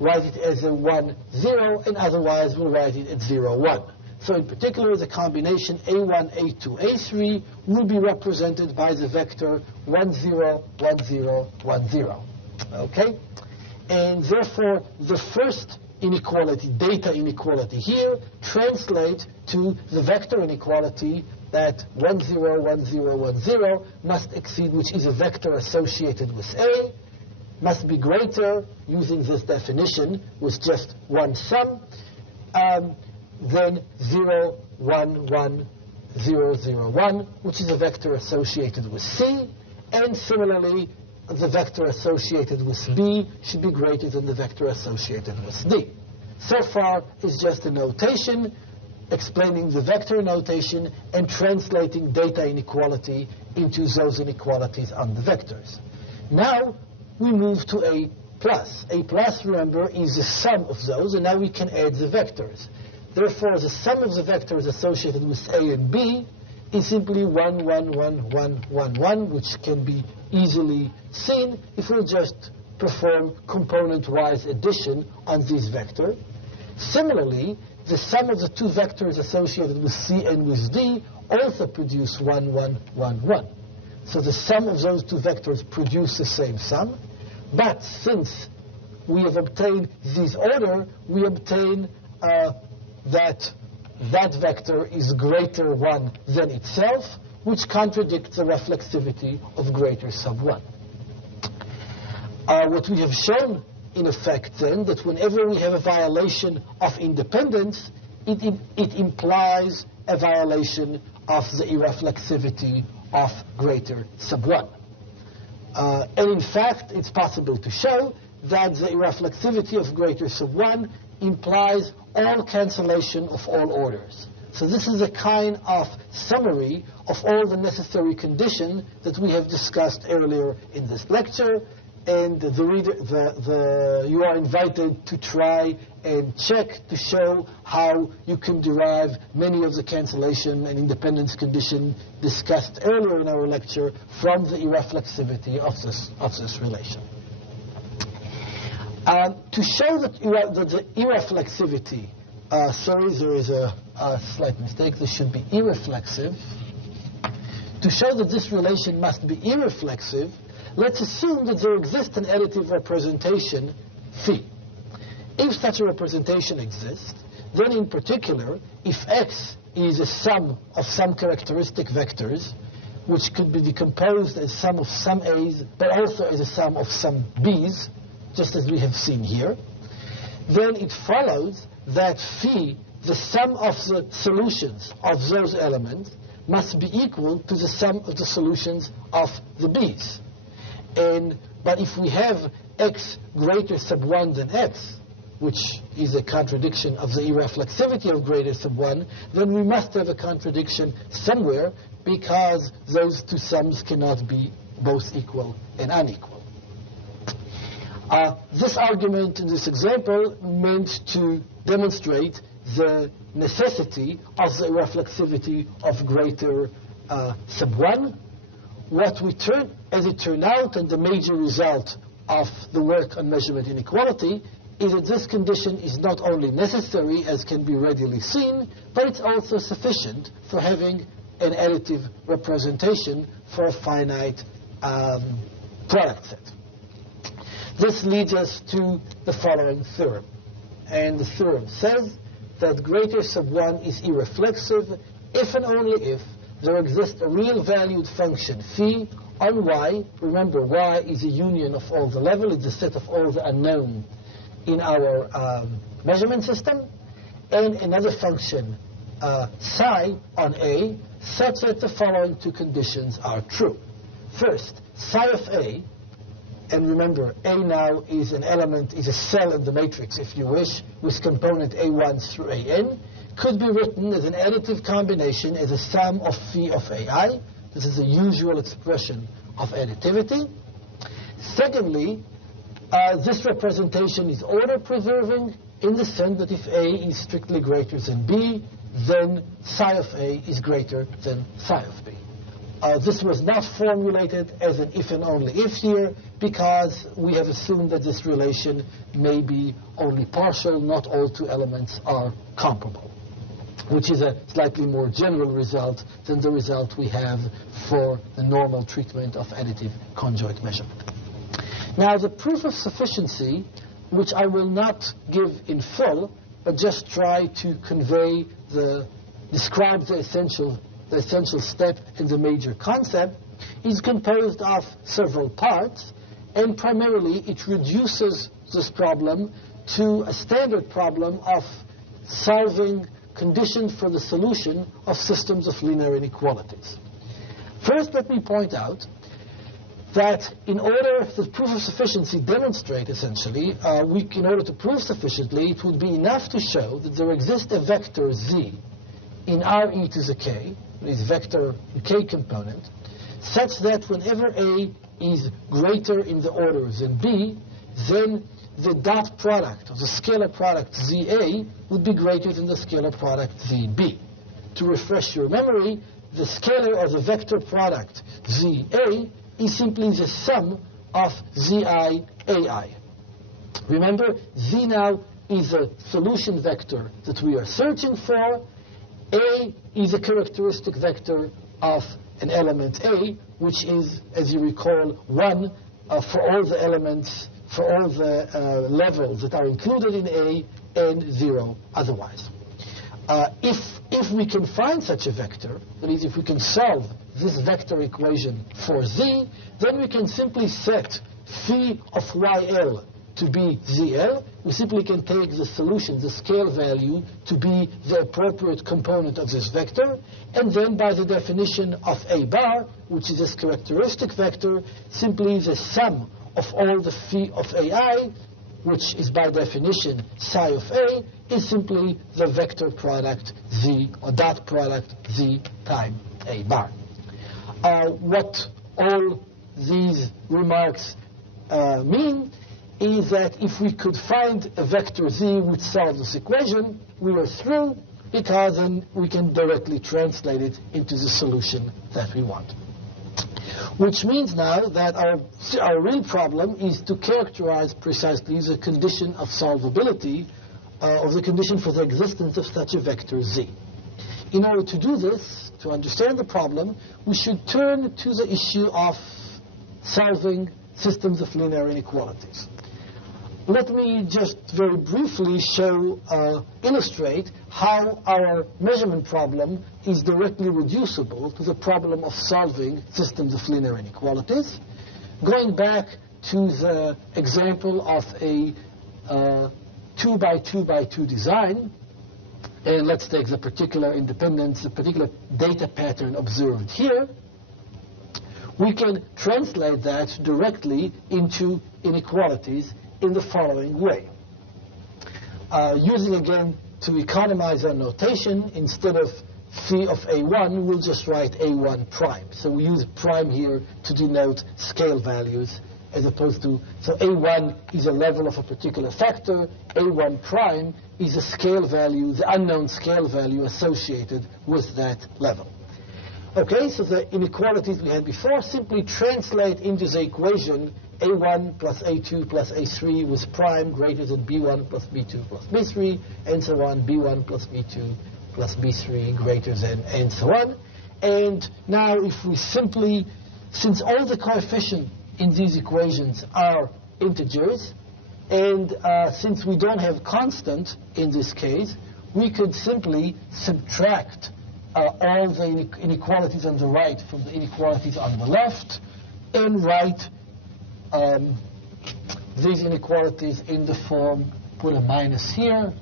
write it as a 1, 0, and otherwise we'll write it at 0, 1. So in particular, the combination A1, A2, A3 will be represented by the vector 1, 0, 1, 0, 1, 0. Okay? And therefore, the first inequality, data inequality here, translates to the vector inequality that 1, 0, 1, 0, 1, 0 must exceed, which is a vector associated with A, must be greater, using this definition, with just one sum, then 0, 1, 1, 0, 0, 1, which is a vector associated with C, and similarly, the vector associated with B should be greater than the vector associated with D. So far, it's just a notation explaining the vector notation and translating data inequality into those inequalities on the vectors. Now, we move to A plus. A plus, remember, is the sum of those, and now we can add the vectors. Therefore, the sum of the vectors associated with A and B is simply 1, 1, 1, 1, 1, 1, which can be easily seen if we just perform component-wise addition on this vector. Similarly, the sum of the 2 vectors associated with C and with D also produce 1, 1, 1, 1. So the sum of those 2 vectors produce the same sum. But since we have obtained this order, we obtain that vector is greater 1 than itself, which contradicts the reflexivity of greater sub 1. What we have shown, in effect, then, that whenever we have a violation of independence, it implies a violation of the irreflexivity of greater sub 1. And in fact, it's possible to show that the irreflexivity of greater sub 1 implies all cancellation of all orders. So this is a kind of summary of all the necessary conditions that we have discussed earlier in this lecture, and you are invited to try and check to show how you can derive many of the cancellation and independence conditions discussed earlier in our lecture from the irreflexivity of this relation. To show that the irreflexivity, there is a slight mistake, this should be irreflexive. To show that this relation must be irreflexive, let's assume that there exists an additive representation phi. If such a representation exists, then in particular, if X is a sum of some characteristic vectors, which could be decomposed as sum of some A's, but also as a sum of some B's, just as we have seen here, then it follows that phi, the sum of the solutions of those elements, must be equal to the sum of the solutions of the b's. But if we have x greater sub 1 than x, which is a contradiction of the irreflexivity of greater sub 1, then we must have a contradiction somewhere, because those two sums cannot be both equal and unequal. This argument in this example meant to demonstrate the necessity of the irreflexivity of greater sub 1. As it turned out, and the major result of the work on measurement inequality, is that this condition is not only necessary, as can be readily seen, but it's also sufficient for having an additive representation for a finite product set. This leads us to the following theorem. And the theorem says that greater sub 1 is irreflexive if and only if there exists a real valued function phi on y. Remember, y is a union of all the level. It's a set of all the unknown in our measurement system. And another function psi on a, such that the following two conditions are true. First, psi of a, and remember, a now is an element, is a cell in the matrix, if you wish, with component a1 through an, could be written as an additive combination as a sum of phi of ai. This is the usual expression of additivity. Secondly, this representation is order-preserving in the sense that if a is strictly greater than b, then psi of a is greater than psi of b. This was not formulated as an if and only if here, because we have assumed that this relation may be only partial, not all two elements are comparable, which is a slightly more general result than the result we have for the normal treatment of additive conjoint measurement. Now, the proof of sufficiency, which I will not give in full, but just try to describe the essential step in the major concept, is composed of several parts, and primarily it reduces this problem to a standard problem of solving conditions for the solution of systems of linear inequalities. First, let me point out that in order the proof of sufficiency demonstrate, essentially, in order to prove sufficiently, it would be enough to show that there exists a vector z in Re to the k, this vector k component, such that whenever A is greater in the order than B, then the dot product, or the scalar product ZA, would be greater than the scalar product ZB. To refresh your memory, the scalar or the vector product ZA is simply the sum of ZI AI. Remember, Z now is a solution vector that we are searching for. A is a characteristic vector of an element A, which is, as you recall, 1 for all the elements, for all the levels that are included in A, and 0 otherwise. If we can find such a vector, that is, if we can solve this vector equation for Z, then we can simply set phi of YL to be ZL. We simply can take the solution, the scale value, to be the appropriate component of this vector, and then by the definition of A bar, which is this characteristic vector, simply the sum of all the phi of AI, which is by definition psi of A, is simply the vector product Z, or dot product Z time A bar. What all these remarks mean is that if we could find a vector Z which solves this equation, we are through, because then we can directly translate it into the solution that we want. Which means now that our real problem is to characterize precisely the condition of solvability, or the condition for the existence of such a vector Z. In order to do this, to understand the problem, we should turn to the issue of solving systems of linear inequalities. Let me just very briefly illustrate how our measurement problem is directly reducible to the problem of solving systems of linear inequalities. Going back to the example of a 2 by 2 by 2 design, and let's take the particular independence, the particular data pattern observed here, we can translate that directly into inequalities in the following way. Using, again, to economize our notation, instead of phi of A1, we'll just write A1 prime. So we use prime here to denote scale values, as opposed to, so A1 is a level of a particular factor, A1 prime is a scale value, the unknown scale value associated with that level. Okay, so the inequalities we had before simply translate into the equation A1 plus A2 plus A3 with prime greater than B1 plus B2 plus B3, and so on, B1 plus B2 plus B3 greater than, and so on. And now if we simply, since all the coefficients in these equations are integers, and since we don't have constant in this case, we could simply subtract all the inequalities on the right from the inequalities on the left, and write these inequalities in the form, put a minus here,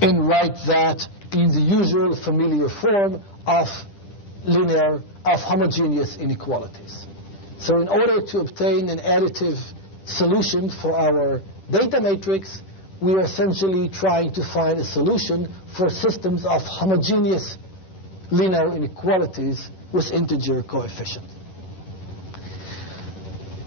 and write that in the usual familiar form of homogeneous inequalities. So in order to obtain an additive solution for our data matrix, we are essentially trying to find a solution for systems of homogeneous linear inequalities with integer coefficients.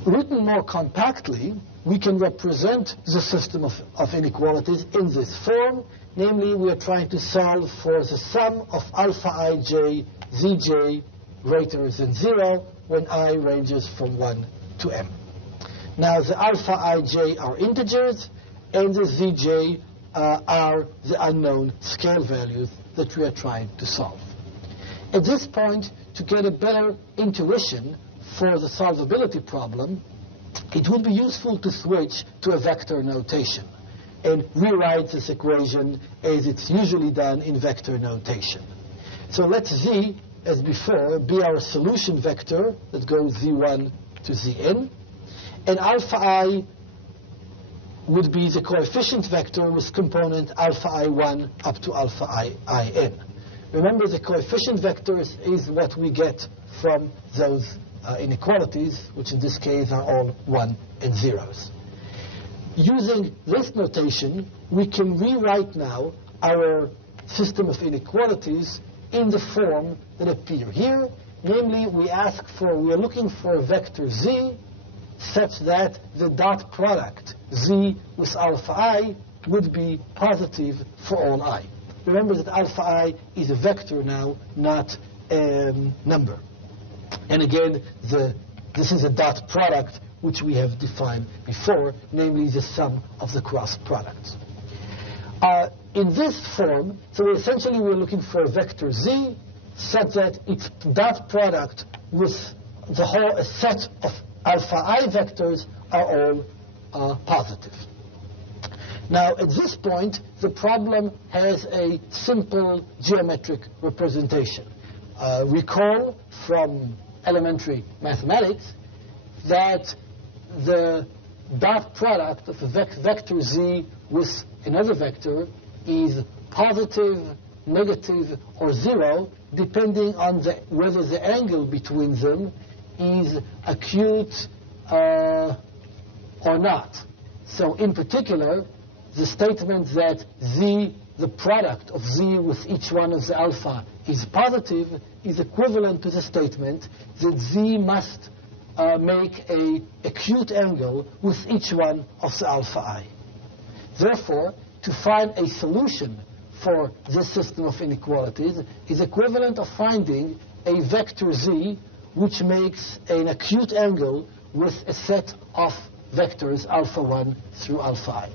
Written more compactly, we can represent the system of inequalities in this form. Namely, we are trying to solve for the sum of alpha ij zj greater than 0 when I ranges from 1 to m. Now, the alpha ij are integers, and the zj are the unknown scale values that we are trying to solve. At this point, to get a better intuition for the solvability problem, it would be useful to switch to a vector notation and rewrite this equation as it's usually done in vector notation. So let z, as before, be our solution vector that goes z1 to zn, and alpha I would be the coefficient vector with component alpha I1 up to alpha In. Remember, the coefficient vectors is what we get from those inequalities, which in this case are all 1 and 0s. Using this notation, we can rewrite now our system of inequalities in the form that appear here. Namely, we are looking for a vector z such that the dot product z with alpha I would be positive for all I. Remember that alpha I is a vector now, not a number. And again, this is a dot product which we have defined before, namely the sum of the cross products. In this form, so essentially we're looking for a vector z such that its dot product with the whole set of alpha I vectors are all positive. Now, at this point, the problem has a simple geometric representation. Recall from elementary mathematics that the dot product of a vector z with another vector is positive, negative, or 0, depending on whether the angle between them is acute or not. So in particular, the statement that z, the product of z with each one of the alpha, is positive is equivalent to the statement that z must make an acute angle with each one of the alpha I. Therefore, to find a solution for this system of inequalities is equivalent of finding a vector z which makes an acute angle with a set of vectors alpha 1 through alpha I.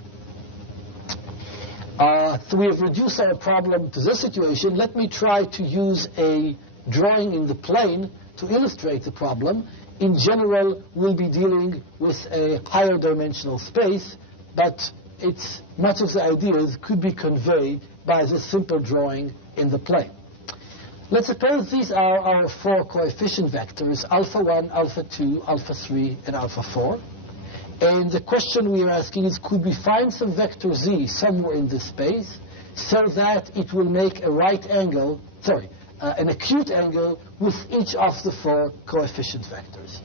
So we have reduced our problem to this situation. Let me try to use a drawing in the plane to illustrate the problem. In general, we'll be dealing with a higher dimensional space, but much of the ideas could be conveyed by this simple drawing in the plane. Let's suppose these are our 4 coefficient vectors, alpha 1, alpha 2, alpha 3, and alpha 4. And the question we are asking is, could we find some vector z somewhere in this space so that it will make a right angle, an acute angle with each of the 4 coefficient vectors?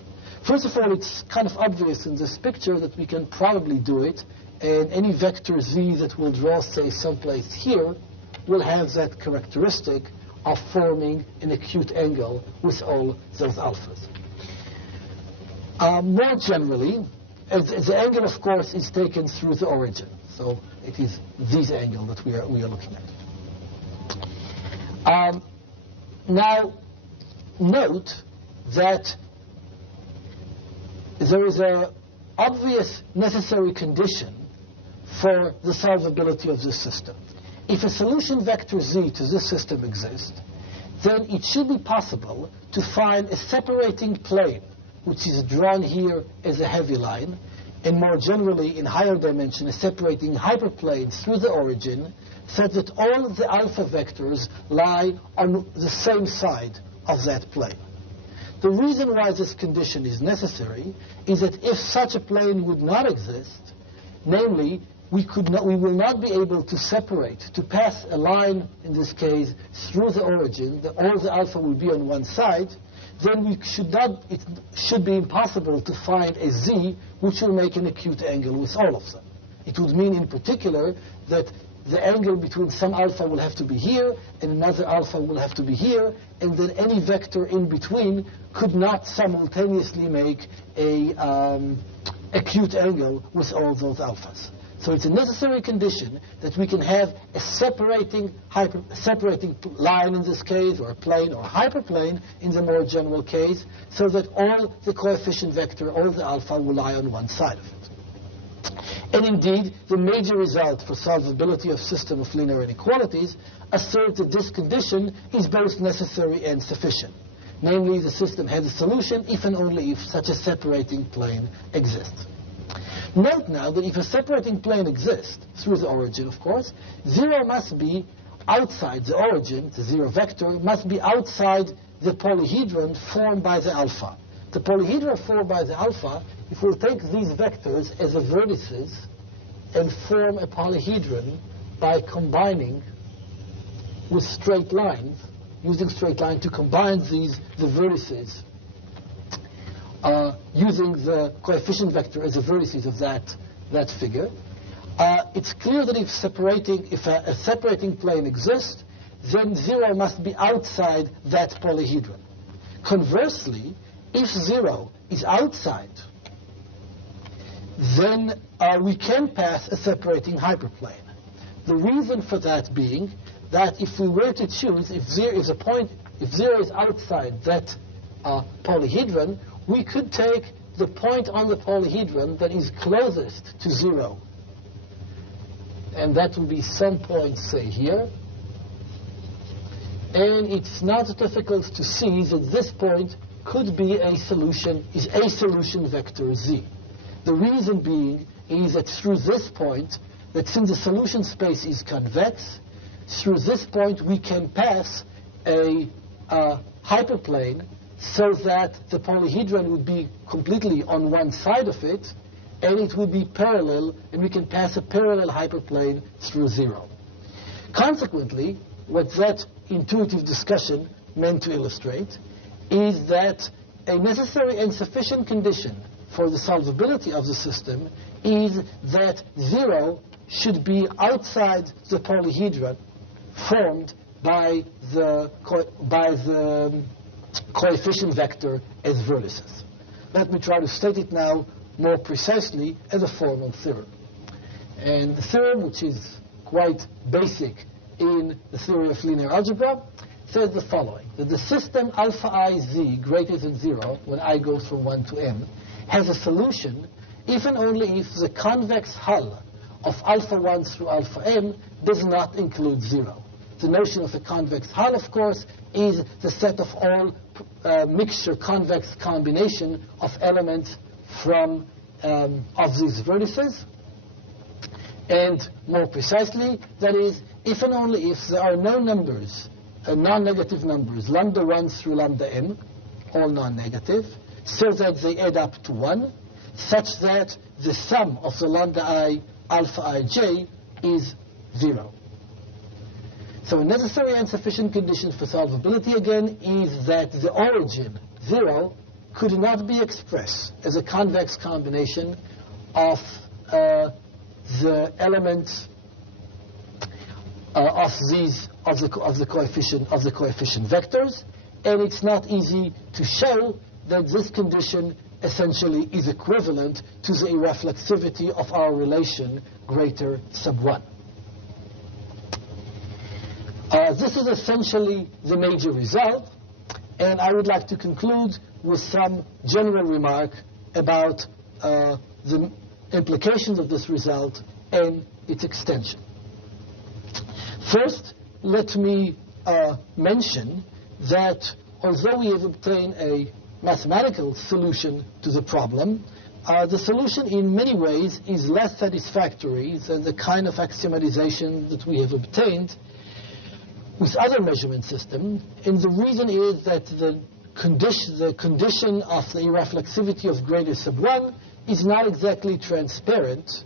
First of all, it's kind of obvious in this picture that we can probably do it, and any vector z that we'll draw, say, someplace here, will have that characteristic of forming an acute angle with all those alphas. More generally, the angle, of course, is taken through the origin. So it is this angle that we are looking at. Now, note that there is an obvious necessary condition for the solvability of this system. If a solution vector z to this system exists, then it should be possible to find a separating plane, which is drawn here as a heavy line, and more generally, in higher dimension, a separating hyperplane through the origin, such that all the alpha vectors lie on the same side of that plane. The reason why this condition is necessary is that if such a plane would not exist, namely, we will not be able to separate, to pass a line, in this case, through the origin, that all the alpha will be on one side, then it should be impossible to find a z which will make an acute angle with all of them. It would mean, in particular, that the angle between some alpha will have to be here, and another alpha will have to be here, and then any vector in between could not simultaneously make a acute angle with all those alphas. So it's a necessary condition that we can have a separating line in this case, or a plane, or a hyperplane in the more general case, so that all the coefficient vector, all the alpha, will lie on one side of it. And indeed, the major result for solvability of system of linear inequalities asserts that this condition is both necessary and sufficient. Namely, the system has a solution if and only if such a separating plane exists. Note now that if a separating plane exists, through the origin, of course, 0 must be outside the origin, the 0 vector, must be outside the polyhedron formed by the alpha. The polyhedron formed by the alpha, if we'll take these vectors as vertices and form a polyhedron by combining with straight lines, using straight line to combine the vertices, using the coefficient vector as the vertices of that figure, it's clear that if a separating plane exists, then 0 must be outside that polyhedron. Conversely, if 0 is outside, then we can pass a separating hyperplane. The reason for that being that if we were to choose, if 0 is outside that polyhedron, we could take the point on the polyhedron that is closest to 0. And that will be some point, say, here. And it's not difficult to see that this point could be is a solution vector z. The reason being is that through this point, that since the solution space is convex, through this point we can pass a hyperplane so that the polyhedron would be completely on one side of it, and it would be parallel, and we can pass a parallel hyperplane through 0. Consequently, what that intuitive discussion meant to illustrate is that a necessary and sufficient condition for the solvability of the system is that 0 should be outside the polyhedron formed by the coefficient vector as vertices. Let me try to state it now more precisely as a formal theorem. And the theorem, which is quite basic in the theory of linear algebra, says the following, that the system alpha I z greater than 0, when I goes from 1 to m, has a solution if and only if the convex hull of alpha 1 through alpha m does not include 0. The notion of a convex hull, of course, is the set of all mixture convex combination of elements from of these vertices. And more precisely, that is, if and only if there are no numbers non-negative numbers, lambda 1 through lambda n, all non-negative, so that they add up to 1, such that the sum of the lambda I, alpha ij is 0. So a necessary and sufficient condition for solvability, again, is that the origin, 0, could not be expressed as a convex combination of the elements of the coefficient vectors, and it's not easy to show that this condition essentially is equivalent to the irreflexivity of our relation greater sub 1. This is essentially the major result, and I would like to conclude with some general remark about the implications of this result and its extension. First, let me mention that although we have obtained a mathematical solution to the problem, the solution in many ways is less satisfactory than the kind of axiomatization that we have obtained with other measurement systems, and the reason is that the condition of the irreflexivity of greater sub 1 is not exactly transparent,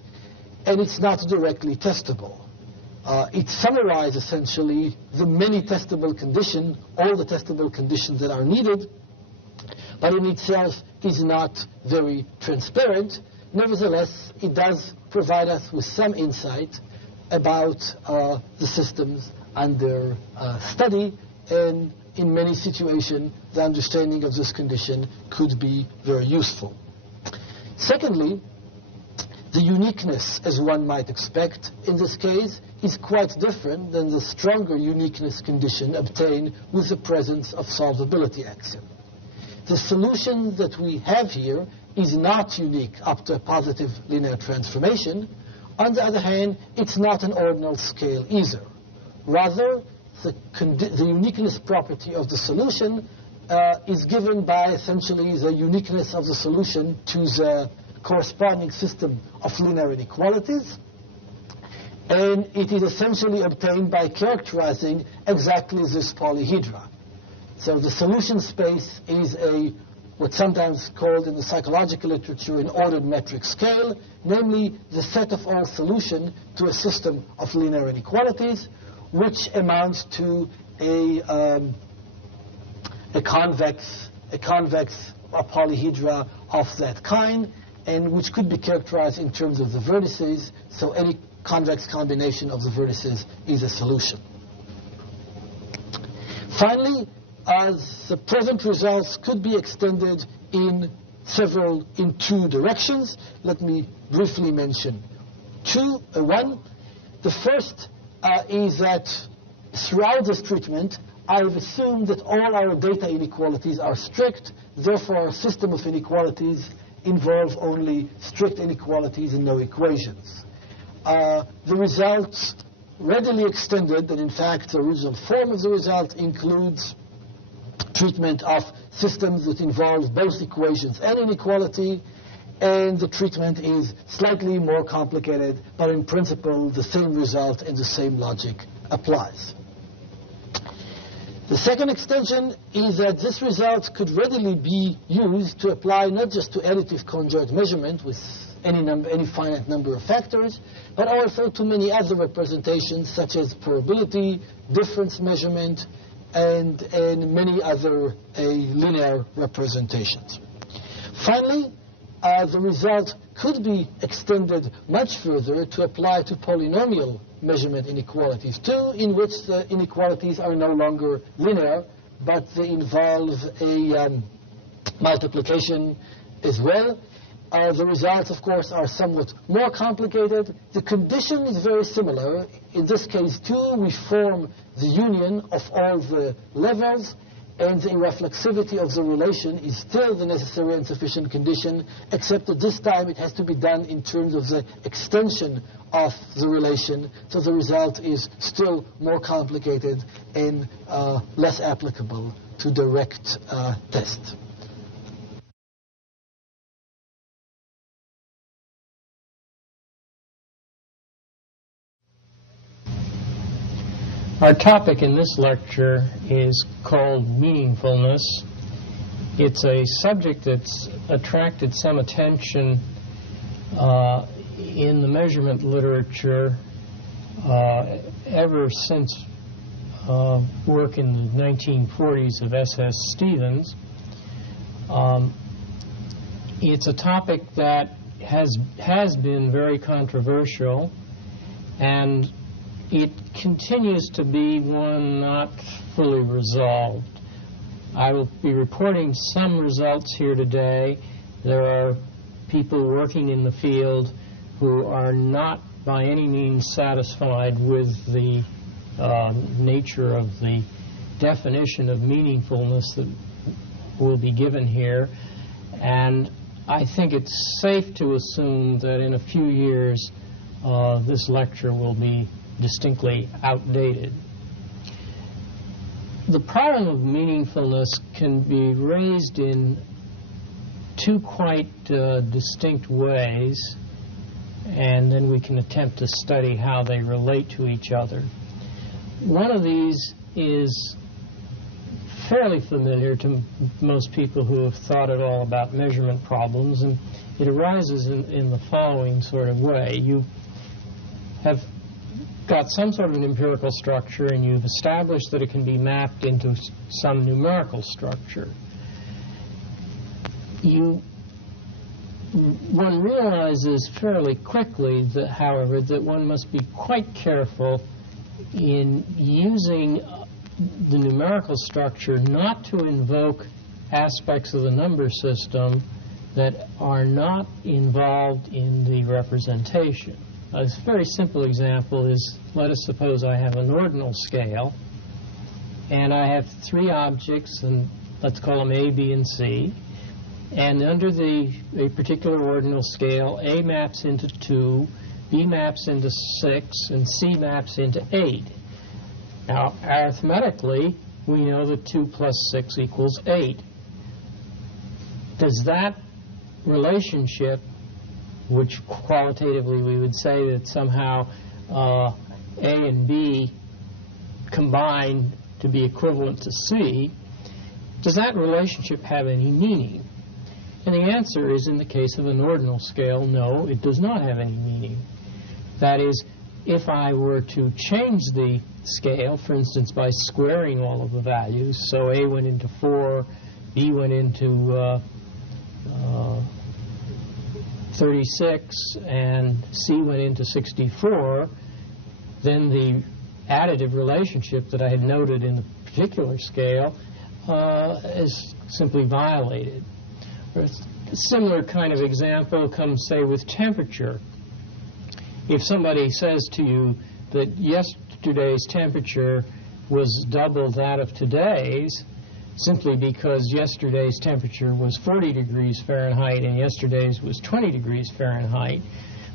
and it's not directly testable. It summarizes essentially the many testable conditions, all the testable conditions that are needed, but in itself is not very transparent. Nevertheless, it does provide us with some insight about the systems under study, and in many situations, the understanding of this condition could be very useful. Secondly, the uniqueness, as one might expect in this case, is quite different than the stronger uniqueness condition obtained with the presence of solvability axiom. The solution that we have here is not unique up to a positive linear transformation. On the other hand, it's not an ordinal scale either. Rather, the uniqueness property of the solution is given by essentially the uniqueness of the solution to the corresponding system of linear inequalities, and it is essentially obtained by characterizing exactly this polyhedra. So the solution space is what's sometimes called in the psychological literature an ordered metric scale, namely the set of all solutions to a system of linear inequalities, which amounts to a convex polyhedra of that kind, and which could be characterized in terms of the vertices. So any convex combination of the vertices is a solution. Finally, the present results could be extended in two directions. Let me briefly mention one. The first is that throughout this treatment, I've assumed that all our data inequalities are strict. Therefore, our system of inequalities involve only strict inequalities and no equations. The results readily extended, and in fact, the original form of the result includes treatment of systems that involve both equations and inequality, and the treatment is slightly more complicated, but in principle, the same result and the same logic applies. The second extension is that this result could readily be used to apply not just to additive conjoint measurement with any finite number of factors, but also to many other representations such as probability, difference measurement, and many other linear representations. Finally, the result could be extended much further to apply to polynomial measurement inequalities too, in which the inequalities are no longer linear, but they involve a multiplication as well. The results, of course, are somewhat more complicated. The condition is very similar. In this case, too, we form the union of all the levels, and the irreflexivity of the relation is still the necessary and sufficient condition, except that this time it has to be done in terms of the extension of the relation, so the result is still more complicated and less applicable to direct test. Our topic in this lecture is called Meaningfulness. It's a subject that's attracted some attention in the measurement literature ever since work in the 1940s of S.S. Stevens. It's a topic that has been very controversial, and it continues to be one not fully resolved. I will be reporting some results here today. There are people working in the field who are not by any means satisfied with the nature of the definition of meaningfulness that will be given here, and I think it's safe to assume that in a few years this lecture will be distinctly outdated. The problem of meaningfulness can be raised in two quite distinct ways, and then we can attempt to study how they relate to each other. One of these is fairly familiar to most people who have thought at all about measurement problems, and it arises in the following sort of way. You have got some sort of an empirical structure, and you've established that it can be mapped into some numerical structure. One realizes fairly quickly that, however, that one must be quite careful in using the numerical structure not to invoke aspects of the number system that are not involved in the representation. A very simple example is, let us suppose I have an ordinal scale, and I have three objects, and let's call them A, B, and C. And under a particular ordinal scale, A maps into 2, B maps into 6, and C maps into 8. Now, arithmetically, we know that 2 plus 6 equals 8. Does that relationship, which qualitatively we would say that somehow A and B combine to be equivalent to C, does that relationship have any meaning? And the answer is, in the case of an ordinal scale, no, it does not have any meaning. That is, if I were to change the scale, for instance, by squaring all of the values, so A went into 4, B went into 36, and C went into 64, then the additive relationship that I had noted in the particular scale is simply violated. A similar kind of example comes, say, with temperature. If somebody says to you that yesterday's temperature was double that of today's, simply because yesterday's temperature was 40 degrees Fahrenheit and yesterday's was 20 degrees Fahrenheit,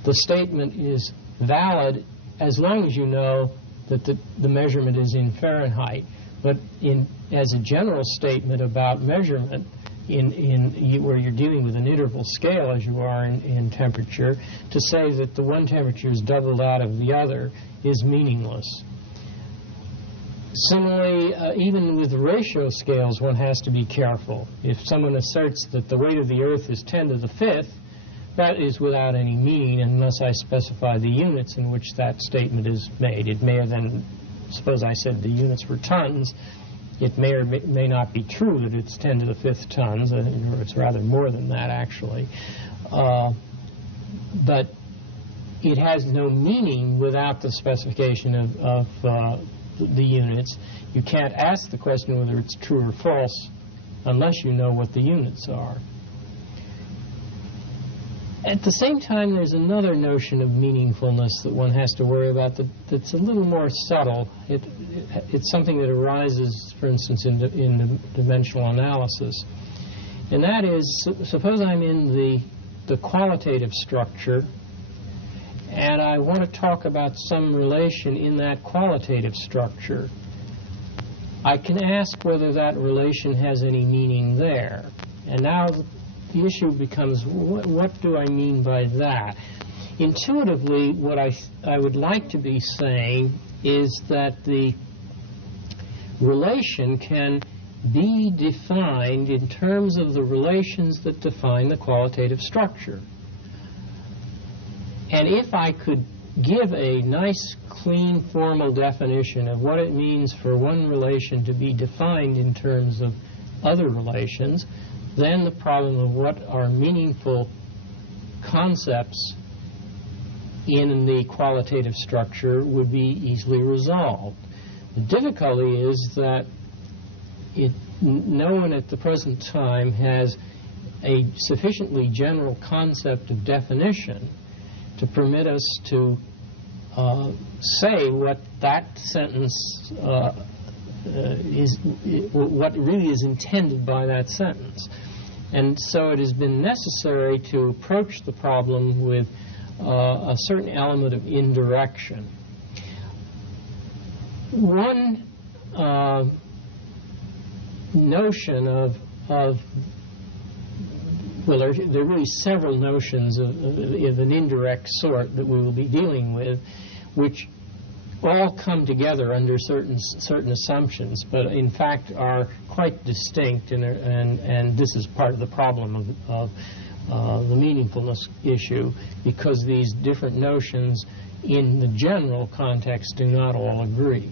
the statement is valid as long as you know that the measurement is in Fahrenheit. But as a general statement about measurement, where you're dealing with an interval scale as you are in temperature, to say that the one temperature is double that of the other is meaningless. Similarly, even with ratio scales, one has to be careful. If someone asserts that the weight of the Earth is 10 to the 5th, that is without any meaning unless I specify the units in which that statement is made. It may have then, suppose I said the units were tons, it may or may not be true that it's 10 to the 5th tons, or it's rather more than that, actually. But it has no meaning without the specification of the units. You can't ask the question whether it's true or false unless you know what the units are. At the same time, there's another notion of meaningfulness that one has to worry about that's a little more subtle. It's something that arises, for instance, in dimensional analysis. And that is, suppose I'm in the qualitative structure, and I want to talk about some relation in that qualitative structure. I can ask whether that relation has any meaning there. And now the issue becomes, what do I mean by that? Intuitively, what I would like to be saying is that the relation can be defined in terms of the relations that define the qualitative structure. And if I could give a nice, clean, formal definition of what it means for one relation to be defined in terms of other relations, then the problem of what are meaningful concepts in the qualitative structure would be easily resolved. The difficulty is that no one at the present time has a sufficiently general concept of definition to permit us to say what that sentence is, what really is intended by that sentence. And so it has been necessary to approach the problem with a certain element of indirection. One notion of well, there are really several notions of an indirect sort that we will be dealing with, which all come together under certain assumptions, but in fact are quite distinct, and this is part of the problem of the meaningfulness issue, because these different notions in the general context do not all agree.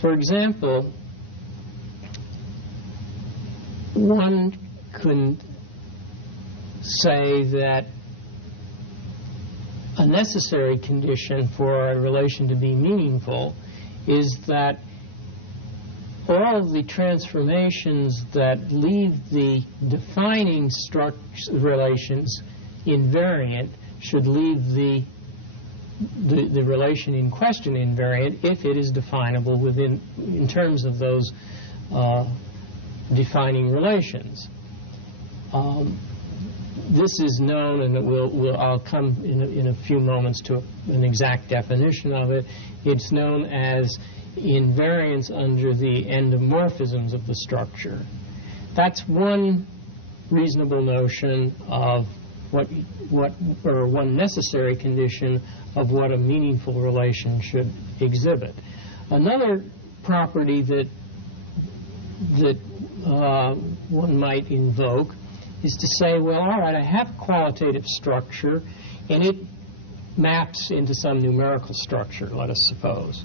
For example, one can say that a necessary condition for a relation to be meaningful is that all of the transformations that leave the defining relations invariant should leave the relation in question invariant if it is definable in terms of those defining relations. This is known, and I'll come in a few moments to an exact definition of it. It's known as invariance under the endomorphisms of the structure. That's one reasonable notion of or one necessary condition of what a meaningful relation should exhibit. Another property that one might invoke is to say, well, all right, I have a qualitative structure, and it maps into some numerical structure, let us suppose.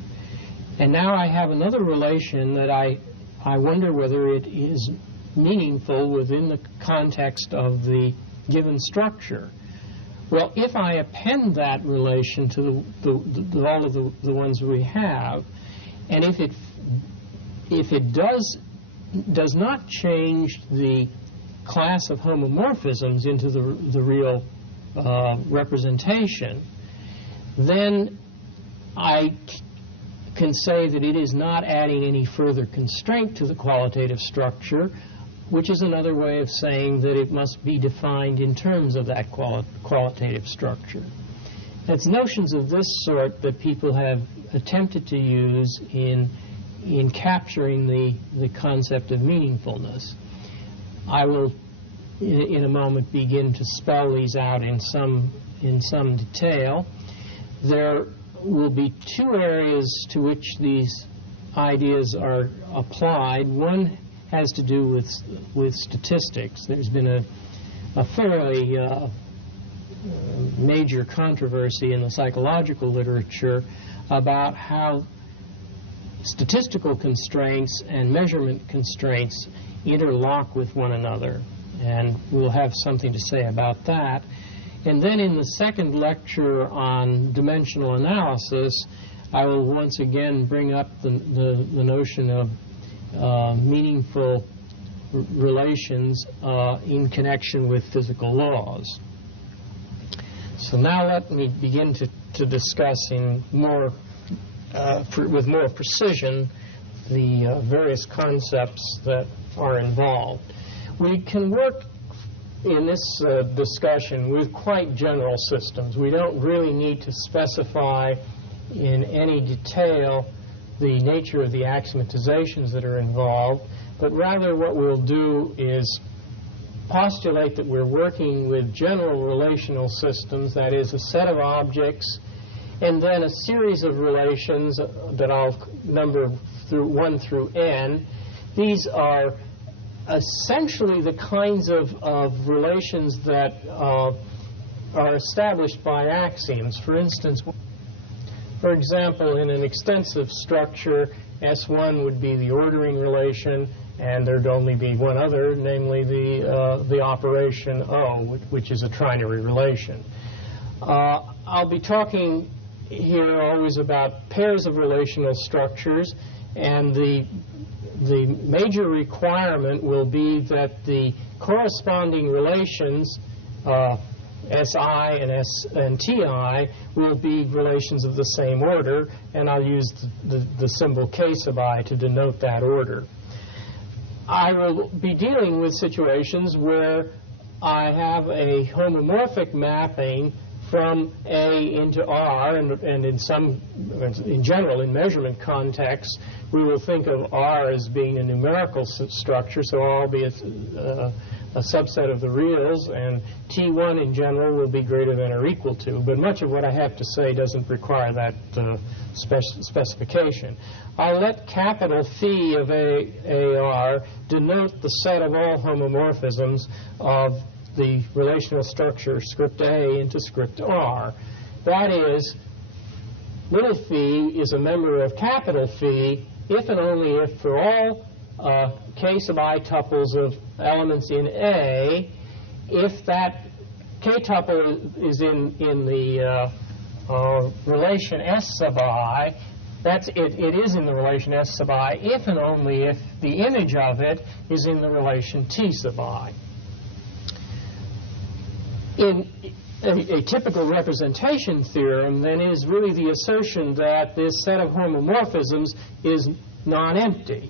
And now I have another relation that I wonder whether it is meaningful within the context of the given structure. Well, if I append that relation to all of the ones we have, and if it does not change the class of homomorphisms into the real representation, then I can say that it is not adding any further constraint to the qualitative structure, which is another way of saying that it must be defined in terms of that qualitative structure. It's notions of this sort that people have attempted to use in capturing the concept of meaningfulness. I will, in a moment, begin to spell these out in some detail. There will be two areas to which these ideas are applied. One has to do with statistics. There's been a fairly major controversy in the psychological literature about how statistical constraints and measurement constraints interlock with one another, and we'll have something to say about that. And then in the second lecture on dimensional analysis, I will once again bring up the notion of meaningful relations in connection with physical laws. So now let me begin to discuss with more precision the various concepts that are involved. We can work in this discussion with quite general systems. We don't really need to specify in any detail the nature of the axiomatizations that are involved, but rather what we'll do is postulate that we're working with general relational systems, that is, a set of objects, and then a series of relations that I'll number 1 through n. These are essentially the kinds of relations that are established by axioms. For instance, for example, in an extensive structure, S1 would be the ordering relation, and there'd only be one other, namely the operation O, which is a trinary relation. I'll be talking here always about pairs of relational structures, and the major requirement will be that the corresponding relations SI and TI will be relations of the same order, and I'll use the symbol K sub I to denote that order. I will be dealing with situations where I have a homomorphic mapping from A into R, and in general, in measurement contexts, we will think of R as being a numerical structure, so R will be a subset of the reals, and T1 in general will be greater than or equal to. But much of what I have to say doesn't require that specification. I'll let capital Phi of AR denote the set of all homomorphisms of the relational structure script A into script R. That is, little phi is a member of capital Phi if and only if for all K sub I tuples of elements in A, if that K tuple is in the relation S sub I, it is in the relation S sub I if and only if the image of it is in the relation T sub I. In a typical representation theorem, then, is really the assertion that this set of homomorphisms is non-empty,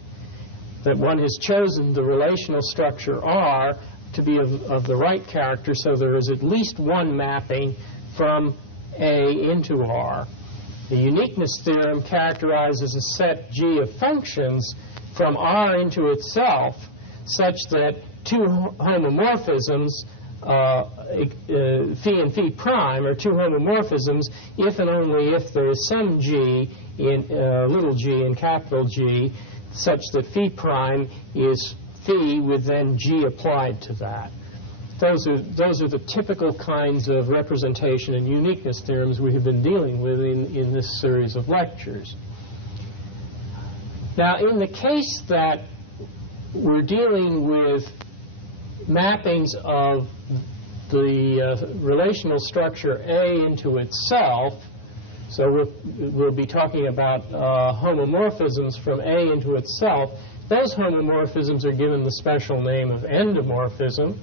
that one has chosen the relational structure R to be of the right character, so there is at least one mapping from A into R. The uniqueness theorem characterizes a set G of functions from R into itself such that two homomorphisms, phi and phi prime, are two homomorphisms if and only if there is some G in little g in capital G such that phi prime is phi with then G applied to that. Those are the typical kinds of representation and uniqueness theorems we have been dealing with in this series of lectures. Now, in the case that we're dealing with mappings of the relational structure A into itself, so we'll be talking about homomorphisms from A into itself. Those homomorphisms are given the special name of endomorphism,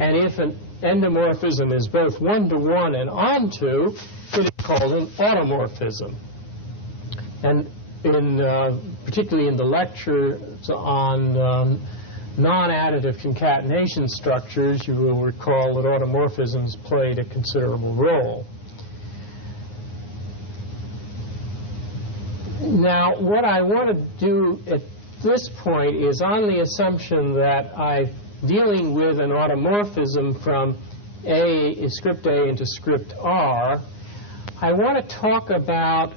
and if an endomorphism is both one-to-one and onto, it is called an automorphism. And particularly in the lecture on non-additive concatenation structures, you will recall that automorphisms played a considerable role. Now, what I want to do at this point is, on the assumption that I'm dealing with an automorphism from script A into script R, I want to talk about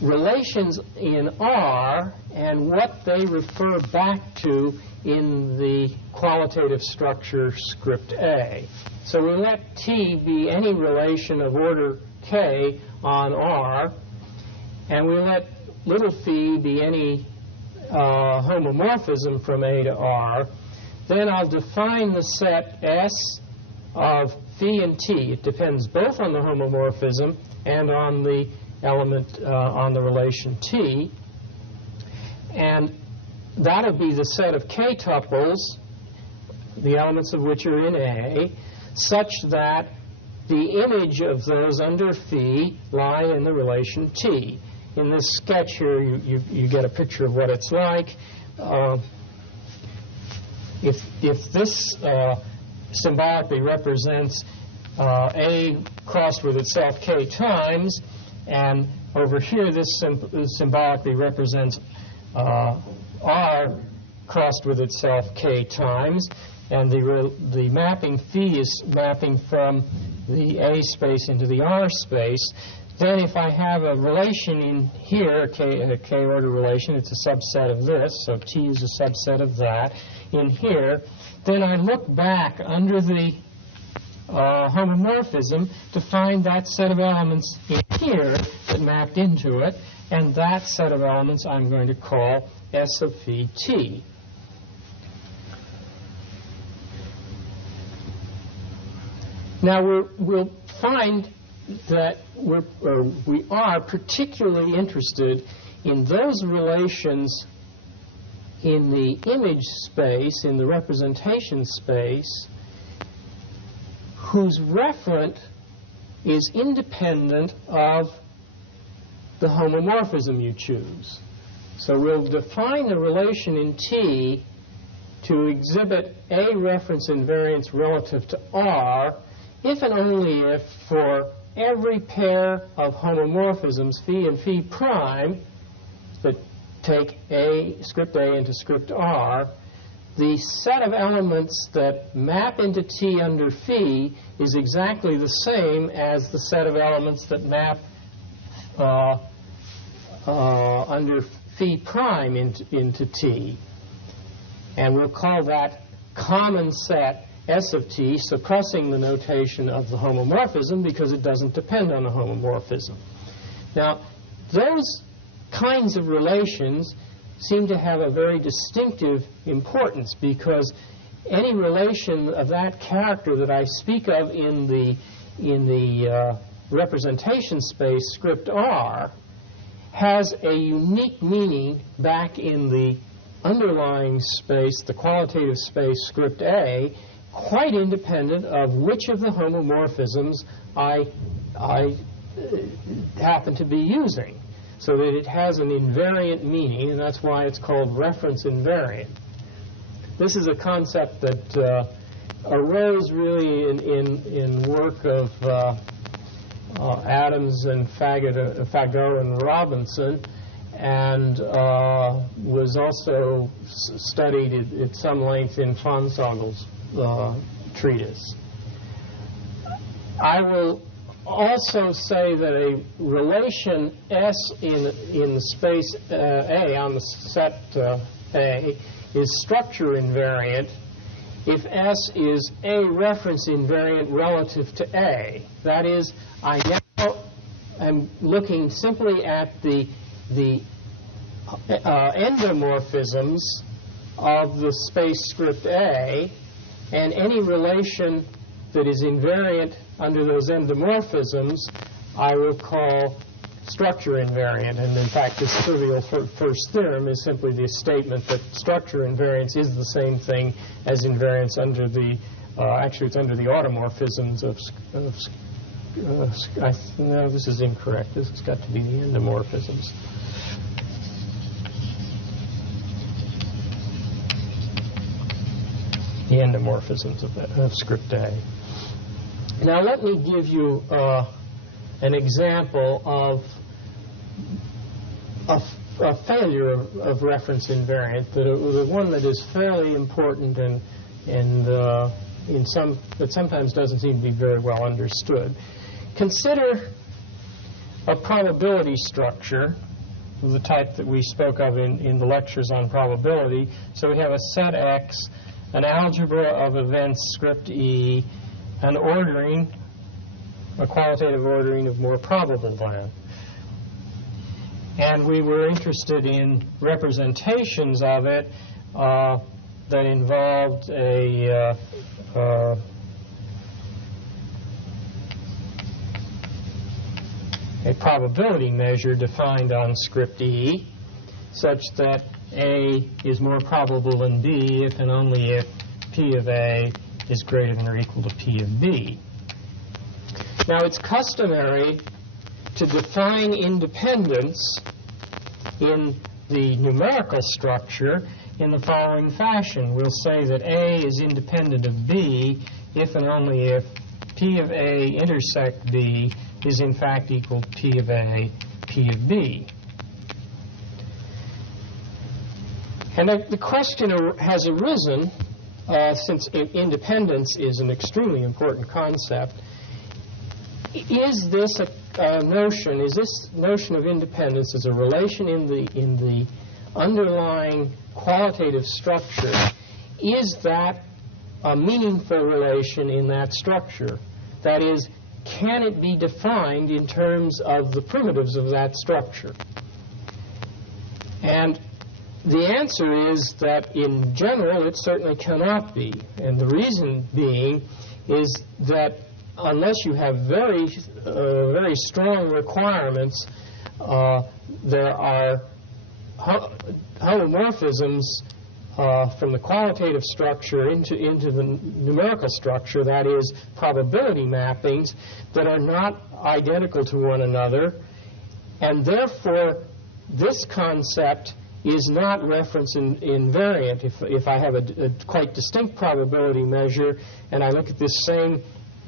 relations in R and what they refer back to in the qualitative structure script A. So we let T be any relation of order K on R, and we let little phi be any homomorphism from A to R. Then I'll define the set S of phi and T. It depends both on the homomorphism and on the element on the relation T. And that'll be the set of K tuples, the elements of which are in A, such that the image of those under phi lie in the relation T. In this sketch here, you get a picture of what it's like. If this symbolically represents A crossed with itself K times, and over here this symbolically represents R crossed with itself K times, and the mapping phi is mapping from the A space into the R space. then if I have a relation in here, a k-order relation, it's a subset of this, so T is a subset of that in here, then I look back under the homomorphism to find that set of elements in here that mapped into it, and that set of elements I'm going to call S sub phi T. Now we'll find that we are particularly interested in those relations in the image space, in the representation space, whose referent is independent of the homomorphism you choose. So we'll define the relation in T to exhibit A reference invariance relative to R if and only if for every pair of homomorphisms, phi and phi prime, that take script A into script R, the set of elements that map into T under phi is exactly the same as the set of elements that map under phi prime into T. And we'll call that common set S of T, suppressing the notation of the homomorphism because it doesn't depend on the homomorphism. Now, those kinds of relations seem to have a very distinctive importance because any relation of that character that I speak of in the representation space script R has a unique meaning back in the underlying space, the qualitative space script A, quite independent of which of the homomorphisms I happen to be using, so that it has an invariant meaning, and that's why it's called reference invariant. This is a concept that arose really in work of Adams and Fagot and Robinson, and was also studied at some length in Fonsogel's treatise. I will also say that a relation S in the space A, on the set A, is structure invariant if S is A reference invariant relative to A. That is, I now am looking simply at the endomorphisms of the space script A, and any relation that is invariant under those endomorphisms I will call structure invariant. And in fact, this trivial first theorem is simply the statement that structure invariance is the same thing as invariance under the, actually it's under the automorphisms of no, this is incorrect. This has got to be the endomorphisms. The endomorphisms of script A. Now let me give you an example of a failure of reference invariant, the one that is fairly important and that sometimes doesn't seem to be very well understood. Consider a probability structure of the type that we spoke of in the lectures on probability. So we have a set X, an algebra of events script E, an ordering, a qualitative ordering of more probable than. And we were interested in representations of it that involved a probability measure defined on script E, such that A is more probable than B if and only if P of A is greater than or equal to P of B. Now, it's customary to define independence in the numerical structure in the following fashion. We'll say that A is independent of B if and only if P of A intersect B is in fact equal to P of A, P of B. And the question has arisen, since independence is an extremely important concept, is this notion is this notion of independence as a relation in the underlying qualitative structure. Is that a meaningful relation in that structure? That is, can it be defined in terms of the primitives of that structure? And the answer is that in general it certainly cannot be. And the reason being is that unless you have very strong requirements, there are homomorphisms from the qualitative structure into the numerical structure, that is, probability mappings, that are not identical to one another, and therefore this concept is not reference invariant. If I have a quite distinct probability measure and I look at this same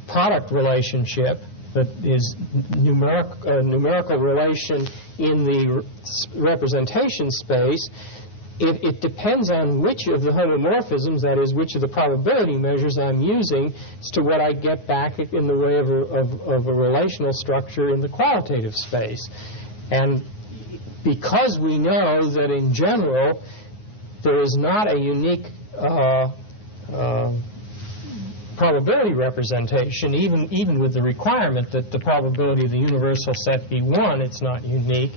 product relationship that is numerical relation in the representation space, it depends on which of the homomorphisms, that is, which of the probability measures I'm using, as to what I get back in the way of a relational structure in the qualitative space. And because we know that in general there is not a unique probability representation, even with the requirement that the probability of the universal set be 1, it's not unique,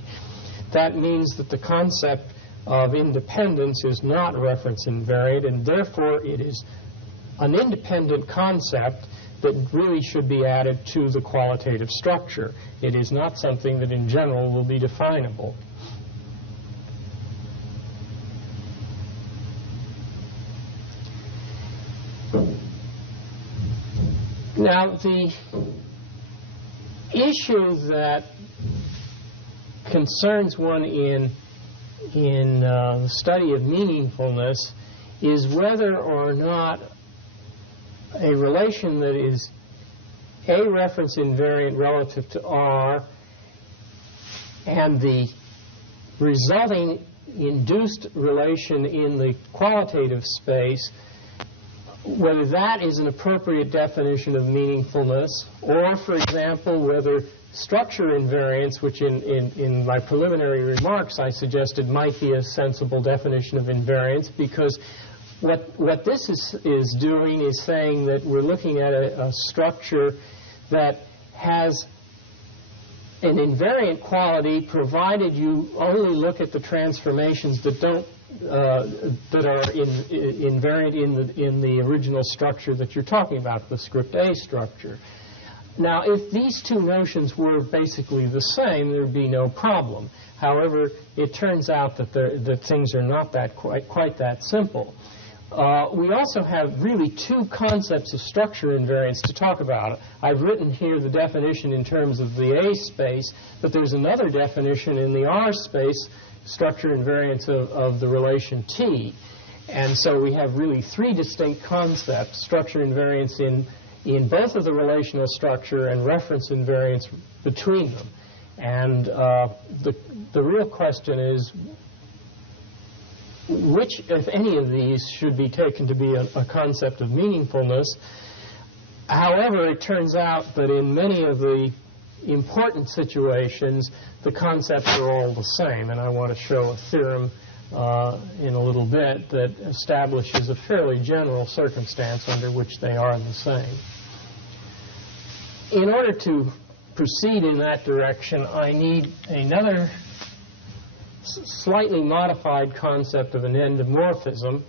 that means that the concept of independence is not reference invariant, and therefore it is an independent concept that really should be added to the qualitative structure. It is not something that in general will be definable. Now, the issue that concerns one in the study of meaningfulness is whether or not a relation that is A reference invariant relative to R and the resulting induced relation in the qualitative space, whether that is an appropriate definition of meaningfulness, or, for example, whether structure invariance, which in my preliminary remarks I suggested might be a sensible definition of invariance, because what this is doing is saying that we're looking at a structure that has an invariant quality provided you only look at the transformations that don't that are invariant in the original structure that you're talking about, the script A structure. Now, if these two notions were basically the same, there would be no problem. However, it turns out that things are not quite that simple. We also have really two concepts of structure invariance to talk about. I've written here the definition in terms of the A space, but there's another definition in the R space, structure invariance of the relation T. And so we have really three distinct concepts: structure invariance in both of the relational structure and reference invariance between them. And the real question is, which, if any of these, should be taken to be a concept of meaningfulness? However, it turns out that in many of the important situations, the concepts are all the same. And I want to show a theorem in a little bit that establishes a fairly general circumstance under which they are the same. In order to proceed in that direction, I need another slightly modified concept of an endomorphism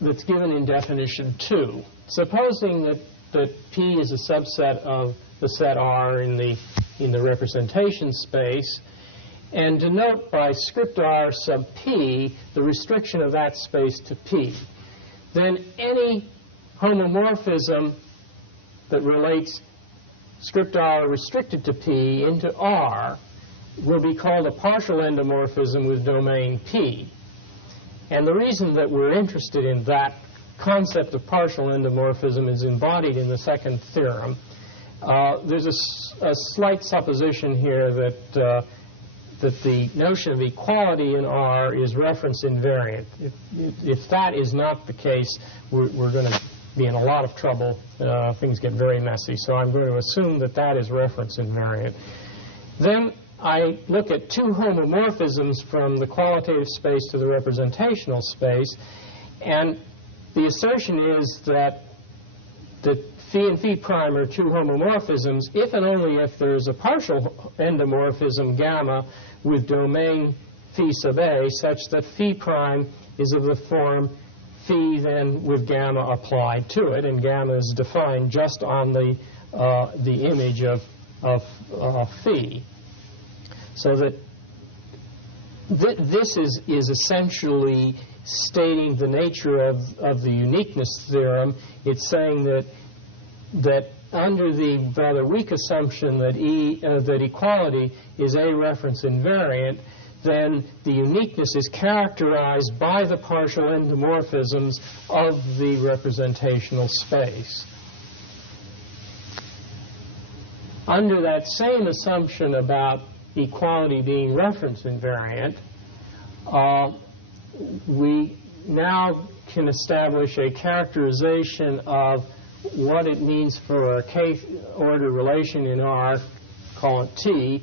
that's given in definition 2. Supposing that P is a subset of the set R in the representation space, and denote by script R sub P the restriction of that space to P, then any homomorphism that relates script R restricted to P into R will be called a partial endomorphism with domain P. And the reason that we're interested in that concept of partial endomorphism is embodied in the second theorem. There's a slight supposition here that the notion of equality in R is reference invariant. If that is not the case, we're going to be in a lot of trouble. Things get very messy. So I'm going to assume that that is reference invariant. Then I look at two homomorphisms from the qualitative space to the representational space, and the assertion is that phi and phi prime are two homomorphisms if and only if there's a partial endomorphism gamma with domain phi sub a such that phi prime is of the form phi then with gamma applied to it, and gamma is defined just on the image of phi. So that this is essentially stating the nature of the uniqueness theorem. It's saying that under the rather weak assumption that equality is a reference invariant, then the uniqueness is characterized by the partial endomorphisms of the representational space. Under that same assumption about equality being reference invariant, we now can establish a characterization of what it means for a k-order relation in R, call it T,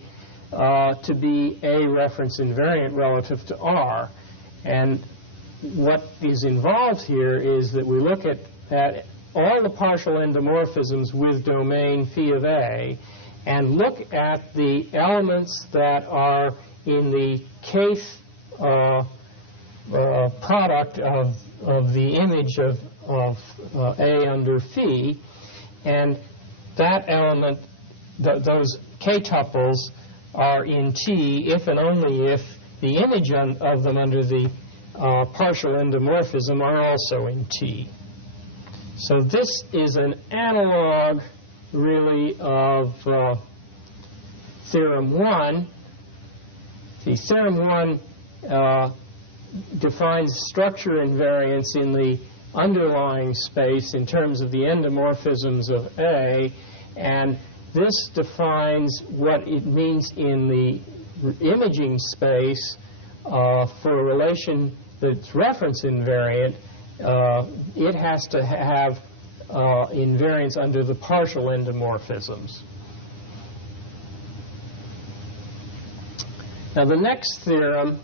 to be a reference invariant relative to R. And what is involved here is that we look at all the partial endomorphisms with domain phi of A and look at the elements that are in the kth product of the image of A under phi, and that element, those k-tuples are in T if and only if the image of them under the partial endomorphism are also in T. So this is an analog, really, of Theorem 1. The Theorem 1 defines structure invariance in the underlying space in terms of the endomorphisms of A, and this defines what it means in the imaging space for a relation that's reference invariant. It has to have invariance under the partial endomorphisms. Now the next theorem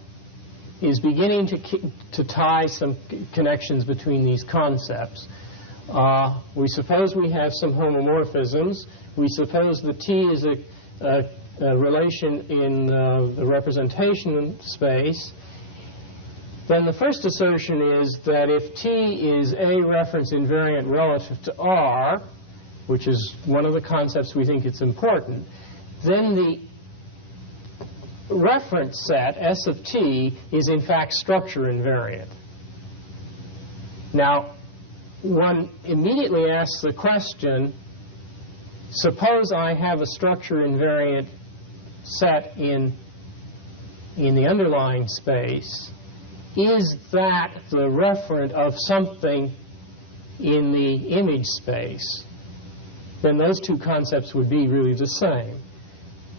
is beginning to tie some connections between these concepts. We suppose we have some homomorphisms. We suppose that T is a relation in the representation space. Then the first assertion is that if T is a reference invariant relative to R, which is one of the concepts we think it's important, then the reference set, S of T, is in fact structure invariant. Now, one immediately asks the question, suppose I have a structure invariant set in the underlying space. Is that the referent of something in the image space? Then those two concepts would be really the same.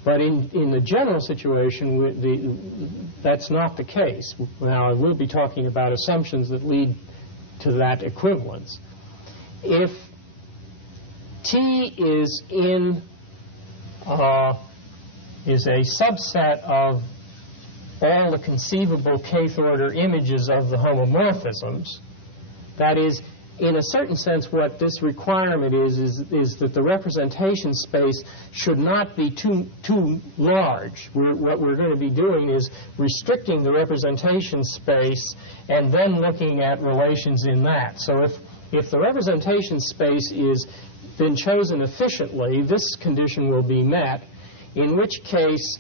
But in the general situation, that's not the case. Now, I will be talking about assumptions that lead to that equivalence. If T is a subset of all the conceivable kth order images of the homomorphisms, that is, in a certain sense, what this requirement is that the representation space should not be too large. What we're going to be doing is restricting the representation space and then looking at relations in that. So if the representation space is been chosen efficiently, this condition will be met, in which case,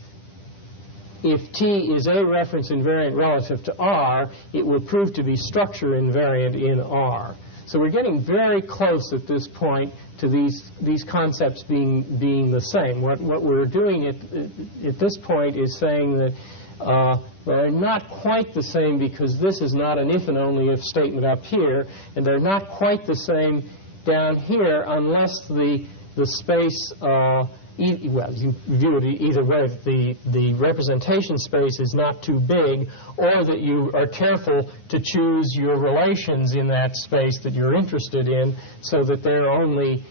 if T is a reference invariant relative to R, it will prove to be structure invariant in R. So we're getting very close at this point to these concepts being the same. What we're doing at this point is saying that they're not quite the same because this is not an if and only if statement up here, and they're not quite the same down here unless the space well, you view it either way, that the representation space is not too big, or that you are careful to choose your relations in that space that you're interested in so that they're only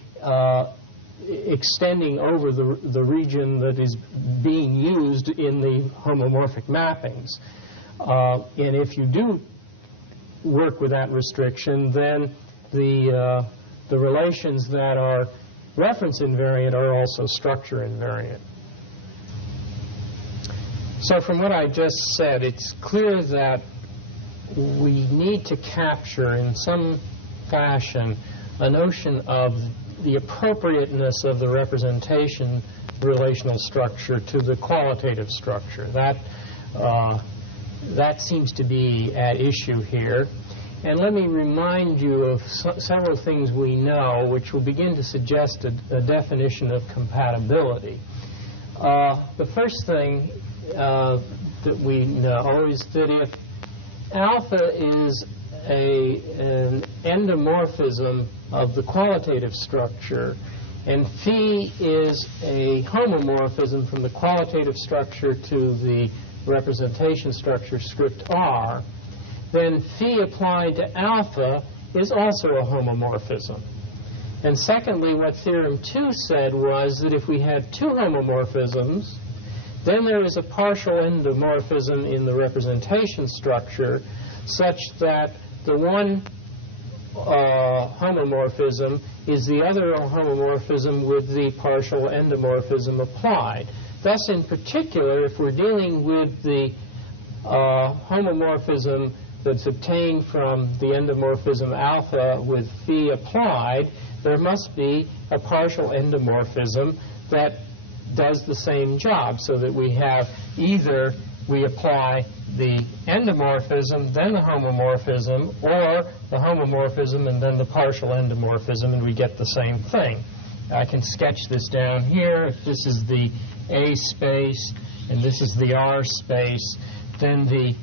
extending over the region that is being used in the homomorphic mappings. And if you do work with that restriction, then the relations that are reference invariant are also structure invariant. So from what I just said, it's clear that we need to capture in some fashion a notion of the appropriateness of the representation relational structure to the qualitative structure. That seems to be at issue here. And let me remind you of several things we know which will begin to suggest a definition of compatibility. The first thing that we know is that if alpha is an endomorphism of the qualitative structure and phi is a homomorphism from the qualitative structure to the representation structure script R, then phi applied to alpha is also a homomorphism. And secondly, what Theorem 2 said was that if we had two homomorphisms, then there is a partial endomorphism in the representation structure such that the one homomorphism is the other homomorphism with the partial endomorphism applied. Thus, in particular, if we're dealing with the homomorphism that's obtained from the endomorphism alpha with phi applied, there must be a partial endomorphism that does the same job, so that we have either we apply the endomorphism, then the homomorphism, or the homomorphism and then the partial endomorphism, and we get the same thing. I can sketch this down here. If this is the A space and this is the R space, then the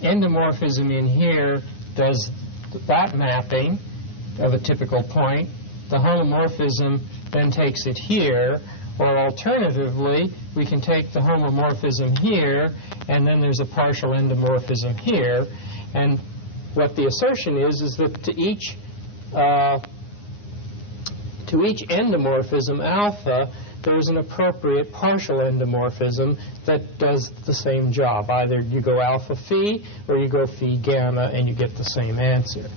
endomorphism in here does that mapping of a typical point. The homomorphism then takes it here, or alternatively, we can take the homomorphism here, and then there's a partial endomorphism here. And what the assertion is that to each endomorphism alpha, there's an appropriate partial endomorphism that does the same job. Either you go alpha phi or you go phi gamma, and you get the same answer.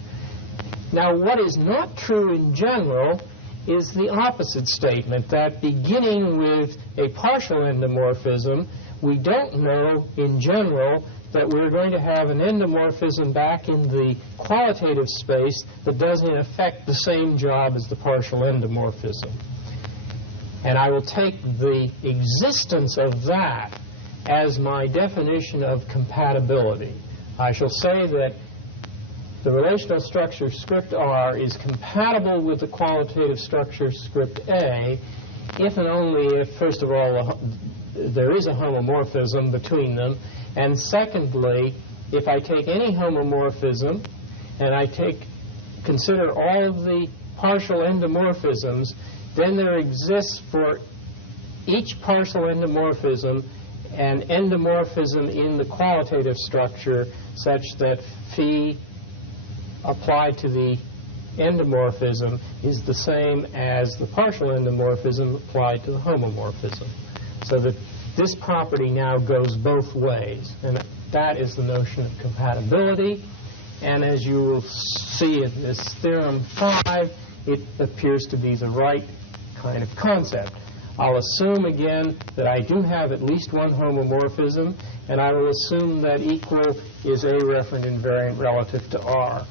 Now, what is not true in general is the opposite statement, that beginning with a partial endomorphism, we don't know in general that we're going to have an endomorphism back in the qualitative space that does in effect the same job as the partial endomorphism. And I will take the existence of that as my definition of compatibility. I shall say that the relational structure script R is compatible with the qualitative structure script A if and only if, first of all, there is a homomorphism between them, and secondly, if I take any homomorphism and I consider all of the partial endomorphisms, then there exists for each partial endomorphism an endomorphism in the qualitative structure such that phi applied to the endomorphism is the same as the partial endomorphism applied to the homomorphism. So that this property now goes both ways, and that is the notion of compatibility. And as you will see in this Theorem 5, it appears to be the right kind of concept. I'll assume again that I do have at least one homomorphism, and I will assume that equal is A referent invariant relative to R.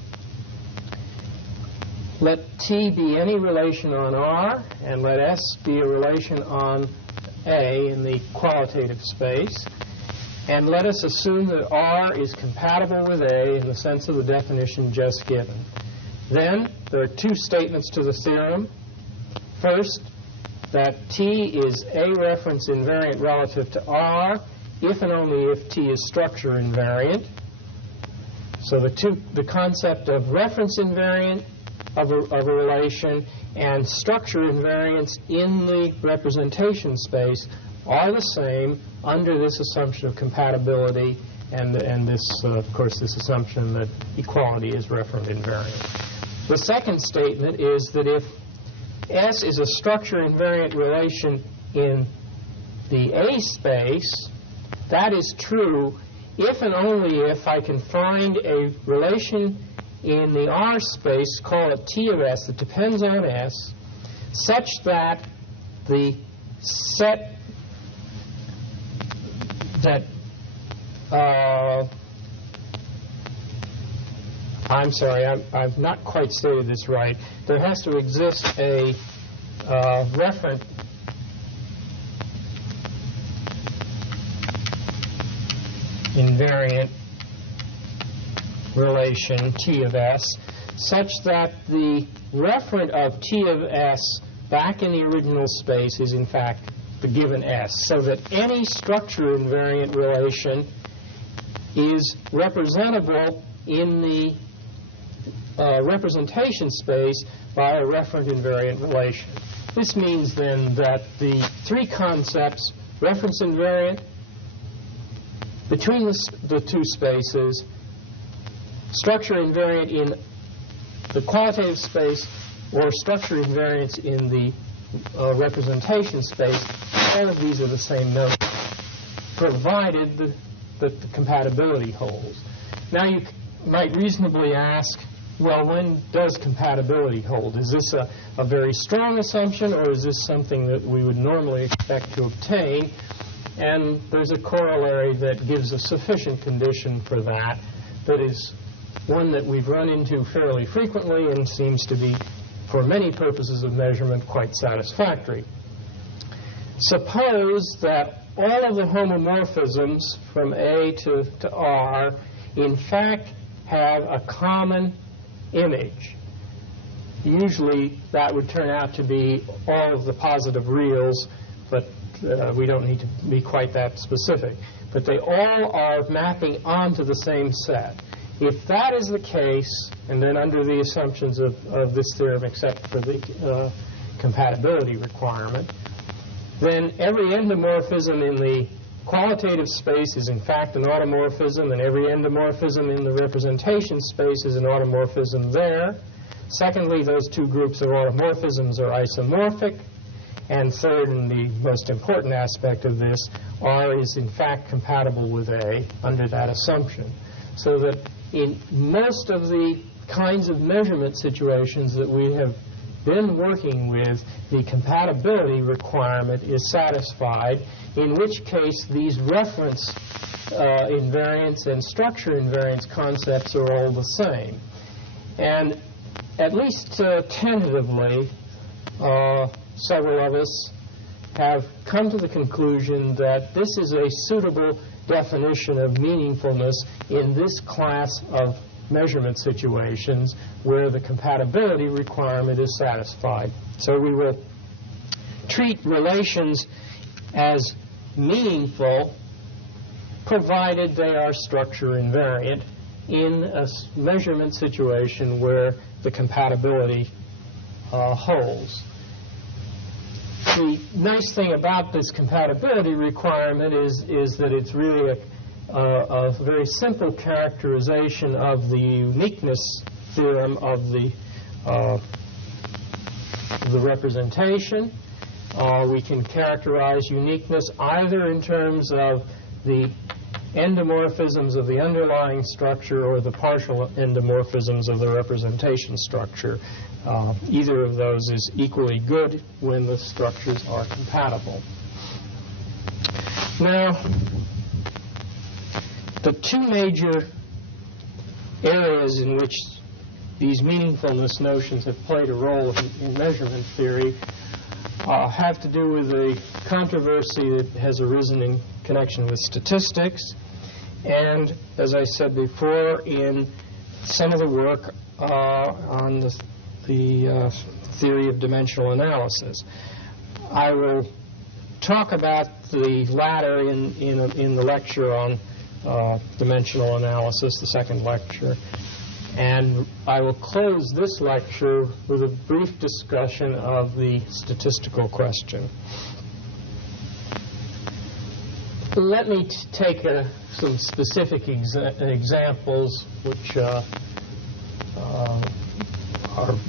Let T be any relation on R, and let S be a relation on A in the qualitative space. And let us assume that R is compatible with A in the sense of the definition just given. Then there are two statements to the theorem. First, that T is A reference invariant relative to R if and only if T is structure invariant. So the concept of reference invariant of a relation and structure invariance in the representation space are the same under this assumption of compatibility and this, of course, this assumption that equality is referent invariant. The second statement is that if S is a structure invariant relation in the A space, that is true if and only if I can find a relation in the R space, call it T of S, that depends on S, such that the set that I'm sorry, I've not quite stated this right. There has to exist a referent invariant relation T of S such that the referent of T of S back in the original space is in fact the given S, so that any structure invariant relation is representable in the representation space by a referent invariant relation. This means then that the three concepts, reference invariant between the two spaces, structure invariant in the qualitative space, or structure invariance in the representation space, all of these are the same notion, provided that the compatibility holds. Now you might reasonably ask, well, when does compatibility hold? Is this a very strong assumption, or is this something that we would normally expect to obtain? And there's a corollary that gives a sufficient condition for that, that is one that we've run into fairly frequently and seems to be, for many purposes of measurement, quite satisfactory. Suppose that all of the homomorphisms from A to R in fact have a common image. Usually that would turn out to be all of the positive reals, but we don't need to be quite that specific. But they all are mapping onto the same set. If that is the case, and then under the assumptions of this theorem except for the compatibility requirement, then every endomorphism in the qualitative space is in fact an automorphism, and every endomorphism in the representation space is an automorphism there. Secondly, those two groups of automorphisms are isomorphic. And third, and the most important aspect of this, R is in fact compatible with A under that assumption. So that in most of the kinds of measurement situations that we have been working with, the compatibility requirement is satisfied, in which case these reference invariance and structure invariance concepts are all the same. And at least tentatively, several of us have come to the conclusion that this is a suitable definition of meaningfulness in this class of measurement situations where the compatibility requirement is satisfied. So we will treat relations as meaningful provided they are structure invariant in a measurement situation where the compatibility holds. The nice thing about this compatibility requirement is that it's really a very simple characterization of the uniqueness theorem of the representation. We can characterize uniqueness either in terms of the endomorphisms of the underlying structure or the partial endomorphisms of the representation structure. Either of those is equally good when the structures are compatible. Now, the two major areas in which these meaningfulness notions have played a role in measurement theory have to do with a controversy that has arisen in connection with statistics, and, as I said before, in some of the work on the theory of dimensional analysis. I will talk about the latter in the lecture on dimensional analysis, the second lecture. And I will close this lecture with a brief discussion of the statistical question. Let me take some specific examples which are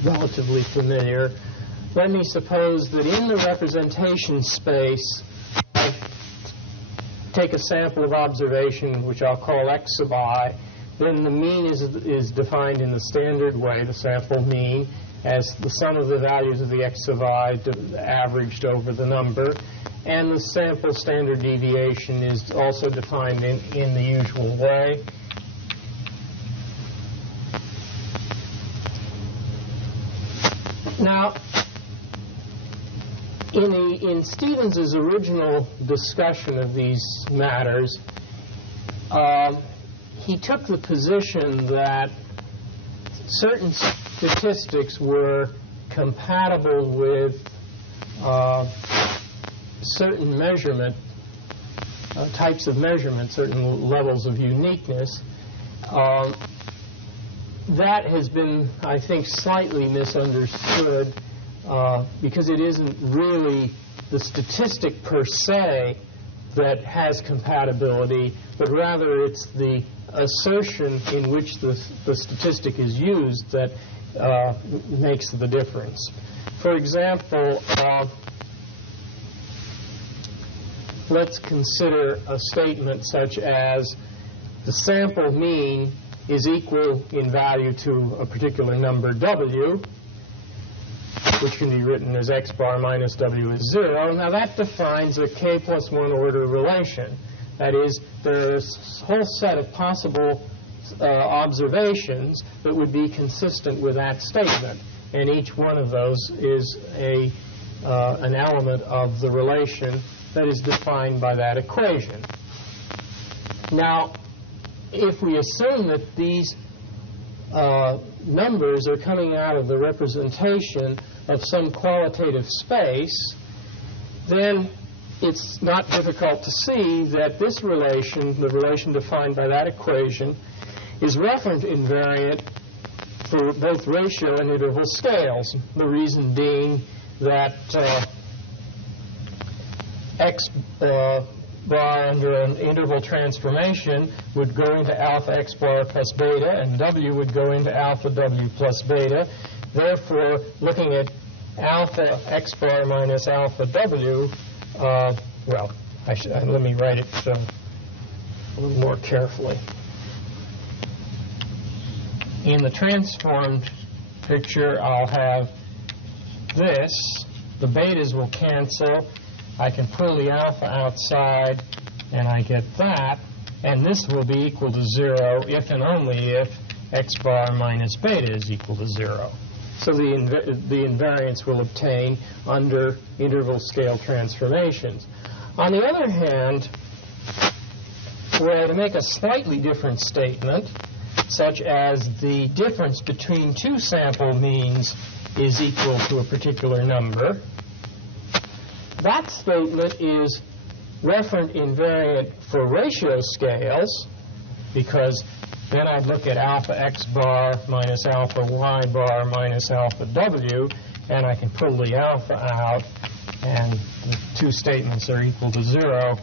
relatively familiar. Let me suppose that in the representation space, I take a sample of observation which I'll call x sub I. Then the mean is defined in the standard way, the sample mean, as the sum of the values of the x sub I averaged over the number. And the sample standard deviation is also defined in the usual way. Now, in Stevens's original discussion of these matters, he took the position that certain statistics were compatible with certain measurement, types of measurement, certain levels of uniqueness. That has been, I think, slightly misunderstood because it isn't really the statistic per se that has compatibility, but rather it's the assertion in which the statistic is used that makes the difference. For example, let's consider a statement such as the sample mean is equal in value to a particular number w, which can be written as x bar minus w is 0. Now that defines a k plus 1 order relation. That is, there's a whole set of possible observations that would be consistent with that statement, and each one of those is an element of the relation that is defined by that equation. Now, if we assume that these numbers are coming out of the representation of some qualitative space, then it's not difficult to see that this relation, the relation defined by that equation, is referent invariant for both ratio and interval scales. The reason being that x bar under an interval transformation would go into alpha x bar plus beta, and w would go into alpha w plus beta. Therefore, looking at alpha x bar minus alpha w, well, let me write it a little more carefully. In the transformed picture, I'll have this. The betas will cancel. I can pull the alpha outside, and I get that. And this will be equal to 0 if and only if x bar minus beta is equal to 0. So the invariance will obtain under interval scale transformations. On the other hand, were I to make a slightly different statement, such as the difference between two sample means is equal to a particular number, that statement is referent invariant for ratio scales, because then I'd look at alpha x bar minus alpha y bar minus alpha w, and I can pull the alpha out, and the two statements are equal to 0,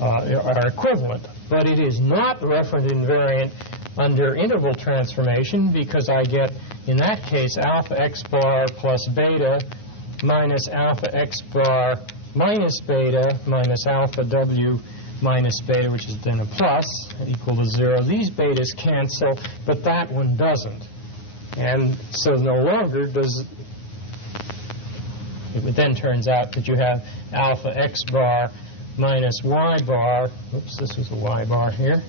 are equivalent. But it is not referent invariant under interval transformation, because I get, in that case, alpha x bar plus beta minus alpha x bar minus beta minus alpha w minus beta, which is then a plus, equal to 0. These betas cancel, but that one doesn't. And so no longer does it then turns out that you have alpha x bar minus y bar, oops, this was a y bar here,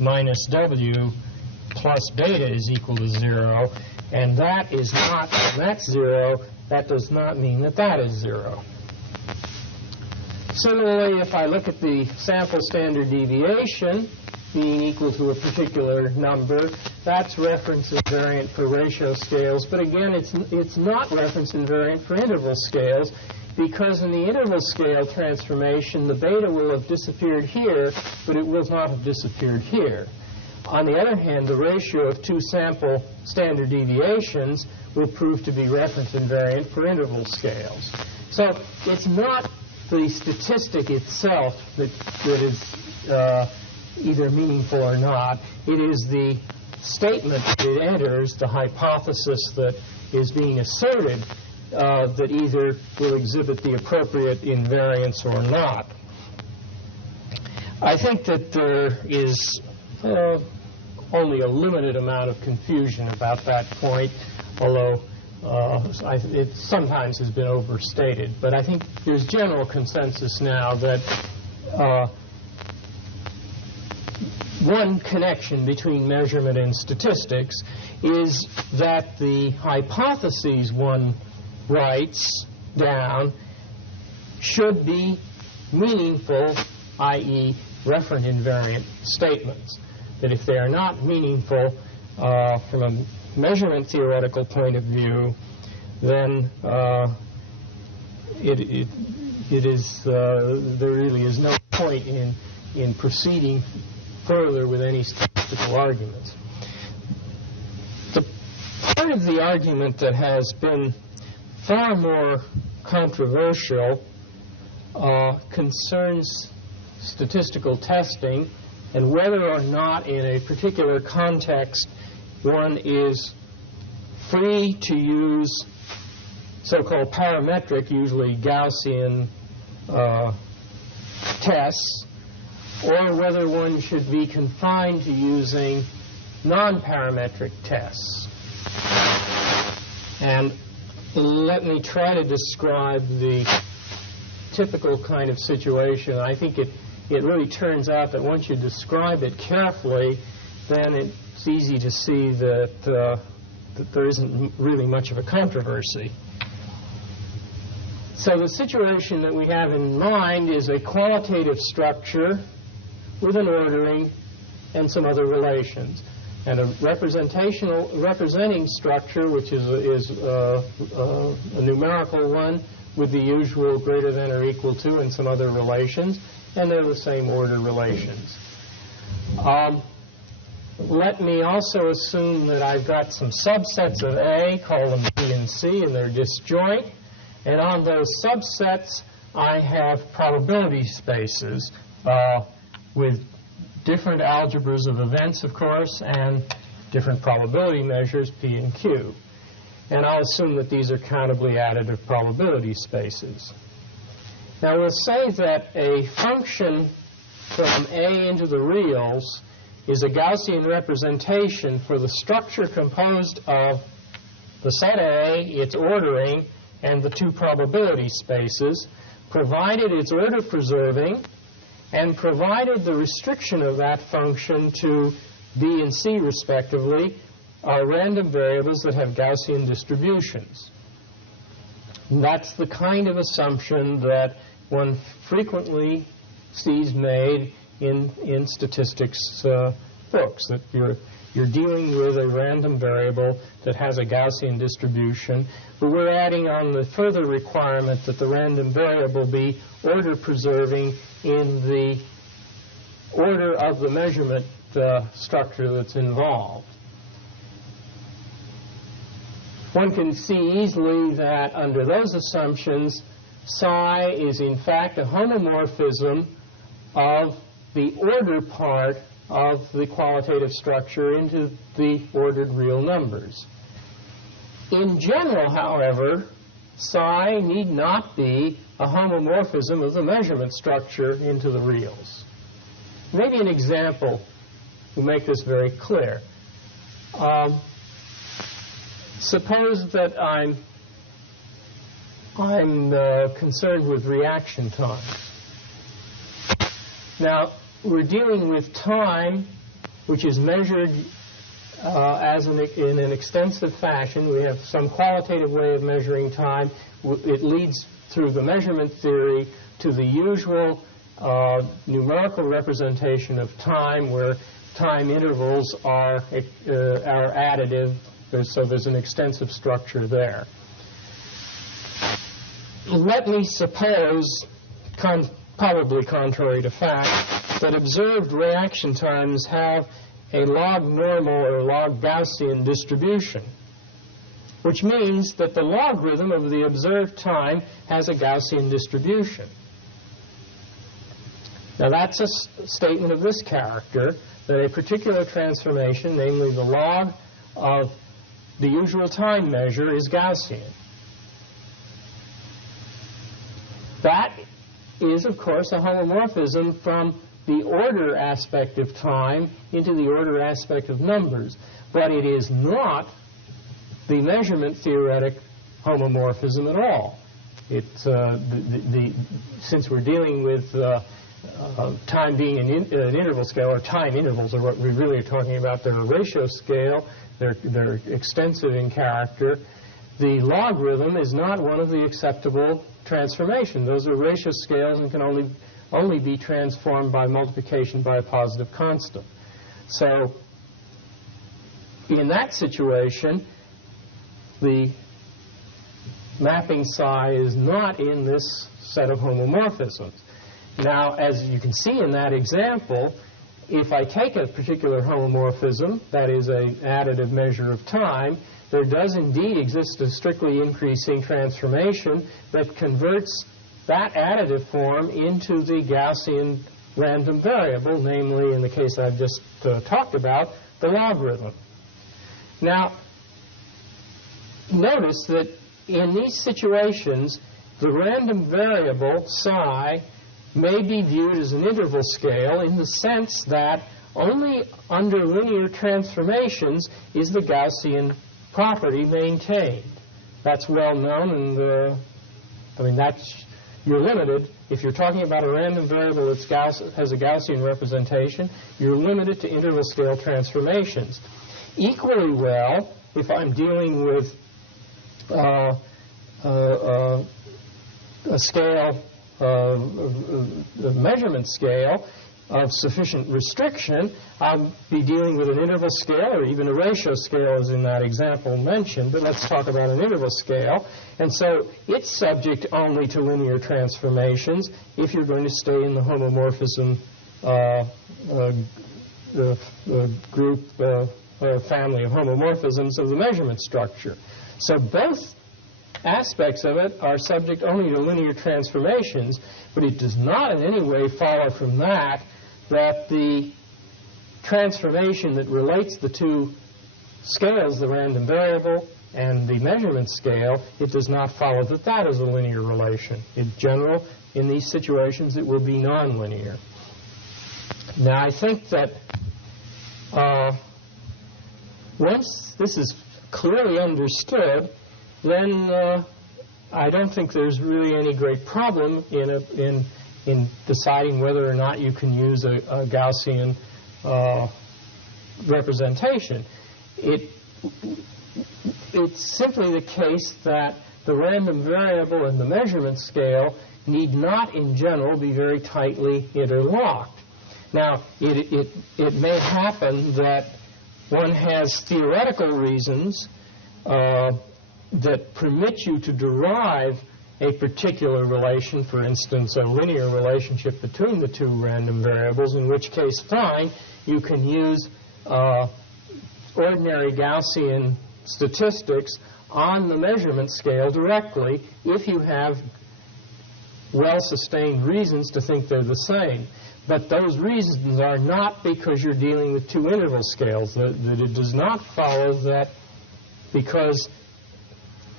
minus w plus beta is equal to 0, and that is not, that's 0, that does not mean that that is 0. Similarly, if I look at the sample standard deviation being equal to a particular number, that's reference invariant for ratio scales, but again, it's not reference invariant for interval scales, because in the interval scale transformation, the beta will have disappeared here, but it will not have disappeared here. On the other hand, the ratio of two sample standard deviations will prove to be reference invariant for interval scales. So it's not the statistic itself that is either meaningful or not. It is the statement that it enters, the hypothesis that is being asserted, that either will exhibit the appropriate invariance or not. I think that there is only a limited amount of confusion about that point, although it sometimes has been overstated. But I think there's general consensus now that one connection between measurement and statistics is that the hypotheses one writes down should be meaningful, i.e. referent invariant statements. That if they are not meaningful from a measurement theoretical point of view, then there really is no point in proceeding further with any statistical arguments. The part of the argument that has been far more controversial concerns statistical testing and whether or not in a particular context one is free to use so-called parametric, usually Gaussian tests, or whether one should be confined to using non-parametric tests. And let me try to describe the typical kind of situation. I think it really turns out that once you describe it carefully, then it's easy to see that there isn't really much of a controversy. So the situation that we have in mind is a qualitative structure with an ordering and some other relations, and a representing structure, which is a numerical one with the usual greater than or equal to and some other relations, and they're the same order relations. Let me also assume that I've got some subsets of A, call them B and C, and they're disjoint. And on those subsets, I have probability spaces with different algebras of events, of course, and different probability measures, P and Q. And I'll assume that these are countably additive probability spaces. Now, we'll say that a function from A into the reals is a Gaussian representation for the structure composed of the set A, its ordering, and the two probability spaces, provided it's order preserving, and provided the restriction of that function to B and C, respectively, are random variables that have Gaussian distributions. And that's the kind of assumption that one frequently sees made in statistics books, that you're dealing with a random variable that has a Gaussian distribution, but we're adding on the further requirement that the random variable be order preserving in the order of the measurement structure that's involved. One can see easily that under those assumptions, psi is in fact a homomorphism of the order part of the qualitative structure into the ordered real numbers. In general, however, psi need not be a homomorphism of the measurement structure into the reals. Maybe an example will make this very clear. Suppose that I'm concerned with reaction time. Now, we're dealing with time, which is measured in an extensive fashion. We have some qualitative way of measuring time. It leads through the measurement theory to the usual numerical representation of time, where time intervals are additive. So there's an extensive structure there. Let me suppose, probably contrary to fact, that observed reaction times have a log normal or log Gaussian distribution, which means that the logarithm of the observed time has a Gaussian distribution. Now that's a statement of this character, that a particular transformation, namely the log of the usual time measure, is Gaussian. That is, of course, a homomorphism from the order aspect of time into the order aspect of numbers. But it is not the measurement theoretic homomorphism at all. It's, since we're dealing with time being an interval scale, or time intervals are what we really are talking about. They're a ratio scale. They're extensive in character. The logarithm is not one of the acceptable transformations. Those are ratio scales and can only be transformed by multiplication by a positive constant. So in that situation, the mapping psi is not in this set of homomorphisms. Now, as you can see in that example, if I take a particular homomorphism, that is an additive measure of time, there does indeed exist a strictly increasing transformation that converts that additive form into the Gaussian random variable, namely, in the case I've just talked about, the logarithm. Now, notice that in these situations, the random variable psi may be viewed as an interval scale in the sense that only under linear transformations is the Gaussian property maintained. That's well known, and you're limited. If you're talking about a random variable that has a Gaussian representation, you're limited to interval scale transformations. Equally well, if I'm dealing with a scale, a measurement scale of sufficient restriction, I'll be dealing with an interval scale or even a ratio scale as in that example mentioned, but let's talk about an interval scale. And so it's subject only to linear transformations if you're going to stay in the homomorphism group family of homomorphisms of the measurement structure. So both aspects of it are subject only to linear transformations, but it does not in any way follow from that the transformation that relates the two scales, the random variable and the measurement scale, it does not follow that that is a linear relation. In general, in these situations, it will be nonlinear. Now, I think that once this is clearly understood, then I don't think there's really any great problem in deciding whether or not you can use a Gaussian representation. It's simply the case that the random variable and the measurement scale need not, in general, be very tightly interlocked. Now, it may happen that one has theoretical reasons that permit you to derive a particular relation, for instance, a linear relationship between the two random variables, in which case, fine, you can use ordinary Gaussian statistics on the measurement scale directly if you have well-sustained reasons to think they're the same. But those reasons are not because you're dealing with two interval scales. That it does not follow that because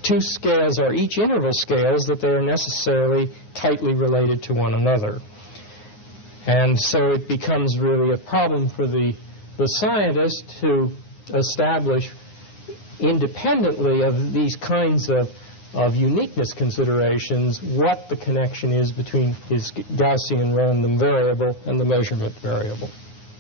two scales are each interval scales that they are necessarily tightly related to one another. And so it becomes really a problem for the scientist to establish independently of these kinds of uniqueness considerations what the connection is between his Gaussian random variable and the measurement variable.